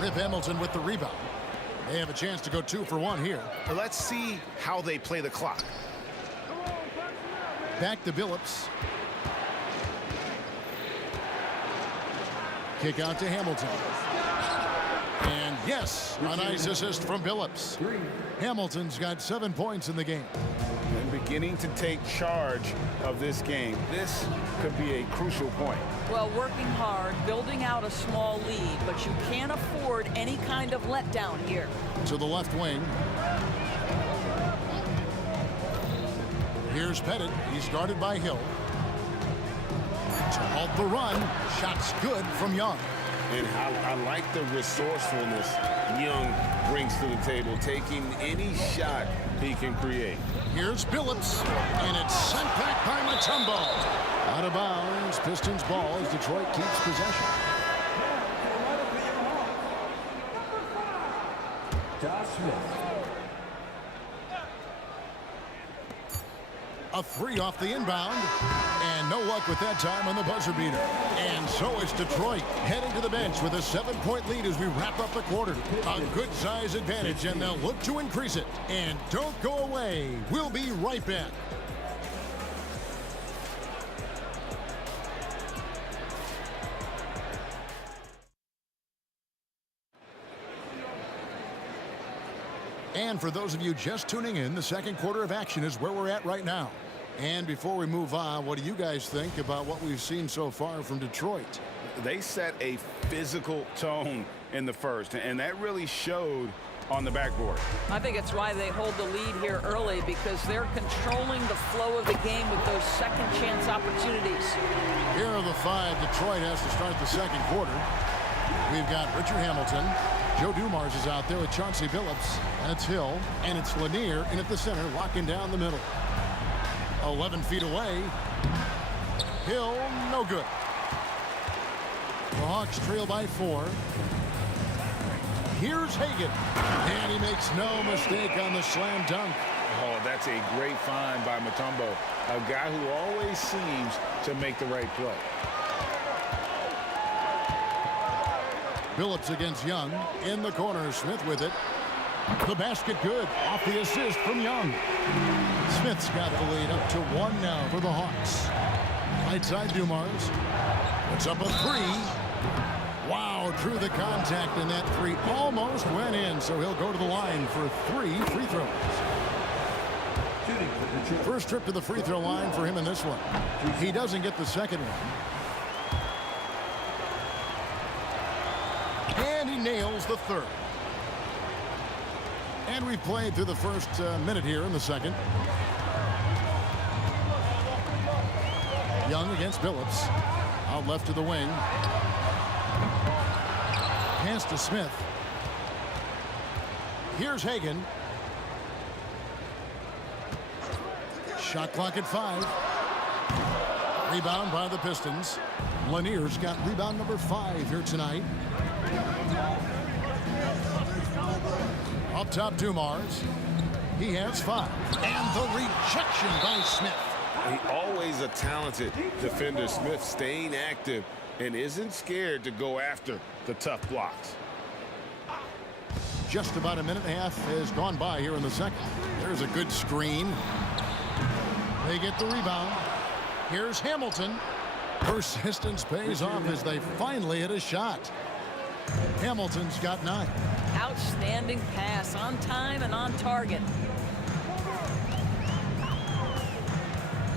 Rip Hamilton with the rebound. They have a chance to go 2 for 1 here. Let's see how they play the clock. Back to Billups. Kick out to Hamilton. And yes, a nice assist from Billups. Hamilton's got 7 points in the game. And beginning to take charge of this game. This could be a crucial point. Well, working hard, building out a small lead, but you can't afford any kind of letdown here. To the left wing. Here's Pettit. He's guarded by Hill. To halt the run. Shot's good from Young. And I like the resourcefulness Young brings to the table, taking any shot he can create. Here's Billups, and it's sent back by Mutombo. Out of bounds, Pistons ball as Detroit keeps possession. Josh Smith. A 3 off the inbound, and no luck with that time on the buzzer beater. And so it's Detroit heading to the bench with a 7-point lead as we wrap up the quarter. A good size advantage, and they'll look to increase it. And don't go away. We'll be right back. And for those of you just tuning in, the second quarter of action is where we're at right now. And before we move on, what do you guys think about what we've seen so far from Detroit? They set a physical tone in the first, and that really showed on the backboard. I think it's why they hold the lead here early, because they're controlling the flow of the game with those second chance opportunities. Here are the 5 Detroit has to start the second quarter. We've got Richard Hamilton. Joe Dumars is out there with Chauncey Billups, and it's Hill, and it's Lanier in at the center, locking down the middle. 11 feet away. Hill, no good. The Hawks trail by 4. Here's Hagan, and he makes no mistake on the slam dunk. Oh, that's a great find by Mutombo, a guy who always seems to make the right play. Billups against Young. In the corner, Smith with it. The basket good. Off the assist from Young. Smith's got the lead up to 1 now for the Hawks. Right side, Dumars. It's up a 3. Wow, through the contact, and that 3 almost went in, so he'll go to the line for 3 free throws. First trip to the free throw line for him in this one. He doesn't get the second one. And he nails the third. And we've played through the first minute here in the second. Young against Billups. Out left to the wing. Pass to Smith. Here's Hagan. Shot clock at 5. Rebound by the Pistons. Lanier's got rebound number 5 here tonight. Up top, Dumars. He has 5. And the rejection by Smith. He always a talented defender. Smith staying active and isn't scared to go after the tough blocks. Just about a minute and a half has gone by here in the second. There's a good screen. They get the rebound. Here's Hamilton. Persistence pays off as they finally hit a shot. Hamilton's got 9. Outstanding pass, on time and on target.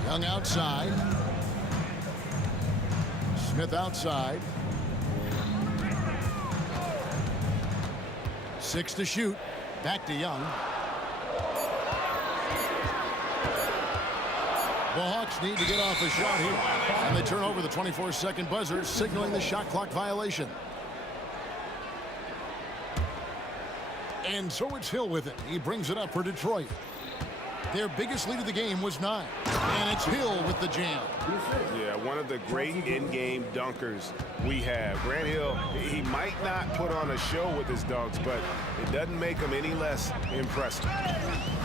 Young outside. Smith outside. 6 to shoot. Back to Young. The Hawks need to get off a shot here. And they turn over the 24-second buzzer, signaling the shot clock violation. And so it's Hill with it. He brings it up for Detroit. Their biggest lead of the game was 9. And it's Hill with the jam. Yeah, one of the great in-game dunkers we have. Grant Hill, he might not put on a show with his dunks, but it doesn't make him any less impressive.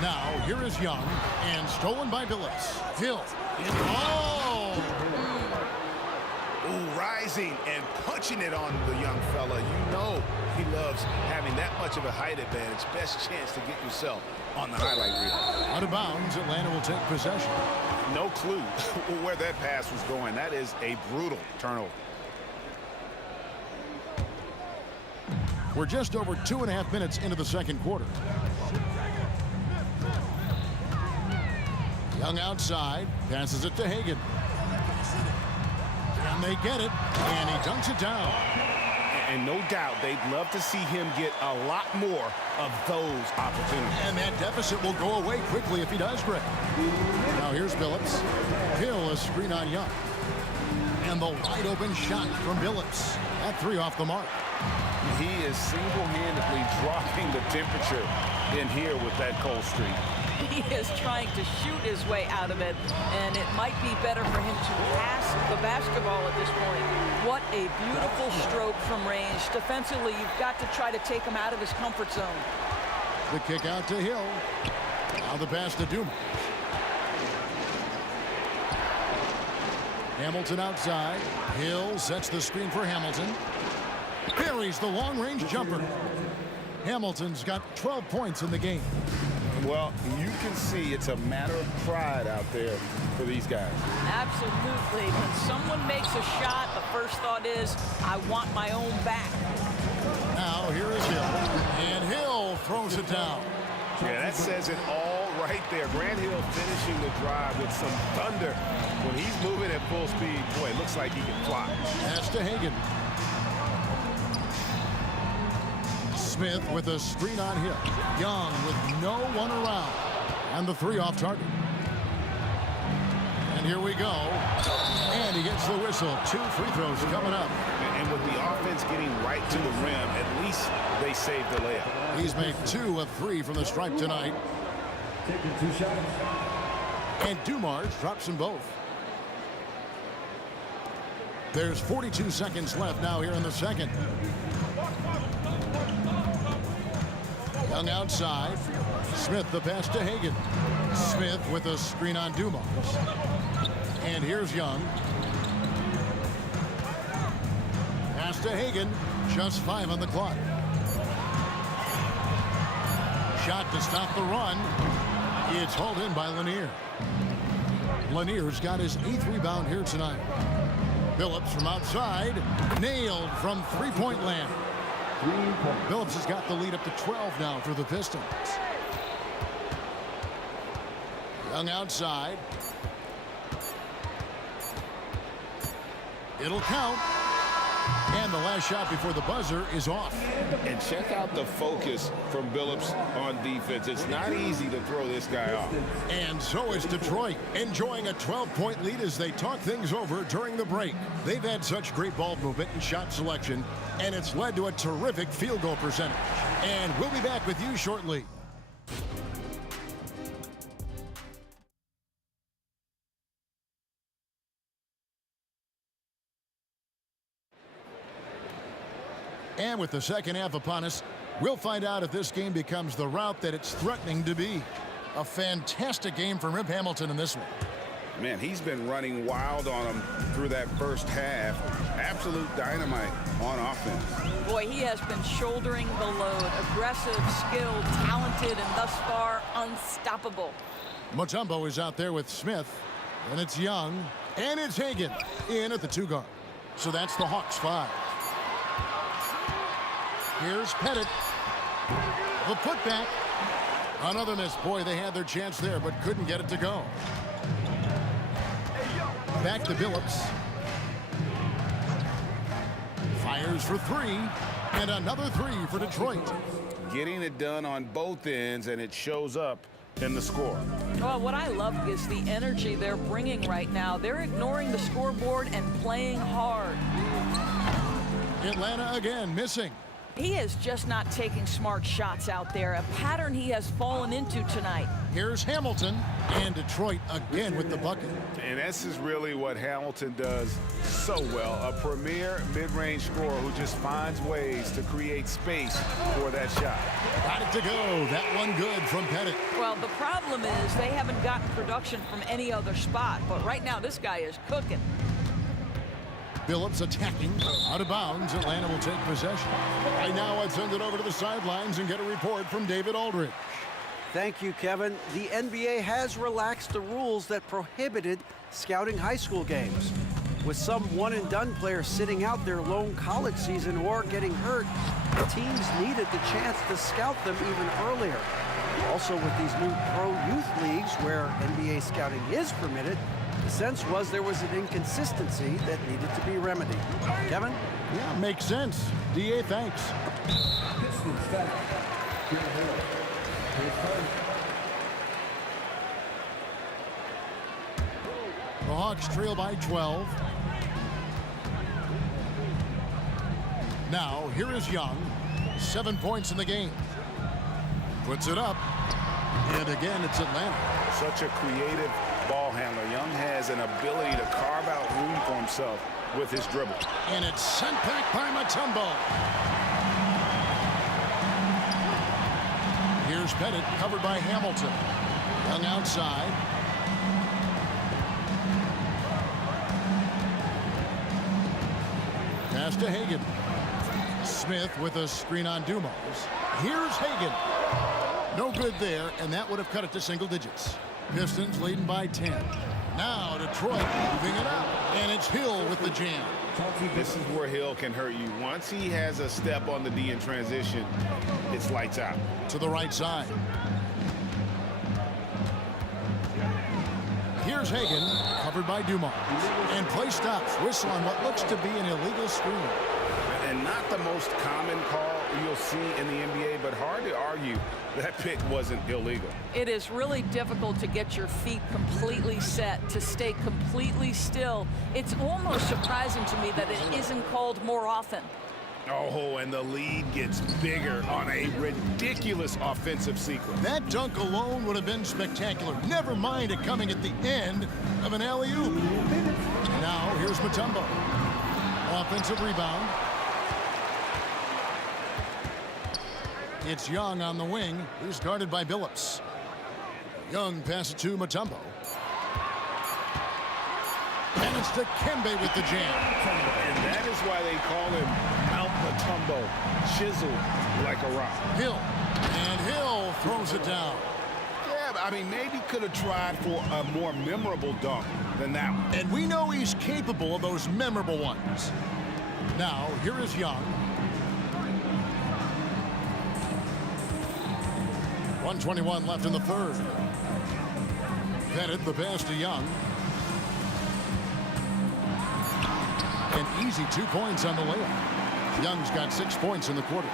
Now, here is Young, and stolen by Billups. Hill. Oh! Ooh, rising and punching it on the young fella. You know he loves having that much of a height advantage. Best chance to get yourself on the highlight reel. Out of bounds, Atlanta will take possession. No clue where that pass was going. That is a brutal turnover. We're just over 2.5 minutes into the second quarter. Young outside, passes it to Hagan. And they get it, and he dunks it down. And no doubt they'd love to see him get a lot more of those opportunities. And that deficit will go away quickly if he does, Greg. Now here's Billups. Hill a screen on Young. And the wide open shot from Billups. That 3 off the mark. He is single-handedly dropping the temperature in here with that cold streak. He is trying to shoot his way out of it, and it might be better for him to pass the basketball at this point. What a beautiful stroke from range. Defensively, you've got to try to take him out of his comfort zone. The kick out to Hill. Now the pass to Dumas. Hamilton outside. Hill sets the screen for Hamilton. Buries the long-range jumper. Hamilton's got 12 points in the game. Well, you can see it's a matter of pride out there for these guys. Absolutely. When someone makes a shot, the first thought is, I want my own back. Now here is Hill. And Hill throws it down. Yeah, that says it all right there. Grant Hill finishing the drive with some thunder. When he's moving at full speed, boy, it looks like he can fly. Pass to Hagan. Smith with a screen on Hill. Young with no one around. And the 3 off target. And here we go. And he gets the whistle. 2 free throws coming up. And with the offense getting right to the rim, at least they saved the layup. He's made 2 of 3 from the stripe tonight. Taking 2 shots. And Dumars drops them both. There's 42 seconds left now here in the second. Young outside. Smith the pass to Hagan. Smith with a screen on Dumas. And here's Young. Pass to Hagan. Just 5 on the clock. Shot to stop the run. It's hauled in by Lanier. Lanier's got his 8th rebound here tonight. Billups from outside. Nailed from three-point land. Billups has got the lead up to 12 now for the Pistons. Young outside. It'll count. And the last shot before the buzzer is off. And check out the focus from Billups on defense. It's not easy to throw this guy off. And so is Detroit, enjoying a 12-point lead as they talk things over during the break. They've had such great ball movement and shot selection, and it's led to a terrific field goal percentage. And we'll be back with you shortly. And with the second half upon us, we'll find out if this game becomes the rout that it's threatening to be. A fantastic game from Rip Hamilton in this one. Man, he's been running wild on him through that first half. Absolute dynamite on offense. Boy, he has been shouldering the load. Aggressive, skilled, talented, and thus far unstoppable. Mutombo is out there with Smith, and it's Young, and it's Hagan in at the 2 guard. So that's the Hawks 5. Here's Pettit. The putback. Another miss. Boy, they had their chance there, but couldn't get it to go. Back to Billups. Fires for three, and another three for Detroit. Getting it done on both ends, and it shows up in the score. Well, what I love is the energy they're bringing right now. They're ignoring the scoreboard and playing hard. Atlanta again missing. He is just not taking smart shots out there, a pattern he has fallen into tonight. Here's Hamilton, and Detroit again with the bucket. And this is really what Hamilton does so well. A premier mid-range scorer who just finds ways to create space for that shot. Got it to go. That one good from Pettit. Well, the problem is they haven't gotten production from any other spot, but right now this guy is cooking. Phillips attacking, out of bounds. Atlanta will take possession. Right now, I'd send it over to the sidelines and get a report from David Aldridge. Thank you, Kevin. The NBA has relaxed the rules that prohibited scouting high school games. With some one-and-done players sitting out their lone college season or getting hurt, teams needed the chance to scout them even earlier. Also, with these new pro youth leagues where NBA scouting is permitted, the sense was there was an inconsistency that needed to be remedied. Kevin? Yeah, makes sense. DA, thanks. The Hawks trail by 12. Now, here is Young. 7 points in the game. Puts it up. And again, it's Atlanta. Such a creative ball handler. Young has an ability to carve out room for himself with his dribble. And it's sent back by Mutombo. Here's Pettit, covered by Hamilton. Young outside. Pass to Hagan. Smith with a screen on Dumars. Here's Hagan. No good there, and that would have cut it to single digits. Pistons leading by 10. Now Detroit moving it up, and it's Hill with the jam. This is where Hill can hurt you. Once he has a step on the D in transition, it's lights out. To the right side. Here's Hagan, covered by Dumars. And play stops. Whistle on what looks to be an illegal screen. And not the most common call you'll see in the NBA, but hard to argue that pick wasn't illegal. It is really difficult to get your feet completely set, to stay completely still. It's almost surprising to me that it isn't called more often. Oh, and the lead gets bigger on a ridiculous offensive sequence. That dunk alone would have been spectacular. Never mind it coming at the end of an alley-oop. Now, here's Mutombo. Offensive rebound. It's Young on the wing. He's guarded by Billups. Young passes to Mutombo. And it's to Kembe with the jam. And that is why they call him Mount Mutombo, chiseled like a rock. Hill. And Hill throws it down. Yeah, I mean, maybe could have tried for a more memorable dunk than that one. And we know he's capable of those memorable ones. Now, here is Young. 1:21 left in the third. Pettit the pass to Young. An easy 2 points on the layup. Young's got 6 points in the quarter.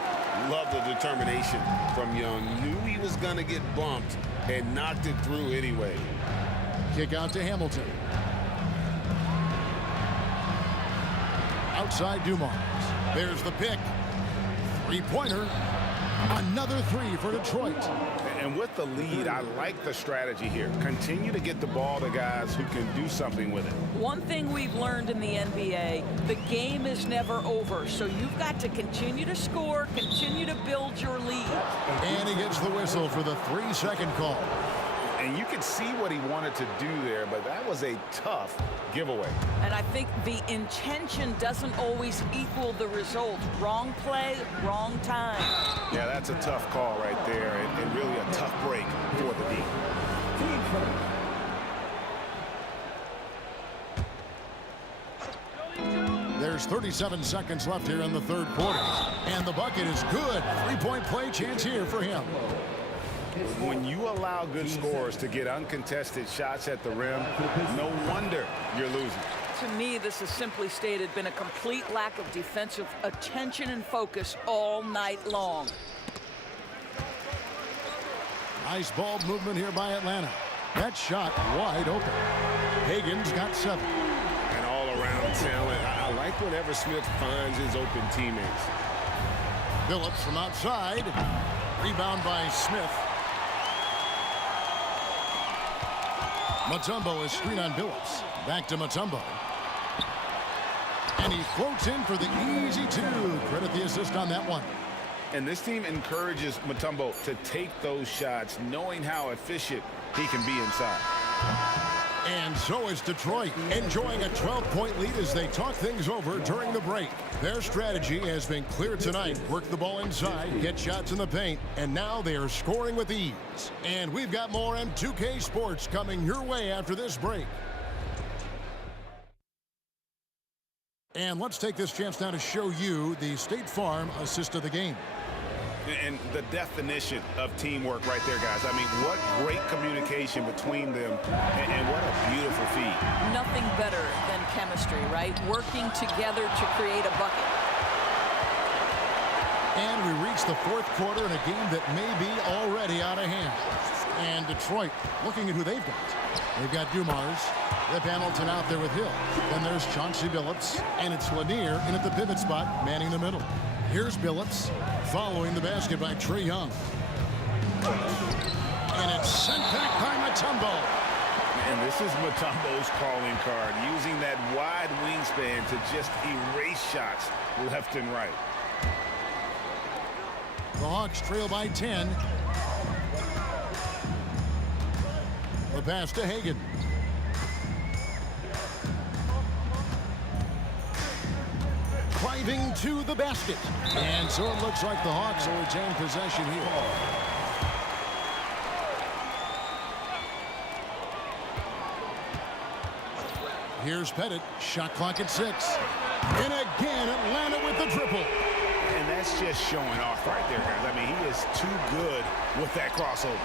Love the determination from Young. Knew he was going to get bumped and knocked it through anyway. Kick out to Hamilton. Outside Dumars. There's the pick. Three-pointer. Another three for Detroit. And with the lead, I like the strategy here. Continue to get the ball to guys who can do something with it. One thing we've learned in the NBA, the game is never over. So you've got to continue to score, continue to build your lead. And he gets the whistle for the 3-second call. And you can see what he wanted to do there, but that was a tough giveaway. And I think the intention doesn't always equal the result. Wrong play, wrong time. Yeah, that's a tough call right there, and really a tough break for the D. There's 37 seconds left here in the third quarter. And the bucket is good. Three-point play chance here for him. When you allow good scorers to get uncontested shots at the rim, no wonder you're losing. To me, this has simply stated been a complete lack of defensive attention and focus all night long. Nice ball movement here by Atlanta. That shot wide open. Hagan's got 7. And all-around talent. I like whenever Smith finds his open teammates. Phillips from outside. Rebound by Smith. Mutombo is screen on Billups. Back to Mutombo. And he floats in for the easy 2. Credit the assist on that one. And this team encourages Mutombo to take those shots, knowing how efficient he can be inside. And so is Detroit, enjoying a 12-point lead as they talk things over during the break. Their strategy has been clear tonight. Work the ball inside, get shots in the paint, and now they are scoring with ease. And we've got more M2K Sports coming your way after this break. And let's take this chance now to show you the State Farm assist of the game. And the definition of teamwork right there, guys. I mean, what great communication between them, and what a beautiful feed. Nothing better than chemistry, right? Working together to create a bucket. And we reach the 4th quarter in a game that may be already out of hand. And Detroit looking at who they've got. They've got Dumars, Rip Hamilton out there with Hill. Then there's Chauncey Billups, and it's Lanier in at the pivot spot, manning the middle. Here's Billups, following the basket by Trae Young. And it's sent back by Mutombo. And this is Mutombo's calling card, using that wide wingspan to just erase shots left and right. The Hawks trail by 10. The pass to Hagan. Driving to the basket. And so it looks like the Hawks will retain possession here. Here's Pettit. Shot clock at 6. And again, Atlanta with the triple. And that's just showing off right there, guys. I mean, he is too good with that crossover.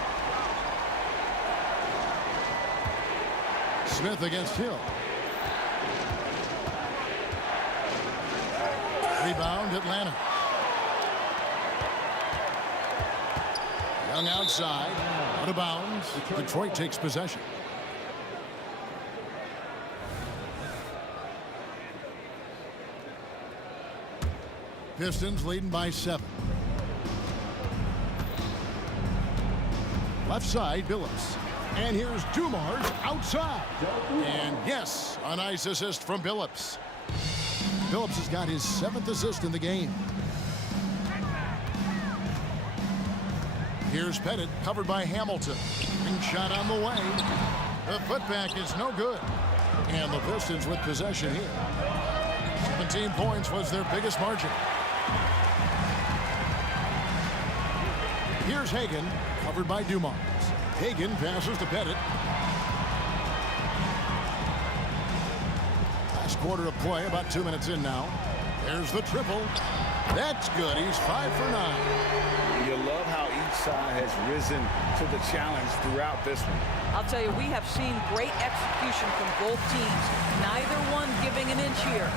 Smith against Hill. Rebound, Atlanta. Young outside. Out of bounds. Detroit takes possession. Pistons leading by 7. Left side, Billups. And here's Dumars outside. And yes, a nice assist from Billups. Billups has got his 7th assist in the game. Here's Pettit, covered by Hamilton. And shot on the way. The putback is no good. And the Pistons with possession here. 17 points was their biggest margin. Here's Hagan, covered by Dumars. Hagan passes to Pettit. Last quarter of play, about 2 minutes in now. There's the triple. That's good. He's 5 for 9. You love how each side has risen to the challenge throughout this one. I'll tell you, we have seen great execution from both teams. Neither one giving an inch here.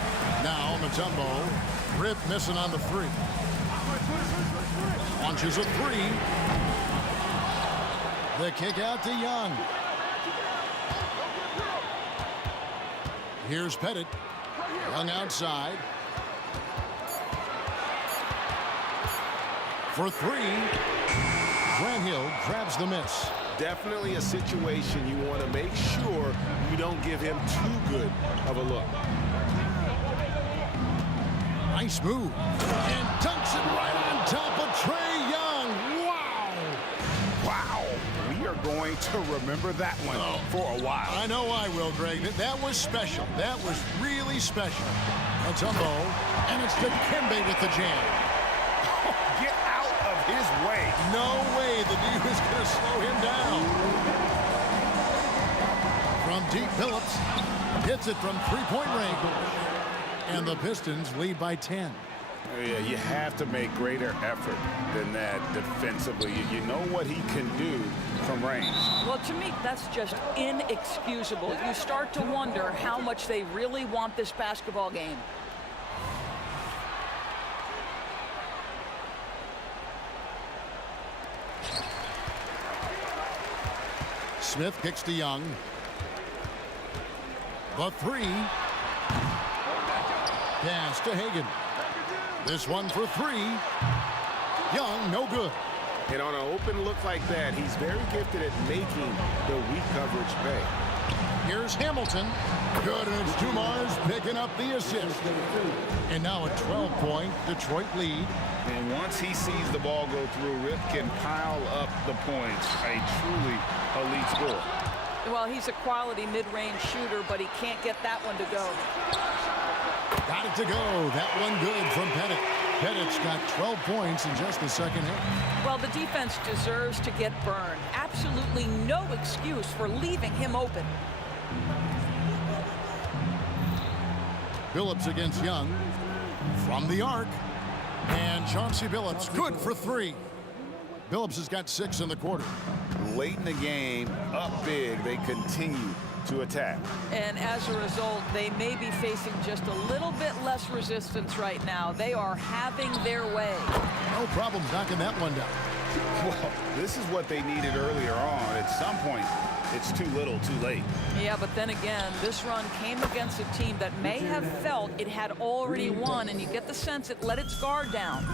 Now Mutombo. Rip missing on the 3. Launches a 3. The kick out to Young. Here's Pettit. Young outside. For 3. Grant Hill grabs the miss. Definitely a situation you want to make sure you don't give him too good of a look. Nice move. And dunks it right on top of Trae Young. Wow. Wow. We are going to remember that one for a while. I know I will, Greg. That was special. That was really special. Mutombo. And it's Dikembe with the jam. Get out of his way. No way the D was going to slow him down. From deep, Billups hits it from 3-point range. And the Pistons lead by 10. Yeah, you have to make greater effort than that defensively. You know what he can do from range. Well, to me, that's just inexcusable. You start to wonder how much they really want this basketball game. Smith kicks to Young. The three. Pass to Hagan. This one for three. Young, no good. And on an open look like that, he's very gifted at making the weak coverage pay. Here's Hamilton. Good, and it's Dumars picking up the assist. And now a 12-point Detroit lead. And once he sees the ball go through, Rip can pile up the points. A truly elite score. Well, he's a quality mid-range shooter, but he can't get that one to go. Got it to go. That one good from Pettit. Pettit's got 12 points in just the second half. Well, the defense deserves to get burned. Absolutely no excuse for leaving him open. Billups against Young. From the arc. And Chauncey Billups, good for three. Billups has got 6 in the quarter. Late in the game, up big, they continue to attack. And as a result, they may be facing just a little bit less resistance right now. They are having their way. No problem knocking that one down. Well, this is what they needed earlier on. At some point, it's too little, too late. Yeah, but then again, this run came against a team that may have felt it had already won, and you get the sense it let its guard down.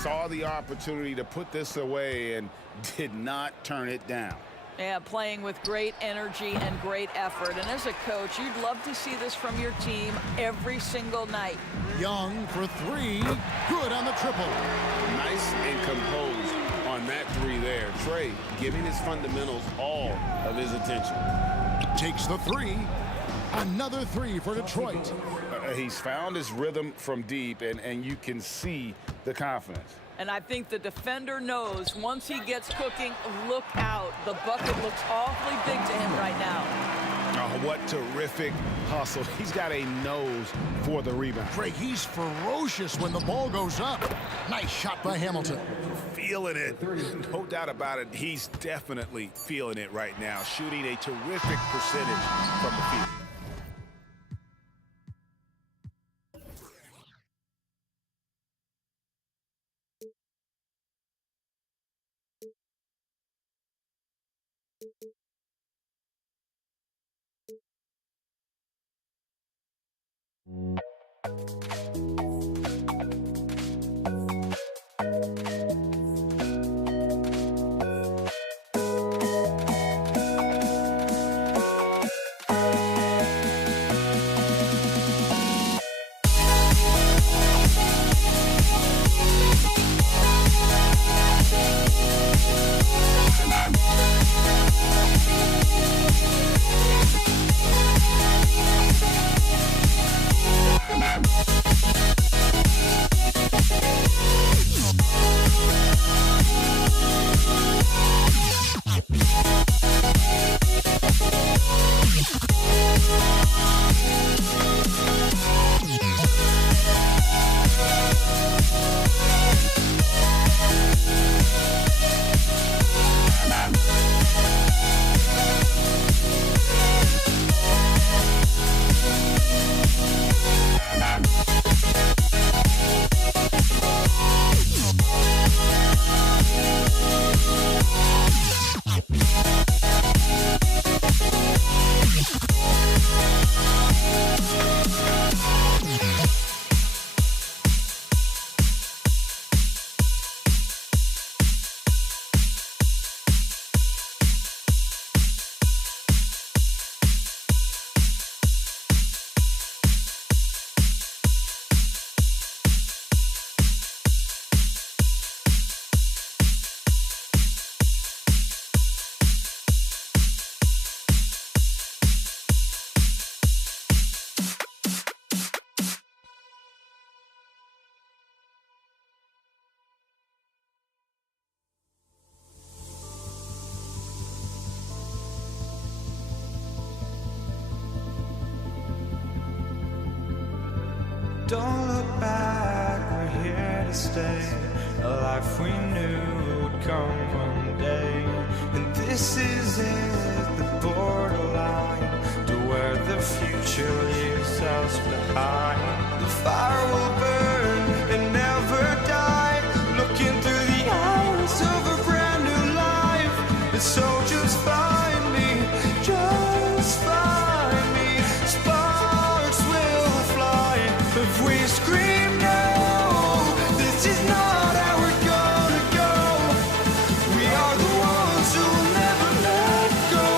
Saw the opportunity to put this away and did not turn it down. Yeah, playing with great energy and great effort. And as a coach, you'd love to see this from your team every single night. Young for three. Good on the triple. Nice and composed on that three there. Trey giving his fundamentals all of his attention. Takes the three. Another three for Detroit. He's found his rhythm from deep, and you can see the confidence. And I think the defender knows once he gets cooking, look out. The bucket looks awfully big to him right now. Oh, what terrific hustle. He's got a nose for the rebound. Craig, he's ferocious when the ball goes up. Nice shot by Hamilton. Feeling it. No doubt about it. He's definitely feeling it right now. Shooting a terrific percentage from the field. Don't look back, we're to stay, a life we knew would come one day. And this is it, the borderline to where the future leaves us behind. The fire will burn and never die, looking through the eyes of a brand new life. And so just find me, just find me. Sparks will fly if we scream no. This is not how we're gonna go. We are the ones who will never let go.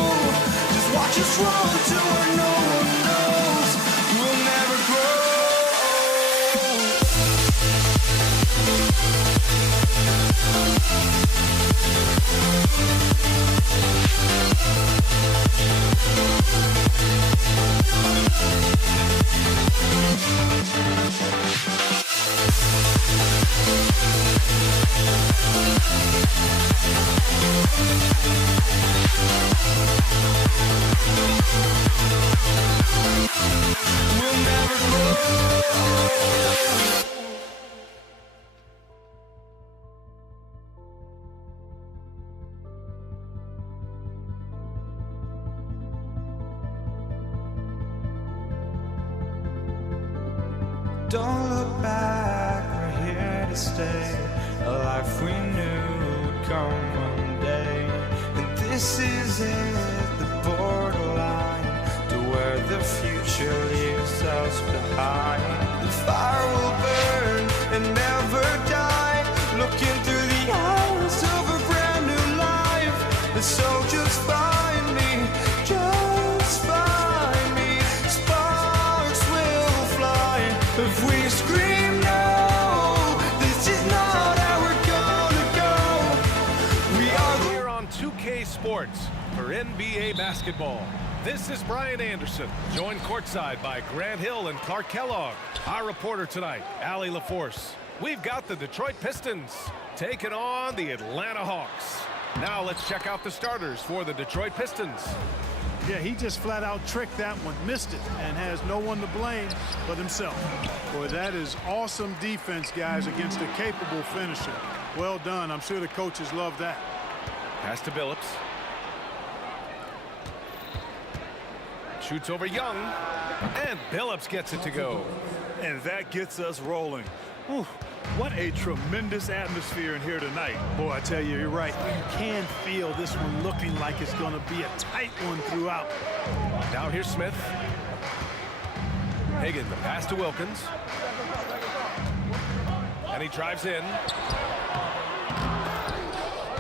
Just watch us run to where no one knows. We'll never grow. We'll never grow. Don't look back, we're here to stay. A life we knew would come one day. And this is it, the borderline to where the future leaves us behind. The fire will burn and never die, looking through the eyes of a brand new life. And so just find me, just find me. Sparks will fly if we scream no. This is not how we're gonna go. We are Here on 2K Sports for NBA basketball. This is Brian Anderson, joined courtside by Grant Hill and Clark Kellogg. Our reporter tonight, Allie LaForce. We've got the Detroit Pistons taking on the Atlanta Hawks. Now let's check out the starters for the Detroit Pistons. Yeah, he just flat out tricked that one, missed it, and has no one to blame but himself. Boy, that is awesome defense, guys, against a capable finisher. Well done. I'm sure the coaches love that. Pass to Billups. Shoots over Young, and Billups gets it to go. And that gets us rolling. Whew, what a tremendous atmosphere in here tonight. Boy, I tell you, you're right. You can feel this one looking like it's going to be a tight one throughout. Now here's Smith. Hagan, the pass to Wilkins. And he drives in.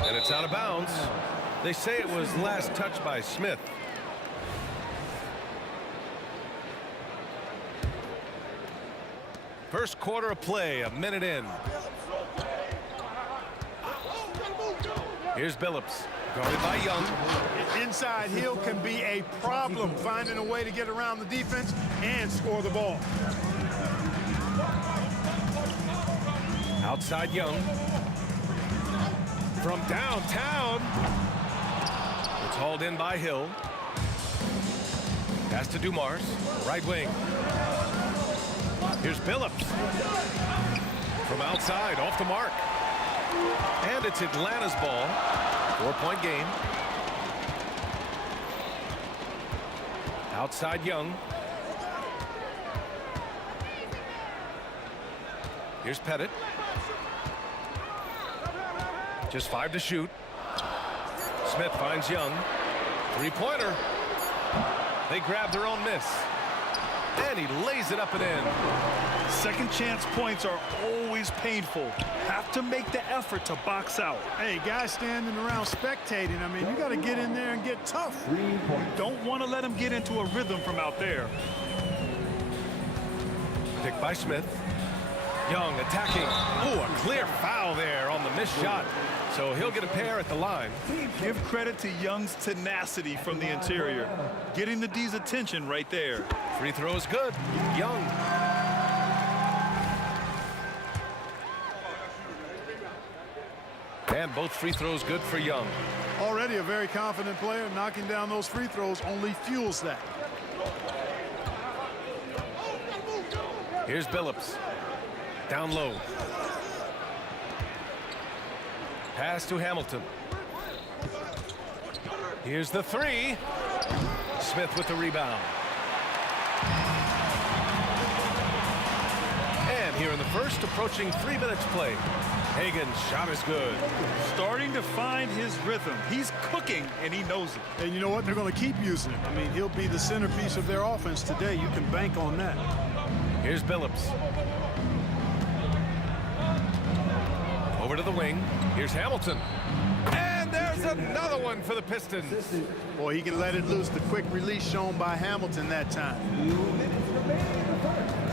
And it's out of bounds. They say it was last touched by Smith. First quarter of play, a minute in. Here's Billups, guarded by Young. Inside Hill can be a problem, finding a way to get around the defense and score the ball. Outside Young. From downtown. It's hauled in by Hill. Pass to Dumars, right wing. Here's Billups. From outside, off the mark. And it's Atlanta's ball. 4-point game. Outside Young. Here's Pettit. Just 5 to shoot. Smith finds Young. Three-pointer. They grab their own miss. And he lays it up and in. Second chance points are always painful. Have to make the effort to box out. Hey, guys standing around spectating, I mean, you got to get in there and get tough. Don't want to let them get into a rhythm from out there. Picked by Smith. Young attacking. Oh, a clear foul there on the missed shot. So he'll get a pair at the line. Give credit to Young's tenacity from the interior. Getting the D's attention right there. Free throw is good. Young. And both free throws good for Young. Already a very confident player. Knocking down those free throws only fuels that. Here's Billups. Down low. Pass to Hamilton. Here's the three. Smith with the rebound. And here in the first, approaching 3 minutes played. Hagan's shot is good. Starting to find his rhythm. He's cooking, and he knows it. And you know what? They're going to keep using him. I mean, he'll be the centerpiece of their offense today. You can bank on that. Here's Billups. Over to the wing. Here's Hamilton. And there's another one for the Pistons. Boy, he can let it loose. The quick release shown by Hamilton that time.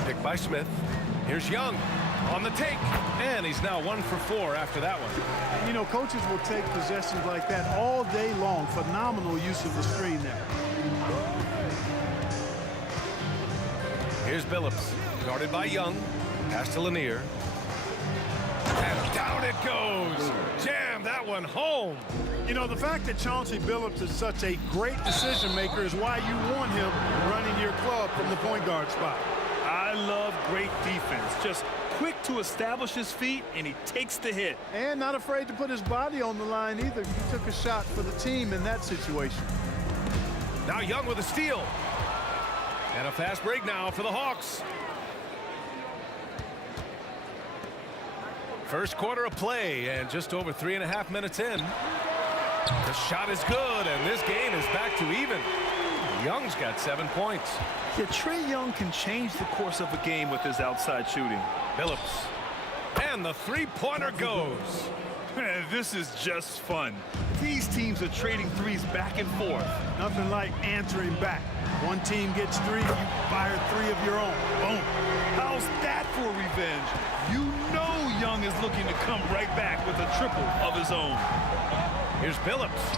Picked by Smith. Here's Young on the take. And he's now 1 for 4 after that one. You know, coaches will take possessions like that all day long. Phenomenal use of the screen there. Here's Billups. Guarded by Young. Pass to Lanier. And down it goes. Jam that one home. You know, the fact that Chauncey Billups is such a great decision maker is why you want him running your club from the point guard spot. I love great defense. Just quick to establish his feet, and he takes the hit. And not afraid to put his body on the line either. He took a shot for the team in that situation. Now Young with a steal. And a fast break now for the Hawks. First quarter of play and just over 3.5 minutes in. The shot is good, and this game is back to even. Young's got 7 points. Yeah, Trae Young can change the course of a game with his outside shooting. Billups. And the three-pointer goes. Man, this is just fun. These teams are trading threes back and forth. Nothing like answering back. One team gets 3, you fire 3 of your own. Boom. How's that for revenge? You know Young is looking to come right back with a triple of his own. Here's Billups.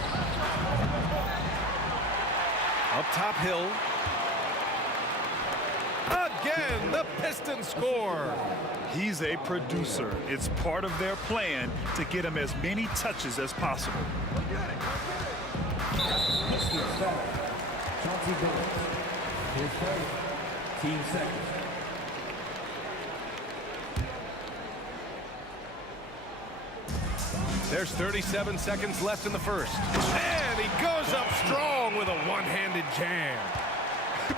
Up top, Hill. Again, the Pistons score. He's a producer. It's part of their plan to get him as many touches as possible. Chauncey Billups. His first team second. There's 37 seconds left in the first. And he goes up strong with a one-handed jam.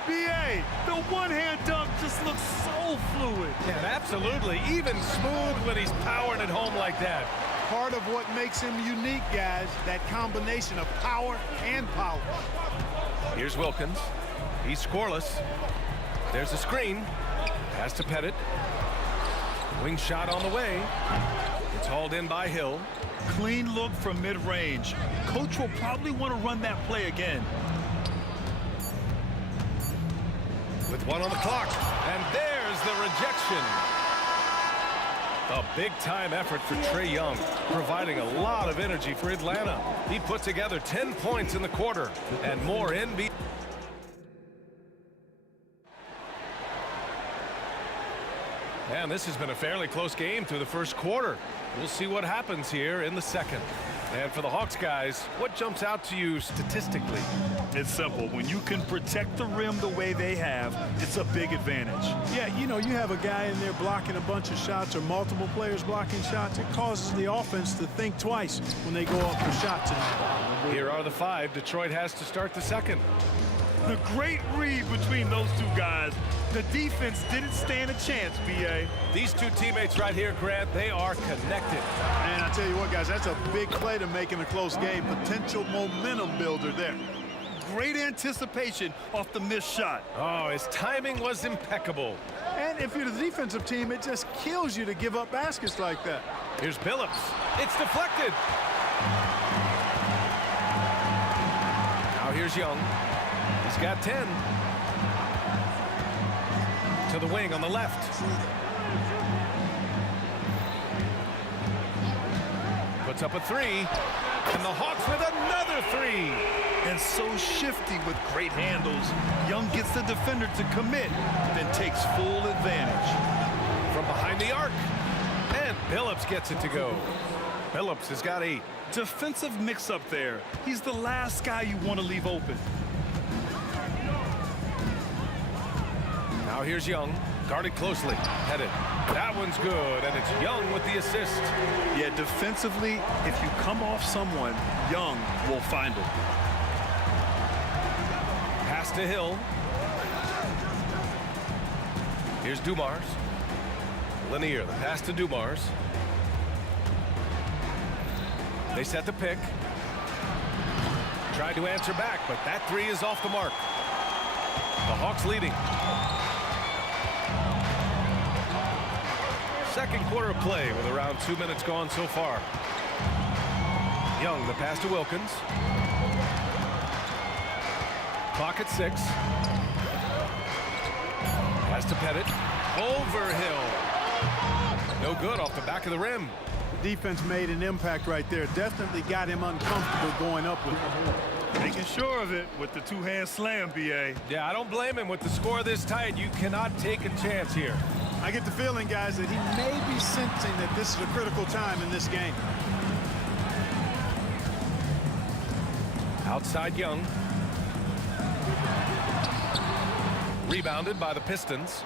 B.A., the one-hand dunk just looks so fluid. Yeah, absolutely. Even smooth when he's powering it home like that. Part of what makes him unique, guys, that combination of power and polish. Here's Wilkins. He's scoreless. There's a screen. Pass to Pettit. Wing shot on the way. It's hauled in by Hill. Clean look from mid-range. Coach will probably want to run that play again. With 1 on the clock. And there's the rejection. A big-time effort for Trae Young, providing a lot of energy for Atlanta. He put together 10 points in the quarter and more NBA. And this has been a fairly close game through the first quarter. We'll see what happens here in the second. And for the Hawks guys, what jumps out to you statistically? It's simple. When you can protect the rim the way they have, it's a big advantage. Yeah, you know, you have a guy in there blocking a bunch of shots or multiple players blocking shots. It causes the offense to think twice when they go up for shots. Here are the 5 Detroit has to start the second. The great read between those two guys. The defense didn't stand a chance, B.A. These two teammates right here, Grant, they are connected. And I tell you what, guys, that's a big play to make in a close game. Potential momentum builder there. Great anticipation off the missed shot. Oh, his timing was impeccable. And if you're the defensive team, it just kills you to give up baskets like that. Here's Billups. It's deflected. Now here's Young. He's got 10. To the wing on the left. Puts up a 3. And the Hawks with another 3. And so shifty with great handles. Young gets the defender to commit, then takes full advantage. From behind the arc. And Billups gets it to go. Billups has got 8. Defensive mix-up there. He's the last guy you want to leave open. Now here's Young. Guarded closely. Headed. That one's good, and it's Young with the assist. Yeah, defensively, if you come off someone, Young will find it. Pass to Hill. Here's Dumars. Lanier, the pass to Dumars. They set the pick. Tried to answer back, but that three is off the mark. The Hawks leading. Second quarter of play with around 2 minutes gone so far. Young, the pass to Wilkins. Clock at 6. Pass to Pettit. Over Hill. No good off the back of the rim. Defense made an impact right there. Definitely got him uncomfortable going up with it. Making sure of it with the two-hand slam, B.A. Yeah, I don't blame him. With the score this tight, you cannot take a chance here. I get the feeling, guys, that he may be sensing that this is a critical time in this game. Outside Young. Rebounded by the Pistons.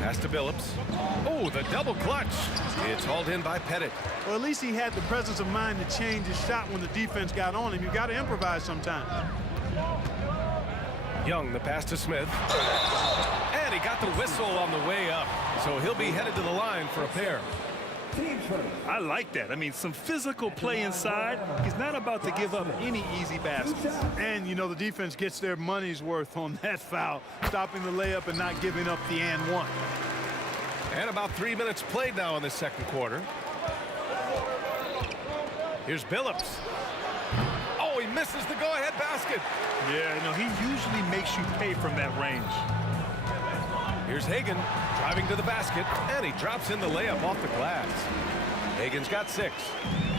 Pass to Billups. Oh, the double clutch. It's hauled in by Pettit. Well, at least he had the presence of mind to change his shot when the defense got on him. You got to improvise sometimes. Young, the pass to Smith. And he got the whistle on the way up. So he'll be headed to the line for a pair. I like that. I mean, some physical play inside. He's not about to give up any easy baskets. And, you know, the defense gets their money's worth on that foul, stopping the layup and not giving up the and one. And about 3 minutes played now in the second quarter. Here's Billups. Oh, he misses the go-ahead basket. Yeah, no, he usually makes you pay from that range. Here's Hagan driving to the basket, and he drops in the layup off the glass. Hagan's got 6.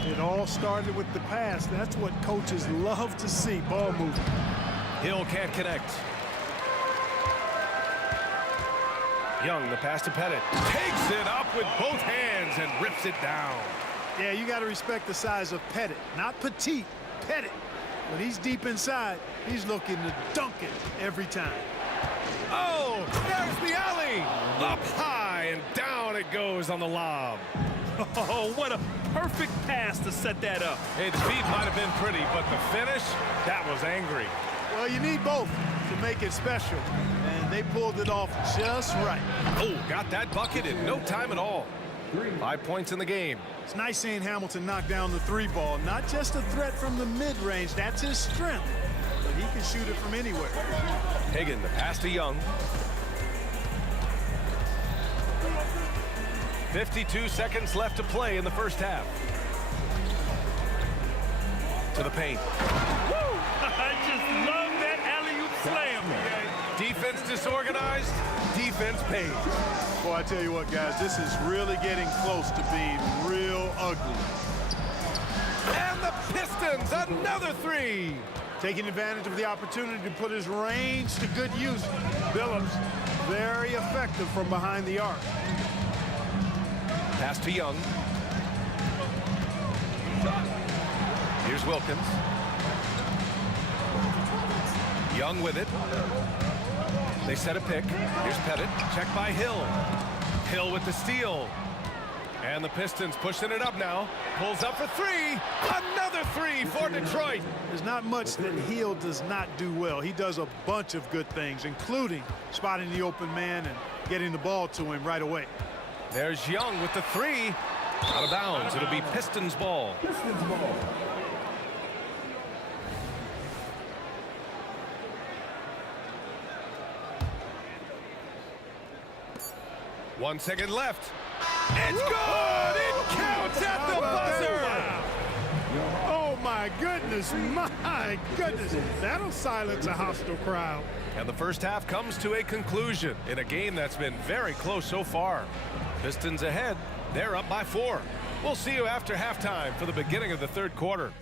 It all started with the pass. That's what coaches love to see, ball movement. Hill can't connect. Young, the pass to Pettit. Takes it up with both hands and rips it down. Yeah, you got to respect the size of Pettit. Not petite, Pettit. When he's deep inside, he's looking to dunk it every time. Oh, there's the alley. Up high and down it goes on the lob. Oh, what a perfect pass to set that up. Hey, the speed might have been pretty, but the finish, that was angry. Well, you need both to make it special, and they pulled it off just right. Oh, got that bucket in no time at all. 5 points in the game. It's nice seeing Hamilton knock down the 3 ball. Not just a threat from the mid-range. That's his strength. But he can shoot it from anywhere. Hagan, the pass to Young. 52 seconds left to play in the first half. To the paint. Woo! I just love that alley-oop slam. Defense disorganized, defense pays. Boy, I tell you what, guys, this is really getting close to being real ugly. And the Pistons, another 3. Taking advantage of the opportunity to put his range to good use. Billups, very effective from behind the arc. Pass to Young. Here's Wilkins. Young with it. They set a pick. Here's Pettit. Check by Hill. Hill with the steal. And the Pistons pushing it up now. Pulls up for 3. Another 3 for Detroit. There's not much that Hill does not do well. He does a bunch of good things, including spotting the open man and getting the ball to him right away. There's Young with the 3. Out of bounds. It'll be Pistons ball. Pistons ball. 1 second left. It's good! It counts at the buzzer! Oh, my goodness, my goodness. That'll silence a hostile crowd. And the first half comes to a conclusion in a game that's been very close so far. Pistons ahead. They're up by 4. We'll see you after halftime for the beginning of the third quarter.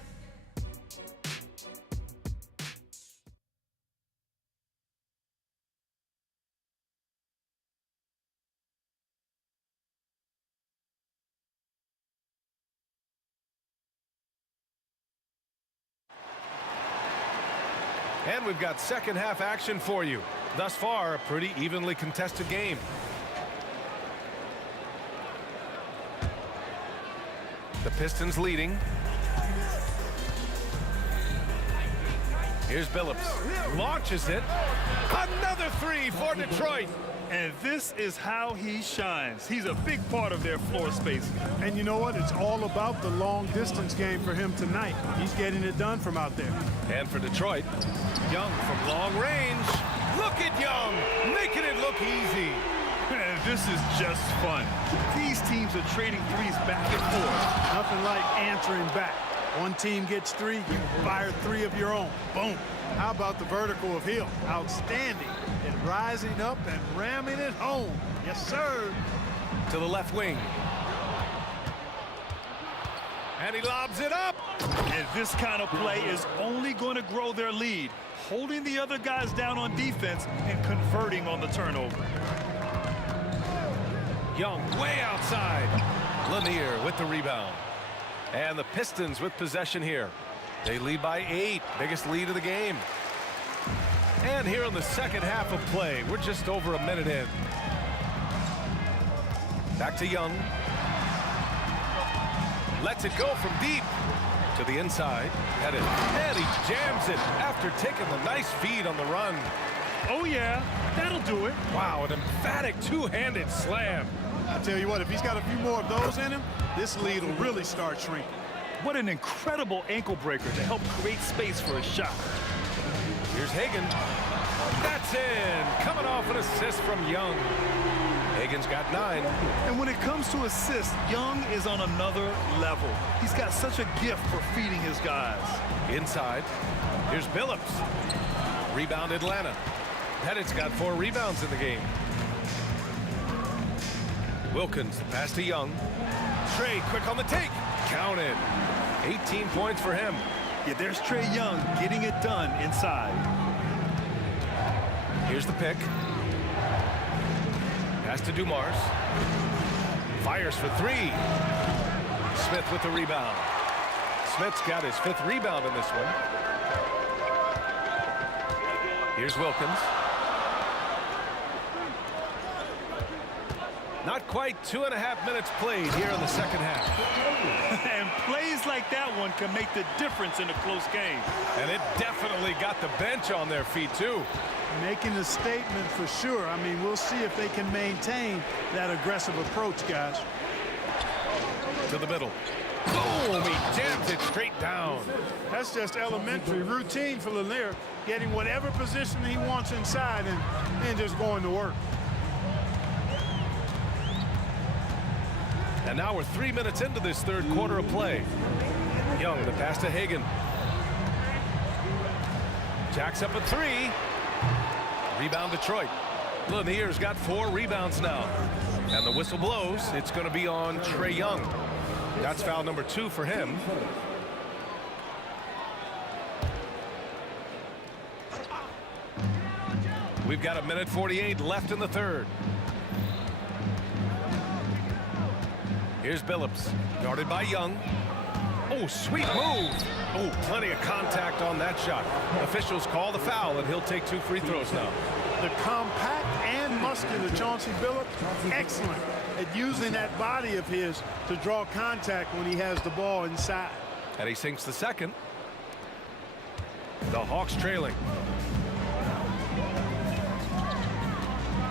And we've got second half action for you. Thus far, a pretty evenly contested game. The Pistons leading. Here's Billups. Launches it. Another three for Detroit. And this is how he shines. He's a big part of their floor space. And you know what? It's all about the long distance game for him tonight. He's getting it done from out there. And for Detroit, Young from long range. Look at Young, making it look easy. Man, this is just fun. These teams are trading threes back and forth. Nothing like answering back. One team gets three, you fire three of your own. Boom. How about the vertical of Hill? Outstanding. And rising up and ramming it home. Yes, sir. To the left wing. And he lobs it up. And this kind of play is only going to grow their lead. Holding the other guys down on defense and converting on the turnover. Young way outside. Lanier with the rebound. And the Pistons with possession here. They lead by 8. Biggest lead of the game. And here in the second half of play, we're just over a minute in. Back to Young. Lets it go from deep. To the inside. Headed. And he jams it after taking the nice feed on the run. Oh, yeah. That'll do it. Wow, an emphatic two-handed slam. I tell you what, if he's got a few more of those in him, this lead will really start shrinking. What an incredible ankle breaker to help create space for a shot. Here's Hagan. That's in. Coming off an assist from Young. Hagan's got 9. And when it comes to assists, Young is on another level. He's got such a gift for feeding his guys. Inside. Here's Billups. Rebound Atlanta. Pettit's got 4 rebounds in the game. Wilkins, the pass to Young. Trey quick on the take. Counted. 18 points for him. Yeah, there's Trey Young getting it done inside. Here's the pick. Pass to Dumars. Fires for 3. Smith with the rebound. Smith's got his 5th rebound in this one. Here's Wilkins. Not quite 2.5 minutes played here in the second half. And plays like that one can make the difference in a close game. And it definitely got the bench on their feet, too. Making a statement for sure. I mean, we'll see if they can maintain that aggressive approach, guys. To the middle. Boom! He jams it straight down. That's just elementary routine for Lanier, getting whatever position he wants inside and just going to work. And now we're 3 minutes into this third quarter of play. Young, the pass to Hagan. Jacks up a 3. Rebound Detroit. Lanier's got 4 rebounds now. And the whistle blows. It's going to be on Trey Young. That's foul number 2 for him. We've got 1:48 left in the third. Here's Billups, guarded by Young. Oh, sweet move. Oh, plenty of contact on that shot. Officials call the foul, and he'll take 2 free throws now. The compact and muscular Chauncey Billups, excellent at using that body of his to draw contact when he has the ball inside. And he sinks the second. The Hawks trailing.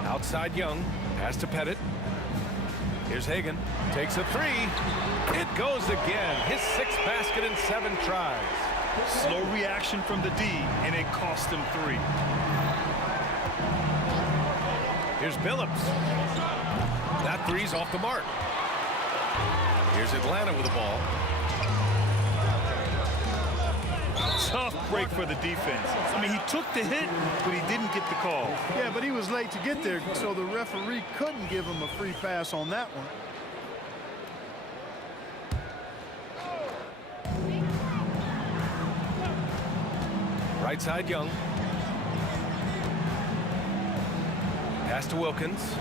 Outside Young, pass to Pettit. Here's Hagan, takes a 3. It goes again. His 6th basket in 7 tries. Slow reaction from the D, and it cost him 3. Here's Billups. That 3's off the mark. Here's Atlanta with the ball. Tough break for the defense. I mean, he took the hit, but he didn't get the call. Yeah, but he was late to get there, so the referee couldn't give him a free pass on that one. Right side Young. Pass to Wilkins.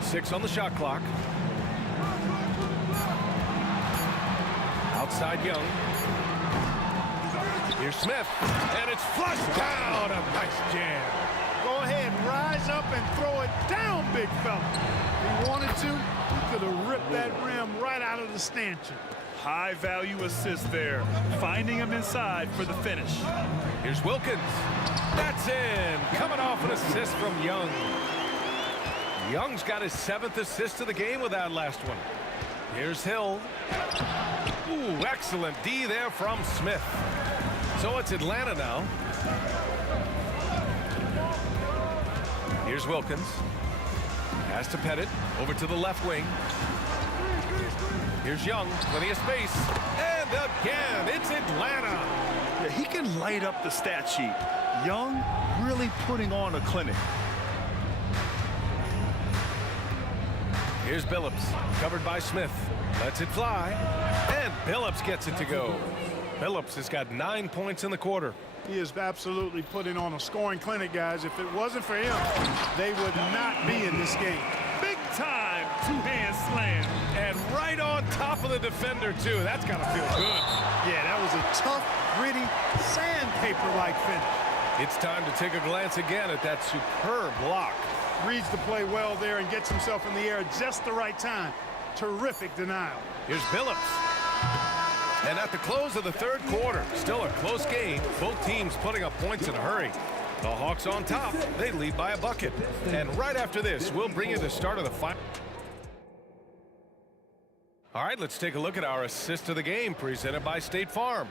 6 on the shot clock. Outside Young. Here's Smith, and it's flushed down. A nice jam. Go ahead, rise up and throw it down, big fella. If he wanted to, he could have ripped that rim right out of the stanchion. High value assist there, finding him inside for the finish. Here's Wilkins. That's in. Coming off an assist from Young. Young's got his 7th assist of the game with that last one. Here's Hill. Ooh, excellent D there from Smith. So it's Atlanta now. Here's Wilkins. Has to Pettit. Over to the left wing. Here's Young. Plenty of space. And again, it's Atlanta. Yeah, he can light up the stat sheet. Young really putting on a clinic. Here's Billups. Covered by Smith. Lets it fly. And Billups gets it to go. Billups has got 9 points in the quarter. He is absolutely putting on a scoring clinic, guys. If it wasn't for him, they would not be in this game. Big time two-hand slam. And right on top of the defender, too. That's got to feel good. Yeah, that was a tough, gritty, sandpaper-like finish. It's time to take a glance again at that superb block. Reads the play well there and gets himself in the air at just the right time. Terrific denial. Here's Billups. And at the close of the third quarter, still a close game. Both teams putting up points in a hurry. The Hawks on top. They lead by a bucket. And right after this, we'll bring you the start of the final. All right, let's take a look at our assist of the game presented by State Farm.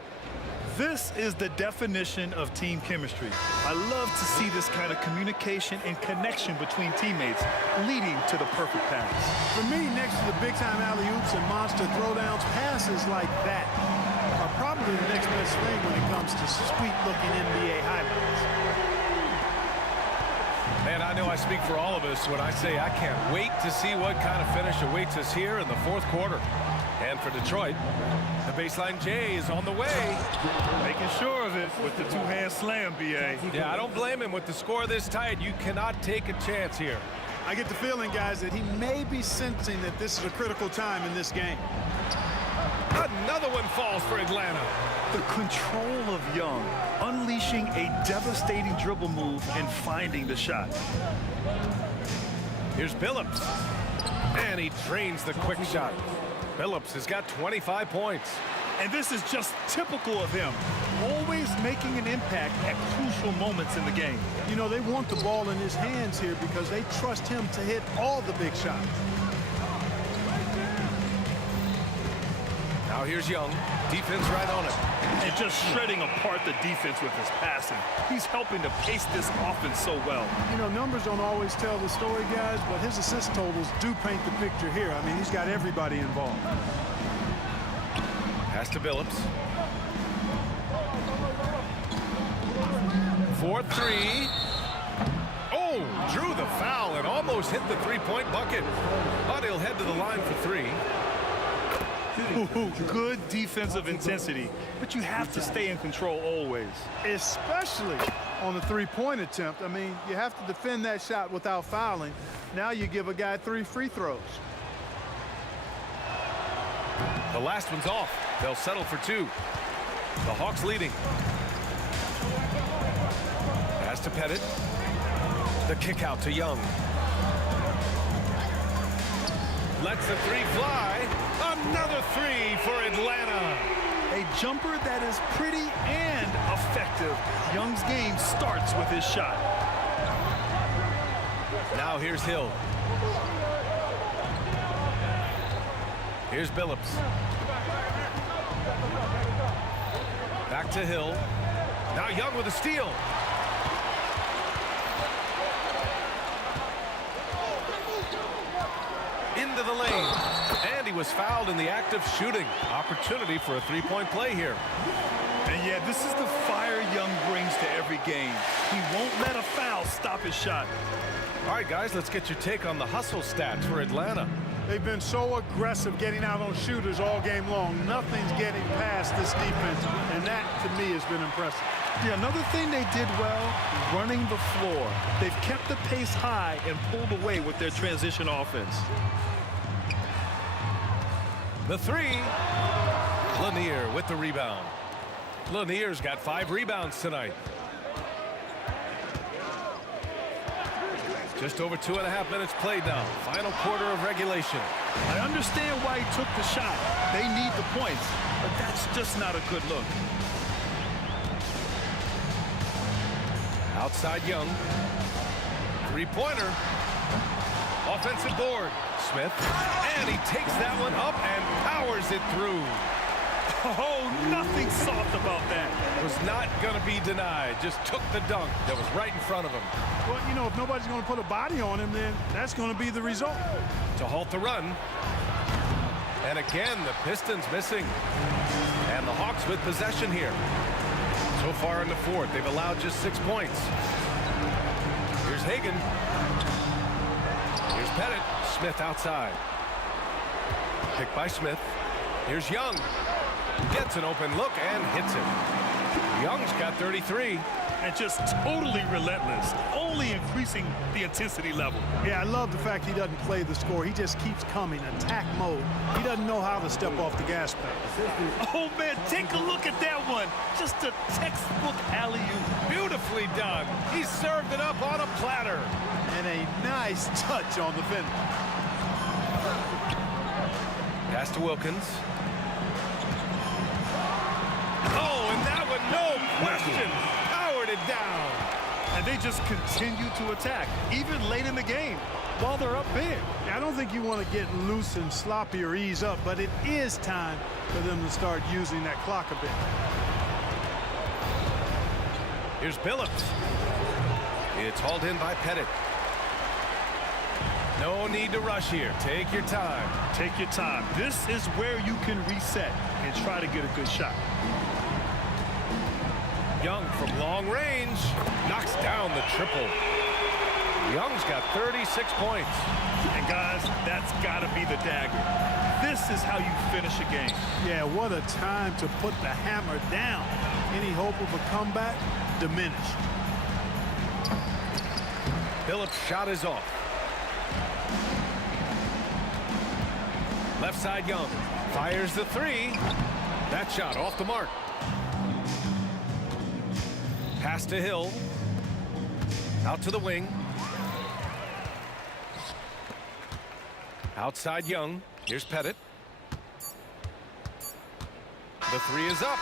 This is the definition of team chemistry. I love to see this kind of communication and connection between teammates leading to the perfect pass. For me, next to the big-time alley-oops and monster throwdowns, passes like that are probably the next best thing when it comes to sweet-looking NBA highlights. Man, I know I speak for all of us when I say I can't wait to see what kind of finish awaits us here in the fourth quarter. And for Detroit, the baseline J is on the way. Making sure of it with the two-hand slam, B.A. Yeah, I don't blame him with the score this tight. You cannot take a chance here. I get the feeling, guys, that he may be sensing that this is a critical time in this game. Another one falls for Atlanta. The control of Young, unleashing a devastating dribble move and finding the shot. Here's Billups. And he drains the quick shot. Billups has got 25 points. And this is just typical of him, always making an impact at crucial moments in the game. You know, they want the ball in his hands here because they trust him to hit all the big shots. Now here's Young. Defense right on it. And just shredding apart the defense with his passing. He's helping to pace this offense so well. You know, numbers don't always tell the story, guys, but his assist totals do paint the picture here. I mean, he's got everybody involved. Pass to Billups. 4-3. Oh, drew the foul and almost hit the three-point bucket. But he'll head to the line for three. Ooh, good defensive intensity, but you have to stay in control always. Especially on the three-point attempt. I mean, you have to defend that shot without fouling. Now you give a guy 3 free throws. The last one's off. They'll settle for 2. The Hawks leading. Pass to Pettit. The kick out to Young. Lets the 3 fly. Another 3 for Atlanta. A jumper that is pretty and effective. Young's game starts with his shot. Now here's Hill. Here's Billups. Back to Hill. Now Young with a steal. Into the lane. And he was fouled in the act of shooting. Opportunity for a three-point play here. And yeah, this is the fire Young brings to every game. He won't let a foul stop his shot. All right, guys, let's get your take on the hustle stats for Atlanta. They've been so aggressive getting out on shooters all game long. Nothing's getting past this defense, and that, to me, has been impressive. Yeah, another thing they did well, running the floor. They've kept the pace high and pulled away with their transition offense. The 3. Lanier with the rebound. Lanier's got 5 rebounds tonight. Just over 2.5 minutes played now. Final quarter of regulation. I understand why he took the shot. They need the points, but that's just not a good look. Outside Young. Three-pointer. Offensive board. Smith. And he takes that one up and powers it through. Oh, nothing soft about that. Was not going to be denied. Just took the dunk that was right in front of him. Well, you know, if nobody's going to put a body on him, then that's going to be the result. To halt the run. And again, the Pistons missing. And the Hawks with possession here. So far in the fourth, they've allowed just 6 points. Here's Hagan. Here's Pettit. Smith outside. Picked by Smith. Here's Young. Gets an open look and hits it. Young's got 33. And just totally relentless, only increasing the intensity level. Yeah, I love the fact he doesn't play the score. He just keeps coming, attack mode. He doesn't know how to step off the gas pedal. Oh, man, take a look at that one. Just a textbook alley-oop. Beautifully done. He served it up on a platter. And a nice touch on the finish. Pass to Wilkins. Oh, and that one, no question. Powered it down. And they just continue to attack, even late in the game, while they're up big. I don't think you want to get loose and sloppy or ease up, but it is time for them to start using that clock a bit. Here's Billups. It's hauled in by Pettit. No need to rush here. Take your time. Take your time. This is where you can reset and try to get a good shot. Young from long range knocks down the triple. Young's got 36 points. And guys, that's got to be the dagger. This is how you finish a game. Yeah, what a time to put the hammer down. Any hope of a comeback diminished. Billups' shot is off. Left side Young fires the three. That shot off the mark. Pass to Hill. Out to the wing. Outside Young. Here's Pettit. The three is up.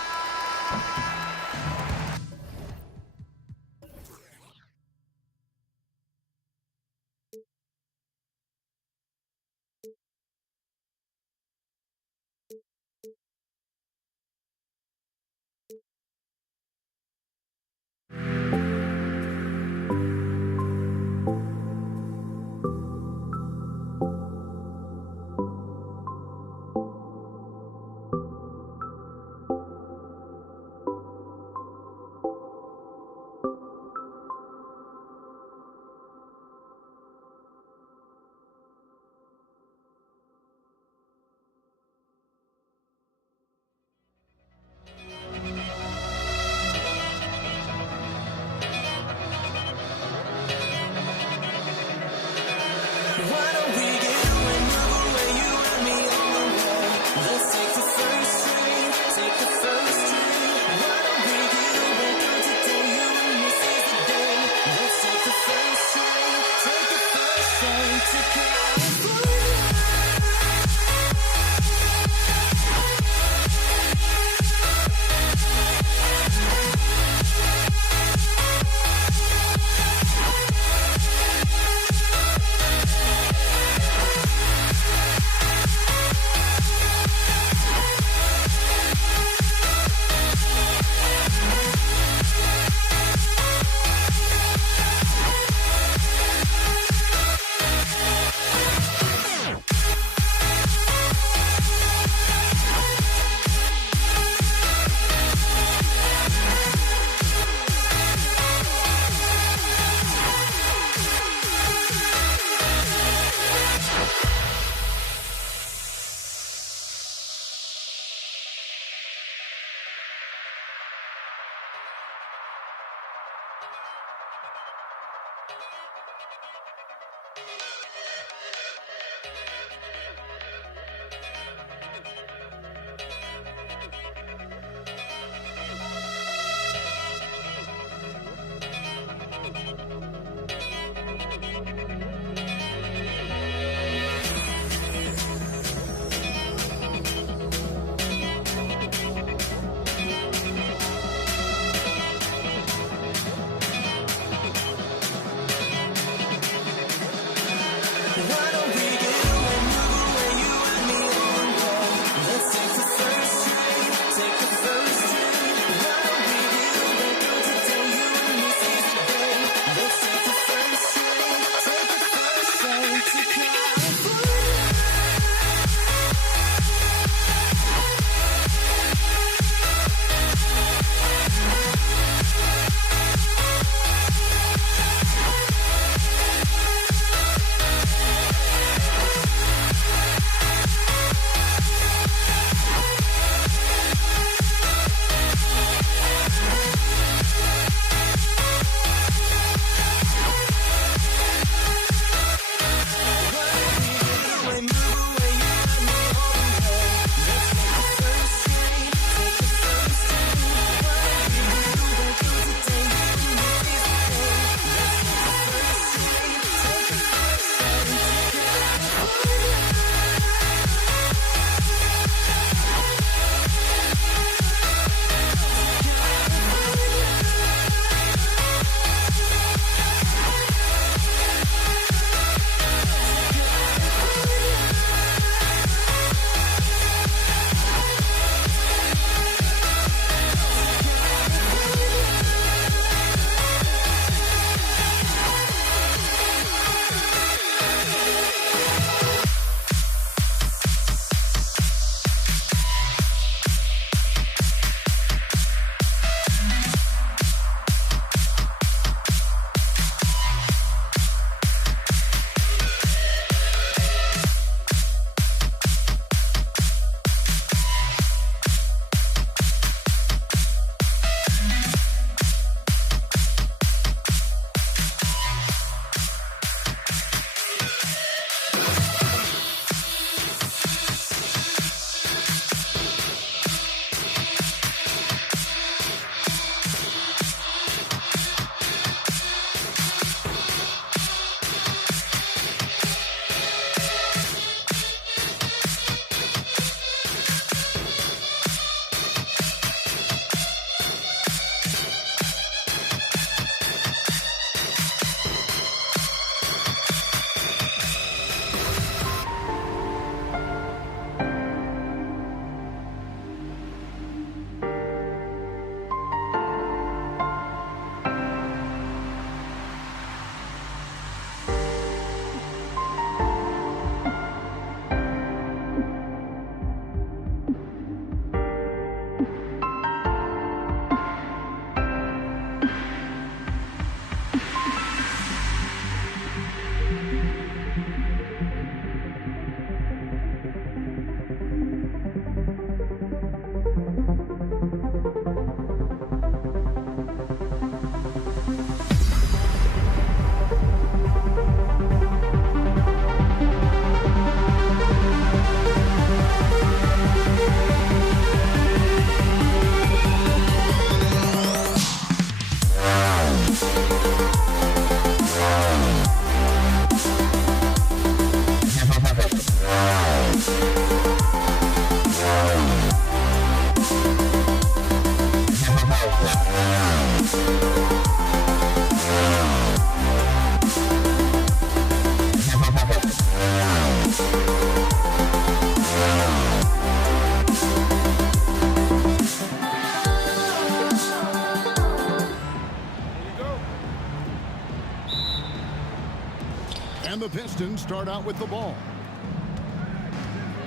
Wilkins start out with the ball.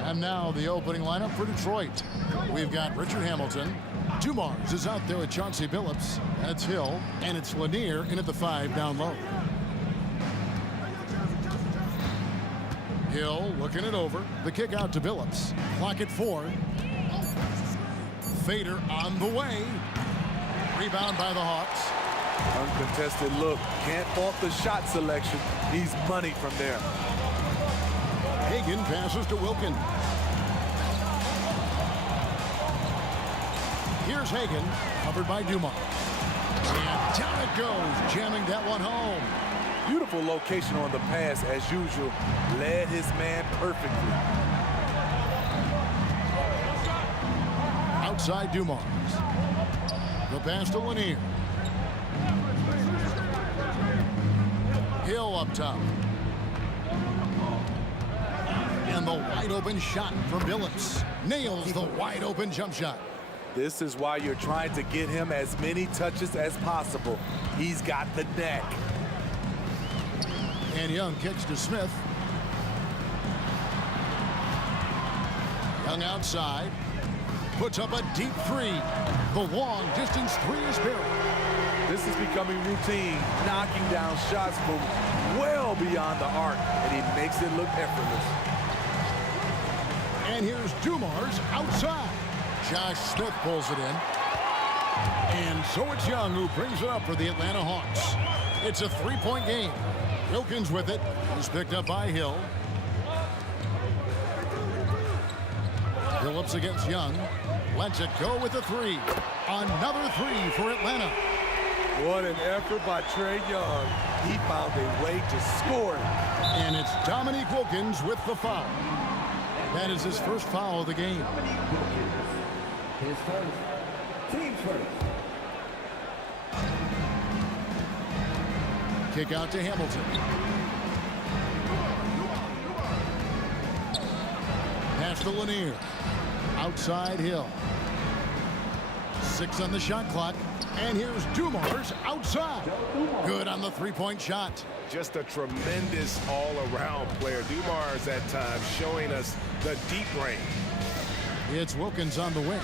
And now the opening lineup for Detroit. We've got Richard Hamilton. Dumars is out there with Chauncey Billups. And it's Hill. And it's Lanier in at the 5 down low. Hill looking it over. The kick out to Billups. Clock at 4. Fader on the way. Rebound by the Hawks. Uncontested look. Can't fault the shot selection. He's money from there. Hagan passes to Wilkins. Here's Hagan, covered by Dumars. And down it goes, jamming that one home. Beautiful location on the pass, as usual. Led his man perfectly. Outside Dumars. The pass to Lanier. Hill up top. And the wide open shot from Billups. Nails the wide open jump shot. This is why you're trying to get him as many touches as possible. He's got the neck. And Young kicks to Smith. Young outside. Puts up a deep 3. The long distance 3 is buried. This is becoming routine, knocking down shots from well beyond the arc, and he makes it look effortless. And here's Dumars outside. Josh Smith pulls it in. And so it's Young who brings it up for the Atlanta Hawks. It's a 3-point game. Wilkins with it. He's picked up by Hill. Billups against Young. Lets it go with a 3. Another 3 for Atlanta. What an effort by Trae Young. He found a way to score. And it's Dominique Wilkins with the foul. That is his first foul of the game. His first. Team first. Kick out to Hamilton. Pass to Lanier. Outside Hill. 6 on the shot clock. And here's Dumars outside. Good on the 3-point shot. Just a tremendous all-around player. Dumars at times showing us the deep range. It's Wilkins on the wing.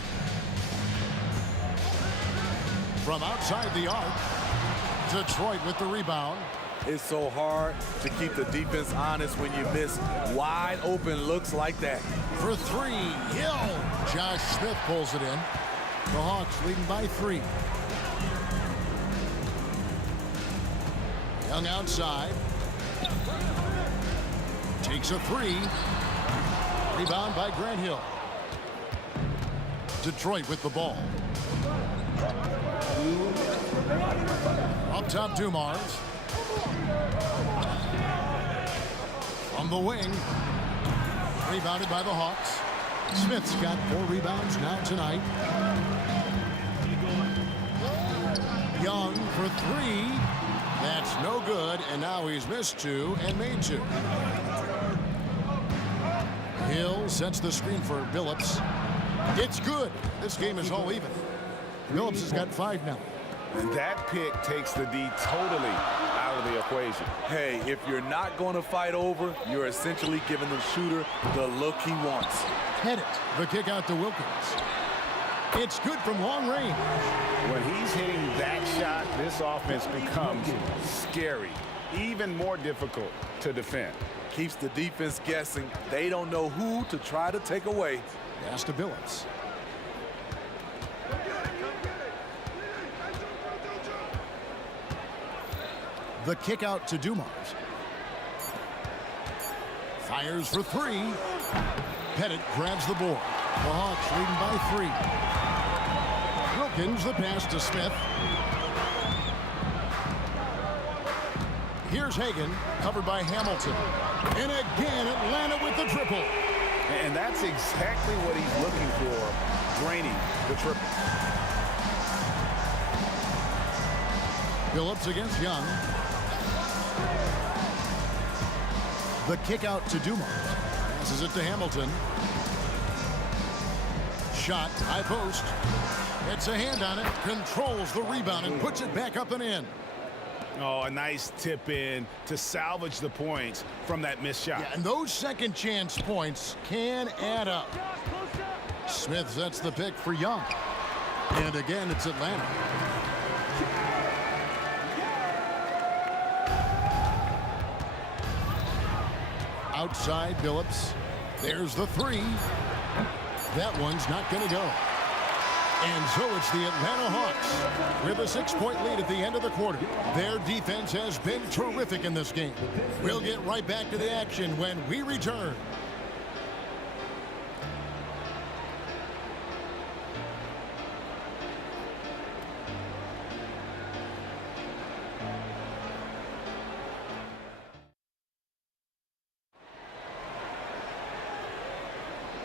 From outside the arc, Detroit with the rebound. It's so hard to keep the defense honest when you miss wide open looks like that. For 3, Hill. Josh Smith pulls it in. The Hawks leading by 3. Young outside. Takes a 3. Rebound by Grant Hill. Detroit with the ball. Up top, Dumars. On the wing. Rebounded by the Hawks. Smith's got 4 rebounds now tonight. Young for 3. That's no good, and now he's missed 2 and made 2. Hill sets the screen for Billups. It's good. This game is all even. Billups has got 5 now. And that pick takes the D totally out of the equation. Hey, if you're not going to fight over, you're essentially giving the shooter the look he wants. Head it. The kick out to Wilkins. It's good from long range. When he's hitting that shot, this offense becomes scary, even more difficult to defend. Keeps the defense guessing. They don't know who to try to take away. Pass to Billups. The kick out to Dumars. Fires for 3. Pettit grabs the board. The Hawks leading by 3. Wilkins the pass to Smith. Here's Hagan, covered by Hamilton. And again, Atlanta with the triple. And that's exactly what he's looking for, draining the triple. Billups against Young. The kick out to Dumars. Passes it to Hamilton. Shot, high post. It's a hand on it, controls the rebound and puts it back up and in. Oh, a nice tip in to salvage the points from that missed shot. Yeah, and those second chance points can add up. Smith sets the pick for Young. And again, it's Atlanta. Outside Billups. There's the three. That one's not going to go. And so it's the Atlanta Hawks with a 6-point lead at the end of the quarter. Their defense has been terrific in this game. We'll get right back to the action when we return.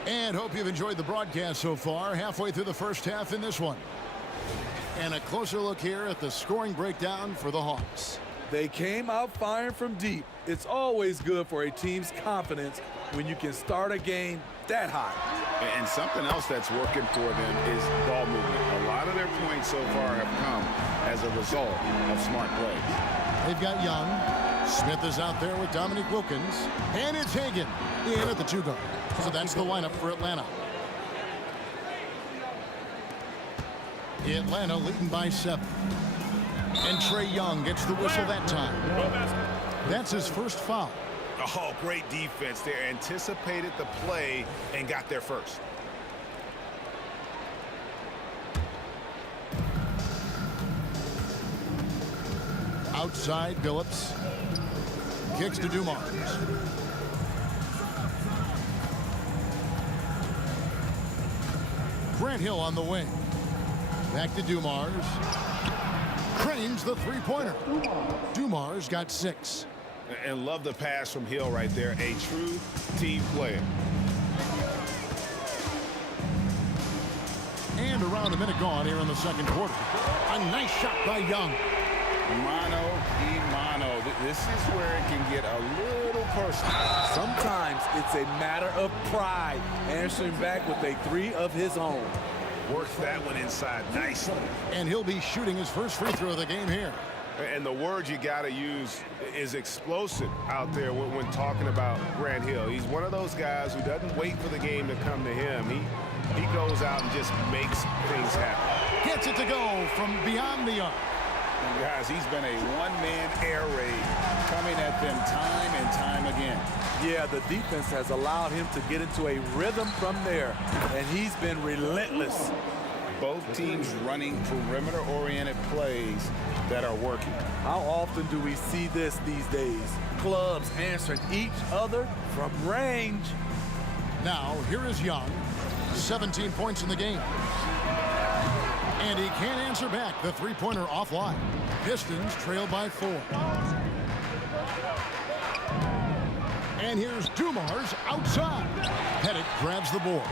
And hope you've enjoyed the broadcast so far. Halfway through the first half in this one. And a closer look here at the scoring breakdown for the Hawks. They came out firing from deep. It's always good for a team's confidence when you can start a game that high. And something else that's working for them is ball movement. A lot of their points so far have come as a result of smart plays. They've got Young. Smith is out there with Dominique Wilkins. And it's Hagan in at the 2 guard. So that's the lineup for Atlanta. Atlanta leading by 7. And Trae Young gets the whistle that time. That's his first foul. Oh, great defense there. Anticipated the play and got there first. Outside Billups. Kicks to Dumars. Grant Hill on the wing. Back to Dumars. Cranes the three-pointer. Dumars got 6. And love the pass from Hill right there. A true team player. And around a minute gone here in the second quarter. A nice shot by Young. Mano y mano. This is where it can get a little personal. Sometimes it's a matter of pride, answering back with a 3 of his own. Worked that one inside nicely. And he'll be shooting his first free throw of the game here. And the word you got to use is explosive out there when talking about Grant Hill. He's one of those guys who doesn't wait for the game to come to him. He goes out and just makes things happen. Gets it to go from beyond the arc. And guys, he's been a one-man air raid coming at them time and time again. Yeah, the defense has allowed him to get into a rhythm from there, and he's been relentless. Both teams running perimeter-oriented plays that are working. How often do we see this these days? Clubs answering each other from range. Now, here is Young. 17 points in the game. And he can't answer back. The three-pointer offline. Pistons trail by 4. And here's Dumars outside. Pettit grabs the board.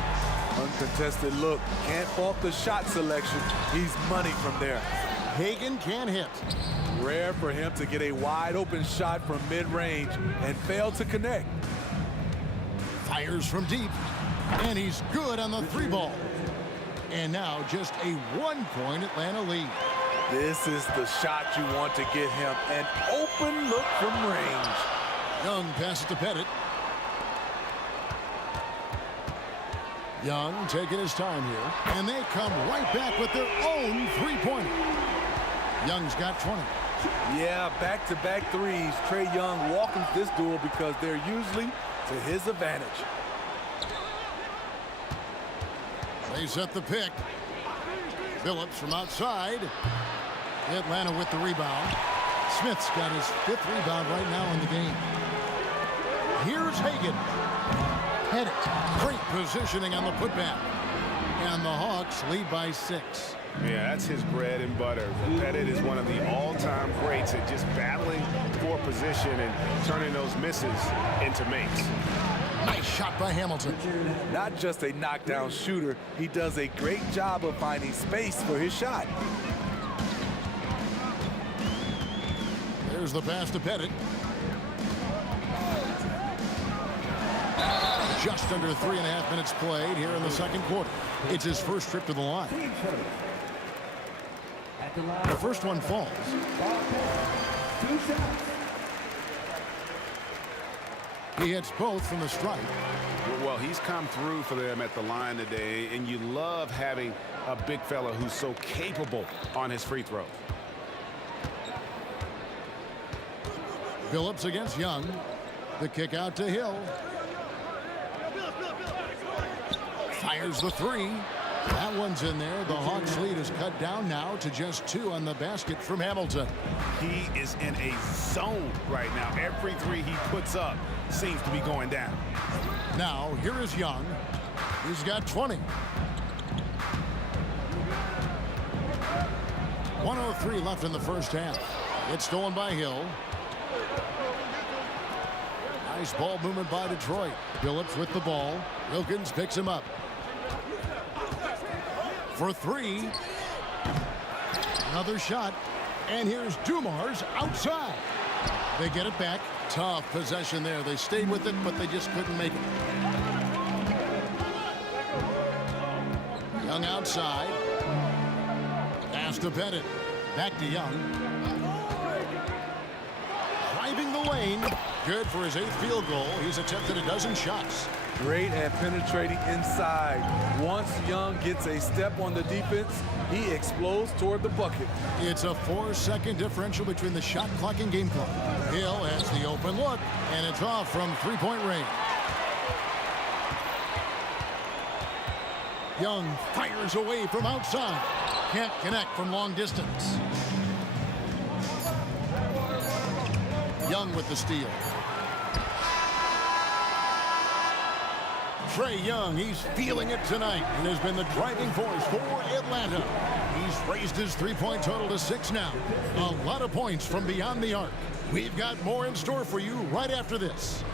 Uncontested look. Can't fault the shot selection. He's money from there. Hagan can't hit. Rare for him to get a wide-open shot from mid-range and fail to connect. Fires from deep. And he's good on the 3-ball. And now just a 1-point Atlanta lead. This is the shot you want to get him. An open look from range. Young passes to Pettit. Young taking his time here. And they come right back with their own 3-pointer. Young's got 20. Yeah, back-to-back threes. Trae Young walking this duel because they're usually to his advantage. They set the pick. Billups from outside. Atlanta with the rebound. Smith's got his 5th rebound right now in the game. Here's Hagan. Pettit. Great positioning on the putback. And the Hawks lead by 6. Yeah, that's his bread and butter. Pettit is one of the all-time greats at just battling for position and turning those misses into makes. Nice shot by Hamilton. Not just a knockdown shooter, he does a great job of finding space for his shot. There's the pass to Pettit. Just under 3.5 minutes played here in the second quarter. It's his first trip to the line. The first one falls. 2 shots. He hits both from the strike. Well, he's come through for them at the line today, and you love having a big fella who's so capable on his free throw. Phillips against Young. The kick out to Hill. Fires the three. That one's in there. The Hawks lead is cut down now to just 2 on the basket from Hamilton. He is in a zone right now. Every three he puts up seems to be going down. Now, here is Young. He's got 20. 1:03 left in the first half. It's stolen by Hill. Nice ball movement by Detroit. Phillips with the ball. Wilkins picks him up. For 3. Another shot. And here's Dumars outside. They get it back. Tough possession there. They stayed with it, but they just couldn't make it. Young outside. Pass to Bennett. Back to Young. Driving the lane. Good for his 8th field goal. He's attempted a dozen shots. Great at penetrating inside. Once Young gets a step on the defense, he explodes toward the bucket. It's a 4-second differential between the shot clock and game clock. Hill has the open look, and it's off from 3-point range. Young fires away from outside. Can't connect from long distance. Young with the steal. Trae Young, he's feeling it tonight and has been the driving force for Atlanta. He's raised his 3-point total to 6 now. A lot of points from beyond the arc. We've got more in store for you right after this.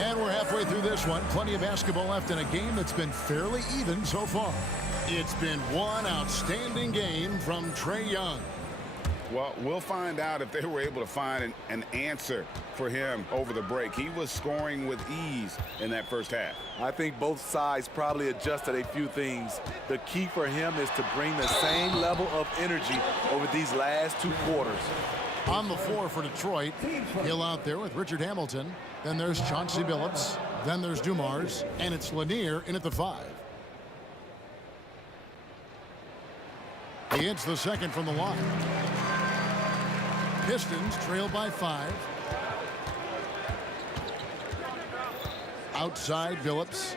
And we're halfway through this one. Plenty of basketball left in a game that's been fairly even so far. It's been one outstanding game from Trae Young. Well, we'll find out if they were able to find an answer for him over the break. He was scoring with ease in that first half. I think both sides probably adjusted a few things. The key for him is to bring the same level of energy over these last 2 quarters. On the floor for Detroit, Hill out there with Richard Hamilton. Then there's Chauncey Billups. Then there's Dumars. And it's Lanier in at the 5. He hits the second from the line. Pistons trail by 5. Outside Billups.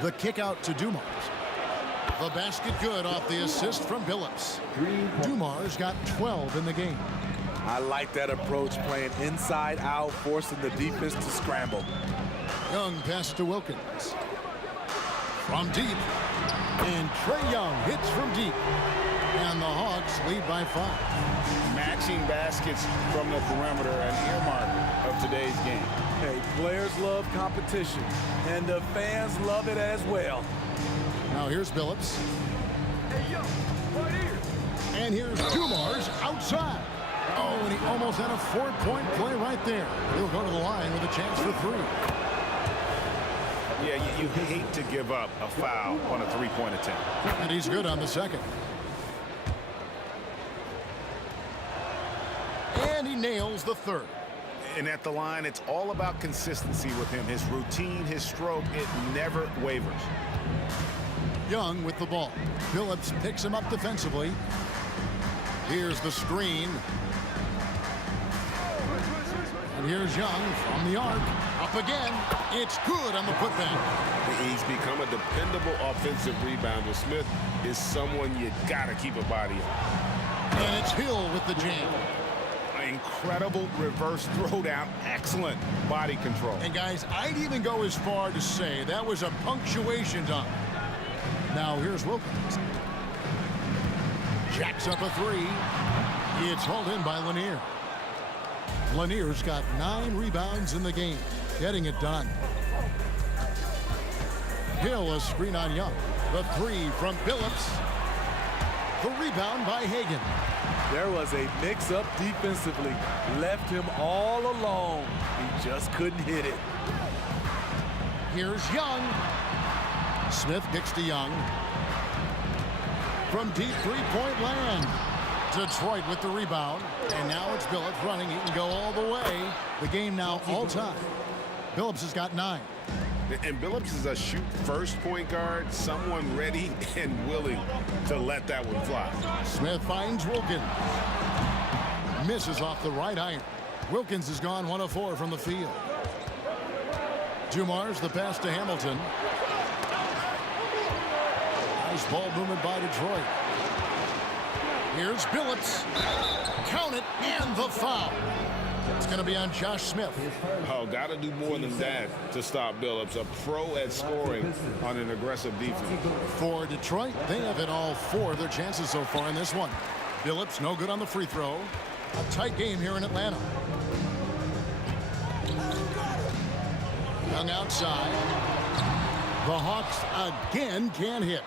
The kick out to Dumars. The basket good off the assist from Billups. Dumars got 12 in the game. I like that approach, playing inside out, forcing the defense to scramble. Young pass to Wilkins. From deep. And Trae Young hits from deep. And the Hawks lead by 5. Matching baskets from the perimeter, an earmark of today's game. Hey, players love competition, and the fans love it as well. Now here's Billups. And here's Dumars outside. Oh, and he almost had a 4-point play right there. He'll go to the line with a chance for 3. Yeah, you hate to give up a foul on a 3-point attempt. And he's good on the second. And he nails the 3rd. And at the line, it's all about consistency with him. His routine, his stroke, it never wavers. Young with the ball. Billups picks him up defensively. Here's the screen. And here's Young from the arc. Up again. It's good on the putback. He's become a dependable offensive rebounder. Smith is someone you got to keep a body on. And it's Hill with the jam. Incredible reverse throwdown. Excellent body control. And guys, I'd even go as far to say that was a punctuation dunk. Now here's Wilkins. Jacks up a three. It's hauled in by Lanier. Lanier's got 9 rebounds in the game, getting it done. Hill a screen on Young. The three from Billups. The rebound by Hagan. There was a mix-up defensively. Left him all alone. He just couldn't hit it. Here's Young. Smith kicks to Young. From deep three-point land. Detroit with the rebound. And now it's Billups running. He can go all the way. The game now all time. Billups has got 9. And Billups is a shoot-first point guard, someone ready and willing to let that one fly. Smith finds Wilkins. Misses off the right iron. Wilkins has gone 1 of 4 from the field. Dumars the pass to Hamilton. Nice ball movement by Detroit. Here's Billups. Count it, and the foul. It's going to be on Josh Smith. Oh, got to do more than that to stop Billups. A pro at scoring on an aggressive defense. For Detroit, they have hit all 4 of their chances so far in this one. Billups no good on the free throw. A tight game here in Atlanta. Young outside. The Hawks again can't hit.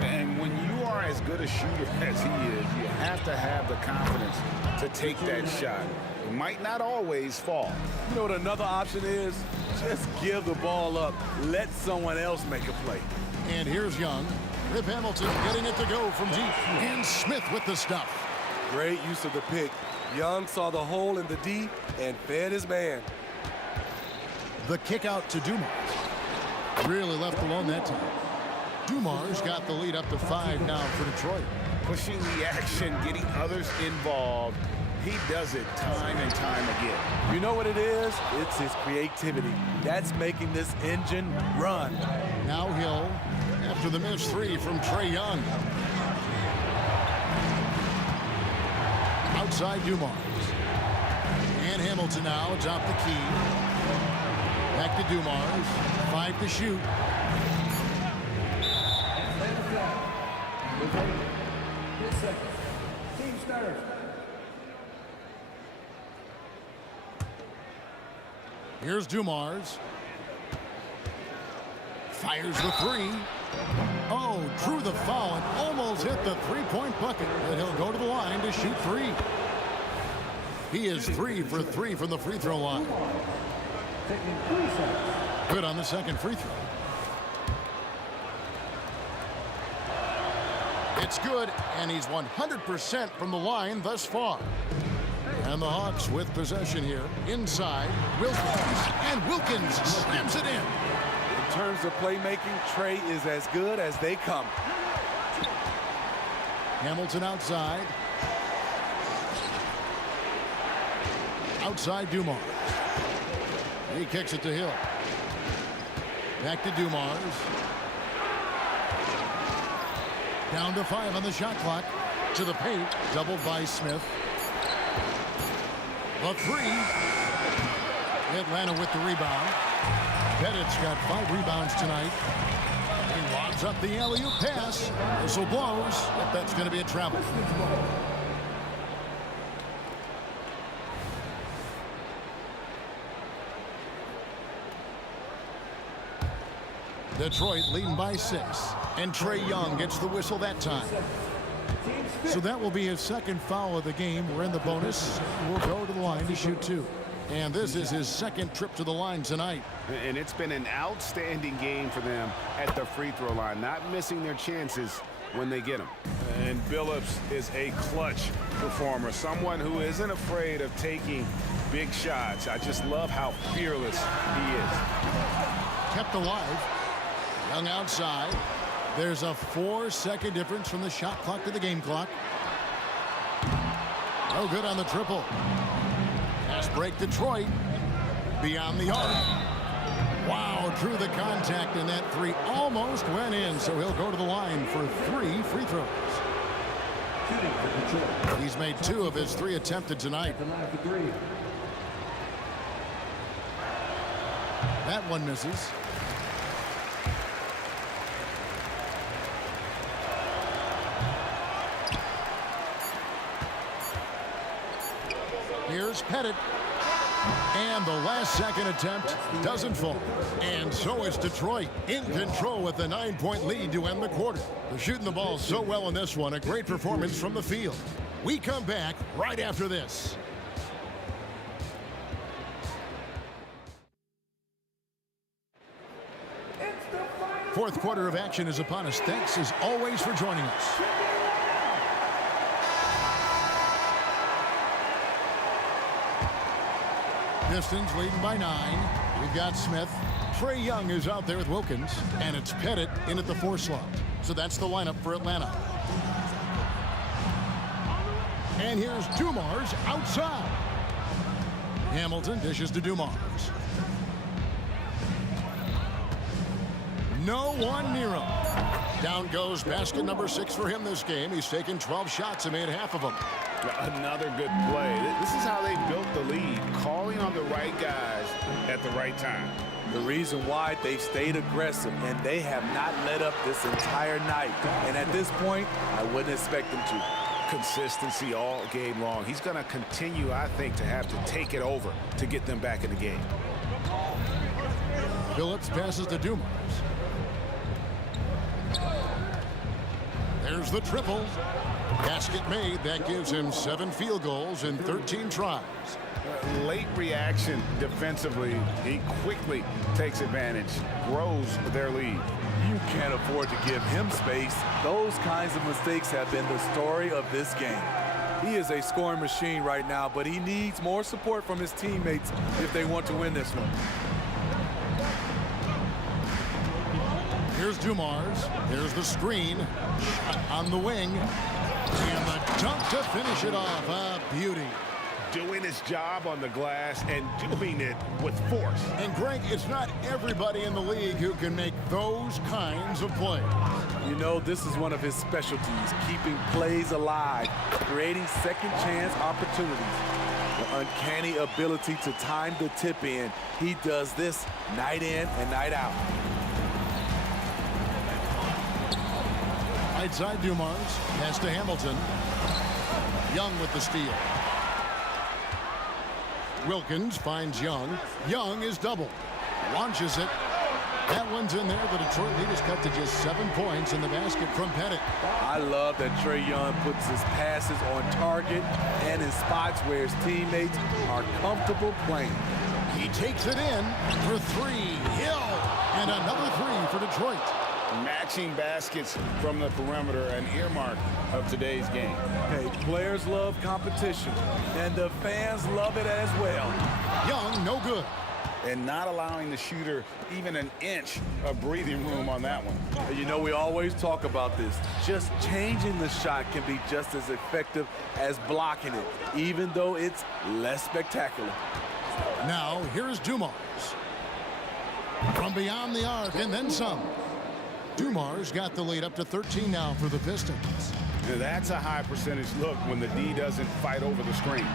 And when you are as good a shooter as he is, you have to have the confidence to take that shot. It might not always fall. You know what another option is? Just give the ball up. Let someone else make a play. And here's Young. Rip Hamilton getting it to go from deep. And Smith with the stuff. Great use of the pick. Young saw the hole in the D and fed his man. The kick out to Dumars. Really left alone that time. Dumars got the lead up to 5 now for Detroit. Pushing the action, getting others involved. He does it time and time again. You know what it is? It's his creativity. That's making this engine run. Now Hill after the missed 3 from Trae Young. Outside Dumars. And Hamilton now atop the key. Back to Dumars. 5 to shoot. Team starters. Here's Dumars. Fires the 3. Oh, drew the foul and almost hit the three-point bucket. But he'll go to the line to shoot 3. He is 3 for 3 from the free throw line. Good on the second free throw. It's good, and he's 100% from the line thus far. And the Hawks with possession here. Inside, Wilkins slams it in. In terms of playmaking, Trae is as good as they come. Hamilton outside. Outside Dumars. He kicks it to Hill. Back to Dumars. Down to 5 on the shot clock. To the paint. Doubled by Smith. The 3. Atlanta with the rebound. Pettit's got 5 rebounds tonight. He lobs up the alley-oop pass. Whistle blows, but that's going to be a travel. Detroit leading by 6. And Trae Young gets the whistle that time. So that will be his second foul of the game. We're in the bonus. We'll go to the line to shoot 2. And this is his second trip to the line tonight. And it's been an outstanding game for them at the free throw line, not missing their chances when they get them. And Billups is a clutch performer, someone who isn't afraid of taking big shots. I just love how fearless he is. Kept alive. Young outside. There's a 4-second difference from the shot clock to the game clock. No good on the triple. Pass break Detroit. Beyond the arc. Wow, drew the contact, and that 3 almost went in, so he'll go to the line for 3 free throws. Shooting for Detroit. He's made 2 of his 3 attempted tonight. At the line for 3. That one misses. Here's Pettit. And the last second attempt doesn't fall. And so is Detroit in control with a 9-point lead to end the quarter. They're shooting the ball so well in this one. A great performance from the field. We come back right after this. Fourth quarter of action is upon us. Thanks as always for joining us. Pistons leading by 9. We've got Smith. Trae Young is out there with Wilkins. And it's Pettit in at the 4 slot. So that's the lineup for Atlanta. And here's Dumars outside. Hamilton dishes to Dumars. No one near him. Down goes basket number 6 for him this game. He's taken 12 shots and made half of them. Another good play. This is how they built the lead, calling on the right guys at the right time. The reason why they've stayed aggressive, and they have not let up this entire night. And at this point, I wouldn't expect them to. Consistency all game long. He's going to continue, I think, to have to take it over to get them back in the game. Phillips passes to Dumars. There's the triple. Basket made. That gives him 7 field goals in 13 tries. Late reaction defensively. He quickly takes advantage, grows their lead. You can't afford to give him space. Those kinds of mistakes have been the story of this game. He is a scoring machine right now, but he needs more support from his teammates if they want to win this one. Here's Dumars. There's the screen. On the wing. And the dunk to finish it off. A beauty. Doing his job on the glass and doing it with force. And Greg, it's not everybody in the league who can make those kinds of plays. You know, this is one of his specialties, keeping plays alive, creating second chance opportunities. The uncanny ability to time the tip in. He does this night in and night out. Right side Dumars. Pass to Hamilton. Young with the steal. Wilkins finds Young. Young is double. Launches it. That one's in there. The Detroit lead is cut to just 7 points in the basket from Pettit. I love that Trae Young puts his passes on target and in spots where his teammates are comfortable playing. He takes it in for 3. Hill. And another 3 for Detroit. Matching baskets from the perimeter, an earmark of today's game. Hey, players love competition, and the fans love it as well. Young, no good. And not allowing the shooter even an inch of breathing room on that one. You know, we always talk about this. Just changing the shot can be just as effective as blocking it, even though it's less spectacular. Now, here's Dumars. From beyond the arc, and then some. Dumars got the lead up to 13 now for the Pistons. That's a high percentage look when the D doesn't fight over the screen.